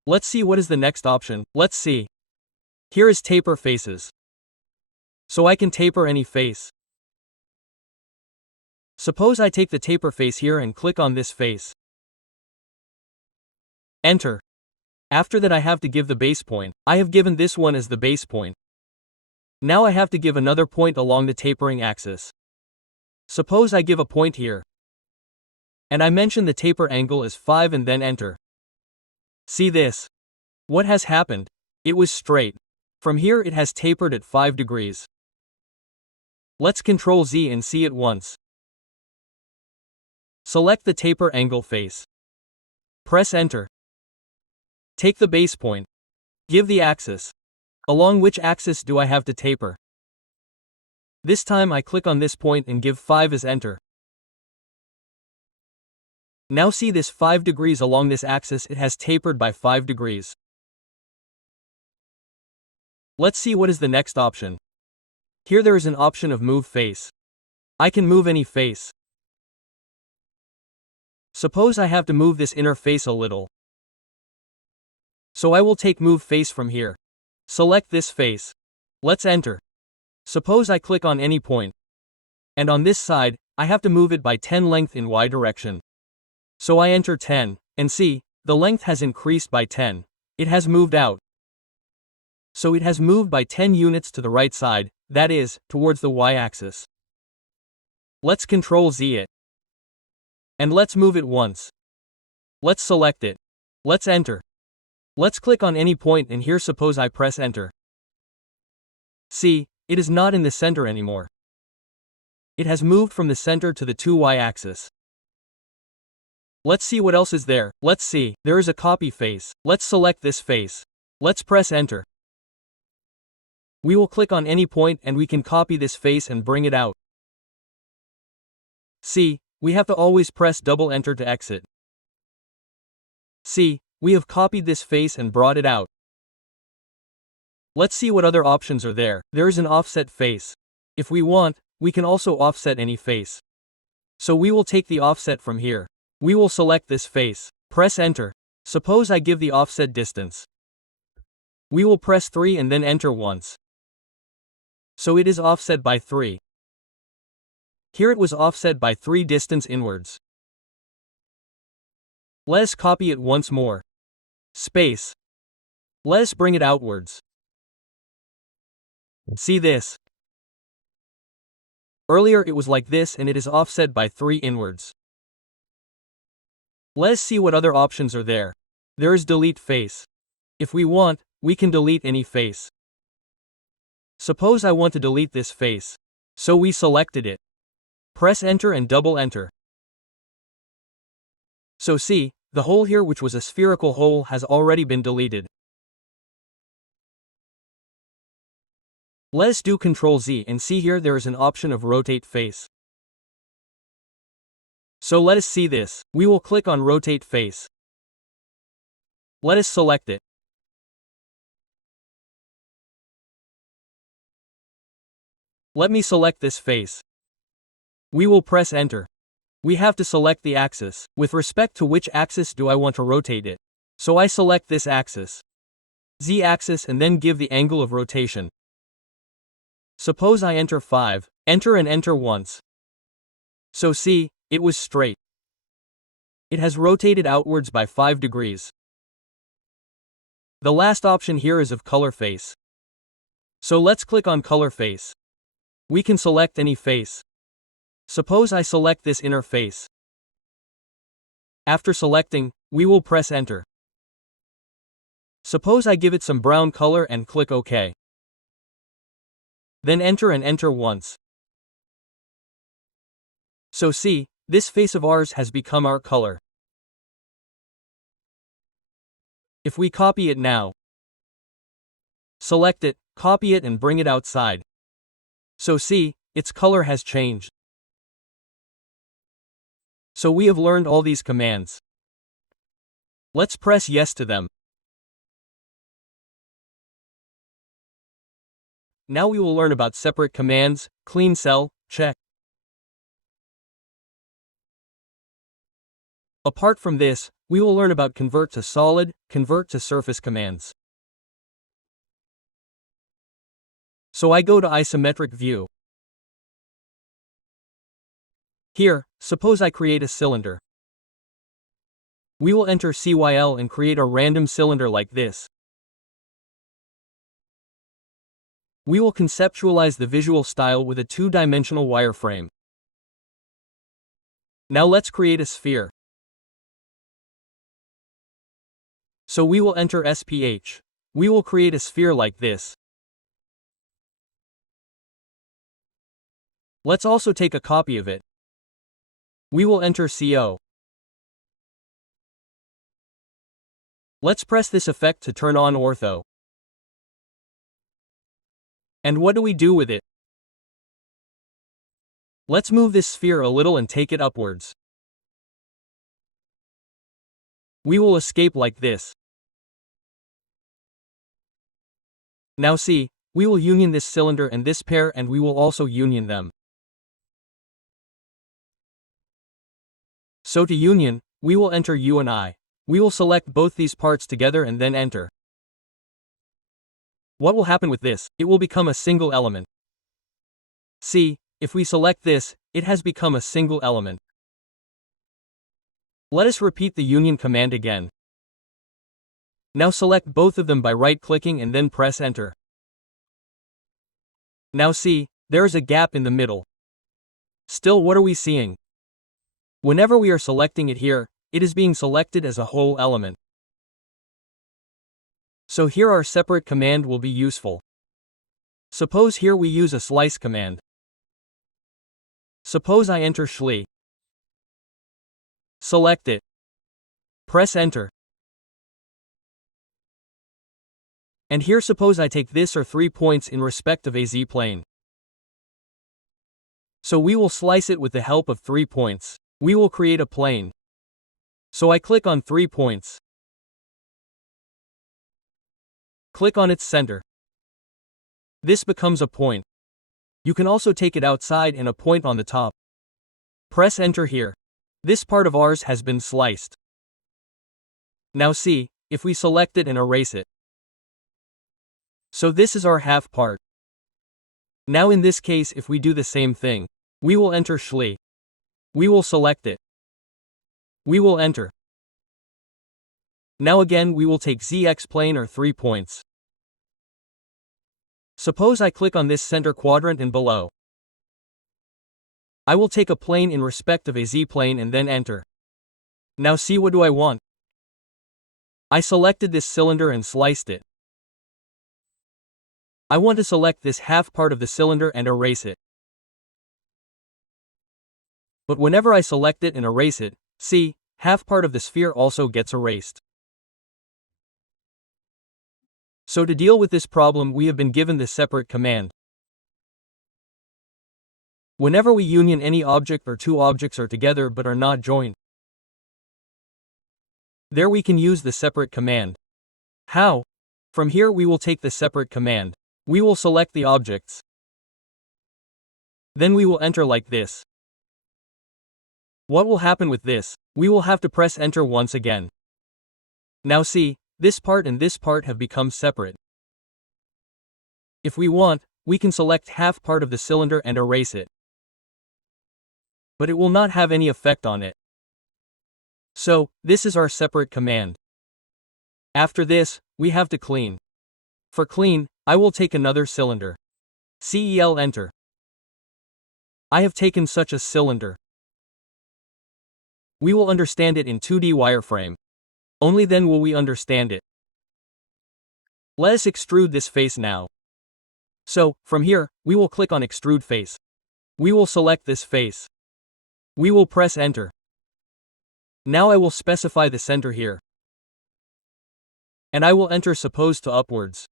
Let's see what is the next option. Let's see. Here is taper faces. So I can taper any face. Suppose I take the taper face here and click on this face. Enter. After that I have to give the base point. I have given this one as the base point. Now I have to give another point along the tapering axis. Suppose I give a point here. And I mention the taper angle is 5 and then enter. See this? What has happened? It was straight. From here it has tapered at 5 degrees. Let's Ctrl Z and see it once. Select the taper angle face. Press enter. Take the base point. Give the axis. Along which axis do I have to taper? This time I click on this point and give 5 as enter. Now see this 5 degrees along this axis, it has tapered by 5 degrees. Let's see what is the next option. Here there is an option of move face. I can move any face. Suppose I have to move this inner face a little. So I will take move face from here. Select this face. Let's enter. Suppose I click on any point. And on this side, I have to move it by 10 length in Y direction. So I enter 10, and see, the length has increased by 10. It has moved out. So it has moved by 10 units to the right side, that is, towards the Y-axis. Let's Ctrl Z it. And let's move it once. Let's select it. Let's enter. Let's click on any point, and here suppose I press enter. See, it is not in the center anymore. It has moved from the center to the 2Y axis. Let's see what else is there. Let's see, there is a copy face. Let's select this face. Let's press enter. We will click on any point and we can copy this face and bring it out. See, we have to always press double enter to exit. See, we have copied this face and brought it out. Let's see what other options are there. There is an offset face. If we want, we can also offset any face. So we will take the offset from here. We will select this face. Press enter. Suppose I give the offset distance. We will press 3 and then enter once. So it is offset by 3. Here it was offset by 3 distance inwards. Let's copy it once more. Space. Let's bring it outwards. See this? Earlier it was like this and it is offset by 3 inwards. Let's see what other options are there. There is delete face. If we want, we can delete any face. Suppose I want to delete this face. So we selected it. Press enter and double enter. So see, the hole here which was a spherical hole has already been deleted. Let us do Ctrl Z and see here there is an option of rotate face. So let us see this. We will click on rotate face. Let us select it. Let me select this face. We will press enter. We have to select the axis. With respect to which axis do I want to rotate it? So I select this axis. Z axis and then give the angle of rotation. Suppose I enter 5, enter and enter once. So see, it was straight. It has rotated outwards by 5 degrees. The last option here is of color face. So let's click on color face. We can select any face. Suppose I select this inner face. After selecting, we will press enter. Suppose I give it some brown color and click OK. Then enter and enter once. So see, this face of ours has become our color. If we copy it now, select it, copy it and bring it outside. So see, its color has changed. So we have learned all these commands. Let's press yes to them. Now we will learn about separate commands, clean cell, check. Apart from this, we will learn about convert to solid, convert to surface commands. So I go to isometric view. Here, suppose I create a cylinder. We will enter CYL and create a random cylinder like this. We will conceptualize the visual style with a 2-dimensional wireframe. Now let's create a sphere. So we will enter SPH. We will create a sphere like this. Let's also take a copy of it. We will enter CO. Let's press this effect to turn on ortho. And what do we do with it? Let's move this sphere a little and take it upwards. We will escape like this. Now see, we will union this cylinder and this pair and we will also union them. So to union, we will enter U and I. We will select both these parts together and then enter. What will happen with this? It will become a single element. See, if we select this, it has become a single element. Let us repeat the union command again. Now select both of them by right-clicking and then press enter. Now see, there is a gap in the middle. Still, what are we seeing? Whenever we are selecting it here, it is being selected as a whole element. So here our separate command will be useful. Suppose here we use a slice command. Suppose I enter Schli. Select it. Press enter. And here suppose I take this or 3 points in respect of a z-plane. So we will slice it with the help of 3 points. We will create a plane. So I click on 3 points. Click on its center. This becomes a point. You can also take it outside and a point on the top. Press enter here. This part of ours has been sliced. Now see, if we select it and erase it. So this is our half part. Now in this case if we do the same thing, we will enter Schli. We will select it. We will enter. Now again we will take ZX plane or 3 points. Suppose I click on this center quadrant and below. I will take a plane in respect of a z-plane and then enter. Now see, what do I want? I selected this cylinder and sliced it. I want to select this half part of the cylinder and erase it. But whenever I select it and erase it, see, half part of the sphere also gets erased. So to deal with this problem, we have been given this separate command. Whenever we union any object or two objects are together but are not joined, there we can use the separate command. How? From here we will take the separate command. We will select the objects. Then we will enter like this. What will happen with this? We will have to press enter once again. Now see, this part and this part have become separate. If we want, we can select half part of the cylinder and erase it. But it will not have any effect on it. So, this is our separate command. After this, we have to clean. For clean, I will take another cylinder. Cel enter. I have taken such a cylinder. We will understand it in 2D wireframe. Only then will we understand it. Let us extrude this face now. So, from here, we will click on Extrude Face. We will select this face. We will press enter. Now I will specify the center here. And I will enter suppose to upwards.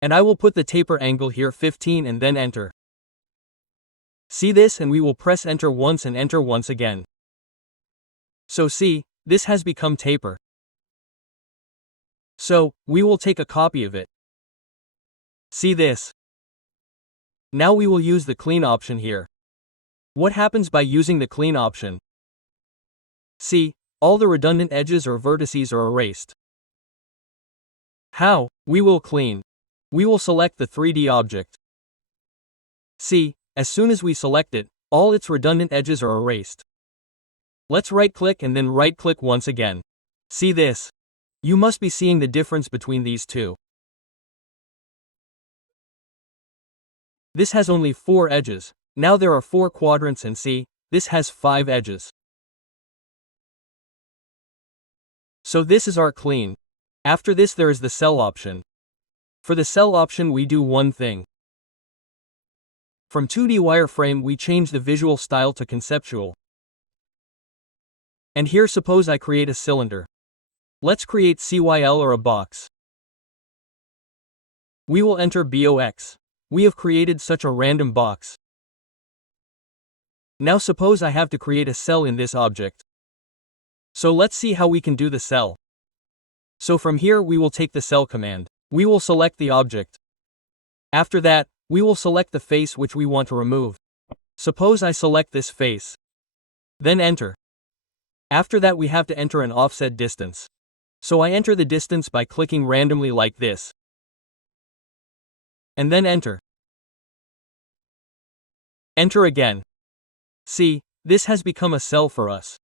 And I will put the taper angle here 15 and then enter. See this, and we will press enter once and enter once again. So see, this has become taper. So, we will take a copy of it. See this. Now we will use the clean option here. What happens by using the clean option? See, all the redundant edges or vertices are erased. How? We will clean. We will select the 3D object. See, as soon as we select it, all its redundant edges are erased. Let's right-click and then right-click once again. See this? You must be seeing the difference between these two. This has only 4 edges. Now there are 4 quadrants, and see, this has 5 edges. So this is our clean. After this there is the cell option. For the cell option we do one thing. From 2D wireframe we change the visual style to conceptual. And here suppose I create a cylinder. Let's create CYL or a box. We will enter BOX. We have created such a random box. Now suppose I have to create a cell in this object. So let's see how we can do the cell. So from here we will take the cell command. We will select the object. After that, we will select the face which we want to remove. Suppose I select this face. Then enter. After that we have to enter an offset distance. So I enter the distance by clicking randomly like this. And then enter. Enter again. See, this has become a cell for us.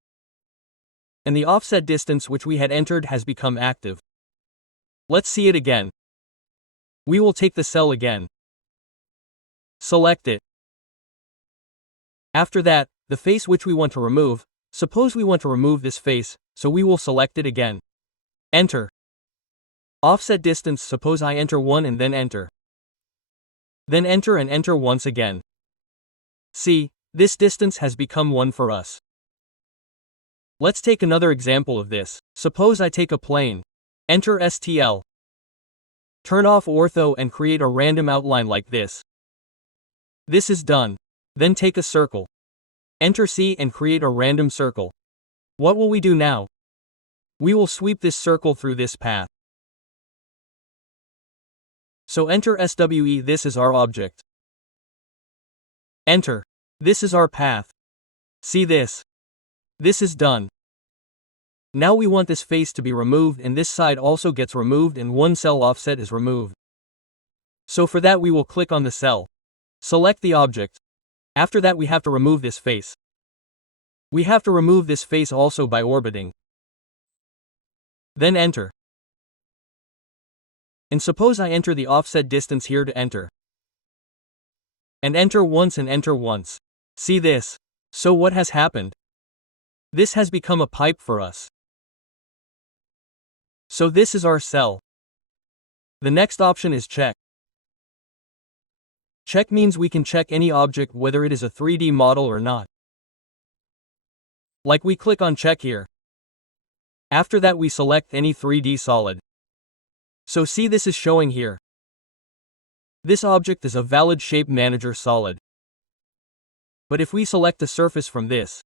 And the offset distance which we had entered has become active. Let's see it again. We will take the cell again. Select it. After that, the face which we want to remove, suppose we want to remove this face, so we will select it again. Enter. Offset distance, suppose I enter 1 and then enter. Then enter and enter once again. See, this distance has become 1 for us. Let's take another example of this. Suppose I take a plane. Enter STL. Turn off ortho and create a random outline like this. This is done. Then take a circle. Enter C and create a random circle. What will we do now? We will sweep this circle through this path. So enter SWE, this is our object. Enter. This is our path. See this? This is done. Now we want this face to be removed, and this side also gets removed, and one cell offset is removed. So for that we will click on the cell. Select the object. After that we have to remove this face. We have to remove this face also by orbiting. Then enter. And suppose I enter the offset distance here to enter. And enter once and enter once. See this? So what has happened? This has become a pipe for us. So this is our cell. The next option is check. Check means we can check any object whether it is a 3D model or not. Like we click on check here. After that we select any 3D solid. So see, this is showing here. This object is a valid shape manager solid. But if we select a surface from this,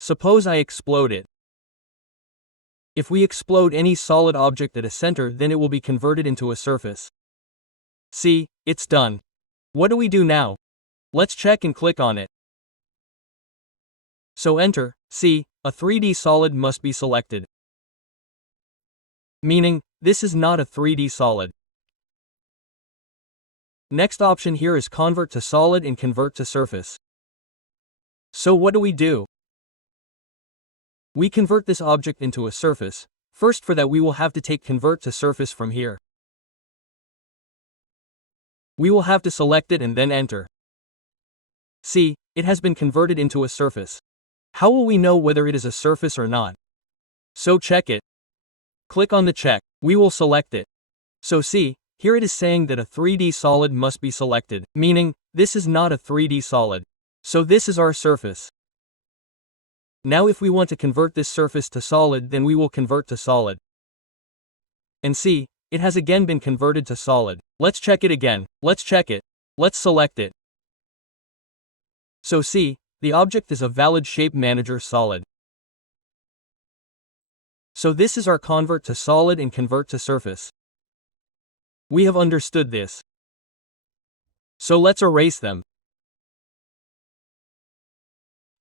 suppose I explode it. If we explode any solid object at a center, then it will be converted into a surface. See, it's done. What do we do now? Let's check and click on it. So enter, see, a 3D solid must be selected. Meaning, this is not a 3D solid. Next option here is convert to solid and convert to surface. So what do? We convert this object into a surface. First, for that we will have to take convert to surface from here. We will have to select it and then enter. See, it has been converted into a surface. How will we know whether it is a surface or not? So check it. Click on the check. We will select it. So see, here it is saying that a 3D solid must be selected, meaning, this is not a 3D solid. So this is our surface. Now if we want to convert this surface to solid, then we will convert to solid. And see, it has again been converted to solid. Let's check it again. Let's check it. Let's select it. So see, the object is a valid shape manager solid. So this is our convert to solid and convert to surface. We have understood this. So let's erase them.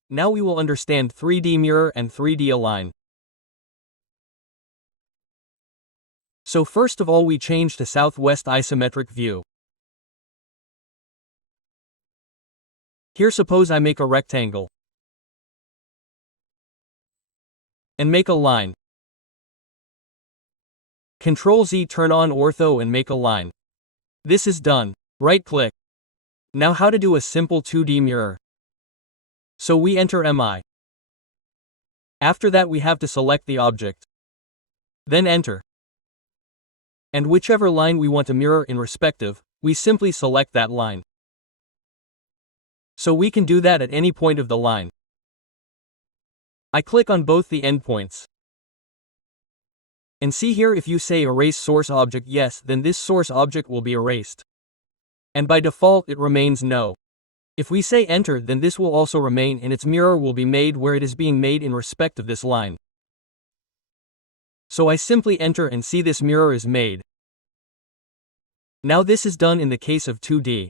Now we will understand 3D mirror and 3D align. So first of all we change to southwest isometric view. Here suppose I make a rectangle. And make a line. Ctrl Z, turn on ortho and make a line. This is done. Right click. Now how to do a simple 2D mirror. So we enter MI. After that we have to select the object. Then enter. And whichever line we want to mirror in respective, we simply select that line. So we can do that at any point of the line. I click on both the endpoints. And see here, if you say erase source object yes, then this source object will be erased. And by default it remains no. If we say enter, then this will also remain and its mirror will be made where it is being made in respect of this line. So I simply enter and see this mirror is made. Now this is done in the case of 2D.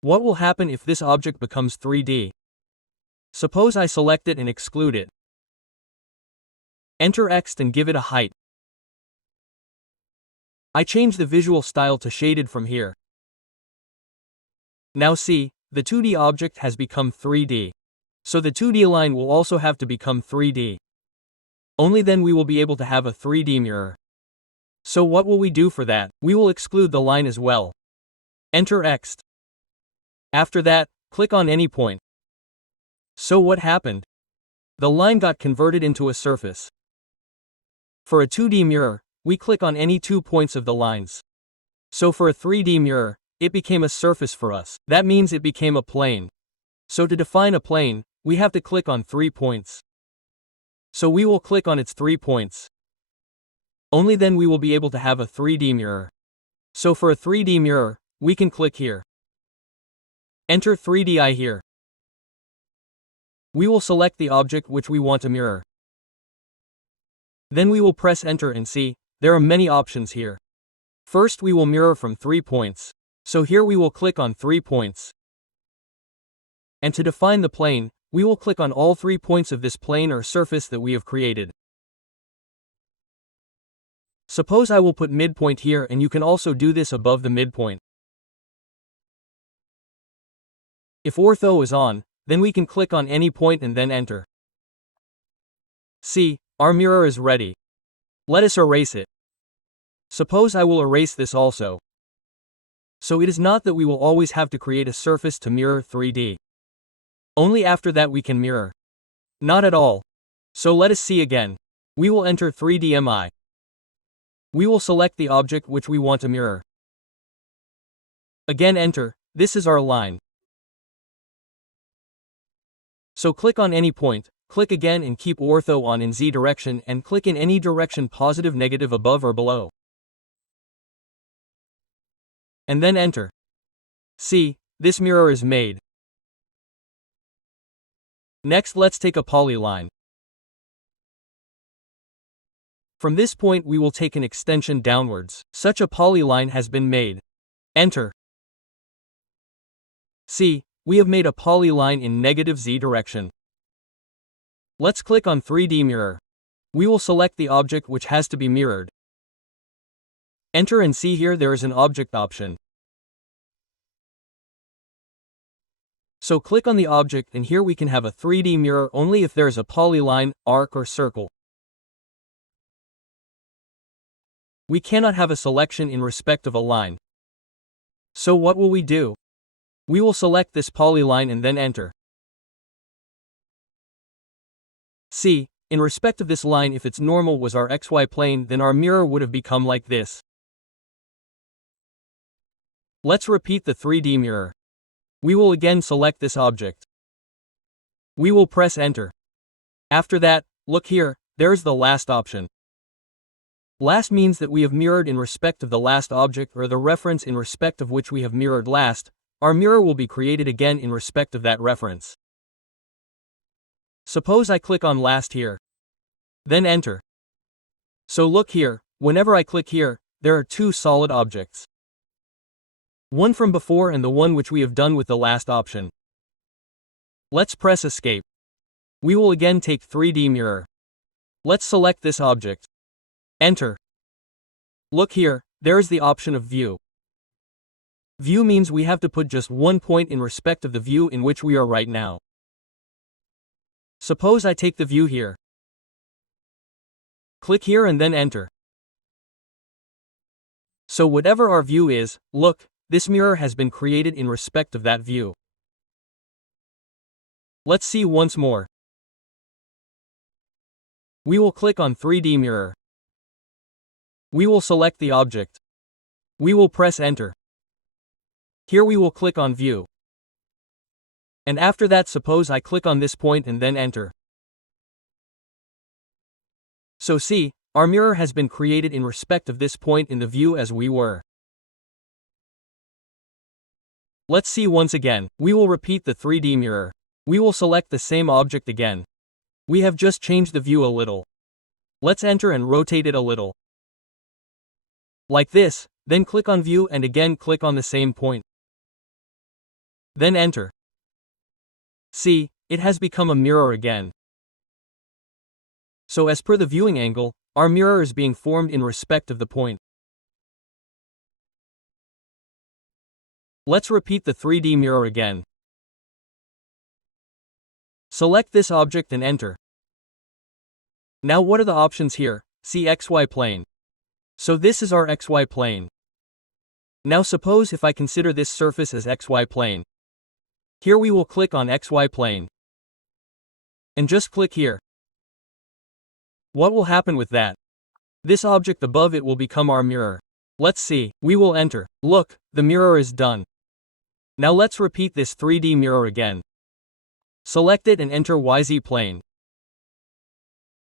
What will happen if this object becomes 3D? Suppose I select it and exclude it. Enter X and give it a height. I change the visual style to shaded from here. Now see, the 2D object has become 3D. So the 2D line will also have to become 3D. Only then we will be able to have a 3D mirror. So what will we do for that? We will exclude the line as well. Enter X. After that, click on any point. So what happened? The line got converted into a surface. For a 2D mirror, we click on any 2 points of the lines. So for a 3D mirror, it became a surface for us. That means it became a plane. So to define a plane, we have to click on 3 points. So we will click on its 3 points. Only then we will be able to have a 3D mirror. So for a 3D mirror, we can click here. Enter 3DI here. We will select the object which we want to mirror. Then we will press enter and see, there are many options here. First we will mirror from 3 points. So here we will click on 3 points. And to define the plane, we will click on all 3 points of this plane or surface that we have created. Suppose I will put midpoint here, and you can also do this above the midpoint. If ortho is on, then we can click on any point and then enter. See, our mirror is ready. Let us erase it. Suppose I will erase this also. So it is not that we will always have to create a surface to mirror 3D. Only after that we can mirror. Not at all. So let us see again. We will enter 3DMI. We will select the object which we want to mirror. Again enter, this is our line. So click on any point, click again and keep ortho on in Z direction and click in any direction positive negative above or below. And then enter. See, this mirror is made. Next let's take a polyline. From this point we will take an extension downwards. Such a polyline has been made. Enter. See, we have made a polyline in negative Z direction. Let's click on 3D mirror. We will select the object which has to be mirrored. Enter and see here there is an object option. So click on the object and here we can have a 3D mirror only if there is a polyline, arc or circle. We cannot have a selection in respect of a line. So what will we do? We will select this polyline and then enter. See, in respect of this line if its normal was our XY plane then our mirror would have become like this. Let's repeat the 3D mirror. We will again select this object. We will press enter. After that, look here, there is the last option. Last means that we have mirrored in respect of the last object or the reference in respect of which we have mirrored last. Our mirror will be created again in respect of that reference. Suppose I click on last here. Then enter. So look here, whenever I click here, there are two solid objects. One from before and the one which we have done with the last option. Let's press escape. We will again take 3D mirror. Let's select this object. Enter. Look here, there is the option of view. View means we have to put just one point in respect of the view in which we are right now. Suppose I take the view here. Click here and then enter. So whatever our view is, look, this mirror has been created in respect of that view. Let's see once more. We will click on 3D mirror. We will select the object. We will press enter. Here we will click on view. And after that suppose I click on this point and then enter. So see, our mirror has been created in respect of this point in the view as we were. Let's see once again. We will repeat the 3D mirror. We will select the same object again. We have just changed the view a little. Let's enter and rotate it a little. Like this, then click on view and again click on the same point. Then enter. See, it has become a mirror again. So as per the viewing angle, our mirror is being formed in respect of the point. Let's repeat the 3D mirror again. Select this object and enter. Now what are the options here? See XY plane. So this is our XY plane. Now suppose if I consider this surface as XY plane. Here we will click on XY plane. And just click here. What will happen with that? This object above it will become our mirror. Let's see. We will enter. Look, the mirror is done. Now let's repeat this 3D mirror again. Select it and enter YZ plane.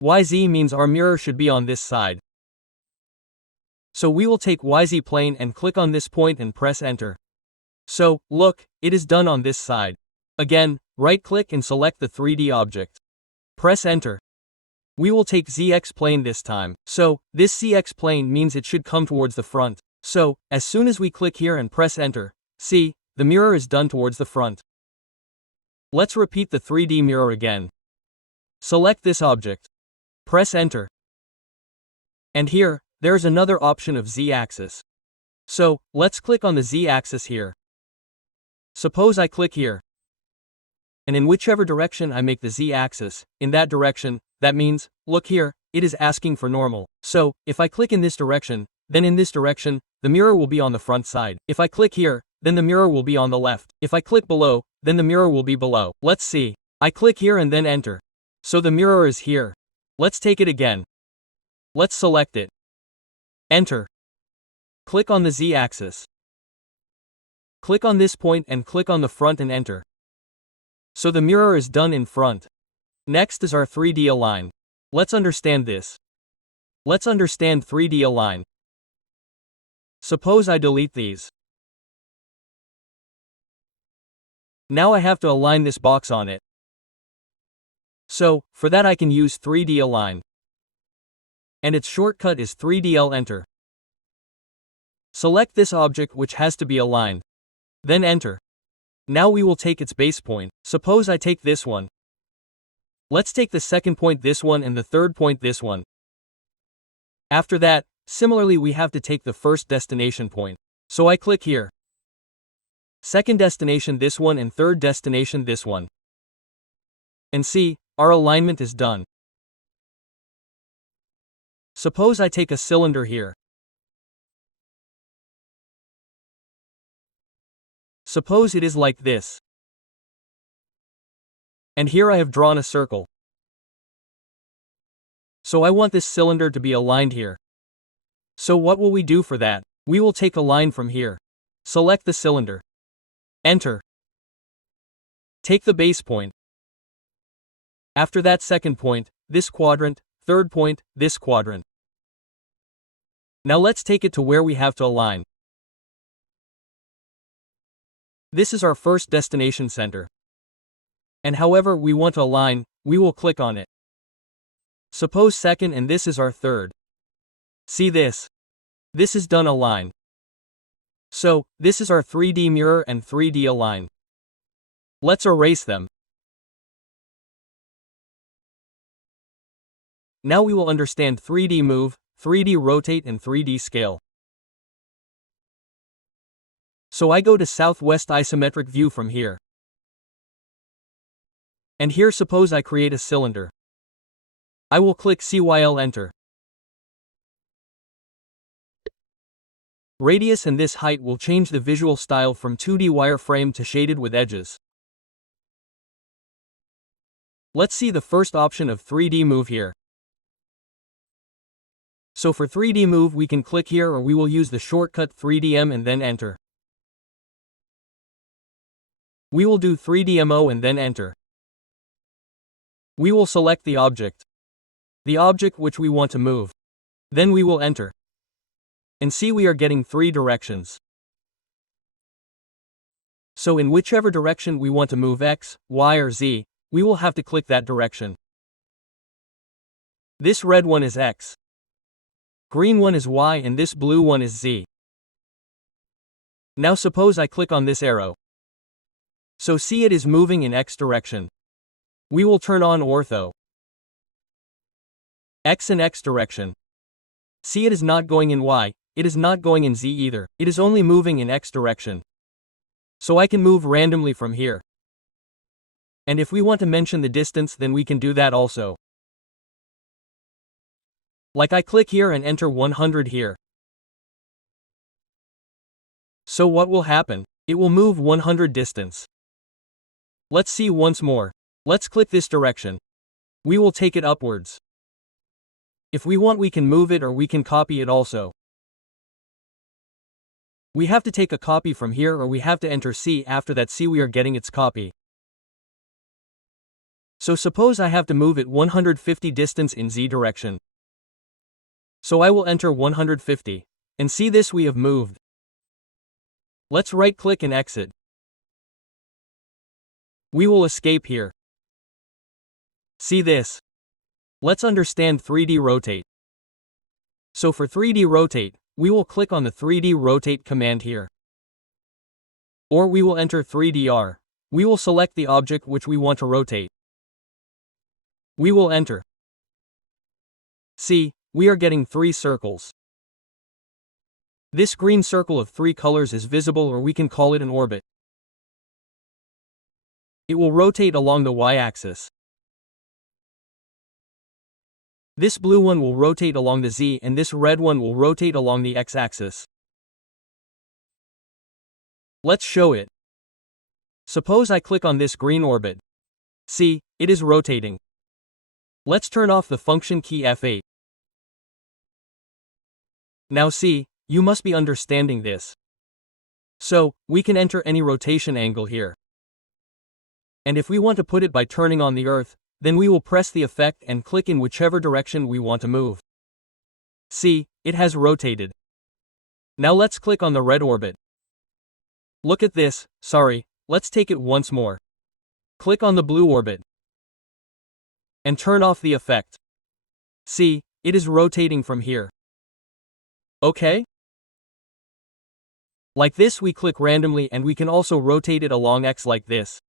YZ means our mirror should be on this side. So we will take YZ plane and click on this point and press enter. So, look, it is done on this side. Again, right-click and select the 3D object. Press enter. We will take ZX plane this time. So, this ZX plane means it should come towards the front. So, as soon as we click here and press enter, see, the mirror is done towards the front. Let's repeat the 3D mirror again. Select this object. Press enter. And here, there is another option of Z-axis. So, let's click on the Z-axis here. Suppose I click here. And in whichever direction I make the Z-axis, in that direction, that means, look here, it is asking for normal. So, if I click in this direction, then in this direction, the mirror will be on the front side. If I click here, then the mirror will be on the left. If I click below, then the mirror will be below. Let's see. I click here and then enter. So the mirror is here. Let's take it again. Let's select it. Enter. Click on the Z-axis. Click on this point and click on the front and enter. So the mirror is done in front. Next is our 3D align. Let's understand this. Let's understand 3D align. Suppose I delete these. Now I have to align this box on it. So, for that I can use 3D align. And its shortcut is 3DL enter. Select this object which has to be aligned. Then enter. Now we will take its base point. Suppose I take this one. Let's take the second point this one and the third point this one. After that, similarly we have to take the first destination point. So I click here. Second destination this one and third destination this one. And see, our alignment is done. Suppose I take a cylinder here. Suppose it is like this. And here I have drawn a circle. So I want this cylinder to be aligned here. So what will we do for that? We will take a line from here. Select the cylinder. Enter. Take the base point. After that second point, this quadrant, third point, this quadrant. Now let's take it to where we have to align. This is our first destination center. And however we want to align, we will click on it. Suppose second and this is our third. See this? This is done align. So, this is our 3D mirror and 3D align. Let's erase them. Now we will understand 3D move, 3D rotate and 3D scale. So I go to southwest isometric view from here. And here suppose I create a cylinder. I will click CYL enter. Radius and this height will change the visual style from 2D wireframe to shaded with edges. Let's see the first option of 3D move here. So for 3D move we can click here or we will use the shortcut 3DM and then enter. We will do 3DMO and then enter. We will select the object which we want to move. Then we will enter. And see we are getting 3 directions. So in whichever direction we want to move X, Y or Z, we will have to click that direction. This red one is X. Green one is Y and this blue one is Z. Now suppose I click on this arrow. So see it is moving in X direction. We will turn on ortho. X and X direction. See it is not going in Y, it is not going in Z either, it is only moving in X direction. So I can move randomly from here. And if we want to mention the distance then we can do that also. Like I click here and enter 100 here. So what will happen? It will move 100 distance. Let's see once more. Let's click this direction. We will take it upwards. If we want we can move it or we can copy it also. We have to take a copy from here or we have to enter C. After that see we are getting its copy. So suppose I have to move it 150 distance in Z direction. So I will enter 150. And see this we have moved. Let's right click and exit. We will escape here. See this? Let's understand 3D rotate. So for 3D rotate, we will click on the 3D rotate command here. Or we will enter 3DR. We will select the object which we want to rotate. We will enter. See, we are getting 3 circles. This green circle of 3 colors is visible or we can call it an orbit. It will rotate along the y-axis. This blue one will rotate along the Z and this red one will rotate along the X-axis. Let's show it. Suppose I click on this green orbit. See, it is rotating. Let's turn off the function key F8. Now see, you must be understanding this. So, we can enter any rotation angle here. And if we want to put it by turning on the Earth, then we will press the effect and click in whichever direction we want to move. See, it has rotated. Now let's click on the red orbit. Look at this, let's take it once more. Click on the blue orbit. And turn off the effect. See, it is rotating from here. Okay? Like this we click randomly and we can also rotate it along X like this.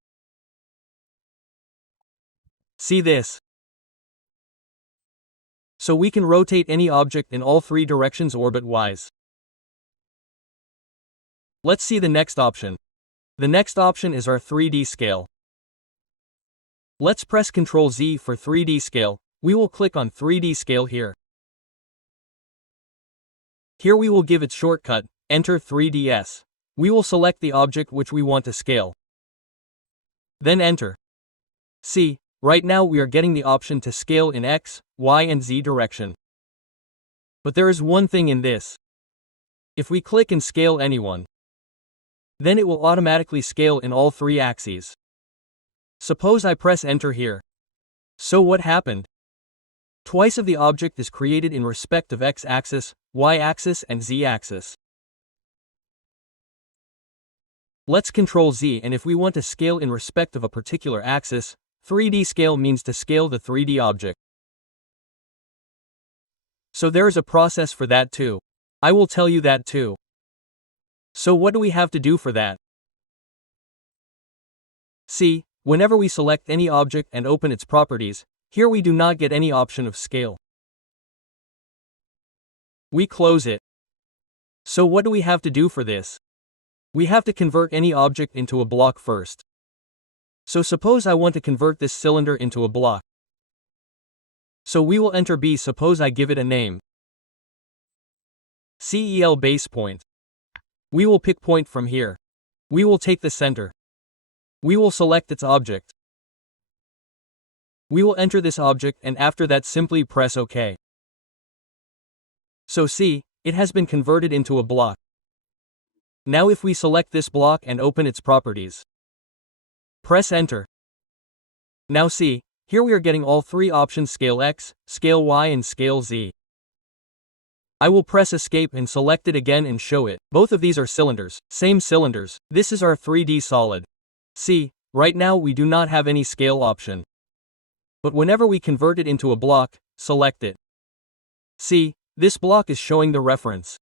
See this? So we can rotate any object in all three directions orbit-wise. Let's see the next option. The next option is our 3D scale. Let's press Ctrl Z for 3D scale. We will click on 3D scale here. Here we will give it shortcut, enter 3ds. We will select the object which we want to scale. Then enter. See, right now we are getting the option to scale in X, Y and Z direction. But there is one thing in this. If we click and scale anyone, then it will automatically scale in all three axes. Suppose I press enter here. So what happened? Twice of the object is created in respect of X-axis, Y-axis and Z-axis. Let's Ctrl Z, and if we want to scale in respect of a particular axis, 3D scale means to scale the 3D object. So there is a process for that too. I will tell you that too. So what do we have to do for that? See, whenever we select any object and open its properties, here we do not get any option of scale. We close it. So what do we have to do for this? We have to convert any object into a block first. So suppose I want to convert this cylinder into a block. So we will enter B. Suppose I give it a name. CEL base point. We will pick point from here. We will take the center. We will select its object. We will enter this object and after that simply press OK. So see, it has been converted into a block. Now if we select this block and open its properties. Press enter. Now see, here we are getting all three options: scale X, scale Y and scale Z. I will press escape and select it again and show it. Both of these are cylinders, same cylinders. This is our 3D solid. See, right now we do not have any scale option. But whenever we convert it into a block, select it. See, this block is showing the reference.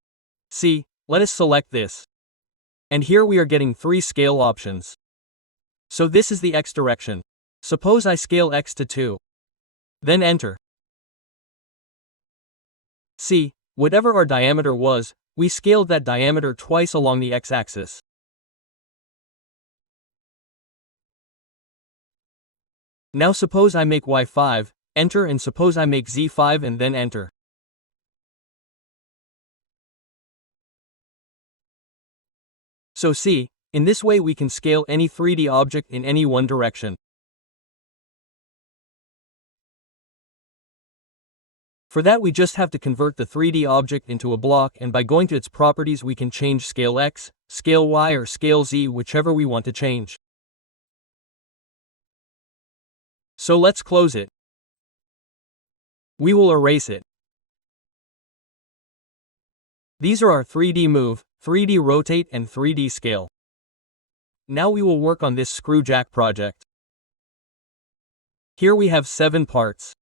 See, let us select this. And here we are getting three scale options. So this is the X direction. Suppose I scale X to 2. Then enter. See, whatever our diameter was, we scaled that diameter twice along the X-axis. Now suppose I make Y5, enter, and suppose I make Z5 and then enter. So see, in this way we can scale any 3D object in any one direction. For that we just have to convert the 3D object into a block, and by going to its properties we can change scale X, scale Y or scale Z, whichever we want to change. So let's close it. We will erase it. These are our 3D move, 3D rotate and 3D scale. Now we will work on this screw jack project. Here we have 7 parts.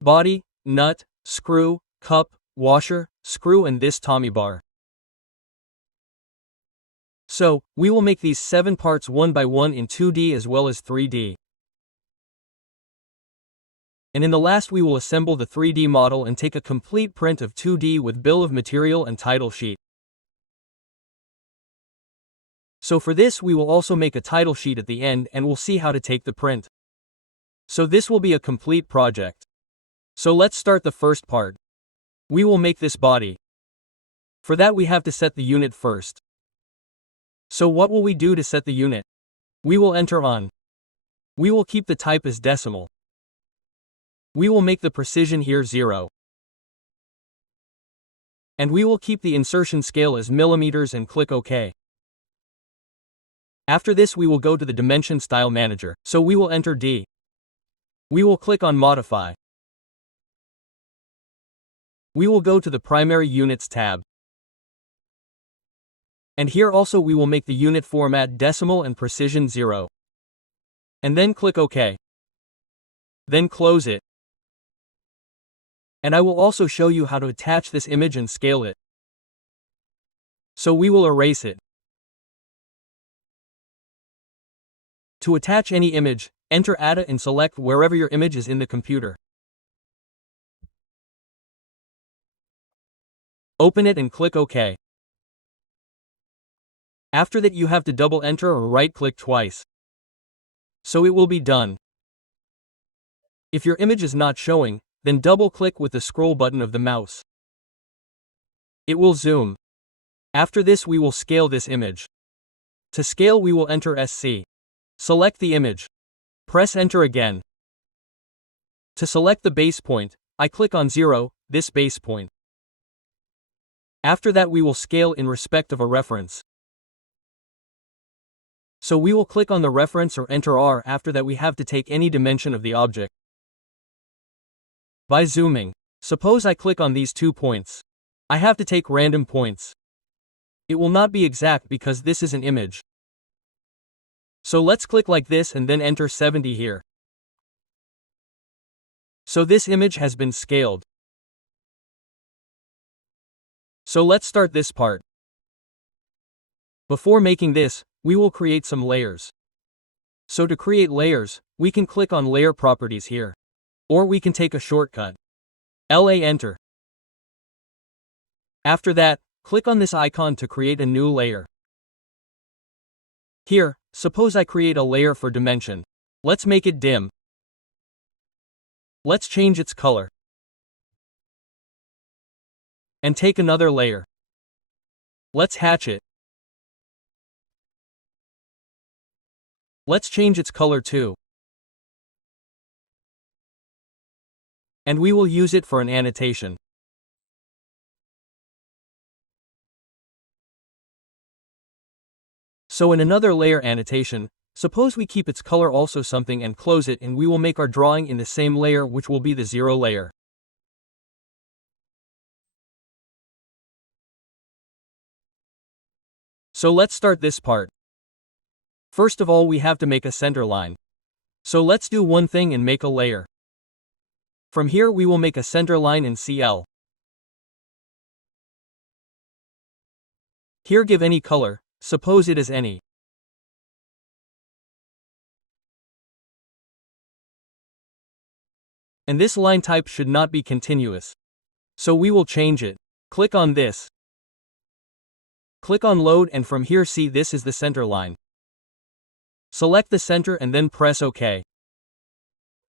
Body, nut, screw, cup, washer, screw and this Tommy bar. So, we will make these 7 parts one by one in 2D as well as 3D. And in the last we will assemble the 3D model and take a complete print of 2D with bill of material and title sheet. So for this we will also make a title sheet at the end and we'll see how to take the print. So this will be a complete project. So let's start the first part. We will make this body. For that we have to set the unit first. So what will we do to set the unit? We will enter on. We will keep the type as decimal. We will make the precision here 0. And we will keep the insertion scale as millimeters and click OK. After this we will go to the Dimension Style Manager, so we will enter D. We will click on Modify. We will go to the Primary Units tab. And here also we will make the unit format decimal and precision 0. And then click OK. Then close it. And I will also show you how to attach this image and scale it. So we will erase it. To attach any image, enter Add and select wherever your image is in the computer. Open it and click OK. After that you have to double enter or right click twice. So it will be done. If your image is not showing, then double click with the scroll button of the mouse. It will zoom. After this we will scale this image. To scale we will enter SC. Select the image. Press enter again. To select the base point, I click on 0, this base point. After that we will scale in respect of a reference. So we will click on the reference or enter R. After that we have to take any dimension of the object. By zooming, suppose I click on these 2 points. I have to take random points. It will not be exact because this is an image. So let's click like this and then enter 70 here. So this image has been scaled. So let's start this part. Before making this, we will create some layers. So to create layers, we can click on Layer Properties here. Or we can take a shortcut. LA enter. After that, click on this icon to create a new layer. Here, suppose I create a layer for dimension. Let's make it dim. Let's change its color. And take another layer. Let's hatch it. Let's change its color too. And we will use it for an annotation. So in another layer annotation, suppose we keep its color also something and close it, and we will make our drawing in the same layer, which will be the 0 layer. So let's start this part. First of all we have to make a center line. So let's do one thing and make a layer. From here we will make a center line in CL. Here give any color, suppose it is any. And this line type should not be continuous. So we will change it. Click on this. Click on load and from here see this is the center line. Select the center and then press OK.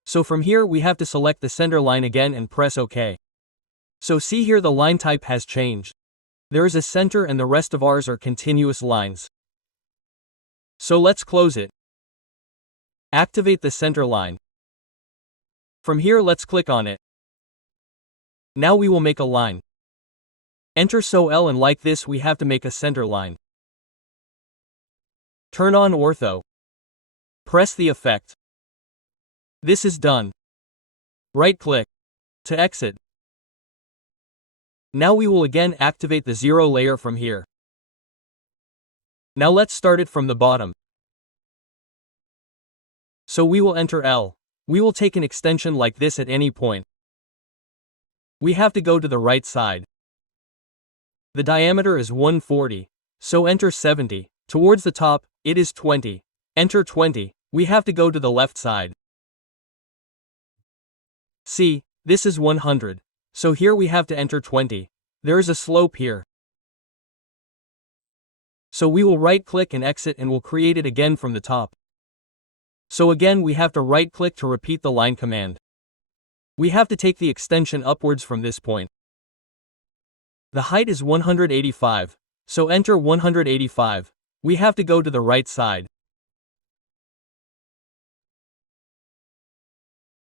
So from here we have to select the center line again and press OK. So see here the line type has changed. There is a center and the rest of ours are continuous lines. So let's close it. Activate the center line. From here let's click on it. Now we will make a line. Enter so L and like this we have to make a center line. Turn on ortho. Press the effect. This is done. Right click. To exit. Now we will again activate the 0 layer from here. Now let's start it from the bottom. So we will enter L. We will take an extension like this at any point. We have to go to the right side. The diameter is 140. So enter 70. Towards the top, it is 20. Enter 20. We have to go to the left side. See, this is 100. So here we have to enter 20. There is a slope here. So we will right click and exit and will create it again from the top. So again we have to right-click to repeat the line command. We have to take the extension upwards from this point. The height is 185, so enter 185. We have to go to the right side.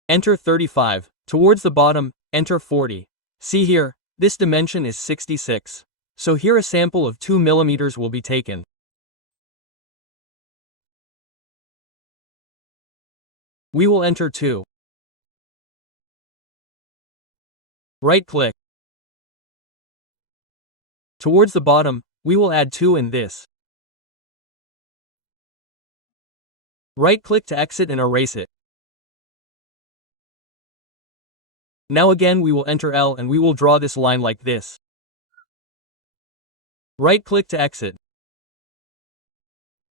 Enter 35. Towards the bottom, enter 40. See here, this dimension is 66. So here a sample of 2 mm will be taken. We will enter 2. Right-click. Towards the bottom, we will add 2 in this. Right-click to exit and erase it. Now again we will enter L and we will draw this line like this. Right-click to exit.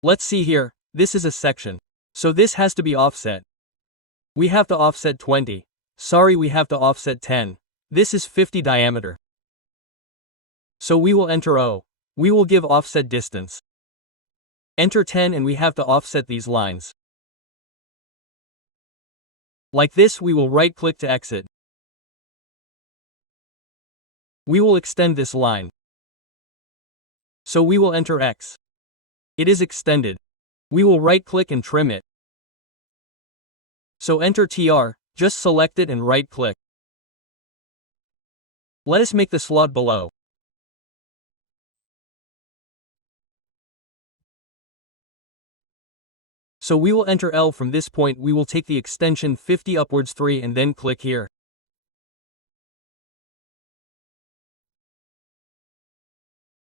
Let's see here, this is a section. So this has to be offset. We have to offset 20. Sorry, we have to offset 10. This is 50 diameter. So we will enter O. We will give offset distance. Enter 10 and we have to offset these lines. Like this we will right-click to exit. We will extend this line. So we will enter X. It is extended. We will right-click and trim it. So enter TR, just select it and right-click. Let us make the slot below. So we will enter L from this point. We will take the extension 50 upwards 3 and then click here.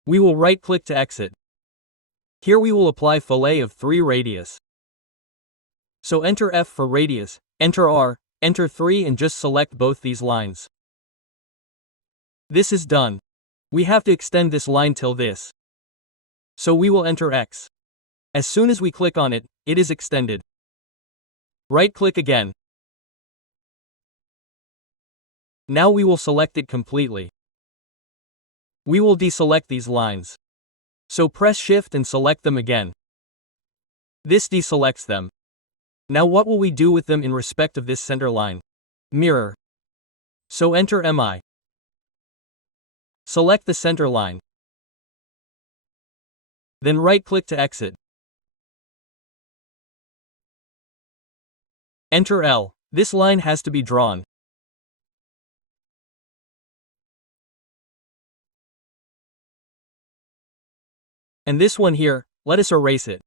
We will right-click to exit. Here we will apply fillet of 3 radius. So enter F for radius, enter R, enter 3 and just select both these lines. This is done. We have to extend this line till this. So we will enter X. As soon as we click on it, it is extended. Right-click again. Now we will select it completely. We will deselect these lines. So press Shift and select them again. This deselects them. Now what will we do with them in respect of this center line? Mirror. So enter MI. Select the center line. Then right-click to exit. Enter L. This line has to be drawn. And this one here, let us erase it.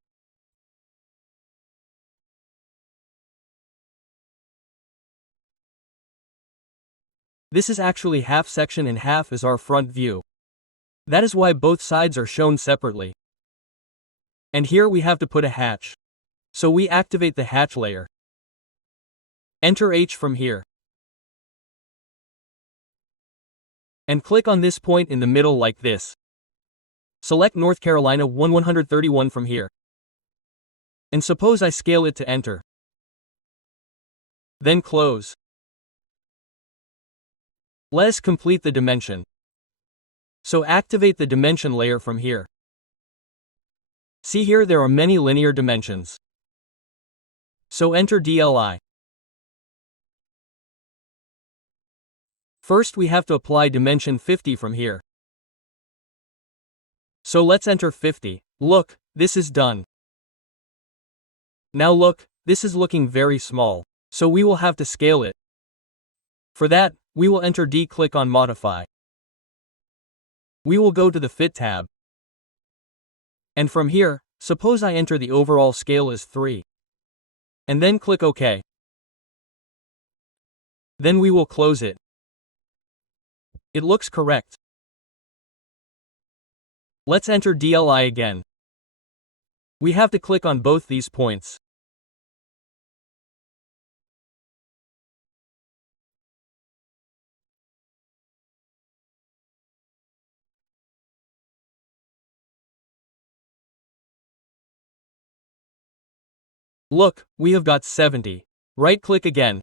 This is actually half section and half is our front view. That is why both sides are shown separately. And here we have to put a hatch. So we activate the hatch layer. Enter H from here. And click on this point in the middle like this. Select North Carolina 131 from here. And suppose I scale it to enter. Then close. Let us complete the dimension. So activate the dimension layer from here. See here there are many linear dimensions. So enter DLI. First we have to apply dimension 50 from here. So let's enter 50. Look, this is done. Now look, this is looking very small. So we will have to scale it. For that, we will enter D, click on Modify. We will go to the Fit tab. And from here, suppose I enter the overall scale as 3. And then click OK. Then we will close it. It looks correct. Let's enter DLI again. We have to click on both these points. Look, we have got 70. Right-click again.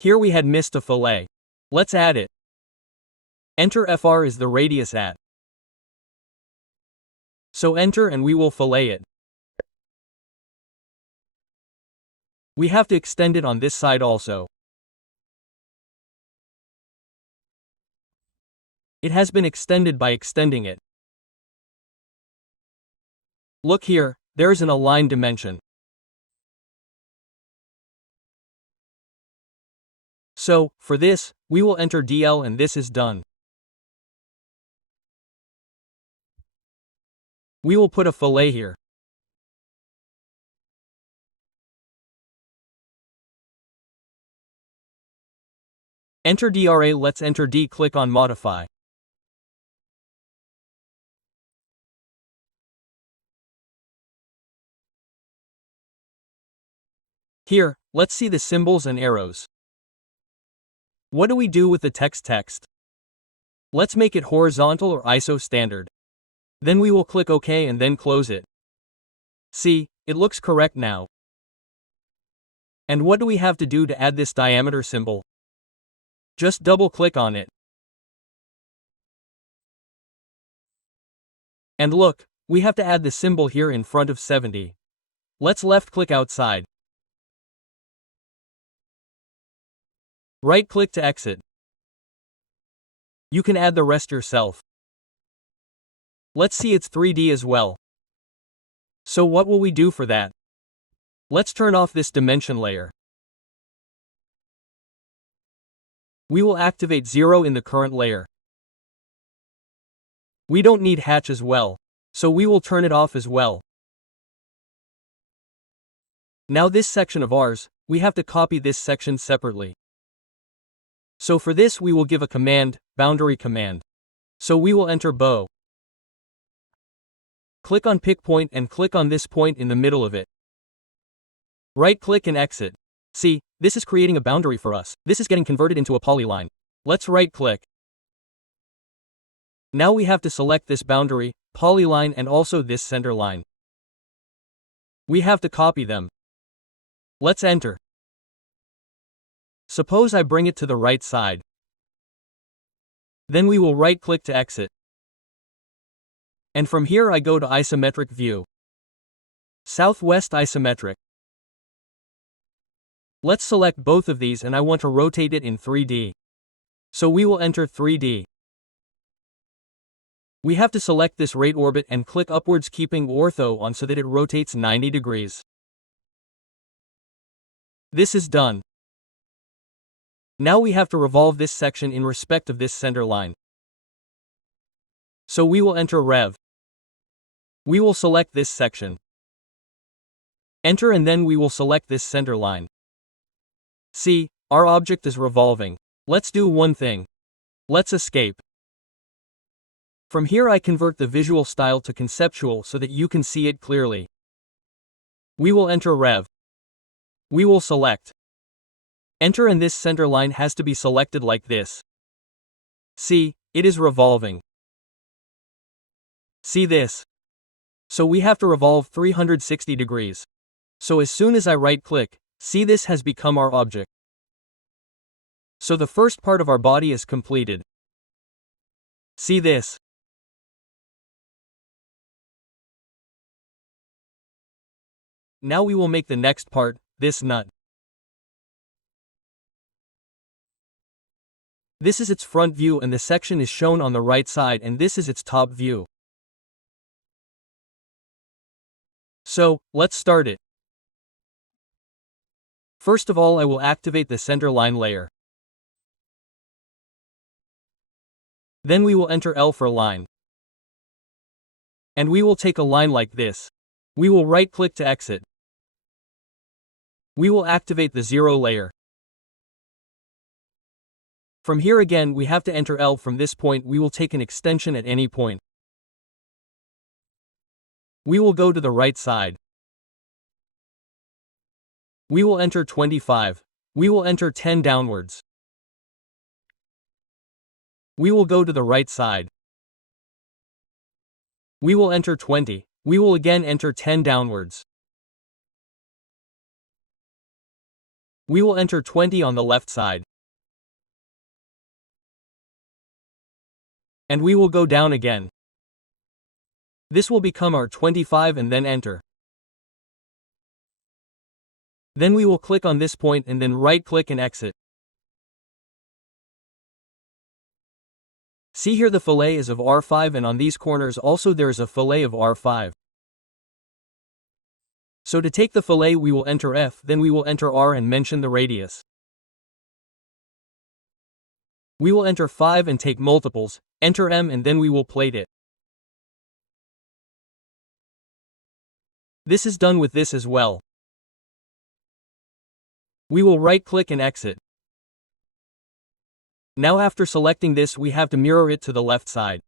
Here we had missed a fillet. Let's add it. Enter FR is the radius at. So enter and we will fillet it. We have to extend it on this side also. It has been extended by extending it. Look here, there is an aligned dimension. So, for this, we will enter DL and this is done. We will put a fillet here. Enter DRA, let's enter D, click on Modify. Here, let's see the symbols and arrows. What do we do with the text? Let's make it horizontal or ISO standard. Then we will click OK and then close it. See, it looks correct now. And what do we have to do to add this diameter symbol? Just double click on it. And look, we have to add the symbol here in front of 70. Let's left click outside. Right click to exit. You can add the rest yourself. Let's see it's 3D as well. So what will we do for that? Let's turn off this dimension layer. We will activate 0 in the current layer. We don't need hatch as well, so we will turn it off as well. Now this section of ours, we have to copy this section separately. So for this we will give a command, boundary command. So we will enter bow. Click on pick point and click on this point in the middle of it. Right click and exit. See, this is creating a boundary for us. This is getting converted into a polyline. Let's right click. Now we have to select this boundary, polyline and also this center line. We have to copy them. Let's enter. Suppose I bring it to the right side. Then we will right click to exit. And from here I go to isometric view. Southwest isometric. Let's select both of these and I want to rotate it in 3D. So we will enter 3D. We have to select this right orbit and click upwards keeping ortho on so that it rotates 90 degrees. This is done. Now we have to revolve this section in respect of this center line. So we will enter Rev. We will select this section. Enter and then we will select this center line. See, our object is revolving. Let's do one thing. Let's escape. From here I convert the visual style to conceptual so that you can see it clearly. We will enter Rev. We will select. Enter and this center line has to be selected like this. See, it is revolving. See this? So we have to revolve 360 degrees. So as soon as I right click, see this has become our object. So the first part of our body is completed. See this? Now we will make the next part, this nut. This is its front view and the section is shown on the right side and this is its top view. So, let's start it. First of all I will activate the center line layer. Then we will enter L for line. And we will take a line like this. We will right click to exit. We will activate the 0 layer. From here again we have to enter L. From this point we will take an extension at any point. We will go to the right side. We will enter 25. We will enter 10 downwards. We will go to the right side. We will enter 20. We will again enter 10 downwards. We will enter 20 on the left side. And we will go down again. This will become our 25 and then enter. Then we will click on this point and then right-click and exit. See here the fillet is of R5 and on these corners also there is a fillet of R5. So to take the fillet we will enter F, then we will enter R and mention the radius. We will enter 5 and take multiples, enter M and then we will plate it. This is done with this as well. We will right-click and exit. Now after selecting this we have to mirror it to the left side.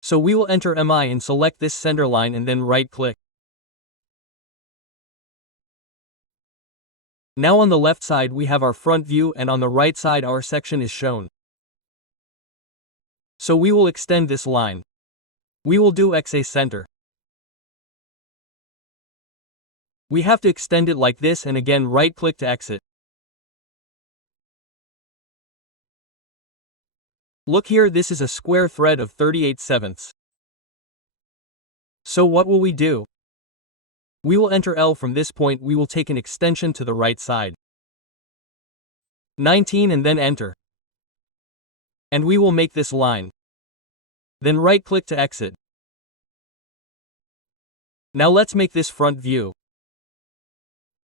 So we will enter MI and select this center line and then right-click. Now on the left side we have our front view and on the right side our section is shown. So we will extend this line. We will do XA center. We have to extend it like this and again right-click to exit. Look here, this is a square thread of 38/7. So what will we do? We will enter L from this point, we will take an extension to the right side. 19 and then enter. And we will make this line. Then right-click to exit. Now let's make this front view.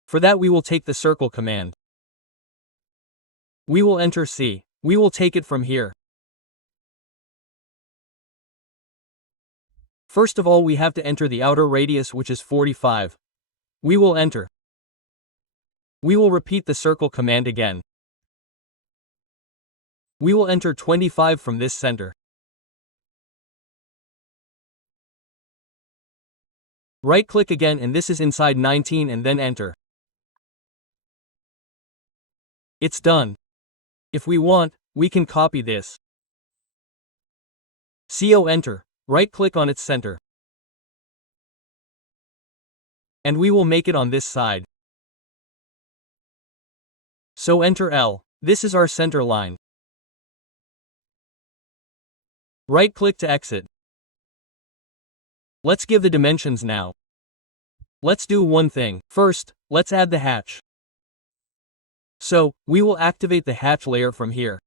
For that we will take the circle command. We will enter C. We will take it from here. First of all we have to enter the outer radius which is 45. We will enter. We will repeat the circle command again. We will enter 25 from this center. Right-click again and this is inside 19 and then enter. It's done. If we want, we can copy this. CO enter. Right-click on its center. And we will make it on this side. So enter L. This is our center line. Right-click to exit. Let's give the dimensions now. Let's do one thing. First, let's add the hatch. So, we will activate the hatch layer from here.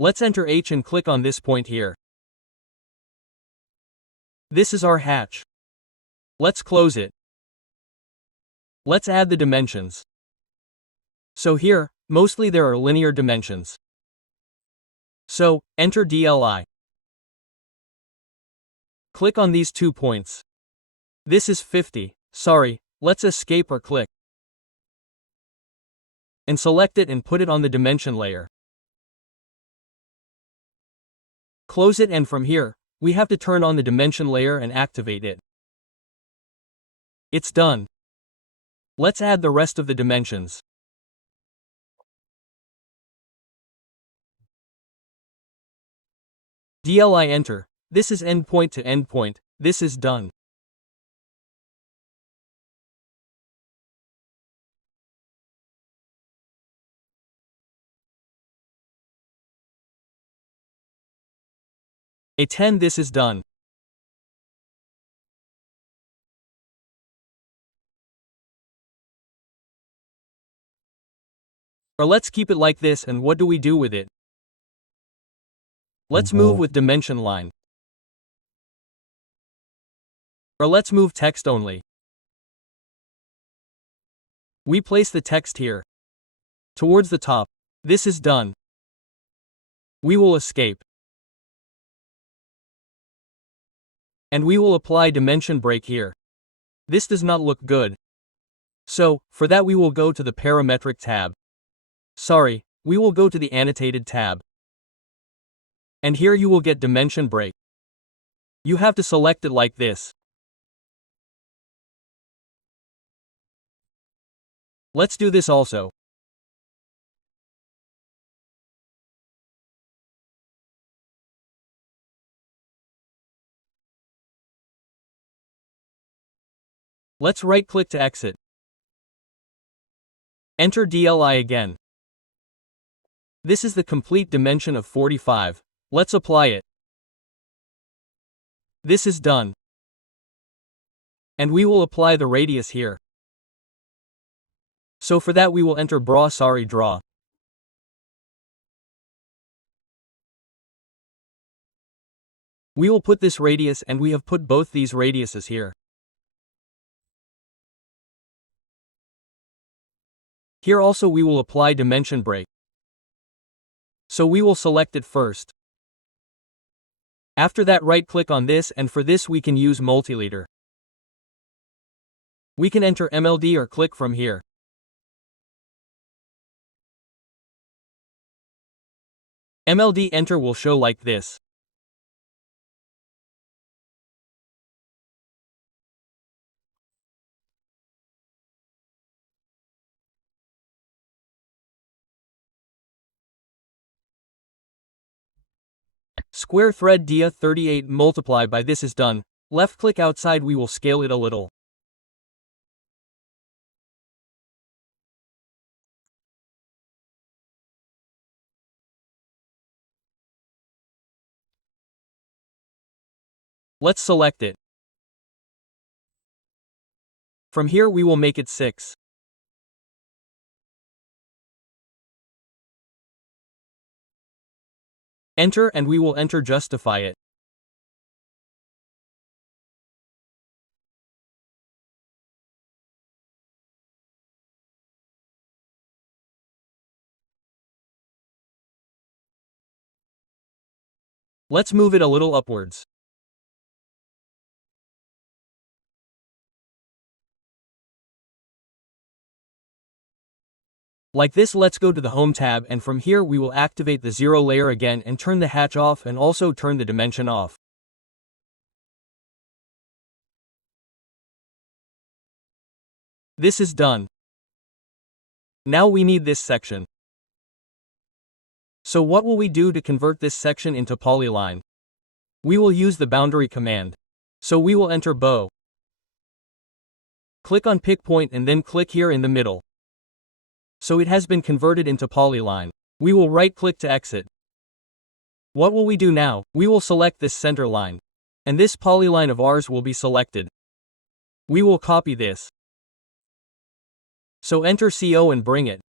Let's enter H and click on this point here. This is our hatch. Let's close it. Let's add the dimensions. So here, mostly there are linear dimensions. So, enter DLI. Click on these 2 points. This is 50. Sorry, let's escape or click. And select it and put it on the dimension layer. Close it and from here, we have to turn on the dimension layer and activate it. It's done. Let's add the rest of the dimensions. DLI enter. This is endpoint to endpoint. This is done. A10 this is done. Or let's keep it like this and what do we do with it? Let's move with dimension line. Or let's move text only. We place the text here. Towards the top. This is done. We will escape. And we will apply dimension break here. This does not look good. So, for that we will go to the parametric tab. Sorry, we will go to the annotated tab. And here you will get dimension break. You have to select it like this. Let's do this also. Let's right-click to exit. Enter DLI again. This is the complete dimension of 45. Let's apply it. This is done. And we will apply the radius here. So for that we will enter draw. We will put this radius and we have put both these radiuses here. Here also we will apply dimension break. So we will select it first. After that right-click on this, and for this we can use multileader. We can enter MLD or click from here. MLD enter will show like this. Square thread dia 38 multiply by this is done. Left click outside, we will scale it a little. Let's select it. From here we will make it 6. Enter and we will enter justify it. Let's move it a little upwards. Like this. Let's go to the Home tab, and from here we will activate the 0 layer again and turn the hatch off, and also turn the dimension off. This is done. Now we need this section. So what will we do to convert this section into Polyline? We will use the boundary command. So we will enter bow. Click on pick point and then click here in the middle. So it has been converted into Polyline. We will right-click to exit. What will we do now? We will select this center line. And this polyline of ours will be selected. We will copy this. So enter CO and bring it.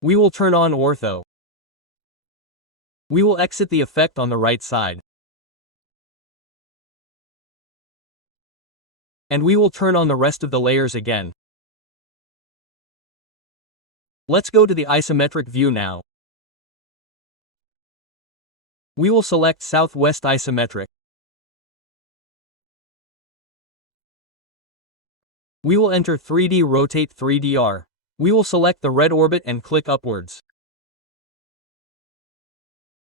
We will turn on ortho. We will exit the effect on the right side. And we will turn on the rest of the layers again. Let's go to the isometric view now. We will select Southwest Isometric. We will enter 3D Rotate 3DR. We will select the red orbit and click upwards.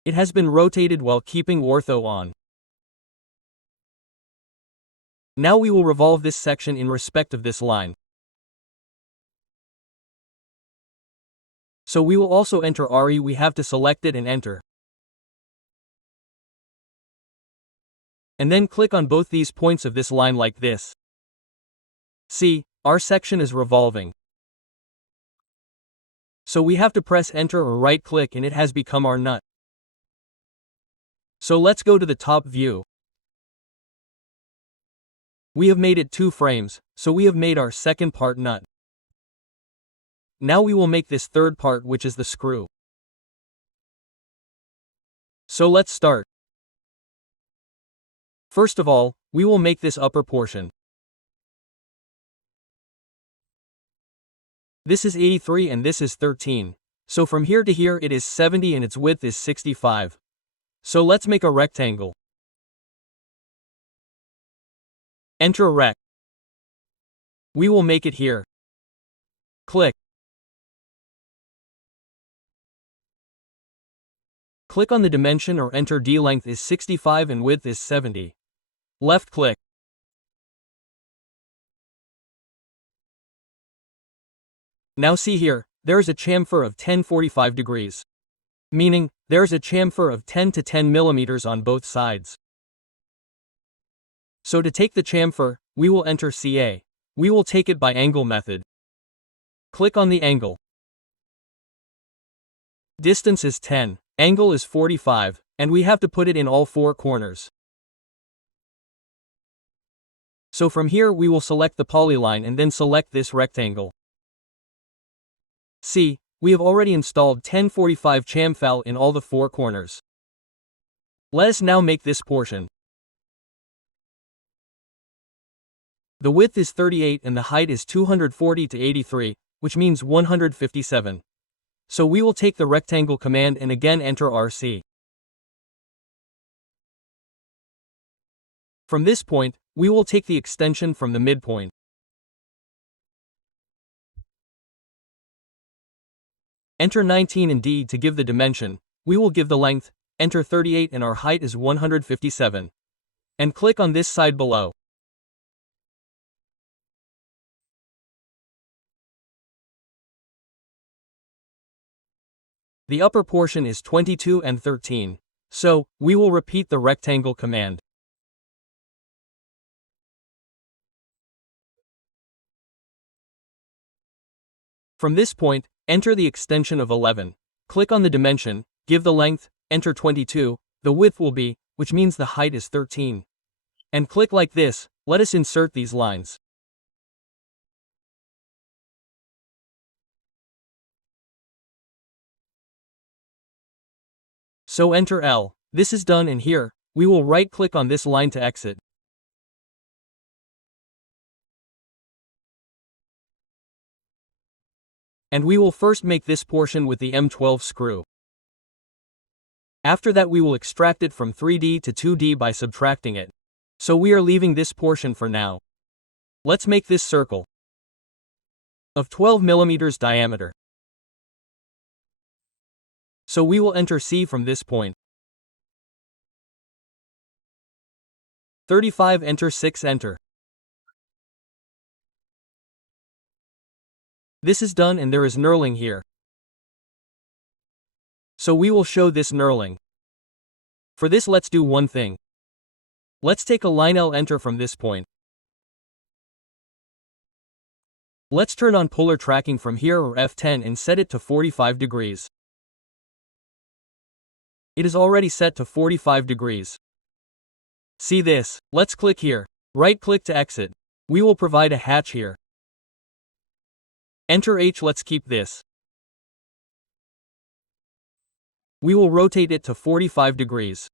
It has been rotated while keeping ortho on. Now we will revolve this section in respect of this line. So we will also enter RE, we have to select it and enter. And then click on both these points of this line like this. See, our section is revolving. So we have to press enter or right click and it has become our nut. So let's go to the top view. We have made it 2 frames, so we have made our second part nut. Now we will make this third part, which is the screw. So let's start. First of all, we will make this upper portion. This is 83 and this is 13. So from here to here it is 70 and its width is 65. So let's make a rectangle. Enter a rect. We will make it here. Click. Click on the dimension or enter D. Length is 65 and width is 70. Left click. Now see here, there is a chamfer of 1045 degrees. Meaning, there is a chamfer of 10 to 10 millimeters on both sides. So to take the chamfer, we will enter CA. We will take it by angle method. Click on the angle. Distance is 10, angle is 45, and we have to put it in all 4 corners. So from here we will select the polyline and then select this rectangle. See, we have already installed 1045 chamfer in all the 4 corners. Let us now make this portion. The width is 38 and the height is 240 to 83, which means 157. So we will take the rectangle command and again enter RC. From this point, we will take the extension from the midpoint. Enter 19 and D to give the dimension. We will give the length, enter 38 and our height is 157. And click on this side below. The upper portion is 22 and 13. So, we will repeat the rectangle command. From this point, enter the extension of 11. Click on the dimension, give the length, enter 22, the width will be, which means the height is 13. And click like this. Let us insert these lines. So enter L. This is done and here, we will right-click on this line to exit. And we will first make this portion with the M12 screw. After that we will extract it from 3D to 2D by subtracting it. So we are leaving this portion for now. Let's make this circle of 12 mm diameter. So we will enter C from this point. 35 enter 6 enter. This is done and there is knurling here. So we will show this knurling. For this let's do one thing. Let's take a line L enter from this point. Let's turn on polar tracking from here or F10 and set it to 45 degrees. It is already set to 45 degrees. See this? Let's click here. Right-click to exit. We will provide a hatch here. Enter H. Let's keep this. We will rotate it to 45 degrees.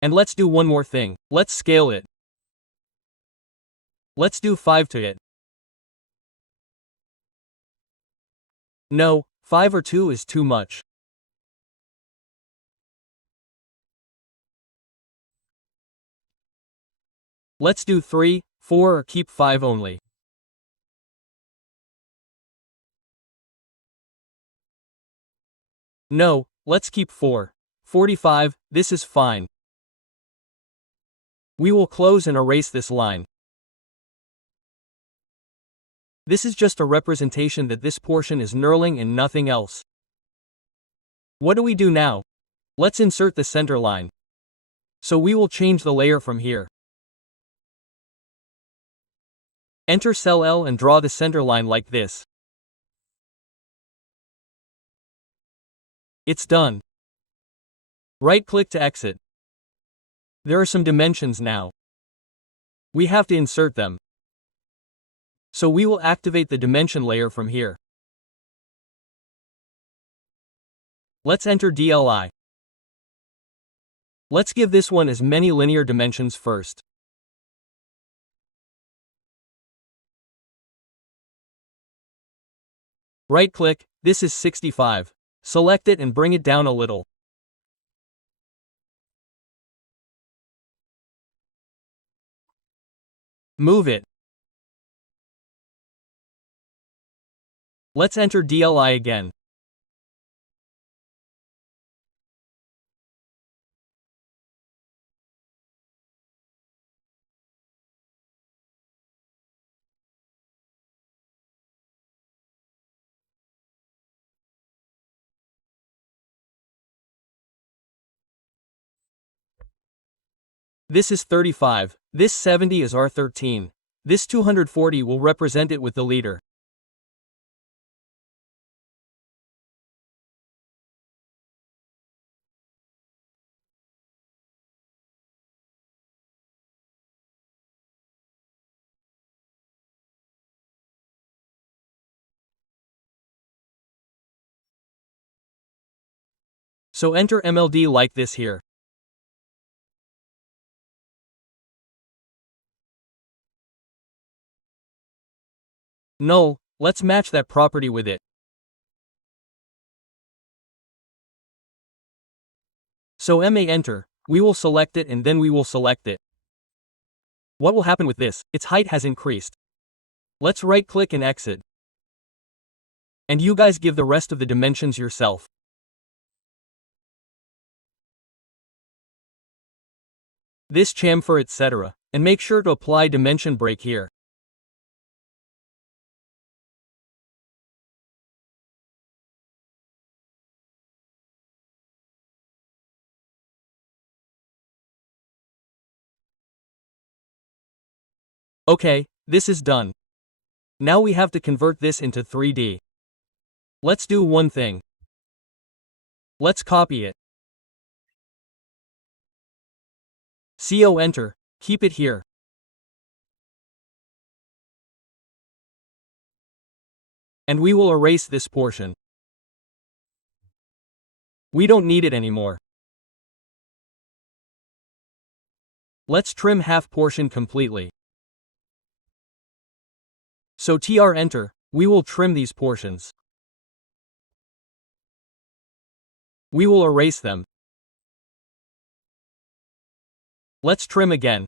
And let's do one more thing. Let's scale it. Let's do 5 to it. No, 5 or 2 is too much. Let's do 3, 4 or keep 5 only. No, let's keep 4. 45, this is fine. We will close and erase this line. This is just a representation that this portion is knurling and nothing else. What do we do now? Let's insert the center line. So we will change the layer from here. Enter cell L and draw the center line like this. It's done. Right-click to exit. There are some dimensions now. We have to insert them. So we will activate the dimension layer from here. Let's enter DLI. Let's give this one as many linear dimensions first. Right-click, this is 65. Select it and bring it down a little. Move it. Let's enter DLI again. This is 35, this 70 is R13. This 240 will represent it with the leader. So enter MLD like this here. Null, let's match that property with it. So MA enter, we will select it and then we will select it. What will happen with this? Its height has increased. Let's right click and exit. And you guys give the rest of the dimensions yourself. This chamfer etc. And make sure to apply dimension break here. Okay, this is done. Now we have to convert this into 3D. Let's do one thing. Let's copy it. CO enter, keep it here. And we will erase this portion. We don't need it anymore. Let's trim half portion completely. So TR enter, we will trim these portions. We will erase them. Let's trim again.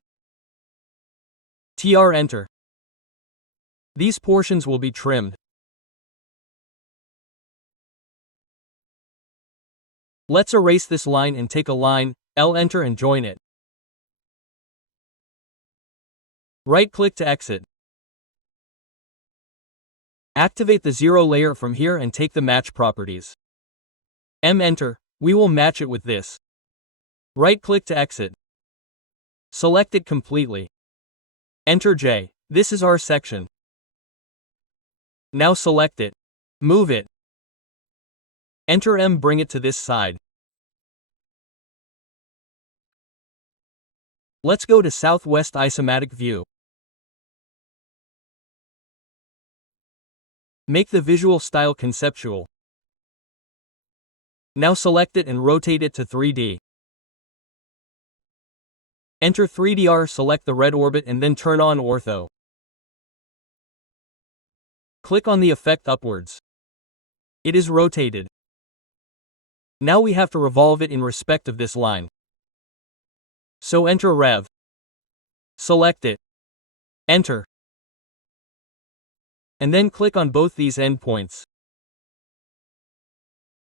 TR enter. These portions will be trimmed. Let's erase this line and take a line, L enter and join it. Right click to exit. Activate the zero layer from here and take the match properties. M enter, we will match it with this. Right click to exit. Select it completely. Enter J, this is our section. Now select it. Move it. Enter M, bring it to this side. Let's go to Southwest Isomatic View. Make the visual style conceptual. Now select it and rotate it to 3D. Enter 3DR, select the red orbit and then turn on ortho. Click on the effect upwards. It is rotated. Now we have to revolve it in respect of this line. So enter Rev. Select it. Enter. And then click on both these endpoints.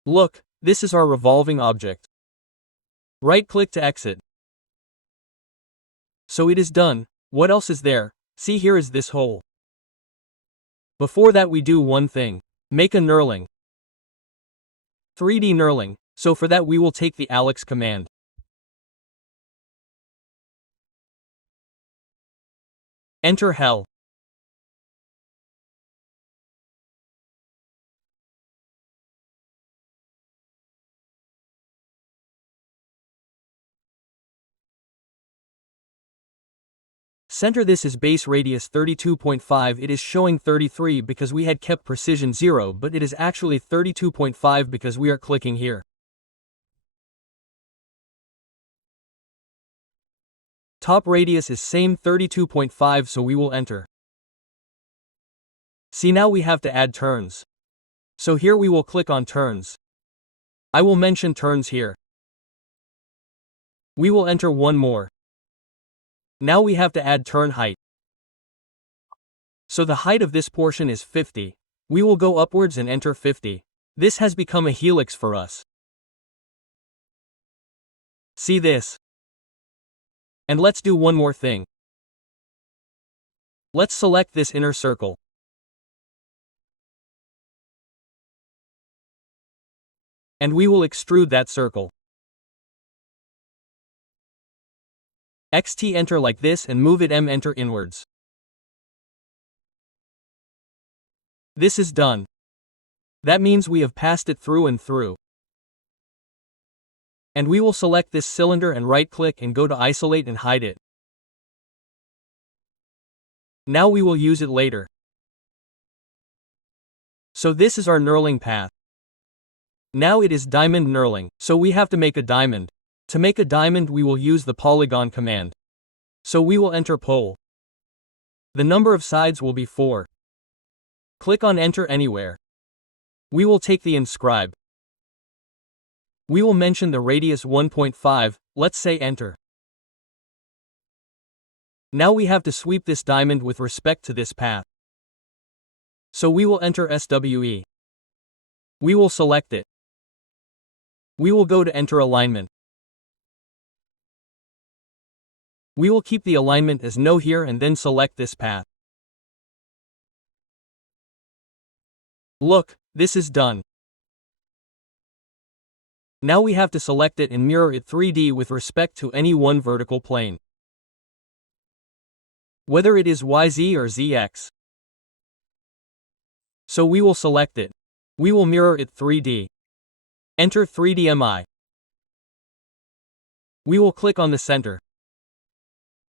Look, this is our revolving object. Right click to exit. So it is done. What else is there? See, here is this hole. Before that we do one thing. Make a knurling. 3D knurling. So for that we will take the Alex command. Enter hell. Center this is base radius 32.5. It is showing 33 because we had kept precision 0, but it is actually 32.5 because we are clicking here. Top radius is same 32.5, so we will enter. See, now we have to add turns. So here we will click on turns. I will mention turns here. We will enter one more. Now we have to add turn height. So the height of this portion is 50. We will go upwards and enter 50. This has become a helix for us. See this? And let's do one more thing. Let's select this inner circle. And we will extrude that circle. XT enter like this and move it M enter inwards. This is done. That means we have passed it through and through. And we will select this cylinder and right-click and go to Isolate and hide it. Now we will use it later. So this is our knurling path. Now it is diamond knurling, so we have to make a diamond. To make a diamond we will use the Polygon command. So we will enter pole. The number of sides will be 4. Click on Enter anywhere. We will take the inscribe. We will mention the radius 1.5, let's say Enter. Now we have to sweep this diamond with respect to this path. So we will enter SWE. We will select it. We will go to Enter Alignment. We will keep the alignment as No here and then select this path. Look, this is done. Now we have to select it and mirror it 3D with respect to any one vertical plane. Whether it is YZ or ZX. So we will select it. We will mirror it 3D. Enter 3DMI. We will click on the center.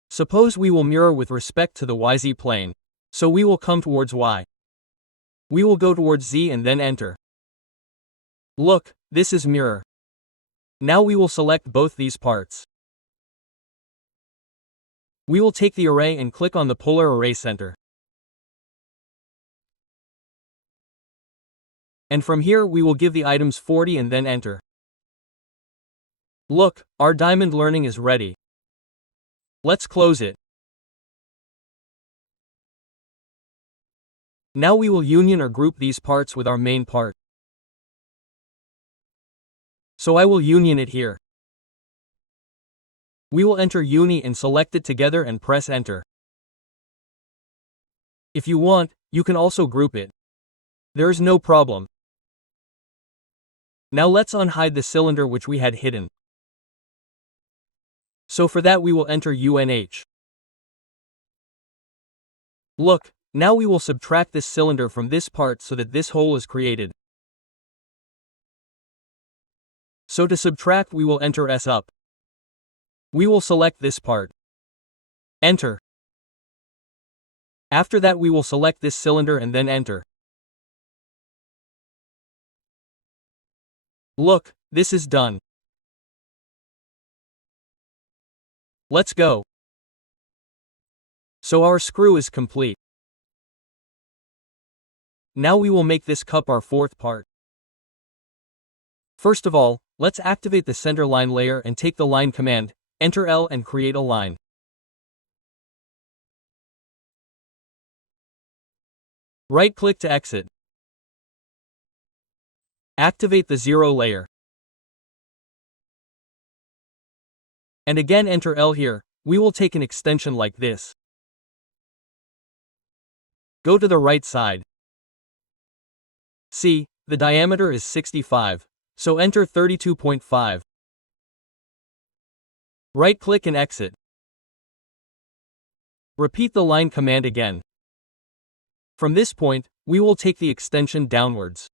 Suppose we will mirror with respect to the YZ plane. So we will come towards Y. We will go towards Z and then enter. Look, this is mirror. Now we will select both these parts. We will take the array and click on the polar array center. And from here we will give the items 40 and then enter. Look, our diamond learning is ready. Let's close it. Now we will union or group these parts with our main part. So I will union it here. We will enter uni and select it together and press enter. If you want, you can also group it. There is no problem. Now let's unhide the cylinder which we had hidden. So for that we will enter UNH. Look, now we will subtract this cylinder from this part so that this hole is created. So to subtract we will enter S up. We will select this part. Enter. After that we will select this cylinder and then enter. Look, this is done. Let's go. So our screw is complete. Now we will make this cup our fourth part. First of all, let's activate the center line layer and take the line command, enter L and create a line. Right-click to exit. Activate the zero layer. And again enter L here, we will take an extension like this. Go to the right side. See, the diameter is 65, so enter 32.5. Right-click and exit. Repeat the line command again. From this point, we will take the extension downwards.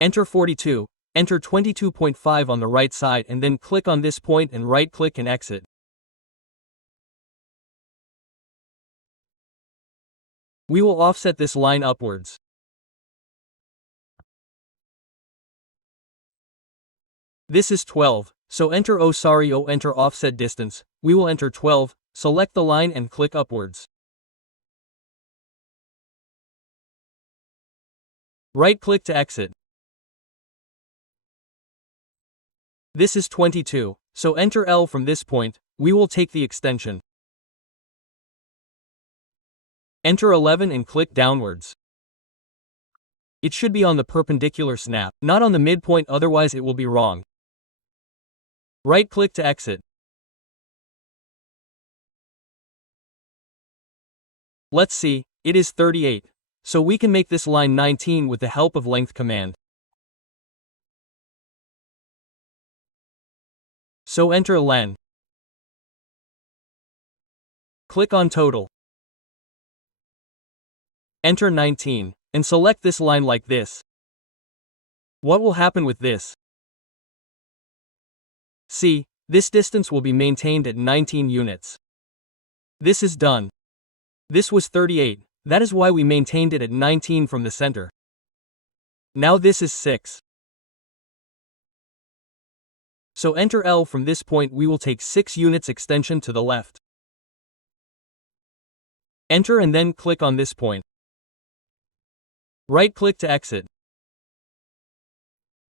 Enter 42, enter 22.5 on the right side and then click on this point and right-click and exit. We will offset this line upwards. This is 12, so enter enter offset distance, we will enter 12, select the line and click upwards. Right-click to exit. This is 22, so enter L from this point, we will take the extension. Enter 11 and click downwards. It should be on the perpendicular snap, not on the midpoint, otherwise it will be wrong. Right-click to exit. Let's see, it is 38, so we can make this line 19 with the help of length command. So enter len. Click on total. Enter 19, and select this line like this. What will happen with this? See, this distance will be maintained at 19 units. This is done. This was 38, that is why we maintained it at 19 from the center. Now this is 6. So enter L. From this point we will take 6 units extension to the left. Enter and then click on this point. Right-click to exit.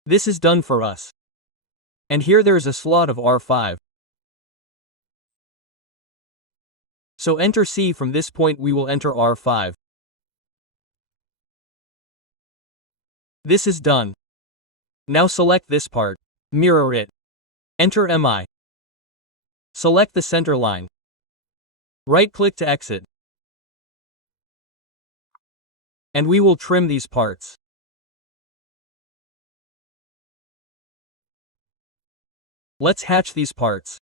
This is done for us. And here there is a slot of R5. So enter C. From this point we will enter R5. This is done. Now select this part. Mirror it. Enter MI. Select the center line. Right-click to exit. And we will trim these parts. Let's hatch these parts.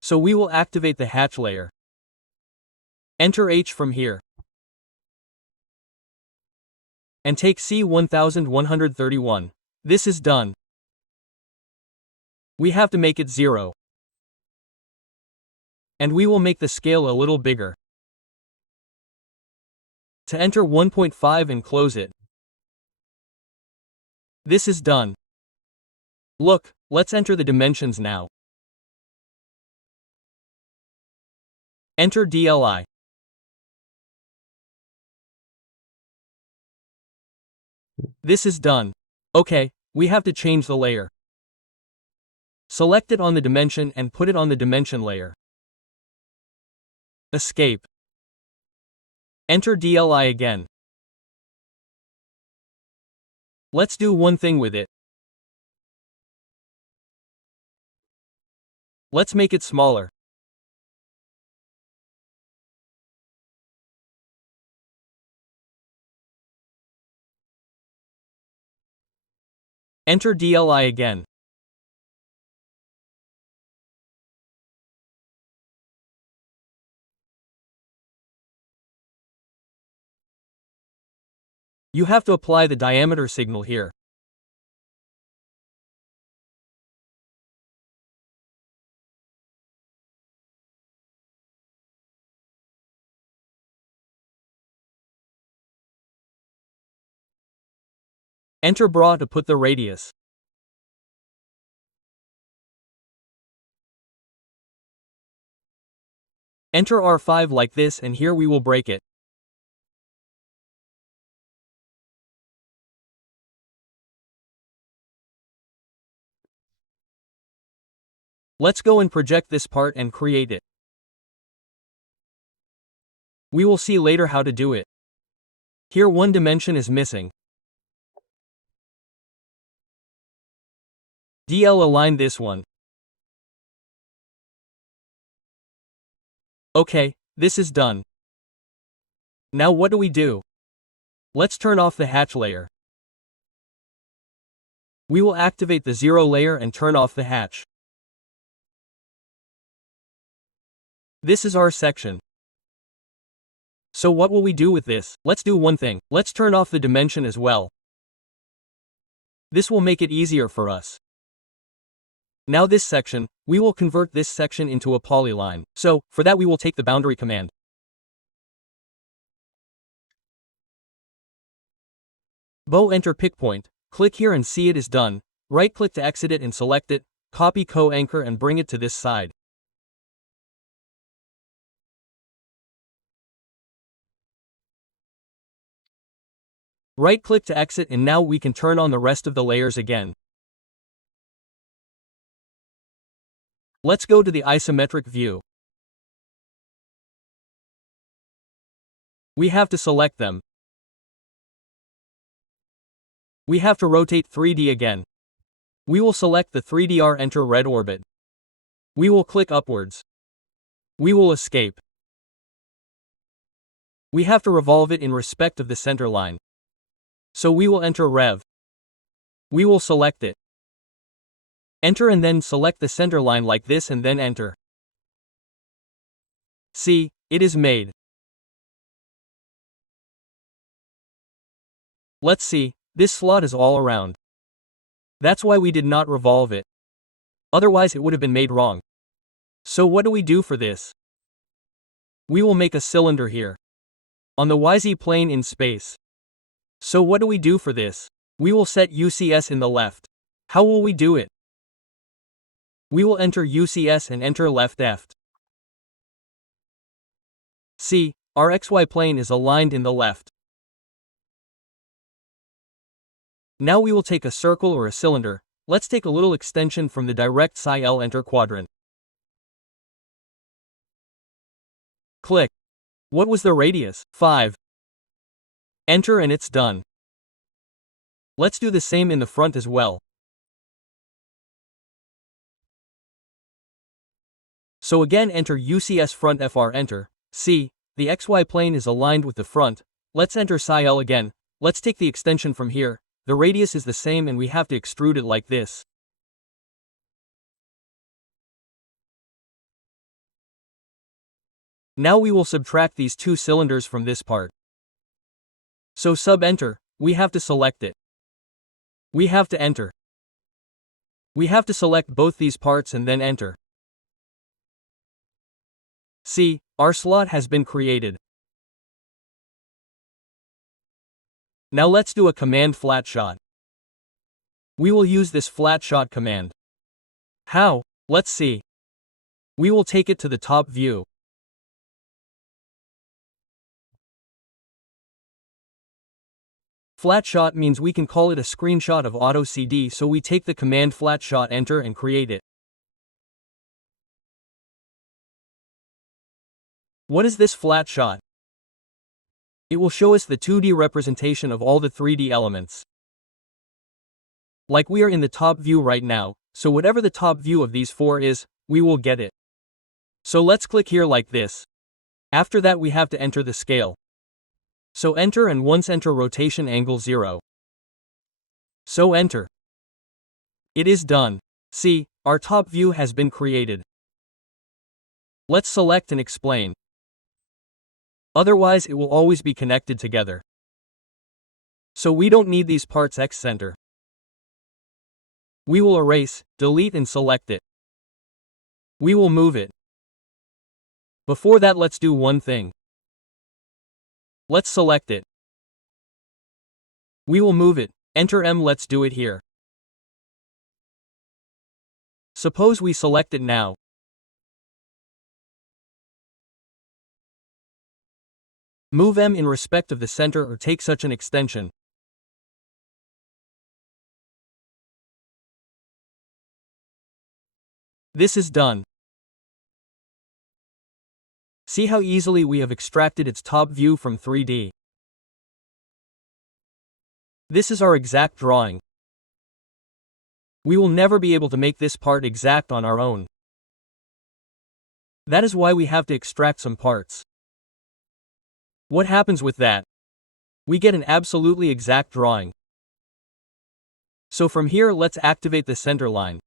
So we will activate the hatch layer. Enter H from here. And take C1131. This is done. We have to make it 0. And we will make the scale a little bigger. To enter 1.5 and close it. This is done. Look, let's enter the dimensions now. Enter DLI. This is done. Okay, we have to change the layer. Select it on the dimension and put it on the dimension layer. Escape. Enter DLI again. Let's do one thing with it. Let's make it smaller. Enter DLI again. You have to apply the diameter signal here. Enter bra to put the radius. Enter R5 like this, and here we will break it. Let's go and project this part and create it. We will see later how to do it. Here one dimension is missing. DL align this one. Okay, this is done. Now what do? Let's turn off the hatch layer. We will activate the 0 layer and turn off the hatch. This is our section. So what will we do with this? Let's do one thing. Let's turn off the dimension as well. This will make it easier for us. Now this section, we will convert this section into a polyline. So, for that we will take the boundary command. Bow enter pick point. Click here and see it is done. Right click to exit it and select it. Copy co-anchor and bring it to this side. Right-click to exit, and now we can turn on the rest of the layers again. Let's go to the isometric view. We have to select them. We have to rotate 3D again. We will select the 3DR, enter red orbit. We will click upwards. We will escape. We have to revolve it in respect of the center line. So we will enter Rev. We will select it. Enter and then select the center line like this and then enter. See, it is made. Let's see, this slot is all around. That's why we did not revolve it. Otherwise it would have been made wrong. So what do we do for this? We will make a cylinder here. On the YZ plane in space. So what do we do for this? We will set UCS in the left. How will we do it? We will enter UCS and enter left F. See, our XY plane is aligned in the left. Now we will take a circle or a cylinder. Let's take a little extension from the direct Psi L enter quadrant. Click. What was the radius? 5. Enter and it's done. Let's do the same in the front as well. So again enter UCS front FR enter. See, the XY plane is aligned with the front. Let's enter Psi L again. Let's take the extension from here. The radius is the same and we have to extrude it like this. Now we will subtract these two cylinders from this part. So sub-enter, we have to select it. We have to enter. We have to select both these parts and then enter. See, our slot has been created. Now let's do a command flat shot. We will use this flat shot command. How? Let's see. We will take it to the top view. Flat shot means we can call it a screenshot of AutoCAD, so we take the command flat shot enter and create it. What is this flat shot? It will show us the 2D representation of all the 3D elements. Like we are in the top view right now, so whatever the top view of these four is, we will get it. So let's click here like this. After that we have to enter the scale. So enter and once enter rotation angle 0. So enter. It is done. See, our top view has been created. Let's select and explain. Otherwise it will always be connected together. So we don't need these parts X-center. We will erase, delete and select it. We will move it. Before that let's do one thing. Let's select it. We will move it, enter M, let's do it here. Suppose we select it now. Move M in respect of the center or take such an extension. This is done. See how easily we have extracted its top view from 3D. This is our exact drawing. We will never be able to make this part exact on our own. That is why we have to extract some parts. What happens with that? We get an absolutely exact drawing. So from here let's activate the center line.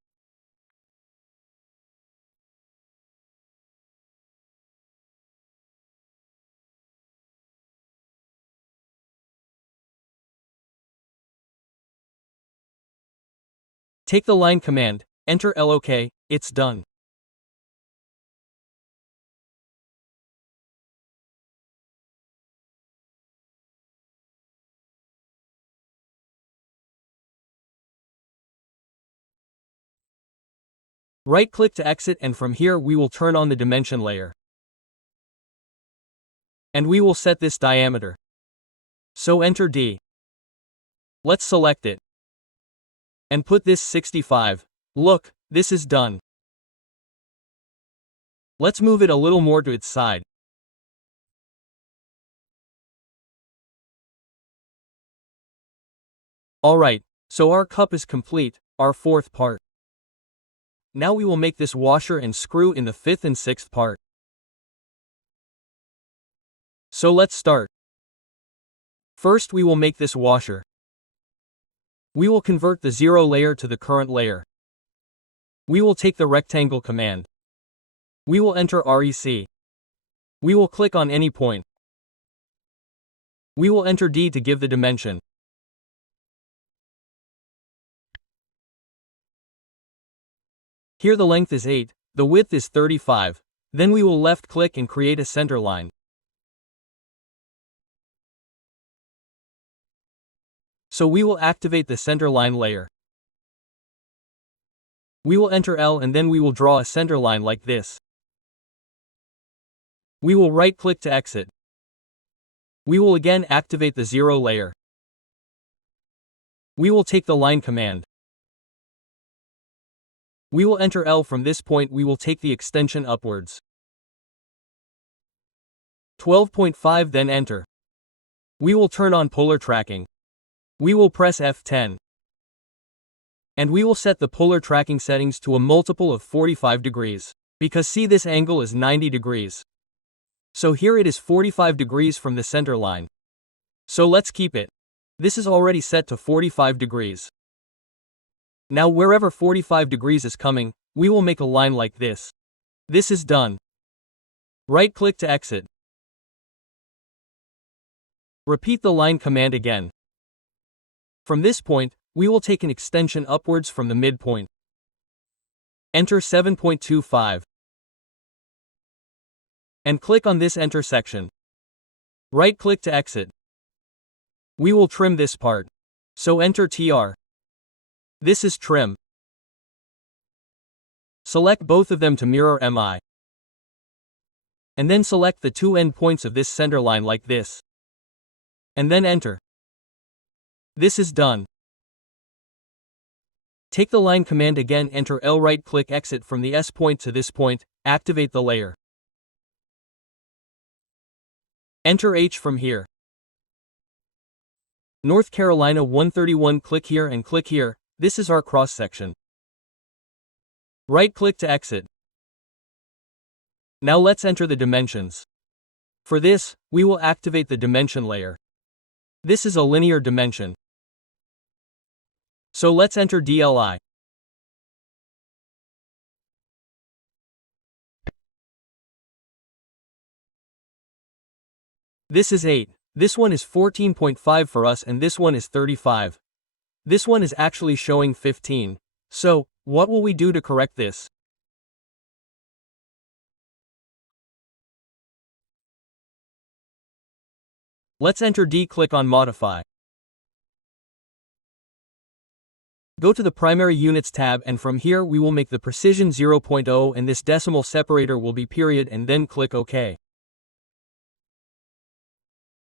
Take the line command, enter LOK, it's done. Right-click to exit and from here we will turn on the dimension layer. And we will set this diameter. So enter D. Let's select it. And put this 65. Look, this is done. Let's move it a little more to its side. Alright, so our cup is complete, our fourth part. Now we will make this washer and screw in the fifth and sixth part. So let's start. First we will make this washer. We will convert the 0 layer to the current layer. We will take the rectangle command. We will enter REC. We will click on any point. We will enter D to give the dimension. Here the length is 8, the width is 35. Then we will left click and create a center line. So we will activate the center line layer. We will enter L and then we will draw a center line like this. We will right click to exit. We will again activate the 0 layer. We will take the line command. We will enter L. From this point we will take the extension upwards. 12.5, then enter. We will turn on polar tracking. We will press F10. And we will set the polar tracking settings to a multiple of 45 degrees. Because see, this angle is 90 degrees. So here it is 45 degrees from the center line. So let's keep it. This is already set to 45 degrees. Now wherever 45 degrees is coming, we will make a line like this. This is done. Right click to exit. Repeat the line command again. From this point, we will take an extension upwards from the midpoint. Enter 7.25. And click on this intersection. Right click to exit. We will trim this part. So enter TR. This is trim. Select both of them to mirror MI. And then select the two end points of this center line like this. And then enter. This is done. Take the line command again, enter L, right click, exit from the S point to this point, activate the layer. Enter H from here. North Carolina 131, click here and click here. This is our cross section. Right click to exit. Now let's enter the dimensions. For this, we will activate the dimension layer. This is a linear dimension. So let's enter DLI. This is 8. This one is 14.5 for us and this one is 35. This one is actually showing 15. So, what will we do to correct this? Let's enter D, click on Modify. Go to the Primary Units tab and from here we will make the precision 0.0 and this decimal separator will be period and then click OK.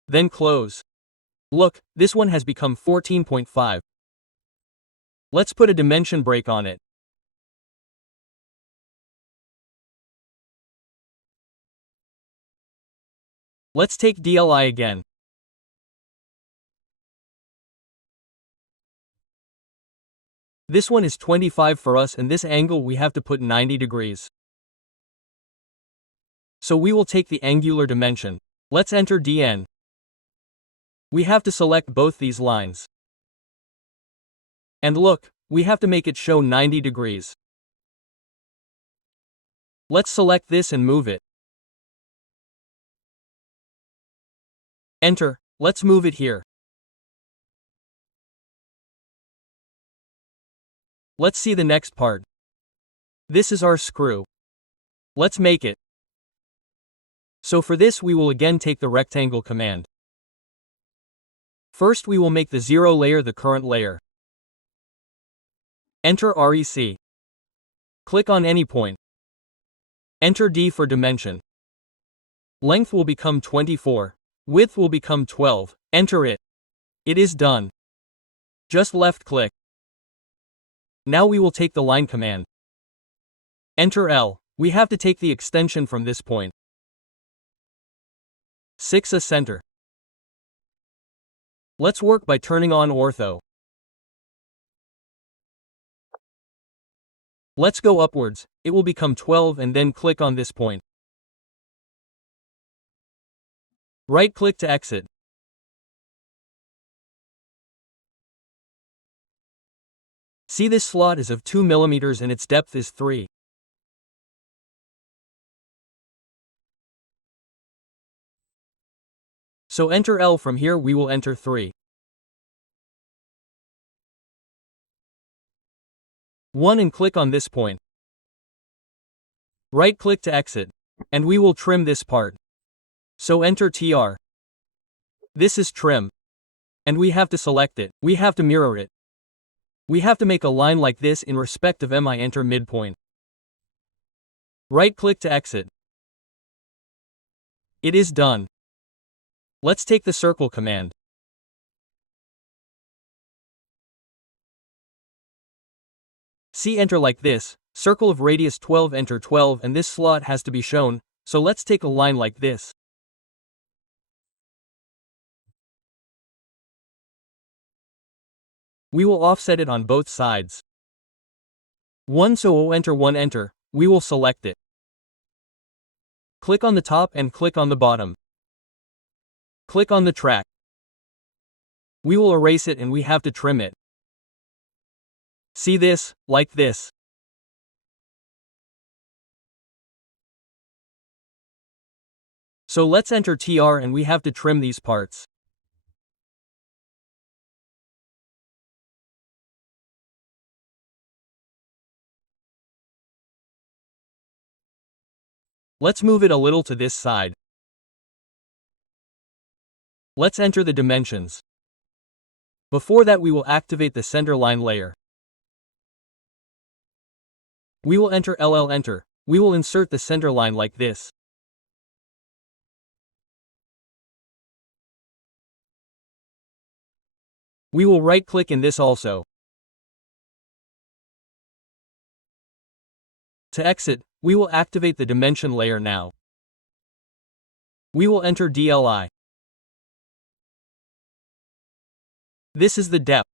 Then close. Look, this one has become 14.5. Let's put a dimension break on it. Let's take DLI again. This one is 25 for us and this angle we have to put 90 degrees. So we will take the angular dimension. Let's enter DN. We have to select both these lines. And look, we have to make it show 90 degrees. Let's select this and move it. Enter, let's move it here. Let's see the next part. This is our screw. Let's make it. So for this we will again take the rectangle command. First we will make the 0 layer the current layer. Enter REC. Click on any point. Enter D for dimension. Length will become 24. Width will become 12. Enter it. It is done. Just left click. Now we will take the line command. Enter L. We have to take the extension from this point. 6 a center. Let's work by turning on ortho. Let's go upwards, it will become 12 and then click on this point. Right click to exit. See, this slot is of 2 mm and its depth is 3. So enter L. From here we will enter 3. 1 and click on this point. Right-click to exit. And we will trim this part. So enter TR. This is trim. And we have to select it. We have to mirror it. We have to make a line like this in respect of MI. Enter midpoint. Right-click to exit. It is done. Let's take the circle command. See, enter like this, circle of radius 12, enter 12, and this slot has to be shown, so let's take a line like this. We will offset it on both sides. 1, so enter 1, enter, we will select it. Click on the top and click on the bottom. Click on the track. We will erase it and we have to trim it. See this, like this. So let's enter TR and we have to trim these parts. Let's move it a little to this side. Let's enter the dimensions. Before that we will activate the center line layer. We will enter LL enter. We will insert the center line like this. We will right-click in this also. To exit, we will activate the dimension layer now. We will enter DLI. This is the depth.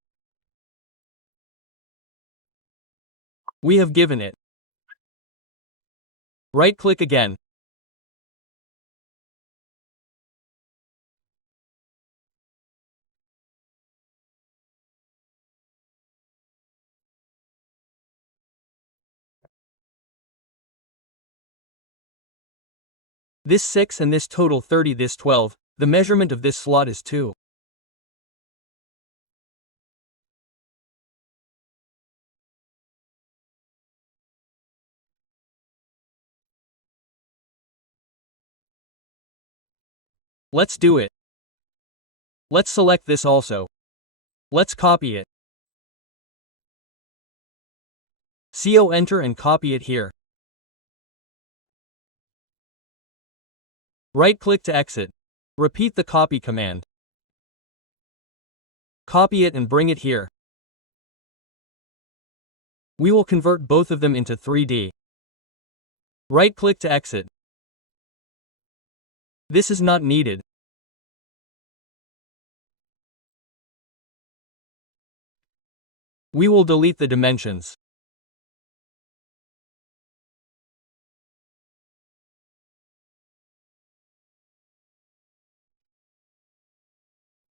We have given it. Right-click again. This 6 and this total 30, this 12, the measurement of this slot is 2. Let's do it. Let's select this also. Let's copy it. CO enter and copy it here. Right-click to exit. Repeat the copy command. Copy it and bring it here. We will convert both of them into 3D. Right-click to exit. This is not needed. We will delete the dimensions.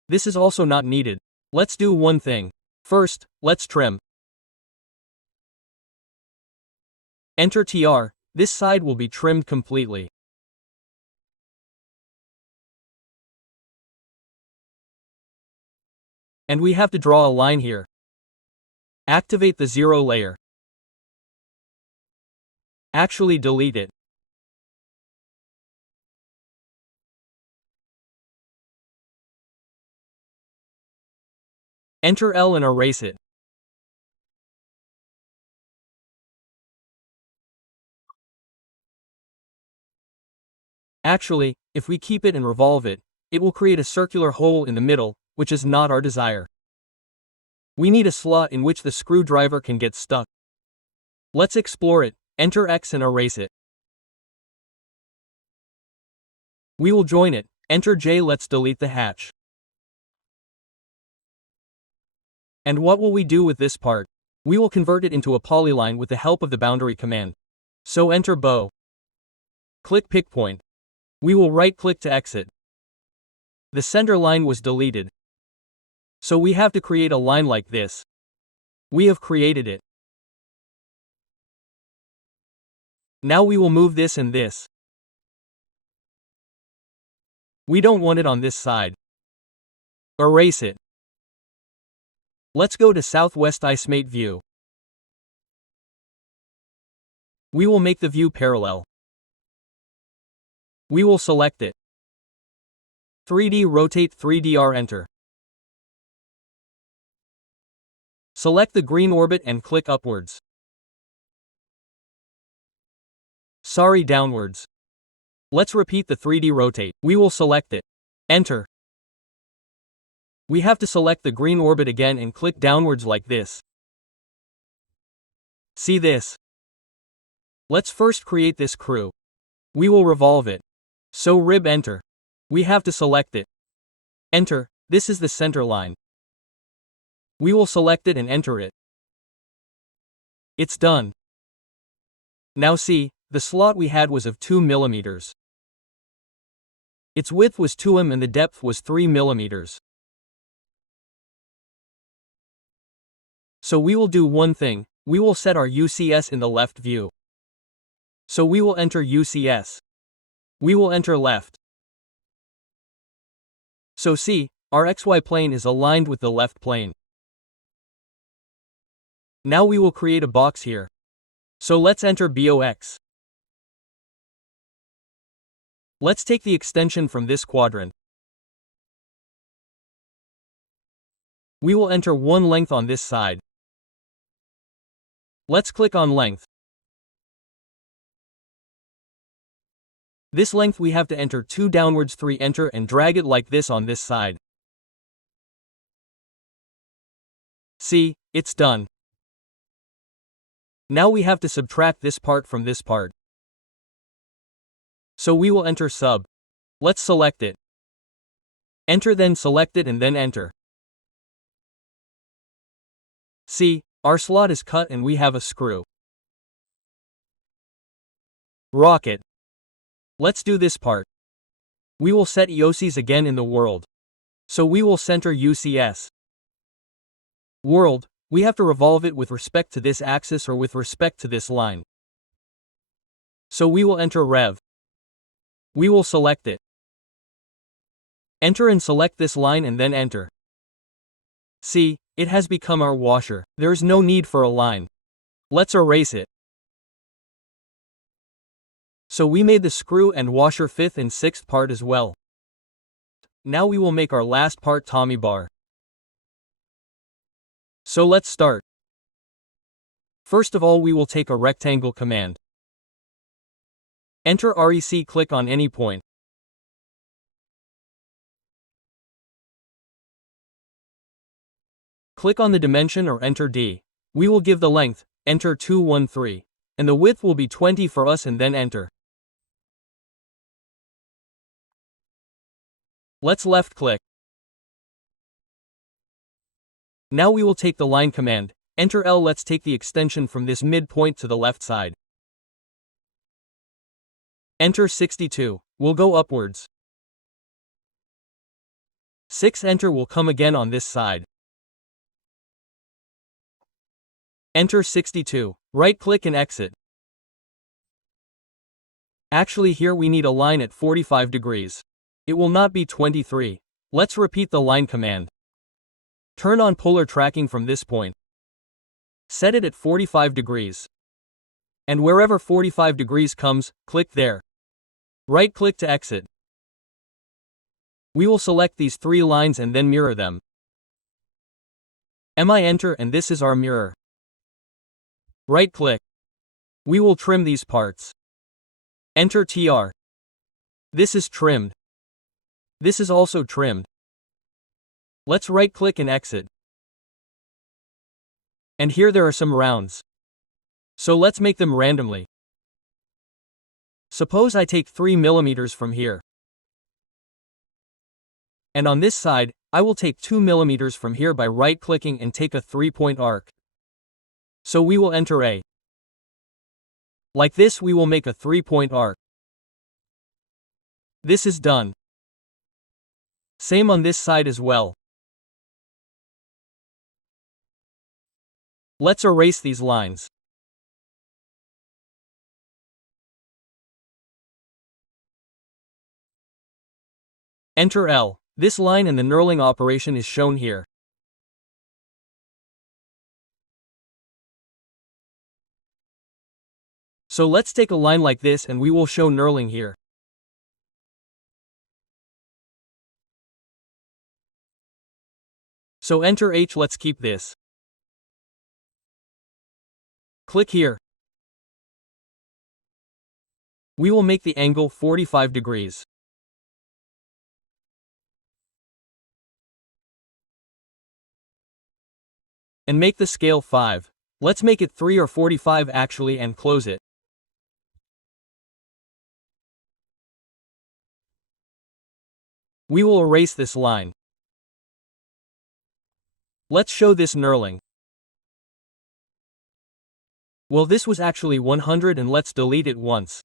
This is also not needed. Let's do one thing. First, let's trim. Enter TR, this side will be trimmed completely. And we have to draw a line here. Activate the 0 layer. Actually delete it. Enter L and erase it. Actually, if we keep it and revolve it, it will create a circular hole in the middle, which is not our desire. We need a slot in which the screwdriver can get stuck. Let's explore it. Enter X and erase it. We will join it. Enter J. Let's delete the hatch. And what will we do with this part? We will convert it into a polyline with the help of the boundary command. So enter bow. Click pick point. We will right-click to exit. The center line was deleted. So we have to create a line like this. We have created it. Now we will move this and this. We don't want it on this side. Erase it. Let's go to Southwest Isomate view. We will make the view parallel. We will select it. 3D rotate 3DR enter. Select the green orbit and click upwards. Sorry, downwards. Let's repeat the 3D rotate. We will select it. Enter. We have to select the green orbit again and click downwards like this. See this? Let's first create this crew. We will revolve it. So rib enter. We have to select it. Enter, this is the center line. We will select it and enter it. It's done. Now see, the slot we had was of 2 mm. Its width was 2 mm and the depth was 3 mm. So we will do one thing, we will set our UCS in the left view. So we will enter UCS. We will enter left. So see, our XY plane is aligned with the left plane. Now we will create a box here. So let's enter BOX. Let's take the extension from this quadrant. We will enter one length on this side. Let's click on length. This length we have to enter 2 downwards 3 enter and drag it like this on this side. See, it's done. Now we have to subtract this part from this part. So we will enter sub. Let's select it. Enter, then select it and then enter. See, our slot is cut and we have a screw. Rocket. Let's do this part. We will set EOCs again in the world. So we will center UCS. World, we have to revolve it with respect to this axis or with respect to this line. So we will enter Rev. We will select it. Enter and select this line and then enter. See, it has become our washer. There is no need for a line. Let's erase it. So we made the screw and washer 5th and 6th part as well. Now we will make our last part, Tommy bar. So let's start. First of all, we will take a rectangle command. Enter REC, click on any point. Click on the dimension or enter D. We will give the length, enter 213. And the width will be 20 for us and then enter. Let's left click. Now we will take the line command, enter L. Let's take the extension from this midpoint to the left side. Enter 62, we'll go upwards. 6 enter will come again on this side. Enter 62, right click and exit. Actually here we need a line at 45 degrees. It will not be 23. Let's repeat the line command. Turn on polar tracking from this point. Set it at 45 degrees. And wherever 45 degrees comes, click there. Right click to exit. We will select these 3 lines and then mirror them. MI enter and this is our mirror. Right click. We will trim these parts. Enter TR. This is trimmed. This is also trimmed. Let's right click and exit. And here there are some rounds. So let's make them randomly. Suppose I take 3 mm from here. And on this side, I will take 2 mm from here by right clicking and take a 3-point arc. So we will enter A. Like this we will make a 3-point arc. This is done. Same on this side as well. Let's erase these lines. Enter L. This line and the knurling operation is shown here. So let's take a line like this and we will show knurling here. So enter H, let's keep this. Click here. We will make the angle 45 degrees. And make the scale 5. Let's make it 3 or 45 actually and close it. We will erase this line. Let's show this knurling. Well, this was actually 100 and let's delete it once.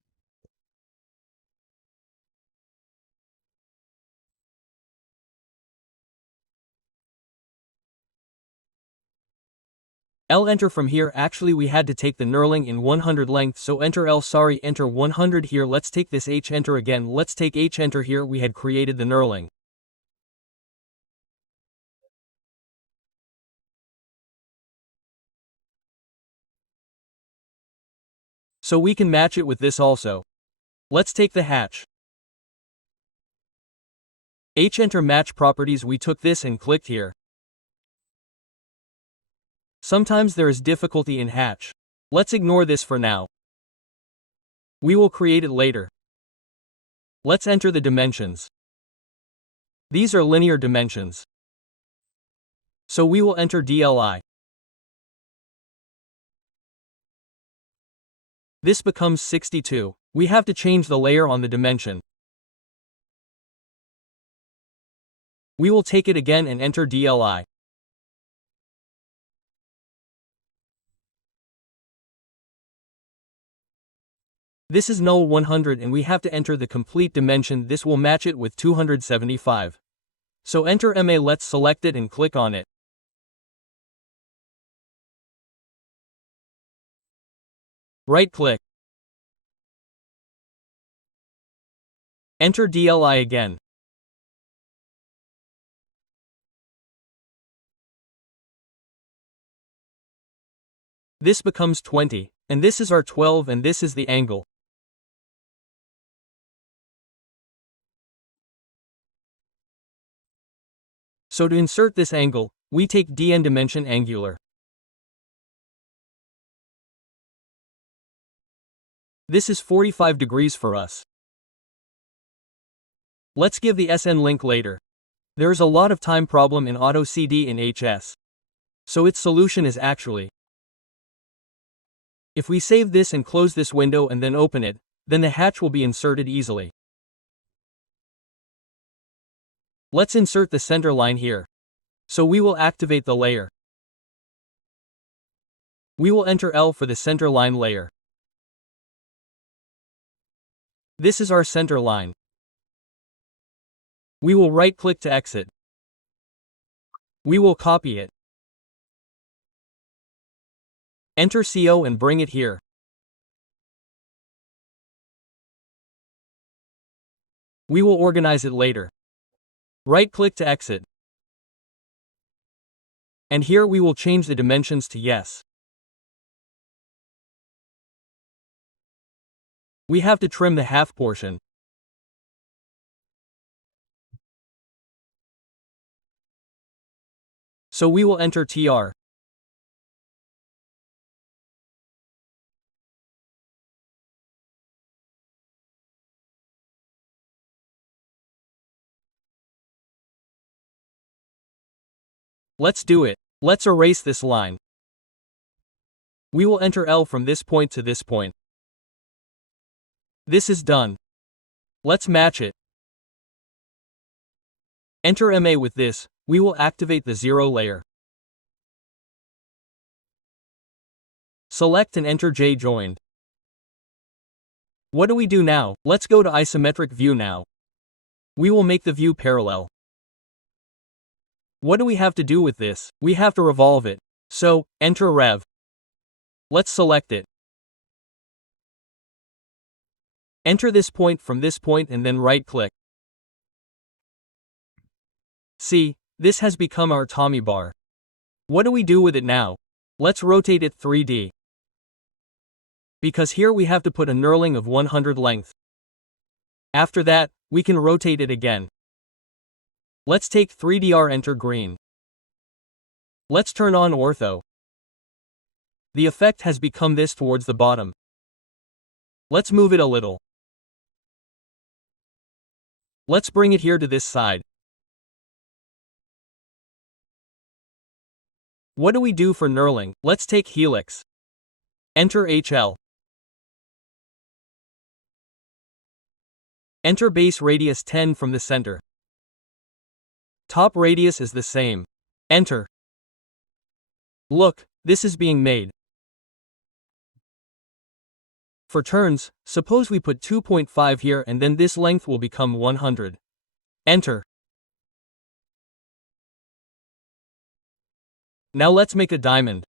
L enter from here, actually we had to take the knurling in 100 length, so enter L, sorry, enter 100 here. Let's take this H, enter again, let's take H, enter here, we had created the knurling. So we can match it with this also. Let's take the hatch. H, enter match properties, we took this and clicked here. Sometimes there is difficulty in hatch. Let's ignore this for now. We will create it later. Let's enter the dimensions. These are linear dimensions. So we will enter DLI. This becomes 62. We have to change the layer on the dimension. We will take it again and enter DLI. This is null 100 and we have to enter the complete dimension. This will match it with 275. So enter MA, let's select it and click on it. Right click. Enter DLI again. This becomes 20, and this is our 12 and this is the angle. So to insert this angle, we take DN dimension angular. This is 45 degrees for us. Let's give the SN link later. There is a lot of time problem in AutoCAD in HS. So its solution is actually, if we save this and close this window and then open it, then the hatch will be inserted easily. Let's insert the center line here. So we will activate the layer. We will enter L for the center line layer. This is our center line. We will right-click to exit. We will copy it. Enter CO and bring it here. We will organize it later. Right-click to exit. And here we will change the dimensions to yes. We have to trim the half portion. So we will enter TR. Let's do it. Let's erase this line. We will enter L from this point to this point. This is done. Let's match it. Enter MA with this, we will activate the 0 layer. Select and enter J joined. What do we do now? Let's go to isometric view now. We will make the view parallel. What do we have to do with this? We have to revolve it. So, enter Rev. Let's select it. Enter this point from this point and then right-click. See, this has become our Tommy bar. What do we do with it now? Let's rotate it 3D. because here we have to put a knurling of 100 length. After that, we can rotate it again. Let's take 3DR enter green. Let's turn on ortho. The effect has become this towards the bottom. Let's move it a little. Let's bring it here to this side. What do we do for knurling? Let's take helix. Enter HL. Enter base radius 10 from the center. Top radius is the same. Enter. Look, this is being made. For turns, suppose we put 2.5 here and then this length will become 100. Enter. Now let's make a diamond.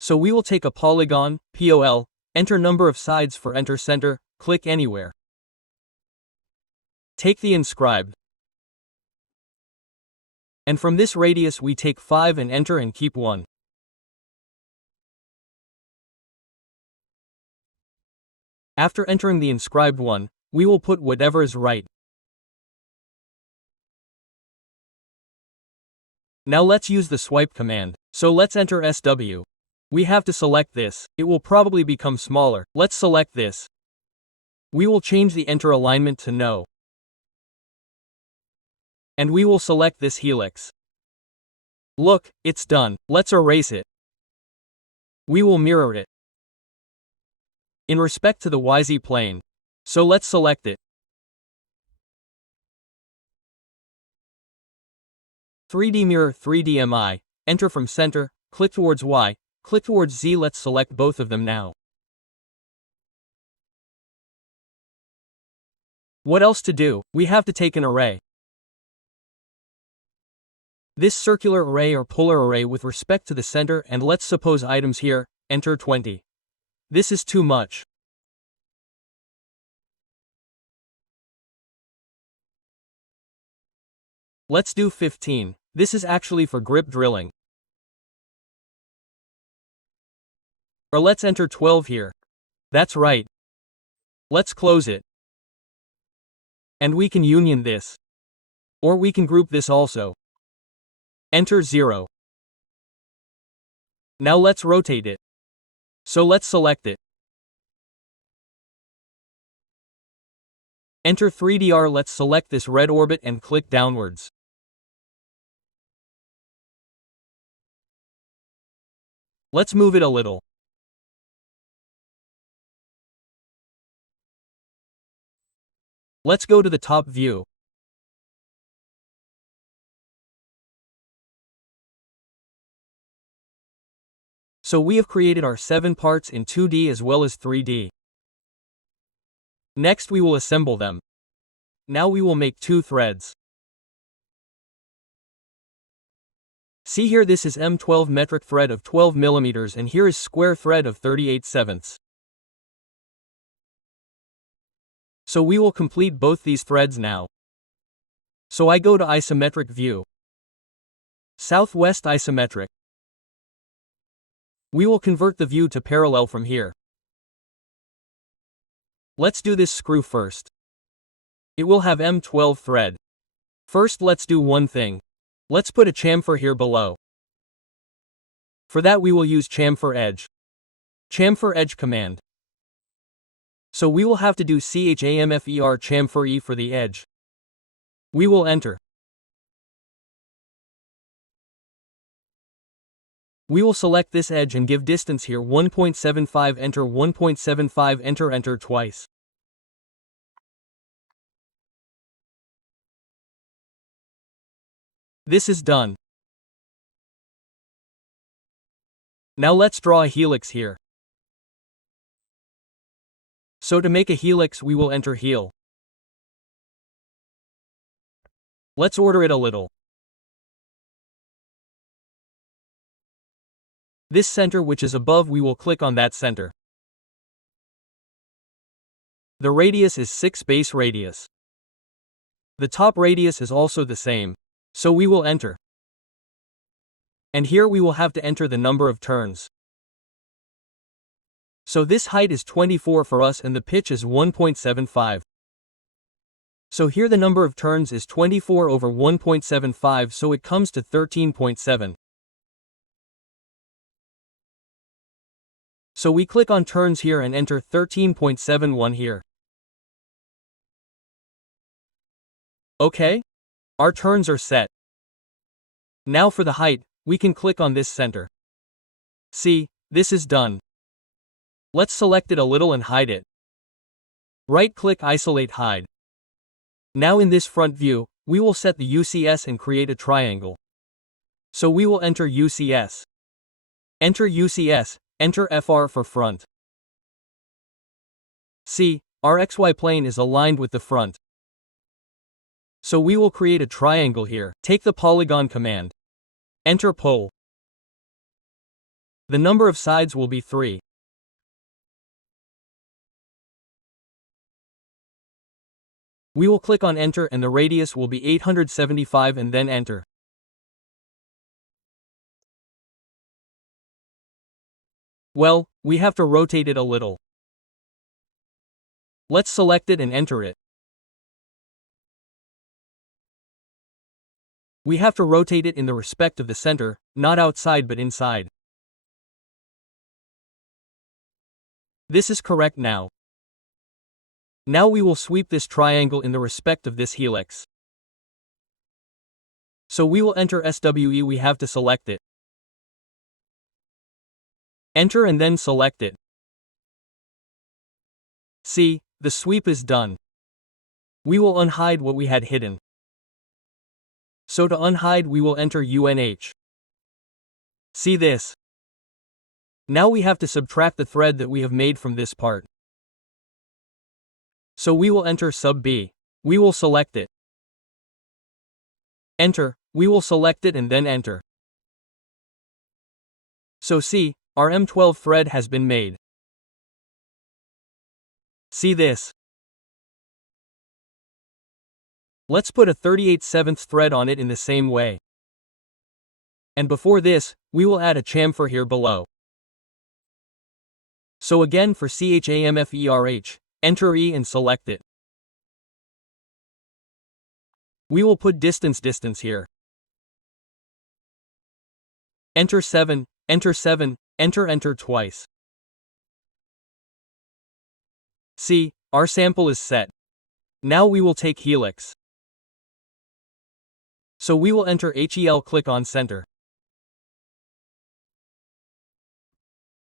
So we will take a polygon, POL, enter number of sides for enter center, click anywhere. Take the inscribed. And from this radius we take 5 and enter and keep 1. After entering the inscribed one, we will put whatever is right. Now let's use the swipe command. So let's enter SW. We have to select this. It will probably become smaller. Let's select this. We will change the enter alignment to no. And we will select this helix. Look, it's done. Let's erase it. We will mirror it in respect to the YZ plane. So let's select it. 3D mirror 3D MI, enter from center, click towards Y, click towards Z. Let's select both of them now. What else to do? We have to take an array. This circular array or polar array with respect to the center, and let's suppose items here, enter 20. This is too much. Let's do 15. This is actually for grip drilling. Or let's enter 12 here. That's right. Let's close it. And we can union this. Or we can group this also. Enter 0. Now let's rotate it. So let's select it. Enter 3DR. Let's select this red orbit and click downwards. Let's move it a little. Let's go to the top view. So we have created our 7 parts in 2D as well as 3D. Next we will assemble them. Now we will make 2 threads. See here, this is M12 metric thread of 12 mm and here is square thread of 38/7. So we will complete both these threads now. So I go to isometric view. Southwest isometric. We will convert the view to parallel from here. Let's do this screw first. It will have M12 thread. First let's do one thing. Let's put a chamfer here below. For that we will use chamfer edge. Chamfer edge command. So we will have to do chamfer chamfer E for the edge. We will enter. We will select this edge and give distance here 1.75, enter 1.75, enter twice. This is done. Now let's draw a helix here. So to make a helix we will enter heel. Let's order it a little. This center which is above, we will click on that center. The radius is 6 base radius. The top radius is also the same. So we will enter. And here we will have to enter the number of turns. So this height is 24 for us and the pitch is 1.75. So here the number of turns is 24 over 1.75, so it comes to 13.7. So we click on turns here and enter 13.71 here. Okay? Our turns are set. Now for the height, we can click on this center. See, this is done. Let's select it a little and hide it. Right-click Isolate Hide. Now in this front view, we will set the UCS and create a triangle. So we will enter UCS. Enter UCS, enter FR for front. See, our XY plane is aligned with the front. So we will create a triangle here. Take the Polygon command. Enter Pole. The number of sides will be 3. We will click on Enter and the radius will be 875 and then Enter. Well, we have to rotate it a little. Let's select it and enter it. We have to rotate it in the respect of the center, not outside but inside. This is correct now. Now we will sweep this triangle in the respect of this helix. So we will enter SWE, we have to select it. Enter and then select it. See, the sweep is done. We will unhide what we had hidden. So to unhide we will enter UNH. See this. Now we have to subtract the thread that we have made from this part. So we will enter sub B. We will select it. Enter, we will select it and then enter. So see, our M12 thread has been made. See this. Let's put a 38/7 thread on it in the same way. And before this, we will add a chamfer here below. So again for CHAMFERH, enter E and select it. We will put distance here. Enter 7, enter 7, enter twice. See, our sample is set. Now we will take helix. So we will enter HEL, click on center.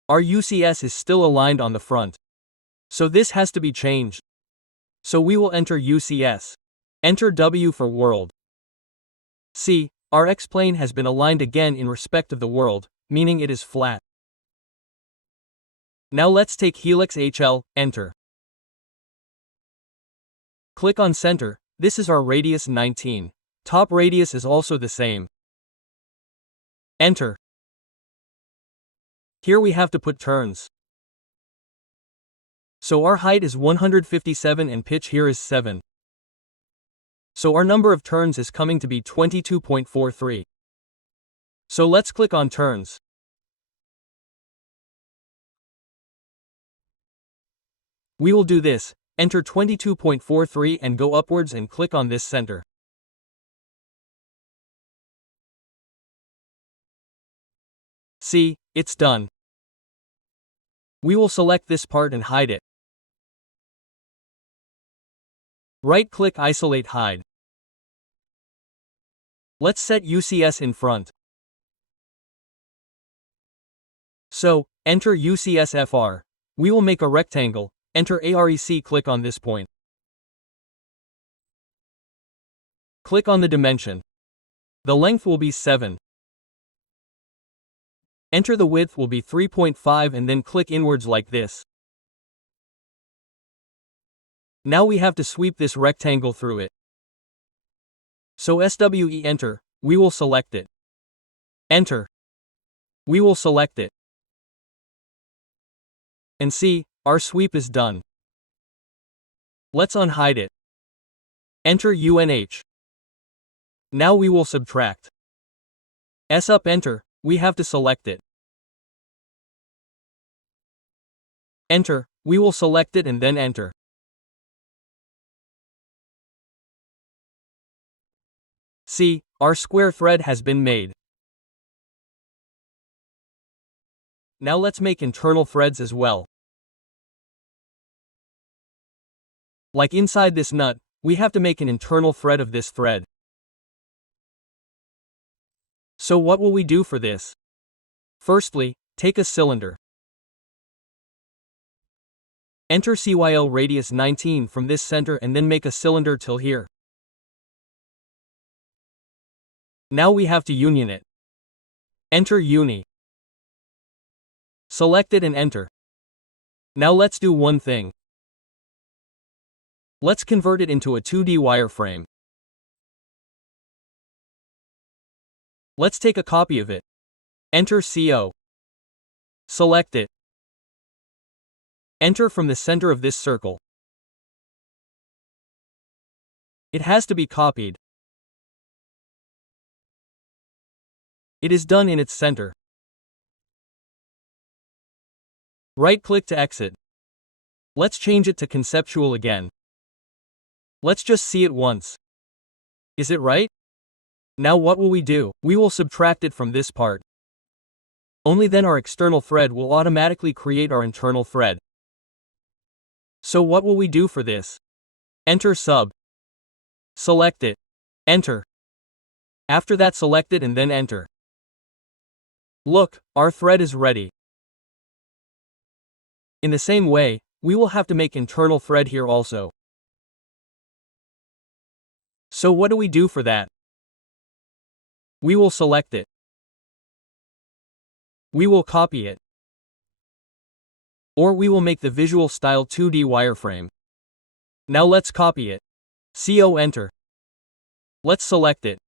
Our UCS is still aligned on the front. So this has to be changed. So we will enter UCS. Enter W for world. See, our X-plane has been aligned again in respect of the world, meaning it is flat. Now let's take helix HL, enter. Click on center, this is our radius 19. Top radius is also the same. Enter. Here we have to put turns. So our height is 157 and pitch here is 7. So our number of turns is coming to be 22.43. So let's click on turns. We will do this, enter 22.43 and go upwards and click on this center. See, it's done. We will select this part and hide it. Right-click Isolate Hide. Let's set UCS in front. So, enter UCS FR. We will make a rectangle, enter AREC, click on this point. Click on the dimension. The length will be 7. Enter the width will be 3.5 and then click inwards like this. Now we have to sweep this rectangle through it. So SWE, enter, we will select it. Enter. We will select it. And see, our sweep is done. Let's unhide it. Enter UNH. Now we will subtract. S up, enter, we have to select it. Enter, we will select it and then enter. See, our square thread has been made. Now let's make internal threads as well. Like inside this nut, we have to make an internal thread of this thread. So what will we do for this? Firstly, take a cylinder. Enter CYL radius 19 from this center and then make a cylinder till here. Now we have to union it. Enter uni. Select it and enter. Now let's do one thing. Let's convert it into a 2D wireframe. Let's take a copy of it. Enter CO. Select it. Enter from the center of this circle. It has to be copied. It is done in its center. Right-click to exit. Let's change it to conceptual again. Let's just see it once. Is it right? Now what will we do? We will subtract it from this part. Only then our external thread will automatically create our internal thread. So what will we do for this? Enter sub. Select it. Enter. After that select it and then enter. Look, our thread is ready. In the same way, we will have to make internal thread here also. So what do we do for that? We will select it. We will copy it. Or we will make the visual style 2D wireframe. Now let's copy it. CO enter. Let's select it.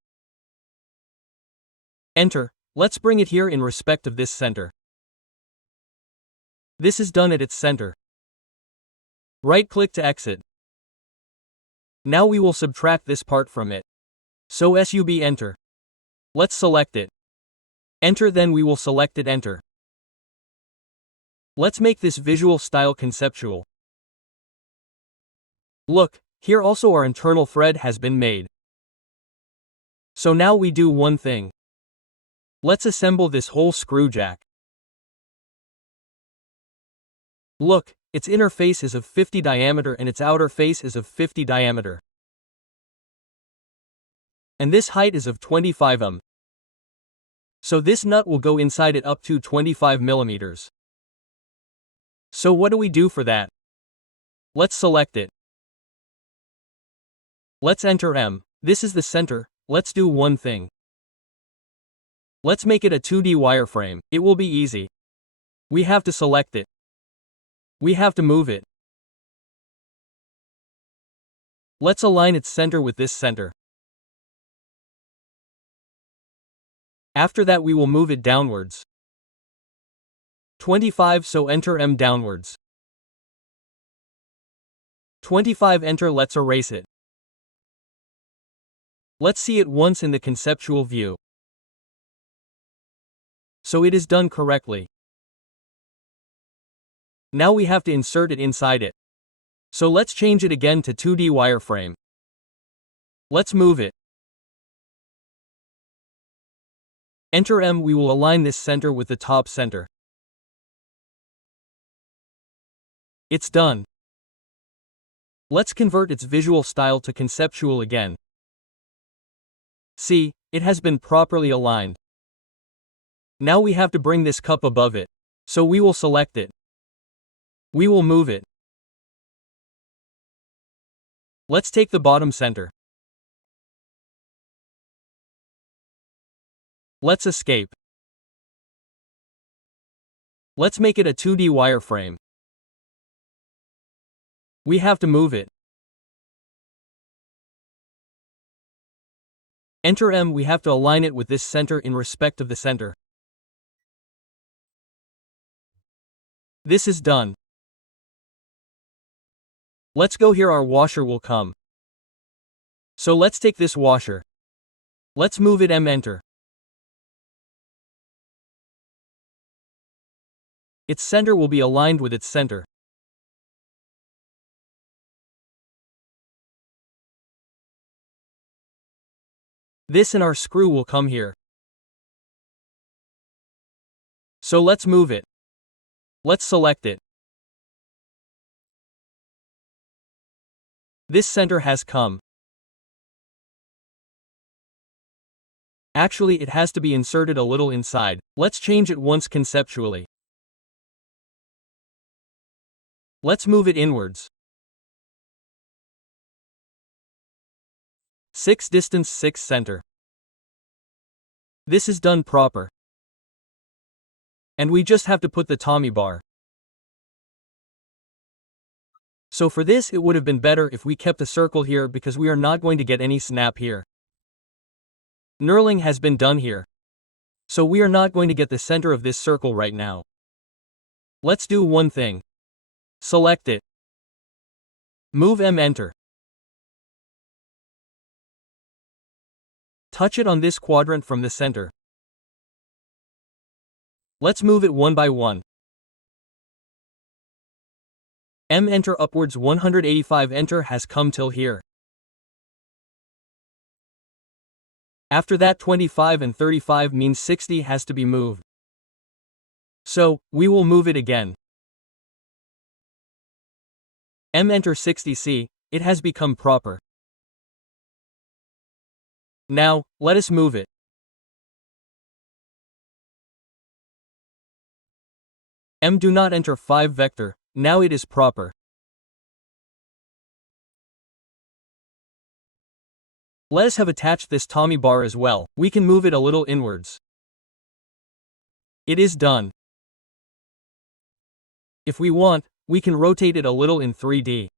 Enter. Let's bring it here in respect of this center. This is done at its center. Right-click to exit. Now we will subtract this part from it. So SUB enter. Let's select it. Enter then we will select it enter. Let's make this visual style conceptual. Look, here also our internal thread has been made. So now we do one thing. Let's assemble this whole screw jack. Look, its inner face is of 50 diameter and its outer face is of 50 diameter. And this height is of 25 mm. So this nut will go inside it up to 25 millimeters. So what do we do for that? Let's select it. Let's enter M. This is the center. Let's do one thing. Let's make it a 2D wireframe. It will be easy. We have to select it. We have to move it. Let's align its center with this center. After that we will move it downwards. 25 so enter M downwards. 25 enter let's erase it. Let's see it once in the conceptual view. So it is done correctly. Now we have to insert it inside it. So let's change it again to 2D wireframe. Let's move it. Enter M. We will align this center with the top center. It's done. Let's convert its visual style to conceptual again. See, it has been properly aligned. Now we have to bring this cup above it. So we will select it. We will move it. Let's take the bottom center. Let's escape. Let's make it a 2D wireframe. We have to move it. Enter M. We have to align it with this center in respect of the center. This is done. Let's go here. Our washer will come. So let's take this washer. Let's move it M. Enter. Its center will be aligned with its center. This and our screw will come here. So let's move it. Let's select it. This center has come. Actually, it has to be inserted a little inside. Let's change it once conceptually. Let's move it inwards. 6 distance 6 center. This is done proper. And we just have to put the Tommy bar. So for this it would have been better if we kept a circle here because we are not going to get any snap here. Knurling has been done here. So we are not going to get the center of this circle right now. Let's do one thing. Select it. Move M, enter. Touch it on this quadrant from the center. Let's move it one by one. M, enter upwards 185, enter has come till here. After that 25 and 35 means 60 has to be moved. So, we will move it again. M, enter 60C, it has become proper. Now, let us move it. M, do not enter 5 vector, now it is proper. Let us have attached this Tommy bar as well. We can move it a little inwards. It is done. If we want, we can rotate it a little in 3D.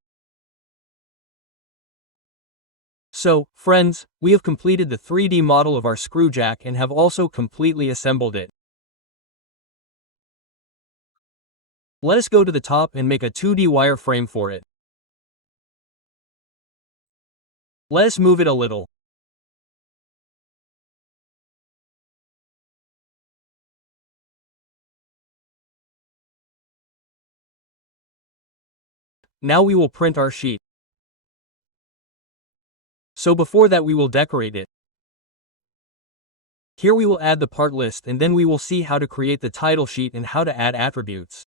So, friends, we have completed the 3D model of our screw jack and have also completely assembled it. Let us go to the top and make a 2D wireframe for it. Let us move it a little. Now we will print our sheet. So before that we will decorate it. Here we will add the part list and then we will see how to create the title sheet and how to add attributes.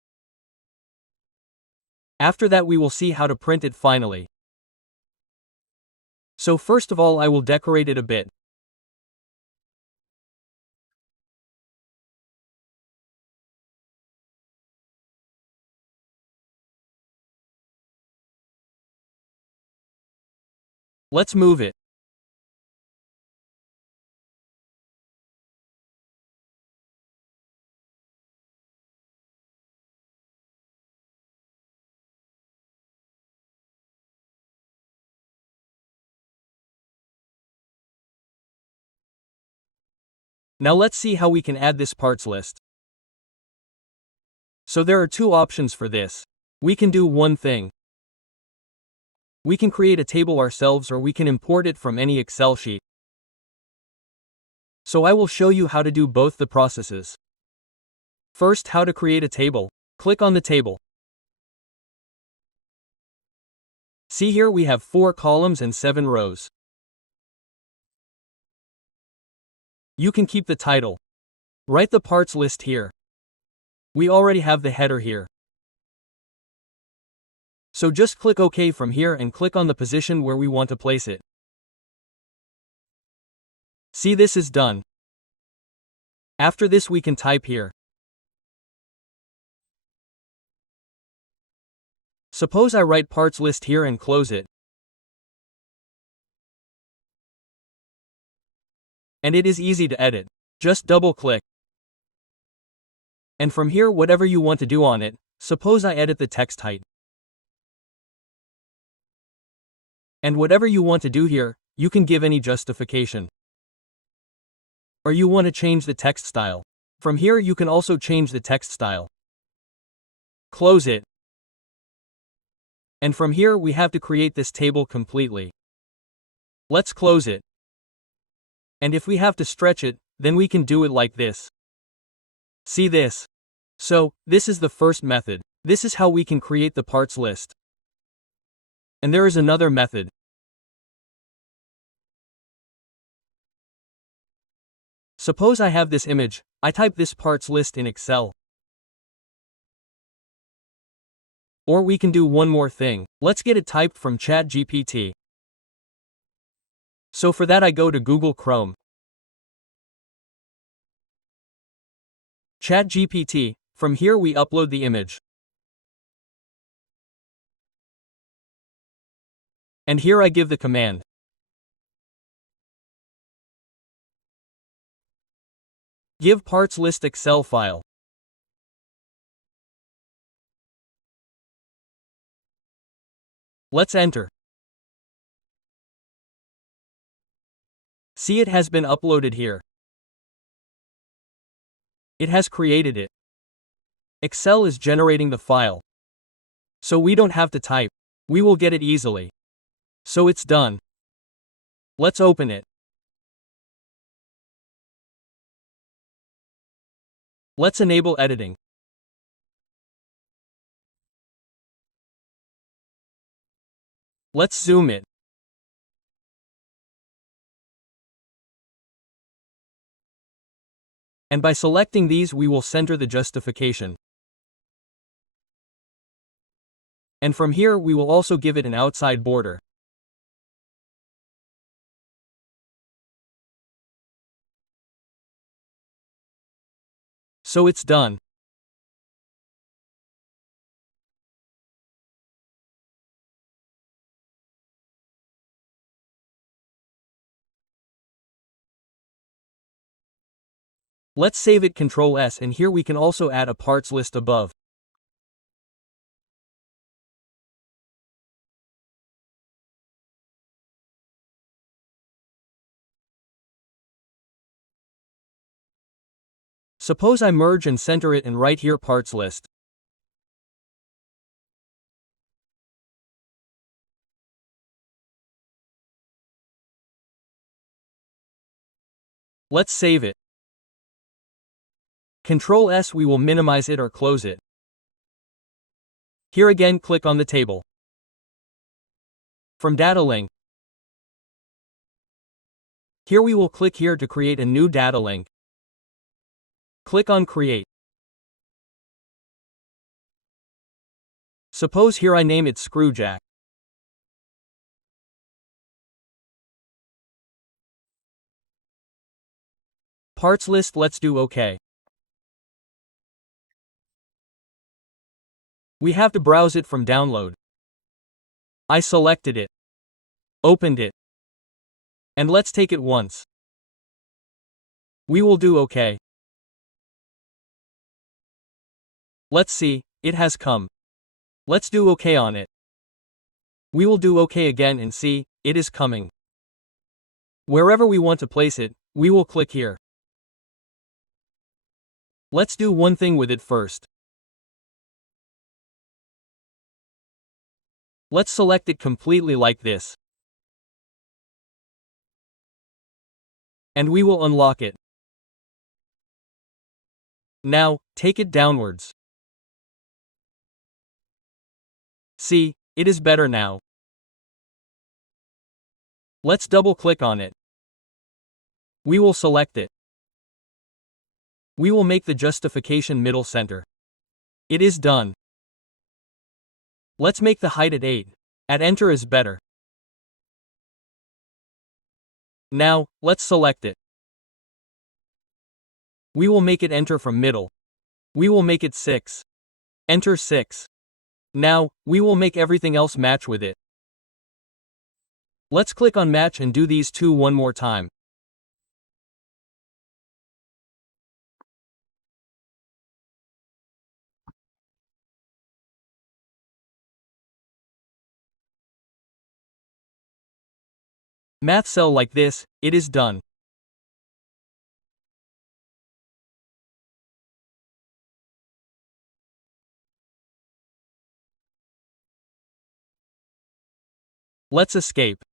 After that we will see how to print it finally. So first of all I will decorate it a bit. Let's move it. Now let's see how we can add this parts list. So there are two options for this. We can do one thing. We can create a table ourselves or we can import it from any Excel sheet. So I will show you how to do both the processes. First, how to create a table. Click on the table. See here we have 4 columns and 7 rows. You can keep the title. Write the parts list here. We already have the header here. So just click OK from here and click on the position where we want to place it. See, this is done. After this we can type here. Suppose I write parts list here and close it. And it is easy to edit. Just double click. And from here whatever you want to do on it, suppose I edit the text height. And whatever you want to do here, you can give any justification. Or you want to change the text style. From here you can also change the text style. Close it. And from here we have to create this table completely. Let's close it. And if we have to stretch it, then we can do it like this. See this? So, this is the first method. This is how we can create the parts list. And there is another method. Suppose I have this image, I type this parts list in Excel. Or we can do one more thing, let's get it typed from ChatGPT. So for that I go to Google Chrome. ChatGPT, from here we upload the image. And here I give the command. Give parts list Excel file. Let's enter. See, it has been uploaded here. It has created it. Excel is generating the file. So we don't have to type. We will get it easily. So it's done. Let's open it. Let's enable editing. Let's zoom it. And by selecting these we will center the justification. And from here we will also give it an outside border. So it's done. Let's save it, Ctrl S, and here we can also add a parts list above. Suppose I merge and center it and right here parts list. Let's save it. Ctrl S, we will minimize it or close it. Here again click on the table. From data link. Here we will click here to create a new data link. Click on create. Suppose here I name it Screwjack. Parts list, let's do OK. We have to browse it from download. I selected it. Opened it. And let's take it once. We will do OK. Let's see, it has come. Let's do OK on it. We will do OK again and see, it is coming. Wherever we want to place it, we will click here. Let's do one thing with it first. Let's select it completely like this. And we will unlock it. Now, take it downwards. See, it is better now. Let's double-click on it. We will select it. We will make the justification middle center. It is done. Let's make the height at 8. At enter is better. Now, let's select it. We will make it enter from middle. We will make it 6. Enter 6. Now, we will make everything else match with it. Let's click on match and do these two one more time. Math cell like this, it is done. Let's escape.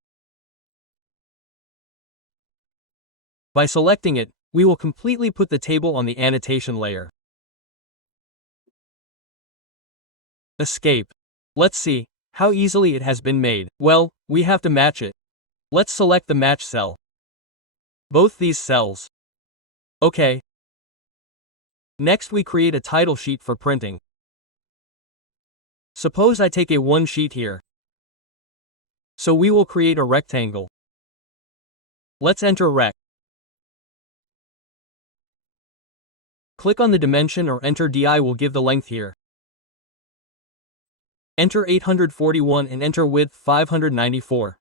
By selecting it, we will completely put the table on the annotation layer. Escape. Let's see how easily it has been made. Well, we have to match it. Let's select the match cell. Both these cells. Okay. Next we create a title sheet for printing. Suppose I take a one sheet here. So we will create a rectangle. Let's enter rect. Click on the dimension or enter DI will give the length here. Enter 841 and enter width 594.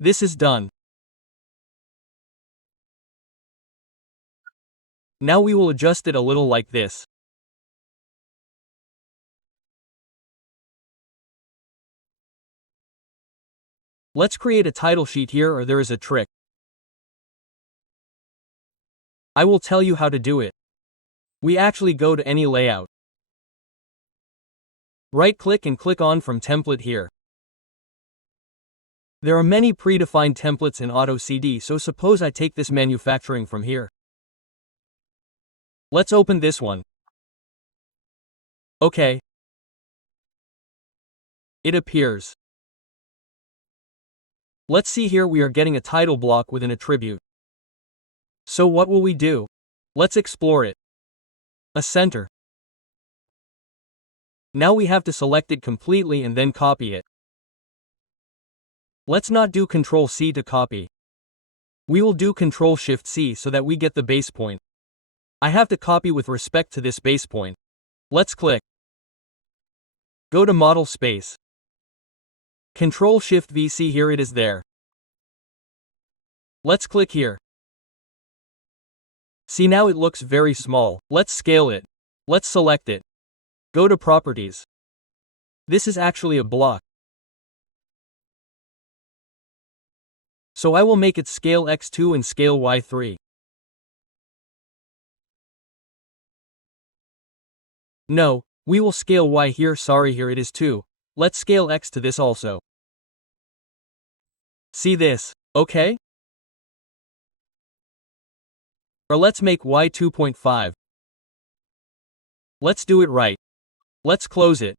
This is done. Now we will adjust it a little like this. Let's create a title sheet here, or there is a trick. I will tell you how to do it. We actually go to any layout. Right-click and click on from template here. There are many predefined templates in AutoCAD, so suppose I take this manufacturing from here. Let's open this one. Okay. It appears. Let's see here, we are getting a title block with an attribute. So what will we do? Let's explore it. A center. Now we have to select it completely and then copy it. Let's not do Ctrl+C to copy. We will do Ctrl+Shift+C so that we get the base point. I have to copy with respect to this base point. Let's click. Go to Model Space. Ctrl+Shift+V, see here it is there. Let's click here. See, now it looks very small. Let's scale it. Let's select it. Go to Properties. This is actually a block. So I will make it scale x2 and scale y3. No, we will scale y here, sorry, here it is 2. Let's scale x to this also. See this, okay? Or let's make y 2.5. Let's do it right. Let's close it.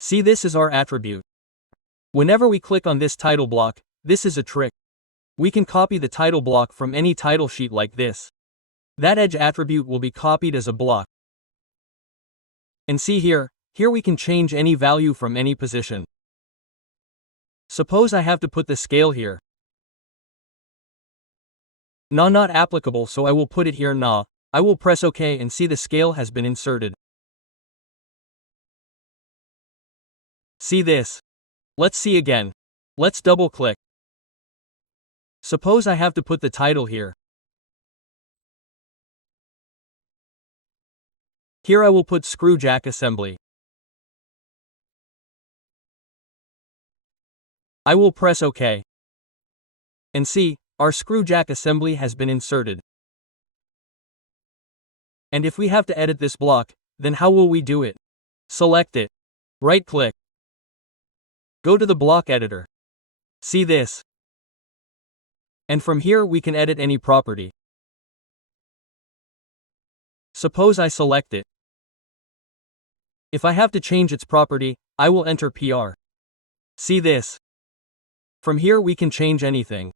See, this is our attribute. Whenever we click on this title block, this is a trick. We can copy the title block from any title sheet like this. That edge attribute will be copied as a block. And see here we can change any value from any position. Suppose I have to put the scale here. Nah, not applicable, so I will put it here, nah. I will press OK and see the scale has been inserted. See this? Let's see again. Let's double click. Suppose I have to put the title here. Here I will put screw jack assembly. I will press OK. And see, our screw jack assembly has been inserted. And if we have to edit this block, then how will we do it? Select it. Right-click. Go to the block editor. See this? And from here we can edit any property. Suppose I select it. If I have to change its property, I will enter PR. See this? From here we can change anything.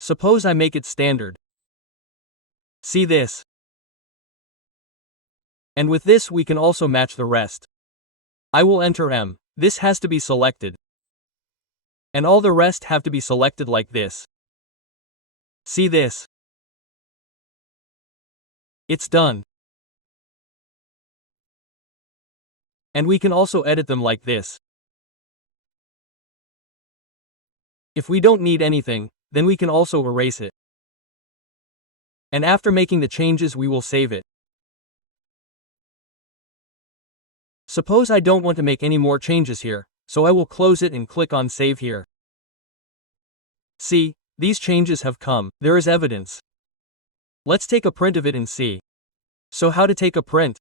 Suppose I make it standard. See this? And with this we can also match the rest. I will enter M. This has to be selected. And all the rest have to be selected like this. See this? It's done. And we can also edit them like this. If we don't need anything, then we can also erase it. And after making the changes we will save it. Suppose I don't want to make any more changes here, so I will close it and click on Save here. See, these changes have come. There is evidence. Let's take a print of it and see. So how to take a print?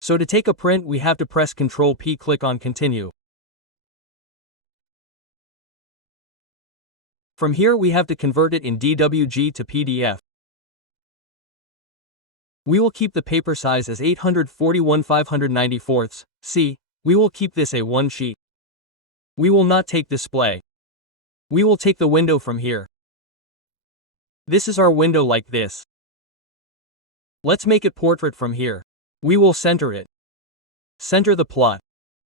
So to take a print we have to press Ctrl+P, click on Continue. From here we have to convert it in DWG to PDF. We will keep the paper size as 841 594. See, we will keep this A1 sheet. We will not take display. We will take the window from here. This is our window like this. Let's make it portrait from here. We will center it. Center the plot.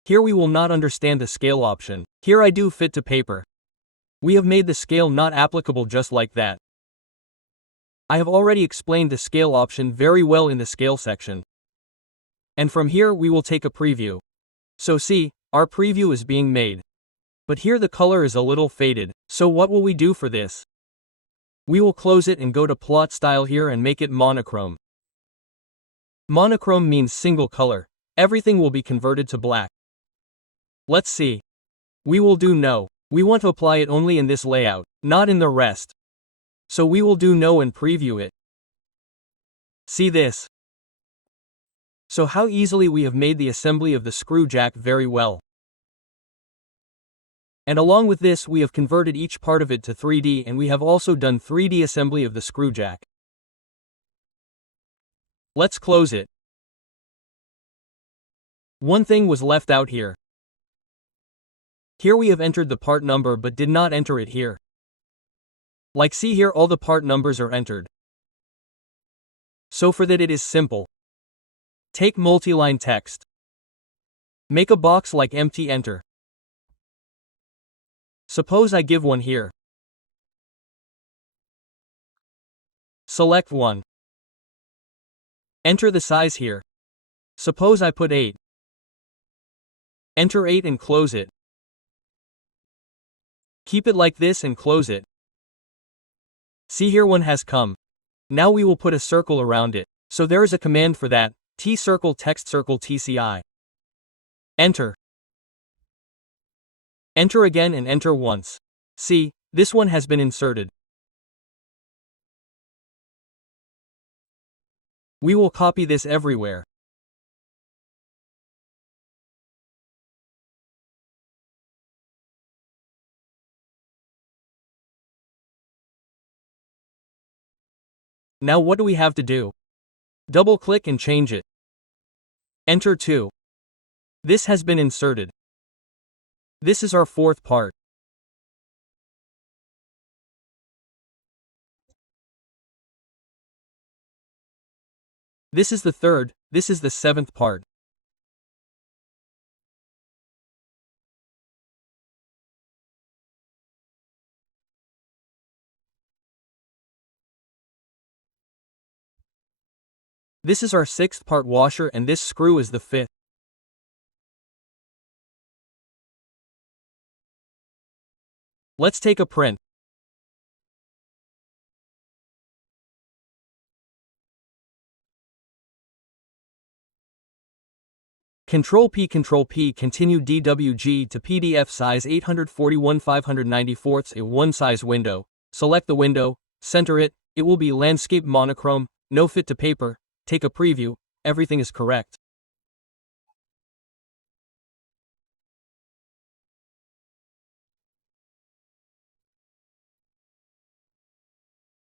Here we will not understand the scale option. Here I do fit to paper. We have made the scale not applicable just like that. I have already explained the scale option very well in the scale section. And from here we will take a preview. So see, our preview is being made. But here the color is a little faded, so what will we do for this? We will close it and go to plot style here and make it monochrome. Monochrome means single color. Everything will be converted to black. Let's see. We will do no. We want to apply it only in this layout, not in the rest. So we will do no and preview it. See this? So how easily we have made the assembly of the screw jack very well. And along with this we have converted each part of it to 3D, and we have also done 3D assembly of the screw jack. Let's close it. One thing was left out here. Here we have entered the part number but did not enter it here. Like see here, all the part numbers are entered. So for that it is simple. Take multi-line text. Make a box like empty, enter. Suppose I give one here. Select one. Enter the size here. Suppose I put 8. Enter 8 and close it. Keep it like this and close it. See here, one has come. Now we will put a circle around it. So there is a command for that, T-circle text circle TCI. Enter. Enter again and enter once. See, this one has been inserted. We will copy this everywhere. Now what do we have to do? Double-click and change it. Enter 2. This has been inserted. This is our fourth part. This is the third, this is the seventh part. This is our sixth part washer, and this screw is the fifth. Let's take a print. Control-P, continue DWG to PDF size 841 594 A1 size window. Select the window, center it, it will be landscape monochrome, no fit to paper. Take a preview, everything is correct.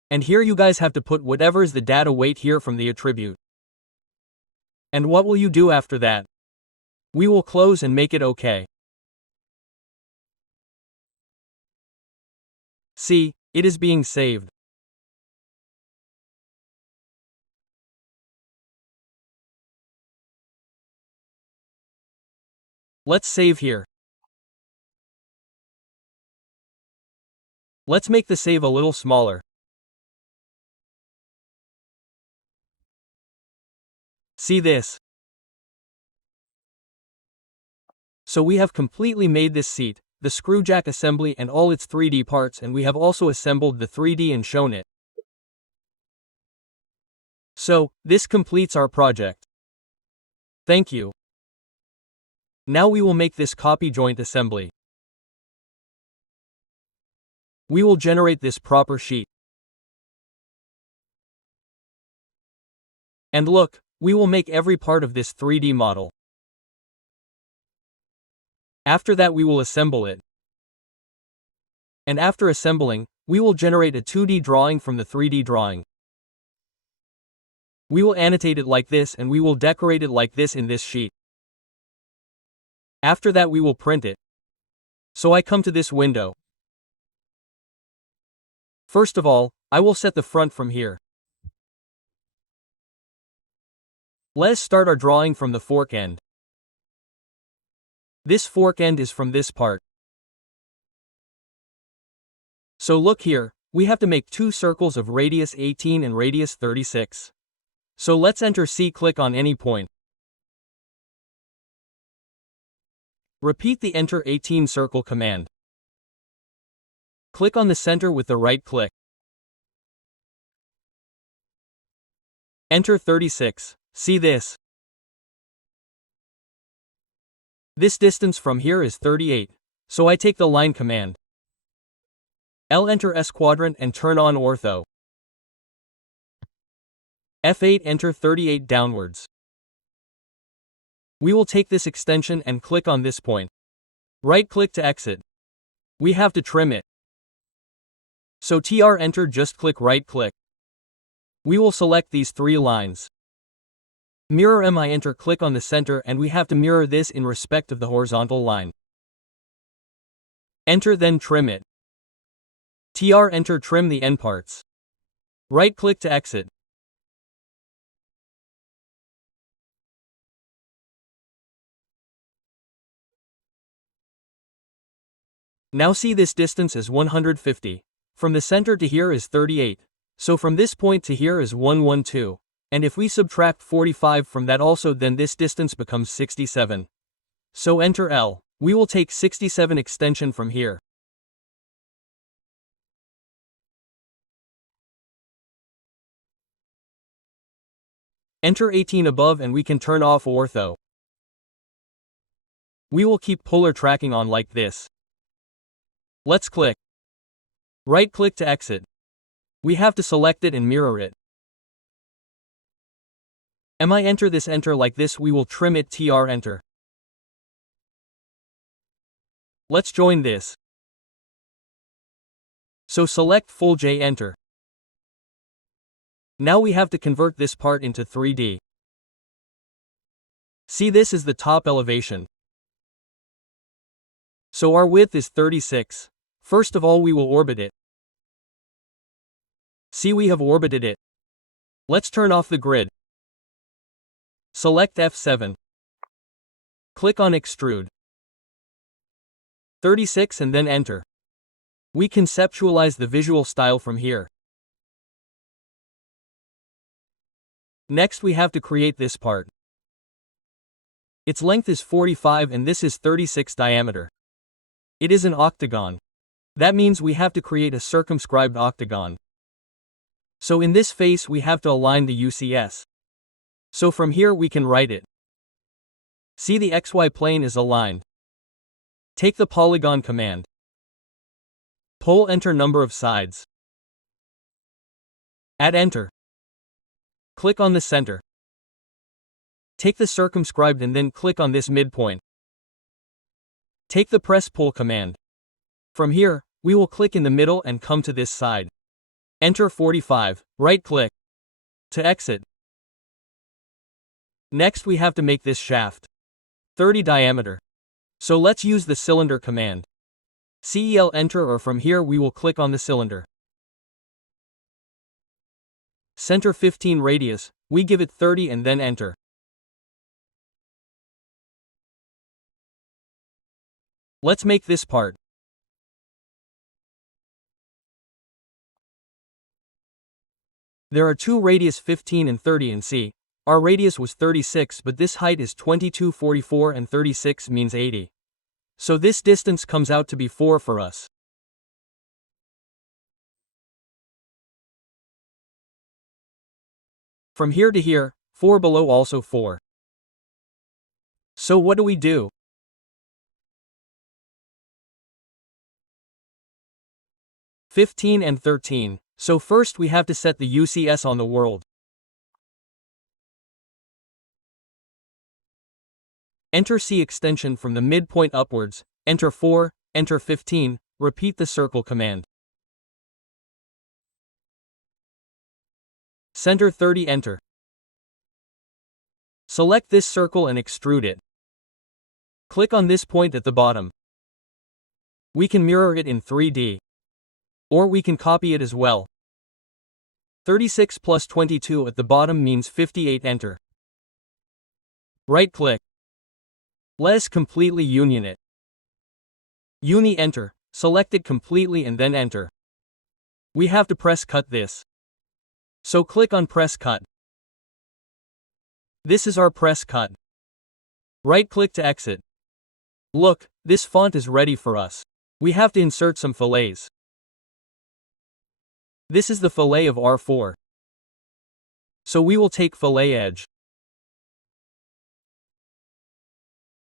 And here you guys have to put whatever is the data weight here from the attribute. And what will you do after that? We will close and make it OK. See, it is being saved. Let's save here. Let's make the save a little smaller. See this? So we have completely made this seat, the screw jack assembly and all its 3D parts, and we have also assembled the 3D and shown it. So, this completes our project. Thank you. Now we will make this copy joint assembly. We will generate this proper sheet. And look, we will make every part of this 3D model. After that we will assemble it. And after assembling, we will generate a 2D drawing from the 3D drawing. We will annotate it like this, and we will decorate it like this in this sheet. After that we will print it. So I come to this window. First of all, I will set the front from here. Let us start our drawing from the fork end. This fork end is from this part. So look here, we have to make two circles of radius 18 and radius 36. So let's enter C, click on any point. Repeat the enter 18 circle command. Click on the center with the right click. Enter 36. See this? This distance from here is 38, so I take the line command. L, enter S quadrant and turn on ortho. F8, enter 38 downwards. We will take this extension and click on this point. Right-click to exit. We have to trim it. So TR, enter, just click right-click. We will select these three lines. Mirror MI, enter, click on the center, and we have to mirror this in respect of the horizontal line. Enter, then trim it. TR, enter, trim the end parts. Right-click to exit. Now see, this distance is 150. From the center to here is 38. So from this point to here is 112. And if we subtract 45 from that also, then this distance becomes 67. So enter L. We will take 67 extension from here. Enter 18 above and we can turn off ortho. We will keep polar tracking on like this. Let's click. Right-click to exit. We have to select it and mirror it. MI, enter this, enter like this, we will trim it, TR, enter. Let's join this. So select full J, enter. Now we have to convert this part into 3D. See, this is the top elevation. So our width is 36. First of all, we will orbit it. See, we have orbited it. Let's turn off the grid. Select F7. Click on Extrude. 36 and then enter. We conceptualize the visual style from here. Next we have to create this part. Its length is 45 and this is 36 diameter. It is an octagon. That means we have to create a circumscribed octagon. So in this face we have to align the UCS. So from here we can write it. See, the XY plane is aligned. Take the Polygon command. Pole, enter number of sides. Add, enter. Click on the center. Take the circumscribed and then click on this midpoint. Take the Presspull command. From here, we will click in the middle and come to this side. Enter 45, right-click. To exit. Next we have to make this shaft 30 diameter. So let's use the cylinder command. CEL, enter, or from here we will click on the cylinder. Center 15 radius, we give it 30 and then enter. Let's make this part. There are two radius 15 and 30 in C. Our radius was 36, but this height is 22, 44 and 36 means 80. So this distance comes out to be 4 for us. From here to here, 4 below also 4. So what do we do? (15 and 13). So first we have to set the UCS on the world. Enter C extension from the midpoint upwards, enter 4, enter 15, repeat the circle command. Center 30, enter. Select this circle and extrude it. Click on this point at the bottom. We can mirror it in 3D. Or we can copy it as well. 36 plus 22 at the bottom means 58, enter. Right-click. Let's completely union it. Uni enter, select it completely and then enter. We have to press cut this. So click on press cut. This is our press cut. Right-click to exit. Look, this font is ready for us. We have to insert some fillets. This is the fillet of R4. So we will take fillet edge.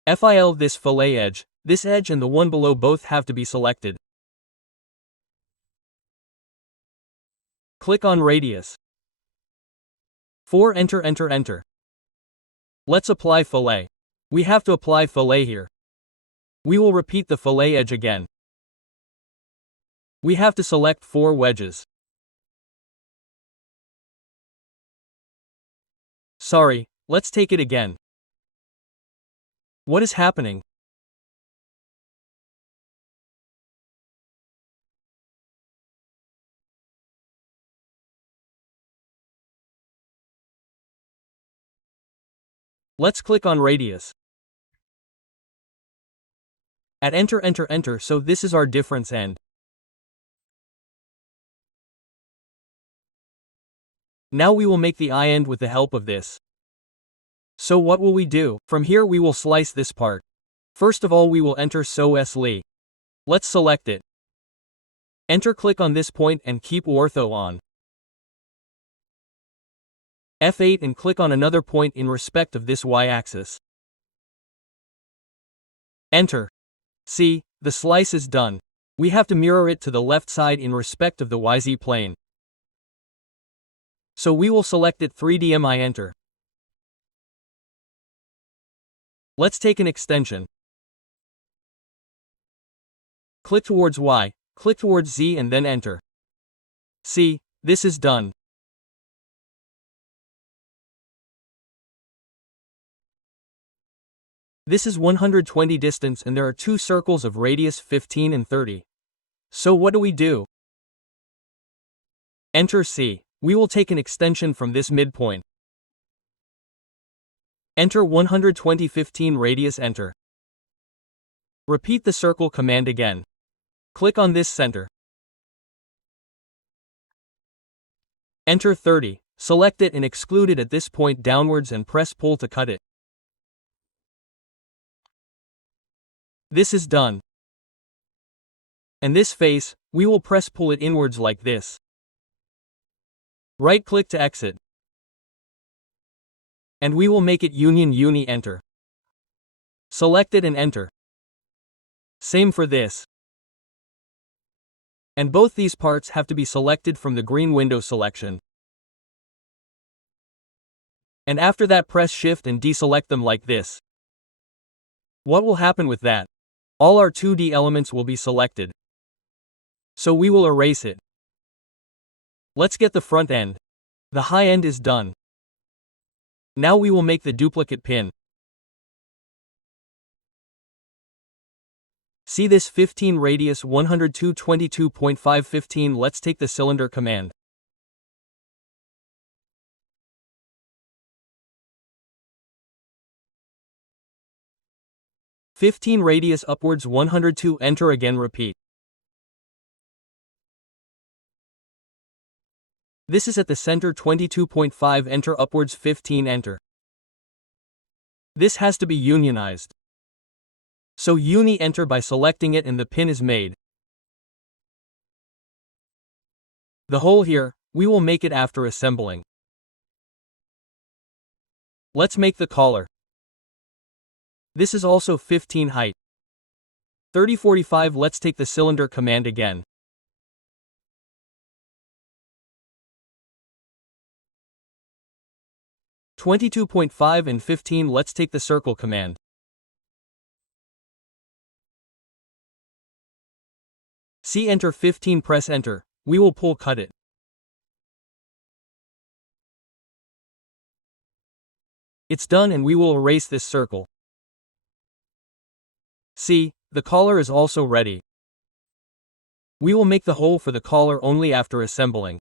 FIL this fillet edge, this edge and the one below both have to be selected. Click on radius. 4 enter enter enter. Let's apply fillet. We have to apply fillet here. We will repeat the fillet edge again. We have to select 4 wedges. Sorry, let's take it again. What is happening? Let's click on radius. At enter enter enter, so this is our difference end. Now we will make the eye end with the help of this. So what will we do? From here we will slice this part. First of all we will enter SOSLI. Let's select it. Enter, click on this point and keep ortho on. F8 and click on another point in respect of this y-axis. Enter. See, the slice is done. We have to mirror it to the left side in respect of the YZ plane. So we will select it 3DMI, enter. Let's take an extension. Click towards Y, click towards Z and then enter. See, this is done. This is 120 distance and there are 2 circles of radius 15 and 30. So what do we do? Enter C. We will take an extension from this midpoint. Enter 120 15 radius, enter. Repeat the circle command again. Click on this center. Enter 30, select it and extrude it at this point downwards and press pull to cut it. This is done. And this face, we will press pull it inwards like this. Right-click to exit. And we will make it union uni, enter. Select it and enter. Same for this. And both these parts have to be selected from the green window selection. And after that press shift and deselect them like this. What will happen with that? All our 2D elements will be selected. So we will erase it. Let's get the front end. The high end is done. Now we will make the duplicate pin. See this 15 radius 102 22.5 15. Let's take the cylinder command. (15 radius upwards 102), enter again, repeat. This is at the center 22.5, enter upwards 15, enter. This has to be unionized. So uni enter by selecting it and the pin is made. The hole here, we will make it after assembling. Let's make the collar. This is also 15 height. 3045, let's take the cylinder command again. (22.5) and 15, let's take the circle command. See enter 15, press enter, we will pull cut it. It's done and we will erase this circle. See, the collar is also ready. We will make the hole for the collar only after assembling.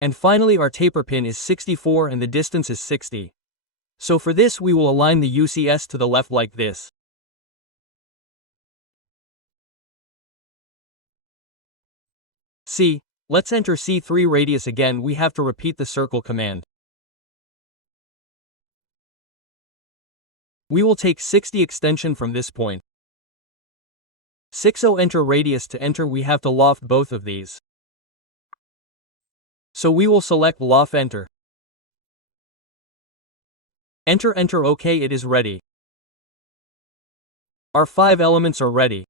And finally our taper pin is 64 and the distance is 60. So for this we will align the UCS to the left like this. C. Let's enter C3 radius again, we have to repeat the circle command. We will take 60 extension from this point. 60 enter radius, to enter we have to loft both of these. So we will select loft enter. Enter OK, it is ready. Our 5 elements are ready.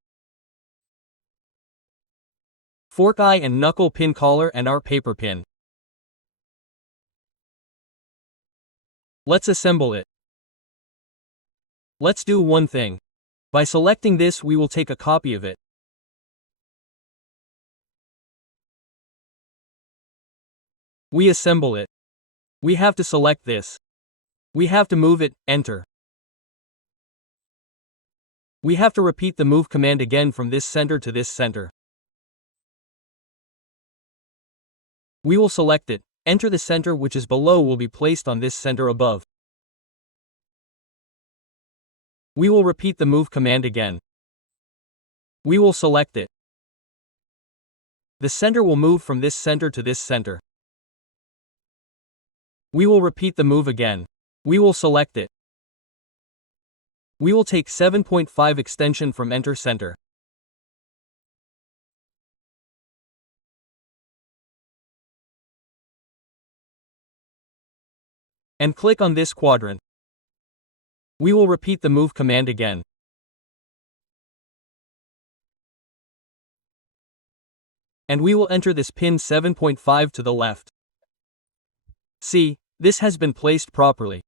Fork eye and knuckle pin collar and our paper pin. Let's assemble it. Let's do one thing. By selecting this we will take a copy of it. We assemble it. We have to select this. We have to move it, enter. We have to repeat the move command again from this center to this center. We will select it, enter, the center which is below will be placed on this center above. We will repeat the move command again. We will select it. The center will move from this center to this center. We will repeat the move again. We will select it. We will take 7.5 extension from enter center. And click on this quadrant. We will repeat the move command again. And we will enter this pin 7.5 to the left. See, this has been placed properly.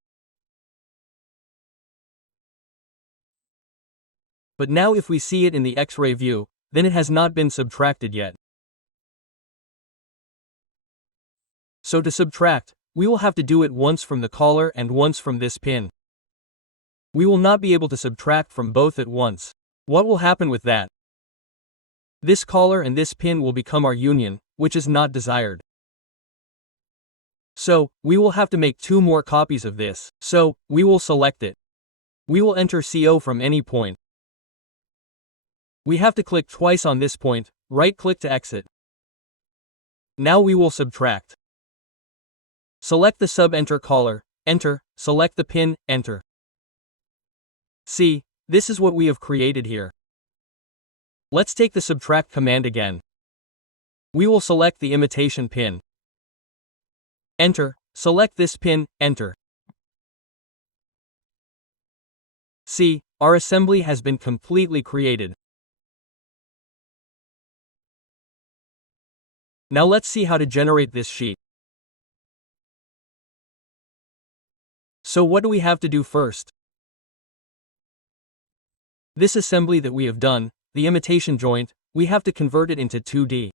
But now if we see it in the X-ray view, then it has not been subtracted yet. So to subtract, we will have to do it once from the collar and once from this pin. We will not be able to subtract from both at once. What will happen with that? This collar and this pin will become our union, which is not desired. So, we will have to make 2 more copies of this. So, we will select it. We will enter CO from any point. We have to click twice on this point, right-click to exit. Now we will subtract. Select the sub-enter collar, enter, select the pin, enter. See, this is what we have created here. Let's take the subtract command again. We will select the imitation pin. Enter, select this pin, enter. See, our assembly has been completely created. Now let's see how to generate this sheet. So what do we have to do first? This assembly that we have done, the imitation joint, we have to convert it into 2D.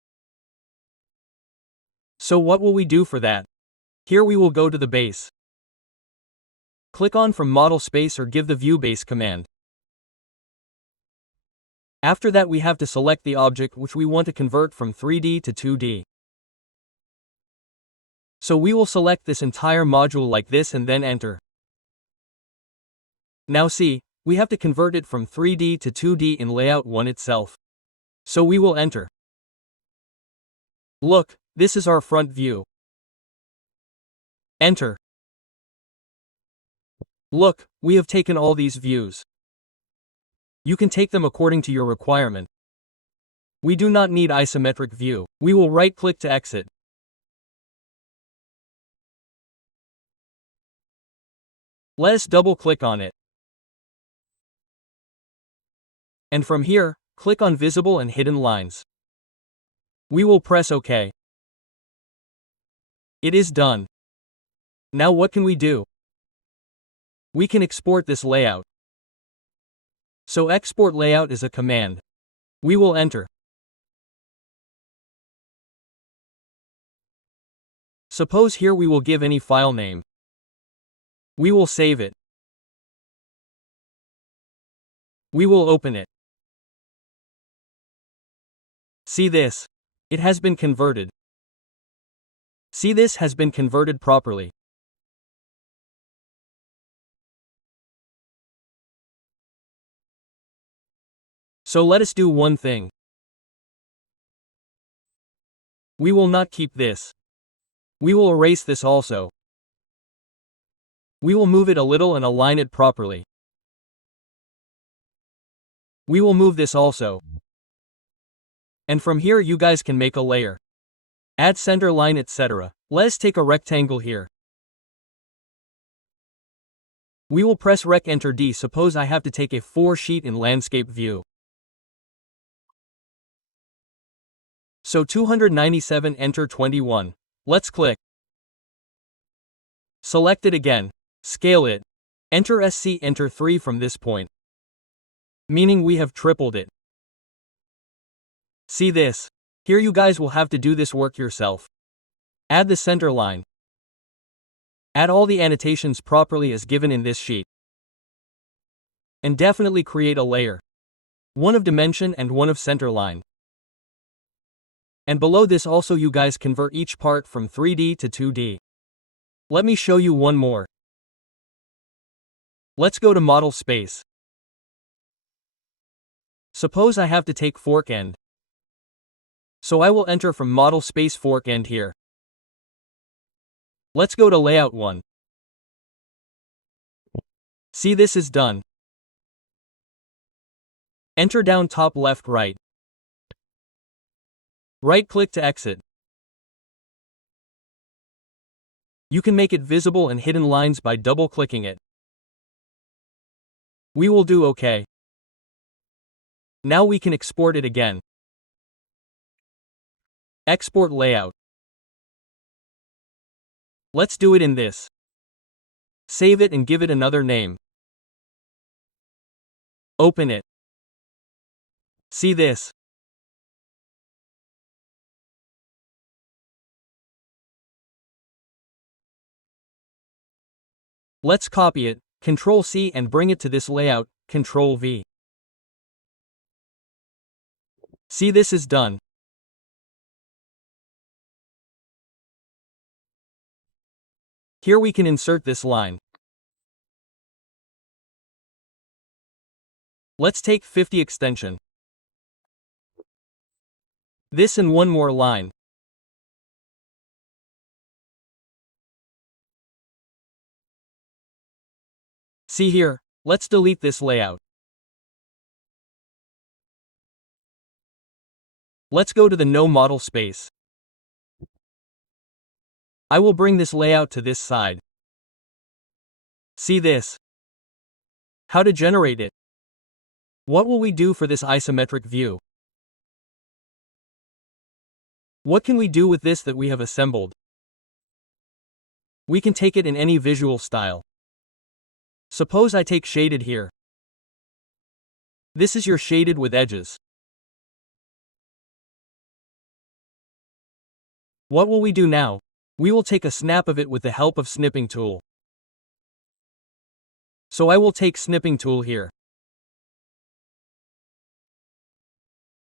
So what will we do for that? Here we will go to the base. Click on from model space or give the view base command. After that we have to select the object which we want to convert from 3D to 2D. So we will select this entire module like this and then enter. Now see, we have to convert it from 3D to 2D in layout 1 itself. So we will enter. Look, this is our front view. Enter. Look, we have taken all these views. You can take them according to your requirement. We do not need isometric view. We will right-click to exit. Let us double-click on it. And from here, click on Visible and Hidden Lines. We will press OK. It is done. Now what can we do? We can export this layout. So export layout is a command. We will enter. Suppose here we will give any file name. We will save it. We will open it. See this? It has been converted. See, this has been converted properly. So let us do one thing. We will not keep this. We will erase this also. We will move it a little and align it properly. We will move this also. And from here you guys can make a layer. Add center line, etc. Let's take a rectangle here. We will press Rec Enter D. Suppose I have to take a 4 sheet in landscape view. So 297, enter 21. Let's click. Select it again. Scale it. Enter SC, enter 3 from this point. Meaning we have tripled it. See this? Here you guys will have to do this work yourself. Add the center line. Add all the annotations properly as given in this sheet. And definitely create a layer. One of dimension and one of center line. And below this also you guys convert each part from 3D to 2D. Let me show you one more. Let's go to model space. Suppose I have to take fork end. So I will enter from model space fork end here. Let's go to layout 1. See, this is done. Enter down top left right. Right click to exit. You can make it visible and hidden lines by double clicking it. We will do OK. Now we can export it again. Export layout. Let's do it in this. Save it and give it another name. Open it. See this? Let's copy it, Ctrl C, and bring it to this layout, Ctrl V. See, this is done. Here we can insert this line. Let's take 50 extension. This and one more line. See here, let's delete this layout. Let's go to the no model space. I will bring this layout to this side. See this? How to generate it? What will we do for this isometric view? What can we do with this that we have assembled? We can take it in any visual style. Suppose I take shaded here. This is your shaded with edges. What will we do now? We will take a snap of it with the help of snipping tool. So I will take snipping tool here.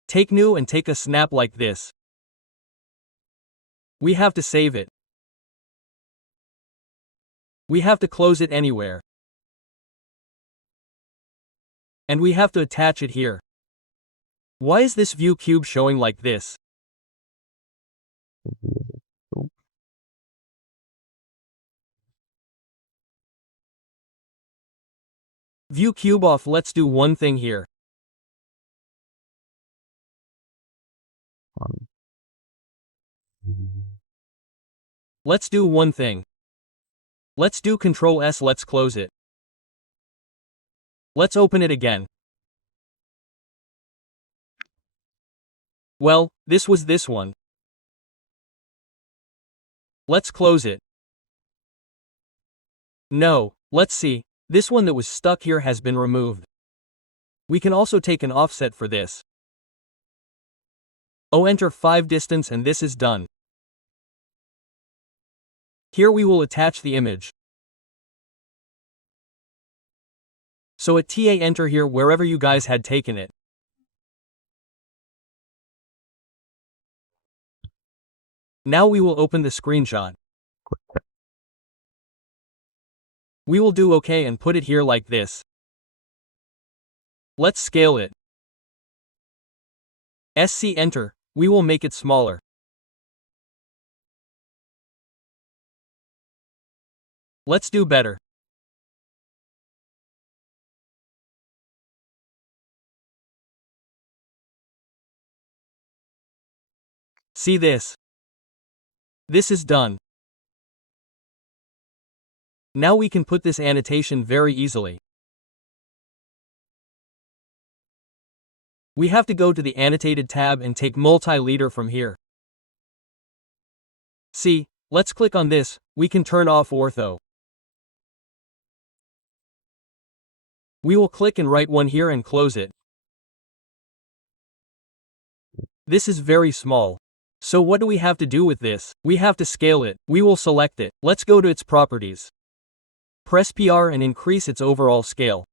Take new and take a snap like this. We have to save it. We have to close it anywhere. And we have to attach it here. Why is this view cube showing like this? View cube off. Let's do one thing here. Let's do one thing. Let's do Ctrl S. Let's close it. Let's open it again. Well, this was this one. Let's close it. No, let's see. This one that was stuck here has been removed. We can also take an offset for this. Enter 5 distance, and this is done. Here we will attach the image. So at TA enter here wherever you guys had taken it. Now we will open the screenshot. We will do OK and put it here like this. Let's scale it. SC enter, we will make it smaller. Let's do better. See this? This is done. Now we can put this annotation very easily. We have to go to the annotated tab and take multi-leader from here. See, let's click on this, we can turn off ortho. We will click and write one here and close it. This is very small. So what do we have to do with this? We have to scale it. We will select it. Let's go to its properties. Press PR and increase its overall scale.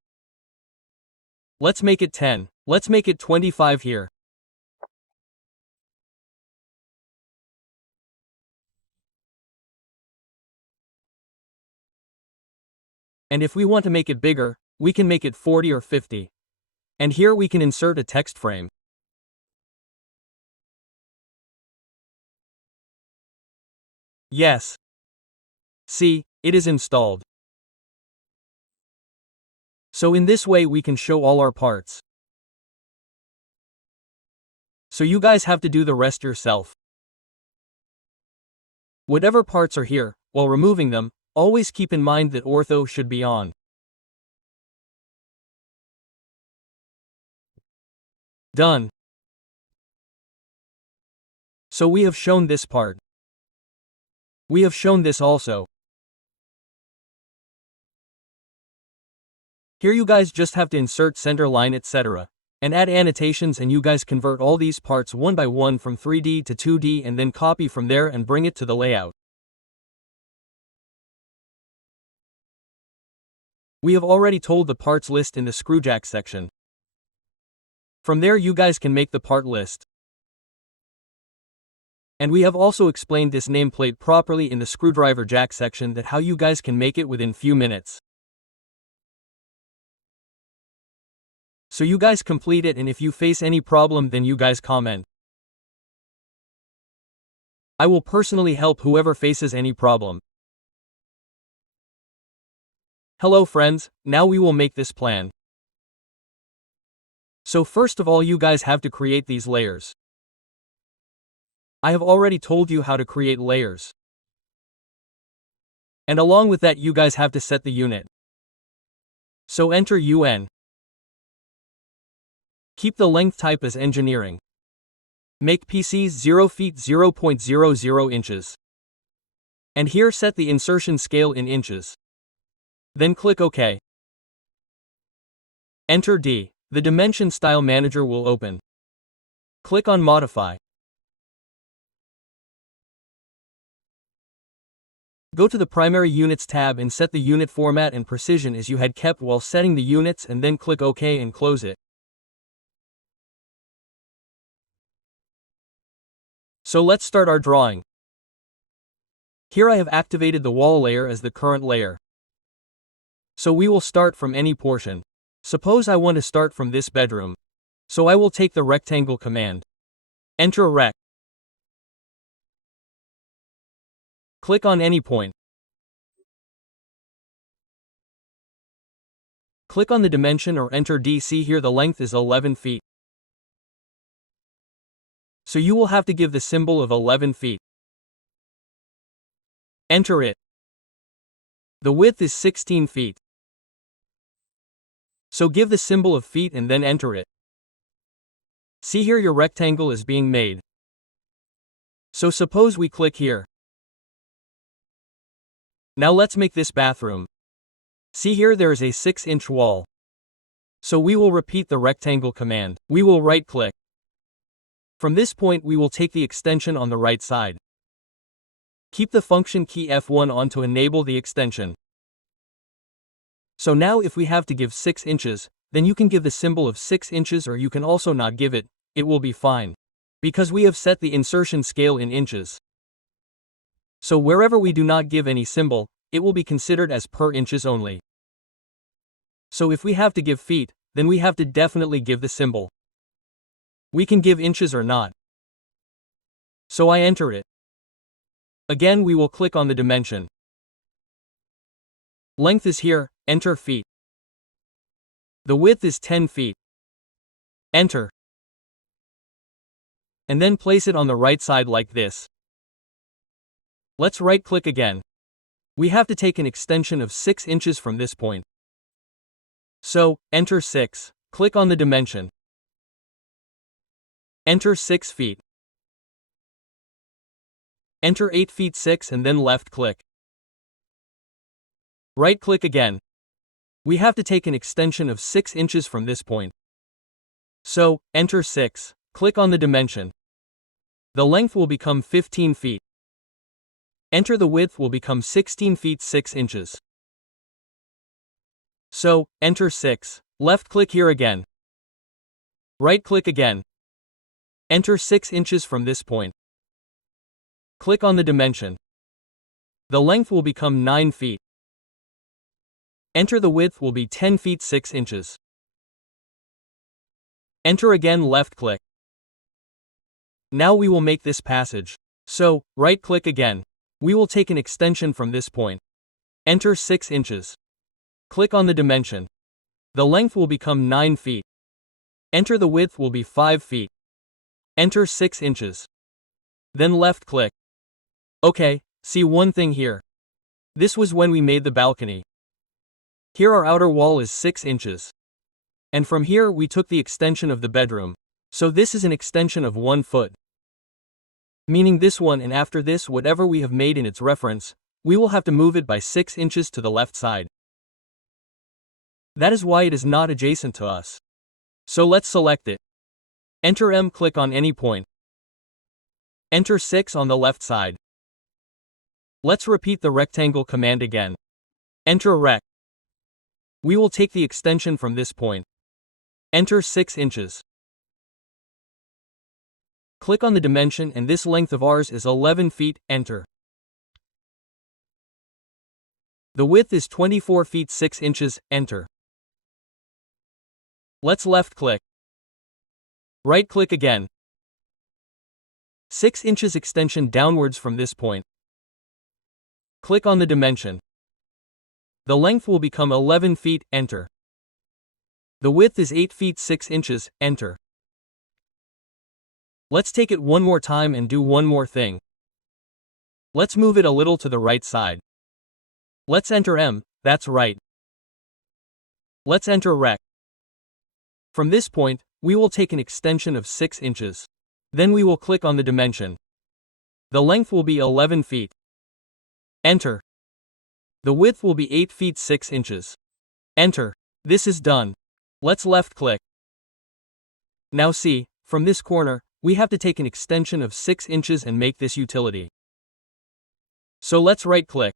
Let's make it 10. Let's make it 25 here. And if we want to make it bigger, we can make it 40 or 50. And here we can insert a text frame. Yes. See, it is installed. So in this way we can show all our parts. So you guys have to do the rest yourself. Whatever parts are here, while removing them, always keep in mind that ortho should be on. Done. So we have shown this part. We have shown this also. Here you guys just have to insert center line etc. and add annotations, and you guys convert all these parts one by one from 3D to 2D and then copy from there and bring it to the layout. We have already told the parts list in the screwjack section. From there you guys can make the part list. And we have also explained this nameplate properly in the screwdriver jack section, that how you guys can make it within few minutes. So you guys complete it, and if you face any problem then you guys comment. I will personally help whoever faces any problem. Hello friends, now we will make this plan. So first of all you guys have to create these layers. I have already told you how to create layers. And along with that you guys have to set the unit. So enter UN. Keep the length type as engineering. Make PCs 0 feet 0.00 inches. And here set the insertion scale in inches. Then click OK. Enter D. The Dimension Style Manager will open. Click on Modify. Go to the Primary Units tab and set the unit format and precision as you had kept while setting the units, and then click OK and close it. So let's start our drawing. Here I have activated the wall layer as the current layer. So we will start from any portion. Suppose I want to start from this bedroom. So I will take the rectangle command. Enter rect. Click on any point. Click on the dimension or enter D. See here the length is 11 feet. So you will have to give the symbol of 11 feet. Enter it. The width is 16 feet. So give the symbol of feet and then enter it. See here your rectangle is being made. So suppose we click here. Now let's make this bathroom. See here there is a 6-inch wall. So we will repeat the rectangle command. We will right click. From this point we will take the extension on the right side. Keep the function key F1 on to enable the extension. So now if we have to give 6 inches, then you can give the symbol of 6 inches, or you can also not give it, it will be fine. Because we have set the insertion scale in inches. So wherever we do not give any symbol, it will be considered as per inches only. So if we have to give feet, then we have to definitely give the symbol. We can give inches or not. So I enter it. Again we will click on the dimension. Length is here, enter feet. The width is 10 feet. Enter. And then place it on the right side like this. Let's right-click again. We have to take an extension of 6 inches from this point. So, enter 6, click on the dimension. Enter 6 feet. Enter 8 feet 6 and then left-click. Right-click again. We have to take an extension of 6 inches from this point. So, enter 6, click on the dimension. The length will become 15 feet. Enter the width will become 16 feet 6 inches. So, enter 6, left-click here again. Right-click again. Enter 6 inches from this point. Click on the dimension. The length will become 9 feet. Enter the width will be 10 feet 6 inches. Enter again, left-click. Now we will make this passage. So, right-click again. We will take an extension from this point. Enter 6 inches. Click on the dimension. The length will become 9 feet. Enter the width will be 5 feet. Enter 6 inches. Then left-click. Okay, see one thing here. This was when we made the balcony. Here our outer wall is 6 inches. And from here we took the extension of the bedroom. So this is an extension of 1 foot. Meaning this one, and after this whatever we have made in its reference, we will have to move it by 6 inches to the left side. That is why it is not adjacent to us. So let's select it. Enter M, click on any point. Enter 6 on the left side. Let's repeat the rectangle command again. Enter rect. We will take the extension from this point. Enter 6 inches. Click on the dimension and this length of ours is 11 feet, enter. The width is 24 feet 6 inches, enter. Let's left-click. Right-click again. 6 inches extension downwards from this point. Click on the dimension. The length will become 11 feet, enter. The width is 8 feet 6 inches, enter. Let's take it one more time and do one more thing. Let's move it a little to the right side. Let's enter M, that's right. Let's enter rect. From this point, we will take an extension of 6 inches. Then we will click on the dimension. The length will be 11 feet. Enter. The width will be 8 feet 6 inches. Enter. This is done. Let's left-click. Now see, from this corner, we have to take an extension of 6 inches and make this utility. So let's right-click.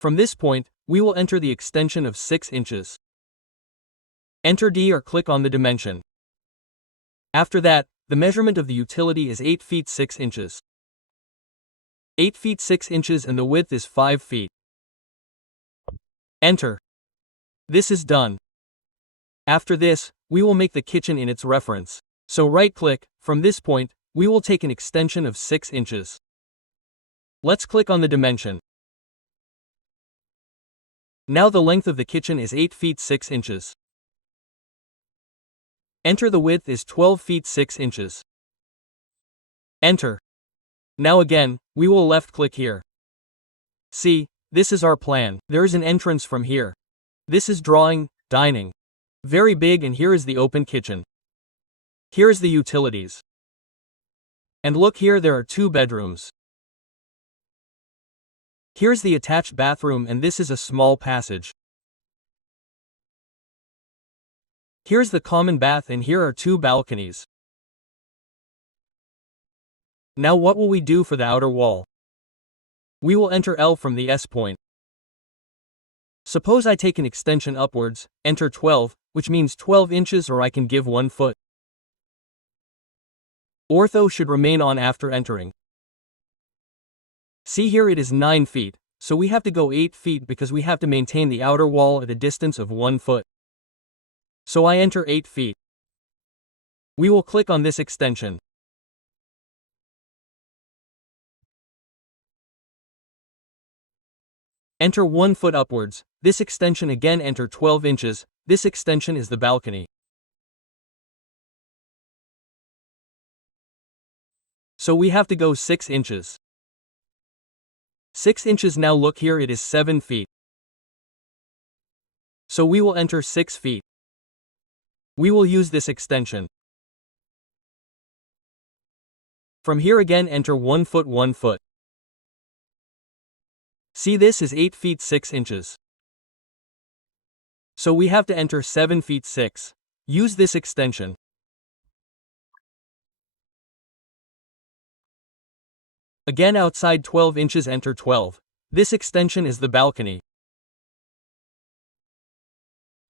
From this point, we will enter the extension of 6 inches. Enter D or click on the dimension. After that, the measurement of the utility is 8 feet 6 inches. 8 feet 6 inches and the width is 5 feet. Enter. This is done. After this, we will make the kitchen in its reference. So right-click, from this point, we will take an extension of 6 inches. Let's click on the dimension. Now the length of the kitchen is 8 feet 6 inches. Enter the width is 12 feet 6 inches. Enter. Now again, we will left-click here. See, this is our plan. There is an entrance from here. This is drawing, dining. Very big, and here is the open kitchen. Here is the utilities. And look here, there are 2 bedrooms. Here's the attached bathroom and this is a small passage. Here's the common bath and here are 2 balconies. Now what will we do for the outer wall? We will enter L from the S point. Suppose I take an extension upwards, enter 12, which means 12 inches, or I can give 1 foot. Ortho should remain on after entering. See here it is 9 feet, so we have to go 8 feet because we have to maintain the outer wall at a distance of 1 foot. So I enter 8 feet. We will click on this extension. Enter 1 foot upwards. This extension again enter 12 inches. This extension is the balcony. So we have to go 6 inches. 6 inches now look here it is 7 feet. So we will enter 6 feet. We will use this extension. From here again enter 1 foot 1 foot. See this is 8 feet 6 inches. So we have to enter 7 feet 6. Use this extension. Again outside 12 inches enter 12. This extension is the balcony.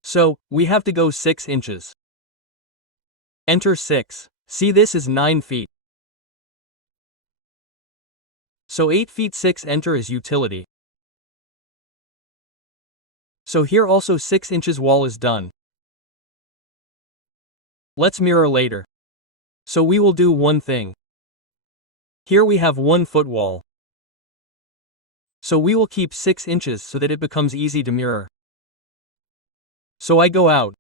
So, we have to go 6 inches. Enter 6. See this is 9 feet. So 8 feet 6 enter is utility. So here also 6 inches wall is done. Let's mirror later. So we will do one thing. Here we have 1 foot wall. So we will keep 6 inches so that it becomes easy to mirror. So I go out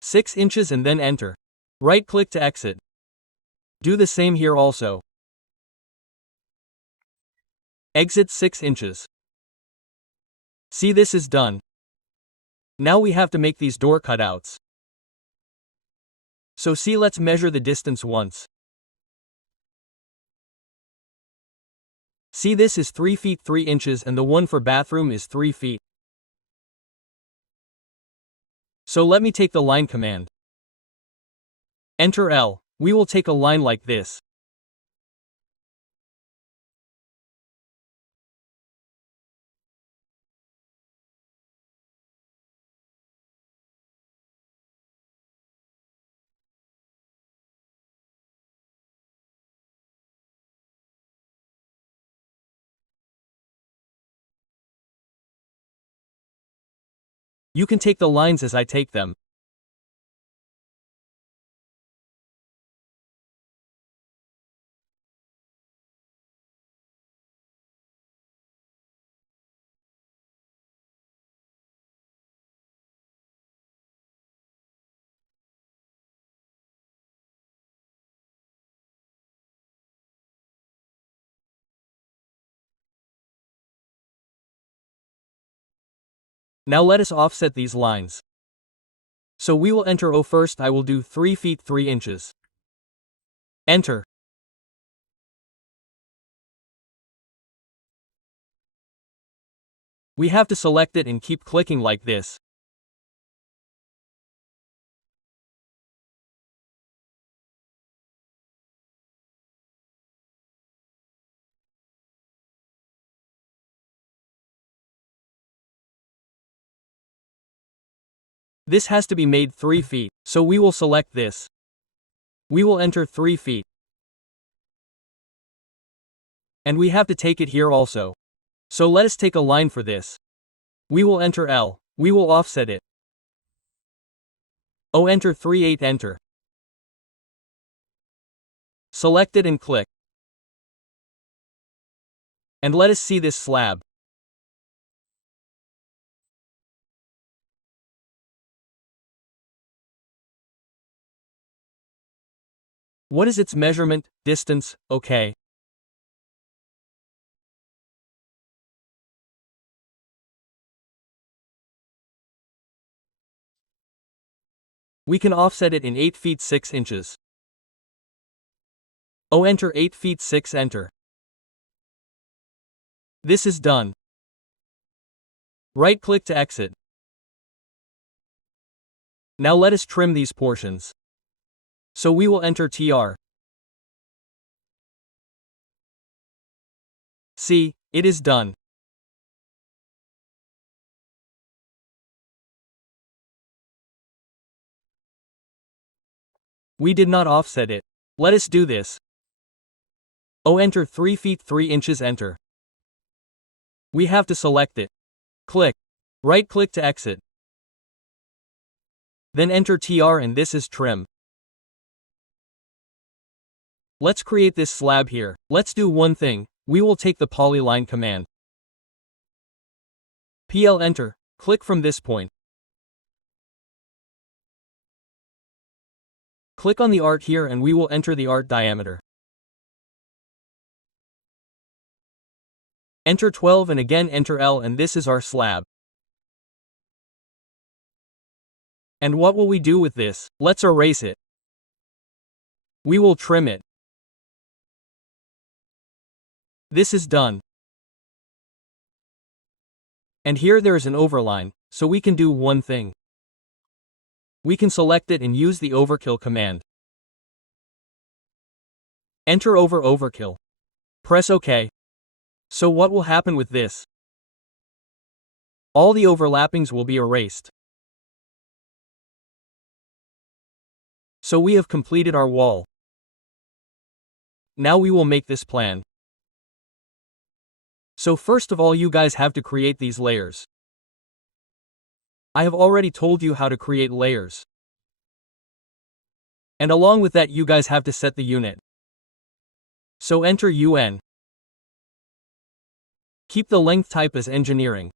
6 inches and then enter. Right click to exit. Do the same here also. Exit 6 inches. See this is done. Now we have to make these door cutouts. So see let's measure the distance once. See this is 3 feet 3 inches and the one for bathroom is 3 feet. So let me take the line command. Enter L. We will take a line like this. You can take the lines as I take them. Now let us offset these lines. So we will enter O first. I will do 3 feet 3 inches. Enter. We have to select it and keep clicking like this. This has to be made 3 feet, so we will select this. We will enter 3 feet. And we have to take it here also. So let us take a line for this. We will enter L. We will offset it. O enter 3/8 enter. Select it and click. And let us see this slab. What is its measurement, distance, okay. We can offset it in 8 feet 6 inches. O enter 8 feet 6 enter. This is done. Right click to exit. Now let us trim these portions. So we will enter TR. See, it is done. We did not offset it. Let us do this. O enter 3 feet 3 inches enter. We have to select it. Click. Right-click to exit. Then enter TR and this is trim. Let's create this slab here. Let's do one thing. We will take the Polyline command. PL enter. Click from this point. Click on the art here and we will enter the art diameter. Enter 12 and again enter L and this is our slab. And what will we do with this? Let's erase it. We will trim it. This is done. And here there is an overline, so we can do one thing. We can select it and use the overkill command. Enter over overkill. Press OK. So what will happen with this? All the overlappings will be erased. So we have completed our wall. Now we will make this plan. So first of all you guys have to create these layers. I have already told you how to create layers. And along with that you guys have to set the unit. So enter UN. Keep the length type as engineering.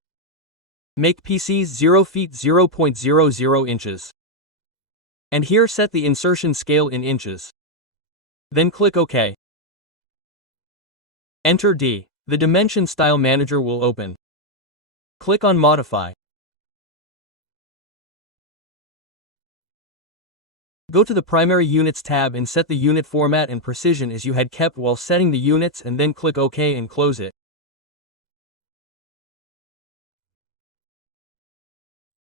Make PCs 0 feet 0.00 inches. And here set the insertion scale in inches. Then click OK. Enter D. The Dimension Style Manager will open. Click on Modify. Go to the Primary Units tab and set the unit format and precision as you had kept while setting the units and then click OK and close it.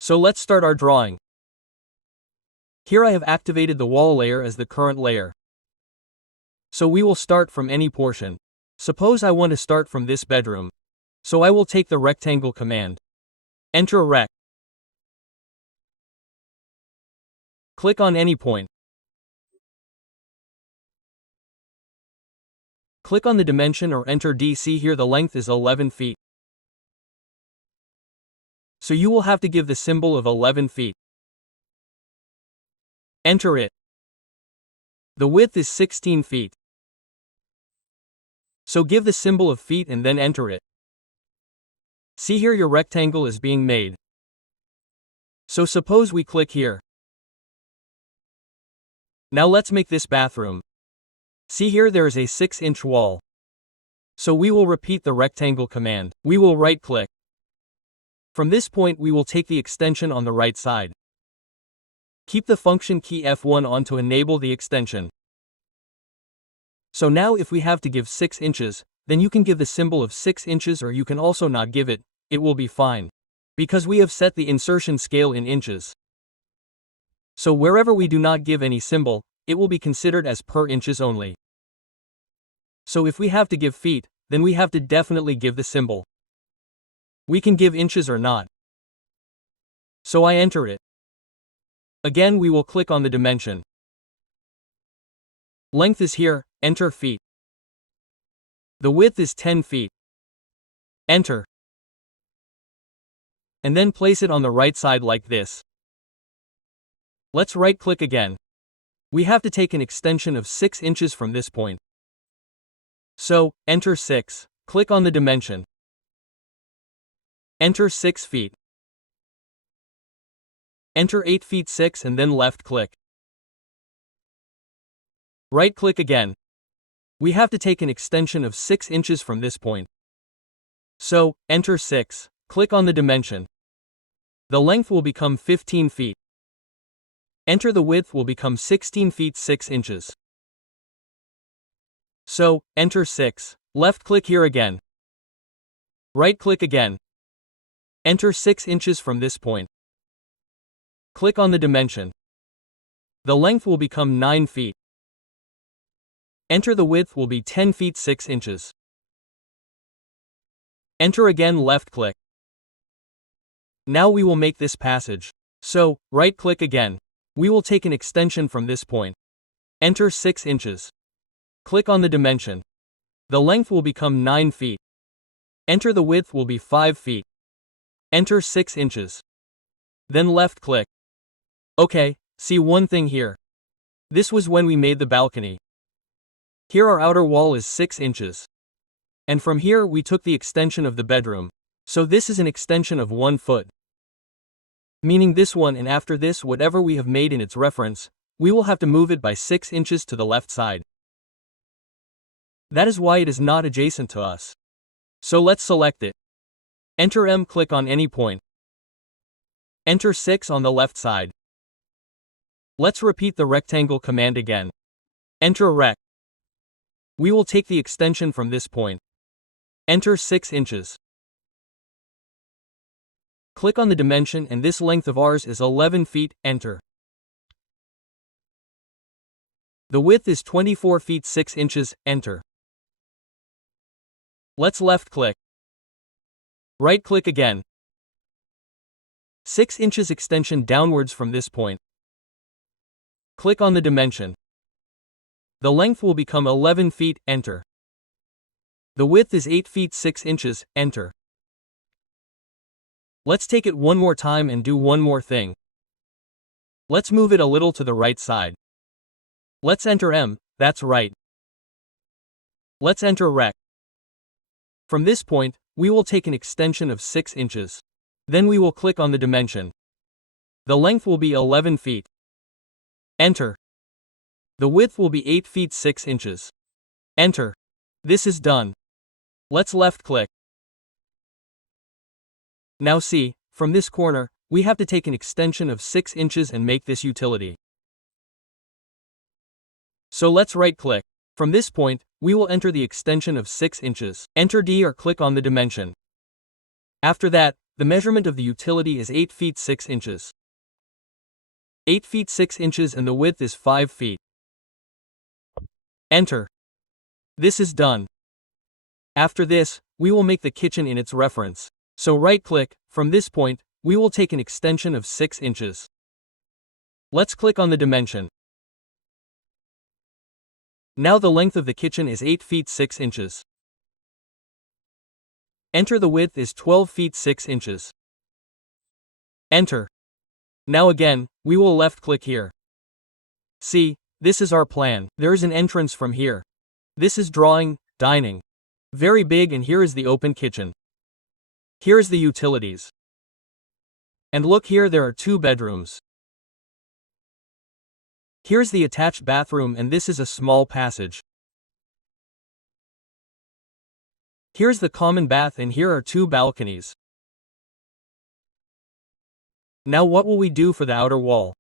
So let's start our drawing. Here I have activated the wall layer as the current layer. So we will start from any portion. Suppose I want to start from this bedroom. So I will take the rectangle command. Enter rect. Click on any point. Click on the dimension or enter DC. Here the length is 11 feet. So you will have to give the symbol of 11 feet. Enter it. The width is 16 feet. So give the symbol of feet and then enter it. See here your rectangle is being made. So suppose we click here. Now let's make this bathroom. See here there is a 6-inch wall. So we will repeat the rectangle command. We will right-click. From this point we will take the extension on the right side. Keep the function key F1 on to enable the extension. So now if we have to give 6 inches, then you can give the symbol of 6 inches or you can also not give it, it will be fine. Because we have set the insertion scale in inches. So wherever we do not give any symbol, it will be considered as per inches only. So if we have to give feet, then we have to definitely give the symbol. We can give inches or not. So I enter it. Again we will click on the dimension. Length is here, enter feet. The width is 10 feet. Enter. And then place it on the right side like this. Let's right-click again. We have to take an extension of 6 inches from this point. So, enter 6. Click on the dimension. Enter 6 feet. Enter 8 feet 6 and then left-click. Right-click again. We have to take an extension of 6 inches from this point. So, enter 6. Click on the dimension. The length will become 15 feet. Enter the width will become 16 feet 6 inches. So, enter 6. Left-click here again. Right-click again. Enter 6 inches from this point. Click on the dimension. The length will become 9 feet. Enter the width will be 10 feet 6 inches. Enter again, left-click. Now we will make this passage. So, right-click again. We will take an extension from this point. Enter 6 inches. Click on the dimension. The length will become 9 feet. Enter the width will be 5 feet. Enter 6 inches. Then left click. Okay, see one thing here. This was when we made the balcony. Here our outer wall is 6 inches. And from here we took the extension of the bedroom. So this is an extension of 1 foot. Meaning this one, and after this whatever we have made in its reference, we will have to move it by 6 inches to the left side. That is why it is not adjacent to us. So let's select it. Enter M, click on any point. Enter 6 on the left side. Let's repeat the rectangle command again. Enter rect. We will take the extension from this point. Enter 6 inches. Click on the dimension and this length of ours is 11 feet, enter. The width is 24 feet 6 inches, enter. Let's left click. Right click again. 6 inches extension downwards from this point. Click on the dimension. The length will become 11 feet, enter. The width is 8 feet 6 inches, enter. Let's take it one more time and do one more thing. Let's move it a little to the right side. Let's enter M, that's right. Let's enter rect. From this point, we will take an extension of 6 inches. Then we will click on the dimension. The length will be 11 feet. Enter. The width will be 8 feet 6 inches. Enter. This is done. Let's left click. Now see, from this corner, we have to take an extension of 6 inches and make this utility. So let's right click. From this point, we will enter the extension of 6 inches. Enter D or click on the dimension. After that, the measurement of the utility is 8 feet 6 inches. 8 feet 6 inches and the width is 5 feet. Enter. This is done. After this, we will make the kitchen in its reference. So right click, from this point, we will take an extension of 6 inches. Let's click on the dimension. Now the length of the kitchen is 8 feet 6 inches. Enter the width is 12 feet 6 inches. Enter. Now again, we will left click here. See, this is our plan. There is an entrance from here. This is drawing, dining. Very big, and here is the open kitchen. Here is the utilities. And look here, there are 2 bedrooms. Here's the attached bathroom and this is a small passage. Here's the common bath and here are 2 balconies. Now what will we do for the outer wall?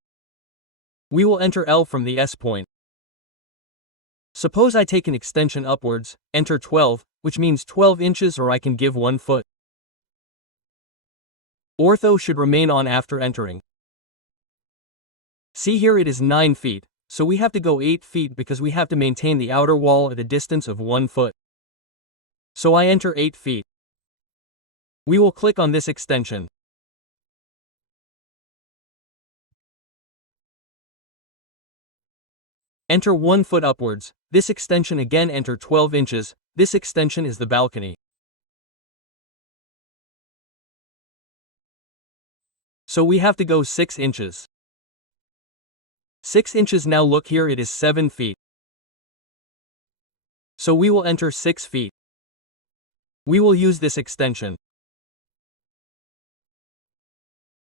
We will enter L from the S point. Suppose I take an extension upwards, enter 12, which means 12 inches, or I can give 1 foot. Ortho should remain on after entering. See here it is 9 feet, so we have to go 8 feet because we have to maintain the outer wall at a distance of 1 foot. So I enter 8 feet. We will click on this extension. Enter 1 foot upwards, this extension again enter 12 inches, this extension is the balcony. So we have to go 6 inches. 6 inches, now look here it is 7 feet. So we will enter 6 feet. We will use this extension.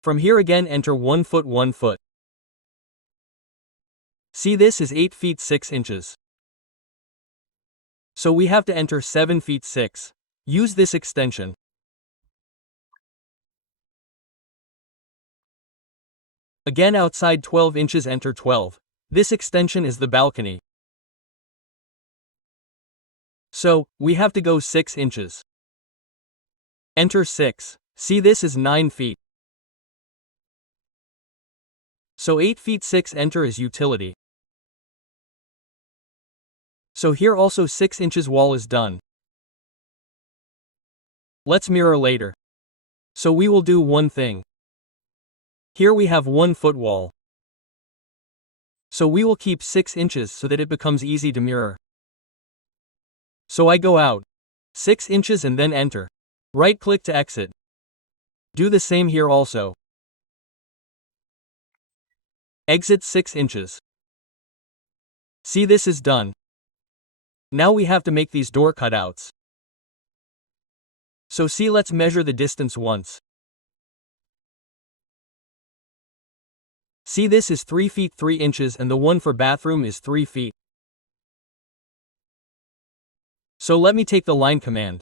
From here again enter 1 foot 1 foot. See this is 8 feet 6 inches. So we have to enter 7 feet 6. Use this extension. Again outside 12 inches enter 12. This extension is the balcony. So, we have to go 6 inches. Enter 6. See this is 9 feet. So 8 feet 6 enter is utility. So here also 6 inches wall is done. Let's mirror later. So we will do one thing. Here we have 1 foot wall. So we will keep 6 inches so that it becomes easy to mirror. So I go out 6 inches and then enter. Right-click to exit. Do the same here also. Exit 6 inches. See, this is done. Now we have to make these door cutouts. So see, let's measure the distance once. See, this is 3 feet 3 inches and the one for bathroom is 3 feet. So let me take the line command.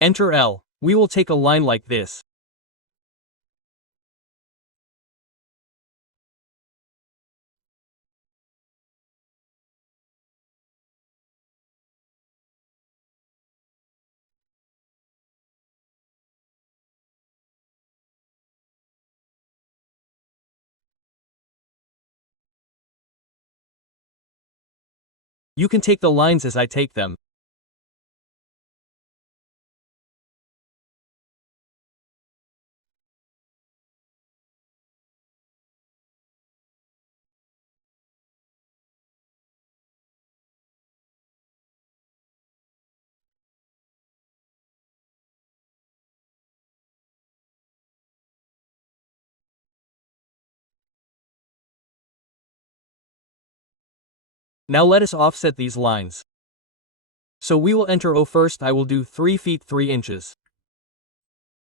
Enter L. We will take a line like this. You can take the lines as I take them. Now let us offset these lines. So we will enter O first. I will do 3 feet 3 inches.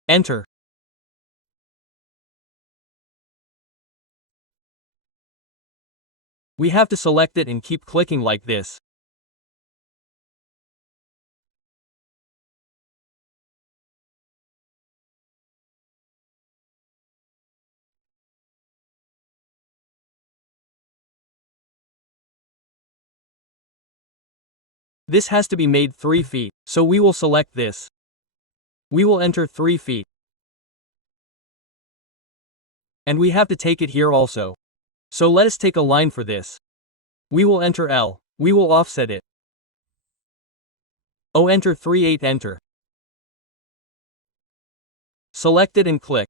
Enter. We have to select it and keep clicking like this. This has to be made 3 feet, so we will select this. We will enter 3 feet. And we have to take it here also. So let us take a line for this. We will enter L. We will offset it. O, enter 3/8, enter. Select it and click.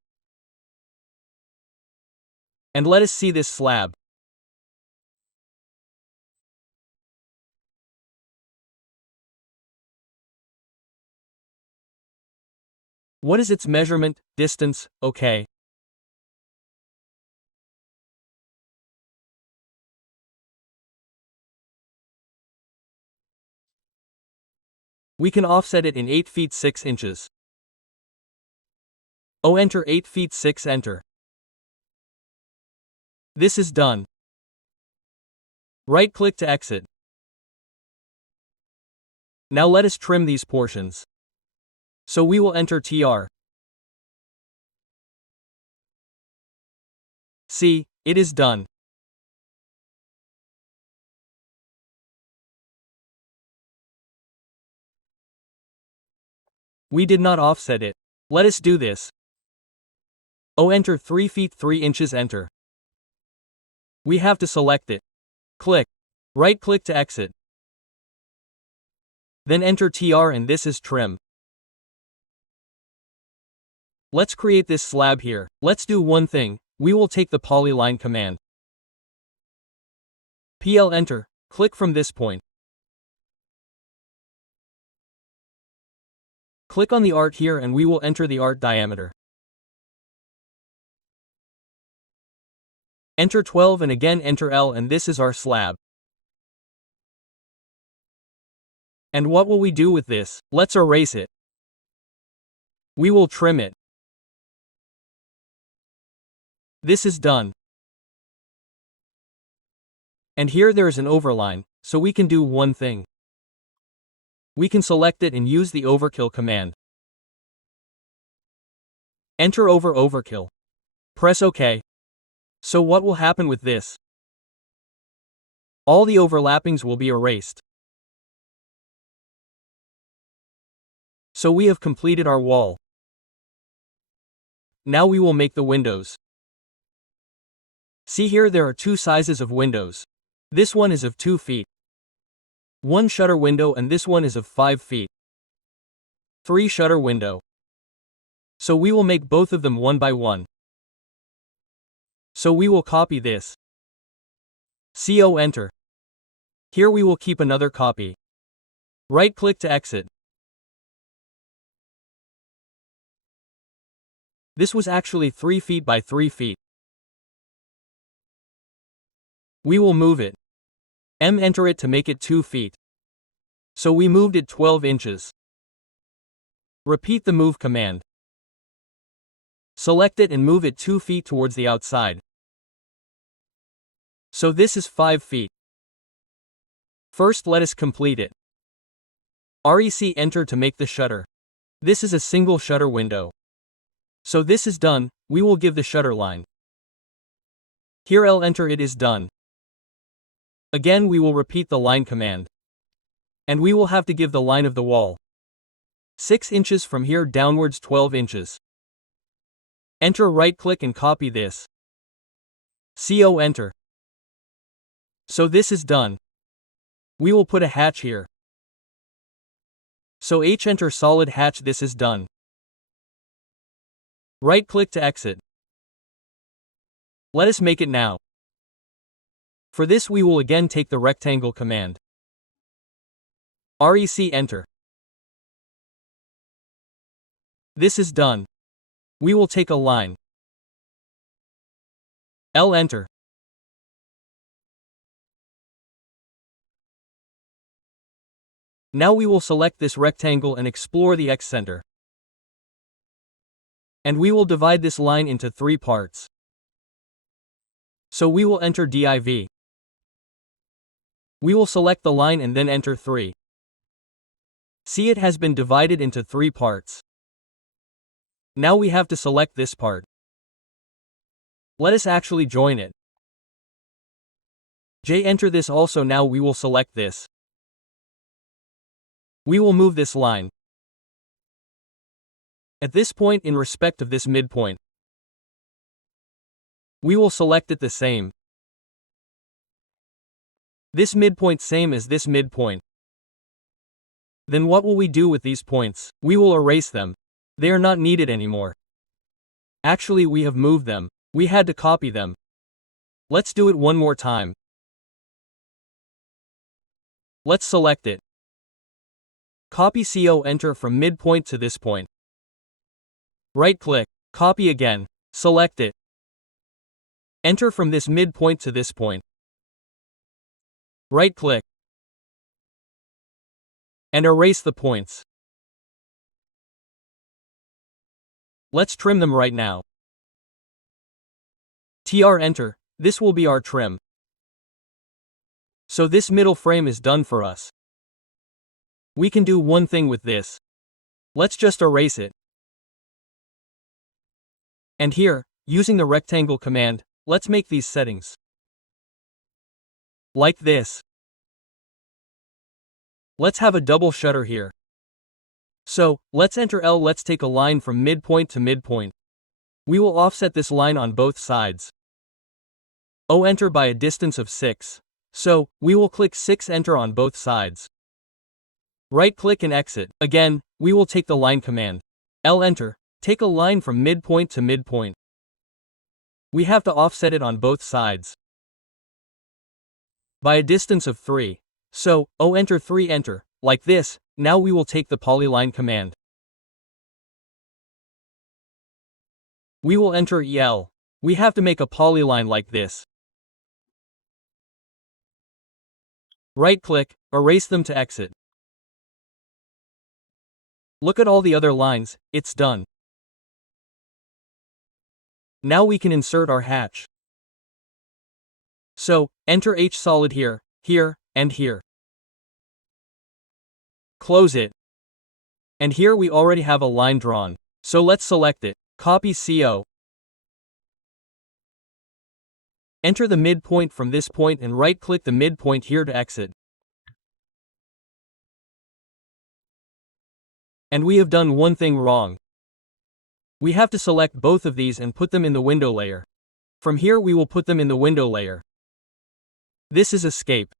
And let us see this slab. What is its measurement, distance? Okay. We can offset it in 8 feet 6 inches. O, enter 8 feet 6, enter. This is done. Right-click to exit. Now let us trim these portions. So we will enter TR. See, it is done. We did not offset it. Let us do this. O, enter 3 feet 3 inches, enter. We have to select it. Click. Right-click to exit. Then enter TR and this is trim. Let's create this slab here. Let's do one thing. We will take the Polyline command. PL, enter. Click from this point. Click on the art here and we will enter the art diameter. Enter 12 and again enter L and this is our slab. And what will we do with this? Let's erase it. We will trim it. This is done. And here there is an overline, so we can do one thing. We can select it and use the overkill command. Enter over overkill. Press OK. So what will happen with this? All the overlappings will be erased. So we have completed our wall. Now we will make the windows. See here there are two sizes of windows. This one is of 2 feet. One shutter window and this one is of 5 feet. 3 shutter window. So we will make both of them one by one. So we will copy this. CO, enter. Here we will keep another copy. Right-click to exit. This was actually 3 feet by 3 feet. We will move it. Enter it to make it 2 feet. So we moved it 12 inches. Repeat the move command. Select it and move it 2 feet towards the outside. So this is 5 feet. First let us complete it. REC enter to make the shutter. This is a single shutter window. So this is done, we will give the shutter line. Here enter it is done. Again we will repeat the line command. And we will have to give the line of the wall. 6 inches from here downwards 12 inches. Enter right click and copy this. CO enter. So this is done. We will put a hatch here. So enter solid hatch this is done. Right click to exit. Let us make it now. For this we will again take the rectangle command. REC enter. This is done. We will take a line. Enter. Now we will select this rectangle and explore the X-center. And we will divide this line into 3 parts. So we will enter div. We will select the line and then enter 3. See, it has been divided into 3 parts. Now we have to select this part. Let us actually join it. Enter this also. Now we will select this. We will move this line. At this point in respect of this midpoint. We will select it the same. This midpoint same as this midpoint. Then what will we do with these points? We will erase them. They are not needed anymore. Actually we have moved them. We had to copy them. Let's do it one more time. Let's select it. Copy CO enter from midpoint to this point. Right click, copy again, select it. Enter from this midpoint to this point. Right click. And erase the points. Let's trim them right now. Enter, this will be our trim. So this middle frame is done for us. We can do one thing with this. Let's just erase it. And here, using the rectangle command, let's make these settings. Like this. Let's have a double shutter here. So, let's enter L. Let's take a line from midpoint to midpoint. We will offset this line on both sides. Enter by a distance of 6. So, we will click 6 enter on both sides. Right click and exit. Again, we will take the line command. Enter, take a line from midpoint to midpoint. We have to offset it on both sides. By a distance of 3. So, enter 3 enter, like this. Now we will take the Polyline command. We will enter EL. We have to make a polyline like this. Right click, erase them to exit. Look at all the other lines, it's done. Now we can insert our hatch. So, enter solid here, here, and here. Close it. And here we already have a line drawn. So let's select it, copy CO. Enter the midpoint from this point and right-click the midpoint here to exit. And we have done one thing wrong. We have to select both of these and put them in the window layer. From here we will put them in the window layer. This is escape.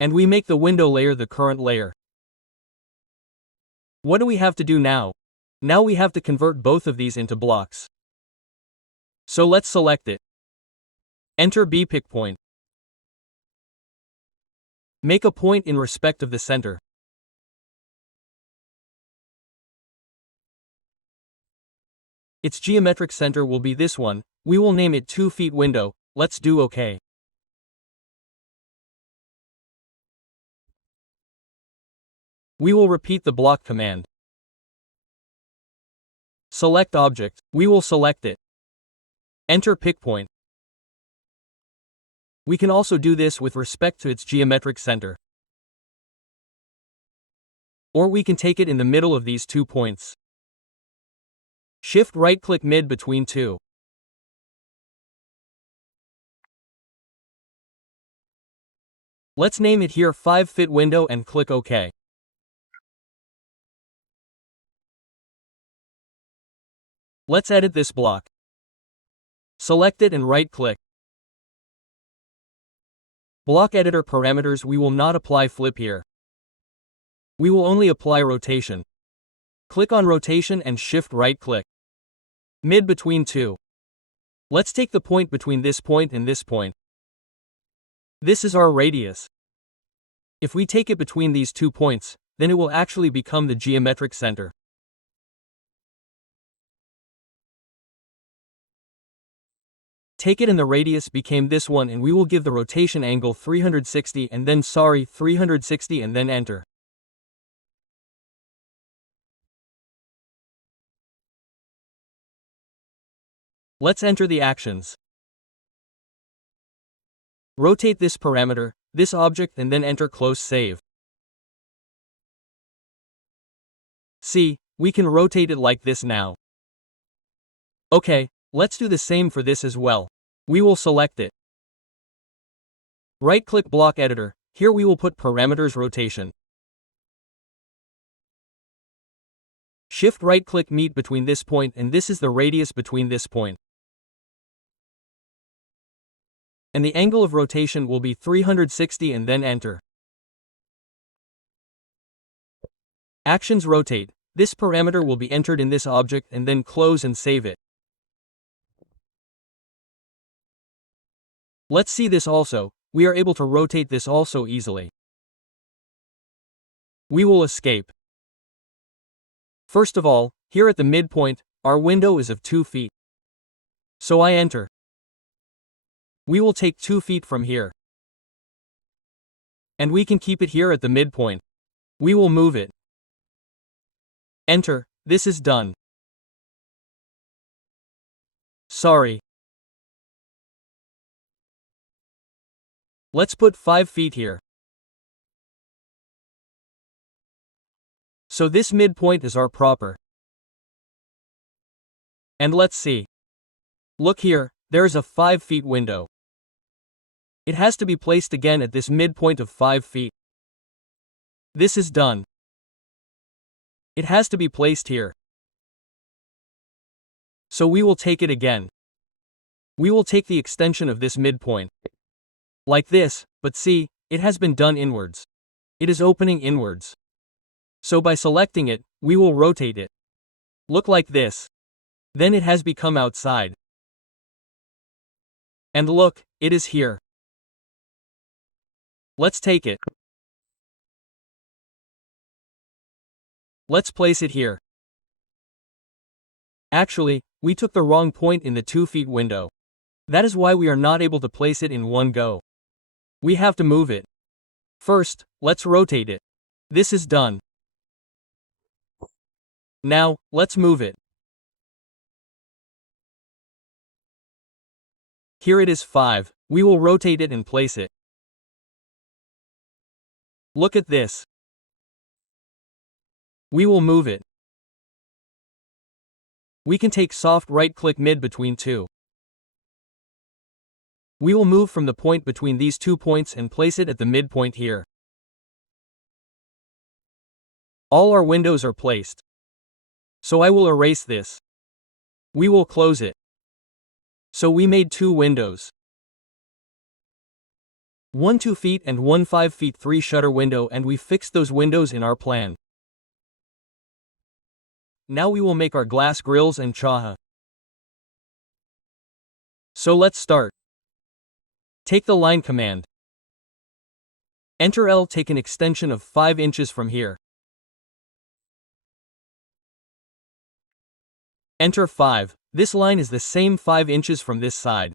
And we make the window layer the current layer. What do we have to do now? Now we have to convert both of these into blocks. So let's select it. Enter B pick point. Make a point in respect of the center. Its geometric center will be this one. We will name it 2 feet window. Let's do OK. We will repeat the block command. Select object. We will select it. Enter pick point. We can also do this with respect to its geometric center. Or we can take it in the middle of these 2 points. Shift right-click mid between 2. Let's name it here 5 feet window and click OK. Let's edit this block. Select it and right-click. Block editor parameters. We will not apply flip here. We will only apply rotation. Click on rotation and shift right-click. Mid between 2. Let's take the point between this point and this point. This is our radius. If we take it between these 2 points, then it will actually become the geometric center. Take it and the radius became this one, and we will give the rotation angle 360 and then 360 and then enter. Let's enter the actions. Rotate this parameter, this object, and then enter close save. See, we can rotate it like this now. Okay, let's do the same for this as well. We will select it. Right-click block editor. Here we will put parameters rotation. Shift right-click meet between this point, and this is the radius between this point. And the angle of rotation will be 360 and then enter. Actions rotate. This parameter will be entered in this object and then close and save it. Let's see this also. We are able to rotate this also easily. We will escape. First of all, here at the midpoint, our window is of 2 feet. So I enter. We will take 2 feet from here. And we can keep it here at the midpoint. We will move it. Enter. This is done. Sorry. Let's put 5 feet here. So this midpoint is our proper. And let's see. Look here, there is a 5 feet window. It has to be placed again at this midpoint of 5 feet. This is done. It has to be placed here. So we will take it again. We will take the extension of this midpoint. Like this, but see, it has been done inwards. It is opening inwards. So by selecting it, we will rotate it. Look like this. Then it has become outside. And look, it is here. Let's take it. Let's place it here. Actually, we took the wrong point in the 2 feet window. That is why we are not able to place it in one go. We have to move it. First, let's rotate it. This is done. Now, let's move it. Here it is 5. We will rotate it and place it. Look at this. We will move it. We can take soft right-click mid between 2. We will move from the point between these 2 points and place it at the midpoint here. All our windows are placed. So I will erase this. We will close it. So we made 2 windows. One 2 feet and one 5 feet 3 shutter window, and we fixed those windows in our plan. Now we will make our glass grills and chaha. So let's start. Take the line command. Enter L. Take an extension of 5 inches from here. Enter 5. This line is the same 5 inches from this side.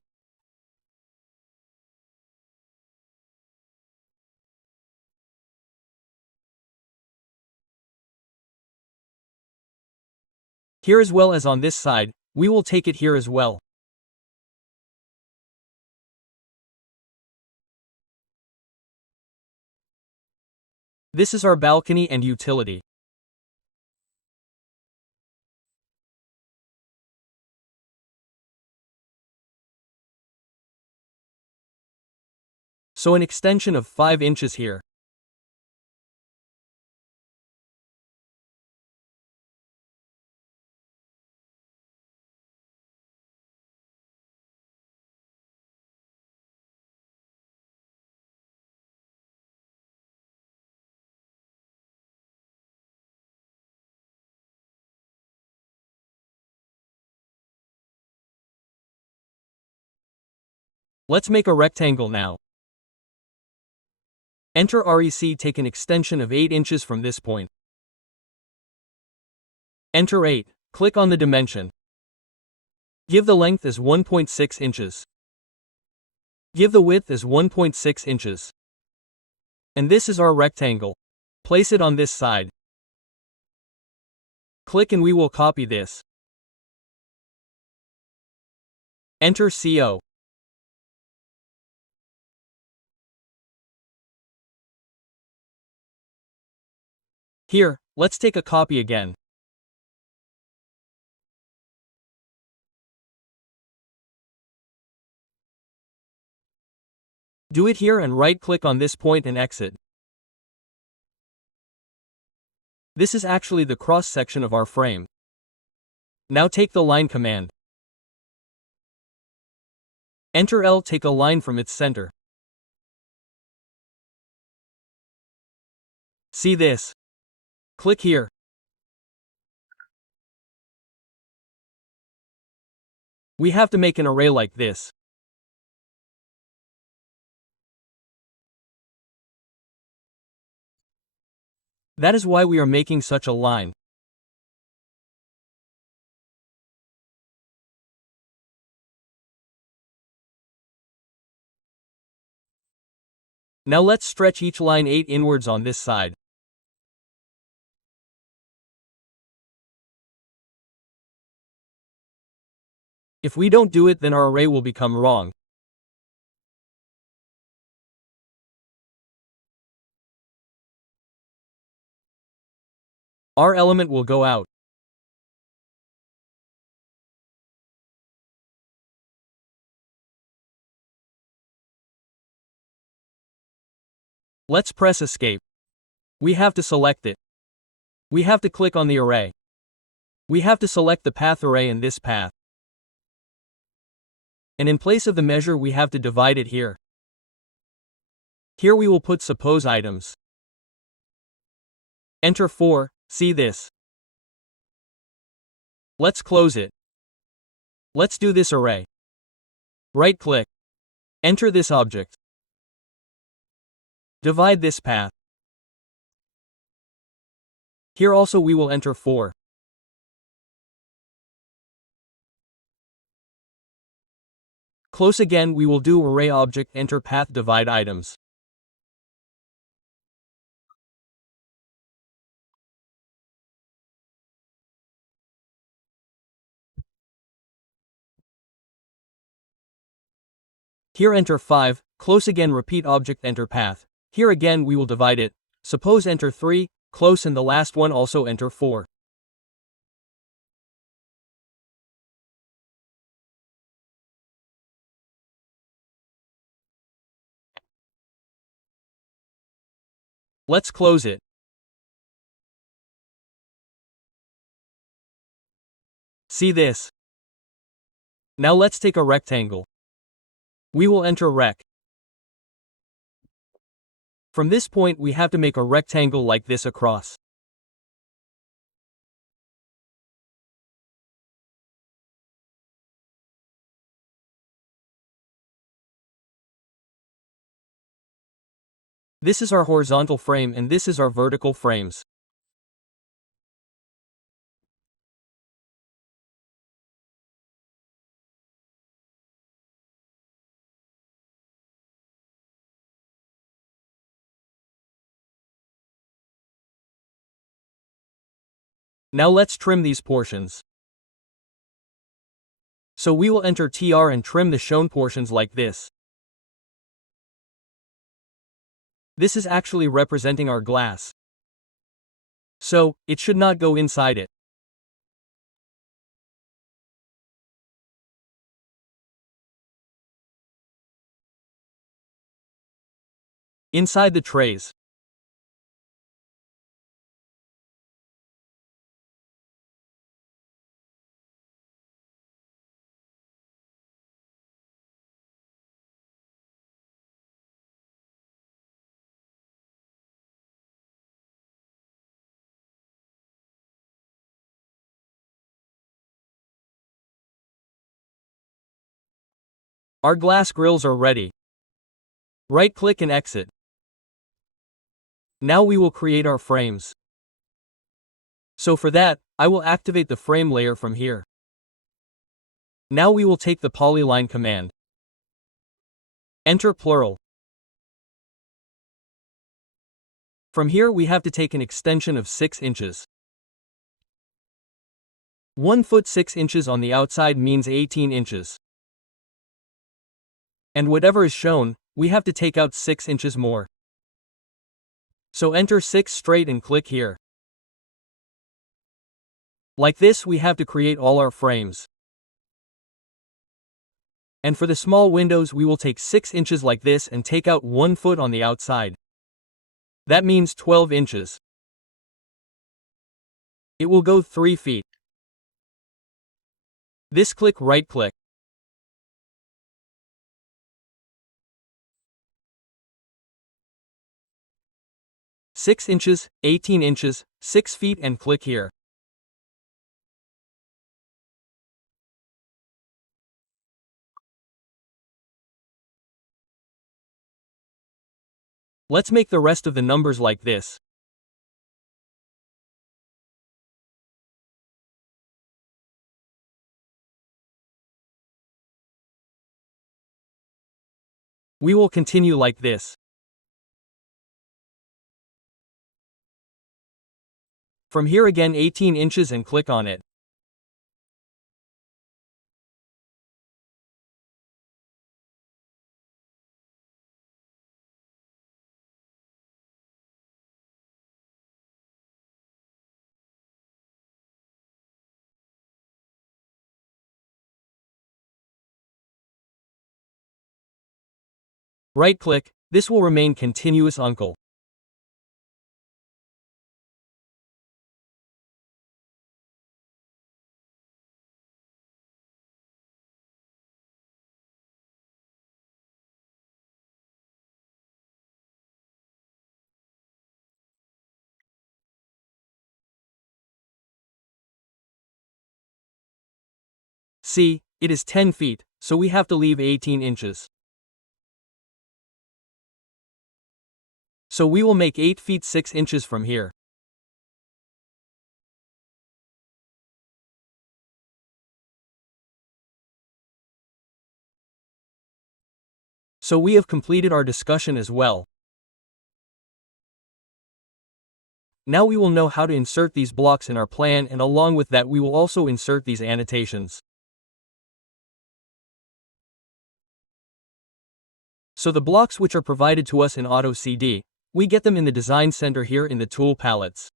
Here as well as on this side, we will take it here as well. This is our balcony and utility. So an extension of 5 inches here. Let's make a rectangle now. Enter REC. Take an extension of 8 inches from this point. Enter 8, click on the dimension. Give the length as 1.6 inches. Give the width as 1.6 inches. And this is our rectangle. Place it on this side. Click and we will copy this. Enter CO. Here, let's take a copy again. Do it here and right-click on this point and exit. This is actually the cross-section of our frame. Now take the line command. Enter L. Take a line from its center. See this? Click here. We have to make an array like this. That is why we are making such a line. Now let's stretch each line 8 inwards on this side. If we don't do it, then our array will become wrong. Our element will go out. Let's press escape. We have to select it. We have to click on the array. We have to select the path array and this path. And in place of the measure we have to divide it here. Here we will put suppose items. Enter 4, see this. Let's close it. Let's do this array. Right-click. Enter this object. Divide this path. Here also we will enter 4. Close again, we will do array object enter path divide items. Here enter 5, close again repeat object enter path. Here again we will divide it. Suppose enter 3, close and the last one also enter 4. Let's close it. See this? Now let's take a rectangle. We will enter rec. From this point we have to make a rectangle like this across. This is our horizontal frame and this is our vertical frames. Now let's trim these portions. So we will enter TR and trim the shown portions like this. This is actually representing our glass. So, it should not go inside it. Inside the trays. Our glass grills are ready. Right-click and exit. Now we will create our frames. So for that, I will activate the frame layer from here. Now we will take the Polyline command. Enter plural. From here we have to take an extension of 6 inches. 1 foot 6 inches on the outside means 18 inches. And whatever is shown, we have to take out 6 inches more. So enter 6 straight and click here. Like this we have to create all our frames. And for the small windows we will take 6 inches like this and take out 1 foot on the outside. That means 12 inches. It will go 3 feet. This click right-click. 6 inches, 18 inches, 6 feet and click here. Let's make the rest of the numbers like this. We will continue like this. From here again 18 inches and click on it. Right-click, this will remain continuous uncle. See, it is 10 feet, so we have to leave 18 inches. So we will make 8 feet 6 inches from here. So we have completed our discussion as well. Now we will know how to insert these blocks in our plan, and along with that we will also insert these annotations. So the blocks which are provided to us in AutoCAD, we get them in the design center here in the tool palettes.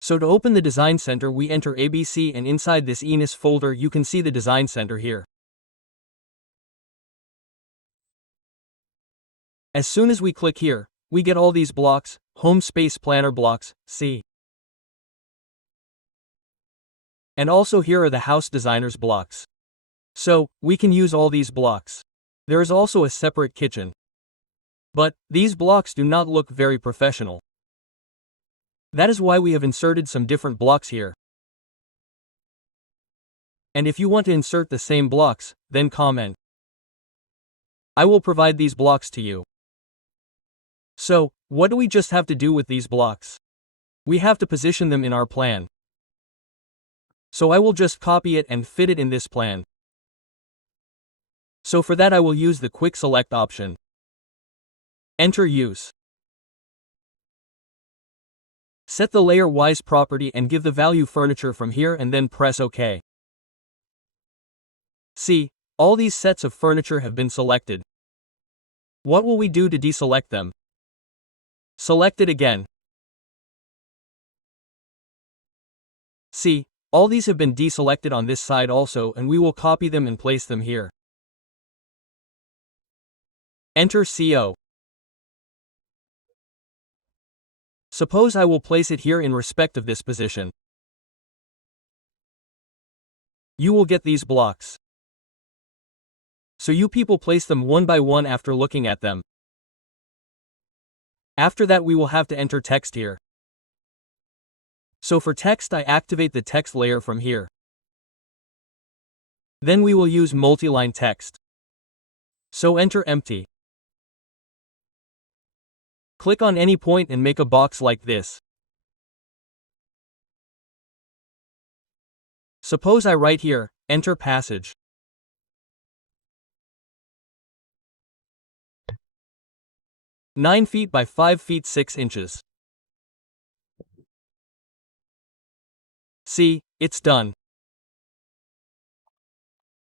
So to open the design center we enter ABC, and inside this ENIS folder you can see the design center here. As soon as we click here, we get all these blocks, home space planner blocks, see. And also here are the house designers blocks. So, we can use all these blocks. There is also a separate kitchen. But, these blocks do not look very professional. That is why we have inserted some different blocks here. And if you want to insert the same blocks, then comment. I will provide these blocks to you. So, what do we just have to do with these blocks? We have to position them in our plan. So I will just copy it and fit it in this plan. So for that I will use the quick select option. Enter use. Set the layer wise property and give the value furniture from here and then press OK. See, all these sets of furniture have been selected. What will we do to deselect them? Select it again. See, all these have been deselected on this side also, and we will copy them and place them here. Enter CO. Suppose I will place it here in respect of this position. You will get these blocks. So you people place them one by one after looking at them. After that we will have to enter text here. So for text I activate the text layer from here. Then we will use multi-line text. So enter empty. Click on any point and make a box like this. Suppose I write here, enter passage. "9 feet by 5 feet 6 inches. See, it's done.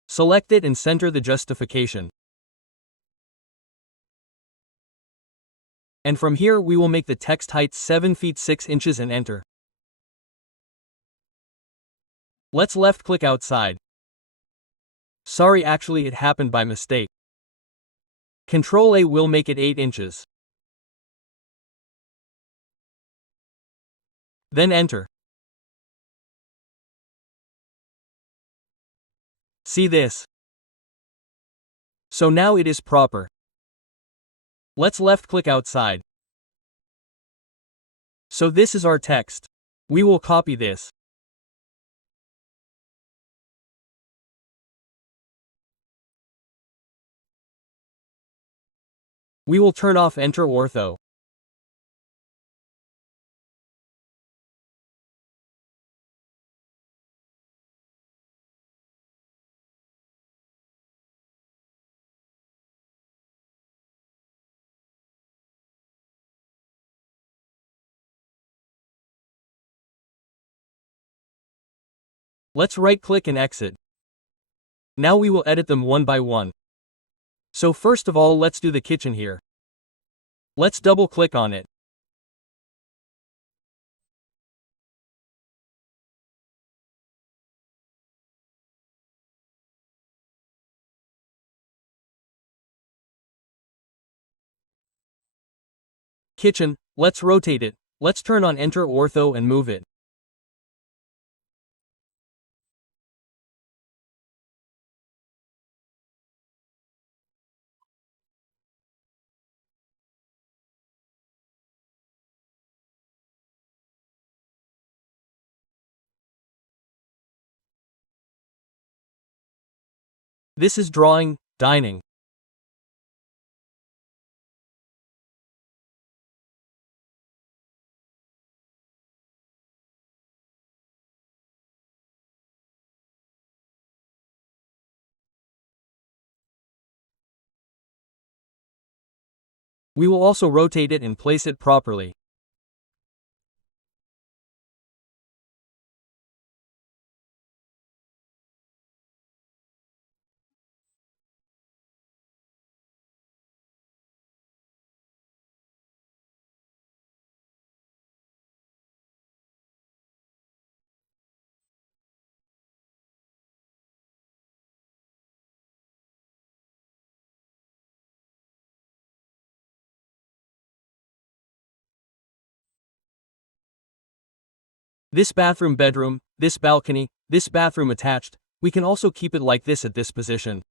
Select it and center the justification. And from here we will make the text height 7 feet 6 inches and enter. Let's left click outside. Sorry, actually it happened by mistake. Ctrl A will make it 8 inches. Then enter. See this? So now it is proper. Let's left click outside. So this is our text. We will copy this. We will turn off Enter Ortho. Let's right-click and exit. Now we will edit them one by one. So first of all, let's do the kitchen here. Let's double-click on it. Kitchen, let's rotate it. Let's turn on Enter Ortho and move it. This is drawing, dining. We will also rotate it and place it properly. This bathroom bedroom, this balcony, this bathroom attached, we can also keep it like this at this position.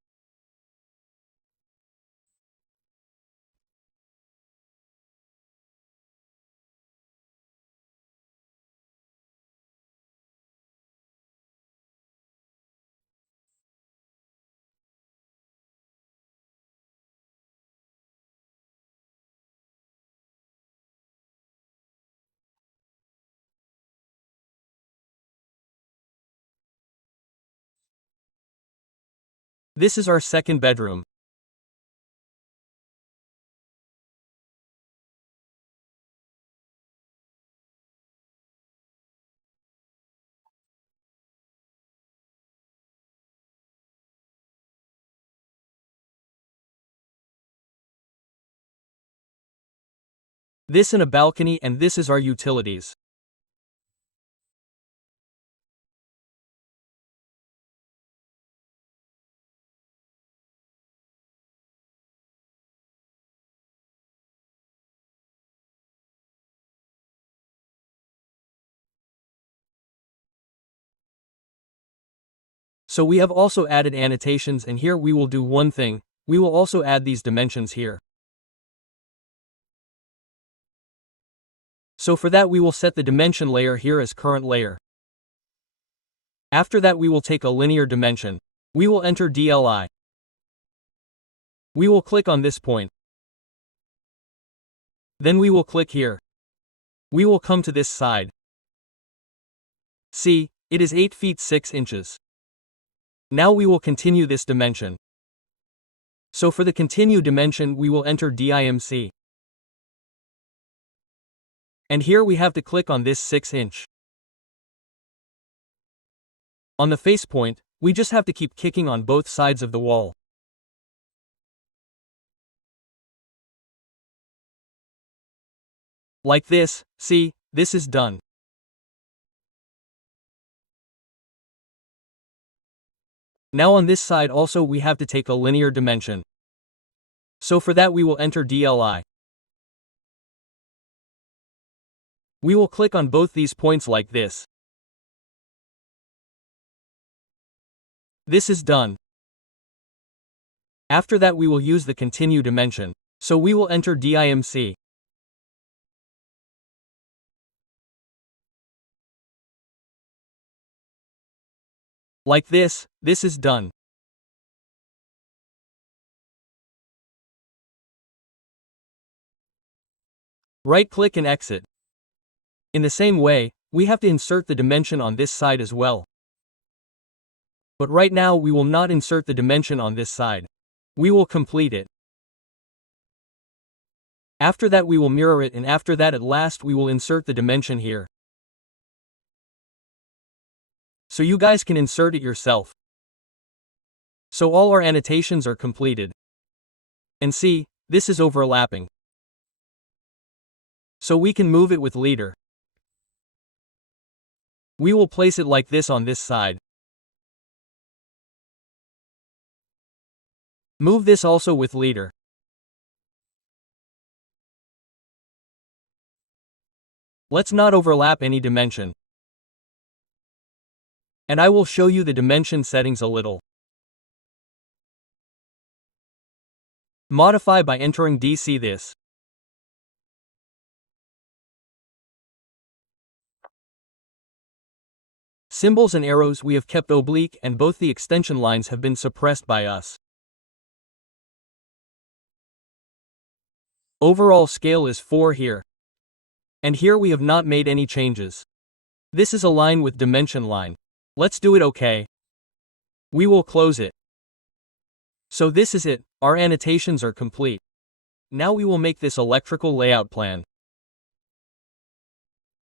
This is our second bedroom. This in a balcony, and this is our utilities. So we have also added annotations, and here we will do one thing, we will also add these dimensions here. So for that we will set the dimension layer here as current layer. After that we will take a linear dimension. We will enter DLI. We will click on this point. Then we will click here. We will come to this side. See, it is 8 feet 6 inches. Now we will continue this dimension. So for the continue dimension we will enter DIMC. And here we have to click on this 6 inch. On the face point, we just have to keep kicking on both sides of the wall. Like this, see, this is done. Now on this side also we have to take a linear dimension. So for that we will enter DLI. We will click on both these points like this. This is done. After that we will use the continue dimension. So we will enter DIMC. Like this is done. Right-click and exit. In the same way, we have to insert the dimension on this side as well. But right now we will not insert the dimension on this side. We will complete it. After that we will mirror it, and after that at last we will insert the dimension here. So you guys can insert it yourself. So all our annotations are completed. And see, this is overlapping. So we can move it with leader. We will place it like this on this side. Move this also with leader. Let's not overlap any dimension. And I will show you the dimension settings a little. Modify by entering DC this. Symbols and arrows we have kept oblique, and both the extension lines have been suppressed by us. Overall scale is 4 here. And here we have not made any changes. This is a line with dimension line. Let's do it okay. We will close it. So this is it, our annotations are complete. Now we will make this electrical layout plan.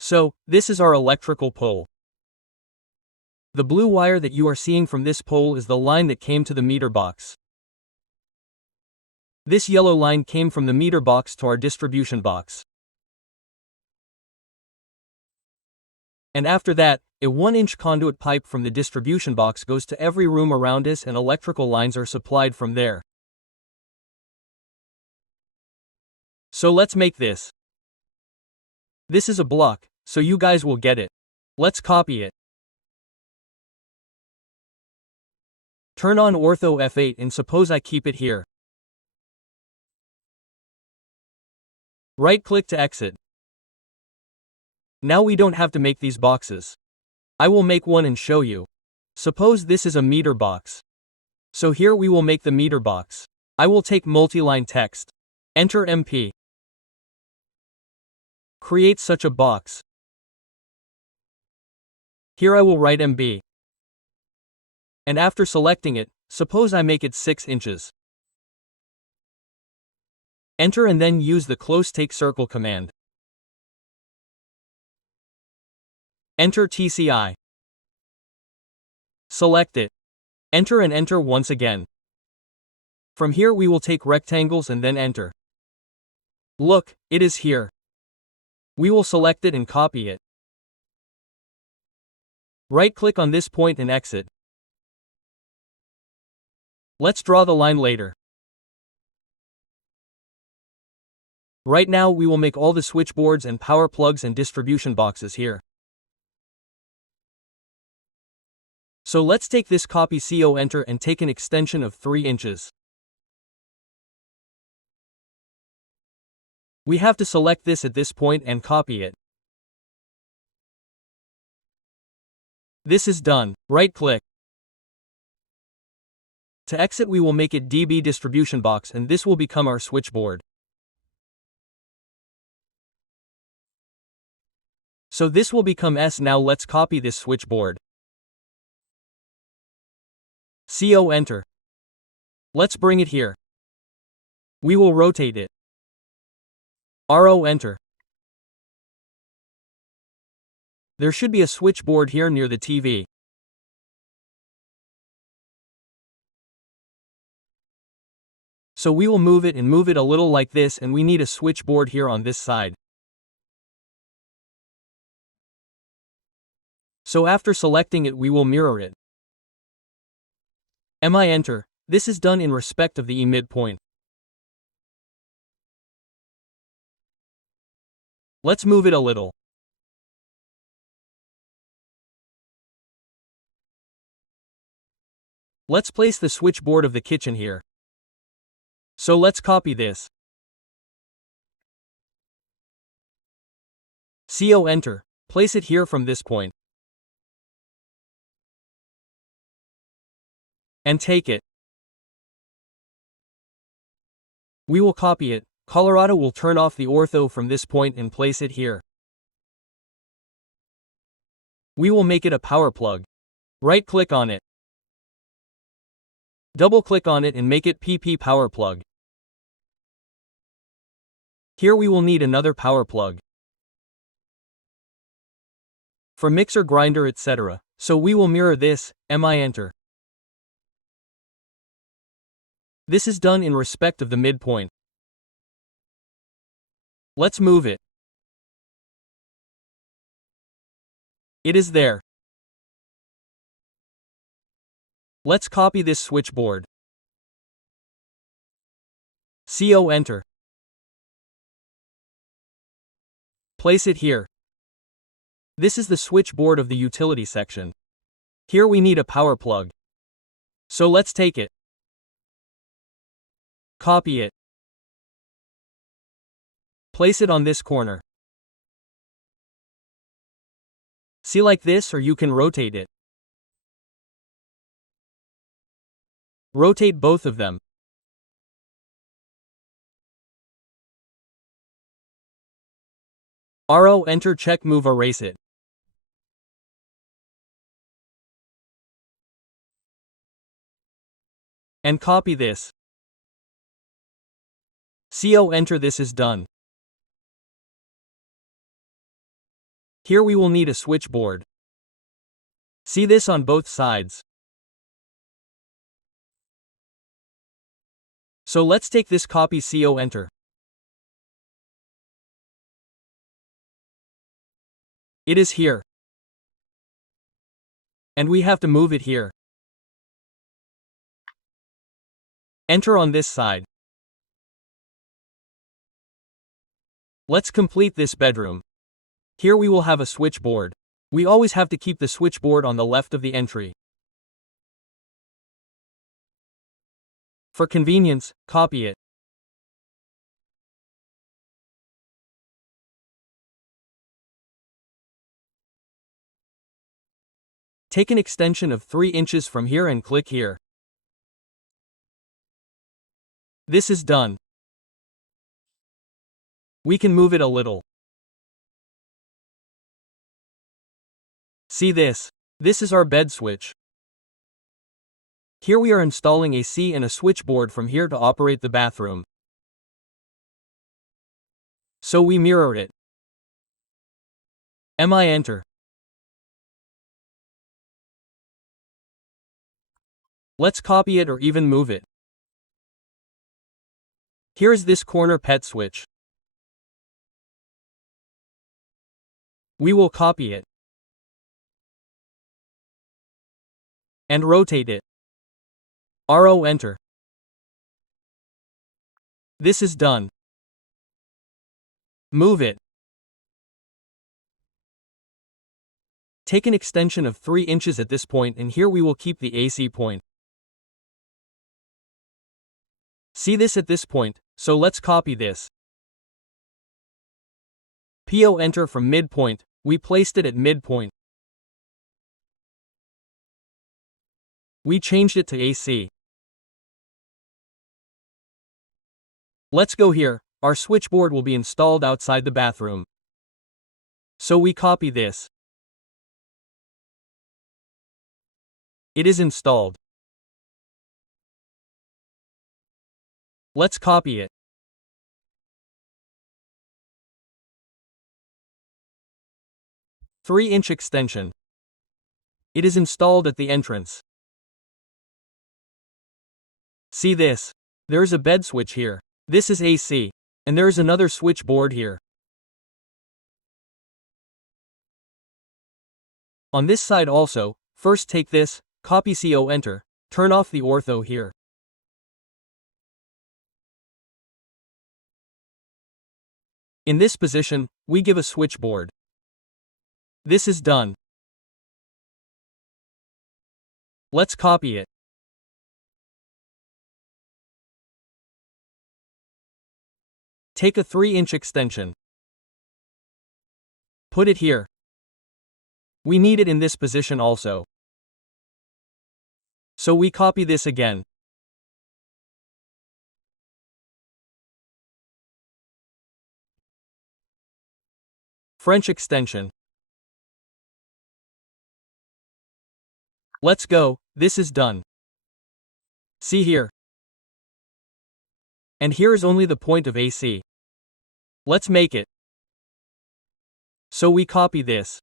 So, this is our electrical pole. The blue wire that you are seeing from this pole is the line that came to the meter box. This yellow line came from the meter box to our distribution box. And after that, a 1-inch conduit pipe from the distribution box goes to every room around us, and electrical lines are supplied from there. So let's make this. This is a block, so you guys will get it. Let's copy it. Turn on Ortho F8 and suppose I keep it here. Right-click to exit. Now we don't have to make these boxes. I will make one and show you. Suppose this is a meter box. So here we will make the meter box. I will take multi-line text. Enter MP. Create such a box. Here I will write MB. And after selecting it, suppose I make it 6 inches. Enter and then use the close take circle command. Enter TCI. Select it. Enter and enter once again. From here we will take rectangles and then enter. Look, it is here. We will select it and copy it. Right-click on this point and exit. Let's draw the line later. Right now we will make all the switchboards and power plugs and distribution boxes here. So let's take this copy CO enter and take an extension of 3 inches. We have to select this at this point and copy it. This is done. Right-click. To exit we will make it DB distribution box and this will become our switchboard. So this will become S. Now let's copy this switchboard. CO enter. Let's bring it here. We will rotate it. RO enter. There should be a switchboard here near the TV. So we will move it a little like this and we need a switchboard here on this side. So after selecting it we will mirror it. MI enter. This is done in respect of the E midpoint. Let's move it a little. Let's place the switchboard of the kitchen here. So let's copy this. CO enter. Place it here from this point. And take it. We will copy it. Colorado will turn off the ortho from this point and place it here. We will make it a power plug. Right-click on it. Double-click on it and make it PP power plug. Here we will need another power plug. For mixer, grinder, etc. So we will mirror this, MI enter. This is done in respect of the midpoint. Let's move it. It is there. Let's copy this switchboard. CO enter. Place it here. This is the switchboard of the utility section. Here we need a power plug. So let's take it. Copy it. Place it on this corner. See, like this, or you can rotate it. Rotate both of them. RO enter, check, move, erase it. And copy this. CO enter, this is done. Here we will need a switchboard. See this on both sides. So let's take this copy CO enter. It is here. And we have to move it here. Enter on this side. Let's complete this bedroom. Here we will have a switchboard. We always have to keep the switchboard on the left of the entry. For convenience, copy it. Take an extension of 3 inches from here and click here. This is done. We can move it a little. See this? This is our bed switch. Here we are installing AC and a switchboard from here to operate the bathroom. So we mirror it. MI enter. Let's copy it or even move it. Here is this corner pet switch. We will copy it and rotate it. RO enter. This is done. Move it. Take an extension of 3 inches at this point, and here we will keep the AC point. See this at this point, so let's copy this. PO enter from midpoint, we placed it at midpoint. We changed it to AC. Let's go here, our switchboard will be installed outside the bathroom. So we copy this. It is installed. Let's copy it. "3-inch extension. It is installed at the entrance. See this. There is a bed switch here. This is AC. And there is another switchboard here. On this side also, first take this, copy CO enter, turn off the ortho here. In this position, we give a switchboard. This is done. Let's copy it. Take a 3-inch extension. Put it here. We need it in this position also. So we copy this again. French extension. Let's go, this is done. See here. And here is only the point of AC. Let's make it. So we copy this.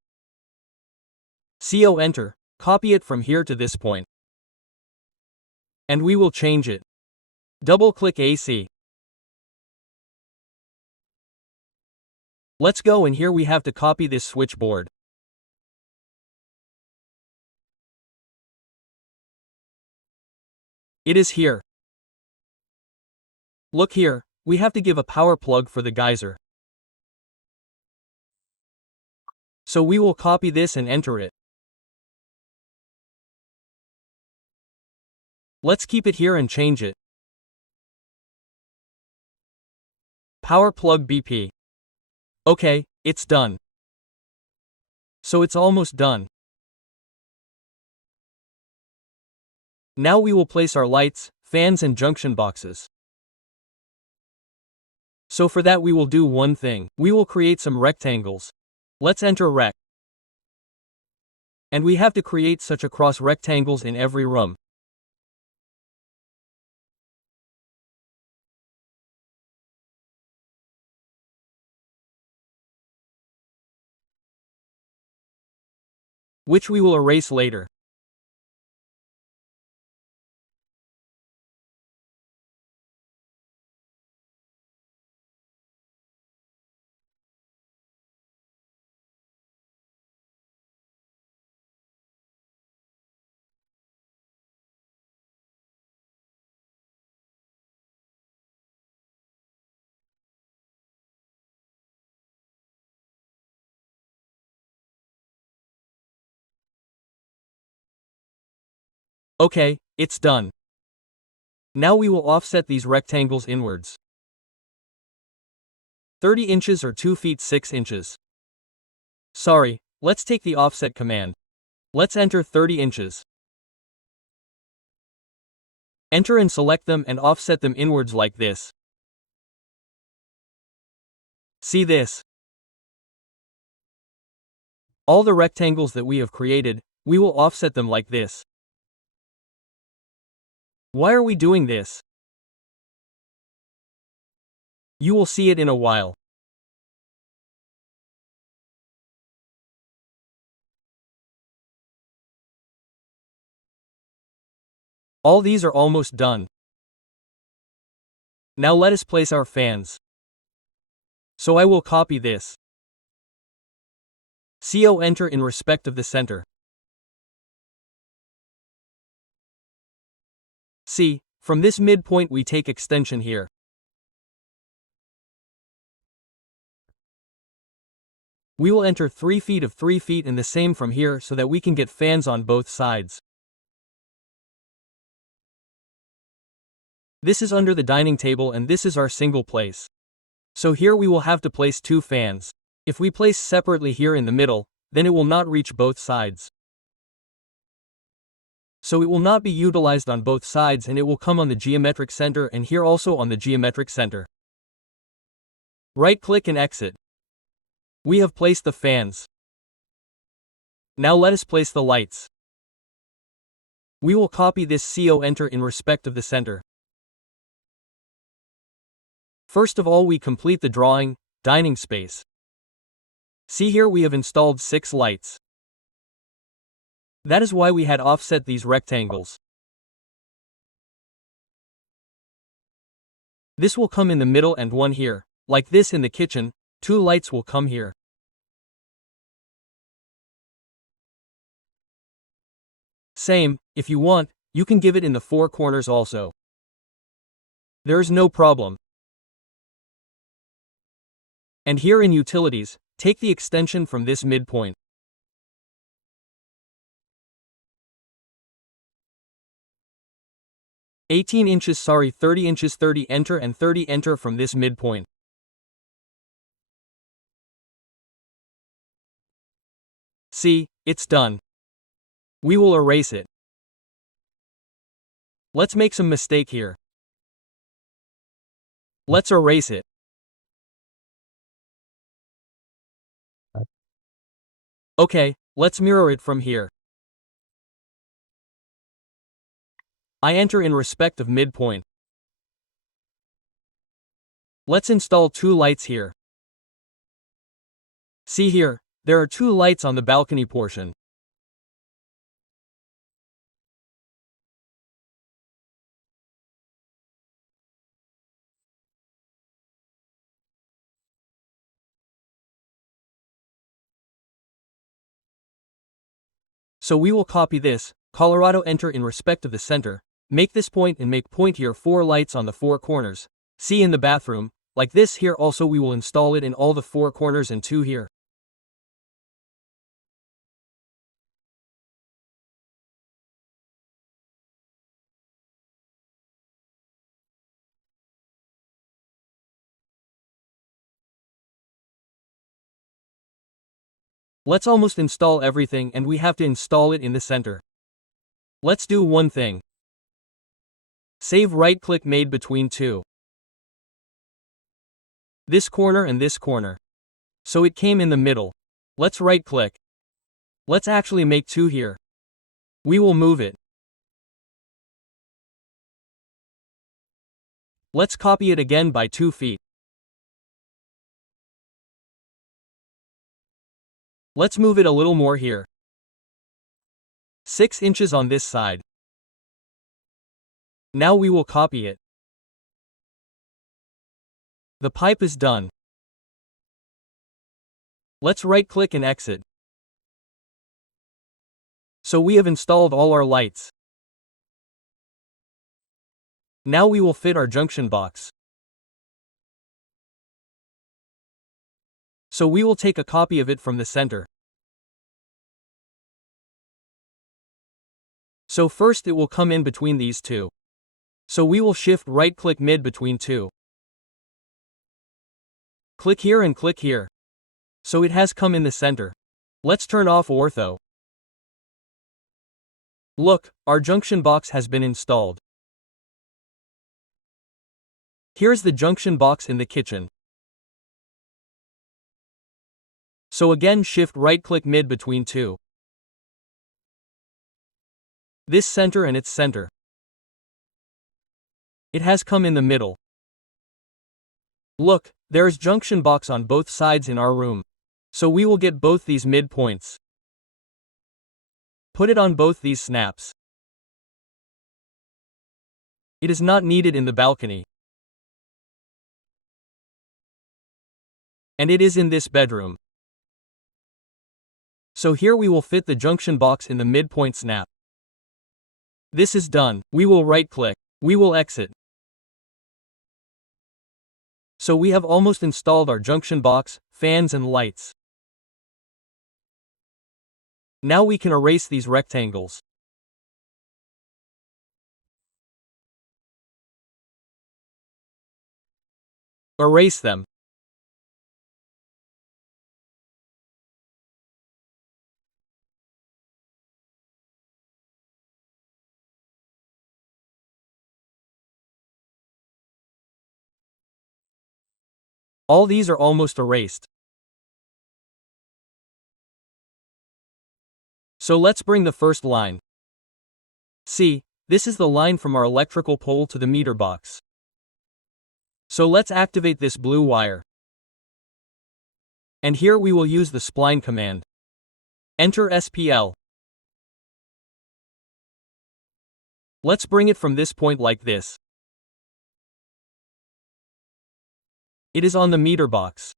CO enter, copy it from here to this point. And we will change it. Double-click AC. Let's go, and here we have to copy this switchboard. It is here. Look here, we have to give a power plug for the geyser. So we will copy this and enter it. Let's keep it here and change it. Power plug BP. Okay, it's done. So it's almost done. Now we will place our lights, fans and junction boxes. So for that we will do one thing. We will create some rectangles. Let's enter rect. And we have to create such across rectangles in every room. Which we will erase later. Okay, it's done. Now we will offset these rectangles inwards. 30 inches or 2 feet 6 inches. Sorry, let's take the offset command. Let's enter 30 inches. Enter and select them and offset them inwards like this. See this? All the rectangles that we have created, we will offset them like this. Why are we doing this? You will see it in a while. All these are almost done. Now let us place our fans. So I will copy this. CO enter in respect of the center. C. From this midpoint we take extension here. We will enter 3 feet of 3 feet and the same from here so that we can get fans on both sides. This is under the dining table and this is our single place. So here we will have to place 2 fans. If we place separately here in the middle, then it will not reach both sides. So it will not be utilized on both sides and it will come on the geometric center and here also on the geometric center. Right-click and exit. We have placed the fans. Now let us place the lights. We will copy this CO enter in respect of the center. First of all we complete the drawing, dining space. See here we have installed 6 lights. That is why we had offset these rectangles. This will come in the middle and one here. Like this in the kitchen, 2 lights will come here. Same, if you want, you can give it in the 4 corners also. There is no problem. And here in utilities, take the extension from this midpoint. $18 inches 30 inches 30 enter and 30 enter from this midpoint. See, it's done. We will erase it. Let's make some mistake here. Let's erase it. Okay, let's mirror it from here. I enter in respect of midpoint. Let's install 2 lights here. See here, there are 2 lights on the balcony portion. So we will copy this, Colorado enter in respect of the center, make this point and make point here 4 lights on the 4 corners. See in the bathroom, like this here also we will install it in all the 4 corners and 2 here. Let's almost install everything and we have to install it in the center. Let's do one thing. Save right-click made between 2. This corner and this corner. So it came in the middle. Let's right-click. Let's actually make 2 here. We will move it. Let's copy it again by 2 feet. Let's move it a little more here. 6 inches on this side. Now we will copy it. The pipe is done. Let's right-click and exit. So we have installed all our lights. Now we will fit our junction box. So we will take a copy of it from the center. So first it will come in between these 2. So we will shift right-click mid between 2. Click here and click here. So it has come in the center. Let's turn off ortho. Look, our junction box has been installed. Here's the junction box in the kitchen. So again shift right-click mid between 2. This center and its center. It has come in the middle. Look, there is junction box on both sides in our room. So we will get both these midpoints. Put it on both these snaps. It is not needed in the balcony. And it is in this bedroom. So here we will fit the junction box in the midpoint snap. This is done. We will right-click. We will exit. So we have almost installed our junction box, fans and lights. Now we can erase these rectangles. Erase them. All these are almost erased. So let's bring the first line. See, this is the line from our electrical pole to the meter box. So let's activate this blue wire. And here we will use the spline command. Enter SPL. Let's bring it from this point like this. It is on the meter box.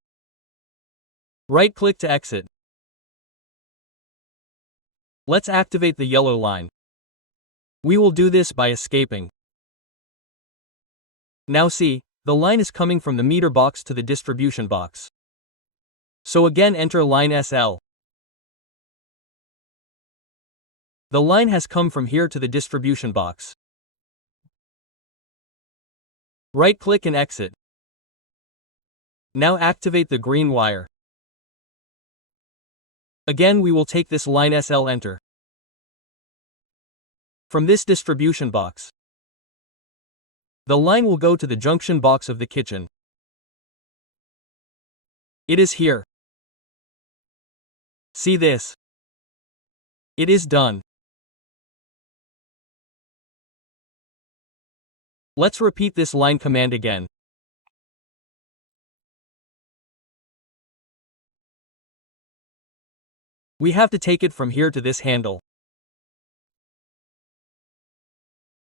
Right-click to exit. Let's activate the yellow line. We will do this by escaping. Now see, the line is coming from the meter box to the distribution box. So again enter line SL. The line has come from here to the distribution box. Right-click and exit. Now activate the green wire. Again we will take this line SL enter. From this distribution box. The line will go to the junction box of the kitchen. It is here. See this? It is done. Let's repeat this line command again. We have to take it from here to this handle.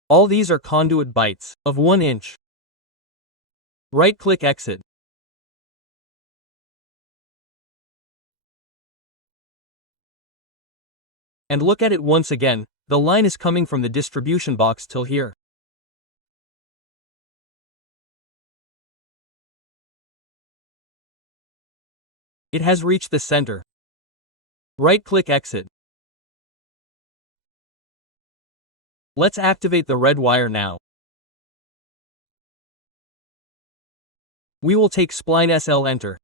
All these are conduit bites, of 1 inch. Right-click exit. And look at it once again, the line is coming from the distribution box till here. It has reached the center. Right-click exit. Let's activate the red wire now. We will take Spline SL enter.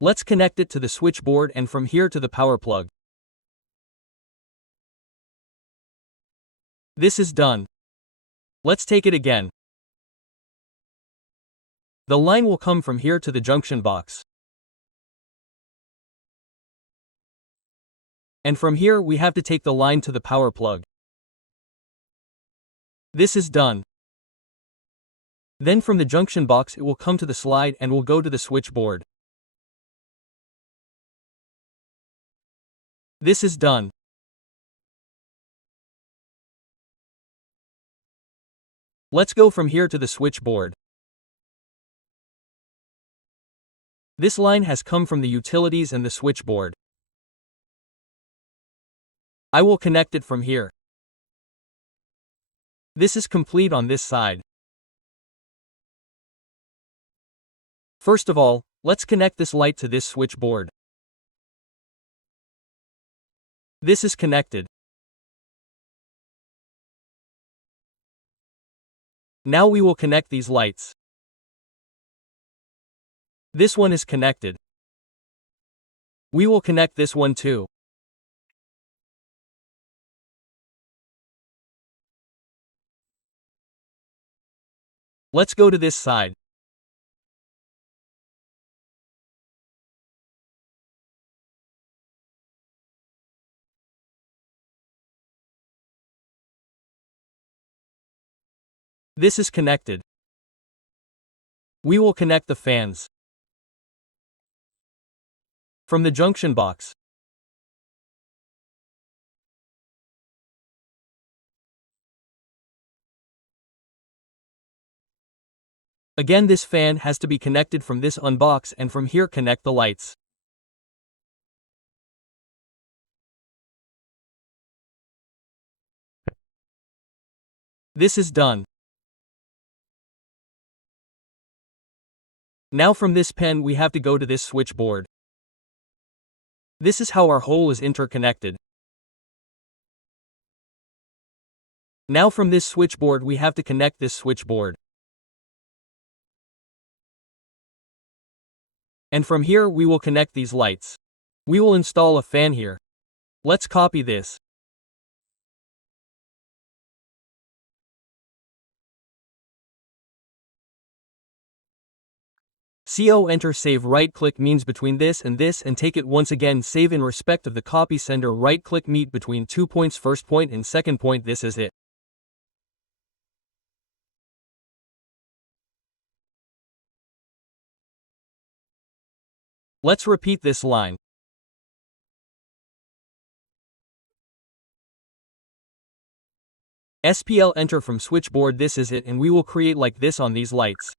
Let's connect it to the switchboard and from here to the power plug. This is done. Let's take it again. The line will come from here to the junction box. And from here we have to take the line to the power plug. This is done. Then from the junction box it will come to the slide and will go to the switchboard. This is done. Let's go from here to the switchboard. This line has come from the utilities and the switchboard. I will connect it from here. This is complete on this side. First of all, let's connect this light to this switchboard. This is connected. Now we will connect these lights. This one is connected. We will connect this one too. Let's go to this side. This is connected. We will connect the fans. From the junction box. Again, this fan has to be connected from this unbox, and from here connect the lights. This is done. Now from this pen we have to go to this switchboard. This is how our hole is interconnected. Now from this switchboard we have to connect this switchboard. And from here we will connect these lights. We will install a fan here. Let's copy this. CO enter save, right click means between this and take it once again, save in respect of the copy sender, right click meet between 2 points, first point and second point, this is it. Let's repeat this line. SPL enter from switchboard, this is it, and we will create like this on these lights.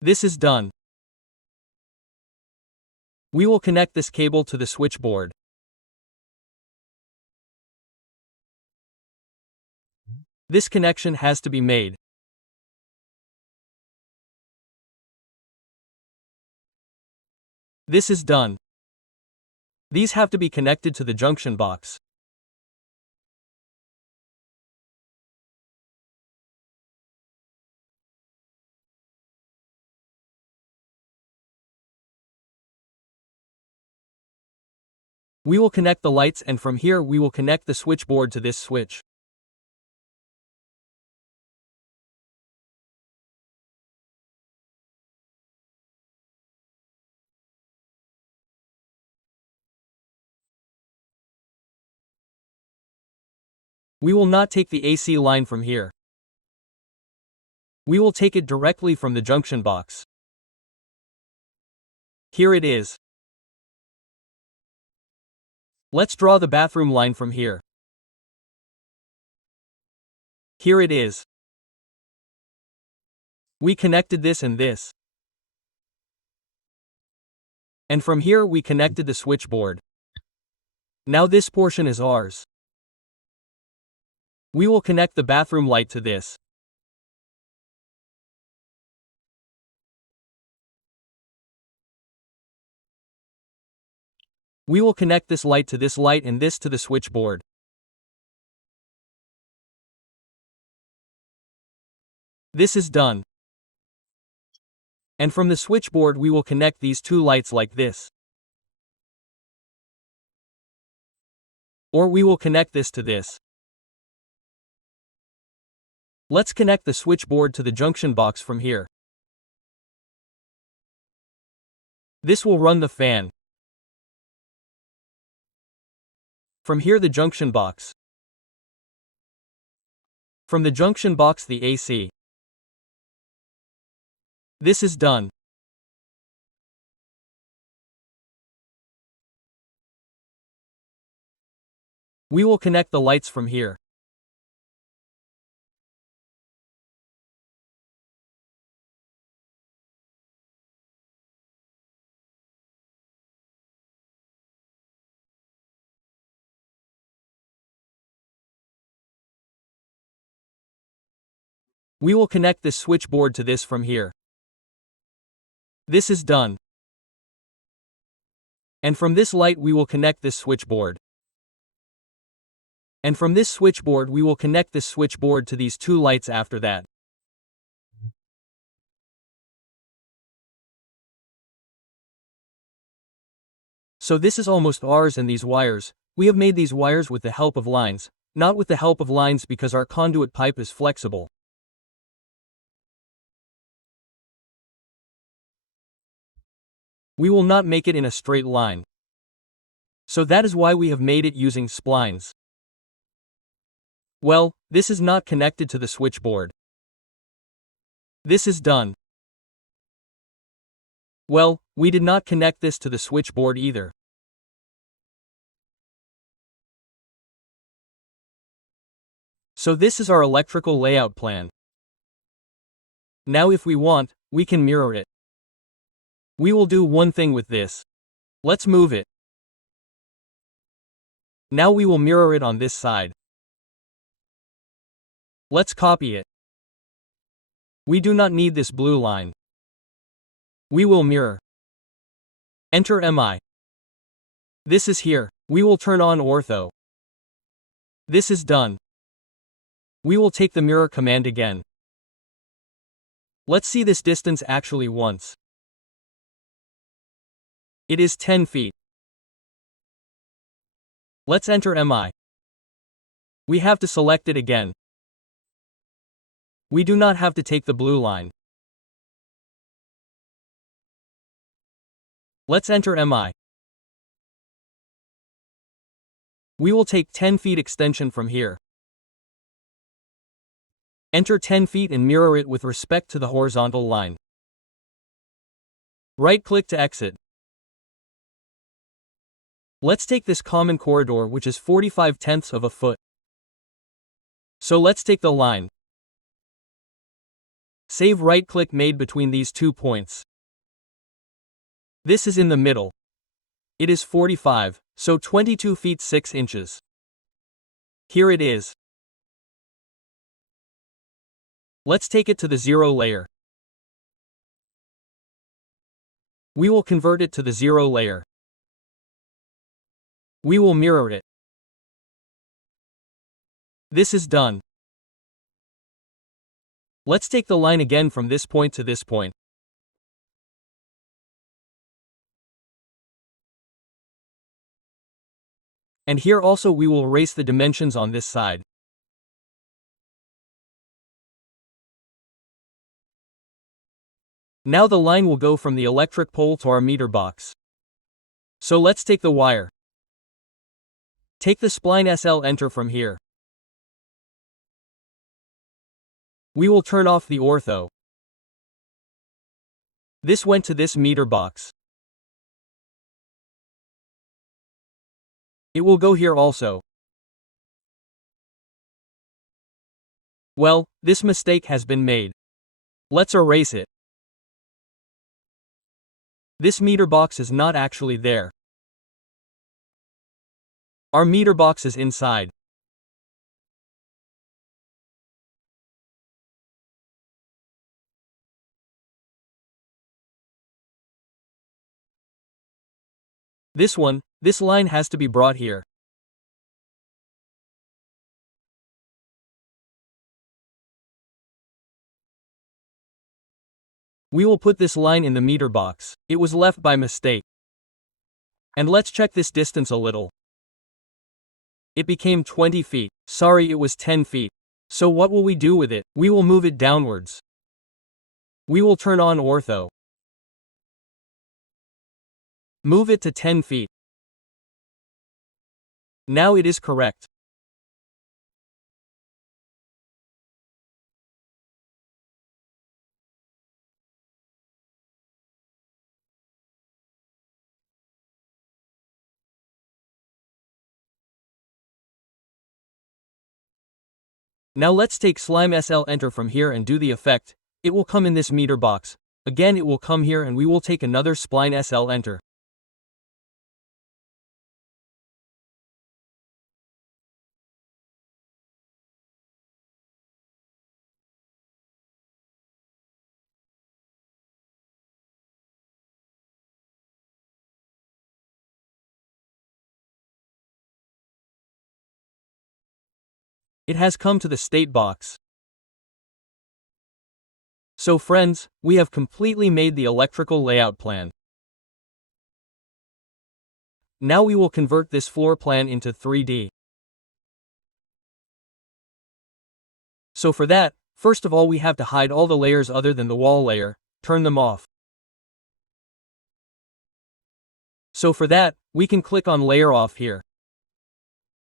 This is done. We will connect this cable to the switchboard. This connection has to be made. This is done. These have to be connected to the junction box. We will connect the lights, and from here we will connect the switchboard to this switch. We will not take the AC line from here. We will take it directly from the junction box. Here it is. Let's draw the bathroom line from here. Here it is. We connected this and this. And from here we connected the switchboard. Now this portion is ours. We will connect the bathroom light to this. We will connect this light to this light and this to the switchboard. This is done. And from the switchboard we will connect these two lights like this. Or we will connect this to this. Let's connect the switchboard to the junction box from here. This will run the fan. From here the junction box. From the junction box the AC. This is done. We will connect the lights from here. We will connect this switchboard to this from here. This is done. And from this light we will connect this switchboard. And from this switchboard we will connect this switchboard to these two lights after that. So this is almost ours, and these wires, we have made these wires with the help of lines, not with the help of lines because our conduit pipe is flexible. We will not make it in a straight line. So that is why we have made it using splines. Well, this is not connected to the switchboard. This is done. Well, we did not connect this to the switchboard either. So this is our electrical layout plan. Now if we want, we can mirror it. We will do one thing with this. Let's move it. Now we will mirror it on this side. Let's copy it. We do not need this blue line. We will mirror. Enter MI. This is here. We will turn on ortho. This is done. We will take the mirror command again. Let's see this distance actually once. It is 10 feet. Let's enter MI. We have to select it again. We do not have to take the blue line. Let's enter MI. We will take 10 feet extension from here. Enter 10 feet and mirror it with respect to the horizontal line. Right-click to exit. Let's take this common corridor which is 45/10 of a foot. So let's take the line. Save right-click made between these 2 points. This is in the middle. It is 45, so 22 feet 6 inches. Here it is. Let's take it to the 0 layer. We will convert it to the 0 layer. We will mirror it. This is done. Let's take the line again from this point to this point. And here also we will erase the dimensions on this side. Now the line will go from the electric pole to our meter box. So let's take the wire. Take the spline SL enter from here. We will turn off the ortho. This went to this meter box. It will go here also. Well, this mistake has been made. Let's erase it. This meter box is not actually there. Our meter box is inside. This line has to be brought here. We will put this line in the meter box. It was left by mistake. And let's check this distance a little. It became 20 feet. Sorry, it was 10 feet. So what will we do with it? We will move it downwards. We will turn on ortho. Move it to 10 feet. Now it is correct. Now let's take Slime SL enter from here and do the effect. It will come in this meter box. Again it will come here and we will take another Spline SL enter. It has come to the state box. So friends, we have completely made the electrical layout plan. Now we will convert this floor plan into 3D. So for that, first of all we have to hide all the layers other than the wall layer, turn them off. So for that, we can click on Layer Off here.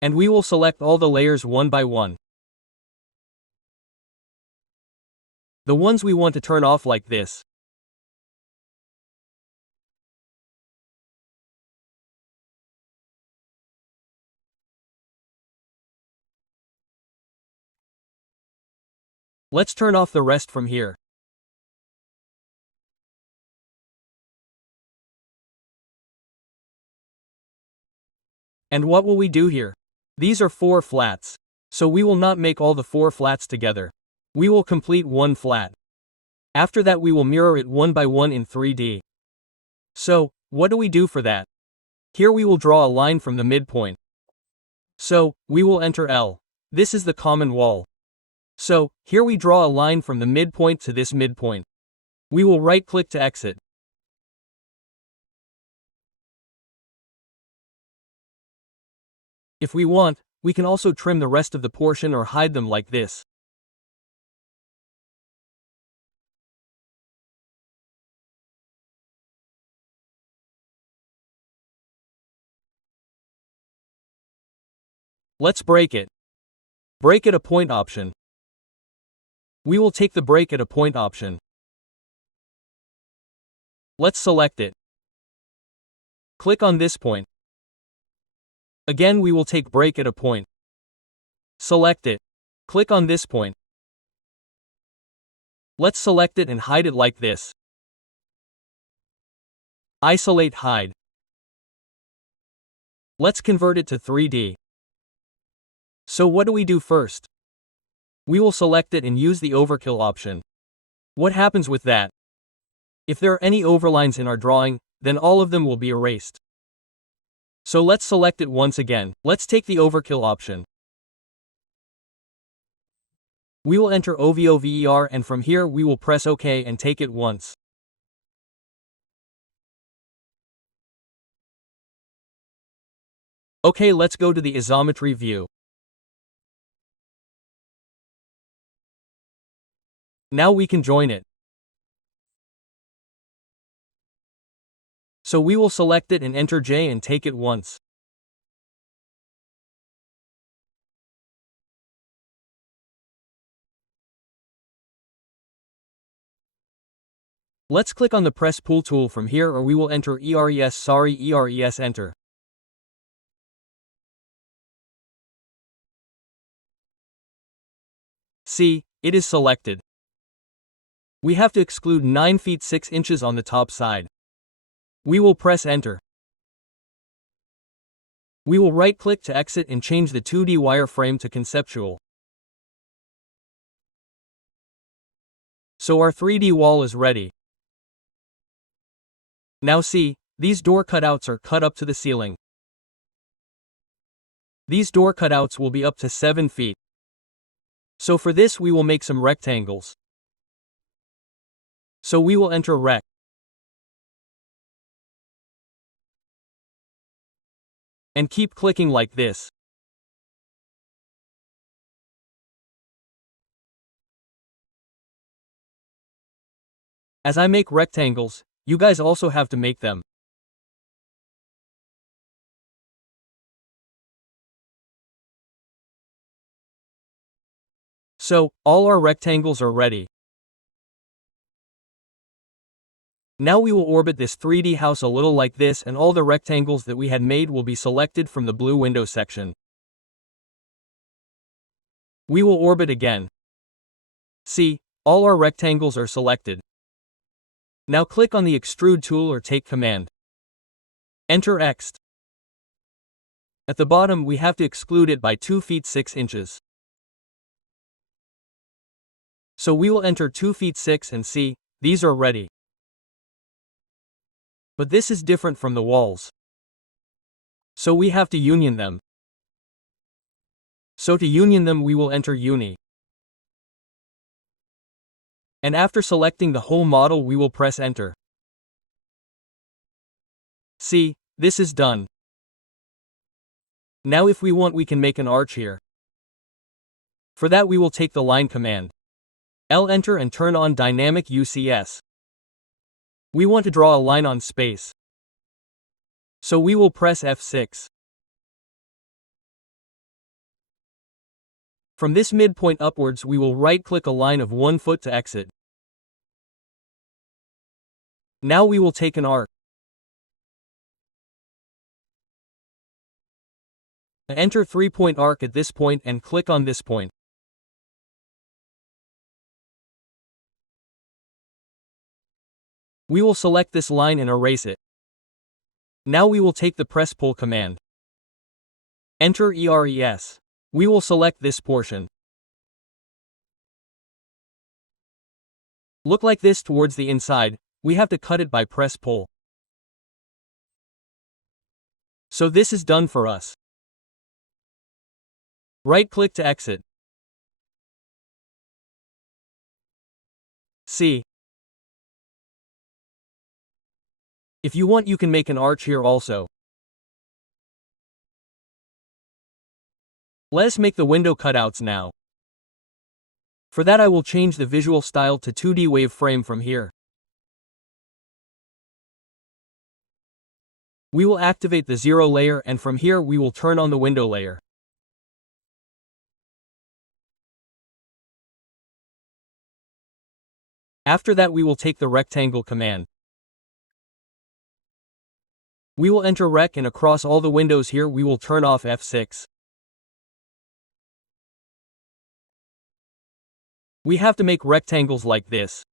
And we will select all the layers one by one. The ones we want to turn off like this. Let's turn off the rest from here. And what will we do here? These are 4 flats. So we will not make all the 4 flats together. We will complete one flat. After that we will mirror it one by one in 3D. So, what do we do for that? Here we will draw a line from the midpoint. So, we will enter L. This is the common wall. So, here we draw a line from the midpoint to this midpoint. We will right-click to exit. If we want, we can also trim the rest of the portion or hide them like this. Let's break it. Break at a point option. We will take the break at a point option. Let's select it. Click on this point. Again we will take break at a point. Select it. Click on this point. Let's select it and hide it like this. Isolate hide. Let's convert it to 3D. So what do we do first? We will select it and use the overkill option. What happens with that? If there are any overlines in our drawing, then all of them will be erased. So let's select it once again. Let's take the overkill option. We will enter OVOVER and from here we will press OK and take it once. Okay, let's go to the isometry view. Now we can join it. So we will select it and enter J and take it once. Let's click on the Presspull tool from here or we will enter ERES enter. See, it is selected. We have to exclude 9 feet 6 inches on the top side. We will press enter. We will right-click to exit and change the 2D wireframe to conceptual. So our 3D wall is ready. Now see, these door cutouts are cut up to the ceiling. These door cutouts will be up to 7 feet. So for this we will make some rectangles. So we will enter rect. And keep clicking like this. As I make rectangles, you guys also have to make them. So, all our rectangles are ready. Now we will orbit this 3D house a little like this and all the rectangles that we had made will be selected from the blue window section. We will orbit again. See, all our rectangles are selected. Now click on the Extrude tool or take Command. Enter Ext. At the bottom we have to exclude it by 2 feet 6 inches. So we will enter 2 feet 6 and see, these are ready. But this is different from the walls. So we have to union them. So to union them we will enter Uni. And after selecting the whole model we will press enter. See, this is done. Now if we want we can make an arch here. For that we will take the line command. L enter and turn on dynamic UCS. We want to draw a line on space. So we will press F6. From this midpoint upwards we will right-click a line of 1 foot to exit. Now we will take an arc. Enter 3-point arc at this point and click on this point. We will select this line and erase it. Now we will take the Presspull command. Enter ERES. We will select this portion. Look like this towards the inside. We have to cut it by Presspull. So this is done for us. Right-click to exit. See. If you want, you can make an arch here also. Let us make the window cutouts now. For that I will change the visual style to 2D wave frame from here. We will activate the 0 layer, and from here we will turn on the window layer. After that we will take the rectangle command. We will enter rec, and across all the windows here we will turn off F6. We have to make rectangles like this.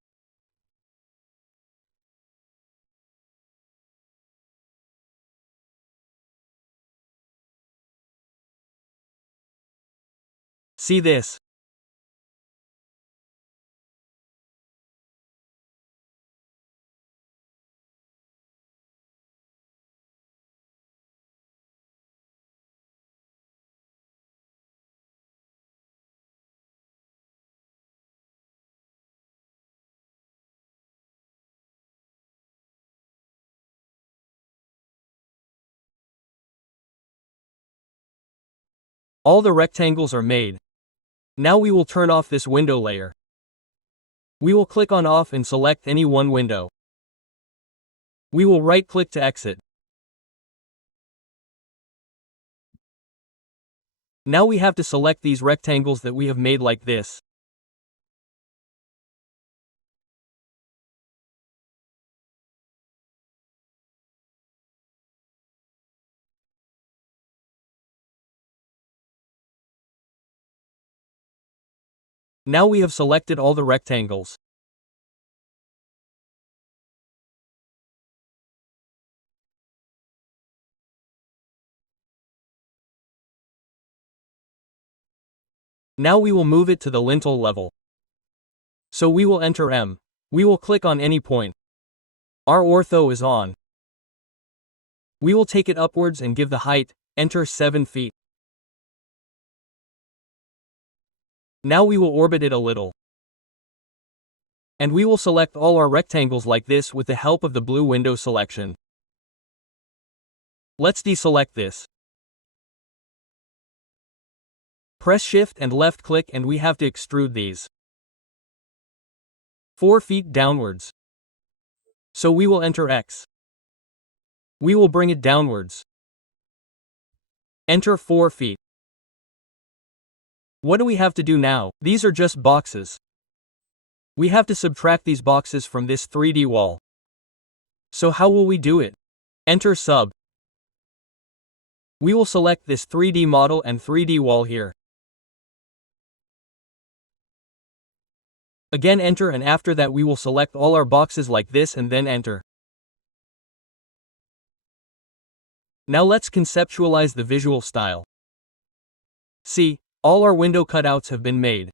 See this? All the rectangles are made. Now we will turn off this window layer. We will click on off and select any one window. We will right-click to exit. Now we have to select these rectangles that we have made like this. Now we have selected all the rectangles. Now we will move it to the lintel level. So we will enter M. We will click on any point. Our ortho is on. We will take it upwards and give the height, enter 7 feet. Now we will orbit it a little. And we will select all our rectangles like this with the help of the blue window selection. Let's deselect this. Press Shift and left click, and we have to extrude these 4 feet downwards. So we will enter X. We will bring it downwards. Enter 4 feet. What do we have to do now? These are just boxes. We have to subtract these boxes from this 3D wall. So how will we do it? Enter sub. We will select this 3D model and 3D wall here. Again enter, and after that we will select all our boxes like this and then enter. Now let's conceptualize the visual style. See, all our window cutouts have been made.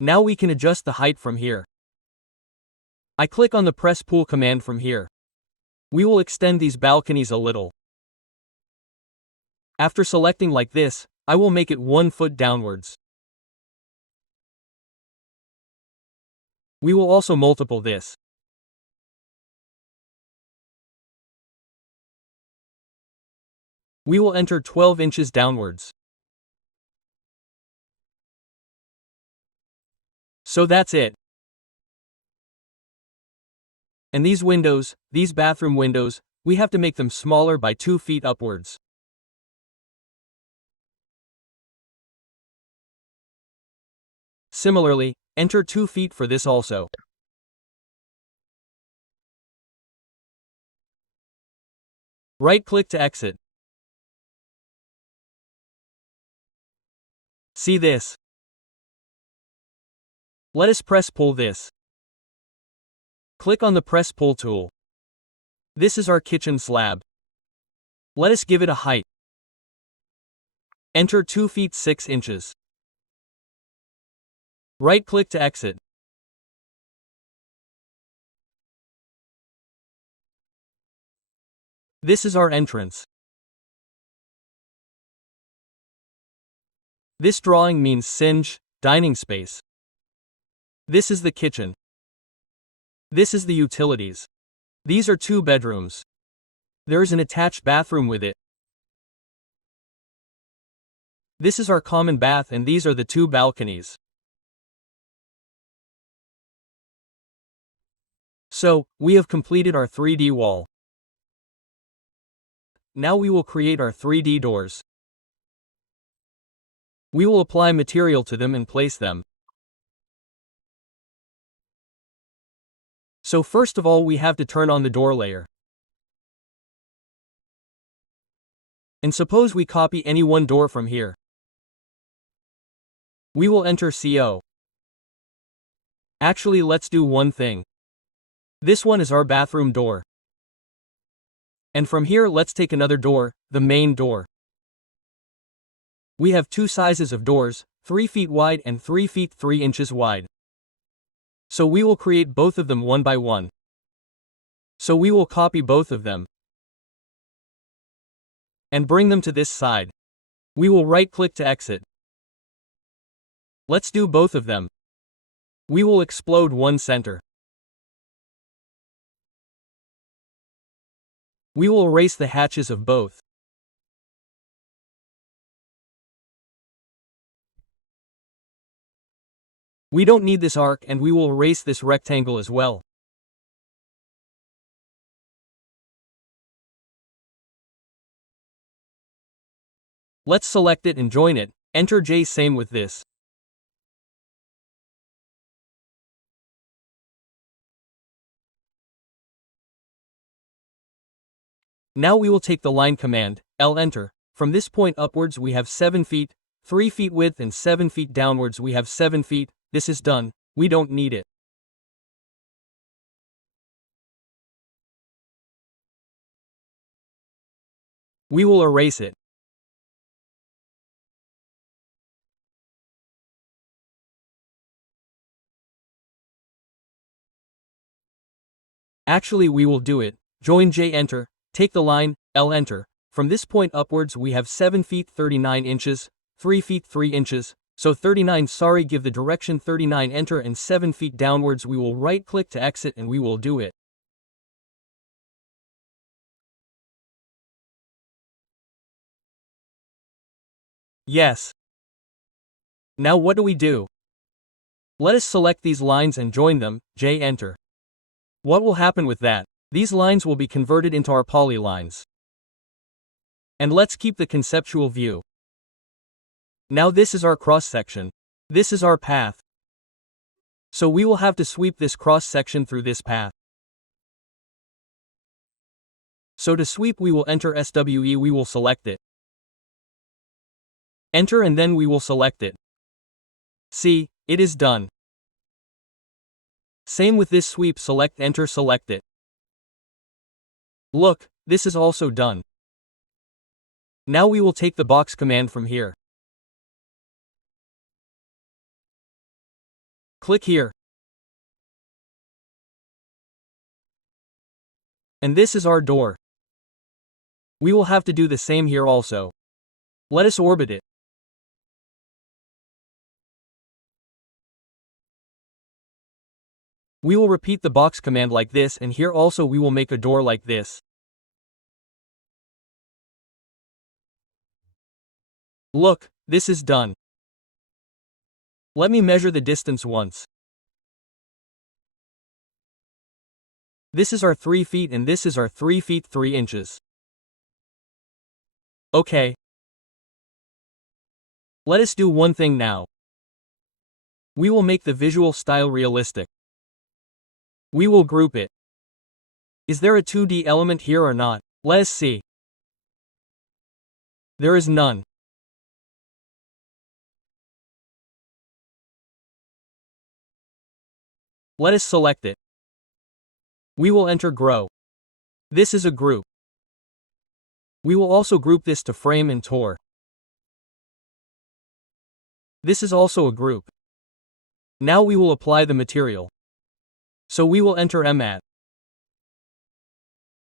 Now we can adjust the height from here. I click on the Presspull command from here. We will extend these balconies a little. After selecting like this, I will make it 1 foot downwards. We will also multiple this. We will enter 12 inches downwards. So that's it. And these windows, these bathroom windows, we have to make them smaller by 2 feet upwards. Similarly, enter 2 feet for this also. Right-click to exit. See this? Let us Presspull this. Click on the Presspull tool. This is our kitchen slab. Let us give it a height. Enter 2 feet 6 inches. Right-click to exit. This is our entrance. This drawing means singe, dining space. This is the kitchen. This is the utilities. These are 2 bedrooms. There is an attached bathroom with it. This is our common bath and these are the 2 balconies. So, we have completed our 3D wall. Now we will create our 3D doors. We will apply material to them and place them. So first of all we have to turn on the door layer. And suppose we copy any one door from here. We will enter CO. Actually, let's do one thing. This one is our bathroom door. And from here let's take another door, the main door. We have 2 sizes of doors, 3 feet wide and 3 feet 3 inches wide. So we will create both of them one by one. So we will copy both of them and bring them to this side. We will right-click to exit. Let's do both of them. We will explode one center. We will erase the hatches of both. We don't need this arc and we will erase this rectangle as well. Let's select it and join it, enter J. Same with this. Now we will take the line command, L enter. From this point upwards we have 7 feet, 3 feet width and 7 feet downwards we have 7 feet. This is done, we don't need it. We will erase it. Actually we will do it, join J enter, take the line, L enter. From this point upwards we have 7 feet 39 inches, 3 feet 3 inches, so 39 give the direction 39 enter and 7 feet downwards we will right click to exit and we will do it. Yes. Now what do we do? Let us select these lines and join them, J enter. What will happen with that? These lines will be converted into our polylines. And let's keep the conceptual view. Now this is our cross-section. This is our path. So we will have to sweep this cross-section through this path. So to sweep we will enter SWE, we will select it. Enter and then we will select it. See, it is done. Same with this sweep, select enter, select it. Look, this is also done. Now we will take the box command from here. Click here. And this is our door. We will have to do the same here also. Let us orbit it. We will repeat the box command like this and here also we will make a door like this. Look, this is done. Let me measure the distance once. This is our 3 feet and this is our 3 feet 3 inches. Okay. Let us do one thing now. We will make the visual style realistic. We will group it. Is there a 2D element here or not? Let us see. There is none. Let us select it. We will enter Grow. This is a group. We will also group this to Frame and Tour. This is also a group. Now we will apply the material. So we will enter Mat.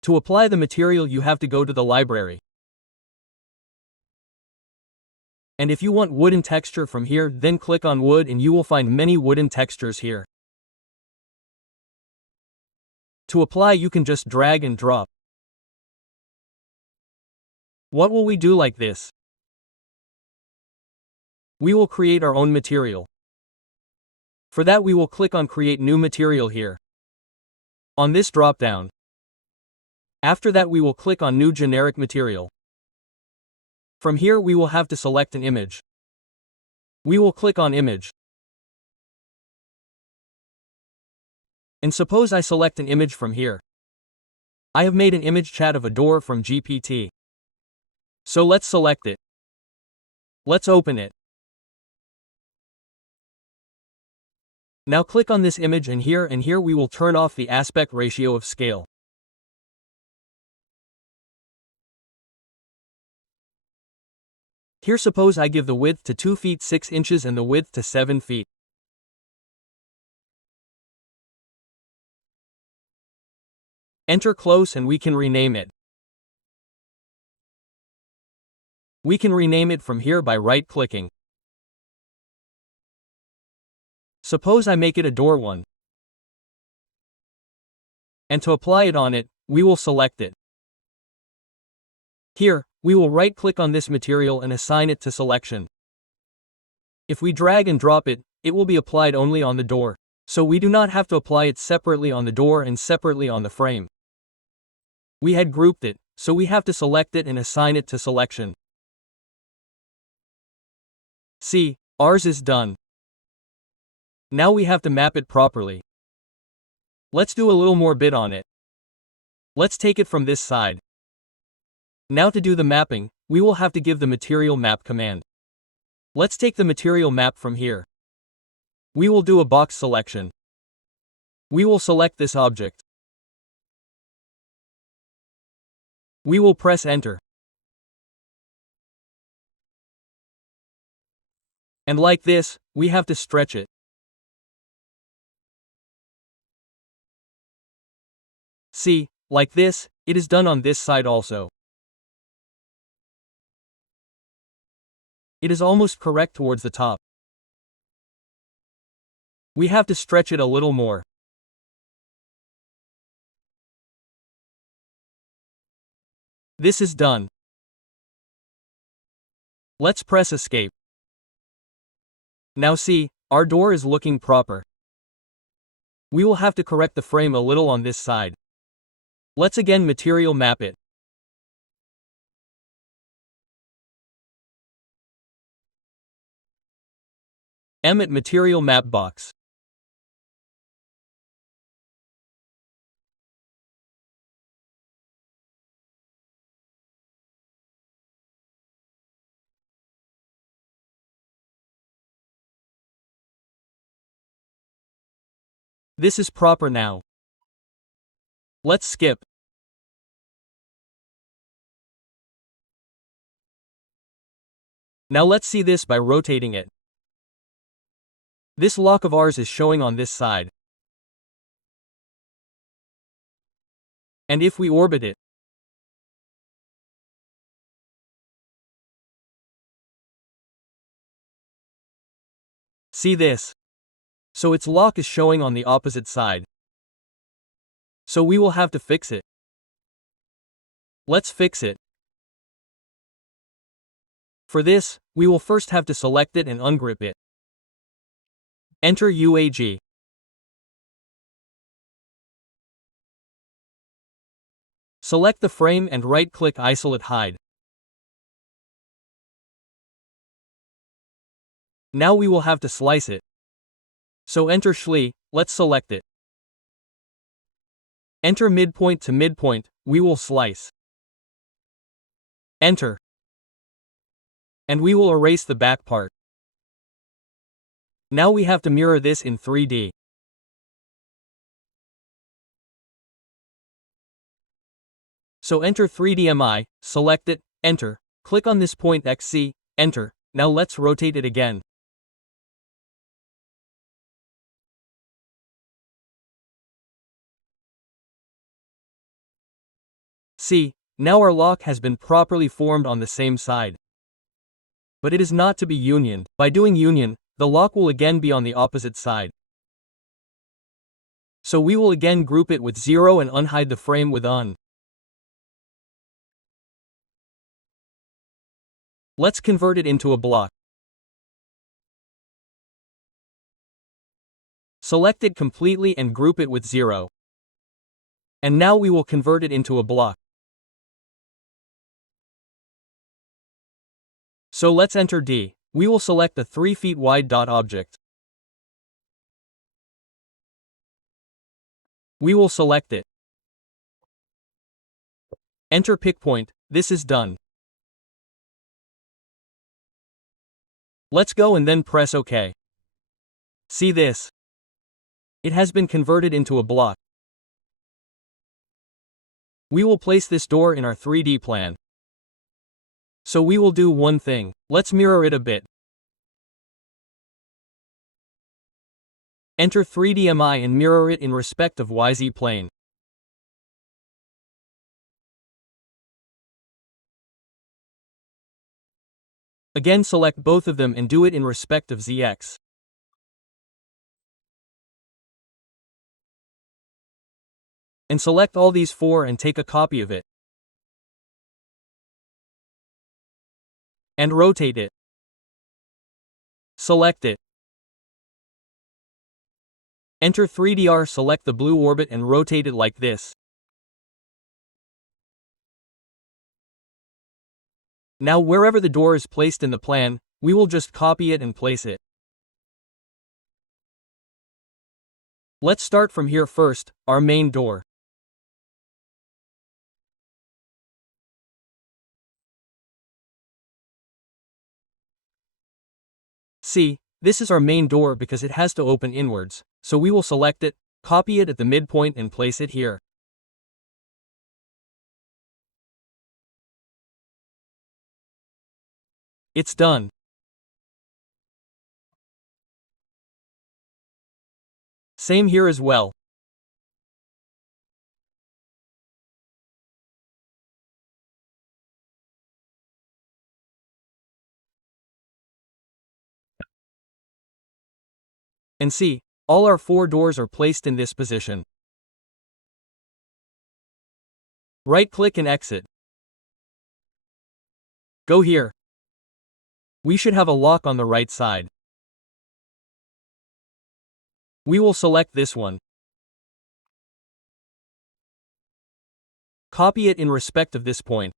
To apply the material you have to go to the library. And if you want wooden texture from here, then click on wood and you will find many wooden textures here. To apply you can just drag and drop. What will we do like this? We will create our own material. For that we will click on Create New Material here. On this drop-down. After that we will click on New Generic Material. From here we will have to select an image. We will click on Image. And suppose I select an image from here. I have made an image chat of a door from GPT. So let's select it. Let's open it. Now click on this image and here we will turn off the aspect ratio of scale. Here suppose I give the width to 2 feet 6 inches and the width to 7 feet. Enter close and we can rename it. We can rename it from here by right-clicking. Suppose I make it a door one. And to apply it on it, we will select it. Here, we will right-click on this material and assign it to selection. If we drag and drop it, it will be applied only on the door, so we do not have to apply it separately on the door and separately on the frame. We had grouped it, so we have to select it and assign it to selection. See, ours is done. Now we have to map it properly. Let's do a little more bit on it. Let's take it from this side. Now to do the mapping, we will have to give the material map command. Let's take the material map from here. We will do a box selection. We will select this object. We will press enter. And like this, we have to stretch it. See, like this, it is done on this side also. It is almost correct towards the top. We have to stretch it a little more. This is done. Let's press escape. Now see, our door is looking proper. We will have to correct the frame a little on this side. Let's again material map it. At material map box. This is proper now. Let's skip. Now let's see this by rotating it. This lock of ours is showing on this side. And if we orbit it, see this. So its lock is showing on the opposite side. So we will have to fix it. Let's fix it. For this, we will first have to select it and ungrip it. Enter UAG. Select the frame and right-click Isolate Hide. Now we will have to slice it. So enter SHLI, let's select it. Enter midpoint to midpoint, we will slice. Enter. And we will erase the back part. Now we have to mirror this in 3D. So enter 3DMI, select it, enter, click on this point XC, enter, now let's rotate it again. See, now our lock has been properly formed on the same side. But it is not to be unioned. By doing union, the lock will again be on the opposite side. So we will again group it with 0 and unhide the frame with un. Let's convert it into a block. Select it completely and group it with 0. And now we will convert it into a block. So let's enter D. We will select the 3 feet wide dot object. We will select it. Enter pick point. This is done. Let's go and then press OK. See this? It has been converted into a block. We will place this door in our 3D plan. So we will do one thing. Let's mirror it a bit. Enter 3DMI and mirror it in respect of YZ plane. Again select both of them and do it in respect of ZX. And select all these 4 and take a copy of it. And rotate it. Select it. Enter 3DR, select the blue orbit and rotate it like this. Now wherever the door is placed in the plan, we will just copy it and place it. Let's start from here first, our main door. See, this is our main door because it has to open inwards, so we will select it, copy it at the midpoint and place it here. It's done. Same here as well. And see, all our 4 doors are placed in this position. Right-click and exit. Go here. We should have a lock on the right side. We will select this one. Copy it in respect of this point.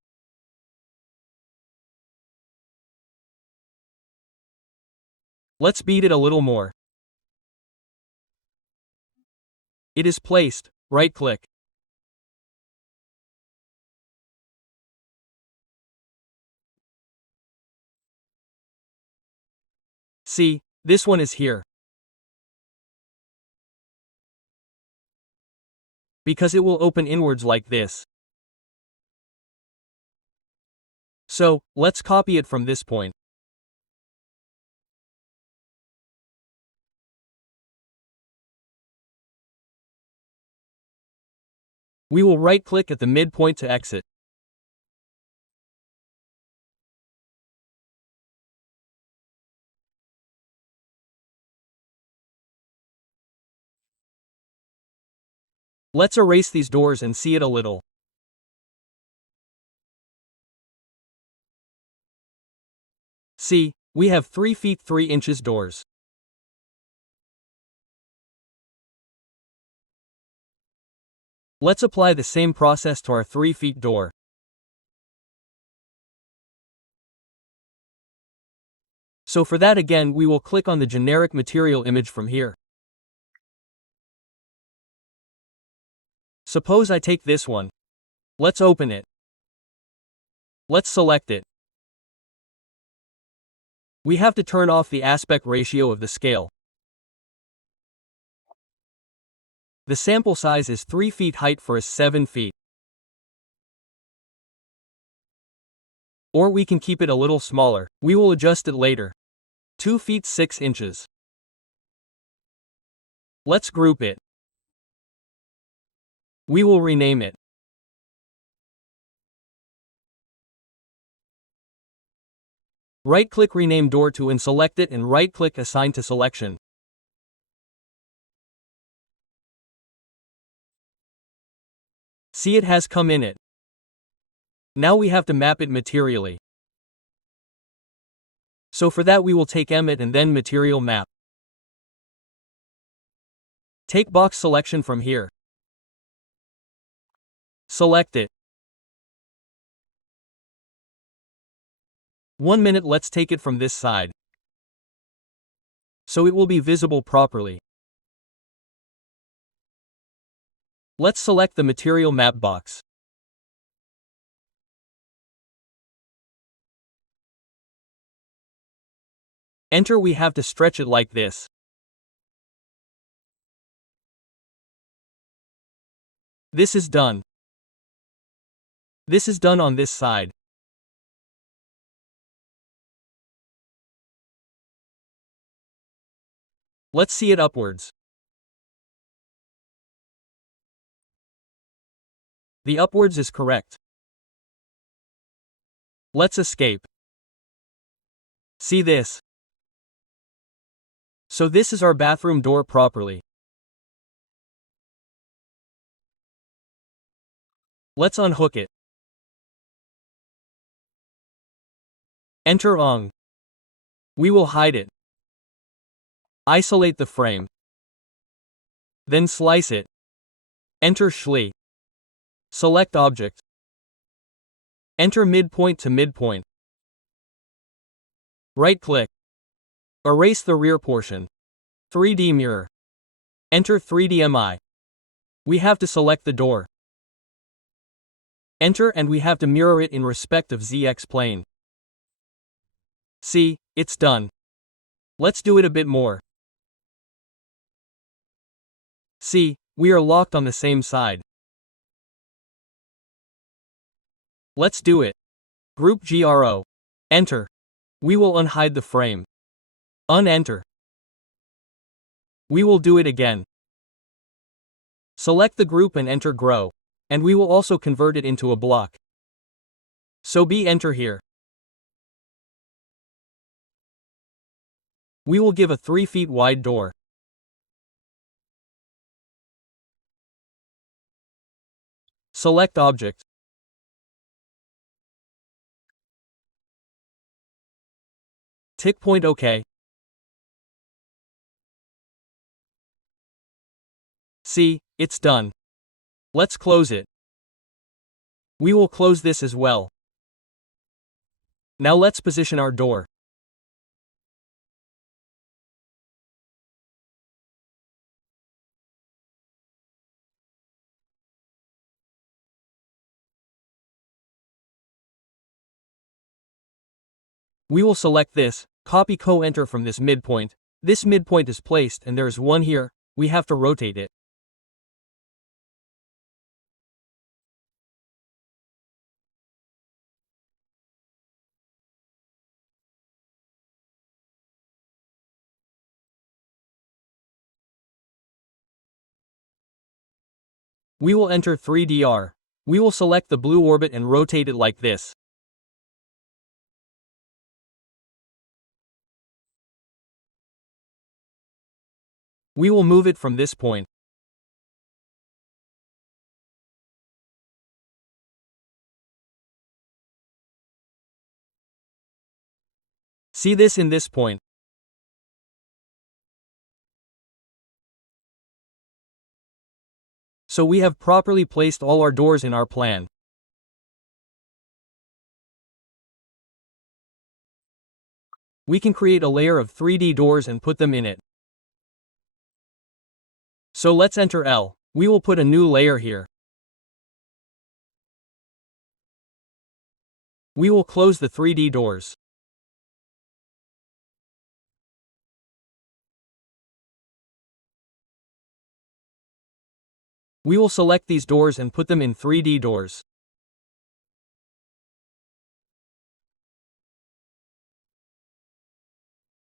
Let's beat it a little more. It is placed. Right-click. See, this one is here. Because it will open inwards like this. So, let's copy it from this point. We will right-click at the midpoint to exit. Let's erase these doors and see it a little. See, we have 3 feet 3 inches doors. Let's apply the same process to our 3 feet door. So for that again we will click on the generic material image from here. Suppose I take this one. Let's open it. Let's select it. We have to turn off the aspect ratio of the scale. The sample size is 3 feet, height for is 7 feet. Or we can keep it a little smaller. We will adjust it later. 2 feet 6 inches. Let's group it. We will rename it. Right-click Rename Door to and select it, and right-click Assign to Selection. See, it has come in it. Now we have to map it materially. So for that we will take Emit and then Material Map. Take Box Selection from here. Select it. 1 minute, let's take it from this side, so it will be visible properly. Let's select the Material Map box. Enter. We have to stretch it like this. This is done. This is done on this side. Let's see it upwards. The upwards is correct. Let's escape. See this? So this is our bathroom door properly. Let's unhook it. Enter on. We will hide it. Isolate the frame. Then slice it. Enter Schli. Select Object. Enter midpoint to midpoint. Right-click. Erase the rear portion. 3D Mirror. Enter 3D MI. We have to select the door. Enter, and we have to mirror it in respect of ZX plane. See, it's done. Let's do it a bit more. See, we are locked on the same side. Let's do it. Group GRO. Enter. We will unhide the frame. Unenter. We will do it again. Select the group and enter Grow. And we will also convert it into a block. So be enter here. We will give a 3 feet wide door. Select Object. Tick point OK. See, it's done. Let's close it. We will close this as well. Now let's position our door. We will select this, copy co-enter from this midpoint. This midpoint is placed and there is one here, we have to rotate it. We will enter 3DR. We will select the blue orbit and rotate it like this. We will move it from this point. See this in this point. So we have properly placed all our doors in our plan. We can create a layer of 3D doors and put them in it. So let's enter L. We will put a new layer here. We will close the 3D doors. We will select these doors and put them in 3D doors.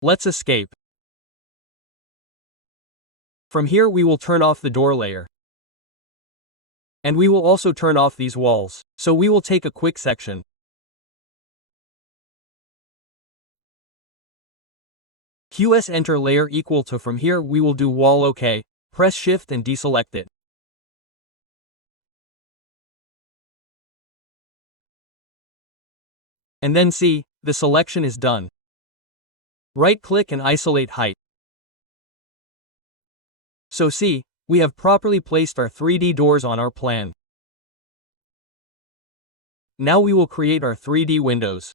Let's escape. From here we will turn off the door layer. And we will also turn off these walls. So we will take a quick section. QS enter layer equal to. From here we will do wall OK, press shift and deselect it. And then see, the selection is done. Right click and isolate height. So see, we have properly placed our 3D doors on our plan. Now we will create our 3D windows.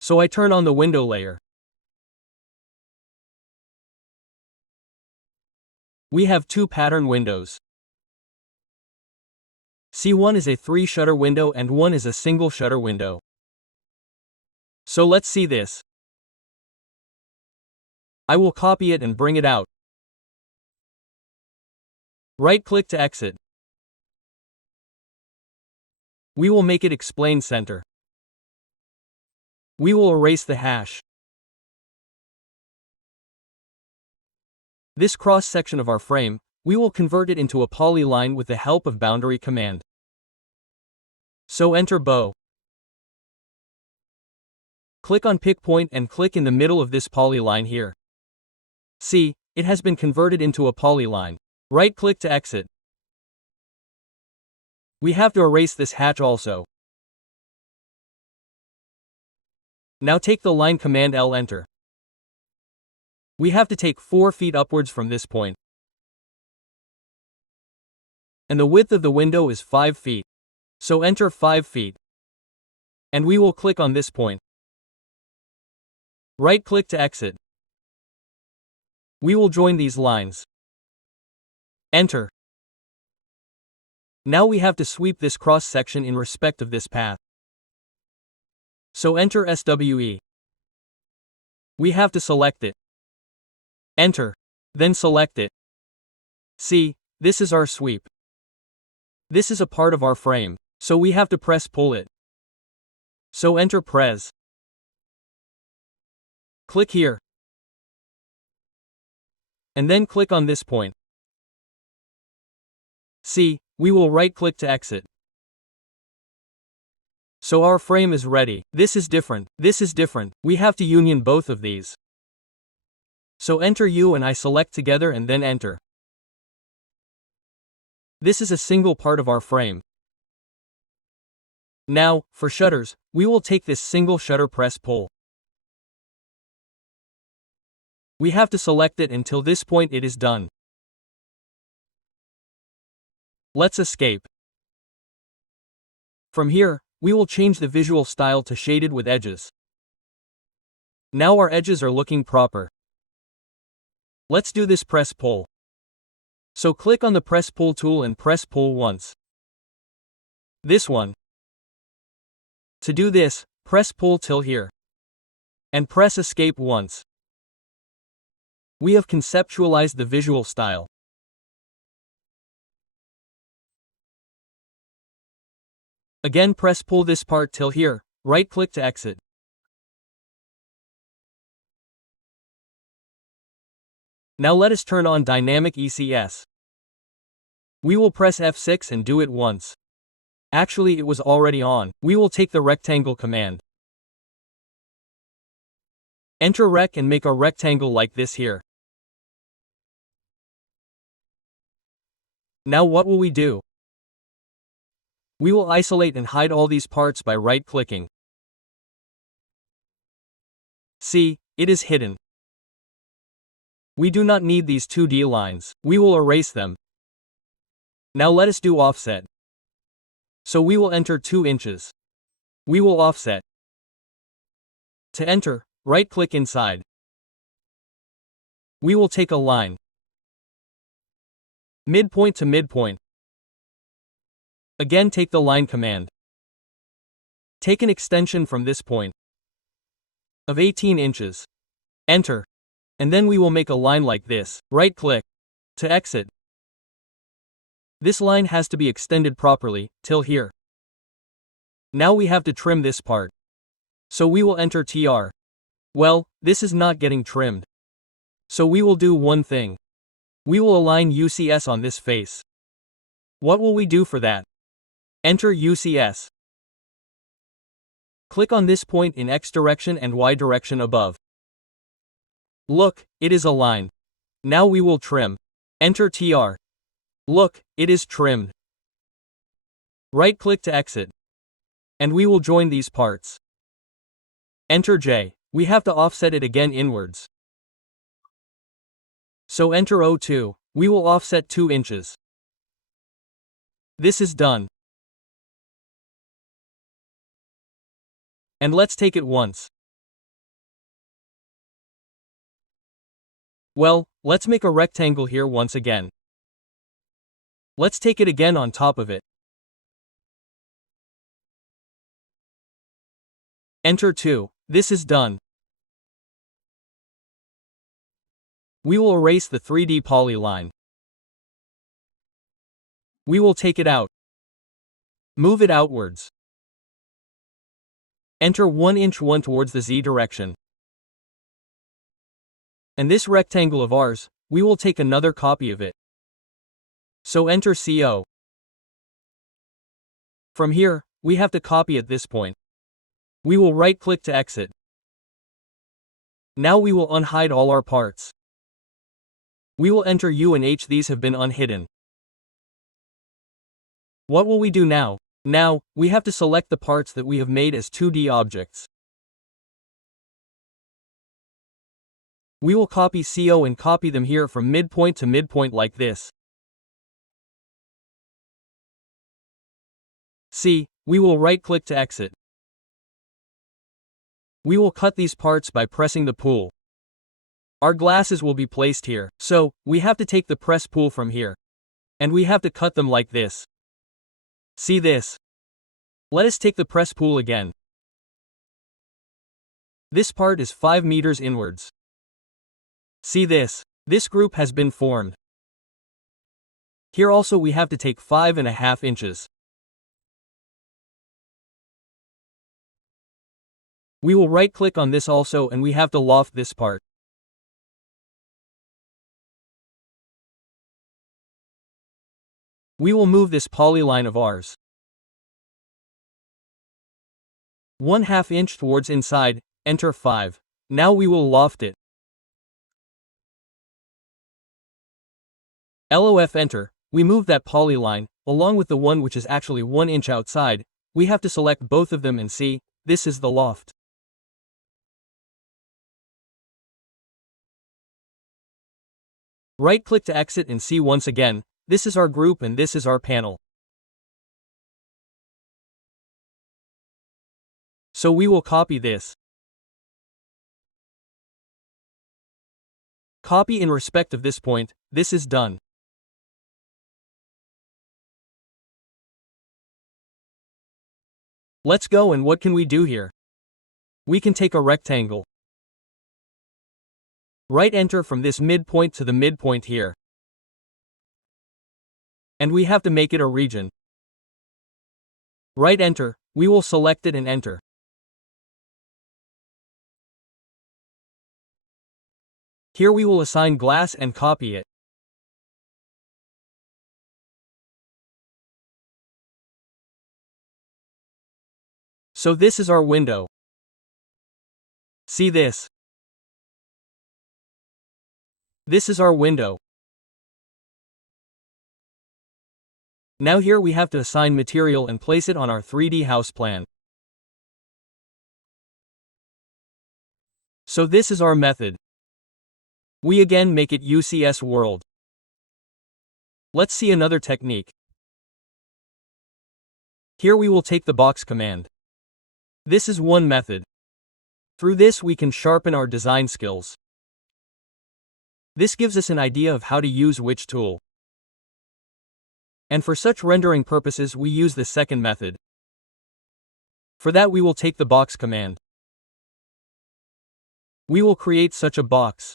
So I turn on the window layer. We have two pattern windows. See, one is a 3-shutter window and one is a single shutter window. So let's see this. I will copy it and bring it out. Right-click to exit. We will make it explain center. We will erase the hash. This cross-section of our frame, we will convert it into a polyline with the help of boundary command. So enter bow. Click on pick point and click in the middle of this polyline here. See, it has been converted into a polyline. Right-click to exit. We have to erase this hatch also. Now take the line command L enter. We have to take 4 feet upwards from this point. And the width of the window is 5 feet. So enter 5 feet. And we will click on this point. Right-click to exit. We will join these lines. Enter. Now we have to sweep this cross-section in respect of this path. So enter SWE. We have to select it. Enter. Then select it. See, this is our sweep. This is a part of our frame, so we have to press pull it. So enter press. Click here. And then click on this point. See, we will right-click to exit. So our frame is ready. This is different. This is different. We have to union both of these. So enter U and I select together and then enter. This is a single part of our frame. Now, for shutters, we will take this single shutter press pull. We have to select it until this point it is done. Let's escape. From here, we will change the visual style to shaded with edges. Now our edges are looking proper. Let's do this press pull. So click on the press pull tool and press pull once. This one. To do this, press pull till here. And press escape once. We have conceptualized the visual style. Again press pull this part till here, right-click to exit. Now let us turn on Dynamic ECS. We will press F6 and do it once. Actually it was already on. We will take the rectangle command. Enter rec and make a rectangle like this here. Now what will we do? We will isolate and hide all these parts by right-clicking. See, it is hidden. We do not need these 2D lines. We will erase them. Now let us do offset. So we will enter 2 inches. We will offset. To enter, right-click inside. We will take a line. Midpoint to midpoint. Again take the line command. Take an extension from this point of 18 inches. Enter. And then we will make a line like this. Right-click. To exit. This line has to be extended properly, till here. Now we have to trim this part. So we will enter TR. Well, this is not getting trimmed. So we will do one thing. We will align UCS on this face. What will we do for that? Enter UCS. Click on this point in X direction and Y direction above. Look, it is aligned. Now we will trim. Enter TR. Look, it is trimmed. Right-click to exit. And we will join these parts. Enter J. We have to offset it again inwards. So enter O2. We will offset 2 inches. This is done. And let's take it once. Well, let's make a rectangle here once again. Let's take it again on top of it. Enter 2. This is done. We will erase the 3D polyline. We will take it out. Move it outwards. Enter 1 inch 1 towards the Z direction. And this rectangle of ours, we will take another copy of it. So enter CO. From here, we have to copy at this point. We will right-click to exit. Now we will unhide all our parts. We will enter U and H. These have been unhidden. What will we do now? Now, we have to select the parts that we have made as 2D objects. We will copy CO and copy them here from midpoint to midpoint like this. See, we will right-click to exit. We will cut these parts by pressing the pull. Our glasses will be placed here, so we have to take the Presspull from here. And we have to cut them like this. See this? Let us take the Presspull again. This part is 5 meters inwards. See this? This group has been formed. Here also we have to take 5.5 inches. We will right-click on this also and we have to loft this part. We will move this polyline of ours 1/2 inch towards inside, enter 5. Now we will loft it. LOF enter, we move that polyline, along with the one which is actually 1 inch outside, we have to select both of them and see, this is the loft. Right-click to exit and see once again, this is our group and this is our panel. So we will copy this. Copy in respect of this point, this is done. Let's go and what can we do here? We can take a rectangle. Right enter from this midpoint to the midpoint here. And we have to make it a region. Right enter, we will select it and enter. Here we will assign glass and copy it. So this is our window. See this? This is our window. Now here we have to assign material and place it on our 3D house plan. So this is our method. We again make it UCS world. Let's see another technique. Here we will take the box command. This is one method. Through this we can sharpen our design skills. This gives us an idea of how to use which tool. And for such rendering purposes we use the second method. For that we will take the box command. We will create such a box.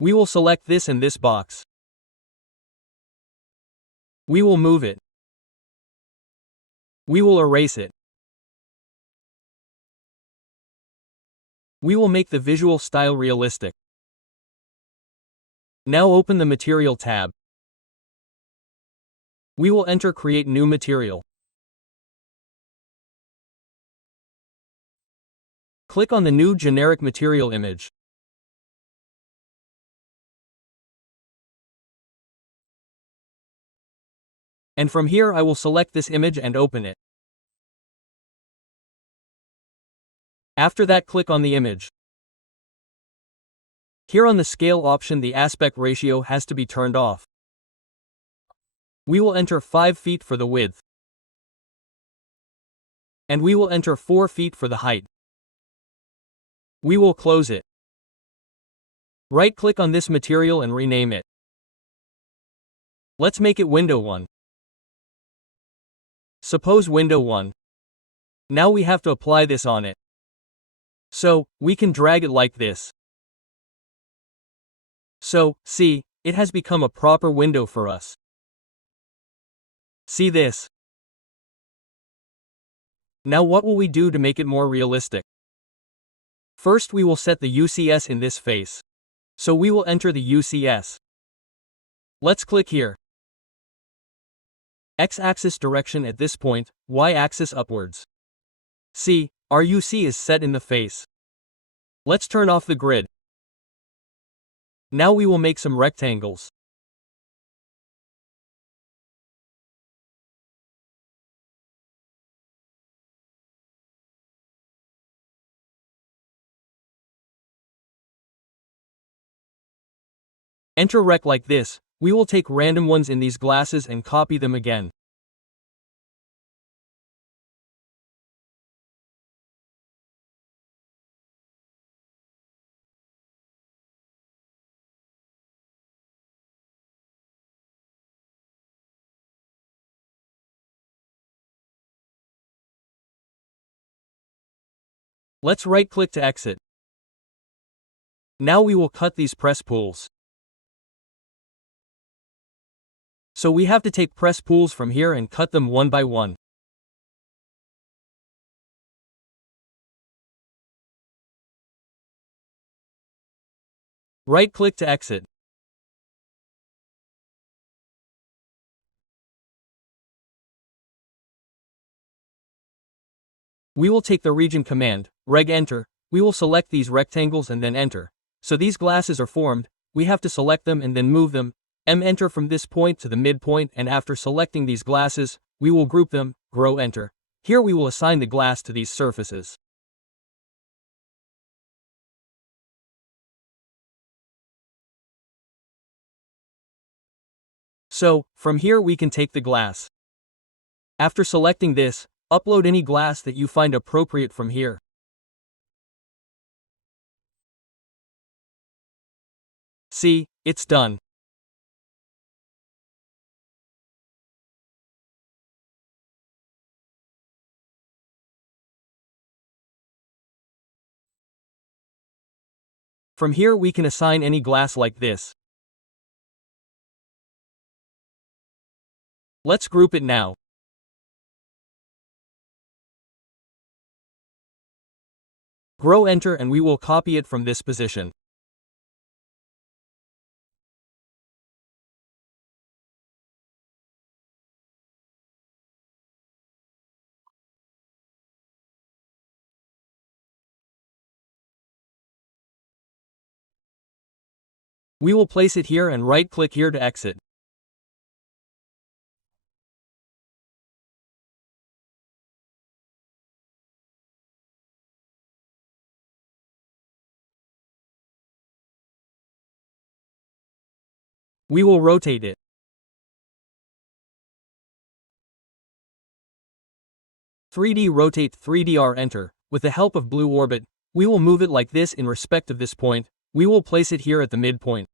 We will select this and this box. We will move it. We will erase it. We will make the visual style realistic. Now open the Material tab. We will enter Create New Material. Click on the new generic material image. And from here I will select this image and open it. After that, click on the image. Here on the scale option, the aspect ratio has to be turned off. We will enter 5 feet for the width. And we will enter 4 feet for the height. We will close it. Right-click on this material and rename it. Let's make it Window 1. Suppose Window 1. Now we have to apply this on it. So, we can drag it like this. So, see, it has become a proper window for us. See this? Now what will we do to make it more realistic? First we will set the UCS in this face. So we will enter the UCS. Let's click here. X-axis direction at this point, Y-axis upwards. See, our UC is set in the face. Let's turn off the grid. Now we will make some rectangles. Enter rect like this. We will take random ones in these glasses and copy them again. Let's right-click to exit. Now we will cut these press pulls. So we have to take press pulls from here and cut them one by one. Right-click to exit. We will take the region command, reg enter. We will select these rectangles and then enter. So these glasses are formed, we have to select them and then move them. Enter from this point to the midpoint, and after selecting these glasses, we will group them, grow enter. Here we will assign the glass to these surfaces. So, from here we can take the glass. After selecting this, upload any glass that you find appropriate from here. See, it's done. From here we can assign any glass like this. Let's group it now. Grow enter and we will copy it from this position. We will place it here and right-click here to exit. We will rotate it. Rotate 3DR enter. With the help of blue orbit, we will move it like this in respect of this point. We will place it here at the midpoint.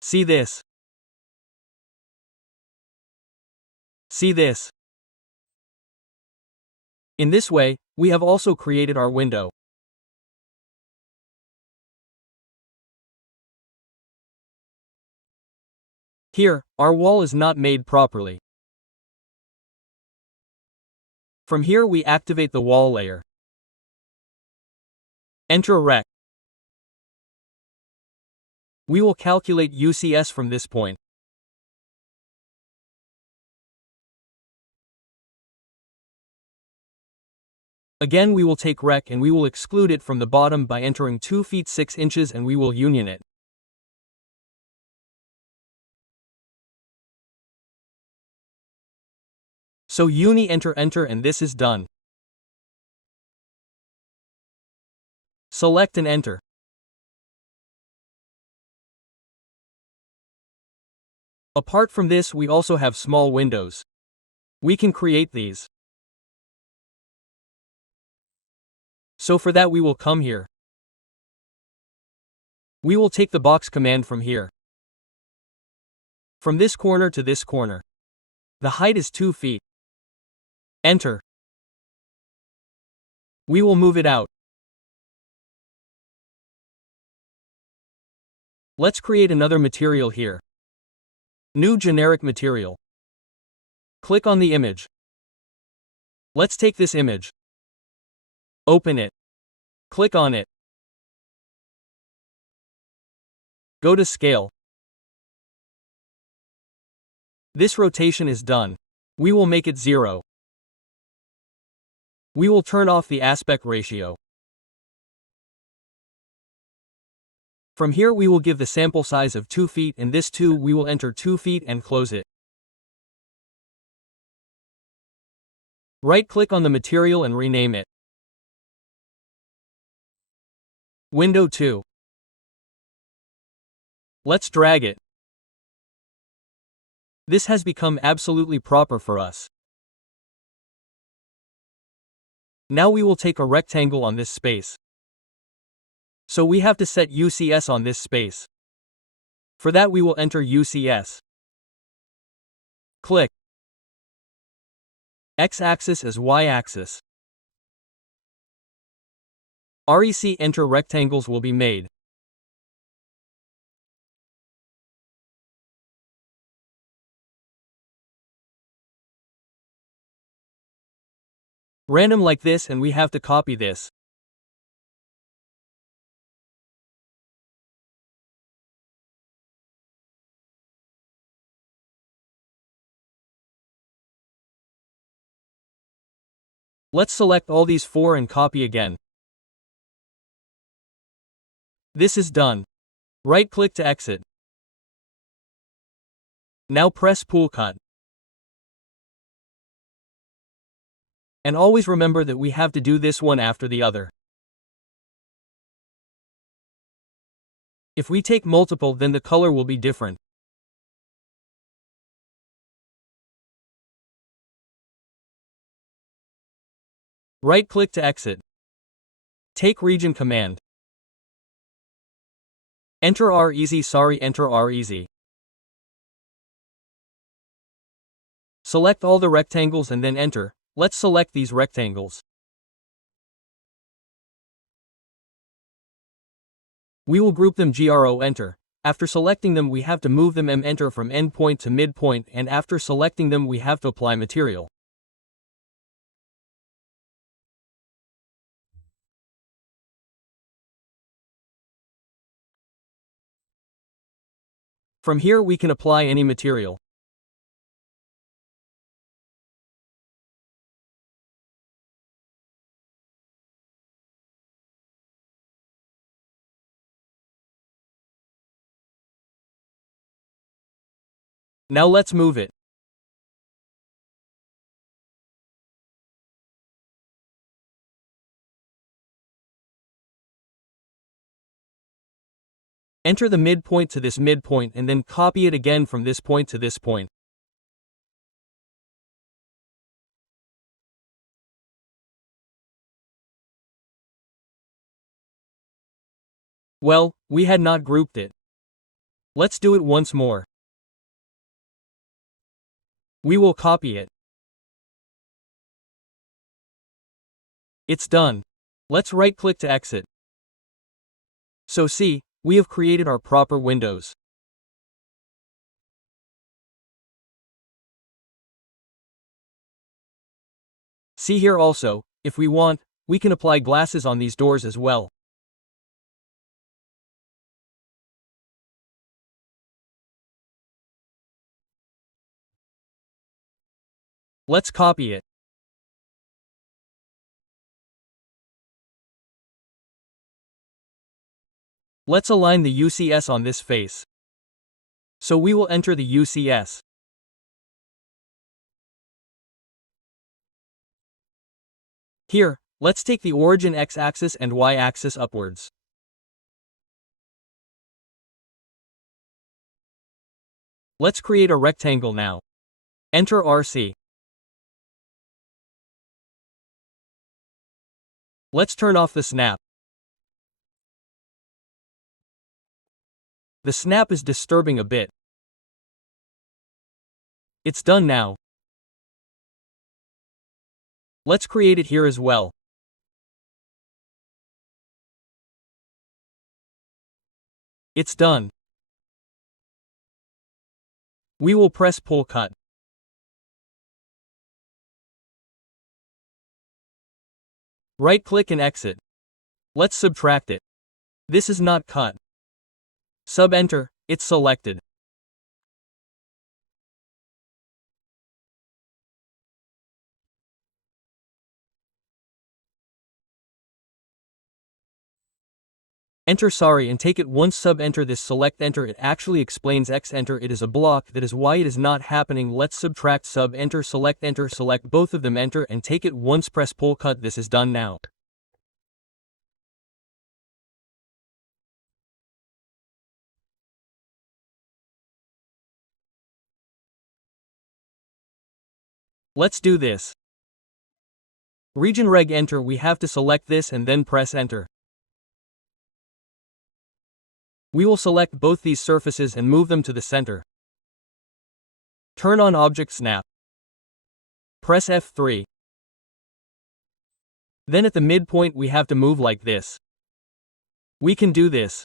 See this? See this? In this way, we have also created our window. Here, our wall is not made properly. From here we activate the wall layer. Enter Rec. We will calculate UCS from this point. Again we will take Rec and we will exclude it from the bottom by entering 2 feet 6 inches and we will union it. So uni enter and this is done. Select and enter. Apart from this we also have small windows. We can create these. So for that we will come here. We will take the box command from here. From this corner to this corner. The height is 2 feet. Enter. We will move it out. Let's create another material here. New generic material. Click on the image. Let's take this image. Open it. Click on it. Go to scale. This rotation is done. We will make it 0. We will turn off the aspect ratio. From here we will give the sample size of 2 feet and this 2 we will enter 2 feet and close it. Right-click on the material and rename it. Window 2. Let's drag it. This has become absolutely proper for us. Now we will take a rectangle on this space. So we have to set UCS on this space. For that we will enter UCS. Click. X-axis as Y-axis. REC enter rectangles will be made. Random like this and we have to copy this. Let's select all these 4 and copy again. This is done. Right-click to exit. Now press Pull Cut. And always remember that we have to do this one after the other. If we take multiple then the color will be different. Right-click to exit. Take region command. Enter enter REZ. Select all the rectangles and then enter. Let's select these rectangles. We will group them GRO enter. After selecting them we have to move them enter from endpoint to midpoint and after selecting them we have to apply material. From here we can apply any material. Now let's move it. Enter the midpoint to this midpoint and then copy it again from this point to this point. Well, we had not grouped it. Let's do it once more. We will copy it. It's done. Let's right-click to exit. So see, we have created our proper windows. See here also, if we want, we can apply glasses on these doors as well. Let's copy it. Let's align the UCS on this face. So we will enter the UCS. Here, let's take the origin x-axis and y-axis upwards. Let's create a rectangle now. Enter RC. Let's turn off the snap. The snap is disturbing a bit. It's done now. Let's create it here as well. It's done. We will press pull cut. Right-click and exit. Let's subtract it. This is not cut. Sub-enter, it's selected. Enter sorry and take it once sub-enter this select enter it actually explains X enter it is a block that is why it is not happening. Let's subtract sub-enter select both of them enter and take it once press pull cut this is done now. Let's do this. Region reg enter we have to select this and then press enter. We will select both these surfaces and move them to the center. Turn on object snap. Press F3. Then at the midpoint we have to move like this. We can do this.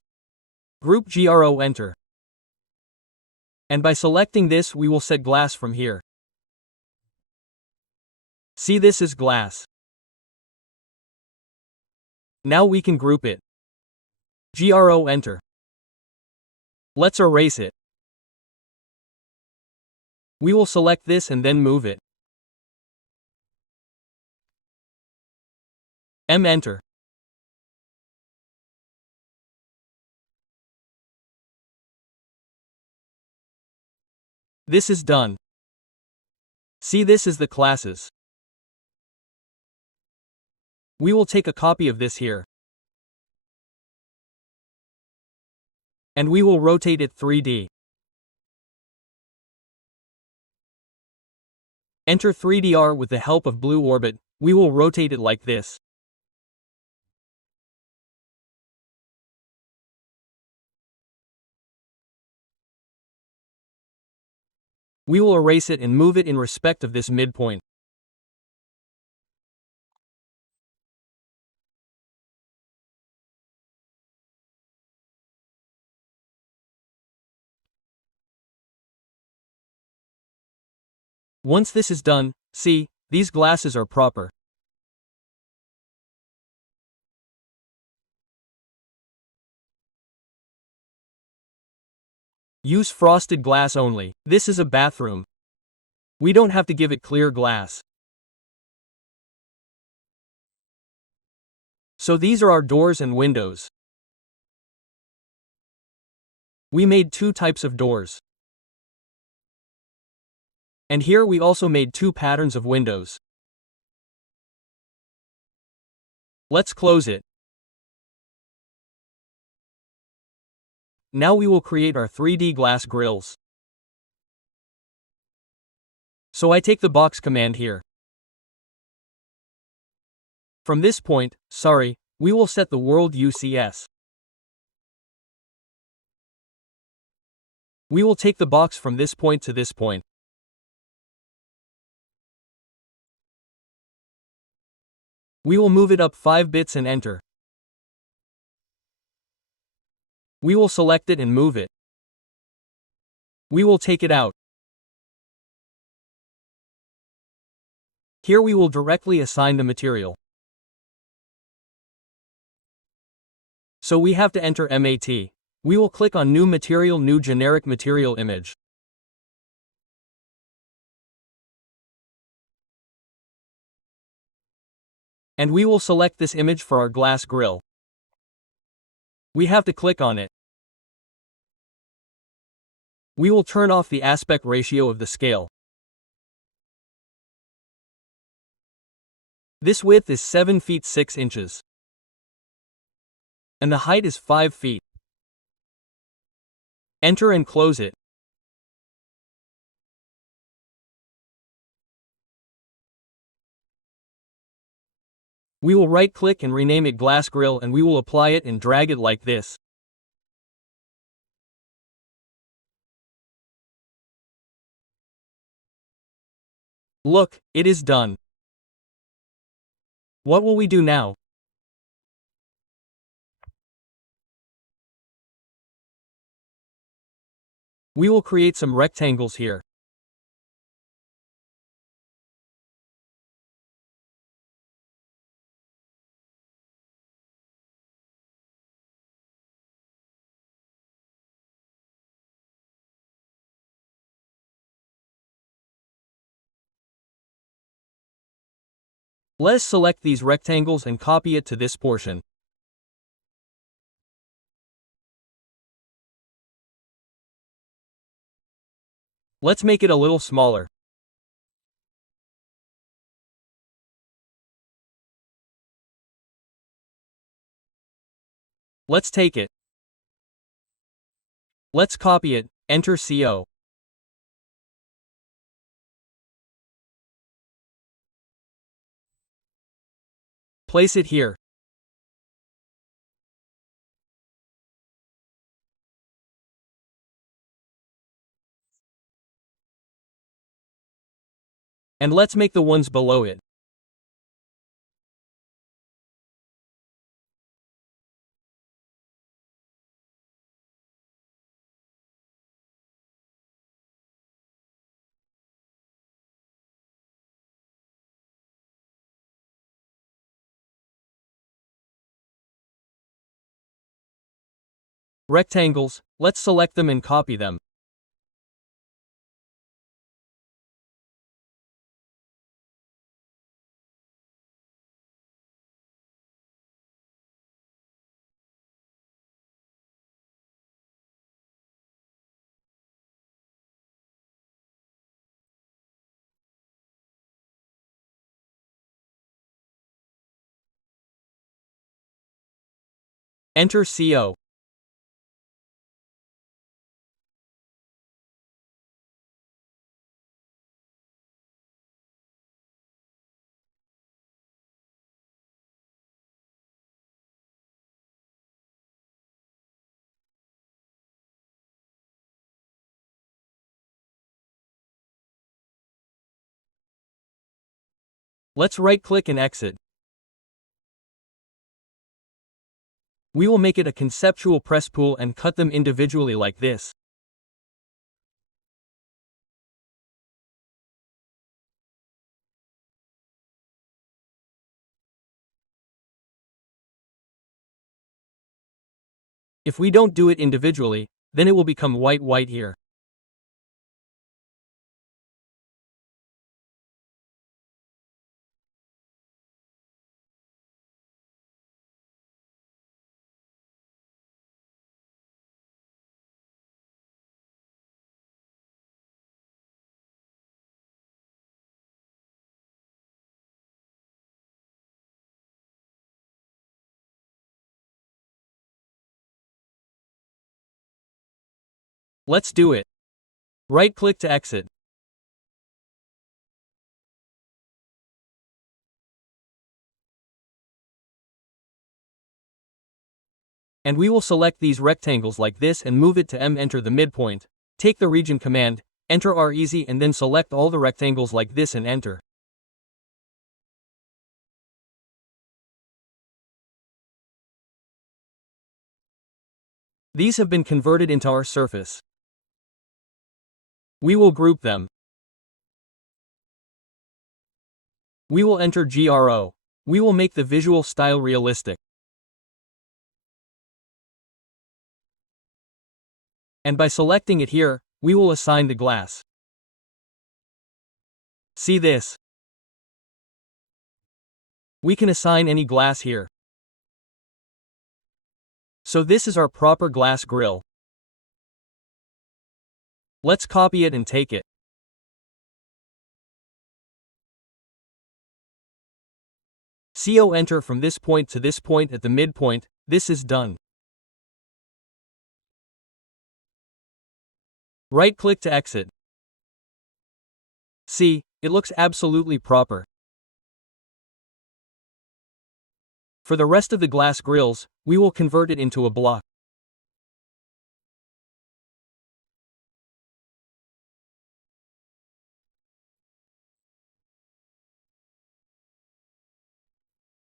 Group GRO enter. And by selecting this we will set glass from here. See this is glass. Now we can group it. GRO enter. Let's erase it. We will select this and then move it. M enter. This is done. See this is the classes. We will take a copy of this here. And we will rotate it 3D. Enter 3DR with the help of blue orbit, we will rotate it like this. We will erase it and move it in respect of this midpoint. Once this is done, see, these glasses are proper. Use frosted glass only. This is a bathroom. We don't have to give it clear glass. So these are our doors and windows. We made two types of doors. And here we also made two patterns of windows. Let's close it. Now we will create our 3D glass grills. So I take the box command here. From this point, we will set the world UCS. We will take the box from this point to this point. We will move it up 5 bits and enter. We will select it and move it. We will take it out. Here we will directly assign the material. So we have to enter MAT. We will click on New Material, New Generic Material Image. And we will select this image for our glass grill. We have to click on it. We will turn off the aspect ratio of the scale. This width is 7 feet 6 inches. And the height is 5 feet. Enter and close it. We will right-click and rename it Glass Grill, and we will apply it and drag it like this. Look, it is done. What will we do now? We will create some rectangles here. Let's select these rectangles and copy it to this portion. Let's make it a little smaller. Let's take it. Let's copy it, enter CO. Place it here. And let's make the ones below it. Rectangles, let's select them and copy them. Enter CO. Let's right-click and exit. We will make it a conceptual Presspull and cut them individually like this. If we don't do it individually, then it will become white here. Let's do it. Right-click to exit. And we will select these rectangles like this and move it to M. Enter the midpoint. Take the region command, enter R easy, and then select all the rectangles like this and enter. These have been converted into our surface. We will group them. We will enter GRO. We will make the visual style realistic. And by selecting it here, we will assign the glass. See this? We can assign any glass here. So this is our proper glass grill. Let's copy it and take it. CO enter from this point to this point at the midpoint. This is done. Right-click to exit. See, it looks absolutely proper. For the rest of the glass grills, we will convert it into a block.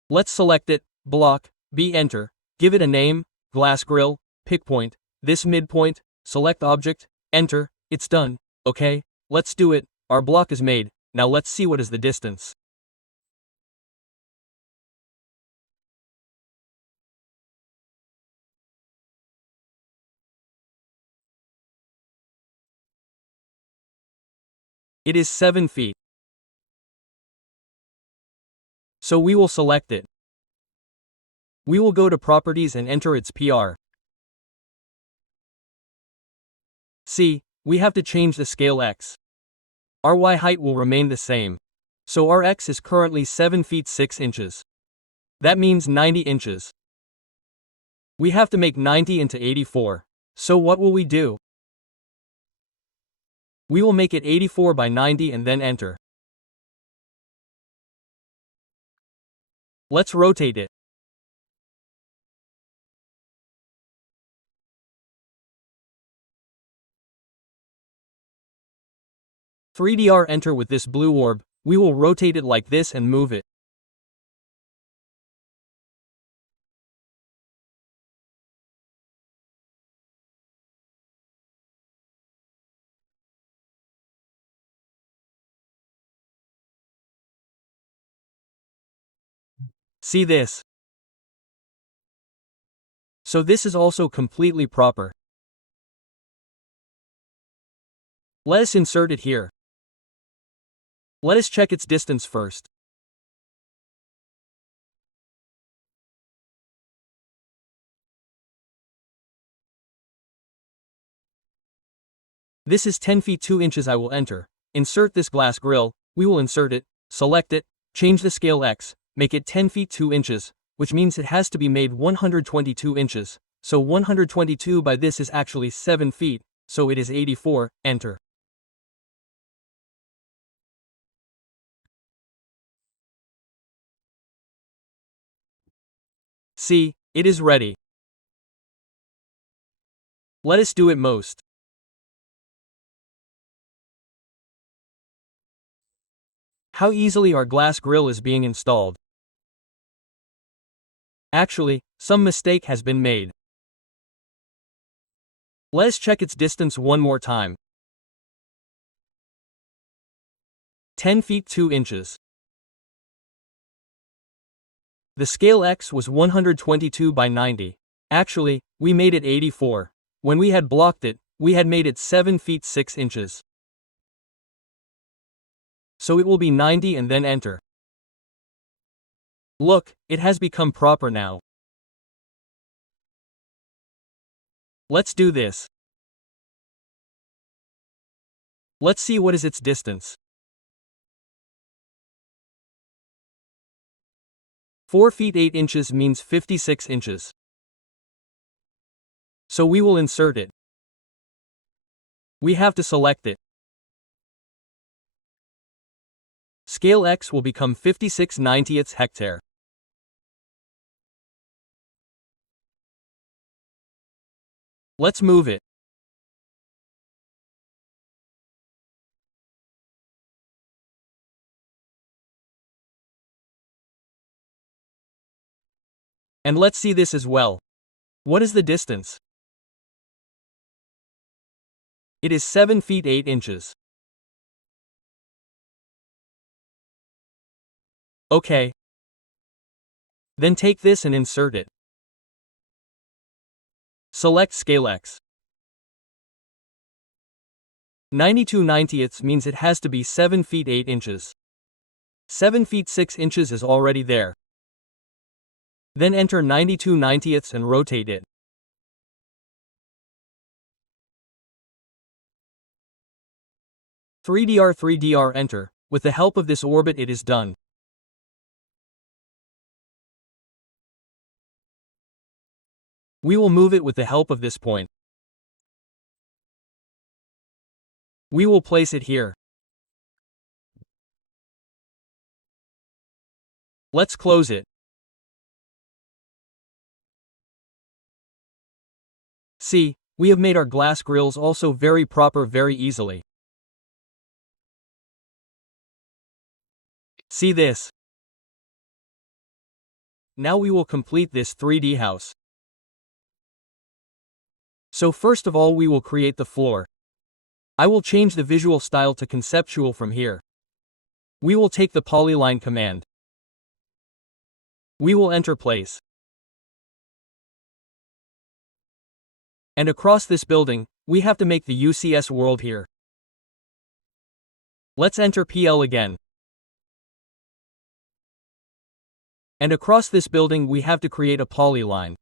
Let's select it, block, B enter, give it a name, glass grill, pick point, this midpoint, select object, enter, it's done. Okay, let's do it, our block is made, now let's see what is the distance. It is 7 feet. So we will select it. We will go to Properties and enter its PR. See, we have to change the scale X. Our Y height will remain the same. So our X is currently 7 feet 6 inches. That means 90 inches. We have to make 90 into 84. So what will we do? We will make it 84 by 90 and then enter. Let's rotate it. "3DR enter with this blue orb, we will rotate it like this and move it. See this? So this is also completely proper. Let us insert it here. Let us check its distance first. This is 10 feet 2 inches. I will enter. Insert this glass grill, we will insert it, select it, change the scale X, make it 10 feet 2 inches, which means it has to be made 122 inches. So 122 by this is actually 7 feet, so it is 84, enter. See, it is ready. Let us do it most. How easily our glass grill is being installed. Actually, some mistake has been made. Let's check its distance one more time. 10 feet 2 inches. The scale X was 122 by 90. Actually, we made it 84. When we had blocked it, we had made it 7 feet 6 inches. So it will be 90 and then enter. Look, it has become proper now. Let's do this. Let's see what is its distance. 4 feet 8 inches means 56 inches. So we will insert it. We have to select it. Scale X will become 56/90 hectare. Let's move it. And let's see this as well. What is the distance? It is 7 feet 8 inches. Okay. Then take this and insert it. Select Scale X. 92/90 means it has to be 7 feet 8 inches. 7 feet 6 inches is already there. Then enter 92/90 and rotate it. "3dr enter. With the help of this orbit it is done. We will move it with the help of this point. We will place it here. Let's close it. See, we have made our glass grills also very proper very easily. See this? Now we will complete this 3D house. So first of all we will create the floor. I will change the visual style to conceptual from here. We will take the Polyline command. We will enter place. And across this building, we have to make the UCS world here. Let's enter PL again. And across this building we have to create a polyline.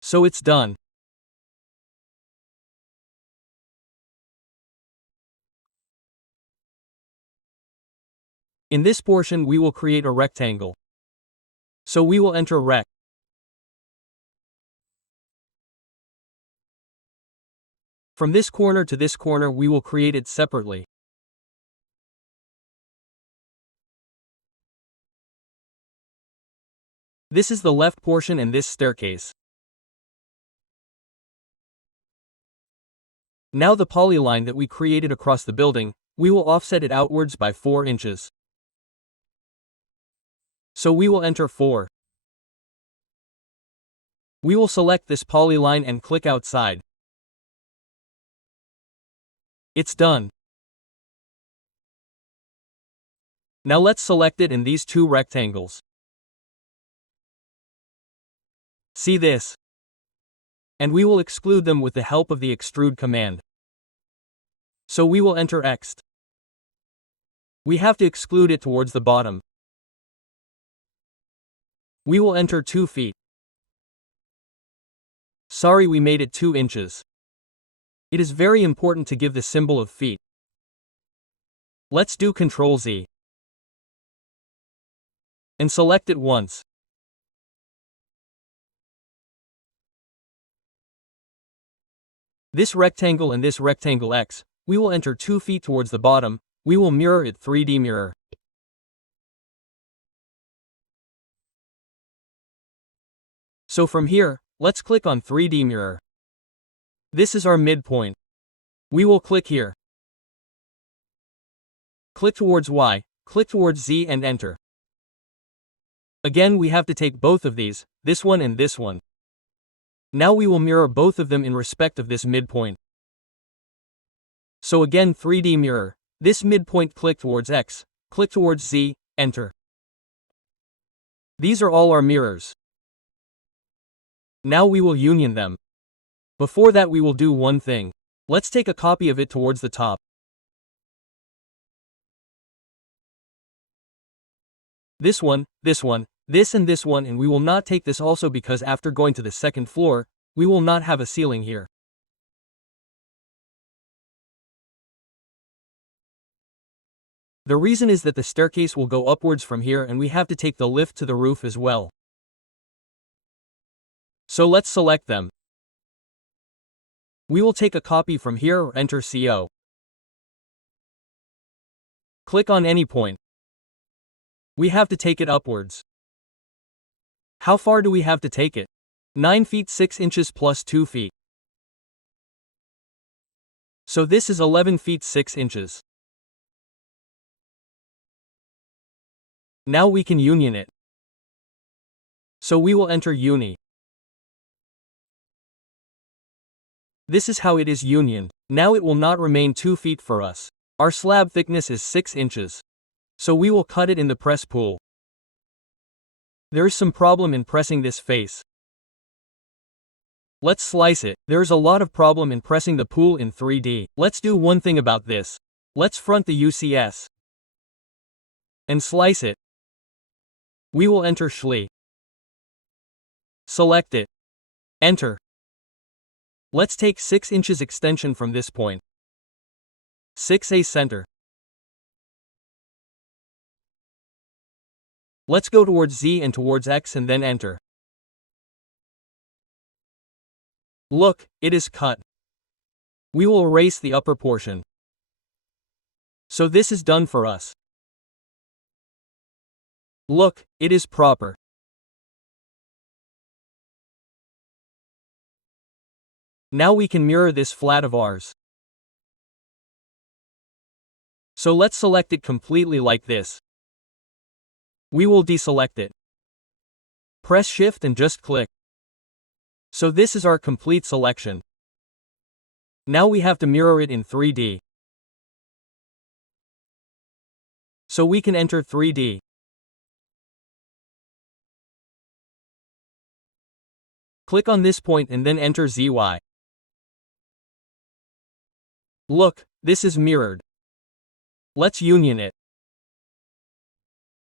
So it's done. In this portion we will create a rectangle. So we will enter rect. From this corner to this corner we will create it separately. This is the left portion and this staircase. Now the polyline that we created across the building, we will offset it outwards by 4 inches. So we will enter 4. We will select this polyline and click outside. It's done. Now let's select it in these 2 rectangles. See this? And we will exclude them with the help of the Extrude command. So we will enter Ext. We have to exclude it towards the bottom. We will enter 2 feet. Sorry, we made it 2 inches. It is very important to give the symbol of feet. Let's do Ctrl Z. And select it once. This rectangle and this rectangle X, we will enter 2 feet towards the bottom. We will mirror it 3D mirror. So from here, let's click on 3D mirror. This is our midpoint. We will click here. Click towards Y, click towards Z and enter. Again we have to take both of these, this one and this one. Now we will mirror both of them in respect of this midpoint. So again 3D mirror, this midpoint click towards X, click towards Z, enter. These are all our mirrors. Now we will union them. Before that we will do one thing. Let's take a copy of it towards the top. This one, this and this one, and we will not take this also because after going to the second floor, we will not have a ceiling here. The reason is that the staircase will go upwards from here and we have to take the lift to the roof as well. So let's select them. We will take a copy from here or enter CO. Click on any point. We have to take it upwards. How far do we have to take it? 9 feet 6 inches plus 2 feet. So this is 11 feet 6 inches. Now we can union it. So we will enter uni. This is how it is unioned. Now it will not remain 2 feet for us. Our slab thickness is 6 inches. So we will cut it in the press pull. There is some problem in pressing this face. Let's slice it. There is a lot of problem in pressing the pool in 3D. Let's do one thing about this. Let's front the UCS and slice it. We will enter Schli. Select it. Enter. Let's take 6 inches extension from this point. 6A center. Let's go towards Z and towards X and then enter. Look, it is cut. We will erase the upper portion. So this is done for us. Look, it is proper. Now we can mirror this flat of ours. So let's select it completely like this. We will deselect it. Press Shift and just click. So this is our complete selection. Now we have to mirror it in 3D. So we can enter 3D. Click on this point and then enter ZY. Look, this is mirrored. Let's union it.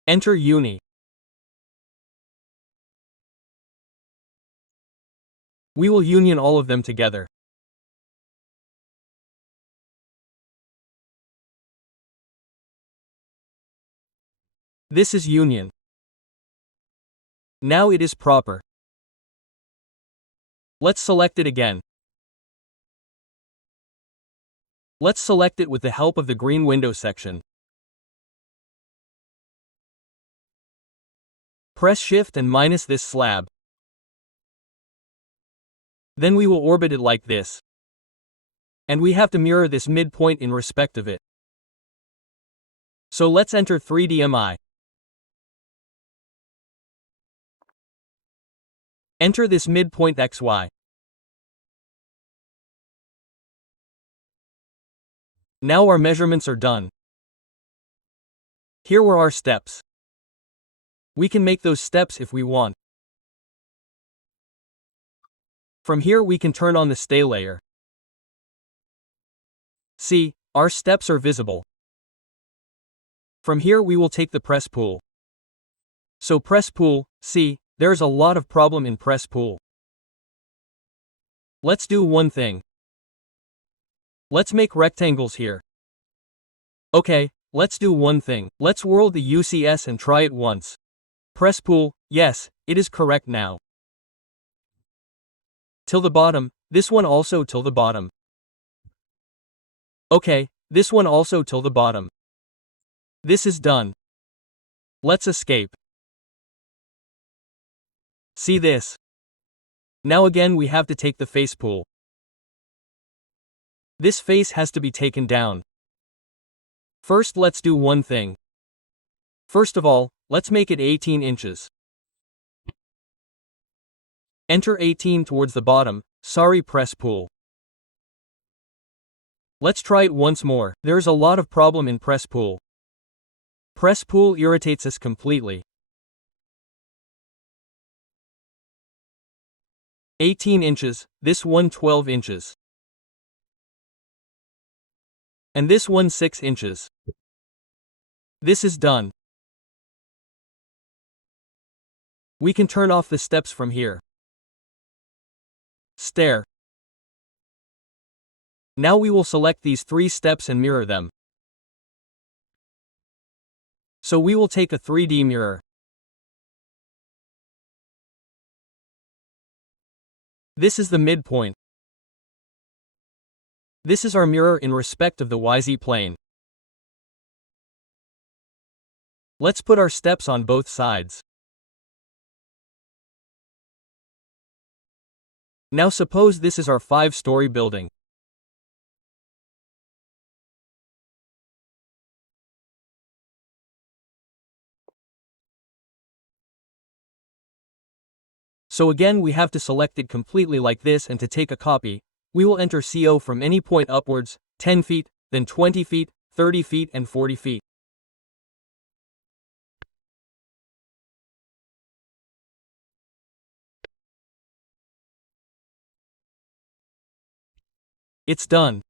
Enter Uni. We will union all of them together. This is union. Now it is proper. Let's select it again. Let's select it with the help of the green window section. Press Shift and minus this slab. Then we will orbit it like this. And we have to mirror this midpoint in respect of it. So let's enter 3DMI. Enter this midpoint XY. Now our measurements are done. Here were our steps. We can make those steps if we want. From here we can turn on the stay layer. See, our steps are visible. From here we will take the press pull. So press pull, see, there's a lot of problem in press pull. Let's do one thing. Let's make rectangles here. Okay, let's do one thing. Let's whirl the UCS and try it once. Press pull, yes, it is correct now. Till the bottom, this one also till the bottom. Okay, this one also till the bottom. This is done. Let's escape. See this? Now again we have to take the face pull. This face has to be taken down. First let's do one thing. First of all, let's make it 18 inches. Enter 18 towards the bottom, sorry press pull. Let's try it once more. There's a lot of problem in press pull. Press pull irritates us completely. 18 inches, this one 12 inches. And this one 6 inches. This is done. We can turn off the steps from here. Stair. Now we will select these 3 steps and mirror them. So we will take a 3D mirror. This is the midpoint. This is our mirror in respect of the YZ plane. Let's put our steps on both sides. Now suppose this is our 5-story building. So again we have to select it completely like this, and to take a copy, we will enter CO from any point upwards, 10 feet, then 20 feet, 30 feet and 40 feet. It's done.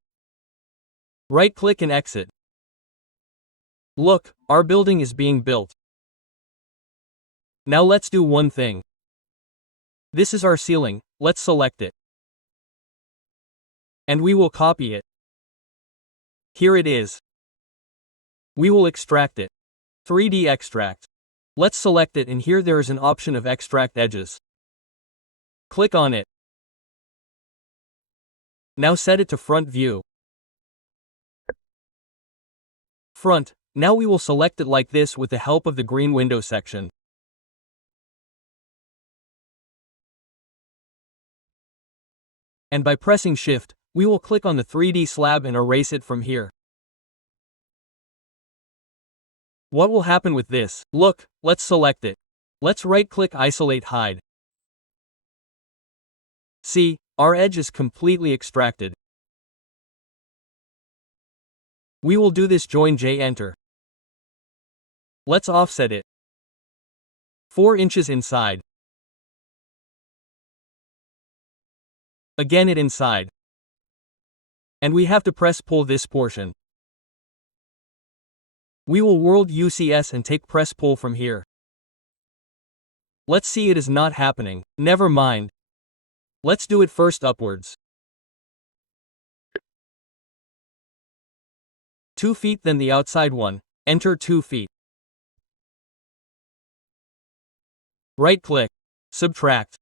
Right-click and exit. Look, our building is being built. Now let's do one thing. This is our ceiling, let's select it. And we will copy it. Here it is. We will extract it. 3D extract. Let's select it, and here there is an option of extract edges. Click on it. Now set it to front view. Front. Now we will select it like this with the help of the green window section. And by pressing Shift, we will click on the 3D slab and erase it from here. What will happen with this? Look, let's select it. Let's right-click, isolate, hide. See, our edge is completely extracted. We will do this, join J, enter. Let's offset it. 4 inches inside. Again it inside. And we have to press pull this portion. We will world UCS and take press pull from here. Let's see, it is not happening. Never mind. Let's do it first upwards. 2 feet, then the outside one. Enter 2 feet. Right click. Subtract.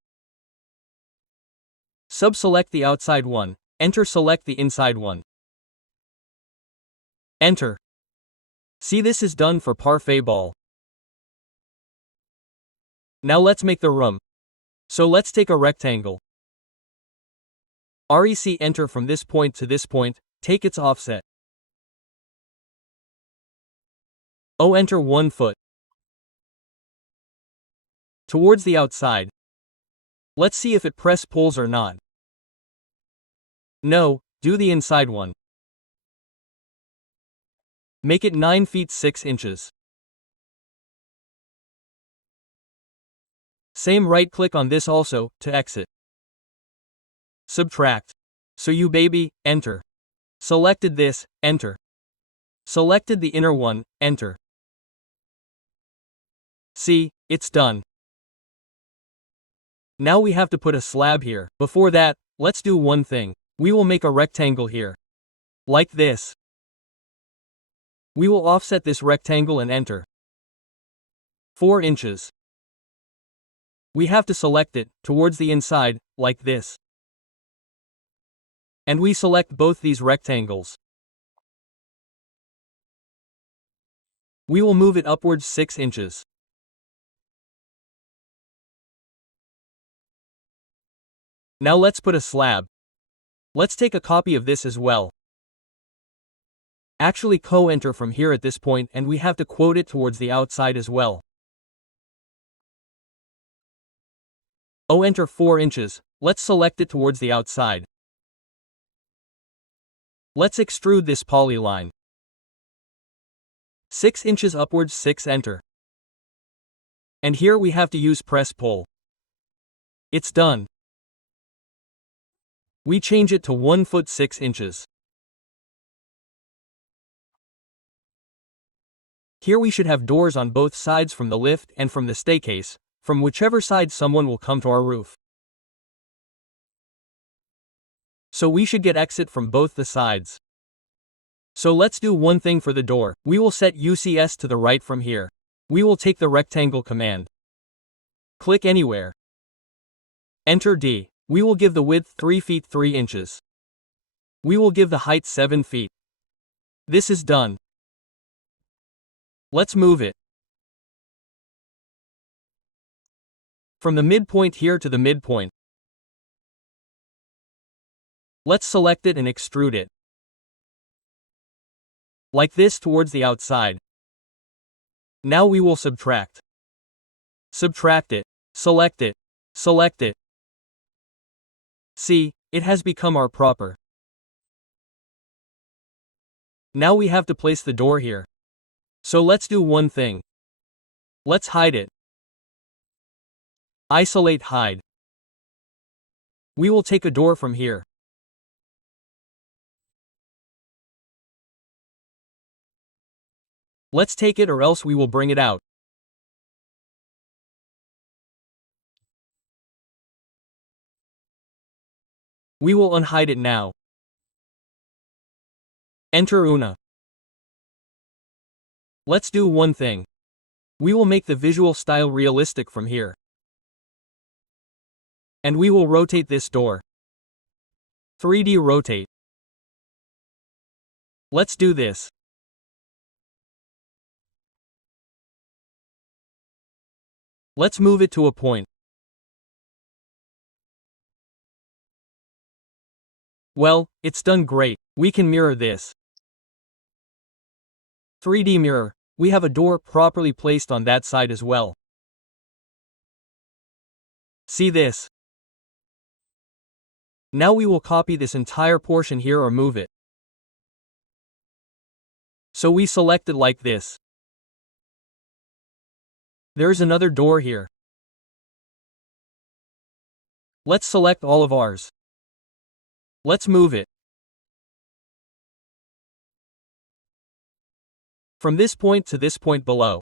Select the outside one. Enter, select the inside one. Enter. See, this is done for parfait ball. Now let's make the room. So let's take a rectangle. REC, enter from this point to this point, take its offset. O, enter 1 foot. Towards the outside. Let's see if it press pulls or not. No, do the inside one. Make it 9 feet 6 inches. Same, right click on this also, to exit. Subtract. So you baby, enter. Selected this, enter. Selected the inner one, enter. See, it's done. Now we have to put a slab here. Before that, let's do one thing. We will make a rectangle here. Like this. We will offset this rectangle and enter. 4 inches. We have to select it, towards the inside, like this. And we select both these rectangles. We will move it upwards 6 inches. Now let's put a slab. Let's take a copy of this as well. Actually enter from here at this point, and we have to quote it towards the outside as well. Enter 4 inches, let's select it towards the outside. Let's extrude this polyline. 6 inches upwards, 6, enter. And here we have to use press pull. It's done. We change it to 1 foot 6 inches. Here we should have doors on both sides from the lift and from the staircase, from whichever side someone will come to our roof. So we should get exit from both the sides. So let's do one thing for the door. We will set UCS to the right from here. We will take the rectangle command. Click anywhere. Enter D. We will give the width 3 feet 3 inches. We will give the height 7 feet. This is done. Let's move it. From the midpoint here to the midpoint. Let's select it and extrude it. Like this towards the outside. Now we will subtract. Subtract it. Select it. Select it. See, It has become our proper. Now we have to place the door here. So let's do one thing. Let's hide it. Isolate hide. We will take a door from here. Let's take it or else we will bring it out. We will unhide it now. Enter Una. Let's do one thing. We will make the visual style realistic from here. And we will rotate this door. 3D rotate. Let's do this. Let's move it to a point. Well, it's done great. We can mirror this. 3D mirror. We have a door properly placed on that side as well. See this? Now we will copy this entire portion here or move it. So we select it like this. There's another door here. Let's select all of ours. Let's move it. From this point to this point below.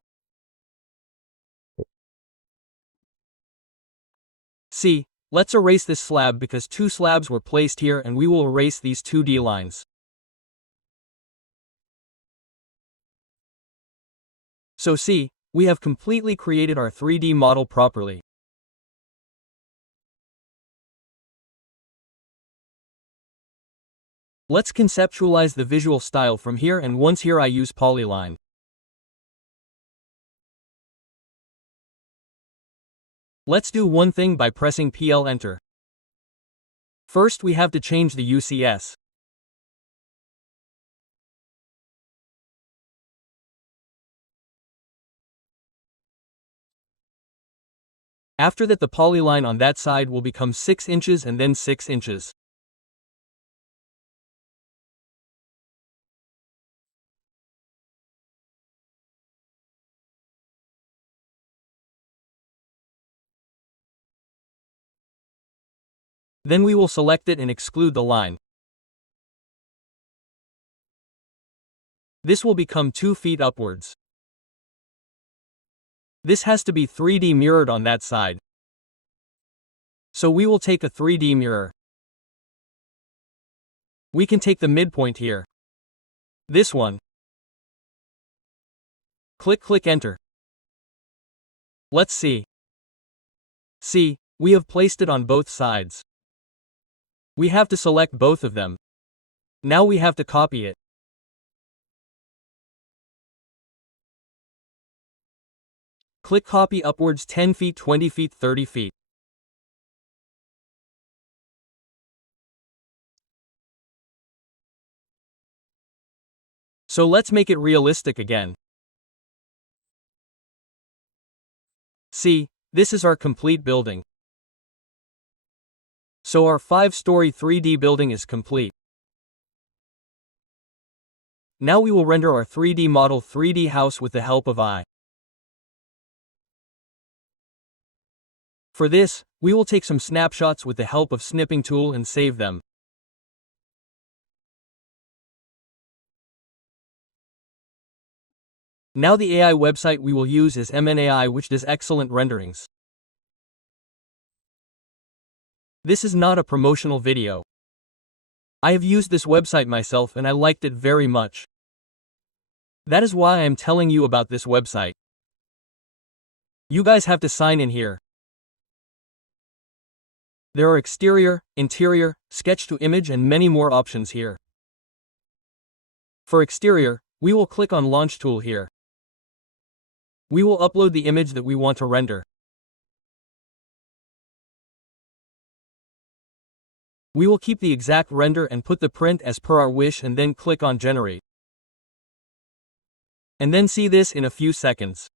See, let's erase this slab because two slabs were placed here and we will erase these 2D lines. So see, we have completely created our 3D model properly. Let's conceptualize the visual style from here, and once here I use Polyline. Let's do one thing by pressing PL Enter. First we have to change the UCS. After that the polyline on that side will become 6 inches and then 6 inches. Then we will select it and exclude the line. This will become 2 feet upwards. This has to be 3D mirrored on that side. So we will take a 3D mirror. We can take the midpoint here. This one. Click Enter. Let's see. See, we have placed it on both sides. We have to select both of them. Now we have to copy it. Click copy upwards 10 feet, 20 feet, 30 feet. So let's make it realistic again. See, this is our complete building. So our 5-story 3D building is complete. Now we will render our 3D model 3D house with the help of AI. For this, we will take some snapshots with the help of snipping tool and save them. Now the AI website we will use is MNAI, which does excellent renderings. This is not a promotional video. I have used this website myself and I liked it very much. That is why I am telling you about this website. You guys have to sign in here. There are exterior, interior, sketch to image and many more options here. For exterior, we will click on Launch tool here. We will upload the image that we want to render. We will keep the exact render and put the print as per our wish and then click on Generate. And then see this in a few seconds.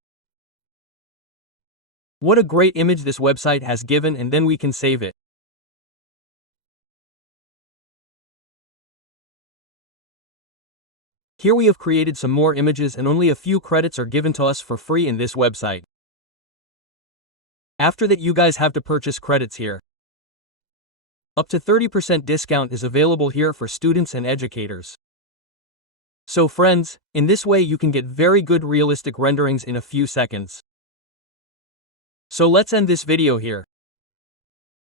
What a great image this website has given, and then we can save it. Here we have created some more images and only a few credits are given to us for free in this website. After that you guys have to purchase credits here. Up to 30% discount is available here for students and educators. So friends, in this way you can get very good realistic renderings in a few seconds. So let's end this video here.